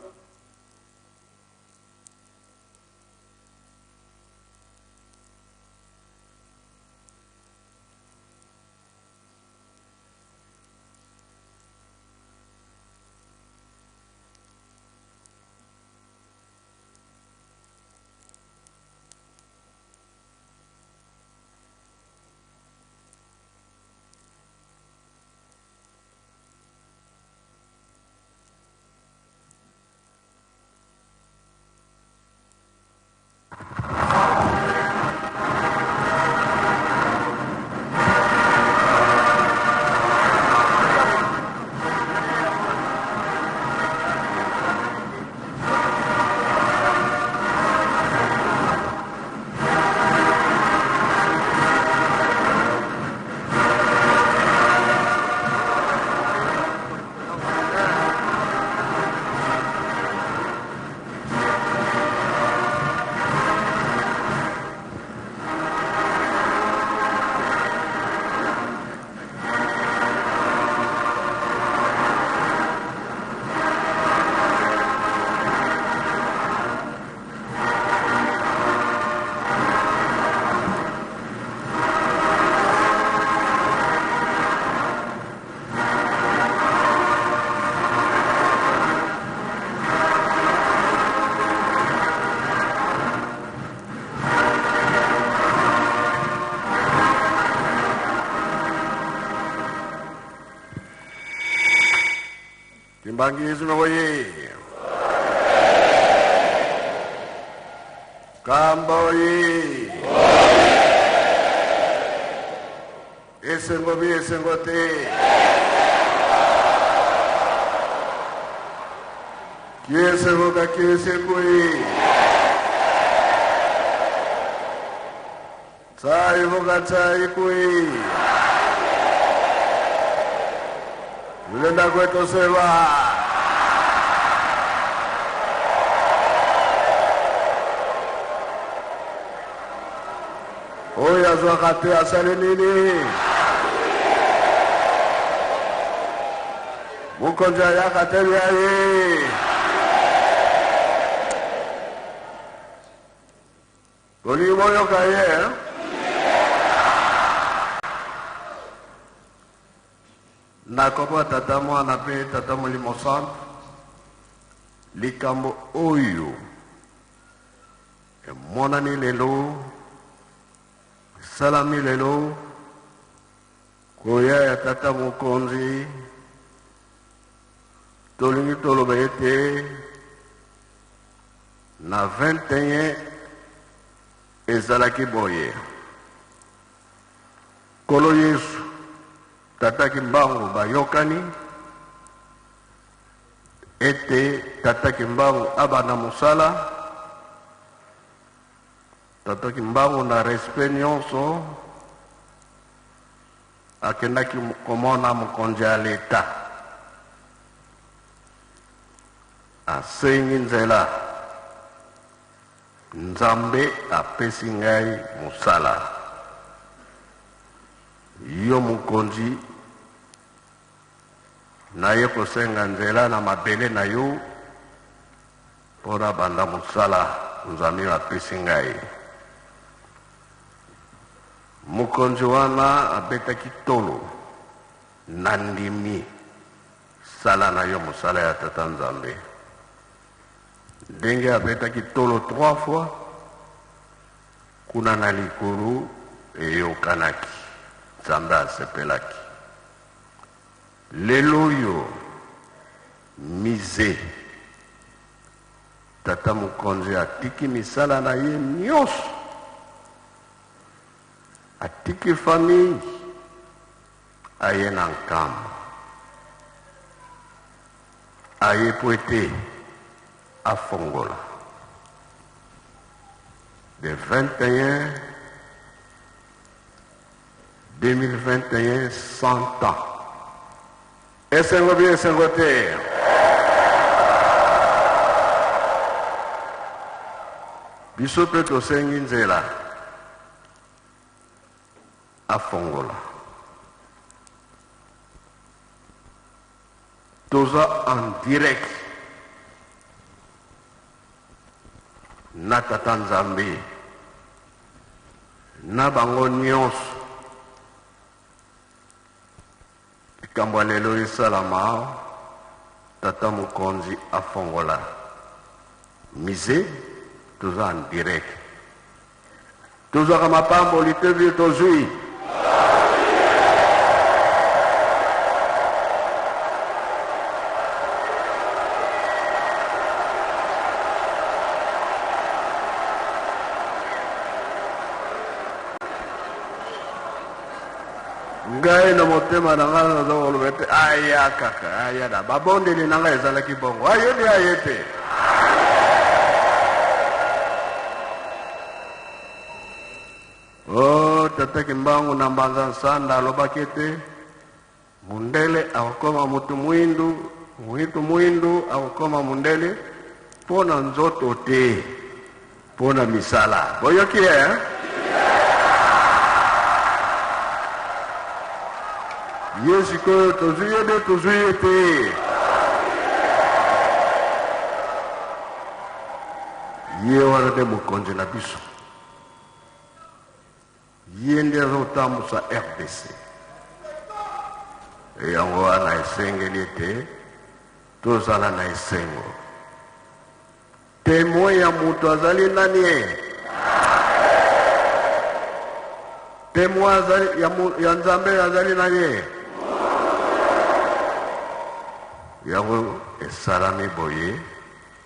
Kimbangizi oye! Kamba oye! Esengo bi esengo te! Kiesengo ka kiesengo ye! Tsai voga tsai kui! Ulenda kwetu sewa! Oya zwakate asale nini? Mukonja yakate yaye! Goli moyo kaye? Nakopa tata mwana pe tata Molimo Centre likambo oyo emonani lelo salami lelo koya ya tata mokonzi tolingi toloba ete na 21 ezalaki boye kolo Yesu tata Kimbangu bayokani ete tata Kimbangu abana musala tata Kimbangu na respect nyonso akendaki komona mokonzi ya leta asengi nzela nzambe apesi ngai musala yo mokonzi naye kosenga nzela na mabele na yo mpona banda mosala nzambe apesi ngai mokonzi wana abetaki tolo na ndimi sala na yo mosala ya tata nzambe ndenge abetaki tolo 3 fois kuna na likolo eyokanaki nzambe asepelaki lelo yo mize tata mokonzi atiki misala na ye nyonso atiki famille aye na nkamba aye po ete afongola de 21 2021 100 ans esengo bi esengo te biso mpe tosengi nzela afongola toza en direct na tata Nzambe na bango nyonso likambo ya lelo esalama tata mokonzi afongola mise toza en direct tozwaka mapamboli te vie tozwi ngai na motema na ngai naza koloba ete aya kaka aya da babondeli na ngai ezalaki bongo ayebi aye te o tata Kimbangu na Mbanza Nsanda alobaki ete mundele akokoma mutu mwindu mwindu akokoma mundele mpo na nzoto te mpo na misala boyoki ye sikoyo tozwi ye de tozwi ye te ye wana nde mokonzi na biso ye nde azotambusa RDC yango wana esengeli ete tozala na esengo témoin ya moto azali nani ye témoin ya Nzambe azali nani ye yango esalami boye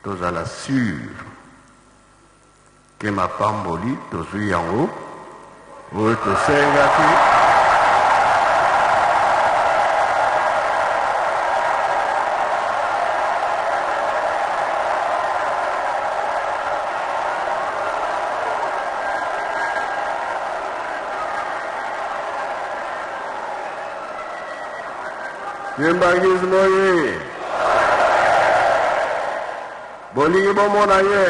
tozala sur ke mapamboli tozwi yango oyo tosengaki Kimbangisme ye bolingi bomona ye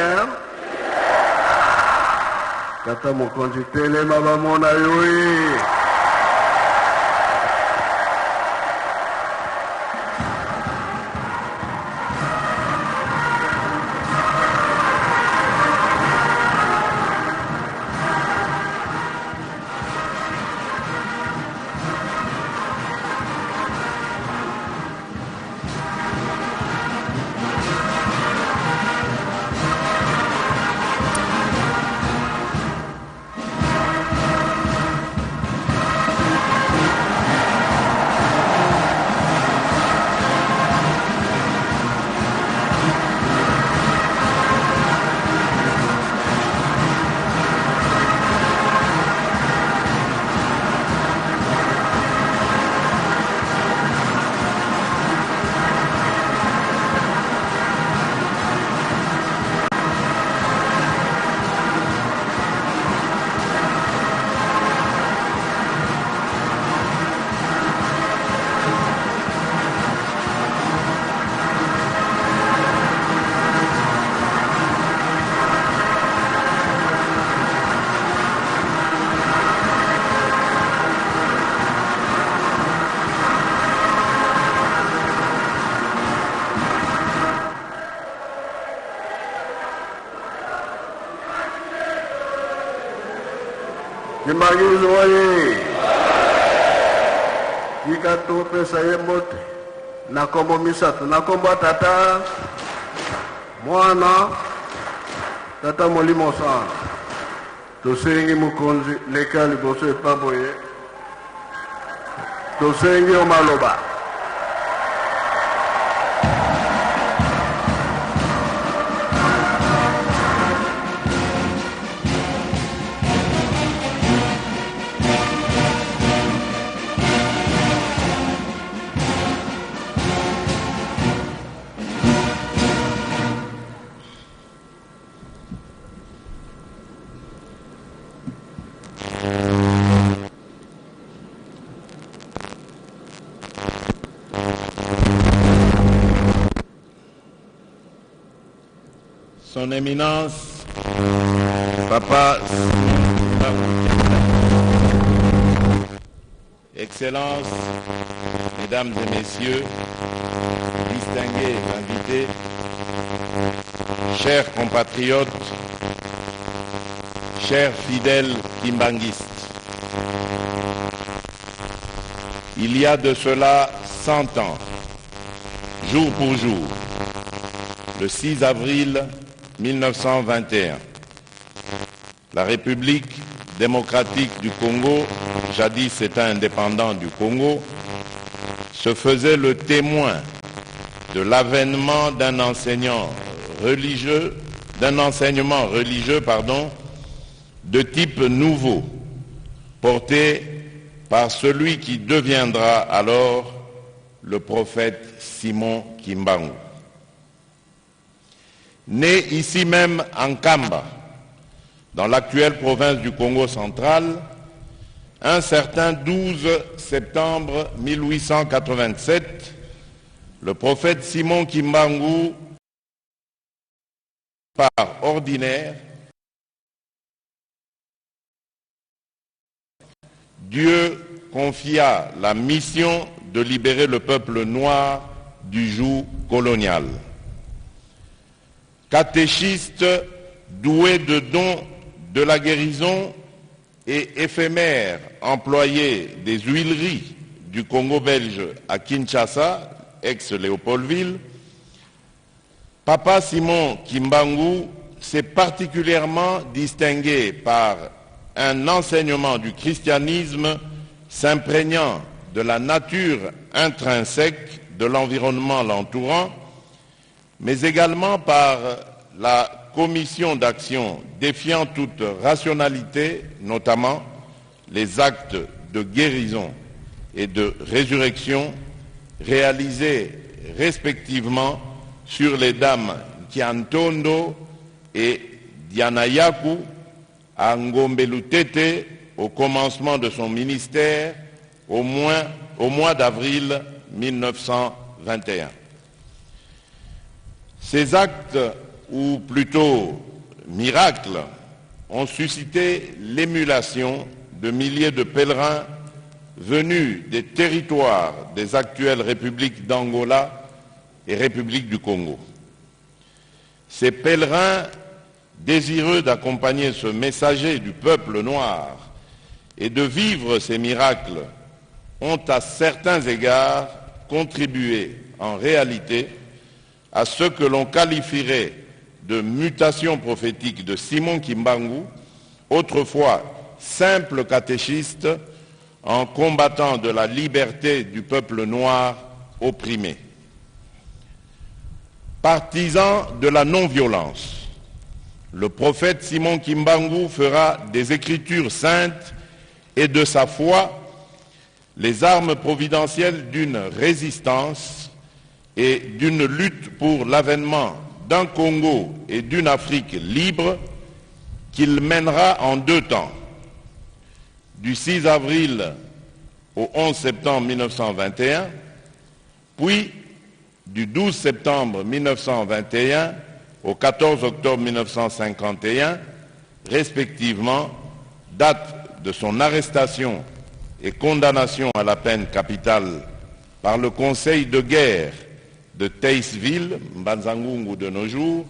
tata mokonzi telema bamona yo ye Kimbangisme ye tika topesa ye mbote na nkombo misato na nkombo tata mwana tata molimo sana tosengi mokonzi leka liboso epa boye tosengi yo maloba Son Éminence, Papa, Excellences, Mesdames et Messieurs, distingués invités, chers compatriotes, chers fidèles kimbanguistes, il y a de cela 100 ans, jour pour jour, le 6 avril 1921, la République démocratique du Congo, jadis État indépendant du Congo, se faisait le témoin de l'avènement d'un enseignement religieux de type nouveau, porté par celui qui deviendra alors le prophète Simon Kimbangu. Né ici même en Kamba, dans l'actuelle province du Congo central, un certain 12 septembre 1887, le prophète Simon Kimbangu, par ordinaire, Dieu confia la mission de libérer le peuple noir du joug colonial. Catéchiste doué de dons de la guérison et éphémère employé des huileries du Congo belge à Kinshasa, ex-Léopoldville, Papa Simon Kimbangu s'est particulièrement distingué par un enseignement du christianisme s'imprégnant de la nature intrinsèque de l'environnement l'entourant, mais également par la commission d'action défiant toute rationalité, notamment les actes de guérison et de résurrection réalisés respectivement sur les dames Kiantondo et Dianayaku à Ngombelutete au commencement de son ministère au mois d'avril 1921. Ces actes, ou plutôt miracles, ont suscité l'émulation de milliers de pèlerins venus des territoires des actuelles républiques d'Angola et République du Congo. Ces pèlerins, désireux d'accompagner ce messager du peuple noir et de vivre ces miracles, ont à certains égards contribué en réalité à ce que l'on qualifierait de mutation prophétique de Simon Kimbangu, autrefois simple catéchiste, en combattant de la liberté du peuple noir opprimé. Partisan de la non-violence, le prophète Simon Kimbangu fera des Écritures saintes et de sa foi les armes providentielles d'une résistance et d'une lutte pour l'avènement d'un Congo et d'une Afrique libre qu'il mènera en 2 temps, du 6 avril au 11 septembre 1921, puis du 12 septembre 1921 au 14 octobre 1951, respectivement, date de son arrestation et condamnation à la peine capitale par le Conseil de guerre de Teisville, Mbanzangungu de nos jours,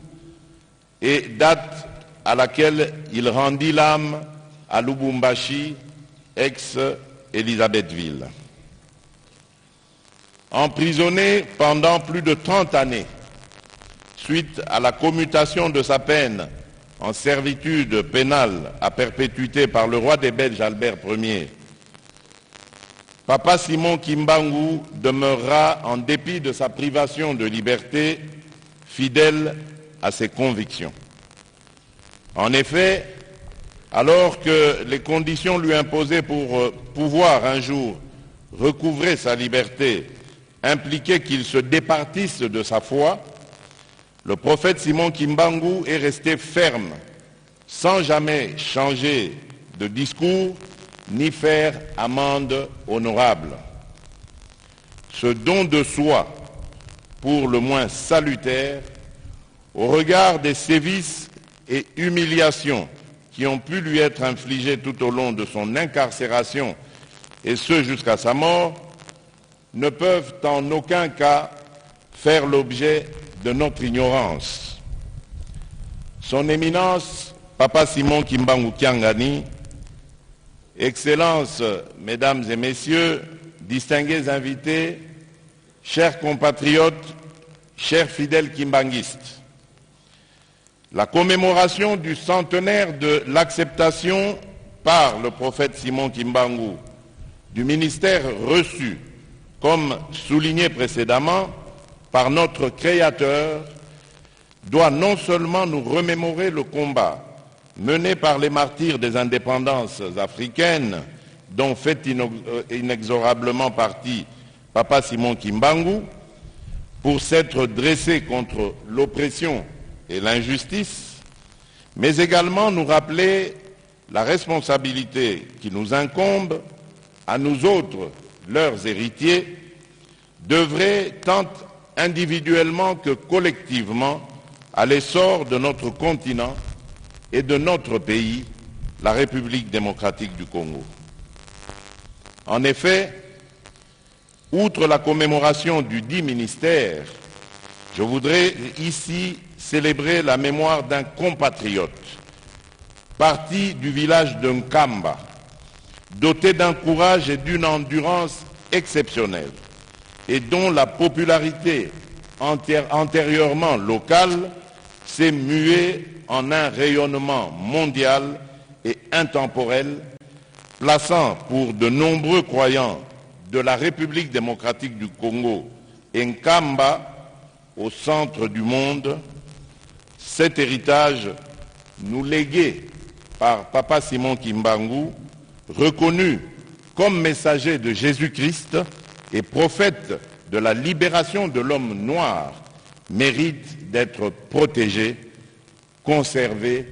et date à laquelle il rendit l'âme à Lubumbashi, ex-Elisabethville. Emprisonné pendant plus de 30 années, suite à la commutation de sa peine en servitude pénale à perpétuité par le roi des Belges Albert Ier, Papa Simon Kimbangu demeurera, en dépit de sa privation de liberté, fidèle à ses convictions. En effet, alors que les conditions lui imposaient pour pouvoir un jour recouvrer sa liberté impliquait qu'il se départisse de sa foi, le prophète Simon Kimbangu est resté ferme, sans jamais changer de discours ni faire amende honorable. Ce don de soi, pour le moins salutaire, au regard des sévices et humiliations qui ont pu lui être infligés tout au long de son incarcération, et ce jusqu'à sa mort, ne peuvent en aucun cas faire l'objet de notre ignorance. Son Éminence, Papa Simon Kimbangu Kiangani, Excellences, Mesdames et Messieurs, distingués invités, chers compatriotes, chers fidèles kimbanguistes, la commémoration du centenaire de l'acceptation par le prophète Simon Kimbangu du ministère reçu, comme souligné précédemment, par notre Créateur, doit non seulement nous remémorer le combat mené par les martyrs des indépendances africaines, dont fait inexorablement partie Papa Simon Kimbangu, pour s'être dressé contre l'oppression et l'injustice, mais également nous rappeler la responsabilité qui nous incombe à nous autres, leurs héritiers, d'œuvrer tant individuellement que collectivement à l'essor de notre continent et de notre pays, la République démocratique du Congo. En effet, outre la commémoration du dit ministère, je voudrais ici célébrer la mémoire d'un compatriote, parti du village de Nkamba, doté d'un courage et d'une endurance exceptionnelle, et dont la popularité antérieurement locale s'est muée en un rayonnement mondial et intemporel, plaçant pour de nombreux croyants de la République démocratique du Congo et Nkamba au centre du monde, cet héritage nous légué par Papa Simon Kimbangu, reconnu comme messager de Jésus-Christ et prophète de la libération de l'homme noir, mérite d'être protégé, conservé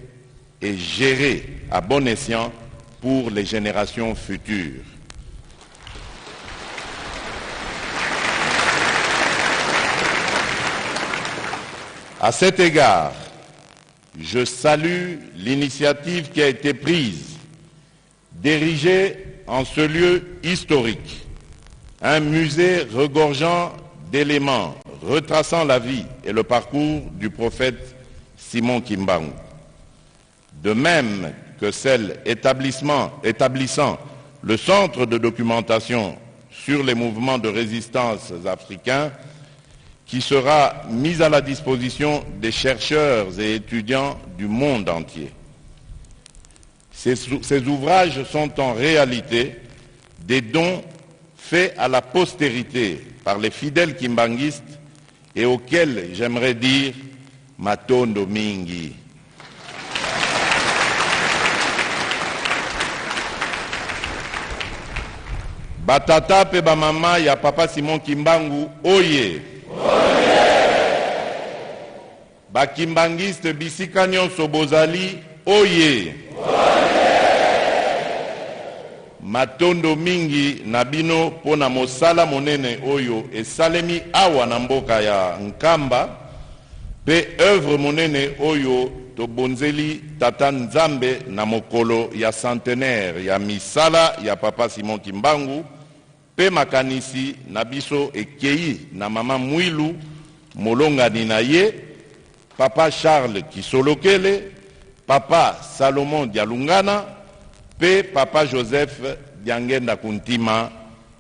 et géré à bon escient pour les générations futures. À cet égard, je salue l'initiative qui a été prise d'ériger en ce lieu historique un musée regorgeant d'éléments retraçant la vie et le parcours du prophète Simon Kimbangu. De même que celle établissant le centre de documentation sur les mouvements de résistance africains qui sera mis à la disposition des chercheurs et étudiants du monde entier. Ces ouvrages sont en réalité des dons faits à la postérité par les fidèles kimbanguistes et auxquels j'aimerais dire Matondo Mingi. Batata pe bamama ya Papa Simon Kimbangu oye. Bakimbangiste bisika nyonso bozali oye. Matondo mingi na bino pona mosala monene oyo esalemi awa na mboka ya Nkamba pe œuvre monene oyo tobonzeli tata Nzambe na mokolo ya centenaire ya misala ya Papa Simon Kimbangu pe makanisi na biso ekei na mama Mwilu molongani na ye Papa Charles Kisolokele, Papa Salomon Dialungana, pe Papa Joseph Diangenda Kuntima,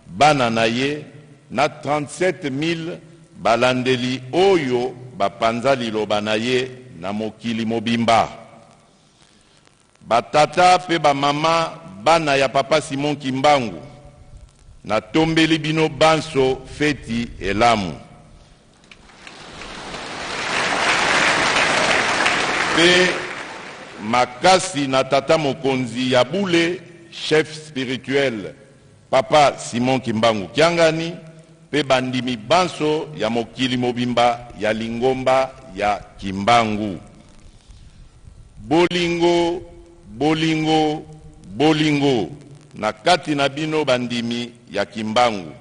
bana na ye na 37 000 balandeli oyo bapanza liloba na ye na mokili mobimba. Batata pe bamama bana ya Papa Simon Kimbangu, na tombeli bino banso feti elamu. Pe makasi na tata mokonzi ya bule, chef spirituel Papa Simon Kimbangu Kiangani, pe bandimi banso ya mokili mobimba ya lingomba ya Kimbangu. Bolingo, bolingo, bolingo, na kati na bino bandimi ya Kimbangu.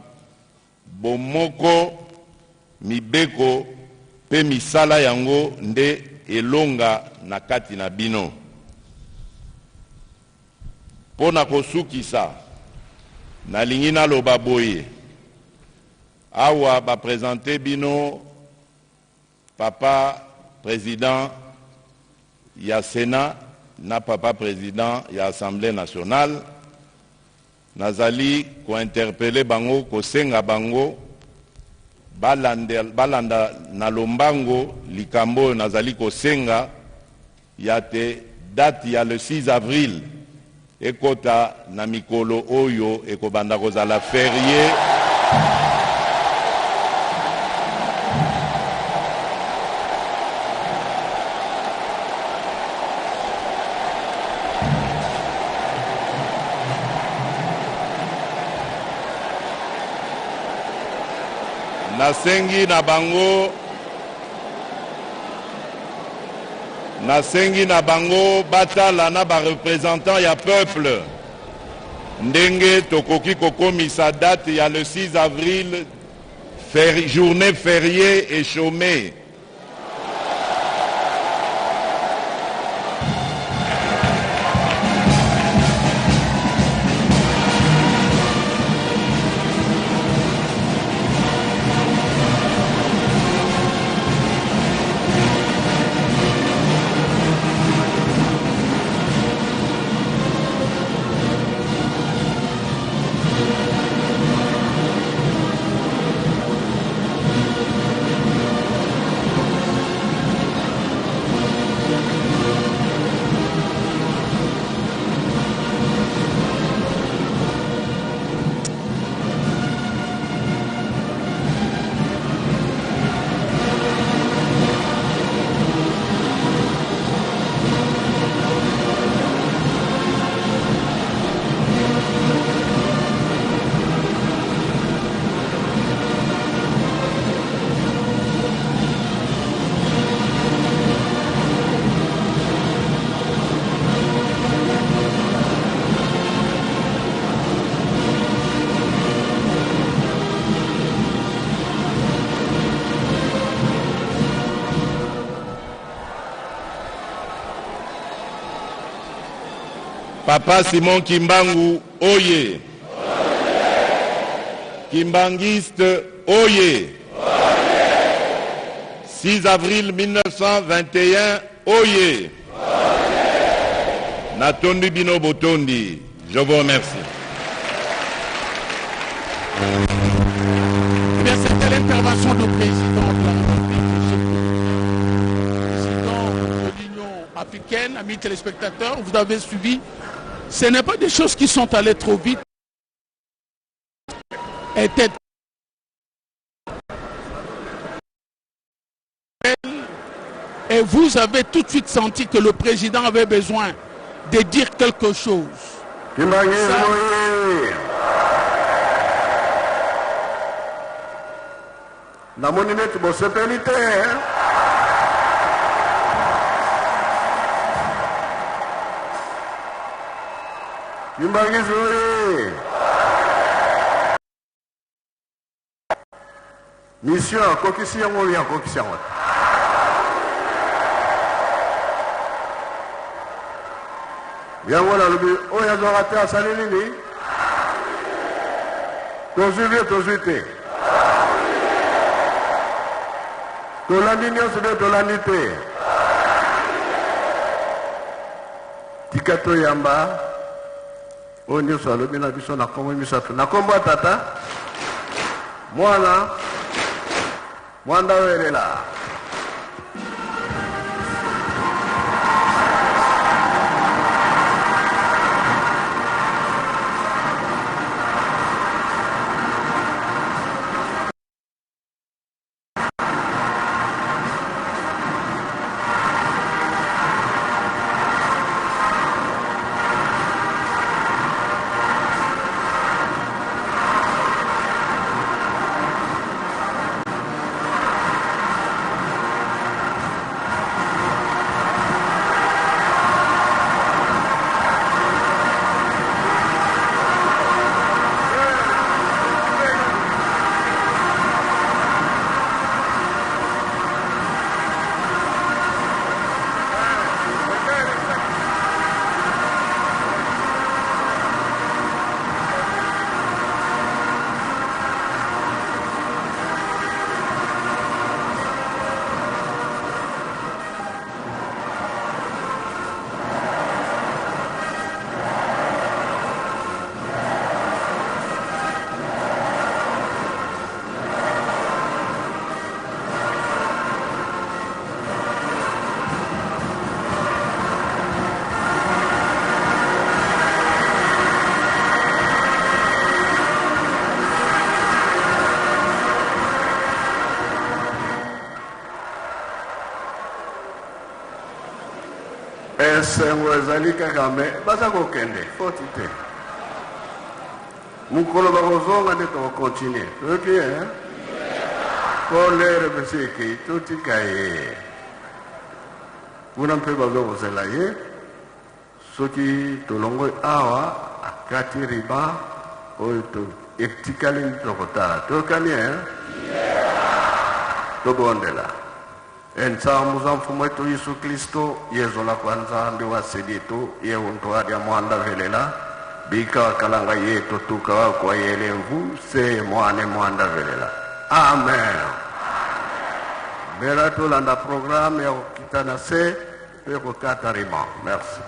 Bomoko, mibeko, pe misala yango nde elonga na kati na bino. Pona kosukisa na lingina loba boye awa ba présenter bino papa président ya Sénat na papa président ya Assemblée nationale, nazali ko interpeller bango ko senga bango balanda na lombango likambo nazali ko senga ya te date ya le 6 avril ekota na mikolo oyo ekobanda kozala férié nasengi na bango batala na ba représentant ya peuple ndenge tokoki kokomisa date ya le 6 avril journée fériée et chômée. Papa Simon Kimbangu, oye. Kimbangiste, oye. 6 avril 1921, oye. Natondi Bino Botondi, je vous remercie. Bien, c'était l'intervention du président de la République, président de l'Union africaine, amis téléspectateurs, vous avez suivi. Ce n'est pas des choses qui sont allées trop vite. Et vous avez tout de suite senti que le président avait besoin de dire quelque chose. Mission kokisi yango ya kokisi yango. Yango la lobi oya zorate asali nini? Tozuite. Tolandi nyonso de tolandi te. Tikato yamba o nyonso alobi na biso na kombo misato. Na kombo tata mwana Mwanda Werela. esengo ezali kaka me baza kokende foti te mokolo bakozonga nde tokokontinue toyoki po lere bese ekei totika ye kuna mpe bazokozela ye soki tolongoi awa akati riba oyo etikali tokotala tokani tobondela ensambu za mfumo wetu Yesu Kristo yezo la kwanza ndi wasedi yetu yeuntu adia mwanda velela bika wakalanga yetu tukawa kwa yelemvu se mwane mwanda velela amen bela tulanda programme ya kitana se peko katarima merci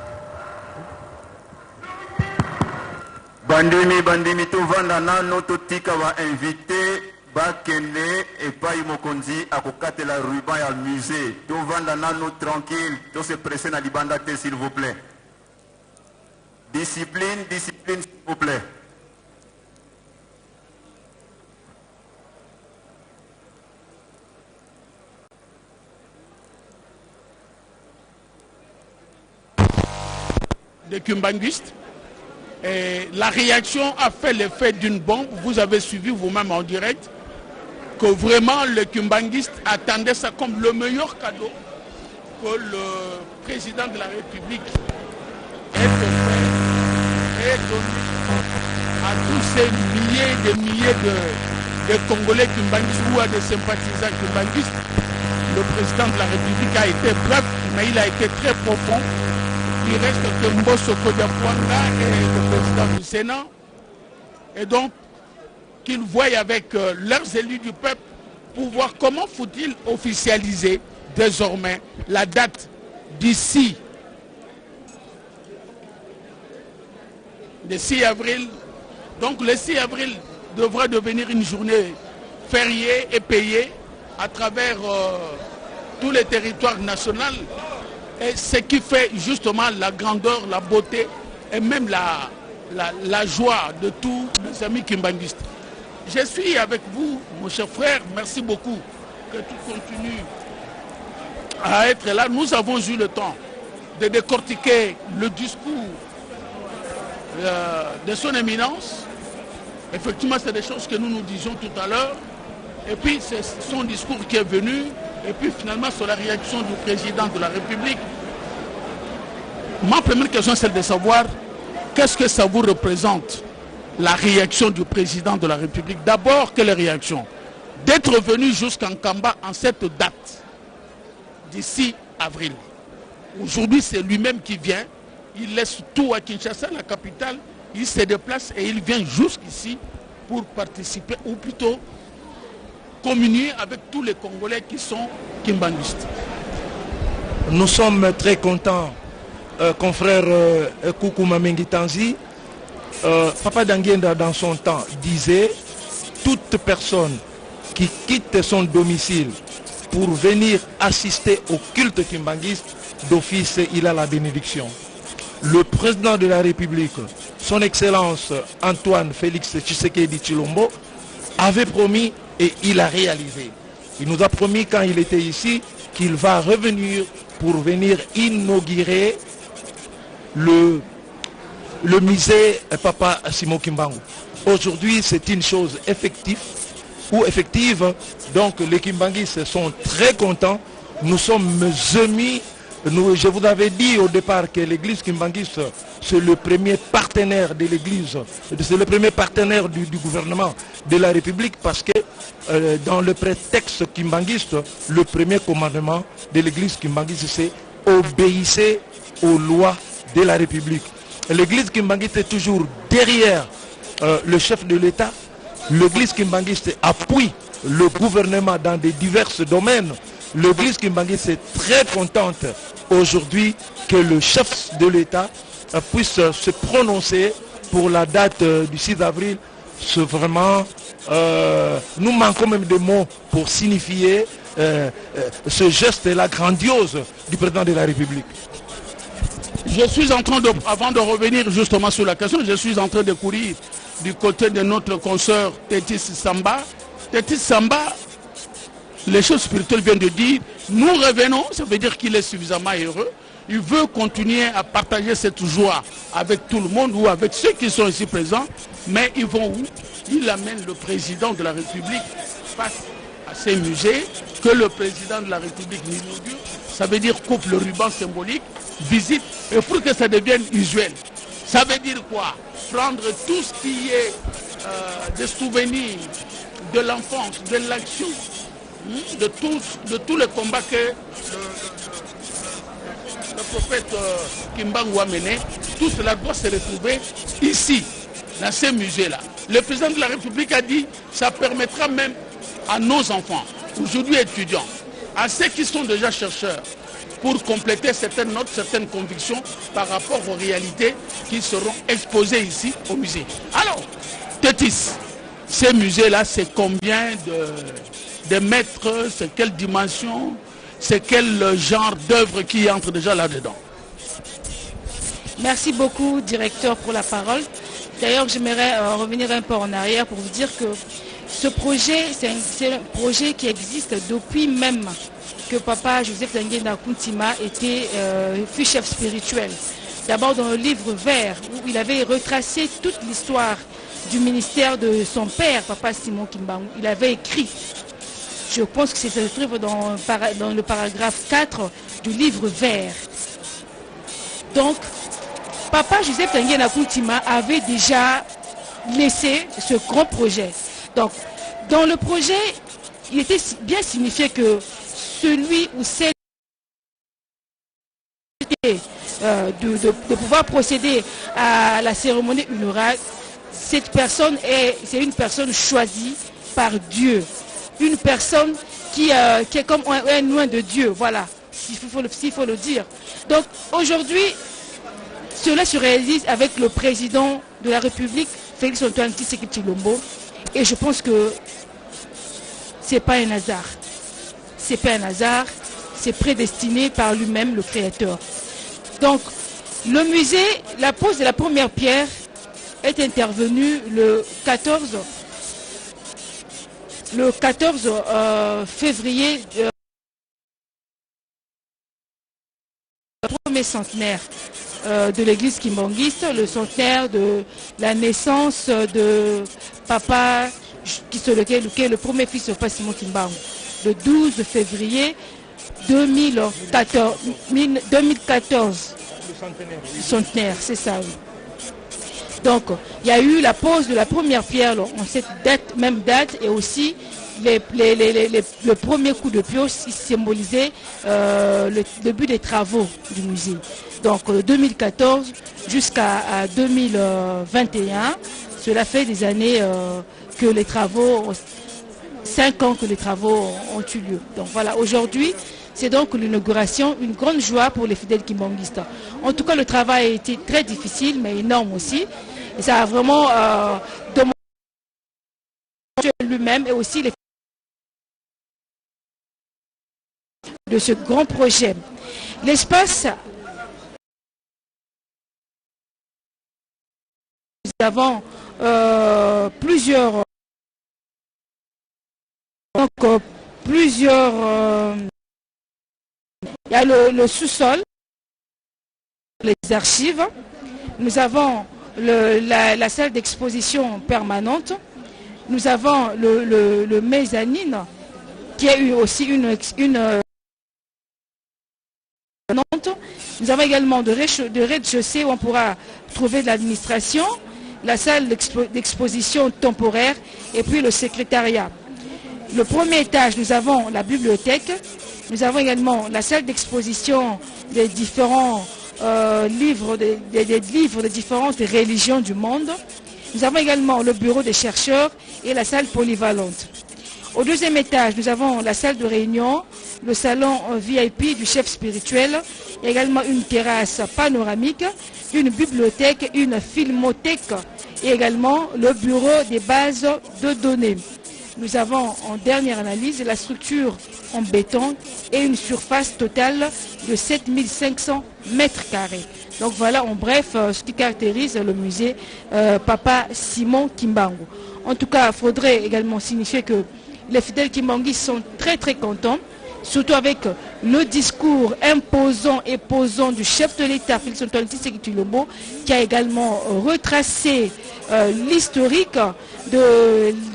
bandimi tovanda nano totika ba invité bakende epai mokonzi akokatela ruban ya musée tovanda nano tranquille tose presse na libanda te s'il vous plaît discipline s'il vous plaît des Kimbanguistes. Et la réaction a fait l'effet d'une bombe. Vous avez suivi vous-même en direct que vraiment les Kimbanguistes attendaient ça comme le meilleur cadeau que le président de la République ait donné à tous ces milliers de Congolais Kimbanguistes ou à des sympathisants Kimbanguistes. Le président de la République a été bref, mais il a été très profond. Il reste que Mbosso Kodiapwanga et le président du Sénat. Et donc, qu'ils voient avec leurs élus du peuple pour voir comment faut-il officialiser désormais la date d'ici le 6 avril. Donc le 6 avril devra devenir une journée fériée et payée à travers tous les territoires nationaux. Et ce qui fait justement la grandeur, la beauté et même la joie de tous les amis kimbanguistes. Je suis avec vous, mon cher frère, merci beaucoup que tu continues à être là. Nous avons eu le temps de décortiquer le discours de son éminence. Effectivement, c'est des choses que nous disions tout à l'heure. Et puis, c'est son discours qui est venu. Et puis, finalement, sur la réaction du président de la République. Ma première question, c'est de savoir qu'est-ce que ça vous représente, la réaction du président de la République. D'abord, quelle réaction? D'être venu jusqu'en Kamba en cette date, d'ici avril. Aujourd'hui, c'est lui-même qui vient. Il laisse tout à Kinshasa, la capitale. Il se déplace et il vient jusqu'ici pour participer, ou plutôt communier avec tous les Congolais qui sont kimbanguistes. Nous sommes très contents, confrère Koukouma Mengitanzi. Papa Danguenda, dans son temps, disait toute personne qui quitte son domicile pour venir assister au culte kimbanguiste, d'office, il a la bénédiction. Le président de la République, son Excellence Antoine Félix Tshisekedi Tshilombo, avait promis et il a réalisé. Il nous a promis quand il était ici qu'il va revenir pour venir inaugurer le musée Papa Simon Kimbangu. Aujourd'hui, c'est une chose effective. Donc les Kimbanguistes sont très contents. Nous sommes émus. Je vous avais dit au départ que l'église kimbanguiste, c'est le premier partenaire de l'église, c'est le premier partenaire du gouvernement de la République, parce que dans le prétexte kimbanguiste, le premier commandement de l'église kimbanguiste, c'est obéissez aux lois de la République. L'église kimbanguiste est toujours derrière le chef de l'État. L'église kimbanguiste appuie le gouvernement dans des divers domaines. L'église kimbanguiste est très contente aujourd'hui que le chef de l'État puisse se prononcer pour la date du 6 avril. C'est vraiment... nous manquons même de mots pour signifier ce geste-là grandiose du président de la République. Je suis en train de, avant de revenir justement sur la question, je suis en train de courir du côté de notre consoeur Tétis Samba. Tétis Samba, les choses spirituelles viennent de dire Nous revenons, ça veut dire qu'il est suffisamment heureux. Il veut continuer à partager cette joie avec tout le monde ou avec ceux qui sont ici présents. Mais ils vont où? Il amène le président de la République face à ces musées que le président de la République inaugure. Ça veut dire coupe le ruban symbolique, visite, et pour que ça devienne usuel. Ça veut dire quoi? Prendre tout ce qui est des souvenirs de l'enfance, de l'action, de tous les combats que le prophète Kimbangu a mené. Tout cela doit se retrouver ici, dans ces musées-là. Le président de la République a dit que ça permettra même à nos enfants, aujourd'hui étudiants, à ceux qui sont déjà chercheurs, pour compléter certaines notes, certaines convictions par rapport aux réalités qui seront exposées ici au musée. Alors, Tétis, ces musées-là, c'est combien de mètres, c'est quelle dimension, c'est quel genre d'œuvre qui entre déjà là-dedans? Merci beaucoup, directeur, pour la parole. D'ailleurs, j'aimerais revenir un peu en arrière pour vous dire que ce projet, c'est un projet qui existe depuis même que papa Joseph Ndangena Kuntima fut chef spirituel. D'abord dans le livre vert, où il avait retracé toute l'histoire du ministère de son père, papa Simon Kimbangu. Il avait écrit, je pense que c'est se trouve dans le paragraphe 4 du livre vert. Donc, papa Joseph Ndangena Kuntima avait déjà laissé ce grand projet. Donc, dans le projet, il était bien signifié que celui ou celle de pouvoir procéder à la cérémonie inaugurale, cette personne c'est une personne choisie par Dieu. Une personne qui est comme un loin de Dieu, voilà, s'il faut le dire. Donc, aujourd'hui, cela se réalise avec le président de la République, Félix Antoine Tshisekedi Tshilombo, et je pense que c'est pas un hasard. C'est pas un hasard, c'est prédestiné par lui-même, le Créateur. Donc, le musée, la pose de la première pierre est intervenue le 14 février, le premier centenaire de l'église kimbanguiste, le centenaire de la naissance de papa, qui est le premier fils de papa Simon Kimbangu, le 12 février 2014. Le centenaire, c'est ça, oui. Donc, il y a eu la pose de la première pierre en cette même date, et aussi le premier coup de pioche symbolisait le début des travaux du musée. Donc, de 2014 jusqu'à 2021, cela fait des années que les travaux, 5 ans que les travaux ont eu lieu. Donc voilà, aujourd'hui, c'est donc l'inauguration, une grande joie pour les fidèles kimbanguistes. En tout cas, le travail a été très difficile, mais énorme aussi. Et ça a vraiment demandé lui-même et aussi les de ce grand projet. L'espace, nous avons plusieurs il y a le sous-sol, les archives, nous avons la salle d'exposition permanente, nous avons le mezzanine qui est aussi une nous avons également de rez-de-chaussée où on pourra trouver de l'administration, la salle d'exposition temporaire et puis le secrétariat. Le premier étage, nous avons la bibliothèque, nous avons également la salle d'exposition des différents livres, des livres de différentes religions du monde. Nous avons également le bureau des chercheurs et la salle polyvalente. Au deuxième étage, nous avons la salle de réunion, le salon VIP du chef spirituel, et également une terrasse panoramique, une bibliothèque, une filmothèque et également le bureau des bases de données. Nous avons en dernière analyse la structure en béton et une surface totale de 7500 mètres carrés. Donc voilà en bref ce qui caractérise le musée Papa Simon Kimbangu. En tout cas, il faudrait également signifier que les fidèles kimbanguistes sont très très contents. surtout avec le discours imposant et posant du chef de l'État, Félix Antoine Tshisekedi Tshilombo, qui a également retracé l'historique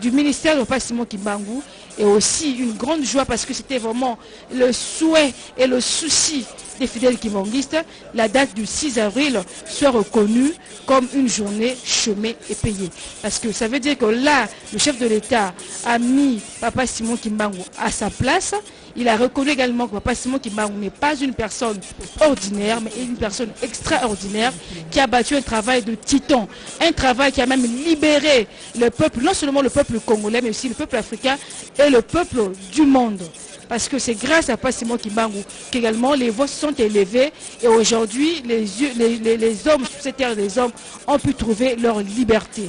du ministère de Papa Simon Kimbangu, et aussi une grande joie parce que c'était vraiment le souhait et le souci des fidèles kimbanguistes, la date du 6 avril soit reconnue comme une journée chômée et payée. Parce que ça veut dire que là, le chef de l'État a mis Papa Simon Kimbangu à sa place. Il a reconnu également que Papa Simon Kimbangu n'est pas une personne ordinaire, mais une personne extraordinaire qui a battu un travail de titan. Un travail qui a même libéré le peuple, non seulement le peuple congolais, mais aussi le peuple africain et le peuple du monde. Parce que c'est grâce à Papa Simon Kimbangu qu'également les voix se sont élevées et aujourd'hui les hommes sur cette terre des hommes ont pu trouver leur liberté.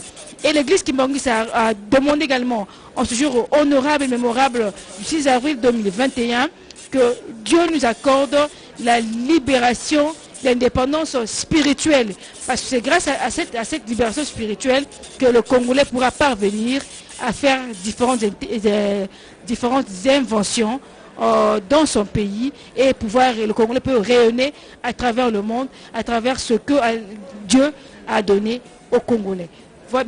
Et l'église kimbanguiste a demandé également en ce jour honorable et mémorable du 6 avril 2021 que Dieu nous accorde la libération, l'indépendance spirituelle. Parce que c'est grâce à cette libération spirituelle que le Congolais pourra parvenir à faire différentes inventions dans son pays et le Congolais peut rayonner à travers le monde, à travers ce que Dieu a donné aux Congolais.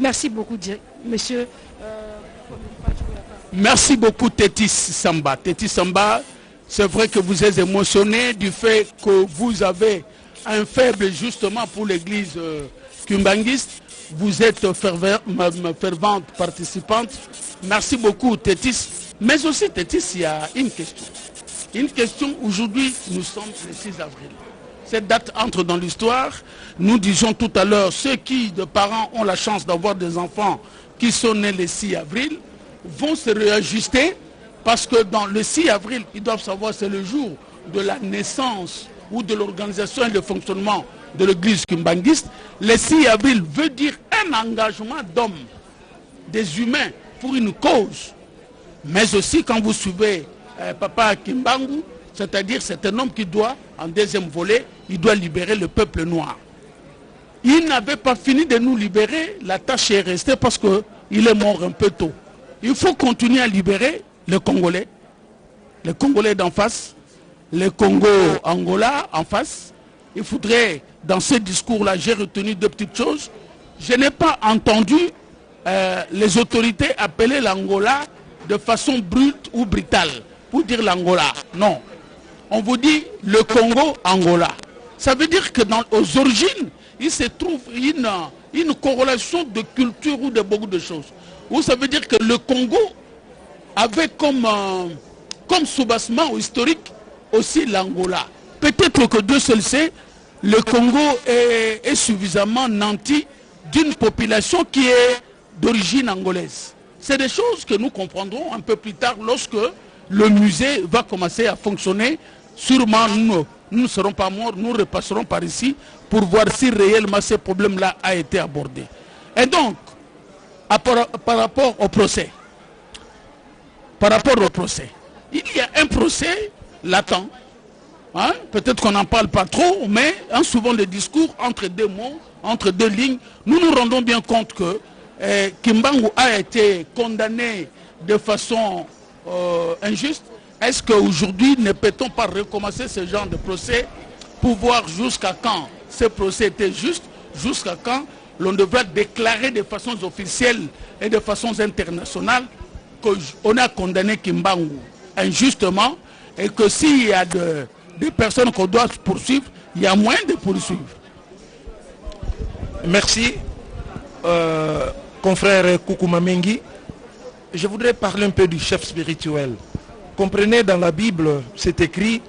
Merci beaucoup, monsieur. Merci beaucoup, Tétis Samba. Tétis Samba, c'est vrai que vous êtes émotionné du fait que vous avez un faible justement pour l'église kimbanguiste. Vous êtes fervente participante. Merci beaucoup, Tétis. Mais aussi, Tétis, il y a une question. Une question, aujourd'hui, nous sommes le 6 avril. Cette date entre dans l'histoire. Nous disions tout à l'heure, ceux qui, de parents, ont la chance d'avoir des enfants qui sont nés le 6 avril, vont se réajuster parce que dans le 6 avril, ils doivent savoir c'est le jour de la naissance ou de l'organisation et le fonctionnement de l'église kimbanguiste. Le 6 avril veut dire un engagement d'hommes, des humains, pour une cause. Mais aussi quand vous suivez Papa Kimbangu, c'est-à-dire c'est un homme qui doit, en deuxième volet, il doit libérer le peuple noir. Il n'avait pas fini de nous libérer, la tâche est restée parce qu'il est mort un peu tôt. Il faut continuer à libérer les Congolais d'en face, les Congo-Angola en face. Il faudrait, dans ce discours-là, j'ai retenu deux petites choses. Je n'ai pas entendu les autorités appeler l'Angola de façon brute ou brutale, pour dire l'Angola. Non. On vous dit le Congo-Angola. Ça veut dire que aux origines, il se trouve une corrélation de culture ou de beaucoup de choses. Ou ça veut dire que le Congo avait comme soubassement historique aussi l'Angola. Peut-être que Dieu seul sait, le Congo est suffisamment nanti d'une population qui est d'origine angolaise. C'est des choses que nous comprendrons un peu plus tard lorsque le musée va commencer à fonctionner. Sûrement, nous ne serons pas morts, nous repasserons par ici pour voir si réellement ce problème-là a été abordé. Et donc, par rapport au procès, il y a un procès latent. Hein? Peut-être qu'on n'en parle pas trop, mais souvent le discours entre deux mots, entre deux lignes, nous nous rendons bien compte que Kimbangu a été condamné de façon injuste. Est-ce qu'aujourd'hui ne peut-on pas recommencer ce genre de procès pour voir jusqu'à quand ce procès était juste, jusqu'à quand l'on devrait déclarer de façon officielle et de façon internationale qu'on a condamné Kimbangu injustement et que s'il y a des personnes qu'on doit poursuivre, il y a moyen de poursuivre. Merci, confrère Koukouma Mengi. Je voudrais parler un peu du chef spirituel. Comprenez, dans la Bible, c'est écrit,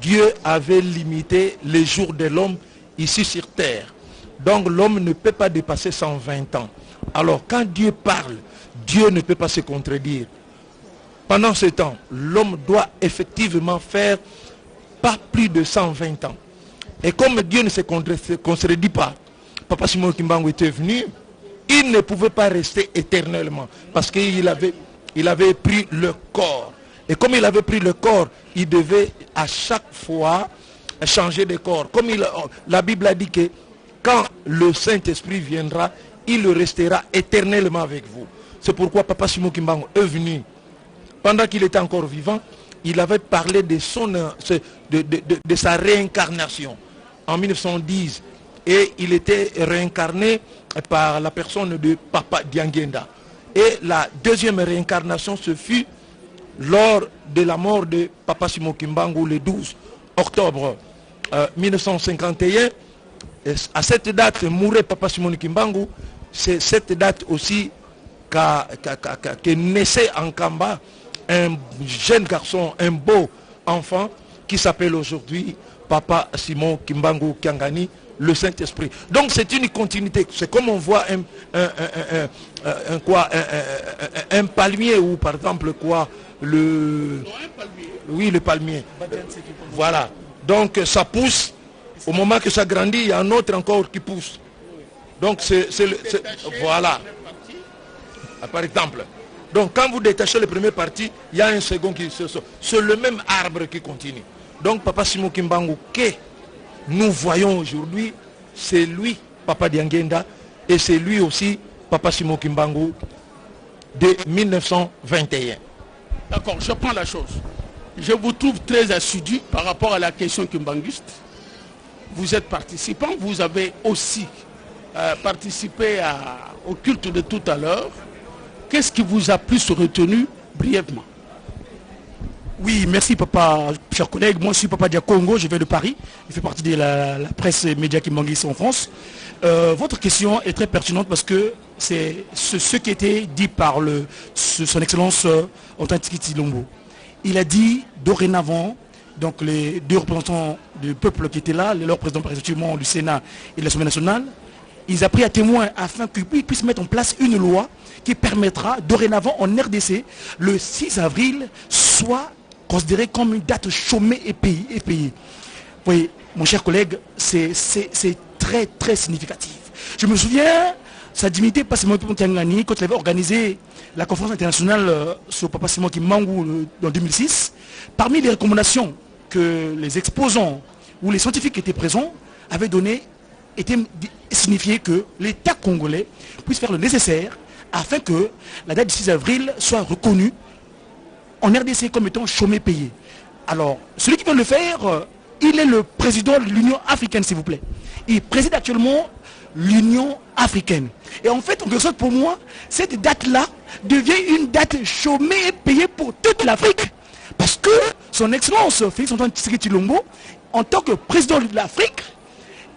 Dieu avait limité les jours de l'homme ici sur terre. Donc l'homme ne peut pas dépasser 120 ans. Alors quand Dieu parle, Dieu ne peut pas se contredire. Pendant ce temps, l'homme doit effectivement faire pas plus de 120 ans. Et comme Dieu ne se contredit pas, Papa Simon Kimbangu était venu, il ne pouvait pas rester éternellement parce qu'il avait pris le corps. Et comme il avait pris le corps, il devait à chaque fois changer de corps. Comme la Bible a dit que quand le Saint-Esprit viendra, il restera éternellement avec vous. C'est pourquoi Papa Simon Kimbangu est venu pendant qu'il était encore vivant il avait parlé de, de sa réincarnation en 1910. Et il était réincarné par la personne de Papa Diangenda. Et la deuxième réincarnation se fut lors de la mort de Papa Simon Kimbangu le 12 octobre 1951. À cette date mourait Papa Simon Kimbangu. C'est cette date aussi que naissait en Kamba un jeune garçon, un beau enfant qui s'appelle aujourd'hui Papa Simon Kimbangu Kiangani, le Saint-Esprit. Donc c'est une continuité. C'est comme on voit un palmier ou par exemple quoi le palmier. Voilà. Donc ça pousse. Au moment que ça grandit, il y a un autre encore qui pousse. Donc voilà. Par exemple. Donc quand vous détachez le premier parti, il y a un second qui se sort. C'est le même arbre qui continue. Donc Papa Simon Kimbangu que nous voyons aujourd'hui, c'est lui, Papa Diangenda, et c'est lui aussi, Papa Simon Kimbangu, de 1921. D'accord, je prends la chose. Je vous trouve très assidu par rapport à la question kimbanguiste. Vous êtes participant, vous avez aussi participé au culte de tout à l'heure. Qu'est-ce qui vous a plus retenu brièvement? Oui, merci papa, chers collègues. Moi je suis Papa Dia Congo, je viens de Paris. Je fais partie de la presse média kimbanguiste en France. Votre question est très pertinente parce que c'est ce qui était dit par son excellence Authenticity Lombo. Il a dit dorénavant, donc les deux représentants du peuple qui étaient là, leurs présidents respectivement du Sénat et de l'Assemblée nationale, ils ont pris à témoin afin qu'ils puissent mettre en place une loi qui permettra dorénavant en RDC, le 6 avril, soit considéré comme une date chômée et payée. Vous voyez, mon cher collègue, c'est très très significatif. Je me souviens, sa dignité, Papa Simon Kiangani, quand il avait organisé la conférence internationale sur Papa Simon Kimbangu en 2006, parmi les recommandations que les exposants ou les scientifiques qui étaient présents avaient donné, était signifié que l'État congolais puisse faire le nécessaire afin que la date du 6 avril soit reconnue en RDC comme étant chômé payé. Alors, celui qui vient le faire, il est le président de l'Union africaine, s'il vous plaît. Il préside actuellement l'Union africaine. Et en fait, en quelque sorte, pour moi, cette date-là devient une date chômée et payée pour toute l'Afrique. Parce que son Excellence Félix Antoine Tshisekedi Tshilombo, en tant que président de l'Afrique,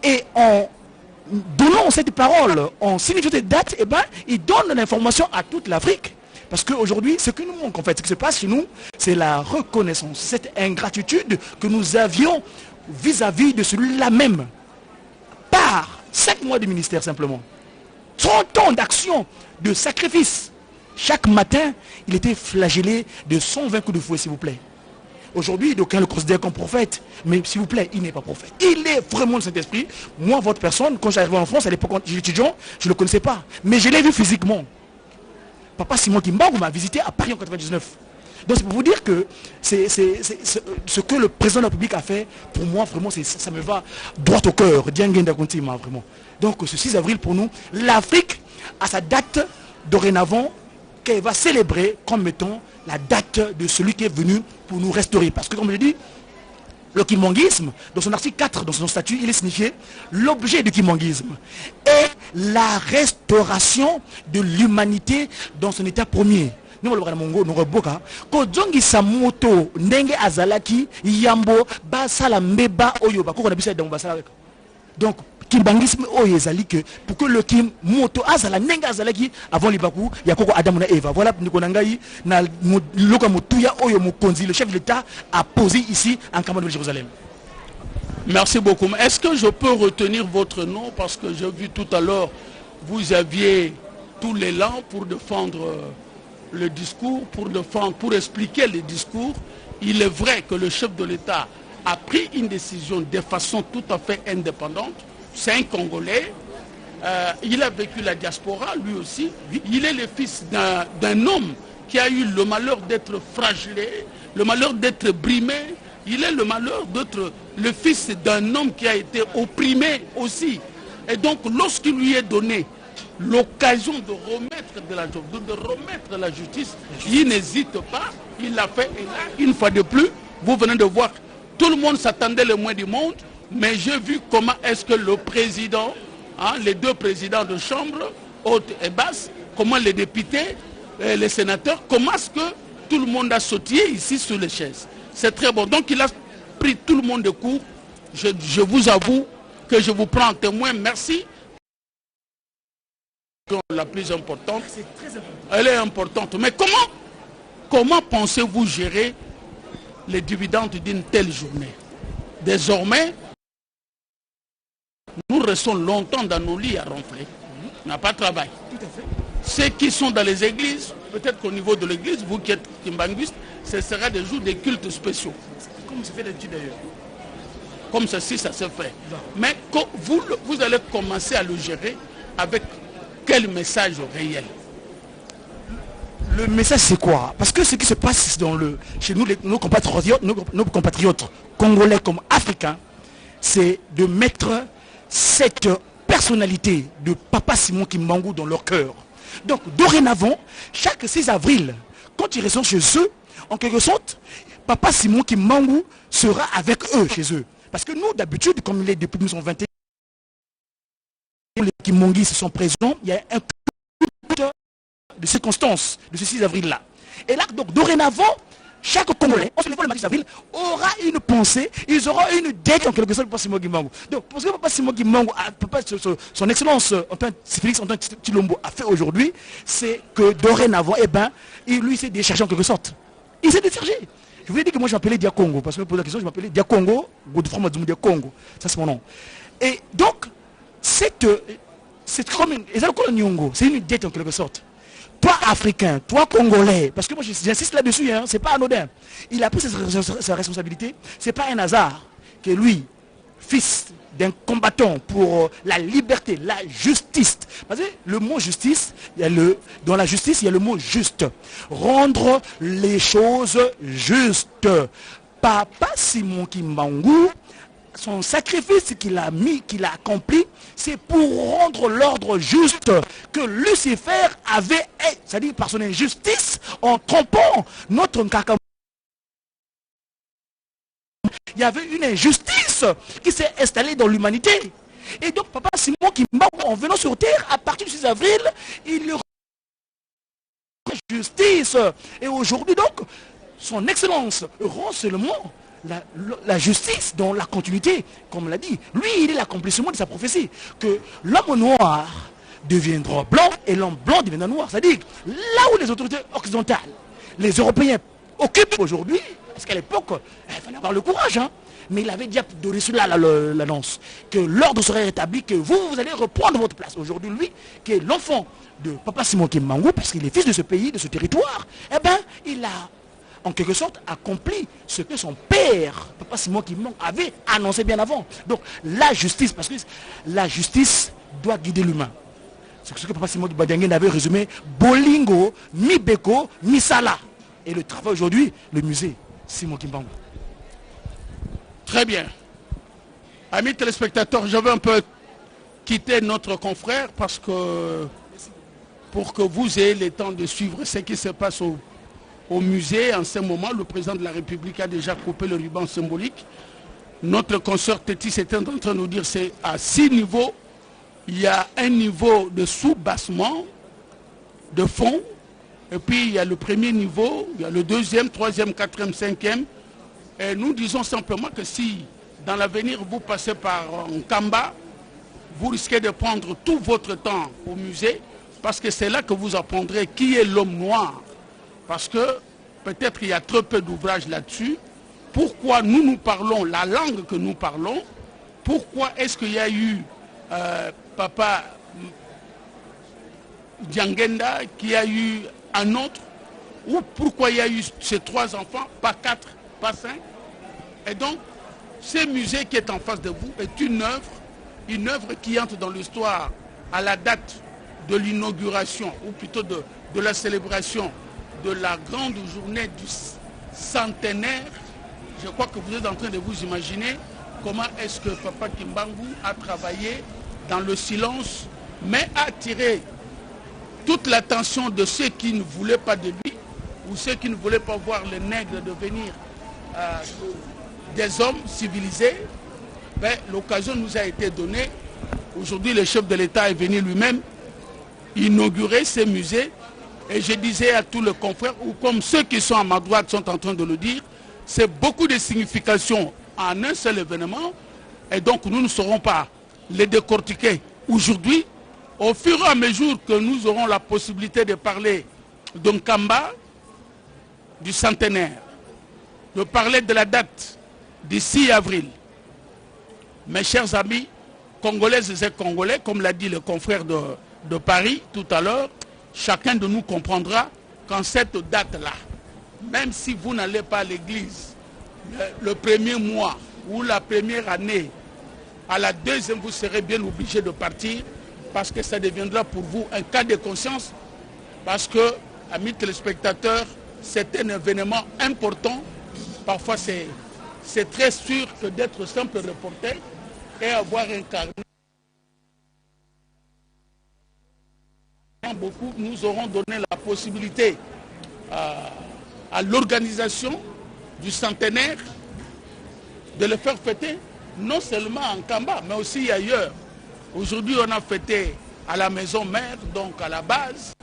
et en donnant cette parole, en signifiant cette date, eh ben, il donne l'information à toute l'Afrique. Parce qu'aujourd'hui, ce qui nous manque, en fait, ce qui se passe chez nous, c'est la reconnaissance, cette ingratitude que nous avions vis-à-vis de celui-là même. Par 5 mois de ministère simplement. 30 ans d'action, de sacrifice. Chaque matin, il était flagellé de 120 coups de fouet, s'il vous plaît. Aujourd'hui, d'aucuns le considèrent comme prophète, mais s'il vous plaît, il n'est pas prophète. Il est vraiment le Saint-Esprit. Moi, votre personne, quand j'arrivais en France, à l'époque, quand j'étais étudiant, je ne le connaissais pas. Mais je l'ai vu physiquement. Papa Simon Kimbangu m'a visité à Paris en 1999. Donc c'est pour vous dire que c'est ce que le président de la République a fait, pour moi, vraiment, ça me va droit au cœur. Vraiment. Donc ce 6 avril, pour nous, l'Afrique a sa date dorénavant qu'elle va célébrer comme étant la date de celui qui est venu pour nous restaurer. Parce que comme je dis, le kimbanguisme, dans son article 4, dans son statut, il est signifié l'objet du kimbanguisme est la restauration de l'humanité dans son état premier. Donc kimbangisme oyezali que pour que le kim moto azala nenga azalaki avant libaku ya koko Adam na Eva. Voilà ndiko nangai na loka motuya oyo mokonzi le chef de l'État a posé ici en Cameroun de Jérusalem. Merci beaucoup. Est-ce que je peux retenir votre nom parce que j'ai vu tout à l'heure vous aviez tout l'élan pour défendre le discours, pour expliquer le discours. Il est vrai que le chef de l'État a pris une décision de façon tout à fait indépendante. C'est un Congolais, il a vécu la diaspora lui aussi, il est le fils d'un homme qui a eu le malheur d'être fragilé, le malheur d'être brimé, il est le malheur d'être le fils d'un homme qui a été opprimé aussi. Et donc lorsqu'il lui est donné l'occasion de remettre la justice, il n'hésite pas, il l'a fait, et là, une fois de plus, vous venez de voir, tout le monde s'attendait le moins du monde, mais j'ai vu comment est-ce que le président, les deux présidents de chambre, haute et basse, comment les députés, les sénateurs, comment est-ce que tout le monde a sauté ici sur les chaises. C'est très bon. Donc il a pris tout le monde de court. Je vous avoue que je vous prends en témoin. Merci. La plus importante, elle est importante. Mais comment pensez-vous gérer les dividendes d'une telle journée? Désormais, nous restons longtemps dans nos lits à ronfler. On n'a pas de travail. Ceux qui sont dans les églises, peut-être qu'au niveau de l'église, vous qui êtes kimbanguiste, ce sera des jours des cultes spéciaux. Comme ça fait d'habitude d'ailleurs. Comme ceci, ça se fait. Mais vous allez commencer à le gérer avec quel message réel? Le message c'est quoi? Parce que ce qui se passe chez nous, nos compatriotes congolais comme africains, c'est de mettre cette personnalité de Papa Simon Kimbangu dans leur cœur. Donc dorénavant, chaque 6 avril, quand ils restent chez eux, en quelque sorte, Papa Simon Kimbangu sera avec eux chez eux. Parce que nous, d'habitude, comme il est depuis 1921, les Kimbanguistes sont présents, il y a un culte de circonstances de ce 6 avril-là. Et là, donc, dorénavant, chaque Congolais, en se levant le 6 avril, aura une pensée, ils auront une dette en quelque sorte pour Simon Kimbangu. Donc, parce que Papa Simon Kimbangu, son excellence, Félix Antoine Tshilombo a fait aujourd'hui, c'est que dorénavant, lui s'est déchargé en quelque sorte. Il s'est déchargé. Je vous ai dit que moi je m'appelais Diakongo, parce que je me pose la question, je m'appelais Diakongo, Godefroy Madzoumou Diakongo, ça c'est mon nom. Et donc, c'est comme c'est une dette en quelque sorte. Toi Africain, toi Congolais, parce que moi j'insiste là-dessus, c'est pas anodin. Il a pris sa responsabilité, c'est pas un hasard que lui, fils d'un combattant pour la liberté, la justice. Parce que le mot justice, dans la justice, il y a le mot juste. Rendre les choses justes. Papa Simon Kimbangu, son sacrifice qu'il a accompli, c'est pour rendre l'ordre juste que Lucifer avait, c'est-à-dire par son injustice, en trompant notre Nkaka. Il y avait une injustice qui s'est installée dans l'humanité. Et donc Papa Simon Kimbangu, en venant sur terre, à partir du 6 avril, il rend justice. Et aujourd'hui donc, son excellence rend seulement la justice dans la continuité, comme l'a dit. Lui, il est l'accomplissement de sa prophétie, que l'homme noir deviendra blanc et l'homme blanc deviendra noir. C'est-à-dire, là où les autorités occidentales, les Européens occupent aujourd'hui, parce qu'à l'époque, il fallait avoir le courage, mais il avait déjà donné cela l'annonce, que l'ordre serait rétabli, que vous allez reprendre votre place. Aujourd'hui, lui, qui est l'enfant de Papa Simon Kimbangu, parce qu'il est fils de ce pays, de ce territoire, il a en quelque sorte accompli ce que son père, Papa Simon Kimbangu, avait annoncé bien avant. Donc la justice, parce que la justice doit guider l'humain. C'est ce que Papa Simon Badiangé avait résumé, Bolingo, Mibeko, Misala. Et le travail aujourd'hui, le musée Simon Kimbangu. Très bien. Amis téléspectateurs, je vais un peu quitter notre confrère parce que pour que vous ayez le temps de suivre ce qui se passe au musée, en ce moment, le président de la République a déjà coupé le ruban symbolique. Notre consoeur Tétis était en train de nous dire c'est à 6 niveaux. Il y a un niveau de sous-bassement, de fond, et puis il y a le premier niveau, il y a le deuxième, troisième, quatrième, cinquième. Et nous disons simplement que si dans l'avenir vous passez par Nkamba, vous risquez de prendre tout votre temps au musée, parce que c'est là que vous apprendrez qui est l'homme noir. Parce que peut-être il y a très peu d'ouvrages là-dessus. Pourquoi nous parlons la langue que nous parlons? Pourquoi est-ce qu'il y a eu Papa Diangenda qui a eu un autre? Ou pourquoi il y a eu ces 3 enfants, pas 4, pas 5? Et donc, ce musée qui est en face de vous est une œuvre qui entre dans l'histoire à la date de l'inauguration, ou plutôt de la célébration de la grande journée du centenaire. Je crois que vous êtes en train de vous imaginer comment est-ce que Papa Kimbangu a travaillé dans le silence, mais a attiré toute l'attention de ceux qui ne voulaient pas de lui, ou ceux qui ne voulaient pas voir les nègres devenir des hommes civilisés. Ben, l'occasion nous a été donnée. Aujourd'hui, le chef de l'État est venu lui-même inaugurer ces musées. Et je disais à tous les confrères, ou comme ceux qui sont à ma droite sont en train de le dire, c'est beaucoup de significations en un seul événement. Et donc, nous ne saurons pas les décortiquer aujourd'hui. Au fur et à mesure que nous aurons la possibilité de parler d'un Kamba, du centenaire, de parler de la date du 6 avril, mes chers amis, Congolaises et Congolais, comme l'a dit le confrère de Paris tout à l'heure, chacun de nous comprendra qu'en cette date-là, même si vous n'allez pas à l'église le premier mois ou la première année, à la deuxième, vous serez bien obligé de partir parce que ça deviendra pour vous un cas de conscience, parce que, amis téléspectateurs, c'est un événement important. Parfois, c'est très sûr que d'être simple reporter et avoir un carnet. Beaucoup, nous aurons donné la possibilité à l'organisation du centenaire de le faire fêter, non seulement en Kamba, mais aussi ailleurs. Aujourd'hui, on a fêté à la maison mère, donc à la base.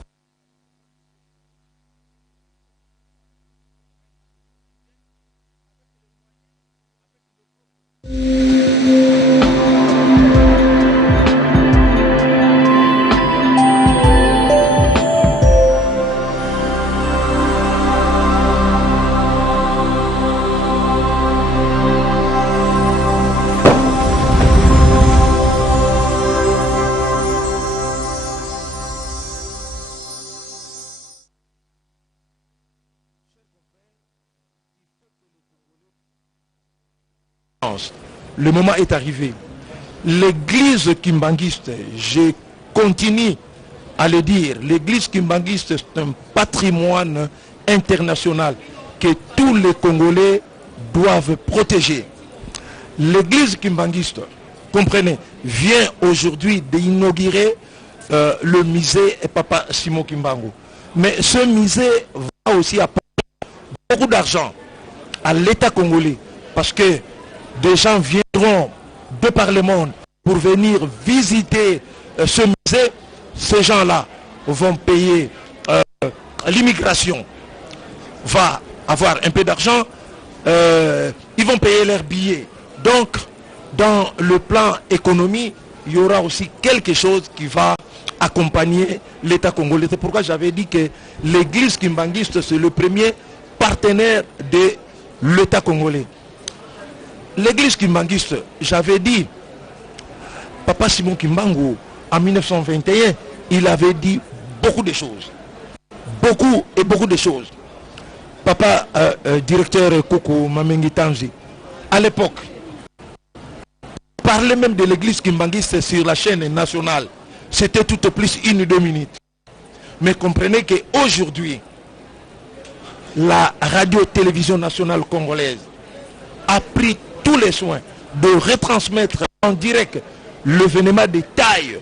Le moment est arrivé. L'église kimbanguiste, je continue à le dire, l'église kimbanguiste est un patrimoine international que tous les Congolais doivent protéger. L'église kimbanguiste, comprenez, vient aujourd'hui d'inaugurer le musée Papa Simon Kimbangu. Mais ce musée va aussi apporter beaucoup d'argent à l'État congolais parce que des gens viendront de par le monde pour venir visiter ce musée. Ces gens-là vont payer, l'immigration va avoir un peu d'argent, ils vont payer leurs billets. Donc, dans le plan économie, il y aura aussi quelque chose qui va accompagner l'État congolais. C'est pourquoi j'avais dit que l'église kimbanguiste, c'est le premier partenaire de l'État congolais. L'église kimbanguiste, j'avais dit, Papa Simon Kimbangu, en 1921, il avait dit beaucoup de choses. Beaucoup et beaucoup de choses. Papa, directeur Koko Mamengi Tanzi, à l'époque, parlait même de l'église kimbanguiste sur la chaîne nationale. C'était tout au plus 1 ou 2 minutes. Mais comprenez qu'aujourd'hui, la radio-télévision nationale congolaise a pris tous les soins de retransmettre en direct l'événement de taille,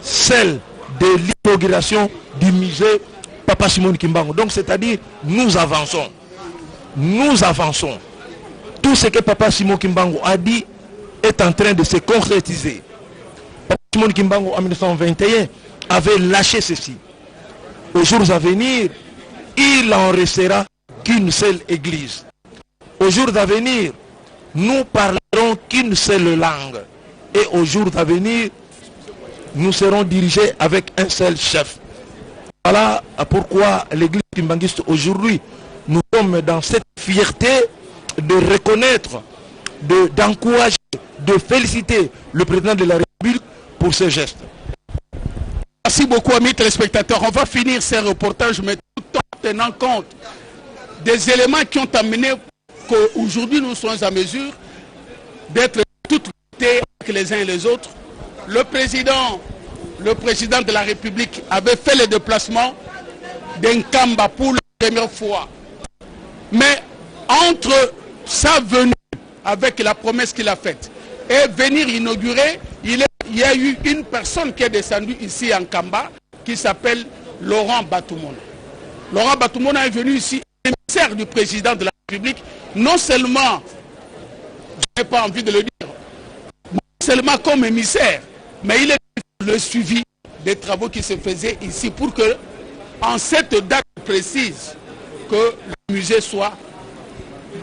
celle de l'inauguration du musée Papa Simon Kimbangu. Donc c'est-à-dire, nous avançons. Nous avançons. Tout ce que Papa Simon Kimbangu a dit est en train de se concrétiser. Papa Simon Kimbangu en 1921 avait lâché ceci. Aux jours à venir, il en restera qu'une seule église. Aux jours à venir, nous parlerons qu'une seule langue. Et aux jours à venir, nous serons dirigés avec un seul chef. Voilà pourquoi l'église kimbanguiste aujourd'hui, nous sommes dans cette fierté de reconnaître, d'encourager, de féliciter le président de la République pour ce geste. Merci beaucoup, amis téléspectateurs. On va finir ces reportages, mais tout en tenant compte des éléments qui ont amené qu'aujourd'hui nous sommes à mesure d'être toutes avec les uns et les autres. Le président de la République avait fait le déplacement d'Nkamba pour la première fois. Mais entre sa venue avec la promesse qu'il a faite et venir inaugurer, il est il y a eu une personne qui est descendue ici en Kamba qui s'appelle Laurent Batoumona. Laurent Batoumona est venu ici, émissaire du président de la République, non seulement, je n'ai pas envie de le dire, non seulement comme émissaire, mais il est le suivi des travaux qui se faisaient ici pour que, en cette date précise, que le musée soit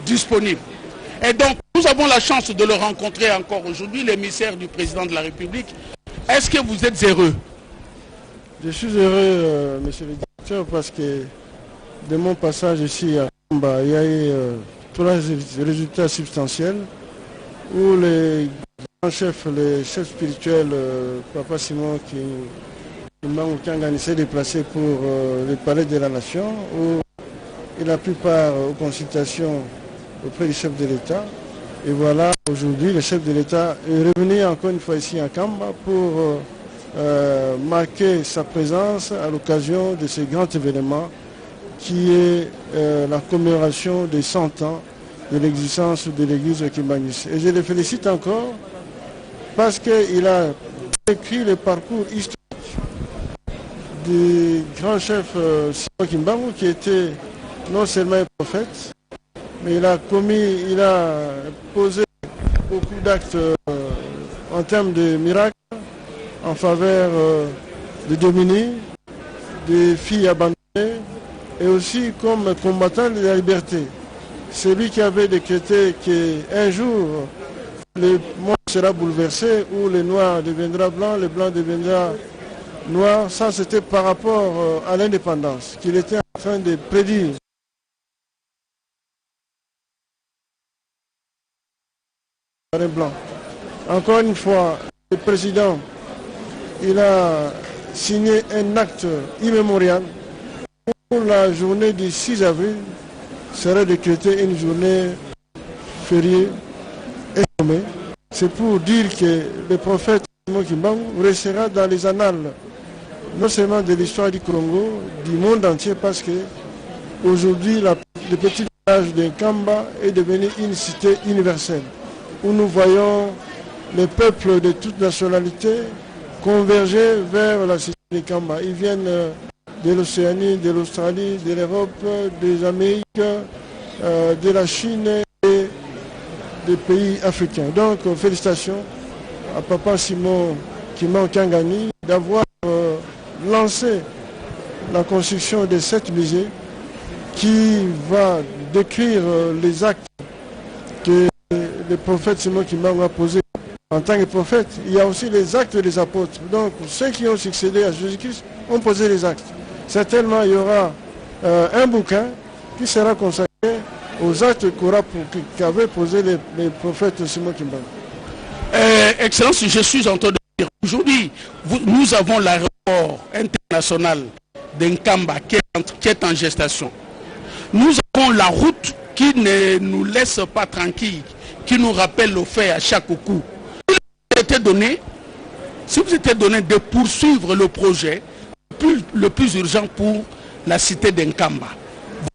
disponible. Et donc, nous avons la chance de le rencontrer encore aujourd'hui, l'émissaire du président de la République. Est-ce que vous êtes heureux? Je suis heureux, monsieur le directeur, parce que de mon passage ici à Kamba, il y a eu trois résultats substantiels où les grands chefs, les chefs spirituels, Papa Simon Kimbangu s'est déplacé pour le palais de la nation, où il a pris part aux consultations auprès du chef de l'État. Et voilà, aujourd'hui, le chef de l'État est revenu encore une fois ici à Kamba pour marquer sa présence à l'occasion de ce grand événement qui est la commémoration des 100 ans de l'existence de l'église de Kimbangis. Et je le félicite encore parce qu'il a écrit le parcours historique du grand chef Simon Kimbangu, qui était non seulement un prophète, mais il a posé beaucoup d'actes en termes de miracles en faveur des démunis, des filles abandonnées, et aussi comme combattant de la liberté. C'est lui qui avait décrété qu'un jour, le monde sera bouleversé, où le noir deviendra blanc, le blanc deviendra noir. Ça, c'était par rapport à l'indépendance qu'il était en train de prédire. Blanc. Encore une fois, le président, il a signé un acte immémorial pour la journée du 6 avril serait décrétée une journée fériée et nommée. C'est pour dire que le prophète Simon Kimbangu restera dans les annales, non seulement de l'histoire du Congo, du monde entier, parce que aujourd'hui le petit village de Kamba est devenu une cité universelle, où nous voyons les peuples de toutes nationalités converger vers la cité de Kamba. Ils viennent de l'Océanie, de l'Australie, de l'Europe, des Amériques, de la Chine et des pays africains. Donc félicitations à Papa Simon Kimbangu d'avoir lancé la construction de cette musée qui va décrire les actes que le prophète Simon Kimbangu a posés en tant que prophète. Il y a aussi les actes des apôtres. Donc ceux qui ont succédé à Jésus-Christ ont posé les actes. Certainement, il y aura un bouquin qui sera consacré aux actes qu'avaient posé les prophètes Simon Kimbangu. Excellence, je suis en train de dire, aujourd'hui, nous avons l'aéroport international d'Nkamba qui est en gestation. Nous avons la route qui ne nous laisse pas tranquilles, qui nous rappelle le fait à chaque coup. Si vous étiez donné de poursuivre le projet le plus urgent pour la cité d'Nkamba,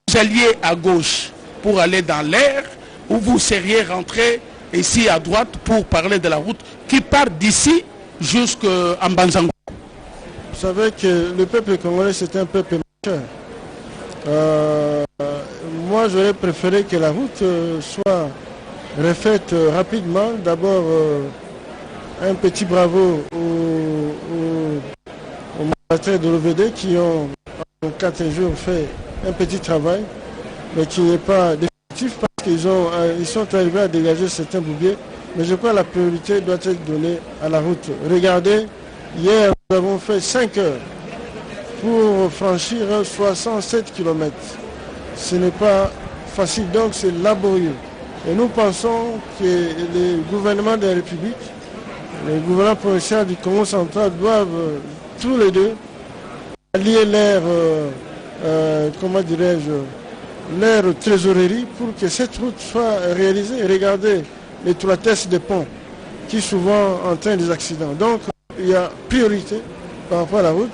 vous alliez à gauche pour aller dans l'air, ou vous seriez rentré ici à droite pour parler de la route qui part d'ici jusqu'à Mbanzango. Vous savez que le peuple congolais, c'est un peuple marcheur. Moi, j'aurais préféré que la route soit refaite rapidement. D'abord, un petit bravo aux mandataires de l'OVD qui ont, en 4 jours, fait un petit travail, mais qui n'est pas définitif parce qu'ils sont arrivés à dégager certains bouviers. Mais je crois que la priorité doit être donnée à la route. Regardez, hier, nous avons fait 5 heures pour franchir 67 km. Ce n'est pas facile, donc c'est laborieux. Et nous pensons que les gouvernements de la République, les gouvernements provinciaux du Congo central doivent tous les deux allier leur, leur trésorerie pour que cette route soit réalisée. Regardez l'étroitesse des ponts qui souvent entraînent des accidents. Donc il y a priorité par rapport à la route.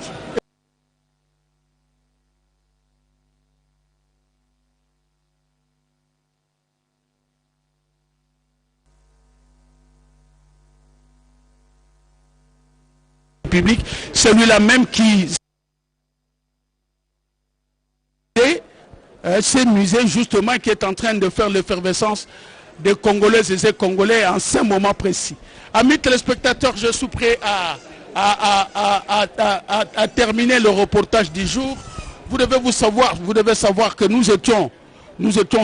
République, celui-là même qui ce musée justement qui est en train de faire l'effervescence des Congolaises et des Congolais en ce moment précis. Amis téléspectateurs, je suis prêt à terminer le reportage du jour. Vous devez savoir que nous étions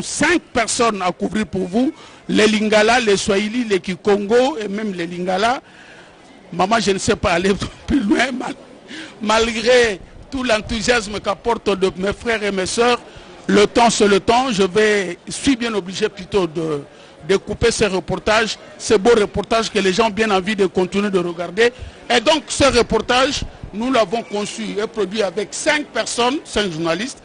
5 personnes à couvrir pour vous, les Lingala, les Swahili, les Kikongo et même les Lingala. Maman, je ne sais pas aller plus loin, malgré tout l'enthousiasme qu'apportent mes frères et mes sœurs. Le temps, c'est le temps. Je suis bien obligé plutôt de couper ces reportages, ces beaux reportages que les gens ont bien envie de continuer de regarder. Et donc, ce reportage, nous l'avons conçu et produit avec 5 personnes, 5 journalistes,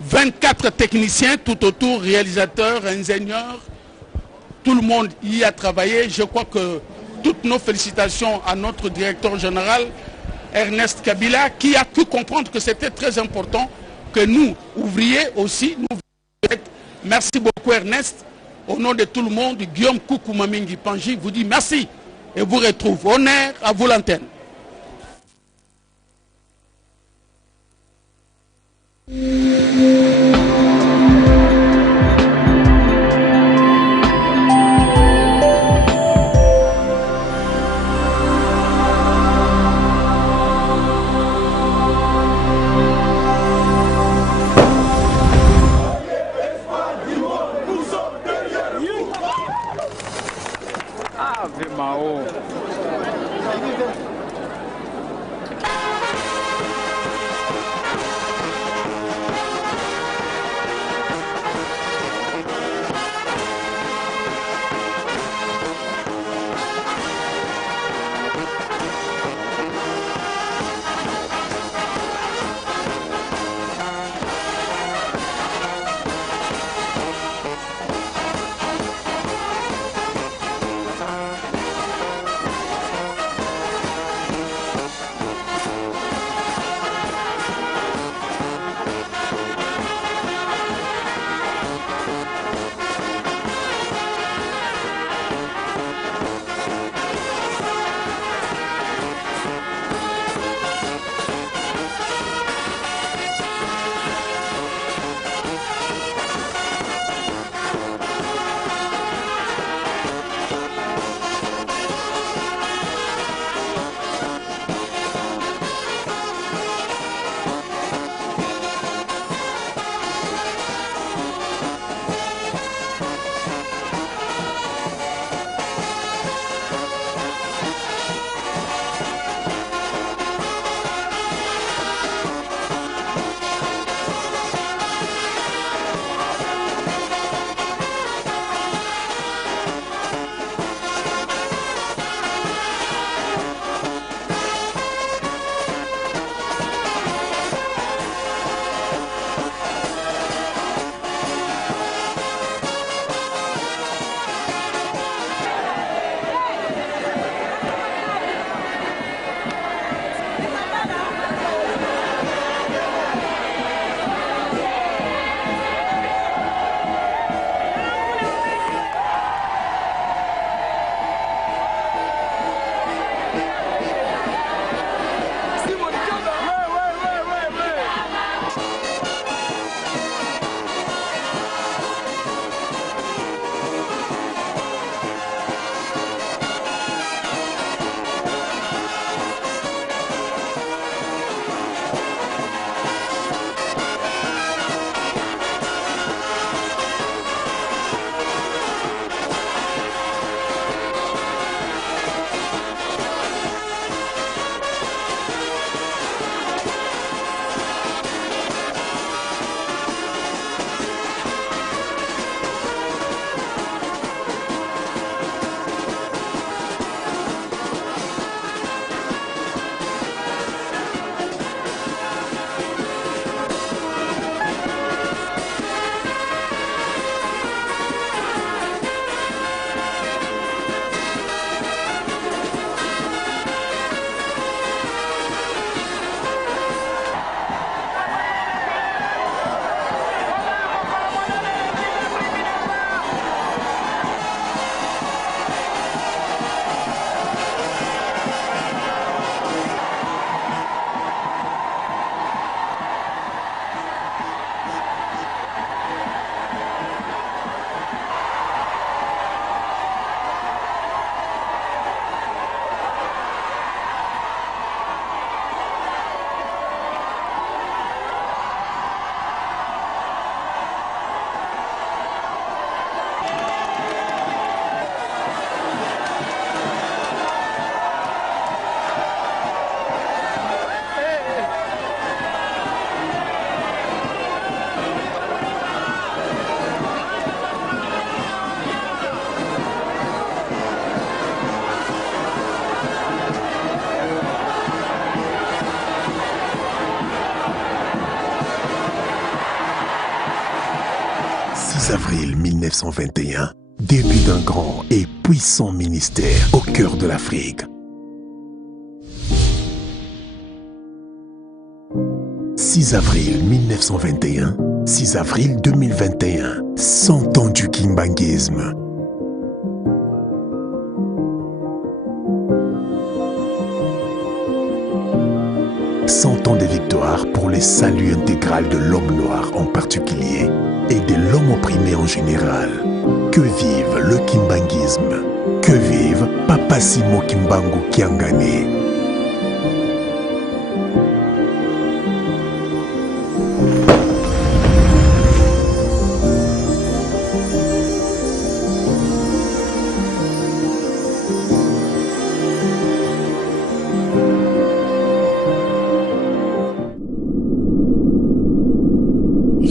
24 techniciens tout autour, réalisateurs, ingénieurs. Tout le monde y a travaillé. Je crois que toutes nos félicitations à notre directeur général, Ernest Kabila, qui a pu comprendre que c'était très important que nous, ouvriers aussi, nous... Merci beaucoup Ernest. Au nom de tout le monde, Guillaume Koukou-Mamingi Panji vous dit merci et vous retrouve. Honneur à vous l'antenne. 6 avril 1921, début d'un grand et puissant ministère au cœur de l'Afrique. 6 avril 1921, 6 avril 2021, 100 ans du kimbanguisme. Cent ans de victoire pour le salut intégral de l'homme noir en particulier et de l'homme opprimé en général. Que vive le kimbanguisme. Que vive Papa Simon Kimbangu Kiangani.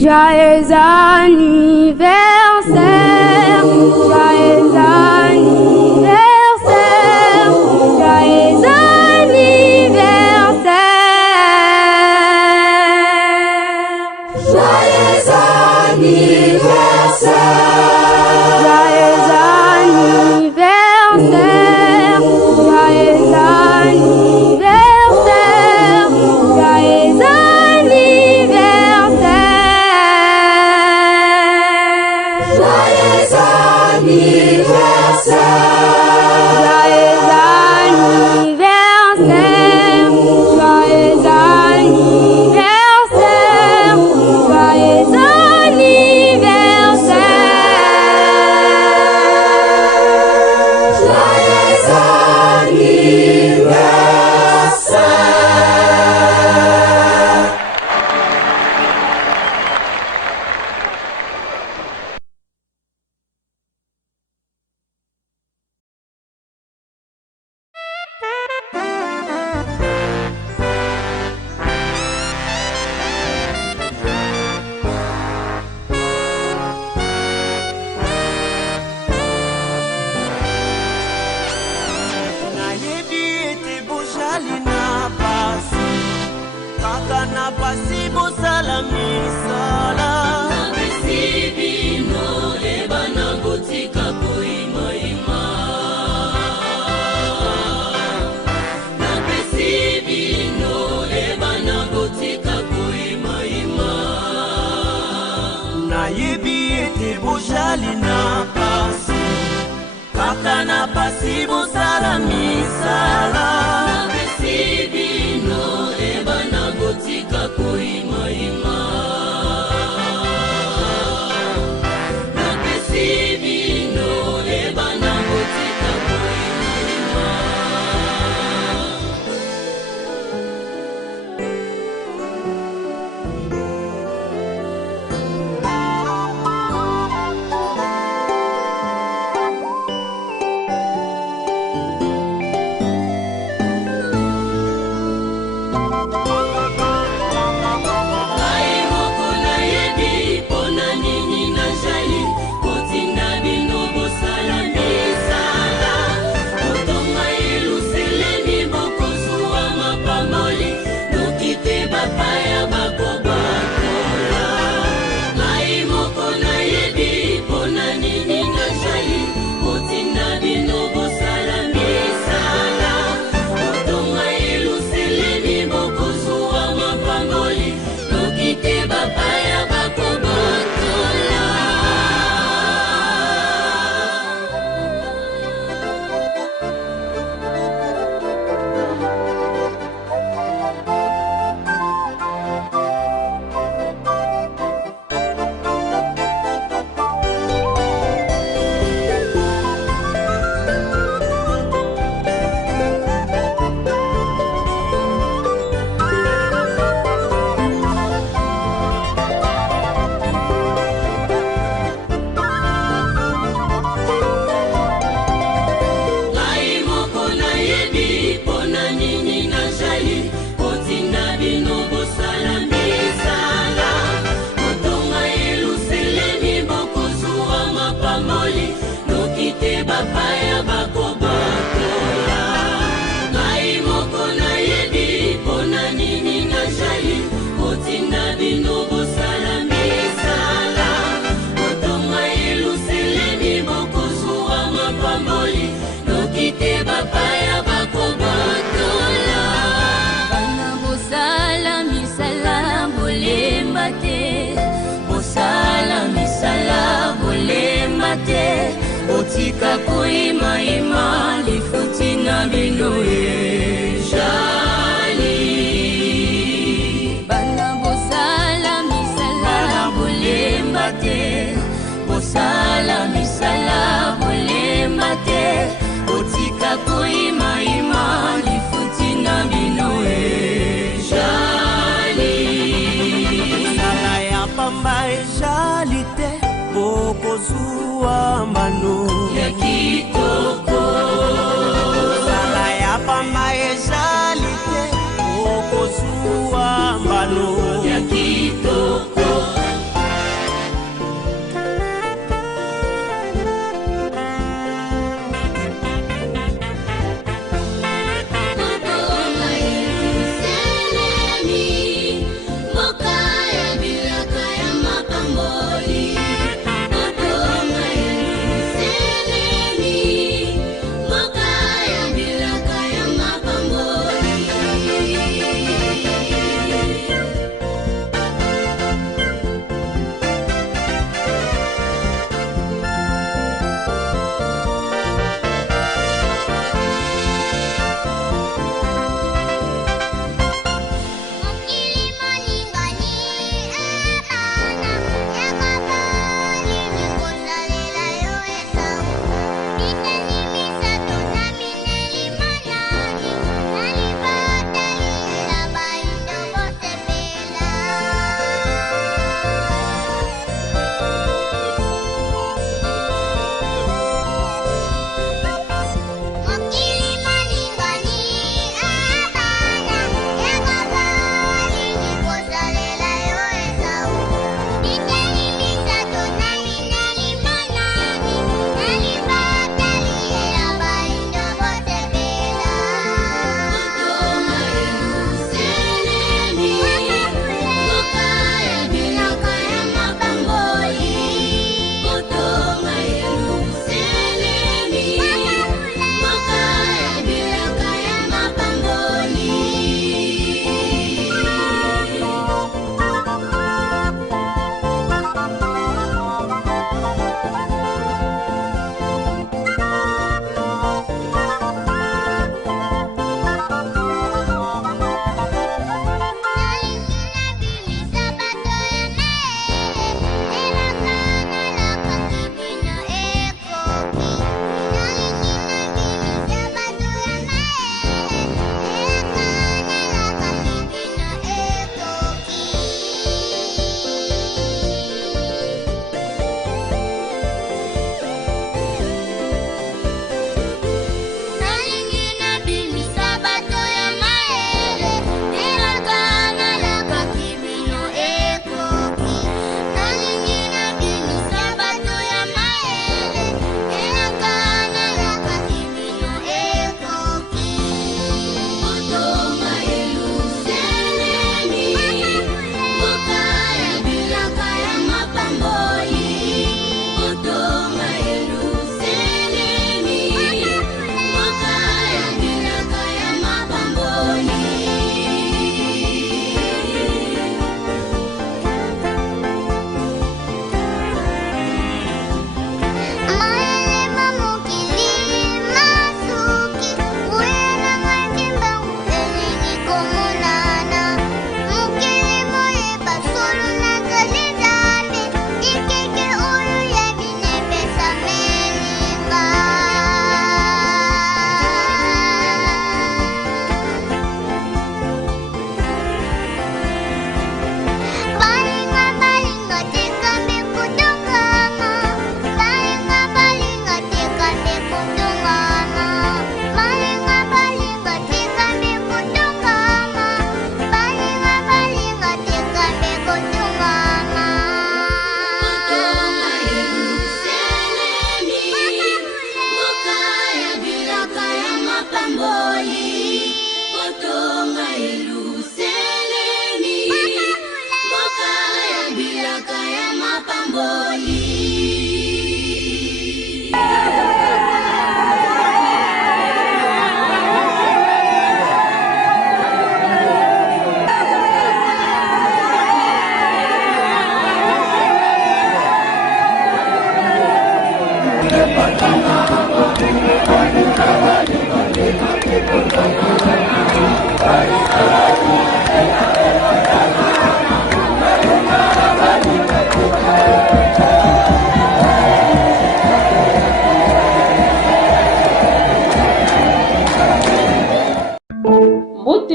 Joyeux anniversaire, joyeux anniversaire, joyeux anniversaire, joyeux anniversaire, joyeux anniversaire, joyeux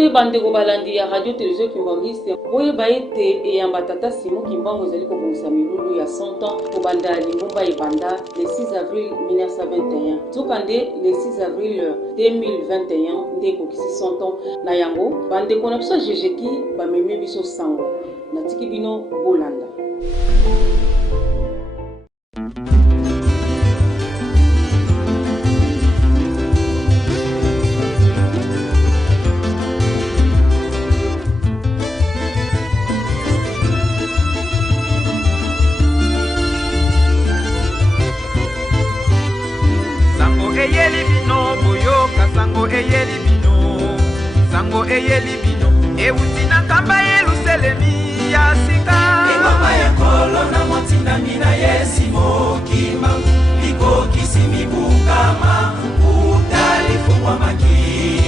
te bandeko balandi ya radio télévision Kimbangiste boyeba ete eyamba tata Simon Kimbangu ezali kobongisa milulu ya 100 ans kobanda limumba ebanda le 6 avril 1921 tukande le 6 avril 2021 nde ekokisi 100 ans na yango bandeko na biso jejeki bamemi biso sango natiki bino bolanda. Eyeli bino boyoka sango eyeli bino sango eyeli bino euti na kamba Yerusalemi ya sika ingoma ya kolo na motina mina Simon Kimbangu likokisi mibukama utalifungwa maki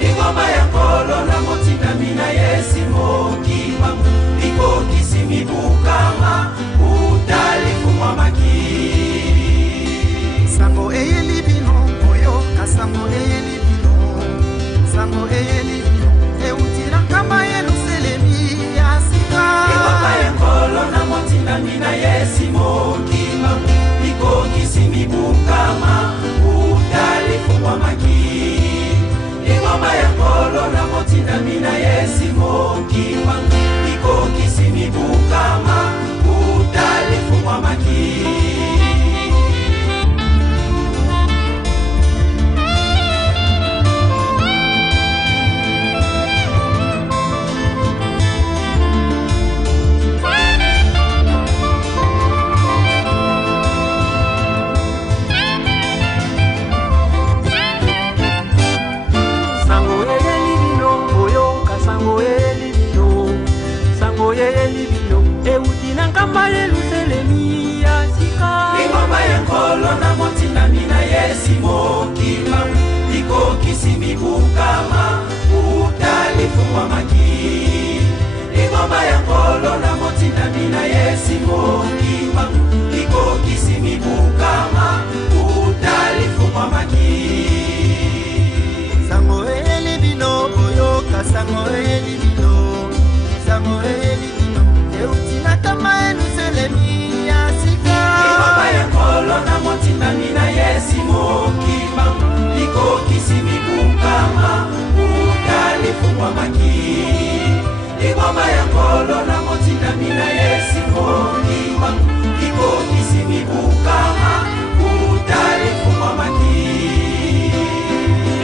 ingoma ya kolo na motina mina Simon Kimbangu likokisi mibukama utalifungwa maki sango eyeli sango eyeli bino sango eyeli bino eutira kama Yerusalemi ya sika ingoma ya kolo na motina mina Simon Kimbangu likokisi mibukama utalifungwa maki ingoma ya kolo na motina mina Simon Kimbangu likokisi mibukama utalifungwa maki Simon Kimbangu likokisi mibukama utalifungwa maki ingoma ya kolo na motina mina Simon Kimbangu likokisi mibukama utalifungwa maki sango eyeli bino boyoka sango eyeli bino sango eyeli bino eutina kama Yerusalemi ya sika ingoma ya kolo na motina mina Simon Kimbangu likokisi mibukama utalifungwa maki ingoma ya kolo na motina mina Simon Kimbangu likokisi mibukama utalifungwa maki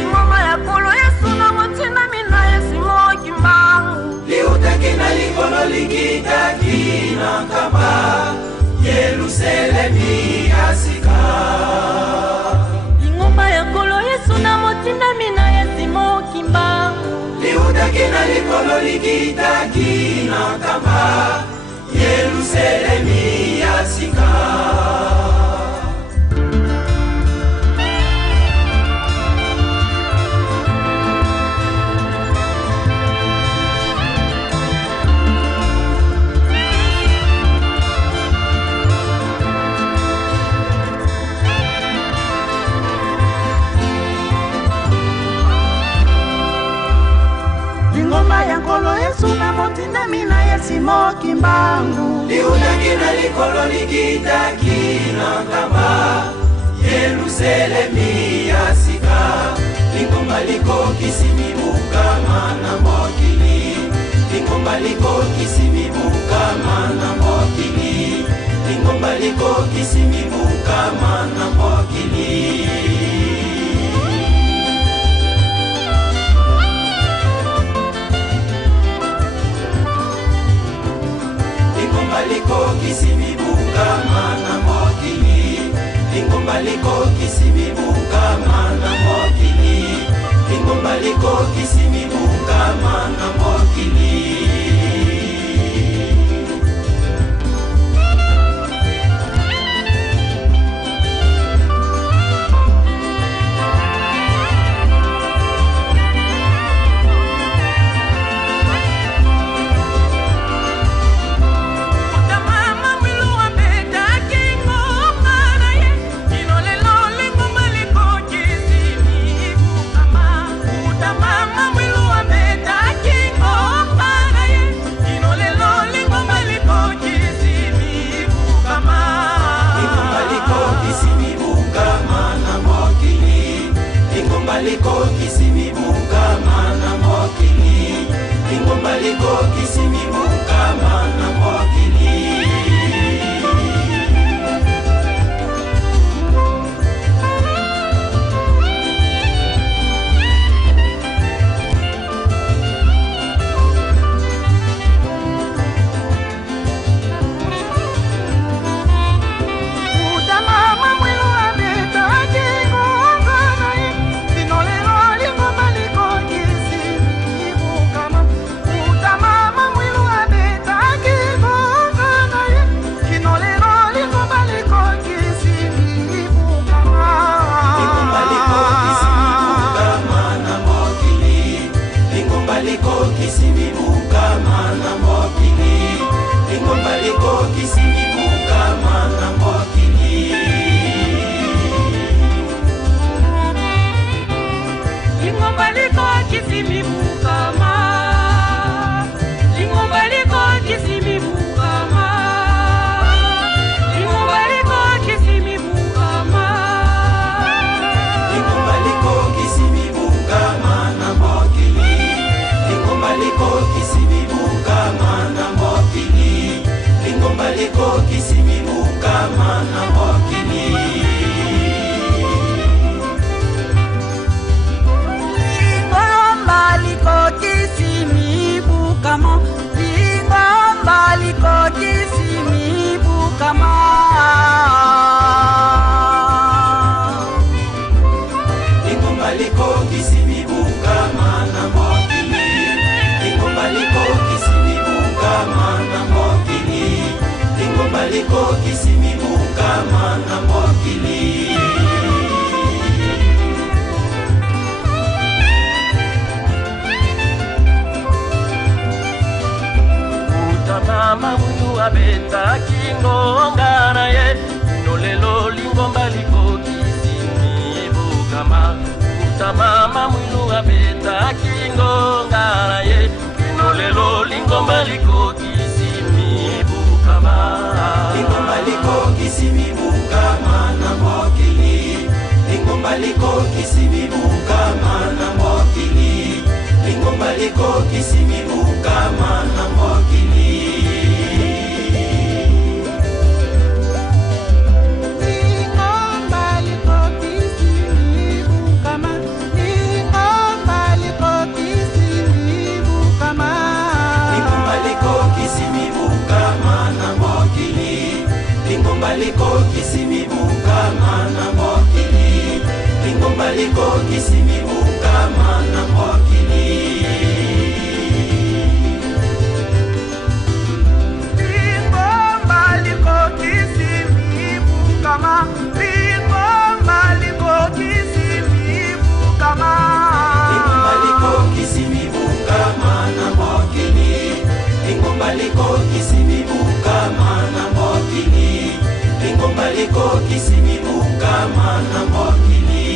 ingoma ya kolo Yesu na motina mina Simon Kimbangu liutakina likolo likitakina kama Yerusalemi ya sika ingoma ya kolo Yesu na motina mina Simon Kimbangu liutakina likolo likitakina kama Yerusalemi ya sika ingoma ya kolo Yesu na motina mina Simon Kimbangu liutakina likolo likitakina kama Yerusalemi ya sika ingoma likokisi mibukama na mokili ingoma likokisi mibukama na mokili ingoma likokisi mibukama na mokili ingoma likokisi mibukama na mokili ingoma likokisi mibukama na mokili ingoma likokisi mibukama na mokili Mama, lingomba likokisi mibukama na mokili. Kisimibukama na mokili, lingomba liko kisimibukama na mokili. Lingomba liko kisimibukama, lingomba liko kisimibukama, lingomba liko kisimibukama, lingomba liko kisimibukama na mokili. Lingomba liko kisimibukama na mokili, lingomba liko kisimibukama na mokili. Lingomba liko kisimibukama, lingomba liko kisimibukama. Lingomba liko kisimibukama na mokili, lingomba liko kisimibukama na mokili, lingomba liko kisimibukama na mokili. Utamama munu abeta kingonga na ye, nolelo lingomba liko kisimibukama. Utamama munu abeta kingonga na ye, nolelo lingomba liko kisimibukama. Lingomba liko kisimibukama na mokili, lingomba liko kisimibukama na mokili, lingomba liko kisimibukama na mokili. Lingomba liko kisimibukama na mokili, lingomba liko kisimibukama na mokili. Lingomba liko kisimibukama, lingomba liko kisimibukama, lingomba liko kisimibukama na mokili, lingomba liko kisimibukama na mokili, lingomba liko kisimibukama na mokili.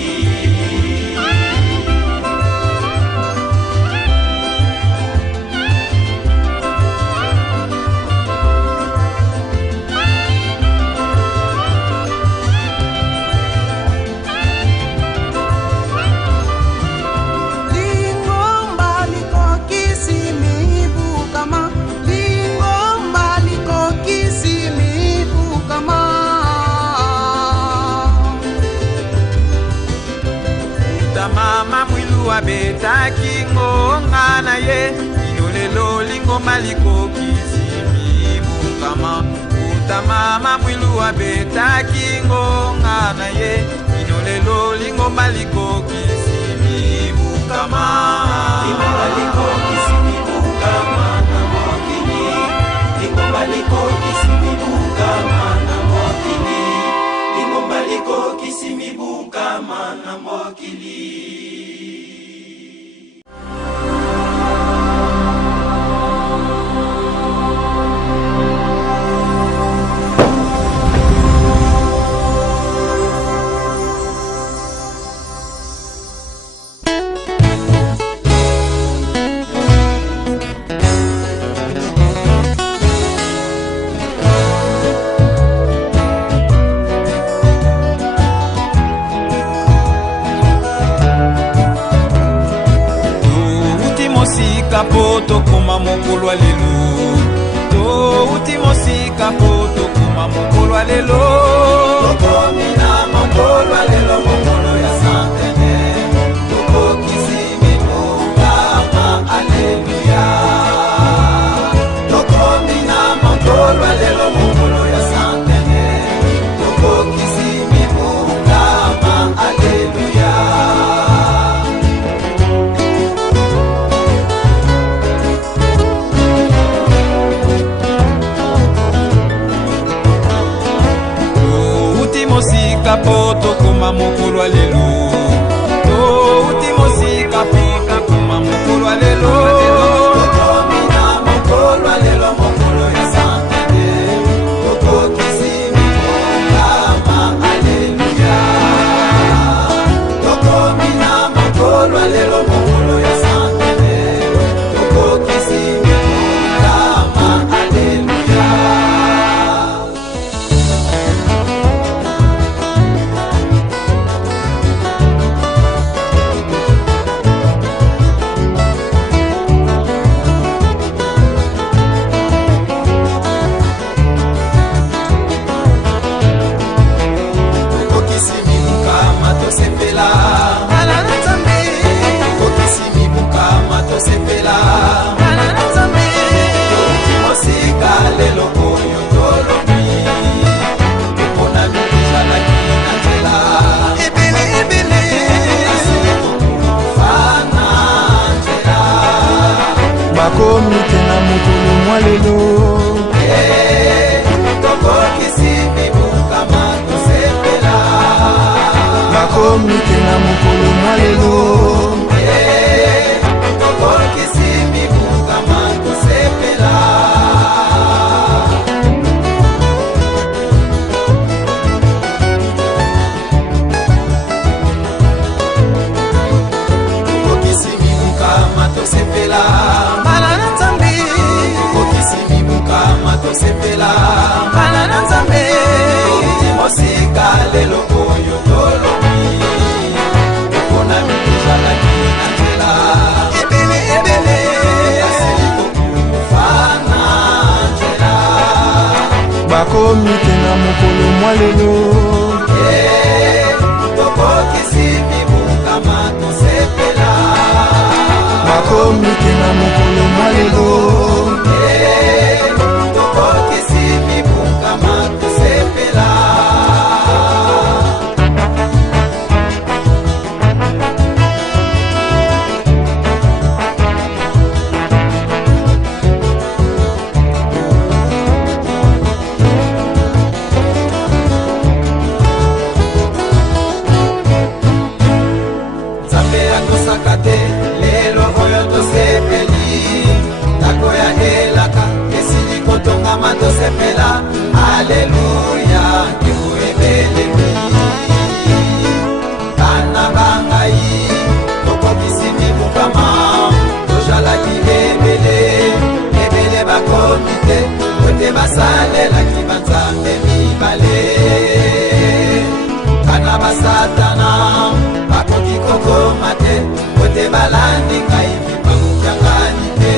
Beta kingonga na ye, inolelo lingomba liko kisimibukama. Utamama mwilu wa beta kingonga na ye, inolelo lingomba liko kisimibukama. Lingomba liko kisimibukama na mokili, lingomba liko kisimibukama na mokili, lingomba liko kisimibukama na mokili. mosika po tokoma mokolo lelo touti mosika po tokoma mokolo lelo tokomi na mokolo lelo mokolo ya centenaire tokokisi mibungama aleluya tokomi na mokolo lelo mokolo ya centenaire tokokisi mibungama aleluya. Mosika po tokoma mokolo lelo touti mosika po tokoma mokolo lelo tokomi na mokolo lelo mokolo ya centenaire tokokisi mibongama aleluya tokomi na mokolo lelo mokolo ya centenaire tokokisi mibongama aleluya. Tosepela ala nzambe kokisi mibukama tosepela ala nzambe toki mosika lelo oyo tolobi mpona mikizalaki na nzela ebele asili kokufana nzela bakomike na mokolo mwa lelo tokokisi mibukama tosepela komike na mokolo mwa lelo tokokisi mibukama tosepela tokokisi mibukama tosepela bana na nzambe tokokisi mibukama tosepela bana na nzambe toki mosika lelo oyo tolobi mpona mikizalaki na nzela ebele asili kokufana nzela bakomike na mokolo mwa lelo tokokisi mibukama tosepela bakomike na mokolo mwa lelo tokokisi mibukama tosepela. Akosaka te lelo oyo tosepeli ndako ya elaka esili kotongama tosepela aleluya nkembo emelembi bana bangai tokokisi mibukama tozalaki ebele bakomi te kote basalelaki banzambe mibale bana basatana bakoki kokoma te kote balandi ngai kimbangu kyangani te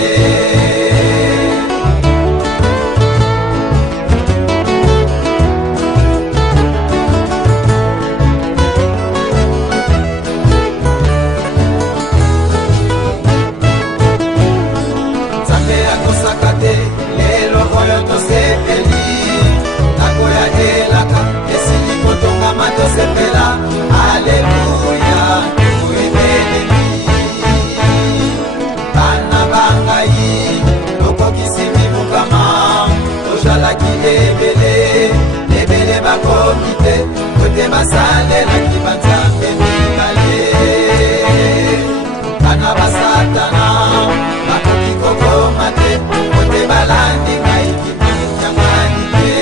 nzambe akosaka te lelo oyo tosepeli ndako ya elaka esili kotongama tosepela aleluya nkembo emelemi bana bangai tokokisi mibukama tozalaki ebele bakomi te kote basalelaki banzambe mibale bana basatana bakoki kokoma te kote balandi ngai kimbangu kyangani te.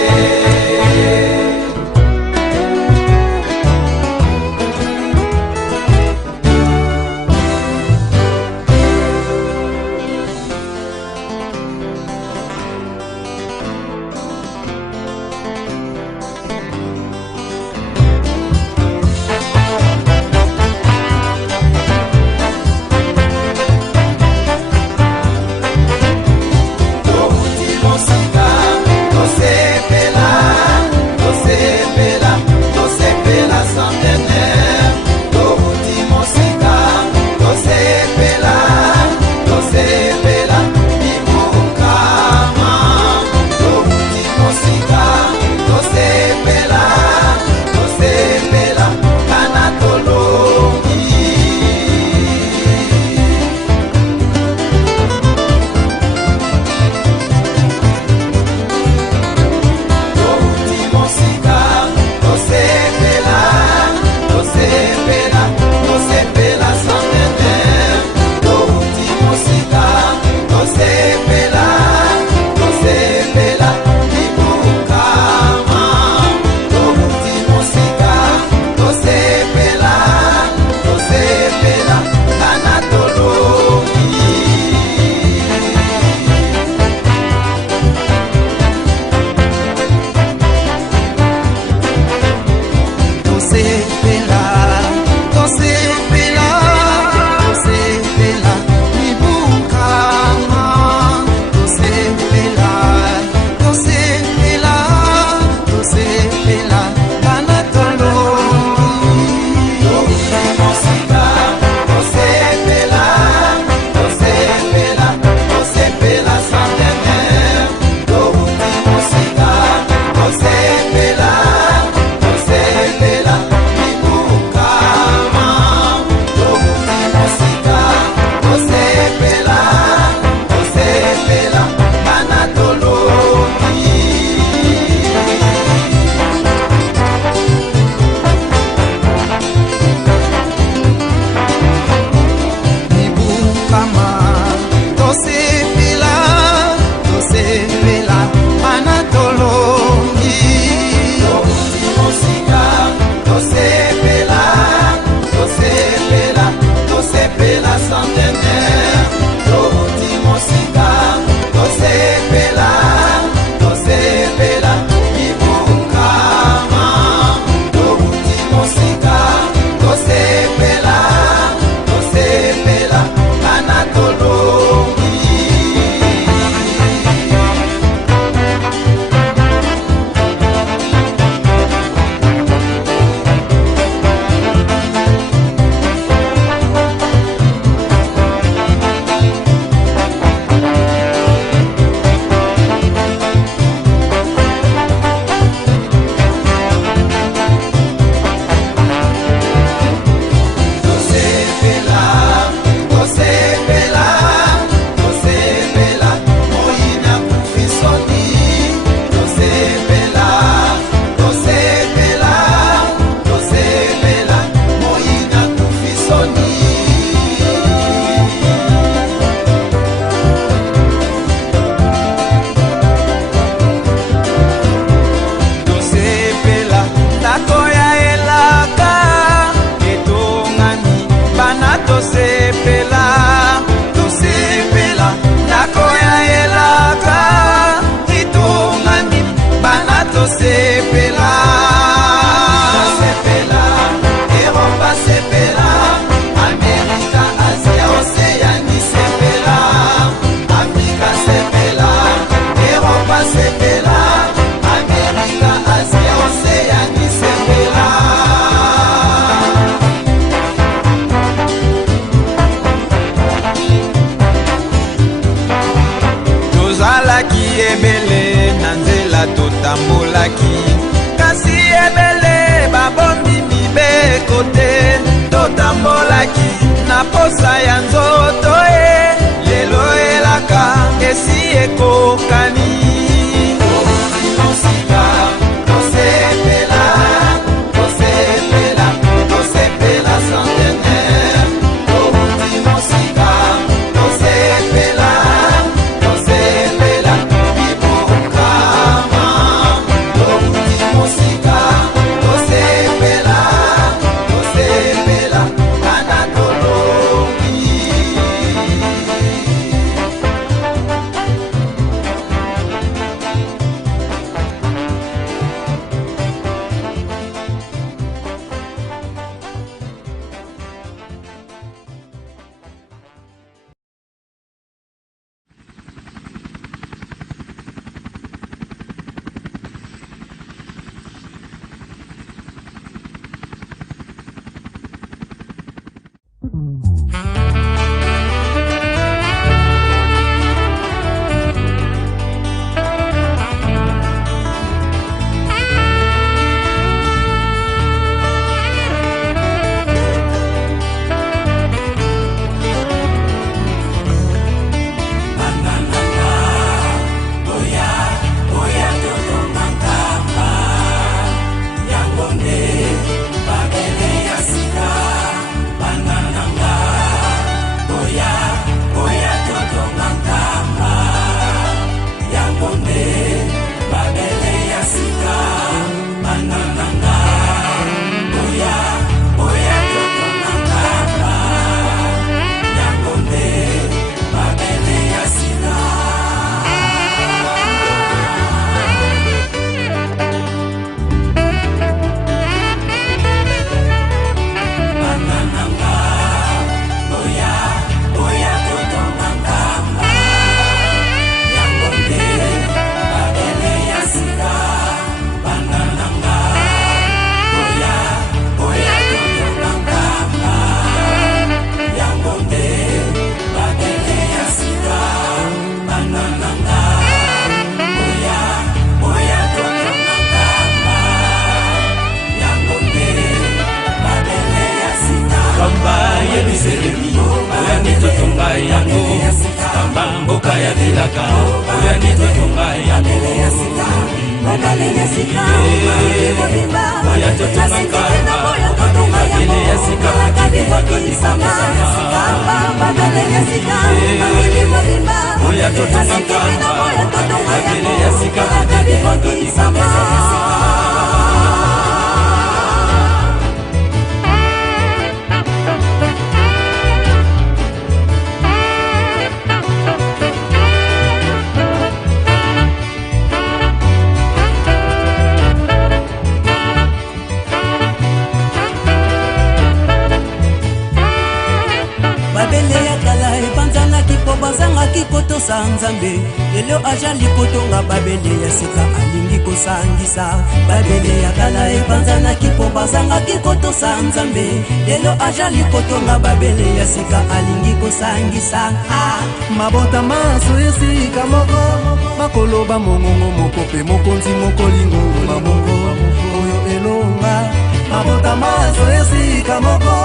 yango kamba mboka ya dilaka oyani totonga yango babele ya sika oya totonga kamba babele ya sika bakadisama babele ya sika oya totonga kamba babele ya sika bakadisama bazangaki kotosa nzambe lelo aja likotonga babele ya sika alingi kosangisa babele ya kala epanzanaki po bazangaki kotosa nzambe lelo aja likotonga babele ya sika alingi kosangisa mabota maso esika moko bakoloba mongongo moko pe mokonzi mokolingo mabongo oyo elonga mabota maso esika moko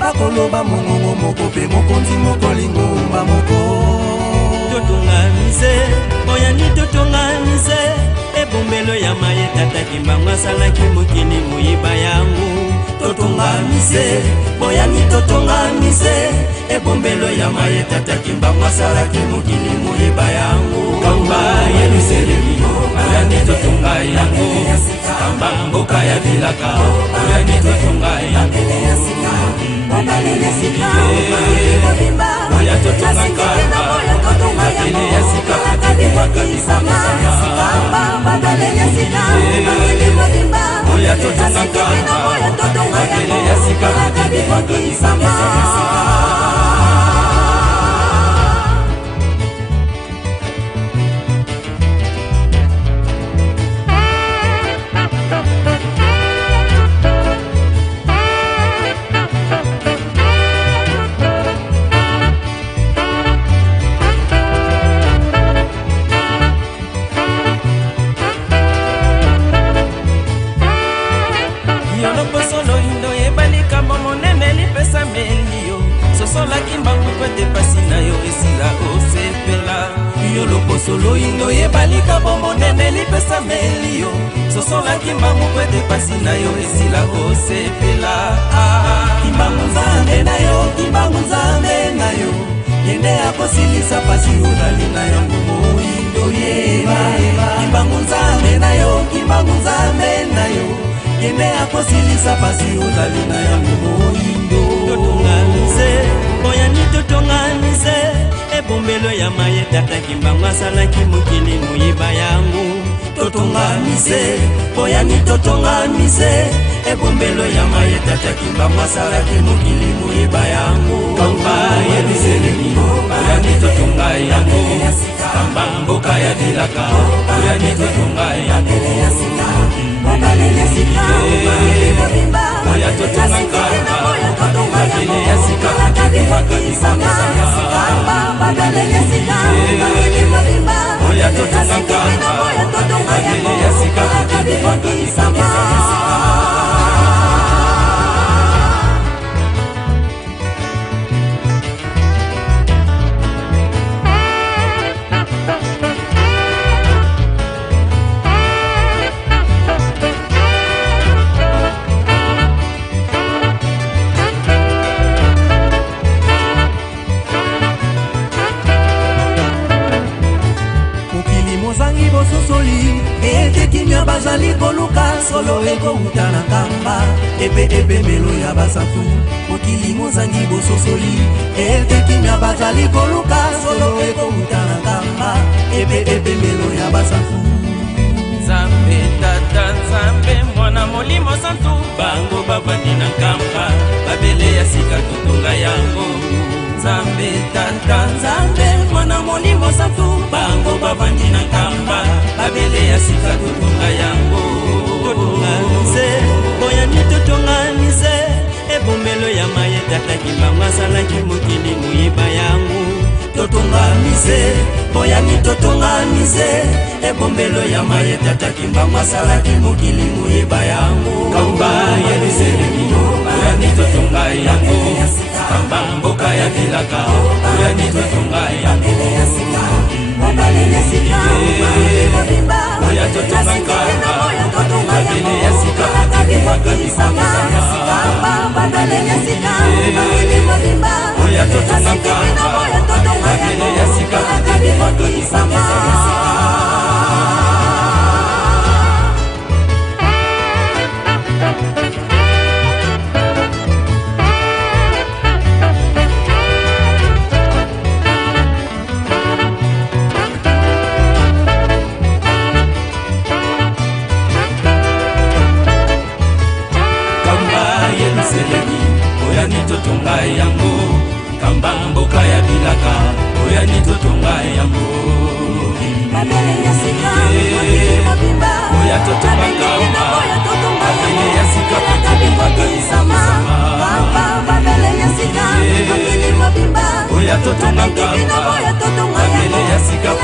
bakoloba mongongo moko pe mokonzi mokolingo moko totongamise oyani totongamise ebombelo ya maye tata kimbango asalaki mokili moyiba yango totongamise oyani totongamise ebombelo ya maye tata kimbango asalaki mokili moyiba yango kamba ya biselemi oyani totonga yango kamba mboka ya dilaka oyani totonga yango babele ya sika oya totonga kamba babele ya sika bakadisama babele ya sika oya totonga kamba babele ya sika bakadisama solo indo yebalika bombo nene lipesa melio sosola kimbangu kwete pasi na yo esila osepela kimbangu nzambe na yo yende akosilisa pasi odali na yango moindo yeba kimbangu nzambe na yo yende akosilisa pasi odali na yango moindo totonganise oyani totonganise ebombelo ya maye tata kimbango asalaki mokili moyiba yango totongamise oyani totongamise ebombelo ya maye tata kimbango asalaki mokili moyiba yango kamba ya biselemi oyani totonga yango kamba mboka ya dilaka oyani totonga yango babele ya sika oya totonga kamba babele ya sika bakadisama babele ya sika oya totonga kamba babele ya sika bakadisama bazali koluka solo ekouta na kamba epe melo ya basantu mokili mozangi bososoli kimia bazali koluka solo ekouta na kamba epe melo ya basantu nzambe tata nzambe mwana molimo santu bango babandi na kamba babele ya sika totonga yango nzambe tata nzambe mwana molimo santu bango babandi na kamba babele ya sika totonga yango totonganise oyani totonganise ebombelo ya maye tata kimbango asalaki mokili moyiba yango totongamise oyani totonganize ebombelo ya maye tata Kimbangu asalaki mokili moyeba yango kamba ya biselemi oyani totonga yango kamba mboka ya kilaka oyani totonga yango obalele sika oya totonga kamba obalele ya sika kakibakisanga obalele sika oya totonga kamba obalele ya sika kakibakisanga oyani totonga yango kamba mboka ya bilaka oyani totonga yango oya totonga kamba babele ya sika oya totonga kamba babele ya sika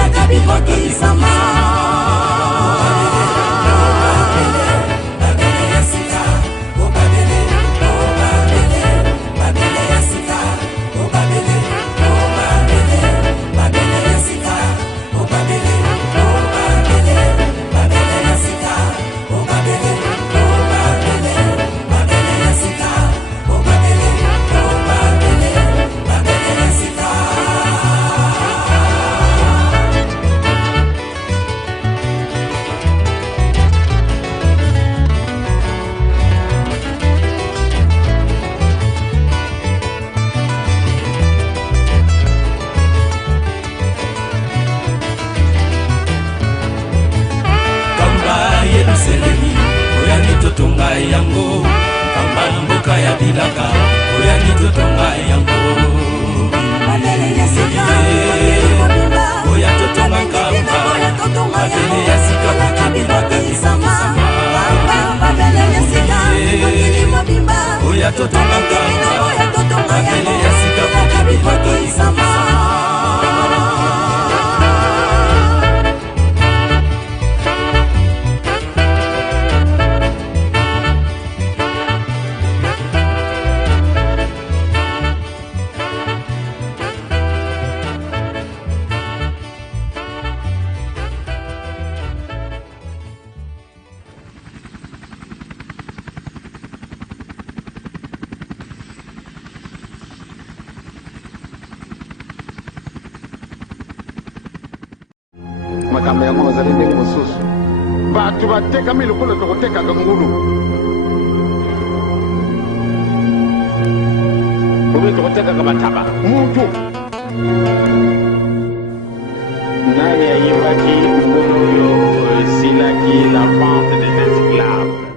yango kamba mboka ya bilaka oyani totonga yango oya totonga kamba babele ya sika kakibakisama oya totonga kamba babele ya sika kakibakisama makambo yango nazali ndenge mosusu bato batekami lokola tokotekaka ngulu obi tokotekaka bataba muntu nani ayebaki ngulu oyo esilaki la vente des esclaves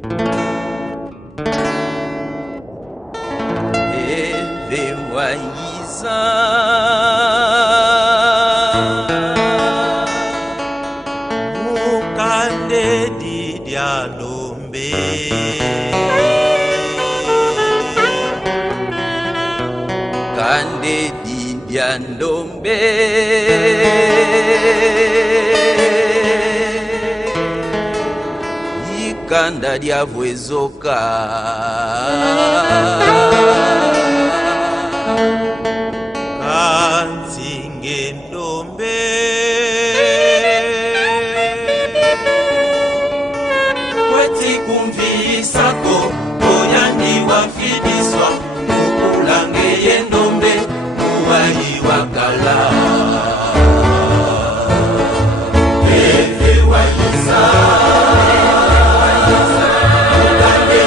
Ndombe ikanda lyavwezoka kanzinge ndombe wetikumvisako oyandi wafidiswa mukulange yendombe wahi wakala efe waisa utange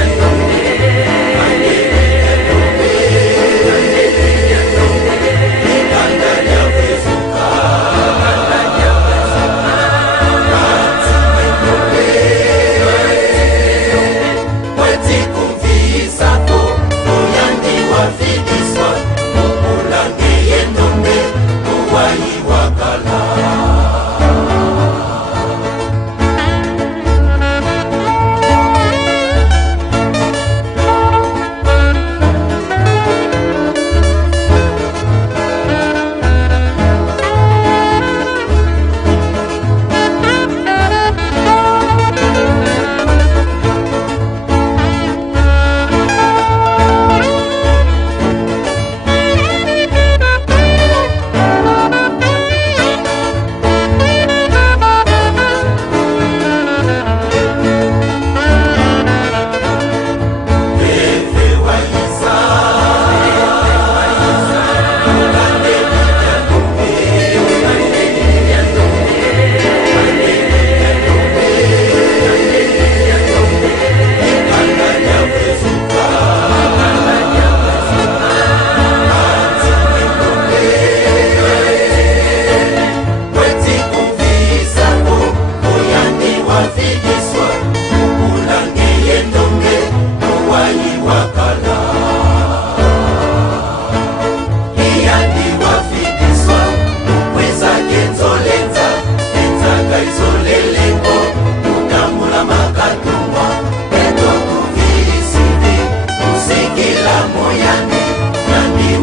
nyandombe ikanda ya wezuka wetikumvisako oyandi wafidiswa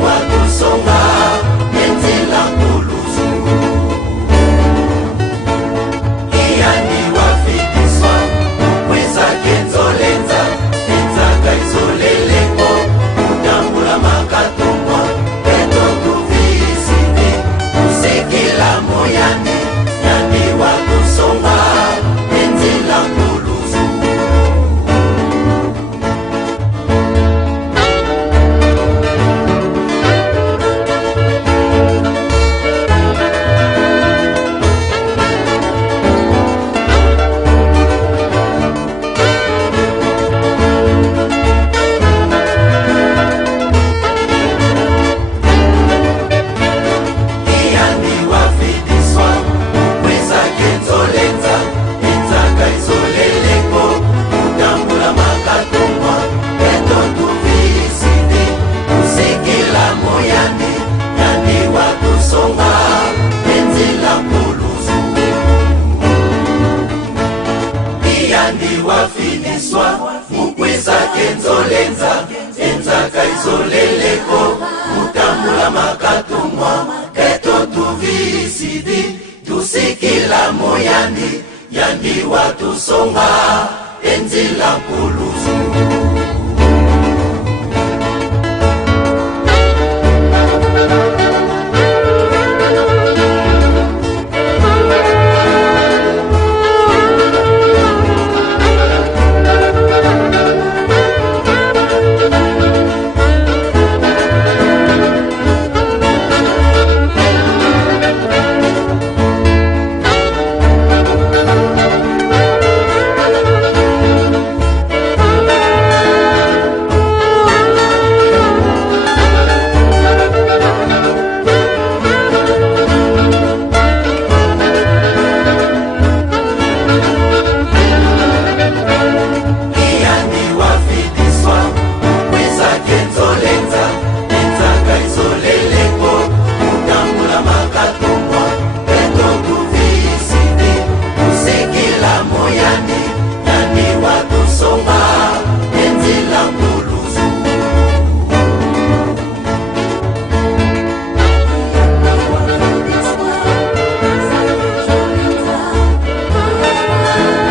watu songa menzila puluzu iyandi wafidiswa ukweza kenzolenza enzaka izoleleko utambula makatumwa peto tuvisini tusikila moyandi yandi watu songa menzila puluzu izoleleko utambula makatumwa peto tuvisidi tusikila moyandi yandi watu songa penzila puluzu iyandi wafidiswa ukweza kenzolenza enzaka izoleleko utambula makatumwa peto tuvisidi tusikila moyandi yandi watu songa enzila puluzu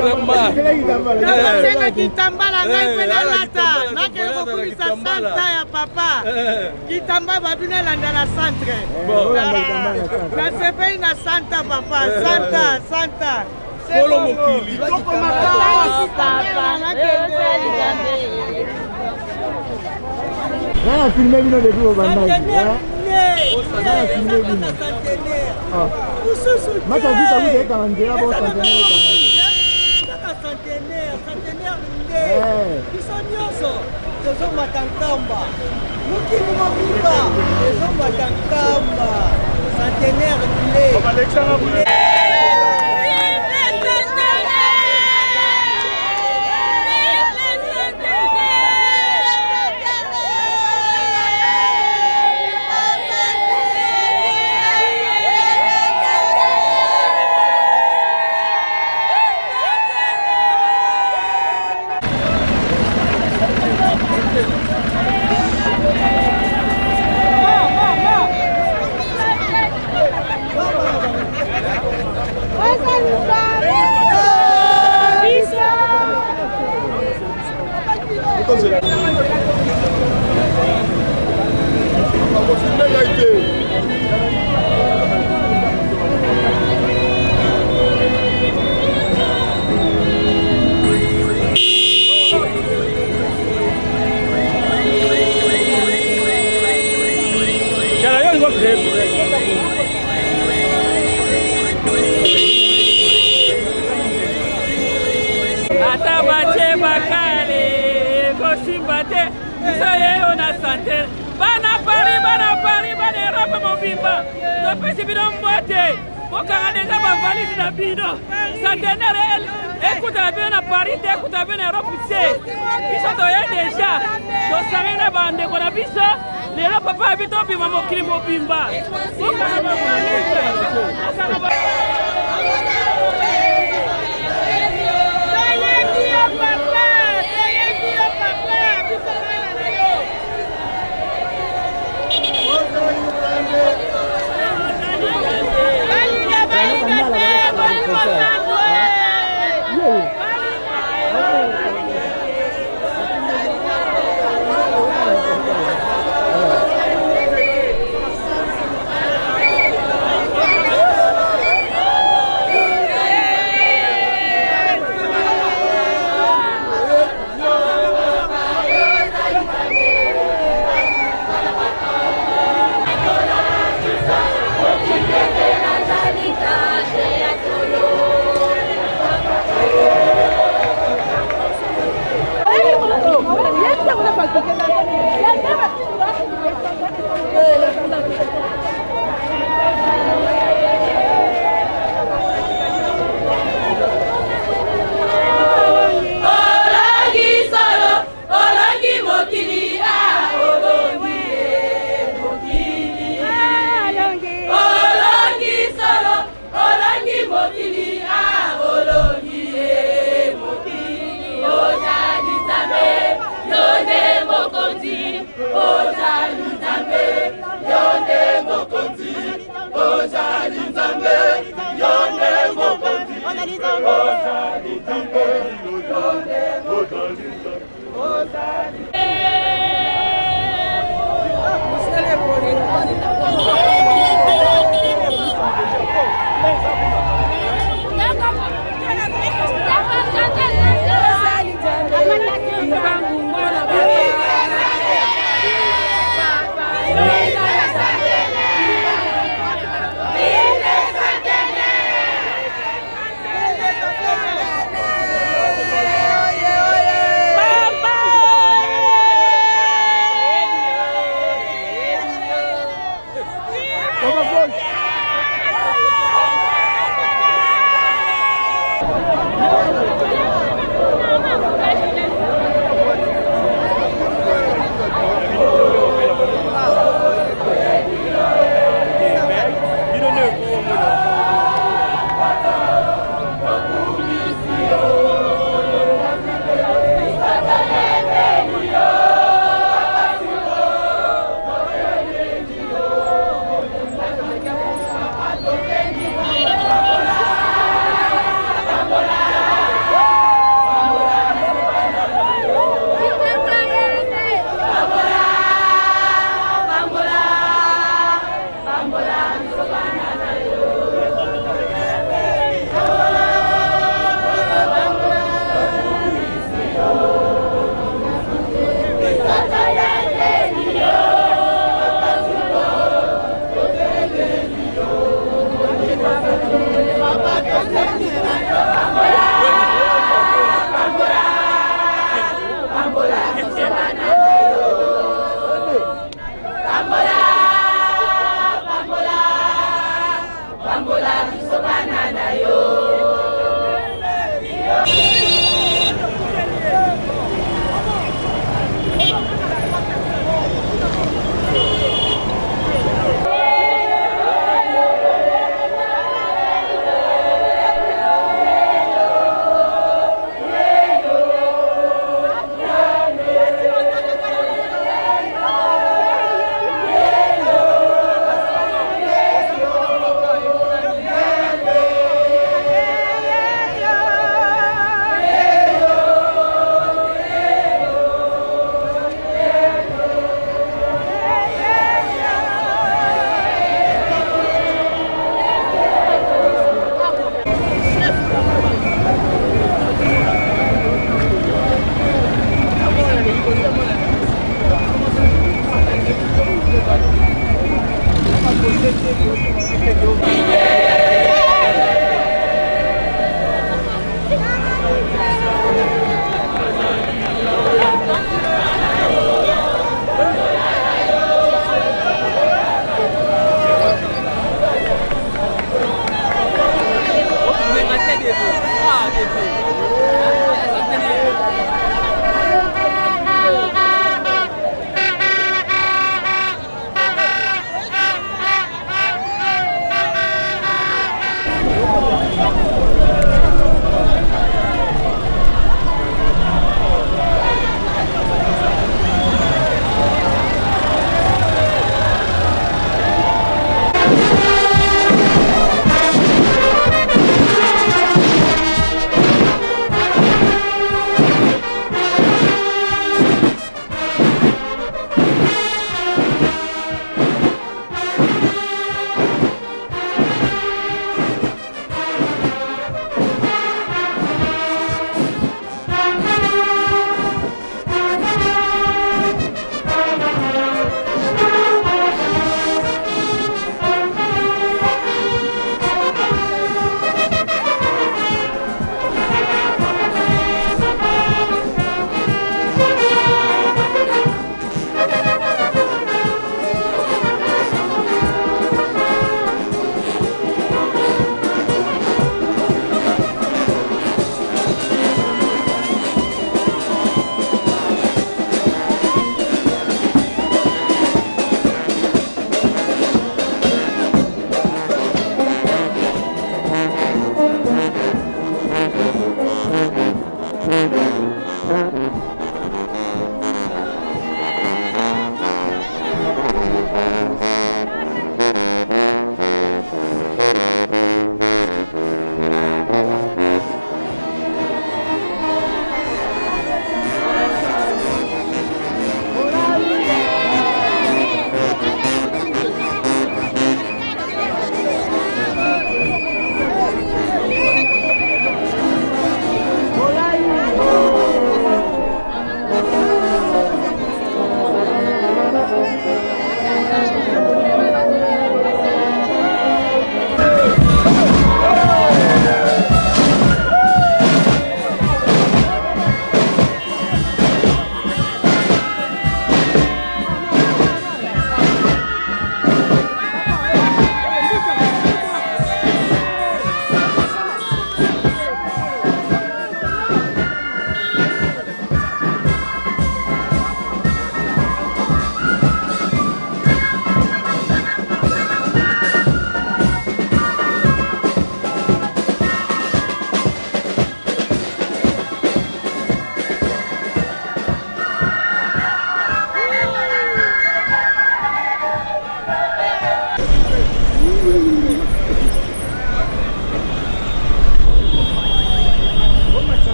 Tómbola. Nasenga kitambala ngai mpe nalata nakende kokumisa santa ya papa kitamba babina elanda na centre nasepeli na santa papa santa Polo mokili toko makasi papa nakende nana filme bino depuis obandaki nana filme bino matavisa kutekanga nzela bo centenaire biso nyonso tozomata nkamba mokili mobimba tozomata nkamba centenaire ble ata batie bakale kosimba te biso yeyo na sante bana Paris bana Europe mobimba topesi bino mbote bokanga deja bavalise na bino centenaire ekutala bino na Paris te ekutala bino na Europe te biso toye deja tosangi na bandeko na biso lelo papa abi tobima mokili mobimba bokanga bavalise ozali nzambe yonde mokonzi ozali nzambe yonde mokonzi ozali nzambe yonde mokonzi ozali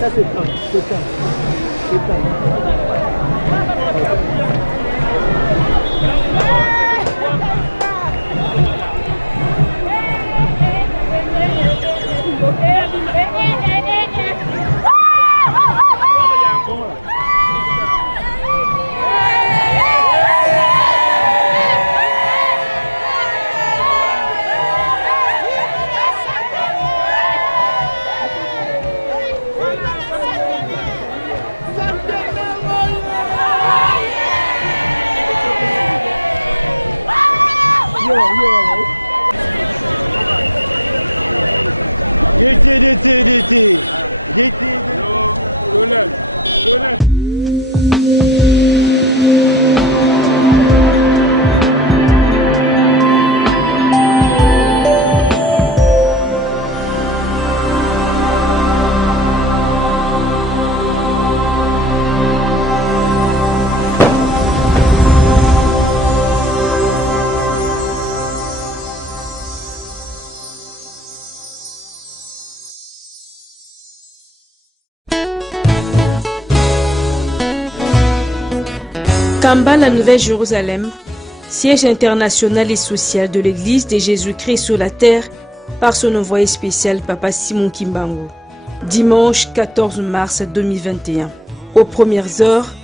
Ça c'est temps. Kamba, la Nouvelle-Jérusalem, siège international et social de l'Église de Jésus-Christ sur la terre par son envoyé spécial Papa Simon Kimbangu. Dimanche 14 mars 2021. Aux premières heures,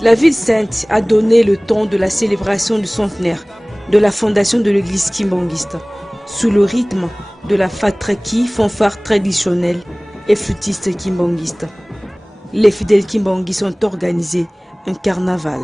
la ville sainte a donné le temps de la célébration du centenaire de la fondation de l'Église kimbanguiste, sous le rythme de la fatraki, fanfare traditionnelle et flûtiste kimbanguiste. Les fidèles kimbanguistes ont organisé un carnaval.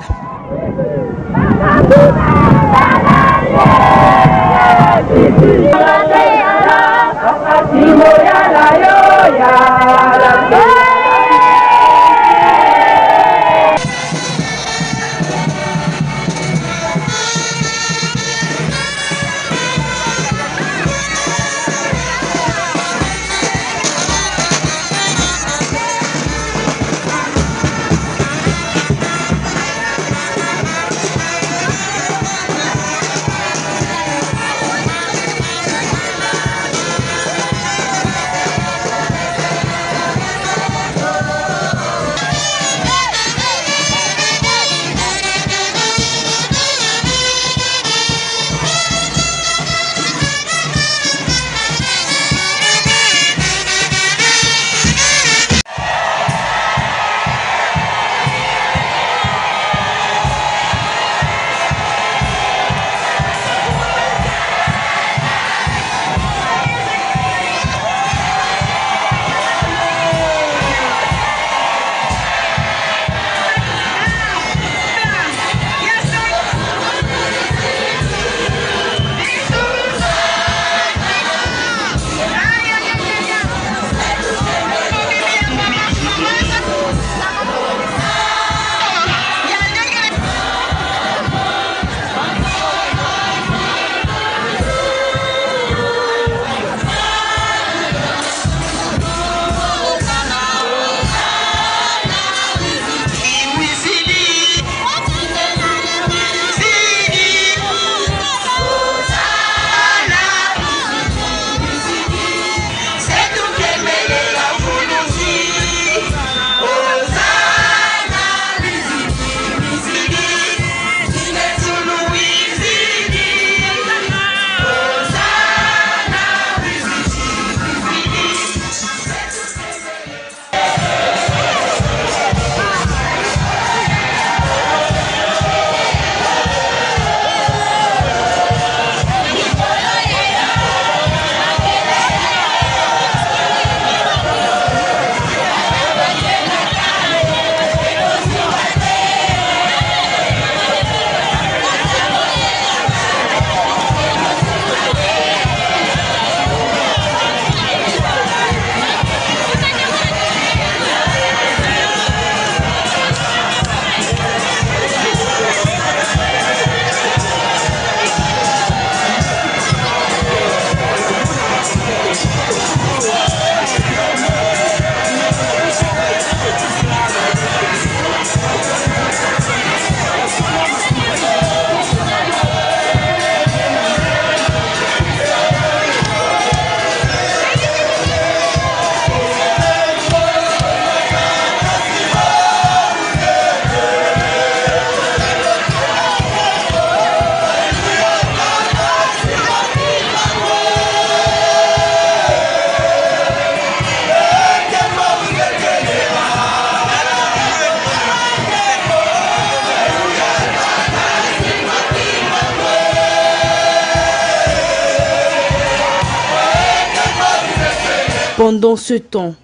Pendant ce temps,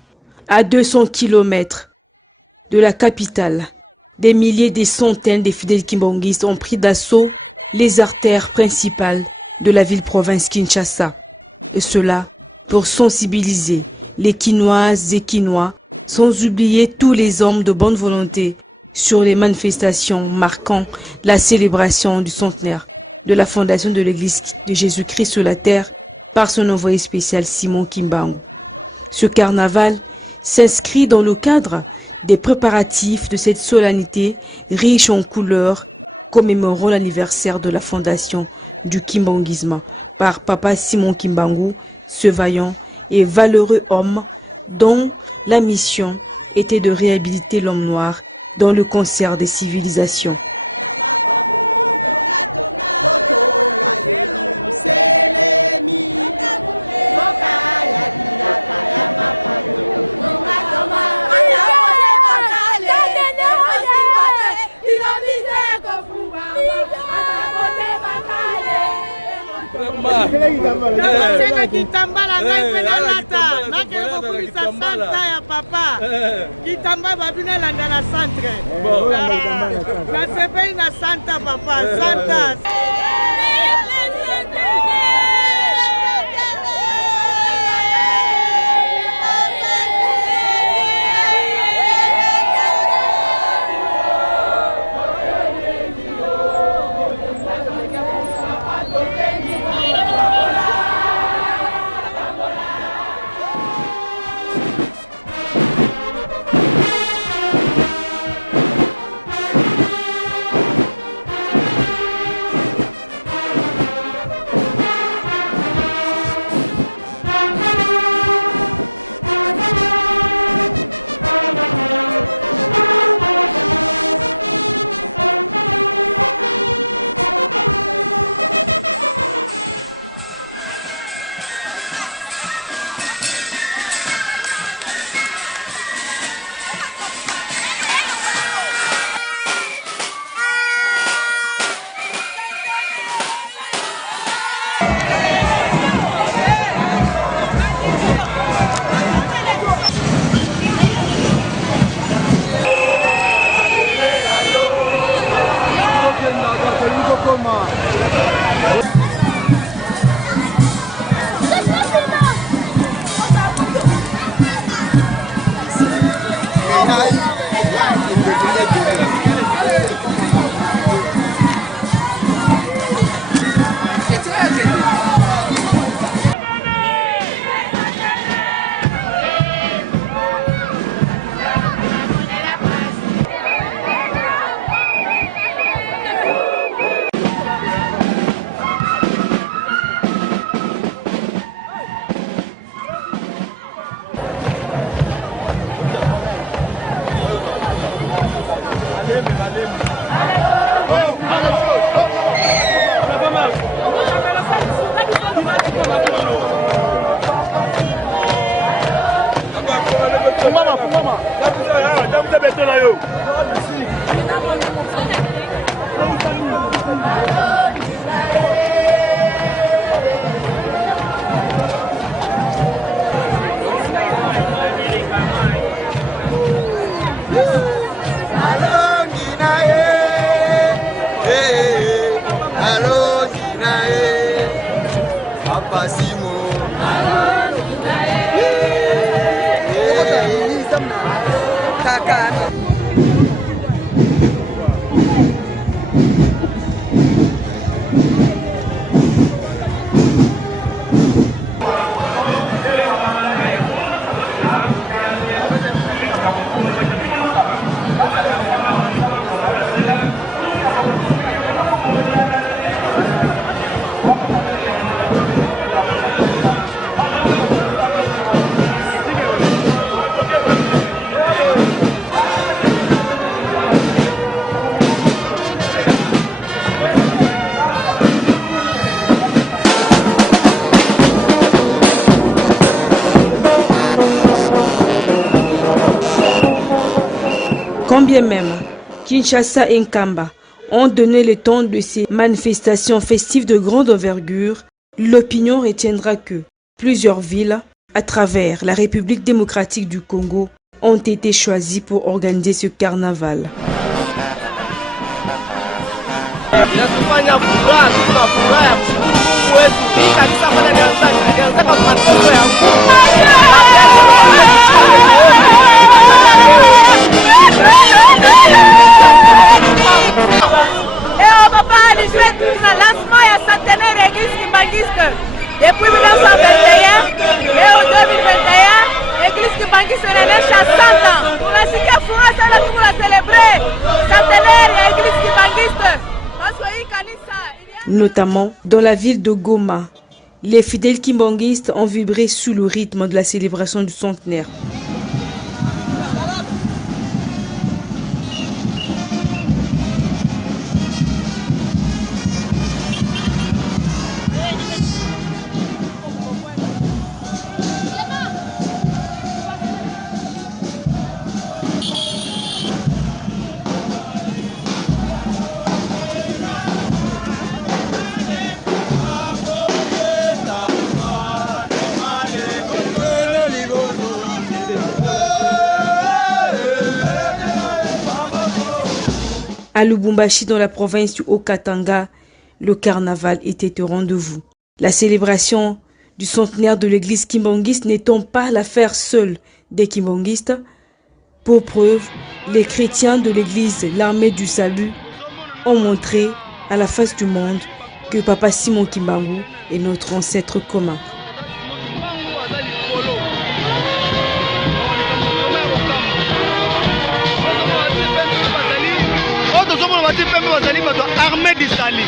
à 200 km de la capitale, des milliers, des centaines de fidèles kimbongistes ont pris d'assaut les artères principales de la ville-province Kinshasa. Et cela pour sensibiliser les Kinoises et Kinois, sans oublier tous les hommes de bonne volonté sur les manifestations marquant la célébration du centenaire de la fondation de l'Église de Jésus-Christ sur la terre par son envoyé spécial Simon Kimbangu. Ce carnaval s'inscrit dans le cadre des préparatifs de cette solennité riche en couleurs commémorant l'anniversaire de la fondation du kimbanguisme par Papa Simon Kimbangu, ce vaillant et valeureux homme dont la mission était de réhabiliter l'homme noir dans le concert des civilisations. Kitambala ngai pena lata nakele kokulisa santa ya papa kitamba babina landa na centre nasepeli na santa papa santa. Quand bien même Kinshasa et Nkamba ont donné le ton de ces manifestations festives de grande envergure, l'opinion retiendra que plusieurs villes à travers la République démocratique du Congo ont été choisis pour organiser ce carnaval. Depuis 1921 et en 2021, l'église Kimbangiste est à 100 ans. Pour la sikia fura sana pour la célébrer. Centenaire et l'église Kimbangiste. Notamment dans la ville de Goma, les fidèles kimbanguistes ont vibré sous le rythme de la célébration du centenaire. À Lubumbashi, dans la province du Haut-Katanga, le carnaval était au rendez-vous. La célébration du centenaire de l'église kimbanguiste n'étant pas l'affaire seule des kimbanguistes, pour preuve, les chrétiens de l'église L'Armée du Salut ont montré à la face du monde que Papa Simon Kimbangu est notre ancêtre commun. Armée du Salut.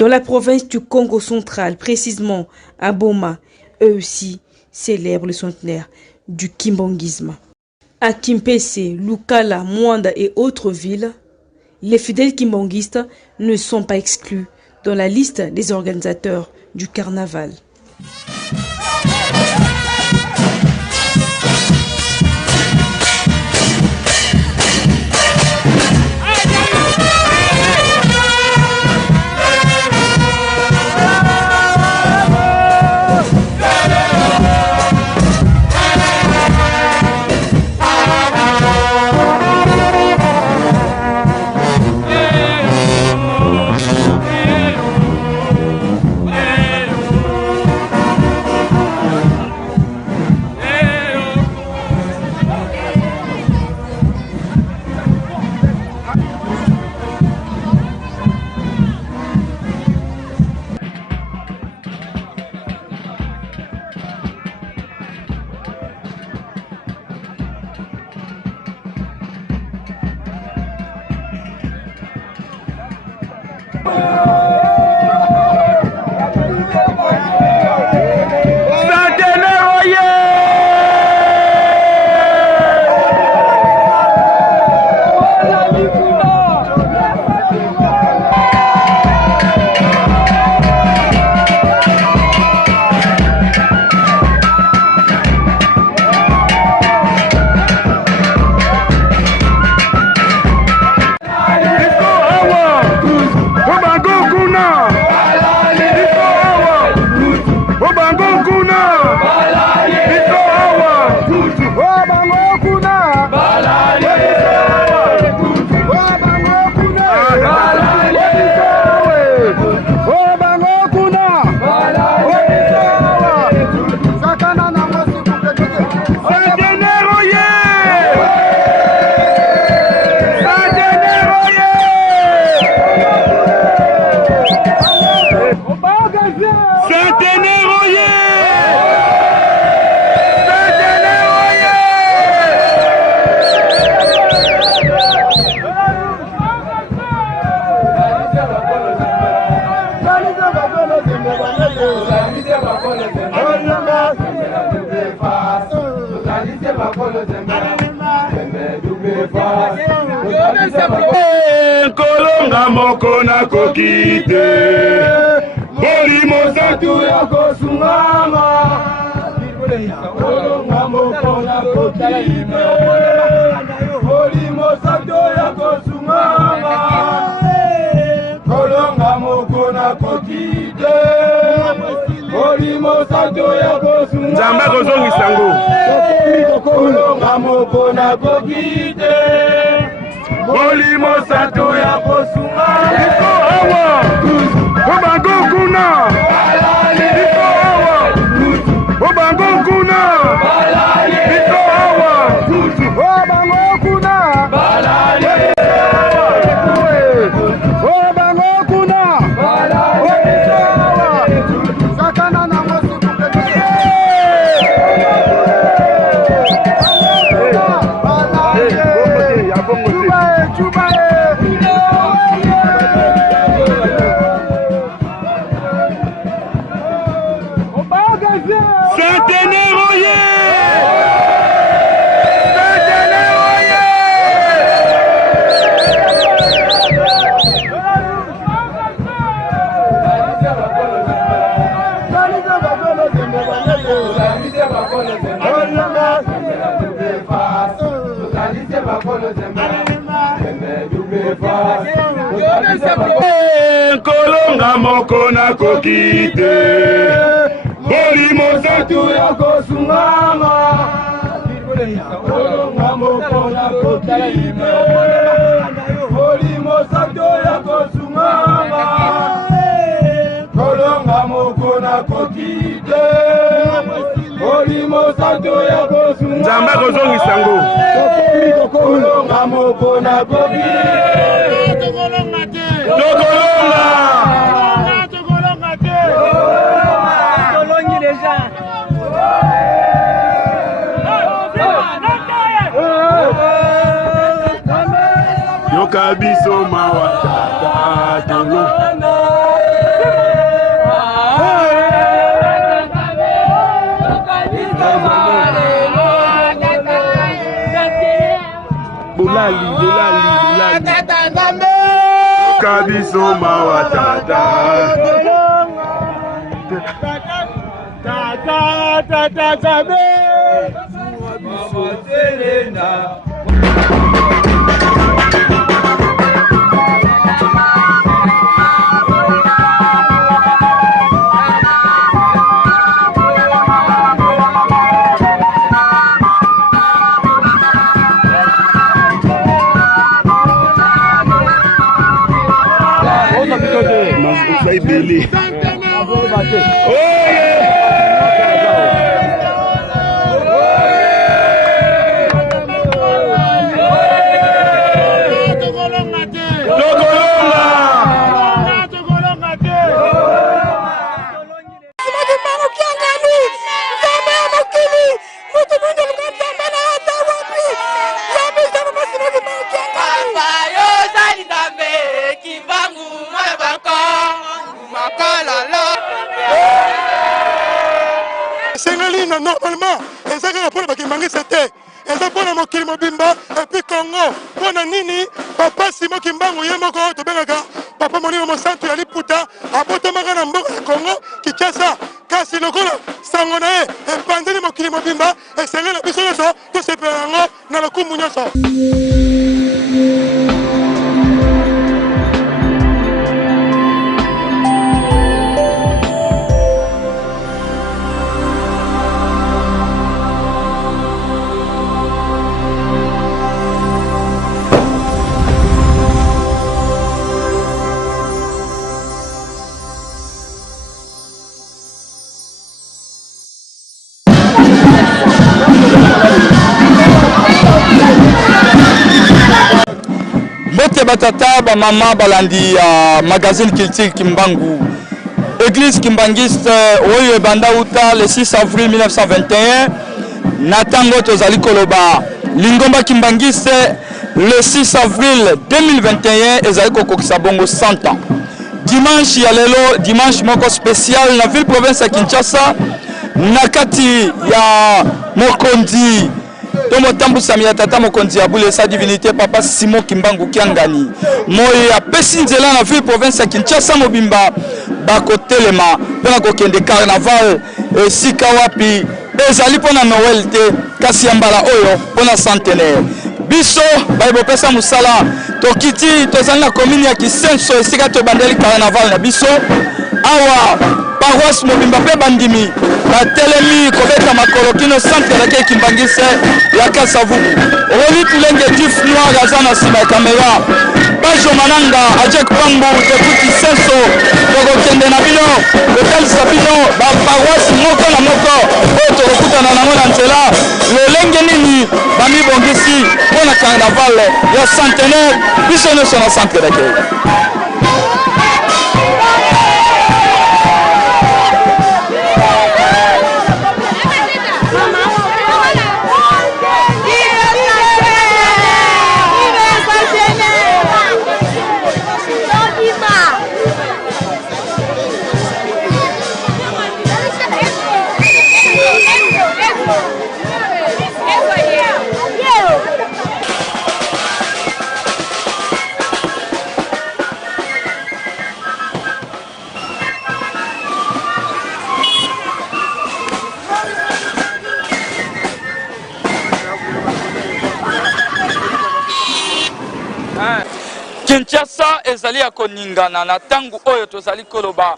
Dans la province du Congo central, précisément à Boma, eux aussi célèbrent le centenaire du kimbanguisme. À Kimpese, Lukala, Mwanda et autres villes, les fidèles kimbanguistes ne sont pas exclus dans la liste des organisateurs du carnaval. Go, go! kolonga moko na kokite bolimo satu ya kosungama kolonga moko na kokite bolimo satu ya kosungama kolonga moko na kokite bolimo satu ya kosungama Nzambe kozongisa ngo kolonga moko na kokite bolimo satu ya kosungama iko hawa obango kuna balale iko hawa obango kuna balale iko hawa obango kuna balale obango kuna balale sakana na masiku kolonga moko na kokite bolimo satu ya kosungama kolonga moko na kokite bolimo satu ya kosungama kolonga moko na kokite bolimo satu ya kosungama Nzambe kozongisa ngo kolonga moko na kokite tokolonga te tokolonga te tolongi deja yoka biso mawa tolo bulali tata Nzambe kabiso mawa tata Nzambe mawa telena Billy. Normalement, les gens pour les manguer c'était. Et ça pour le mokili mobimba et puis Congo. Pour na nini papa Simon Kimbangu yemoko to benga papa moni mo santu ya liputa apoto magana mboka ya Congo Kinshasa kasi lokolo sangona e pandeli mokili mobimba et c'est là biso so to se perango na lokumu nyoso. Bote batata ba mama balandi magazine culture Kimbangu église kimbangiste oyo ebanda uta le 6 avril 1921 natango tozali koloba lingomba kimbangiste le 6 avril 2021 ezali kokokisa bongo 100 ans dimanche ya lelo dimanche moko spécial na ville province ya Kinshasa nakati ya mokondi tomo tambusami ya tata mokonzi ya bule sa divinité papa Simon Kimbangu Kiangani moye apesi nzela na ville province ya Kinshasa mobimba bakotelema pona kokende carnaval esika wapi ezali pona Noël te kasi ya mbala oyo pona centenaire biso bayebopesa musala tokiti tozali na commune ya Kisenso esika tobandeli carnaval na biso awa paroisse mobimba pe bandimi batelemi kobeta makolo kino centre lake Kimbangise ya Kasavubu oli tulenge dif noir aza na nsima ya kamera bajo mananga ajek pambu depuis Kisenso tokokende na bino kotalisa bino baparoisse moko na moko oyo tokokutana nango na nzela lolenge nini bamibongisi mpona carnaval ya centenaire biso nyonso na centre lake. Kinshasa ezali ya koningana na tangu oyo tozali koloba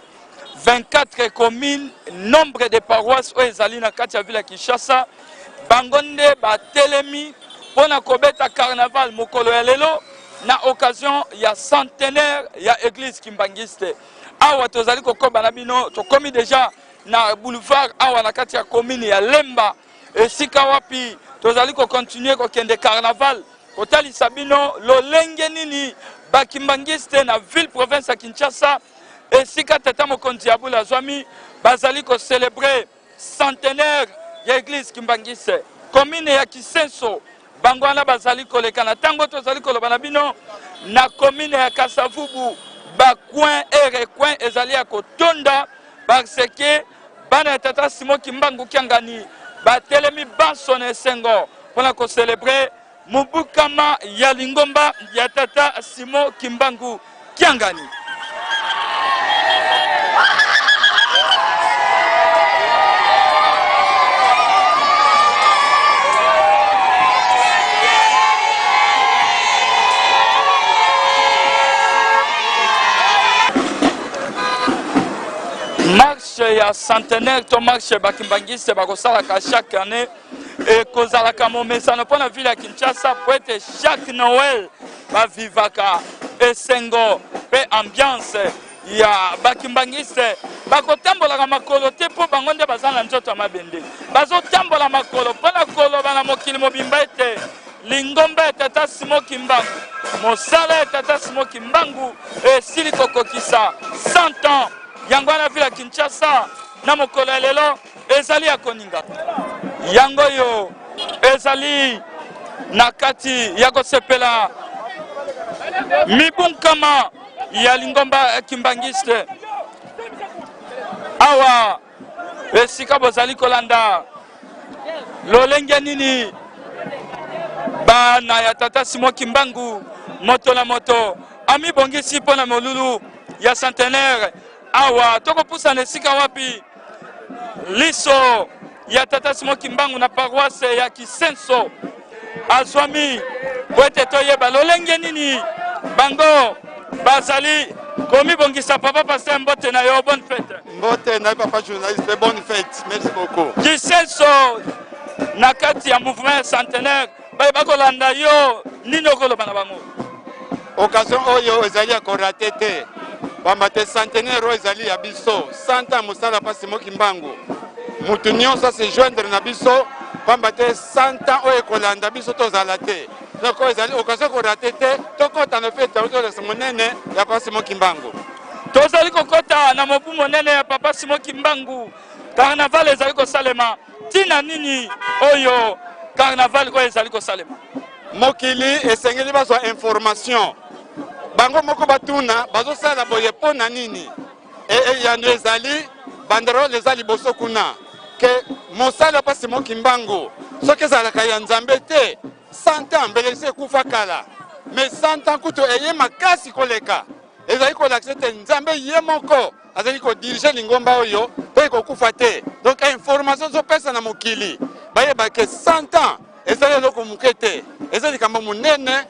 24 communes, nombre de paroisses oyo ezali na kati ya ville ya Kinshasa bangonde batelemi pona kobeta carnaval mokolo ya lelo na occasion ya centenaire ya église Kimbangiste. Awa tozali kokoba na bino tokomi déjà na boulevard awa na kati ya commune ya Lemba esika wapi tozali ko continuer ko kende carnaval kotalisa bino lolenge nini Bakimbangiste na ville province ya Kinshasa esika tata mokonzi ya bula zwami bazali ko célébrer centenaire ya église Kimbangiste commune ya Kisenso bangwana bazali koleka na tango tozali koloba na bino na commune ya Kasavubu ba coin et recoin ezali ya kotonda parce que bana tata Simon Kimbangu Kiangani batelemi baso na esengo pona ko célébrer Mubukama ya lingomba ya tata Simon Kimbangu Kiangani. Marche ya centenaire to marche Bakimbangiste bakosalaka chaque année et kozalaka momesano pona ville ya Kinshasa po ete chaque Noël bavivaka esengo pe ambiance ya Bakimbangiste bakotambolaka makolo te po bango nde baza na nzoto ya mabende bazotambola makolo pona koloba na mokili mobimba ete lingomba ya tata Simon Kimbangu mosala ya tata Simon Kimbangu esili kokokisa 100 ans yango wana ville ya Kinshasa na mokolo ya lelo ezali ya koninga yango yo ezali na kati ya kosepela mibunkama ya lingomba Kimbangiste awa esika bozali kolanda lolenge nini bana ya tata Simon Kimbangu moto na moto ami bongisi pona molulu ya centenaire awa tokopusa na esika wapi liso ya tata Simon Kimbangu na paroisse ya Kisenso azwami po ete toyeba lolenge nini bango bazali komi bongisa papa pasteur mbote na yo bonne fête Mbote na papa journaliste bonne fête merci beaucoup Kisenso na kati ya mouvement centenaire bakolanda yo nini okoloba na bango occasion oyo ezali ya korate te bambate centenaire oyo ezali ya biso 100 ans mosala pa Simon Kimbangu mutu nyonso se joindre na biso bambate 100 ans oyo ekolanda biso tozala te donc oyo ezali occasion korate te tokota na fete tozolesa monene ya papa Simon Kimbangu tozali kokota na mobu monene ya papa Simon Kimbangu carnaval ezali kosalema tina nini oyo carnaval oyo ezali kosalema mokili esengeli bazwa information bango moko batuna bazosala boye pona nini yano ezali banderole ezali boso kuna ke mosala pa Simon Kimbangu soki ezalaka ya nzambe te 100 ans mbele esi ekufa kala mais 100 ans kutu eye makasi koleka ezali kolakisa te nzambe ye moko azali kodirige lingomba oyo mpe ekokufa te donc information ezopesa na mokili bayebake 100 ans ezali eloko moke te eza likambo monene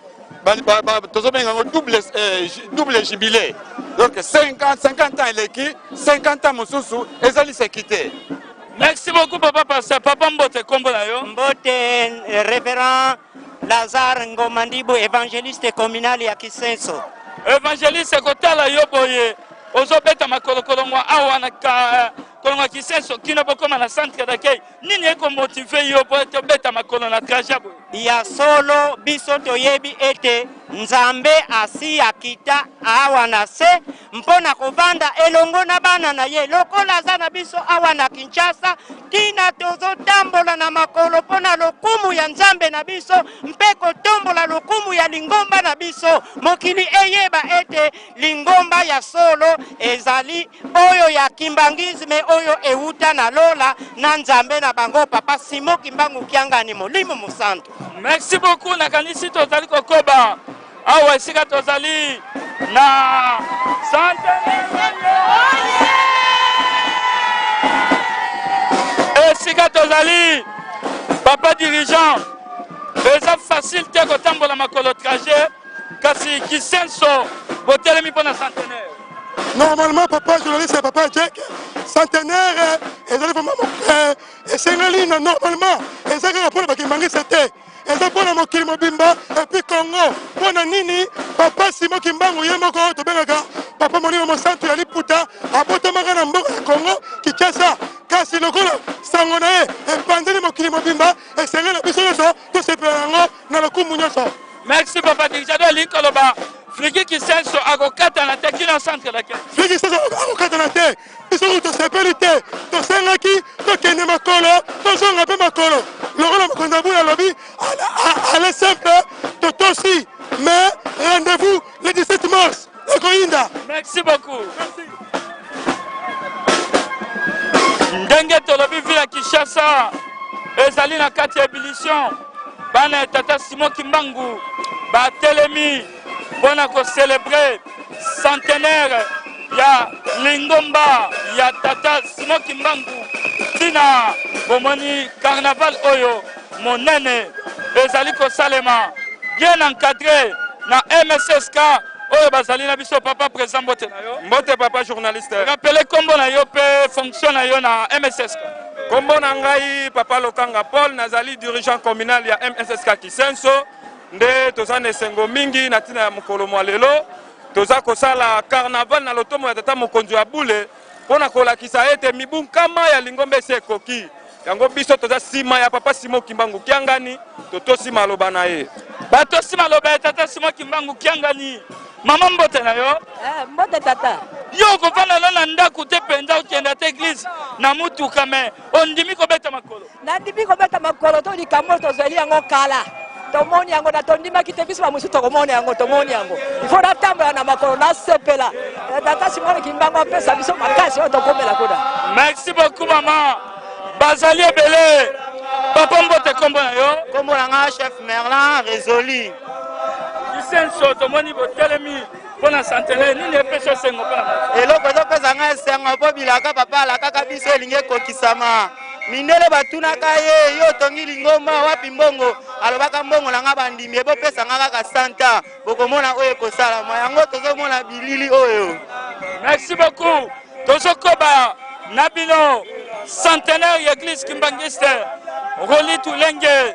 tozobenga yango double jubilé donc 50 ans eleki 50 ans mosusu ezali seki te. Merci beaucoup papa pasteur. Papa Mbote kombo na yo. Mbote révérend Lazare Ngomandibo évangéliste communal ya Kisenso. Évangéliste kotala yo boye ozobeta makolokolo mwa awa na kolonga Kisenso kino bokoma na centre d'accueil nini eko motiver yo po te beta makolo na trajet boye. Ya solo biso toyebi ete Nzambe asi akita awa na se mpona kovanda elongo na bana na ye lokola aza na biso awa na Kinshasa tina tozotambola na makolo mpona lokumu ya Nzambe na biso mpe kotombola lokumu ya lingomba na biso mokili eyeba ete lingomba ya solo ezali oyo ya kimbangisme oyo euta na lola na Nzambe na bango papa Simon Kimbangu Kiangani molimo musantu. Merci beaucoup nakanisi tozali kokoba awa esika tozali na esika tozali papa dirigeant eza facile te kotambola makolo trajet kasi Kisenso botelemi mpona centenaire. Normalement papa journaliste papa Jack centenaire ezali vraiment esengeli normalement ezali mpona bakimbangisa te eza mpona mokili mobimba epuis Congo mpona nini papa Simon Kimbangu ye moko tobengaka papa molimo mosantu ya liputa abotamaka na mboka ya Congo Kinshasa kasi lokola sango na ye epandeli mokili mobimba esengeli na biso nyonso tosepela yango na lokumu nyonso. Merci papa dirigeant alingi koloba Friki Kisenso akokata na te kino centre d'accueil. Friki Kisenso akokata na te biso tosepeli te tosengaki tokende makolo tozonga mpe makolo lokola mokonzi ya bula alobi ale simple totosi mais rendez-vous le 17 mars ekoyinda. Merci beaucoup. Ndenge tolobi vila Kinshasa ezali na kati ya ébullition bana tata Simon Kimbangu batelemi mpona kocélébrer centenaire ya lingomba ya tata Simon Kimbangu tina bomoni carnaval oyo monene ezali kosalema bien encadré na MSSK oyo bazali na biso papa président Mbote na yo. Mbote papa journaliste. Rappelez kombo na yo pe fonction na yo na MSSK. Kombo na ngai papa Lokanga Paul nazali dirigeant communal ya MSSK Kisenso nde toza na esengo mingi na tina ya mokolo mwa lelo toza kosala carnaval na lotomo ya tata mokonzi ya bule mpona kolakisa ete mibu nkama ya lingomba esi ekoki yango biso toza nsima ya papa Simon Kimbangu Kiangani totosi maloba na ye batosi maloba ya tata Simon Kimbangu Kiangani. Mama Mbote na yo? Mbote tata. Yo kovanda na ndako te penza okenda te église na mutuka me ondimi kobeta makolo. Nandimi kobeta makolo to likambo tozali yango kala. Tomoni yango na tondimaki te biso bamusu tokomoni yango tomoni yango. Ifo natambola na makolo nasepela. Tata Simon Kimbangu apesa biso makasi oyo tokomela koda. Merci beaucoup mama. Bazali ebele. Papa Mbote kombo na yo? Kombo na nga chef Merlin Résoli. Kisenso tomoni botelemi mpona centenaire nini epesa esengo mpona eloko ezopesa nga esengo mpo bilaka papa alakaka biso elingi ekokisama mindele batunaka ye yo otongi lingomba wapi mbongo alobaka mbongo na nga bandimi ebopesa nga kaka 100 ans bokomona oyo ekosalama yango tozomona bilili oyo. Merci beaucoup. Tozokoba na bino centenaire ya église kimbangiste Roli Tulenge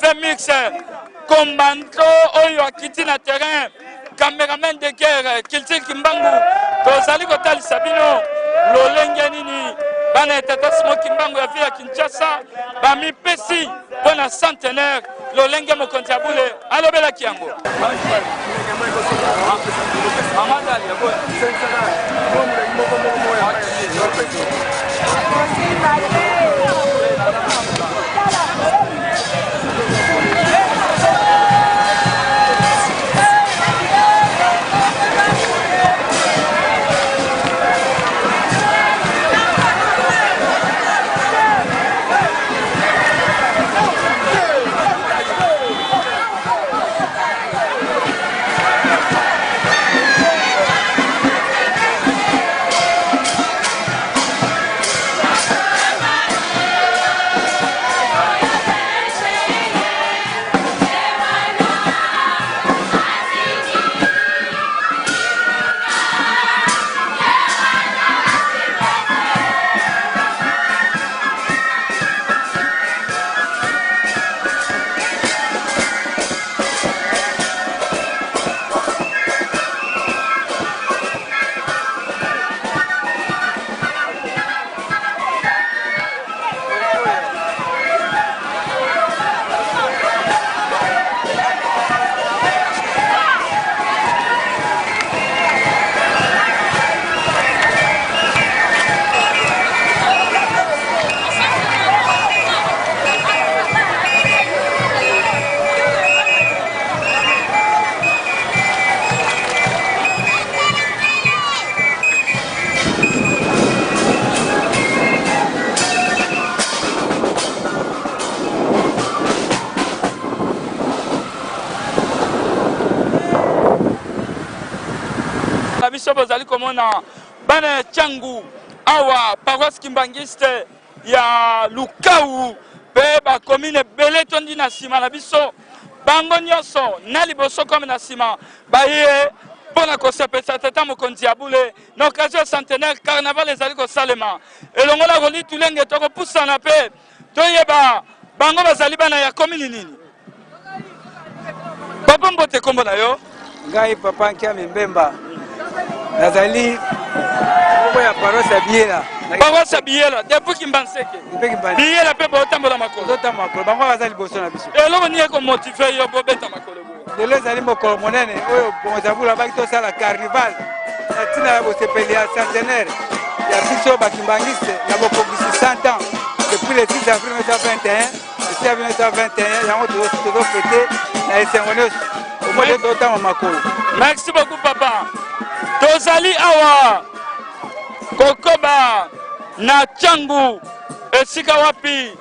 Vemix Kombanto oyo akiti na terrain cameraman de guerre Kilti Kimbangu tozali kotalisa bino lolenge nini bana tata Simon Kimbangu ya via Kinshasa bamipesi mpona centenaire lolenge mokonzi ya bule alobelaki yango. biso bozali komona bana Tchangu awa paroisse kimbangiste ya Lukau pe ba commune belé tondi na sima na biso bango nyonso na liboso comme na sima baye pona ko sepesa tata mokonzi abule na occasion centenaire carnaval ezali ko salema elongola roli tulenge toko pusana pe toyeba bango bazali bana ya commune nini papa mbote kombo na yo ngai papa Nkiami Mbemba nazali kombo ya paroisse Biela paroisse Biela depuis Kimbanseke Biela pe botambola makolo bango bazali boso na biso eloko nie ko motiver yo bobeta makolo lelo ezali mokolo monene oyo bozabula baki tosala carnival na ntina ya bosepeli ya centenaire ya biso bakimbangiste na bokobisi 100 ans depuis le 6 avril 1921 le 6 avril 1921 yango tozofete na esengo nyonso omode totama makolo. Merci beaucoup papa. Tozali awa kokoba na Tchangu esika wapi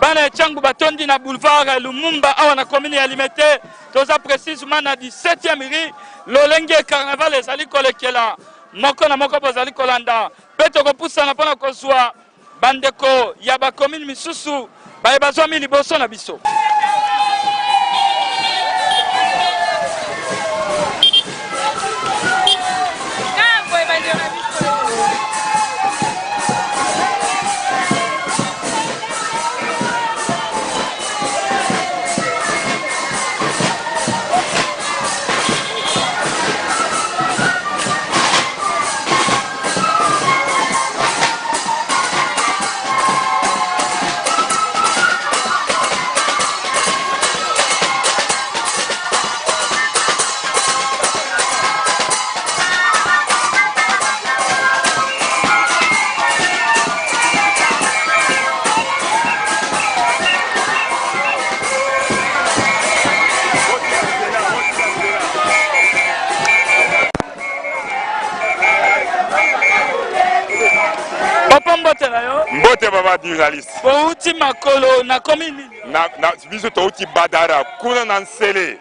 bana Tchangu batondi na boulevard Lumumba awa na commune ya Limete toza précisément na 17e rue lolenge carnaval ezali kolekela moko na moko bozali kolanda pe tokopusana mpona kozwa bandeko ya ba commune misusu baye bazwa mili boso na biso. Mbote baba journaliste. Bouti makolo na commune. Na biso touti badara kuna na nsele.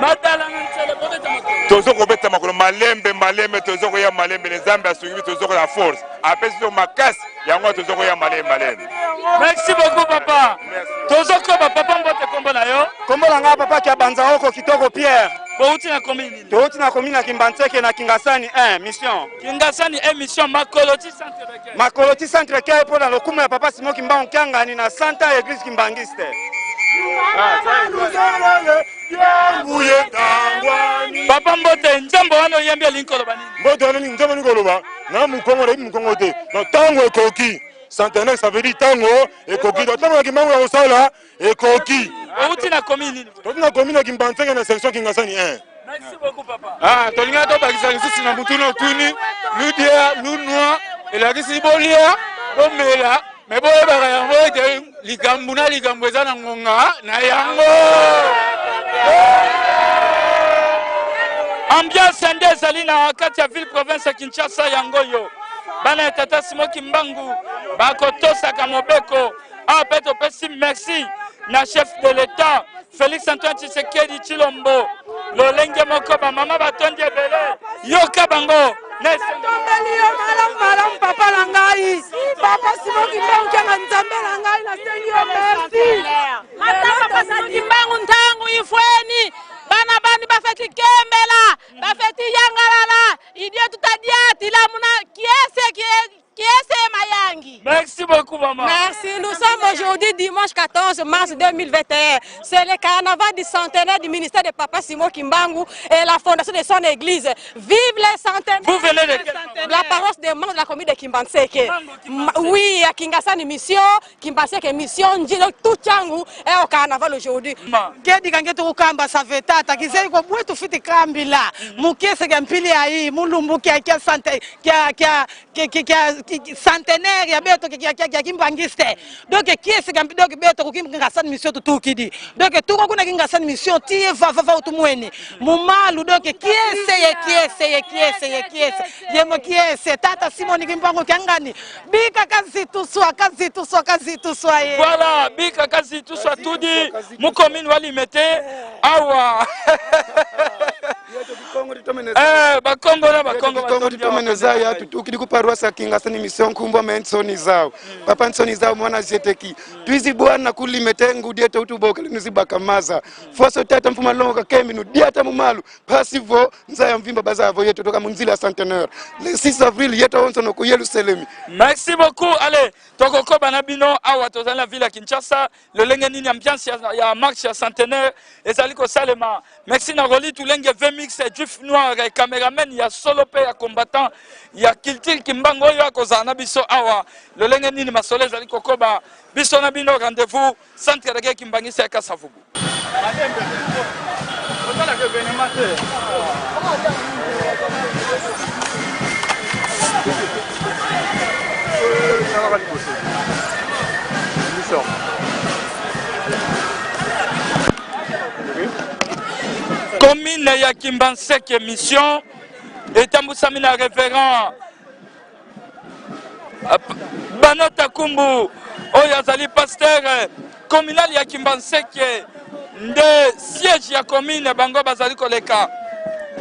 Badala na nsele bobeta makolo. Tozo kobeta makolo malembe tozo ko ya malembe les zambe asungi tozo ko la force. Apeso makasi yango tozo ko ya malembe. Merci beaucoup papa. Tozo ko papa mbote kombo na yo. Kombo na nga papa kia banza oko kitoko Pierre. Bouti na commune. Touti na commune na Kimbanseke na Kingasani 1 mission. Kingasani 1 mission Makoloti centre de Kenya. Makoloti centre Kenya pour dans le kumu ya papa Simon Kimbangu Kiangani na Santa Église Kimbangiste. Papa mbote njambo wana yembia linkolo banini. Mbote wana ni njambo nikoloba na mukongo le mukongo te. No tango ekoki. Centenaire ça veut dire tango ekoki. Do tango Kimbangu ya osala ekoki. Bouti na commune. Touti na commune Kimbanseke na section Kingasani 1. Merci beaucoup papa. Tolinga to bakisa lisusu na mutuno tuni, ludia, lunwa, elakisi bolia, bomela, me boye baka yango ete likambu na likambu eza na ngonga na yango. Ambiance nde ezali na kati ya ville province ya Kinshasa yango yo. Bana tata Simon Kimbangu bakotosaka mobeko. Pe topesi merci na chef de l'État Félix Antoine Tshisekedi Tshilombo. Lolenge moko ba mama batondi ebele yoka bango tombeli yo malam papa na ngai papa Simon Kimbangu kyanga nzambe na ngai na sengi yo merci matama papa Kimbangu ntangu ifweni bana bani bafeti kembela bafeti yangalala idio tutadiati la muna kiese mayangi. Merci beaucoup maman. Merci, nous sommes aujourd'hui dimanche 14 mars 2021. C'est le carnaval du centenaire du ministère de Papa Simon Kimbangu et la fondation de son église. Vive les centenaires. Vous venez de la paroisse des membres de la commune de Kimbanseke. Oui, à Kingasani mission, Kimbanseke mission, Njilo tout Tchangu est au carnaval aujourd'hui. Kedi kangeto kukamba savetata kizeli kwa bwetu fiti kambila. Mukese gampili ai mulumbu kia sante kia centenaire ya beto kia Kimbangiste. Donc qui est ce gambi donc beto Kingasani mission tout kidi. Donc tout kuna Kingasani mission tie va utumweni. Mumalu donc qui est Yemo qui est tata Simon Kimbangu Kiangani. Bika kazi tuswa. Voilà, bika kazi tuswa tudi mukomini walimete awa. bakongo na bakongo batomeneza ya tukidi ku paroisse kinga sani mission kumbo mensoni zao papa nsoni zao mwana jeteki tuizi bwana kulimete ngudi eto utuboka nizibakamaza foso tata mfuma longa keminu diata mumalu pasivo nzaya mvimba bazavo yetu toka munzila ya centenaire le 6 avril yeto onso no kuyelusalemi. Merci beaucoup. Allez, tokoko banabino awa tozali la ville ya Kinshasa lolenge nini ambiance ya marche ya centenaire ezaliko salema. Merci na roli tulenge Vmix Juif Noir cameraman ya solo pe ya combattant ya Kiltil Kimbango oyo akozala na biso awa lolenge nini masole ezaliko koba biso na bino rendez-vous centre de Kimbangisa ya Kasavubu. Commune ya Kimbanseke mission etambusami na révérend Banota Kumbu oyo azali pasteur communal ya Kimbanseke nde siège ya commune bango bazali koleka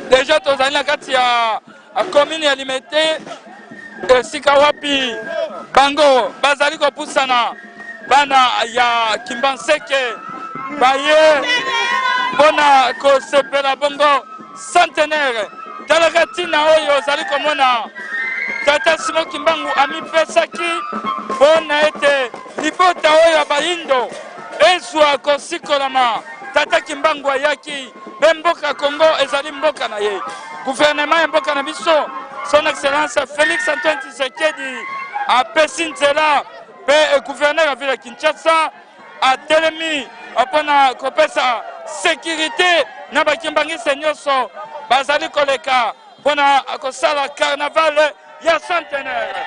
déjà tozali na kati ya commune ya Limete esika wapi bango bazali kopusana bana ya Kimbanseke baye bona kosepela bongo centenaire talakatina oyo ozali komona tata Simon Kimbangu amipesaki bona ete libota oyo bayindo ezwa kosikolama tata Kimbangu ayaki bemboka Congo ezali mboka na ye gouvernement ya mboka na biso son excellence Félix Antoine Tshisekedi apesi nzela pe gouverneur ya ville ya Kinshasa atelemi apona kopesa sécurité na bakimbangisa nyonso bazali koleka pona akosala carnaval ya centenaire.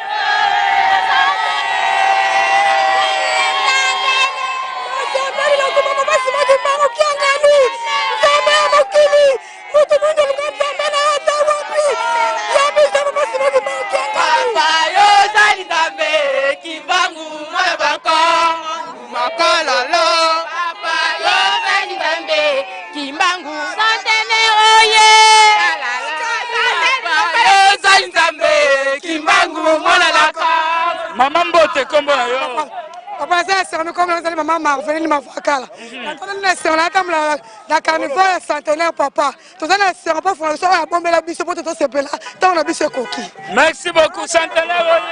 Maman Mbote kombo na yo. Papa ça c'est comme on maman m'a revenu ma fakala. On a comme la carnival centenaire papa. Tout ça c'est pas fond ça la bombe la biso pour tout ce pela. Tant on a biso coquille. Merci beaucoup centenaire.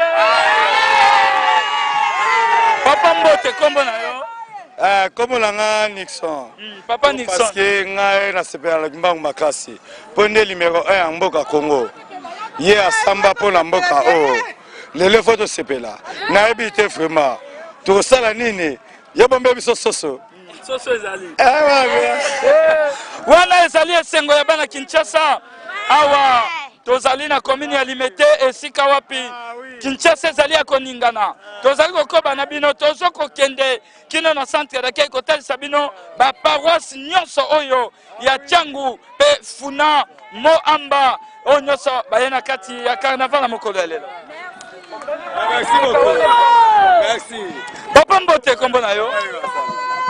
Papa Mbote kombo na yo. Comme la Nixon. Papa Nixon. Parce que ngai na sepela la Kimbangu makasi. Ponde numéro 1 en mboka Congo. Ye asamba pour la mboka oh. Les photos sepela. Na ebité vraiment. Tout ça la nini. Ya bombe biso soso. Soso ezali. Wana ezali esengo ya bana Kinshasa. Awa tozali na commune ya Limete esika wapi. Kinshasa ezali ya koningana. Tozali kokoba na bino tozo kokende kino na centre da kei kotalisa bino ba paroisse nyonso oyo ya Tiangu pe Funa Moamba oyo nyonso bayena kati ya carnaval na mokolo ya lelo. Merci beaucoup. Merci. Papa Mbote kombo na yo.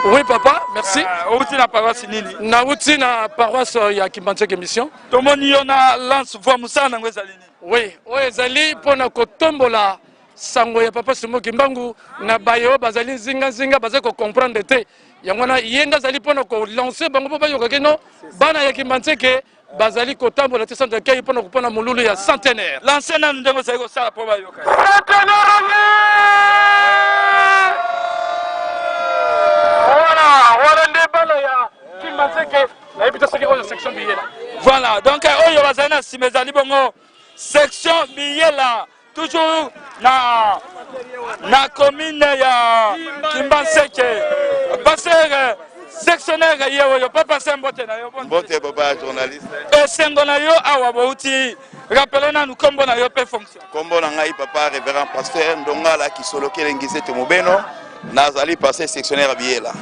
Oui papa, merci. Outi na paroisse nini? Na outi na paroisse ya Kimbanseke mission. Tomoni yo na lance voix musana nango ezali nini? Oui, oyo ezali pona kotombola sango ya papa Simon Kimbangu na bayo bazali nzinga bazali ko comprendre te. Yango na yenga zali pona ko lancer bango po bayoka keno bana ya Kimbanseke bazali kotambola te centre kei pona kopona molulu ya centenaire. Lancer na ndengo zali ko sala po bayoka. Voilà, donc oyo bazali na sima ezali bongo section Biyela toujours na commune ya Kimbanseke. Passer sectionnaire yo papa Mbote na yo. Mbote papa journaliste. Esengo na yo awa bouti rappelez na nous kombo na yo pe fonction. Kombo na ngai papa révérend pasteur Ndongala Kisoloke Lengise Temobeno nazali passer sectionnaire Biyela.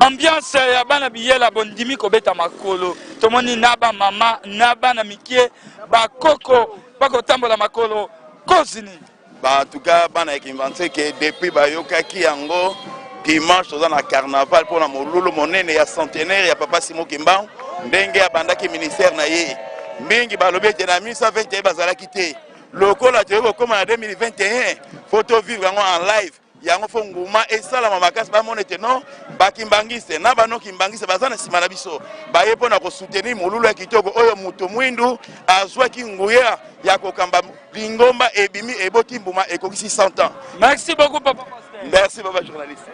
Ambiance ya bana Biyela bondimi kobeta makolo. Tomoni naba mama naba na mikie bakoko bako tambola makolo kozini. Ba en tout cas bana Kimbanseke depuis bayokaki yango dimanche dans la carnaval pour la molulu monene ya centenaire ya papa Simon Kimbangu ndenge abandaki ministère na ye mingi balobi ete na 1921 bazalaki te lokola toyei kokóma na 2021 photo vivre yango en live yango fo nguma esalama makasi bamona ete non bakimbangiste na bano kimbangiste baza na nsima na biso baye mpona kosoutenir molulu ya kitoko oyo moto mwindu azwaki nguya ya kokamba lingomba ebimi eboti mbuma ekokisi 100 ans. Merci beaucoup papa pasteur. Merci papa journaliste.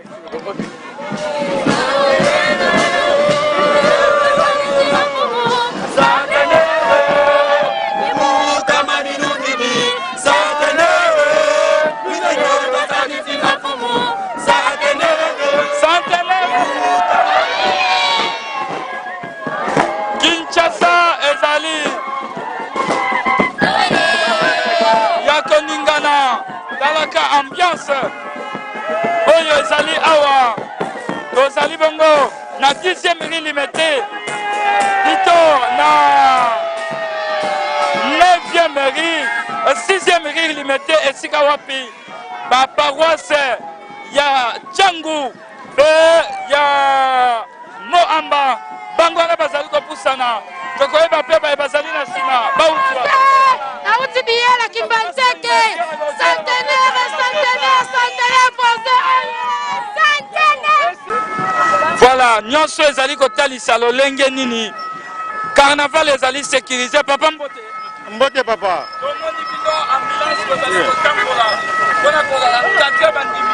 Kinshasa ezali ya koningana talaka ambiance oyo ezali awa tozali bongo na 10e rue Limete plito na 9e rue 6e rue Limete esika wapi ba paroisse ya Tchangu pe ya Moamba bango wana bazali kopusana tokoyeba mpe bazali na nsima bauti nauti biyela Kimbanzeke centenaire voilà nyonso ezali kotalisa lolenge nini carnaval ezali sécurisé papa mbote papa tomoni bino ambulance kozali kotambola mpona kokadre bandimi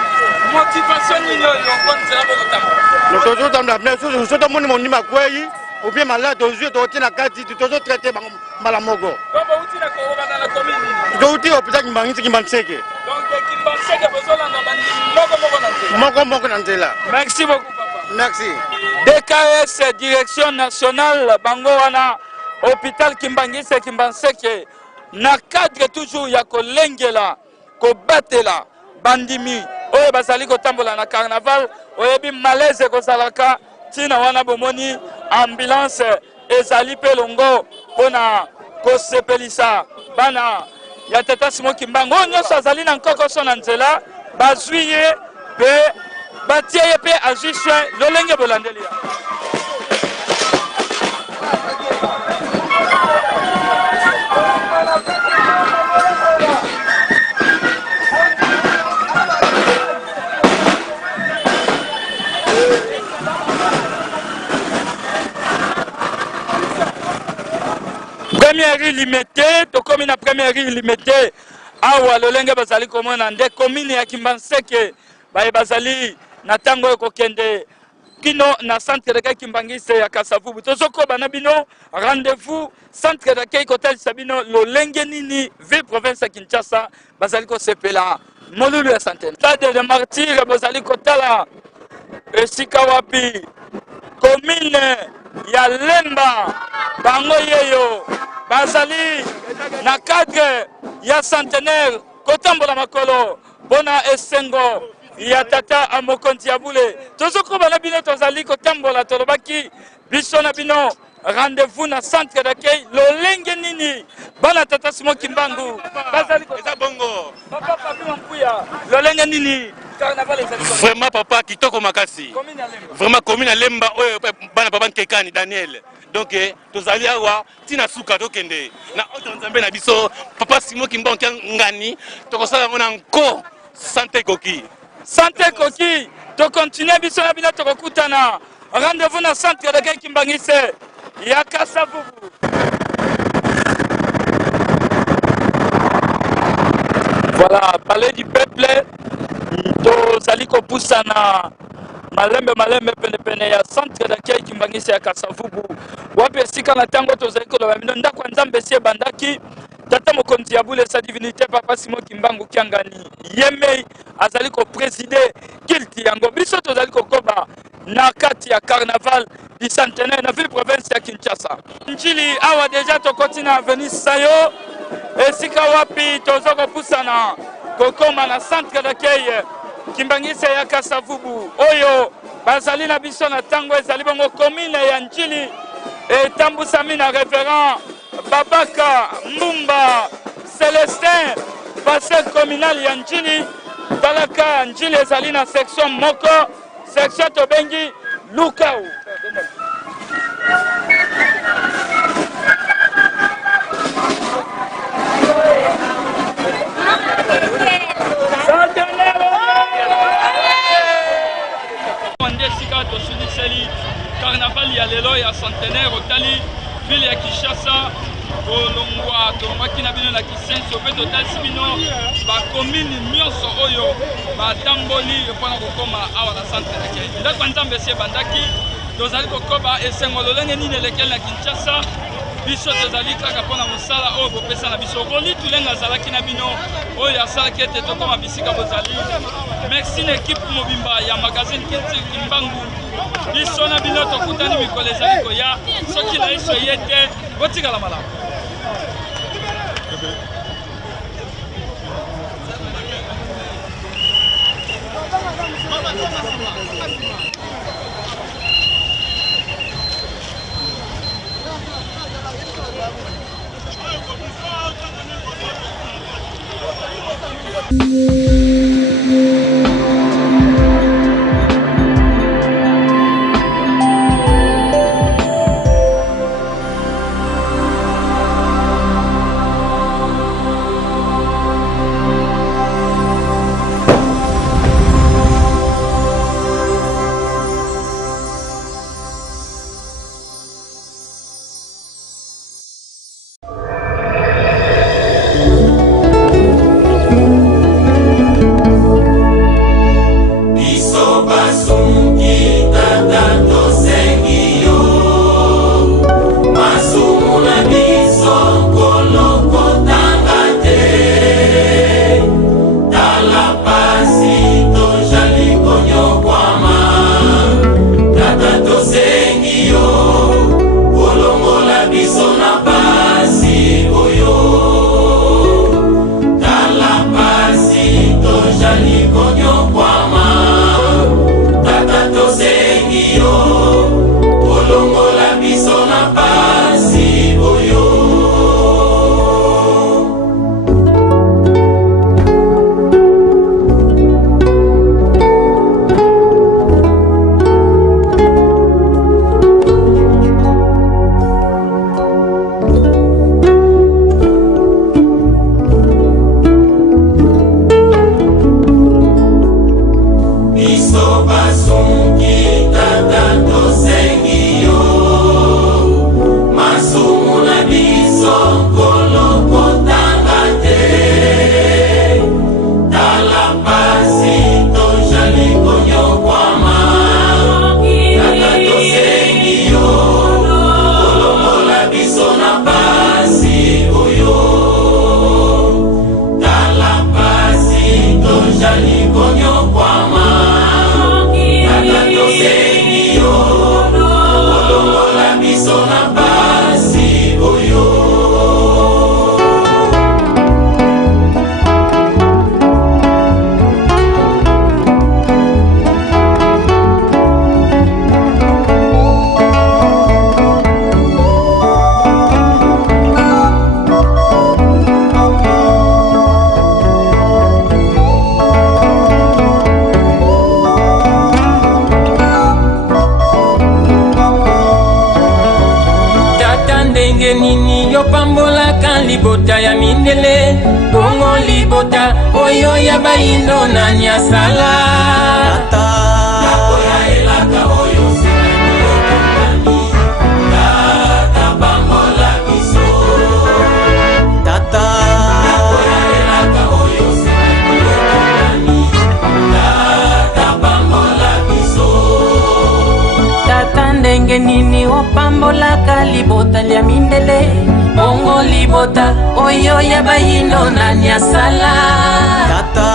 motivation nini oyo konzela bokotambola tozotambola mais so tomoni mondima kwei ou bien malade tozwi toti na kati tozotraite bango mbala moko bouti na koobana na commune touti hôpital Kimbangisi Kimbanseke donc Kimbaseke bozolanda bandimi moko na nzela. Merci beaucoup papa. Merci. DKS direction nationale bango wana hôpital Kimbangisi Kimbanseke na cadre toujours ya kolengela kobatela bandimi oyo bazali kotambola na carnaval oyebi malaise kozalaka tina wana bomoni ambulance ezali pe longo pona kosepelisa bana ya tata Simon Kimbangu oyo nyonso azali na nkokoso na nzela bazwi ye pe batie ye pe azwi soin lolenge bolandeli ya Première rue Limete, tokomi na première rue Limete. Awa lolenge bazali komona nde commune ya Kimbanseke baye bazali na tango kokende kino na centre de Kimbangisi ya Kasavubu. Tozoko bana bino rendez-vous centre de Kei Kotel Sabino lolenge nini ville province ya Kinshasa bazali ko sepela molulu ya Santé. Stade de Martyrs bazali kotala esika wapi commune ya Lemba bango yeyo bazali na cadre ya centenaire kotambola makolo bona esengo ya tata amokonzi ya bule tozoko bana bino tozali kotambola tolobaki biso na bino rendez-vous na centre d'accueil lolenge nini bana tata Simon Kimbangu bazali eza bongo papa papi mpuya lolenge nini carnaval ezali vraiment papa kitoko makasi vraiment commune Lemba oyo bana papa Nkekani Daniel donc tozali awa tina suka tokende na autre nzambe na biso papa Simon Kimbangu ngani tokosala ngona nko santé koki to continuer biso na bino tokokutana rendez-vous na centre de Kimbangisi ya Kasavubu. Voilà, palais du peuple tozali kopusana malembe pene ya centre d'accueil Kimbangisi ya Kasavubu wapi esika na tango tozali koloba bino ndako ya Nzambe sie bandaki tata mokonzi ya bule sa divinité papa Simon Kimbangu Kiangani yeme azali ko présider kilti yango biso tozali kokoba na kati ya carnaval du centenaire na ville province ya Kinshasa njili awa deja tokoti na avenue Sayo esika wapi tozoko pusana kokoma na centre d'accueil Kimbangisi ya Kasavubu oyo bazali na biso na tango ezali bongo commune ya Njili etambusami na révérend Babaka Mbumba Célestin pasteur communal ya Njili talaka Njili ezali na section moko section tobengi Lukau ville ya Kinshasa kolongwa tolongwaki na bino na Kisenso mpe totalisi bino bakomini nyonso oyo batamboli mpona kokoma awa na centre na Kei. Ndako ya Nzambe esi ebandaki tozali kokoba esengo lolenge nini elekeli na Kinshasa biso tozali kaka mpona mosala oyo bopesa na biso roli tulenga azalaki na bino oyo asalaki ete tokoma bisika bozali. Merci na ekipe mobimba ya magazine Culture Kimbangu biso na bino tokutani mikolo ezali koya soki na biso ye te botikala malamu. nini opambolaka libota lya mindele bongo libota oyo ya bayino nani asala tata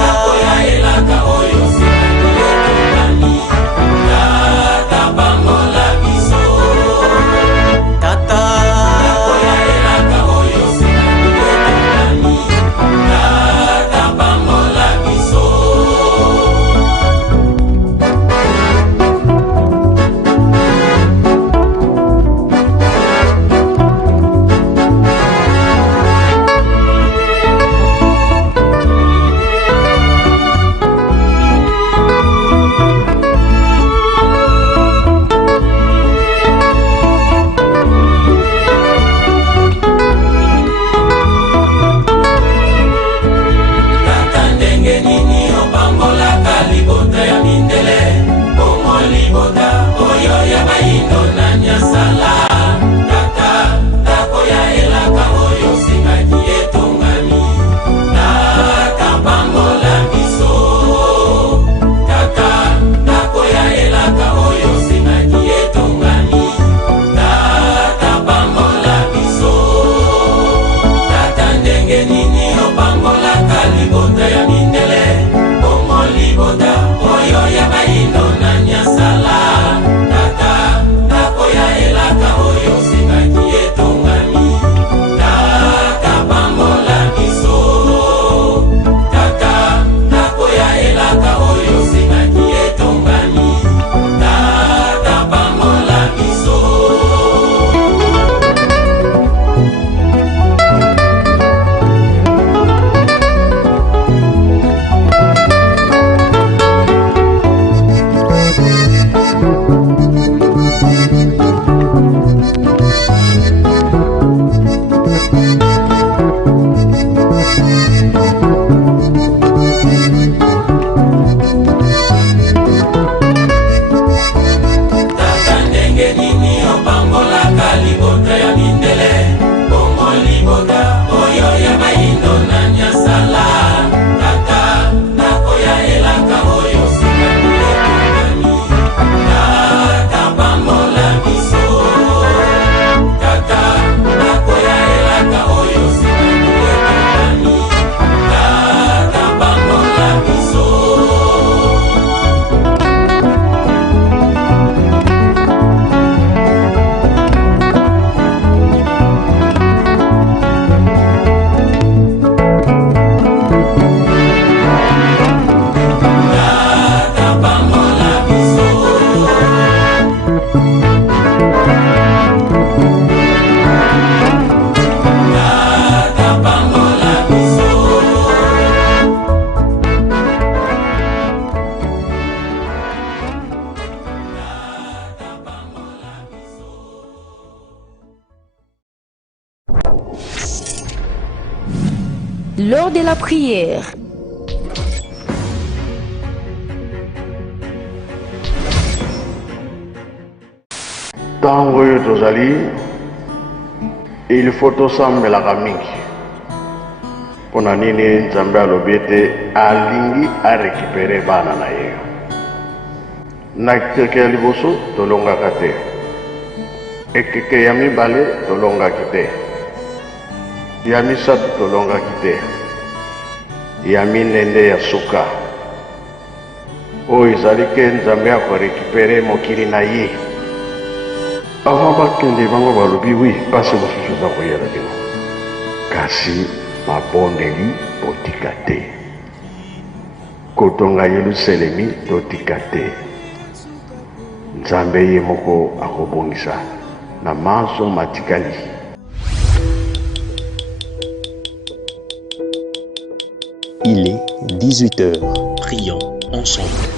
nakoya elaka oyo sinaki etobani tata pambola biso tata nakoya elaka oyo sinaki etobani tata pambola biso. ndenge nini opambolaka libota ya mindele bongo libota oyo ya bayindo na nyasala tata nakoya elaka oyo singaki etongami tata pambola biso tata nakoya elaka oyo singaki etongami tata pambola biso. Opambolaka libota ya mindele bongo libota oyo ya bayindo na nyasala tata nakoya elaka oyo singaki etongami tata pambola biso tata nakoya elaka oyo singaki etongami tata pambola biso. Lors de la prière. Tango oyo tozali il faut tosambelaka mingi mpona nini nzambe alobi ete alingi arekipere bana na ye. Na ekeke ya liboso tolongaka te, ekeke ya mibale tolongaki te, ya misato tolongaki te, ya minende ya suka oyo ezali ke nzambe akorekipere mokili na ye. Avant bakende bango balobi wi basi mosusu eza koyela bino, kasi mabondeli botika te, kotonga Yelusalemi totika te. Nzambe ye moko akobongisa na manso matikali. Il est 18h. Prions ensemble.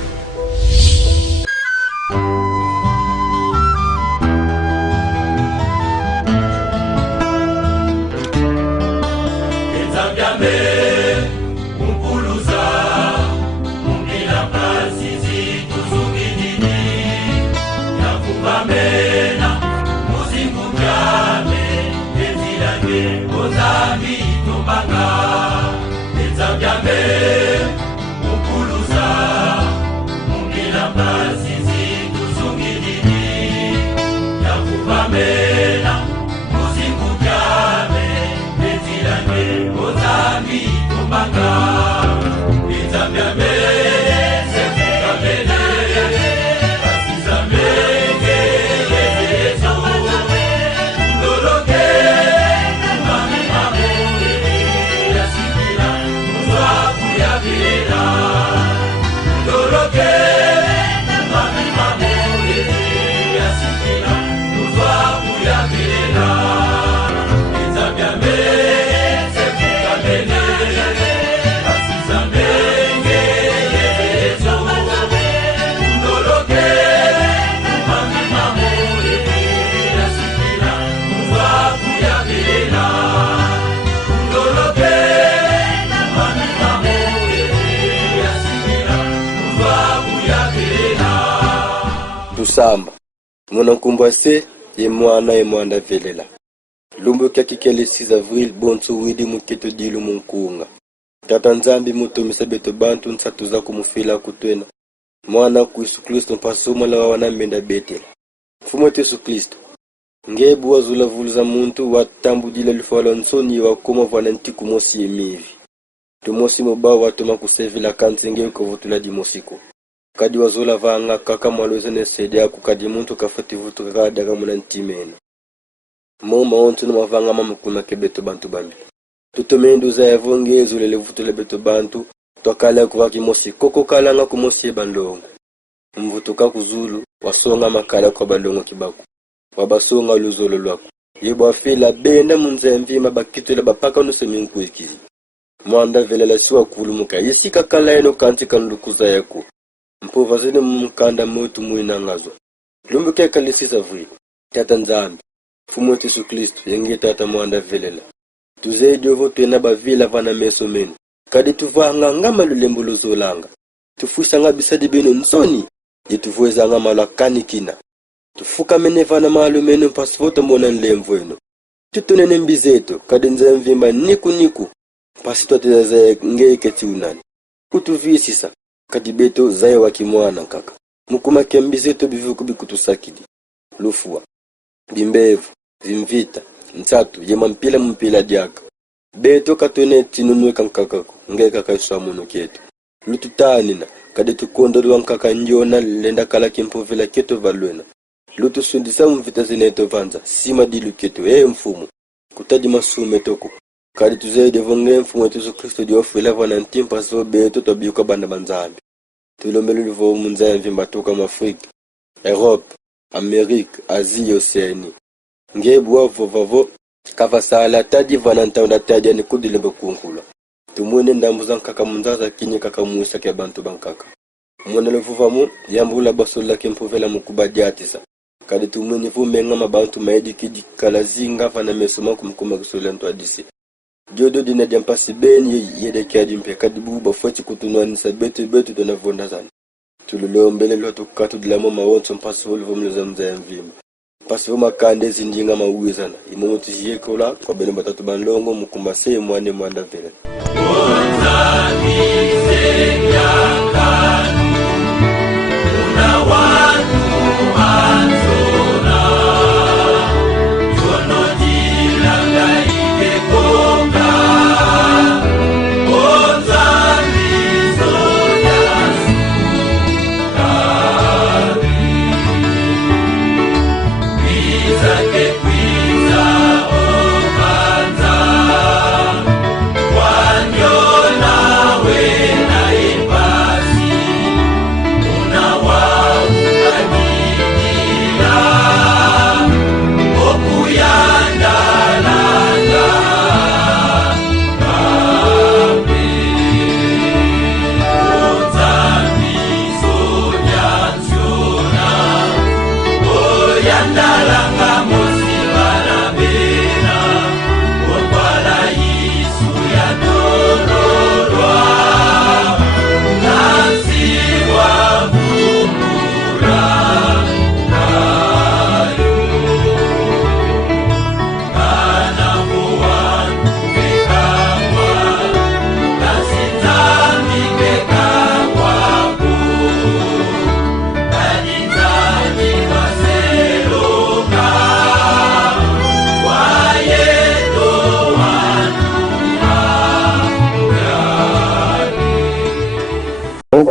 Samba mwana nkumbwase ye mwana velela lumbu kakikele 6 avril bonso widi muketo dilu munkunga tata nzambi mutomisa beto bantu nsatuza kumufila kutwena mwana ku Yesu Kristo mpasoma la wana menda betela fumo Yesu Kristo ngebu wazula vuluza muntu watambudila lufala nsoni wakoma vana ntiku mosi emivi tumosi moba watoma kusevila kanzenge ukavutula dimosiko kadi wazula vanga kaka mwaloze nesede kukadi muntu kafativutu kakadaka muna ntimena moma ontu no mavanga mamukuma kebeto bantu bambi tutomenduza yavongezo lele vutula beto bantu twakala kuvaki mosi koko kalanga kumosi bandongo mvutuka kuzulu wasonga makala kwa balongo kibaku wabasonga luzolo lwako yebo afela benda munzemvima bakitula bapaka nuseminkuikizi mwanda velela siwa kulumuka yisika kala eno kanti kanlukuza yako mpova zene mumkanda mutu muinangazwa lumbuke kalisiza vwi tata nzambi fumu Yesu Kristo yengi tata mwanda velela tuzeidi ovo tuena bavila vana meso menu kadi tuvanga ngama lulembo luzolanga tufuisa ngabisadi beno nsoni yetuvueza ngama lwakanikina tufuka menevana malu menu pasfoto mona nlemvo eno tutonene mbizeto kadi nzemvimba niku pasi twateza ngeiketi unani kutuvisisa kadi beto zaye wakimwana kaka mukuma kembizeto bivuku bikutusakidi lufua bimbevu zimvita nsatu yema mpila diaka beto katone tinunwe kankakako ngeka kaiswa munu ketu lututanina kadi tukondolwa nkaka njona lenda kala kimpovela keto valwena lutu sundisa mvita zineto vanza sima dilu keto mfumu kutadi masume toko kadi tuzaide vonge mfumu Yesu Kristo diofela vana ntimpa so beto tobiuka banda banzambi tulombelu livo munza mvimba toka mafrika Europe Amerique Asie Oceanie ngebu wavo kavasala tadi vana ntaunda tadi ni kudilembe kunkula tumwene ndambuza nkaka munzaza kinye kaka musa ke bantu bankaka mwana levuvamu yambula basola kempovela mukubadiatisa kadi tumwene vumenga mabantu maedi kidi kalazinga vana mesoma kumkuma kusola ntwadisi jodo dina diampasi beni yede kadi mpe kadi buba foti kutunwanisa betu tonavonda zana tululombele lwatu katu dilamo mawonso mpasi volvomleza mza mvima pasi voma kande zindinga mawizana imomo tujiyekola kwa beno batatu banlongo mukumbase mwane mwanda vele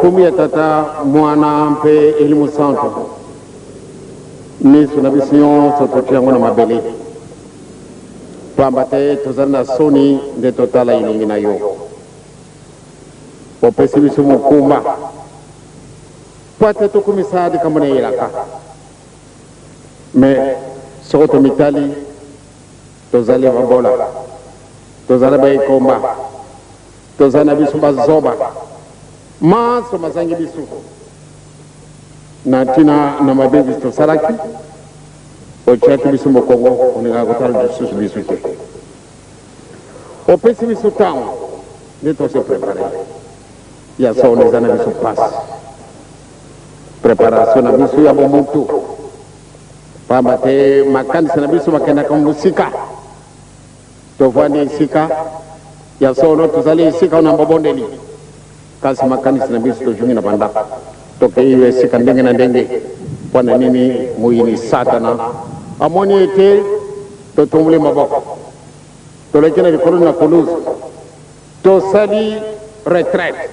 Kumi ya tata mwana mpe elimu santo ni sunabisiyon sotoki yango na mabele pamba te tozali na soni nde totala elongi na yo opesi biso mokumba po ate tokumisa likambo na eyelaka me soko tomitali tozali babola tozali baekomba tozali na biso bazoba maso mazangi biso na tina na mabebi tosalaki otiaki biso mokongo oninga kotala lisusu biso te opesi biso ntango nde tose prepare ya sone eza na biso pasi preparation na biso ya bomutu pamba te makanisi na biso makendaka mosika tovandi esika ya sono tozali esika na mbobondeli kasi makanisi na biso tozongi na bandako tokei esika ndenge na ndenge mpona nini moyini satana amoni ete to tumuli maboko to lekena likolo na pelouse to sali retraite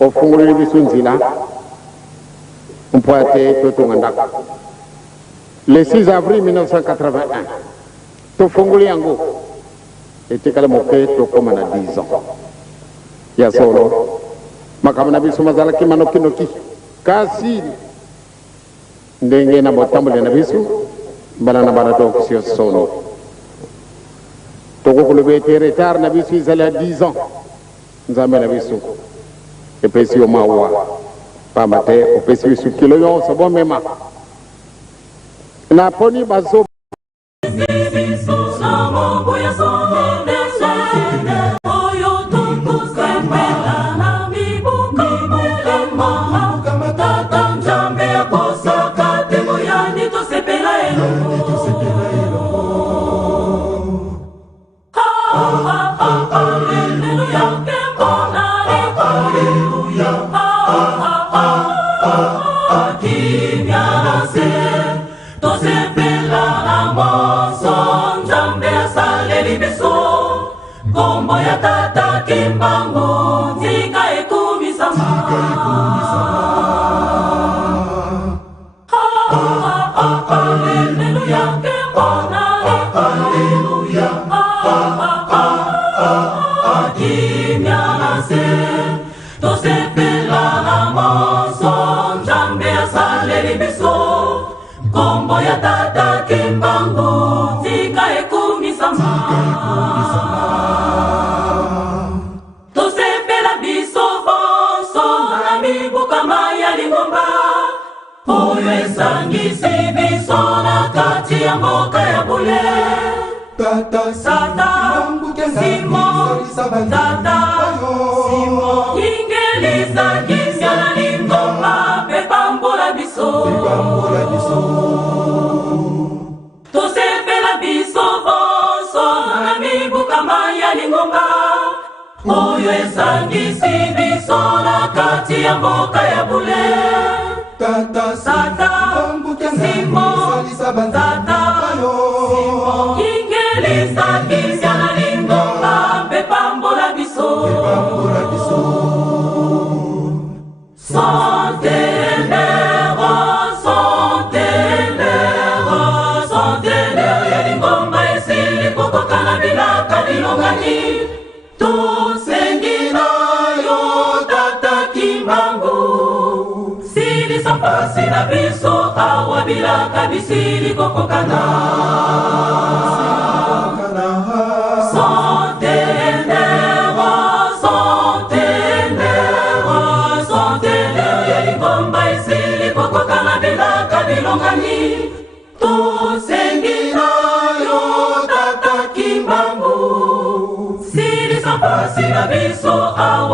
ofunguleli biso nzela mpo ate totonga ndako. Le 6 avril 1981 tofunguli yango etikala moke tokoma na 10 ans ya solo makambo na biso mazalaki manokinoki kasi ndenge na botambole na biso mbala na bana tokisio solo tokokoloba ete retard na biso ezali ya 10 ans nzambe na biso epesi yo mawa pamba te opesi biso kilo yonso bomema na poni bazo Kombo ya tata Kimbangu tika ekumisama Hallelujah kembona Hallelujah Kimya nase tosepela na moso Nzambe asaleri biso Kombo ya tata Kimbangu tika ekumisama Sangisi bisona kati ya mboka ya bule Tata Simo Tata Simo Ingelisa kisya lingoma Pepambula biso Tosepela biso boso Na mibu kama ya lingoma Oyo esangisi bisona kati ya mboka ya bule Tata Simo Tata Simo Ingelisa kisya na lingoma Pepambula biso Centenaire ya lingoma esili kokokana bilaka bilongani Tosengina yo Tata Kimbangu Pasi na biso awa bilaka bisili kokokana Centenaire ya lingomba esili kokokana bilaka bilongani Tosengina yo Tata Kimbangu Silisa pasi na biso awa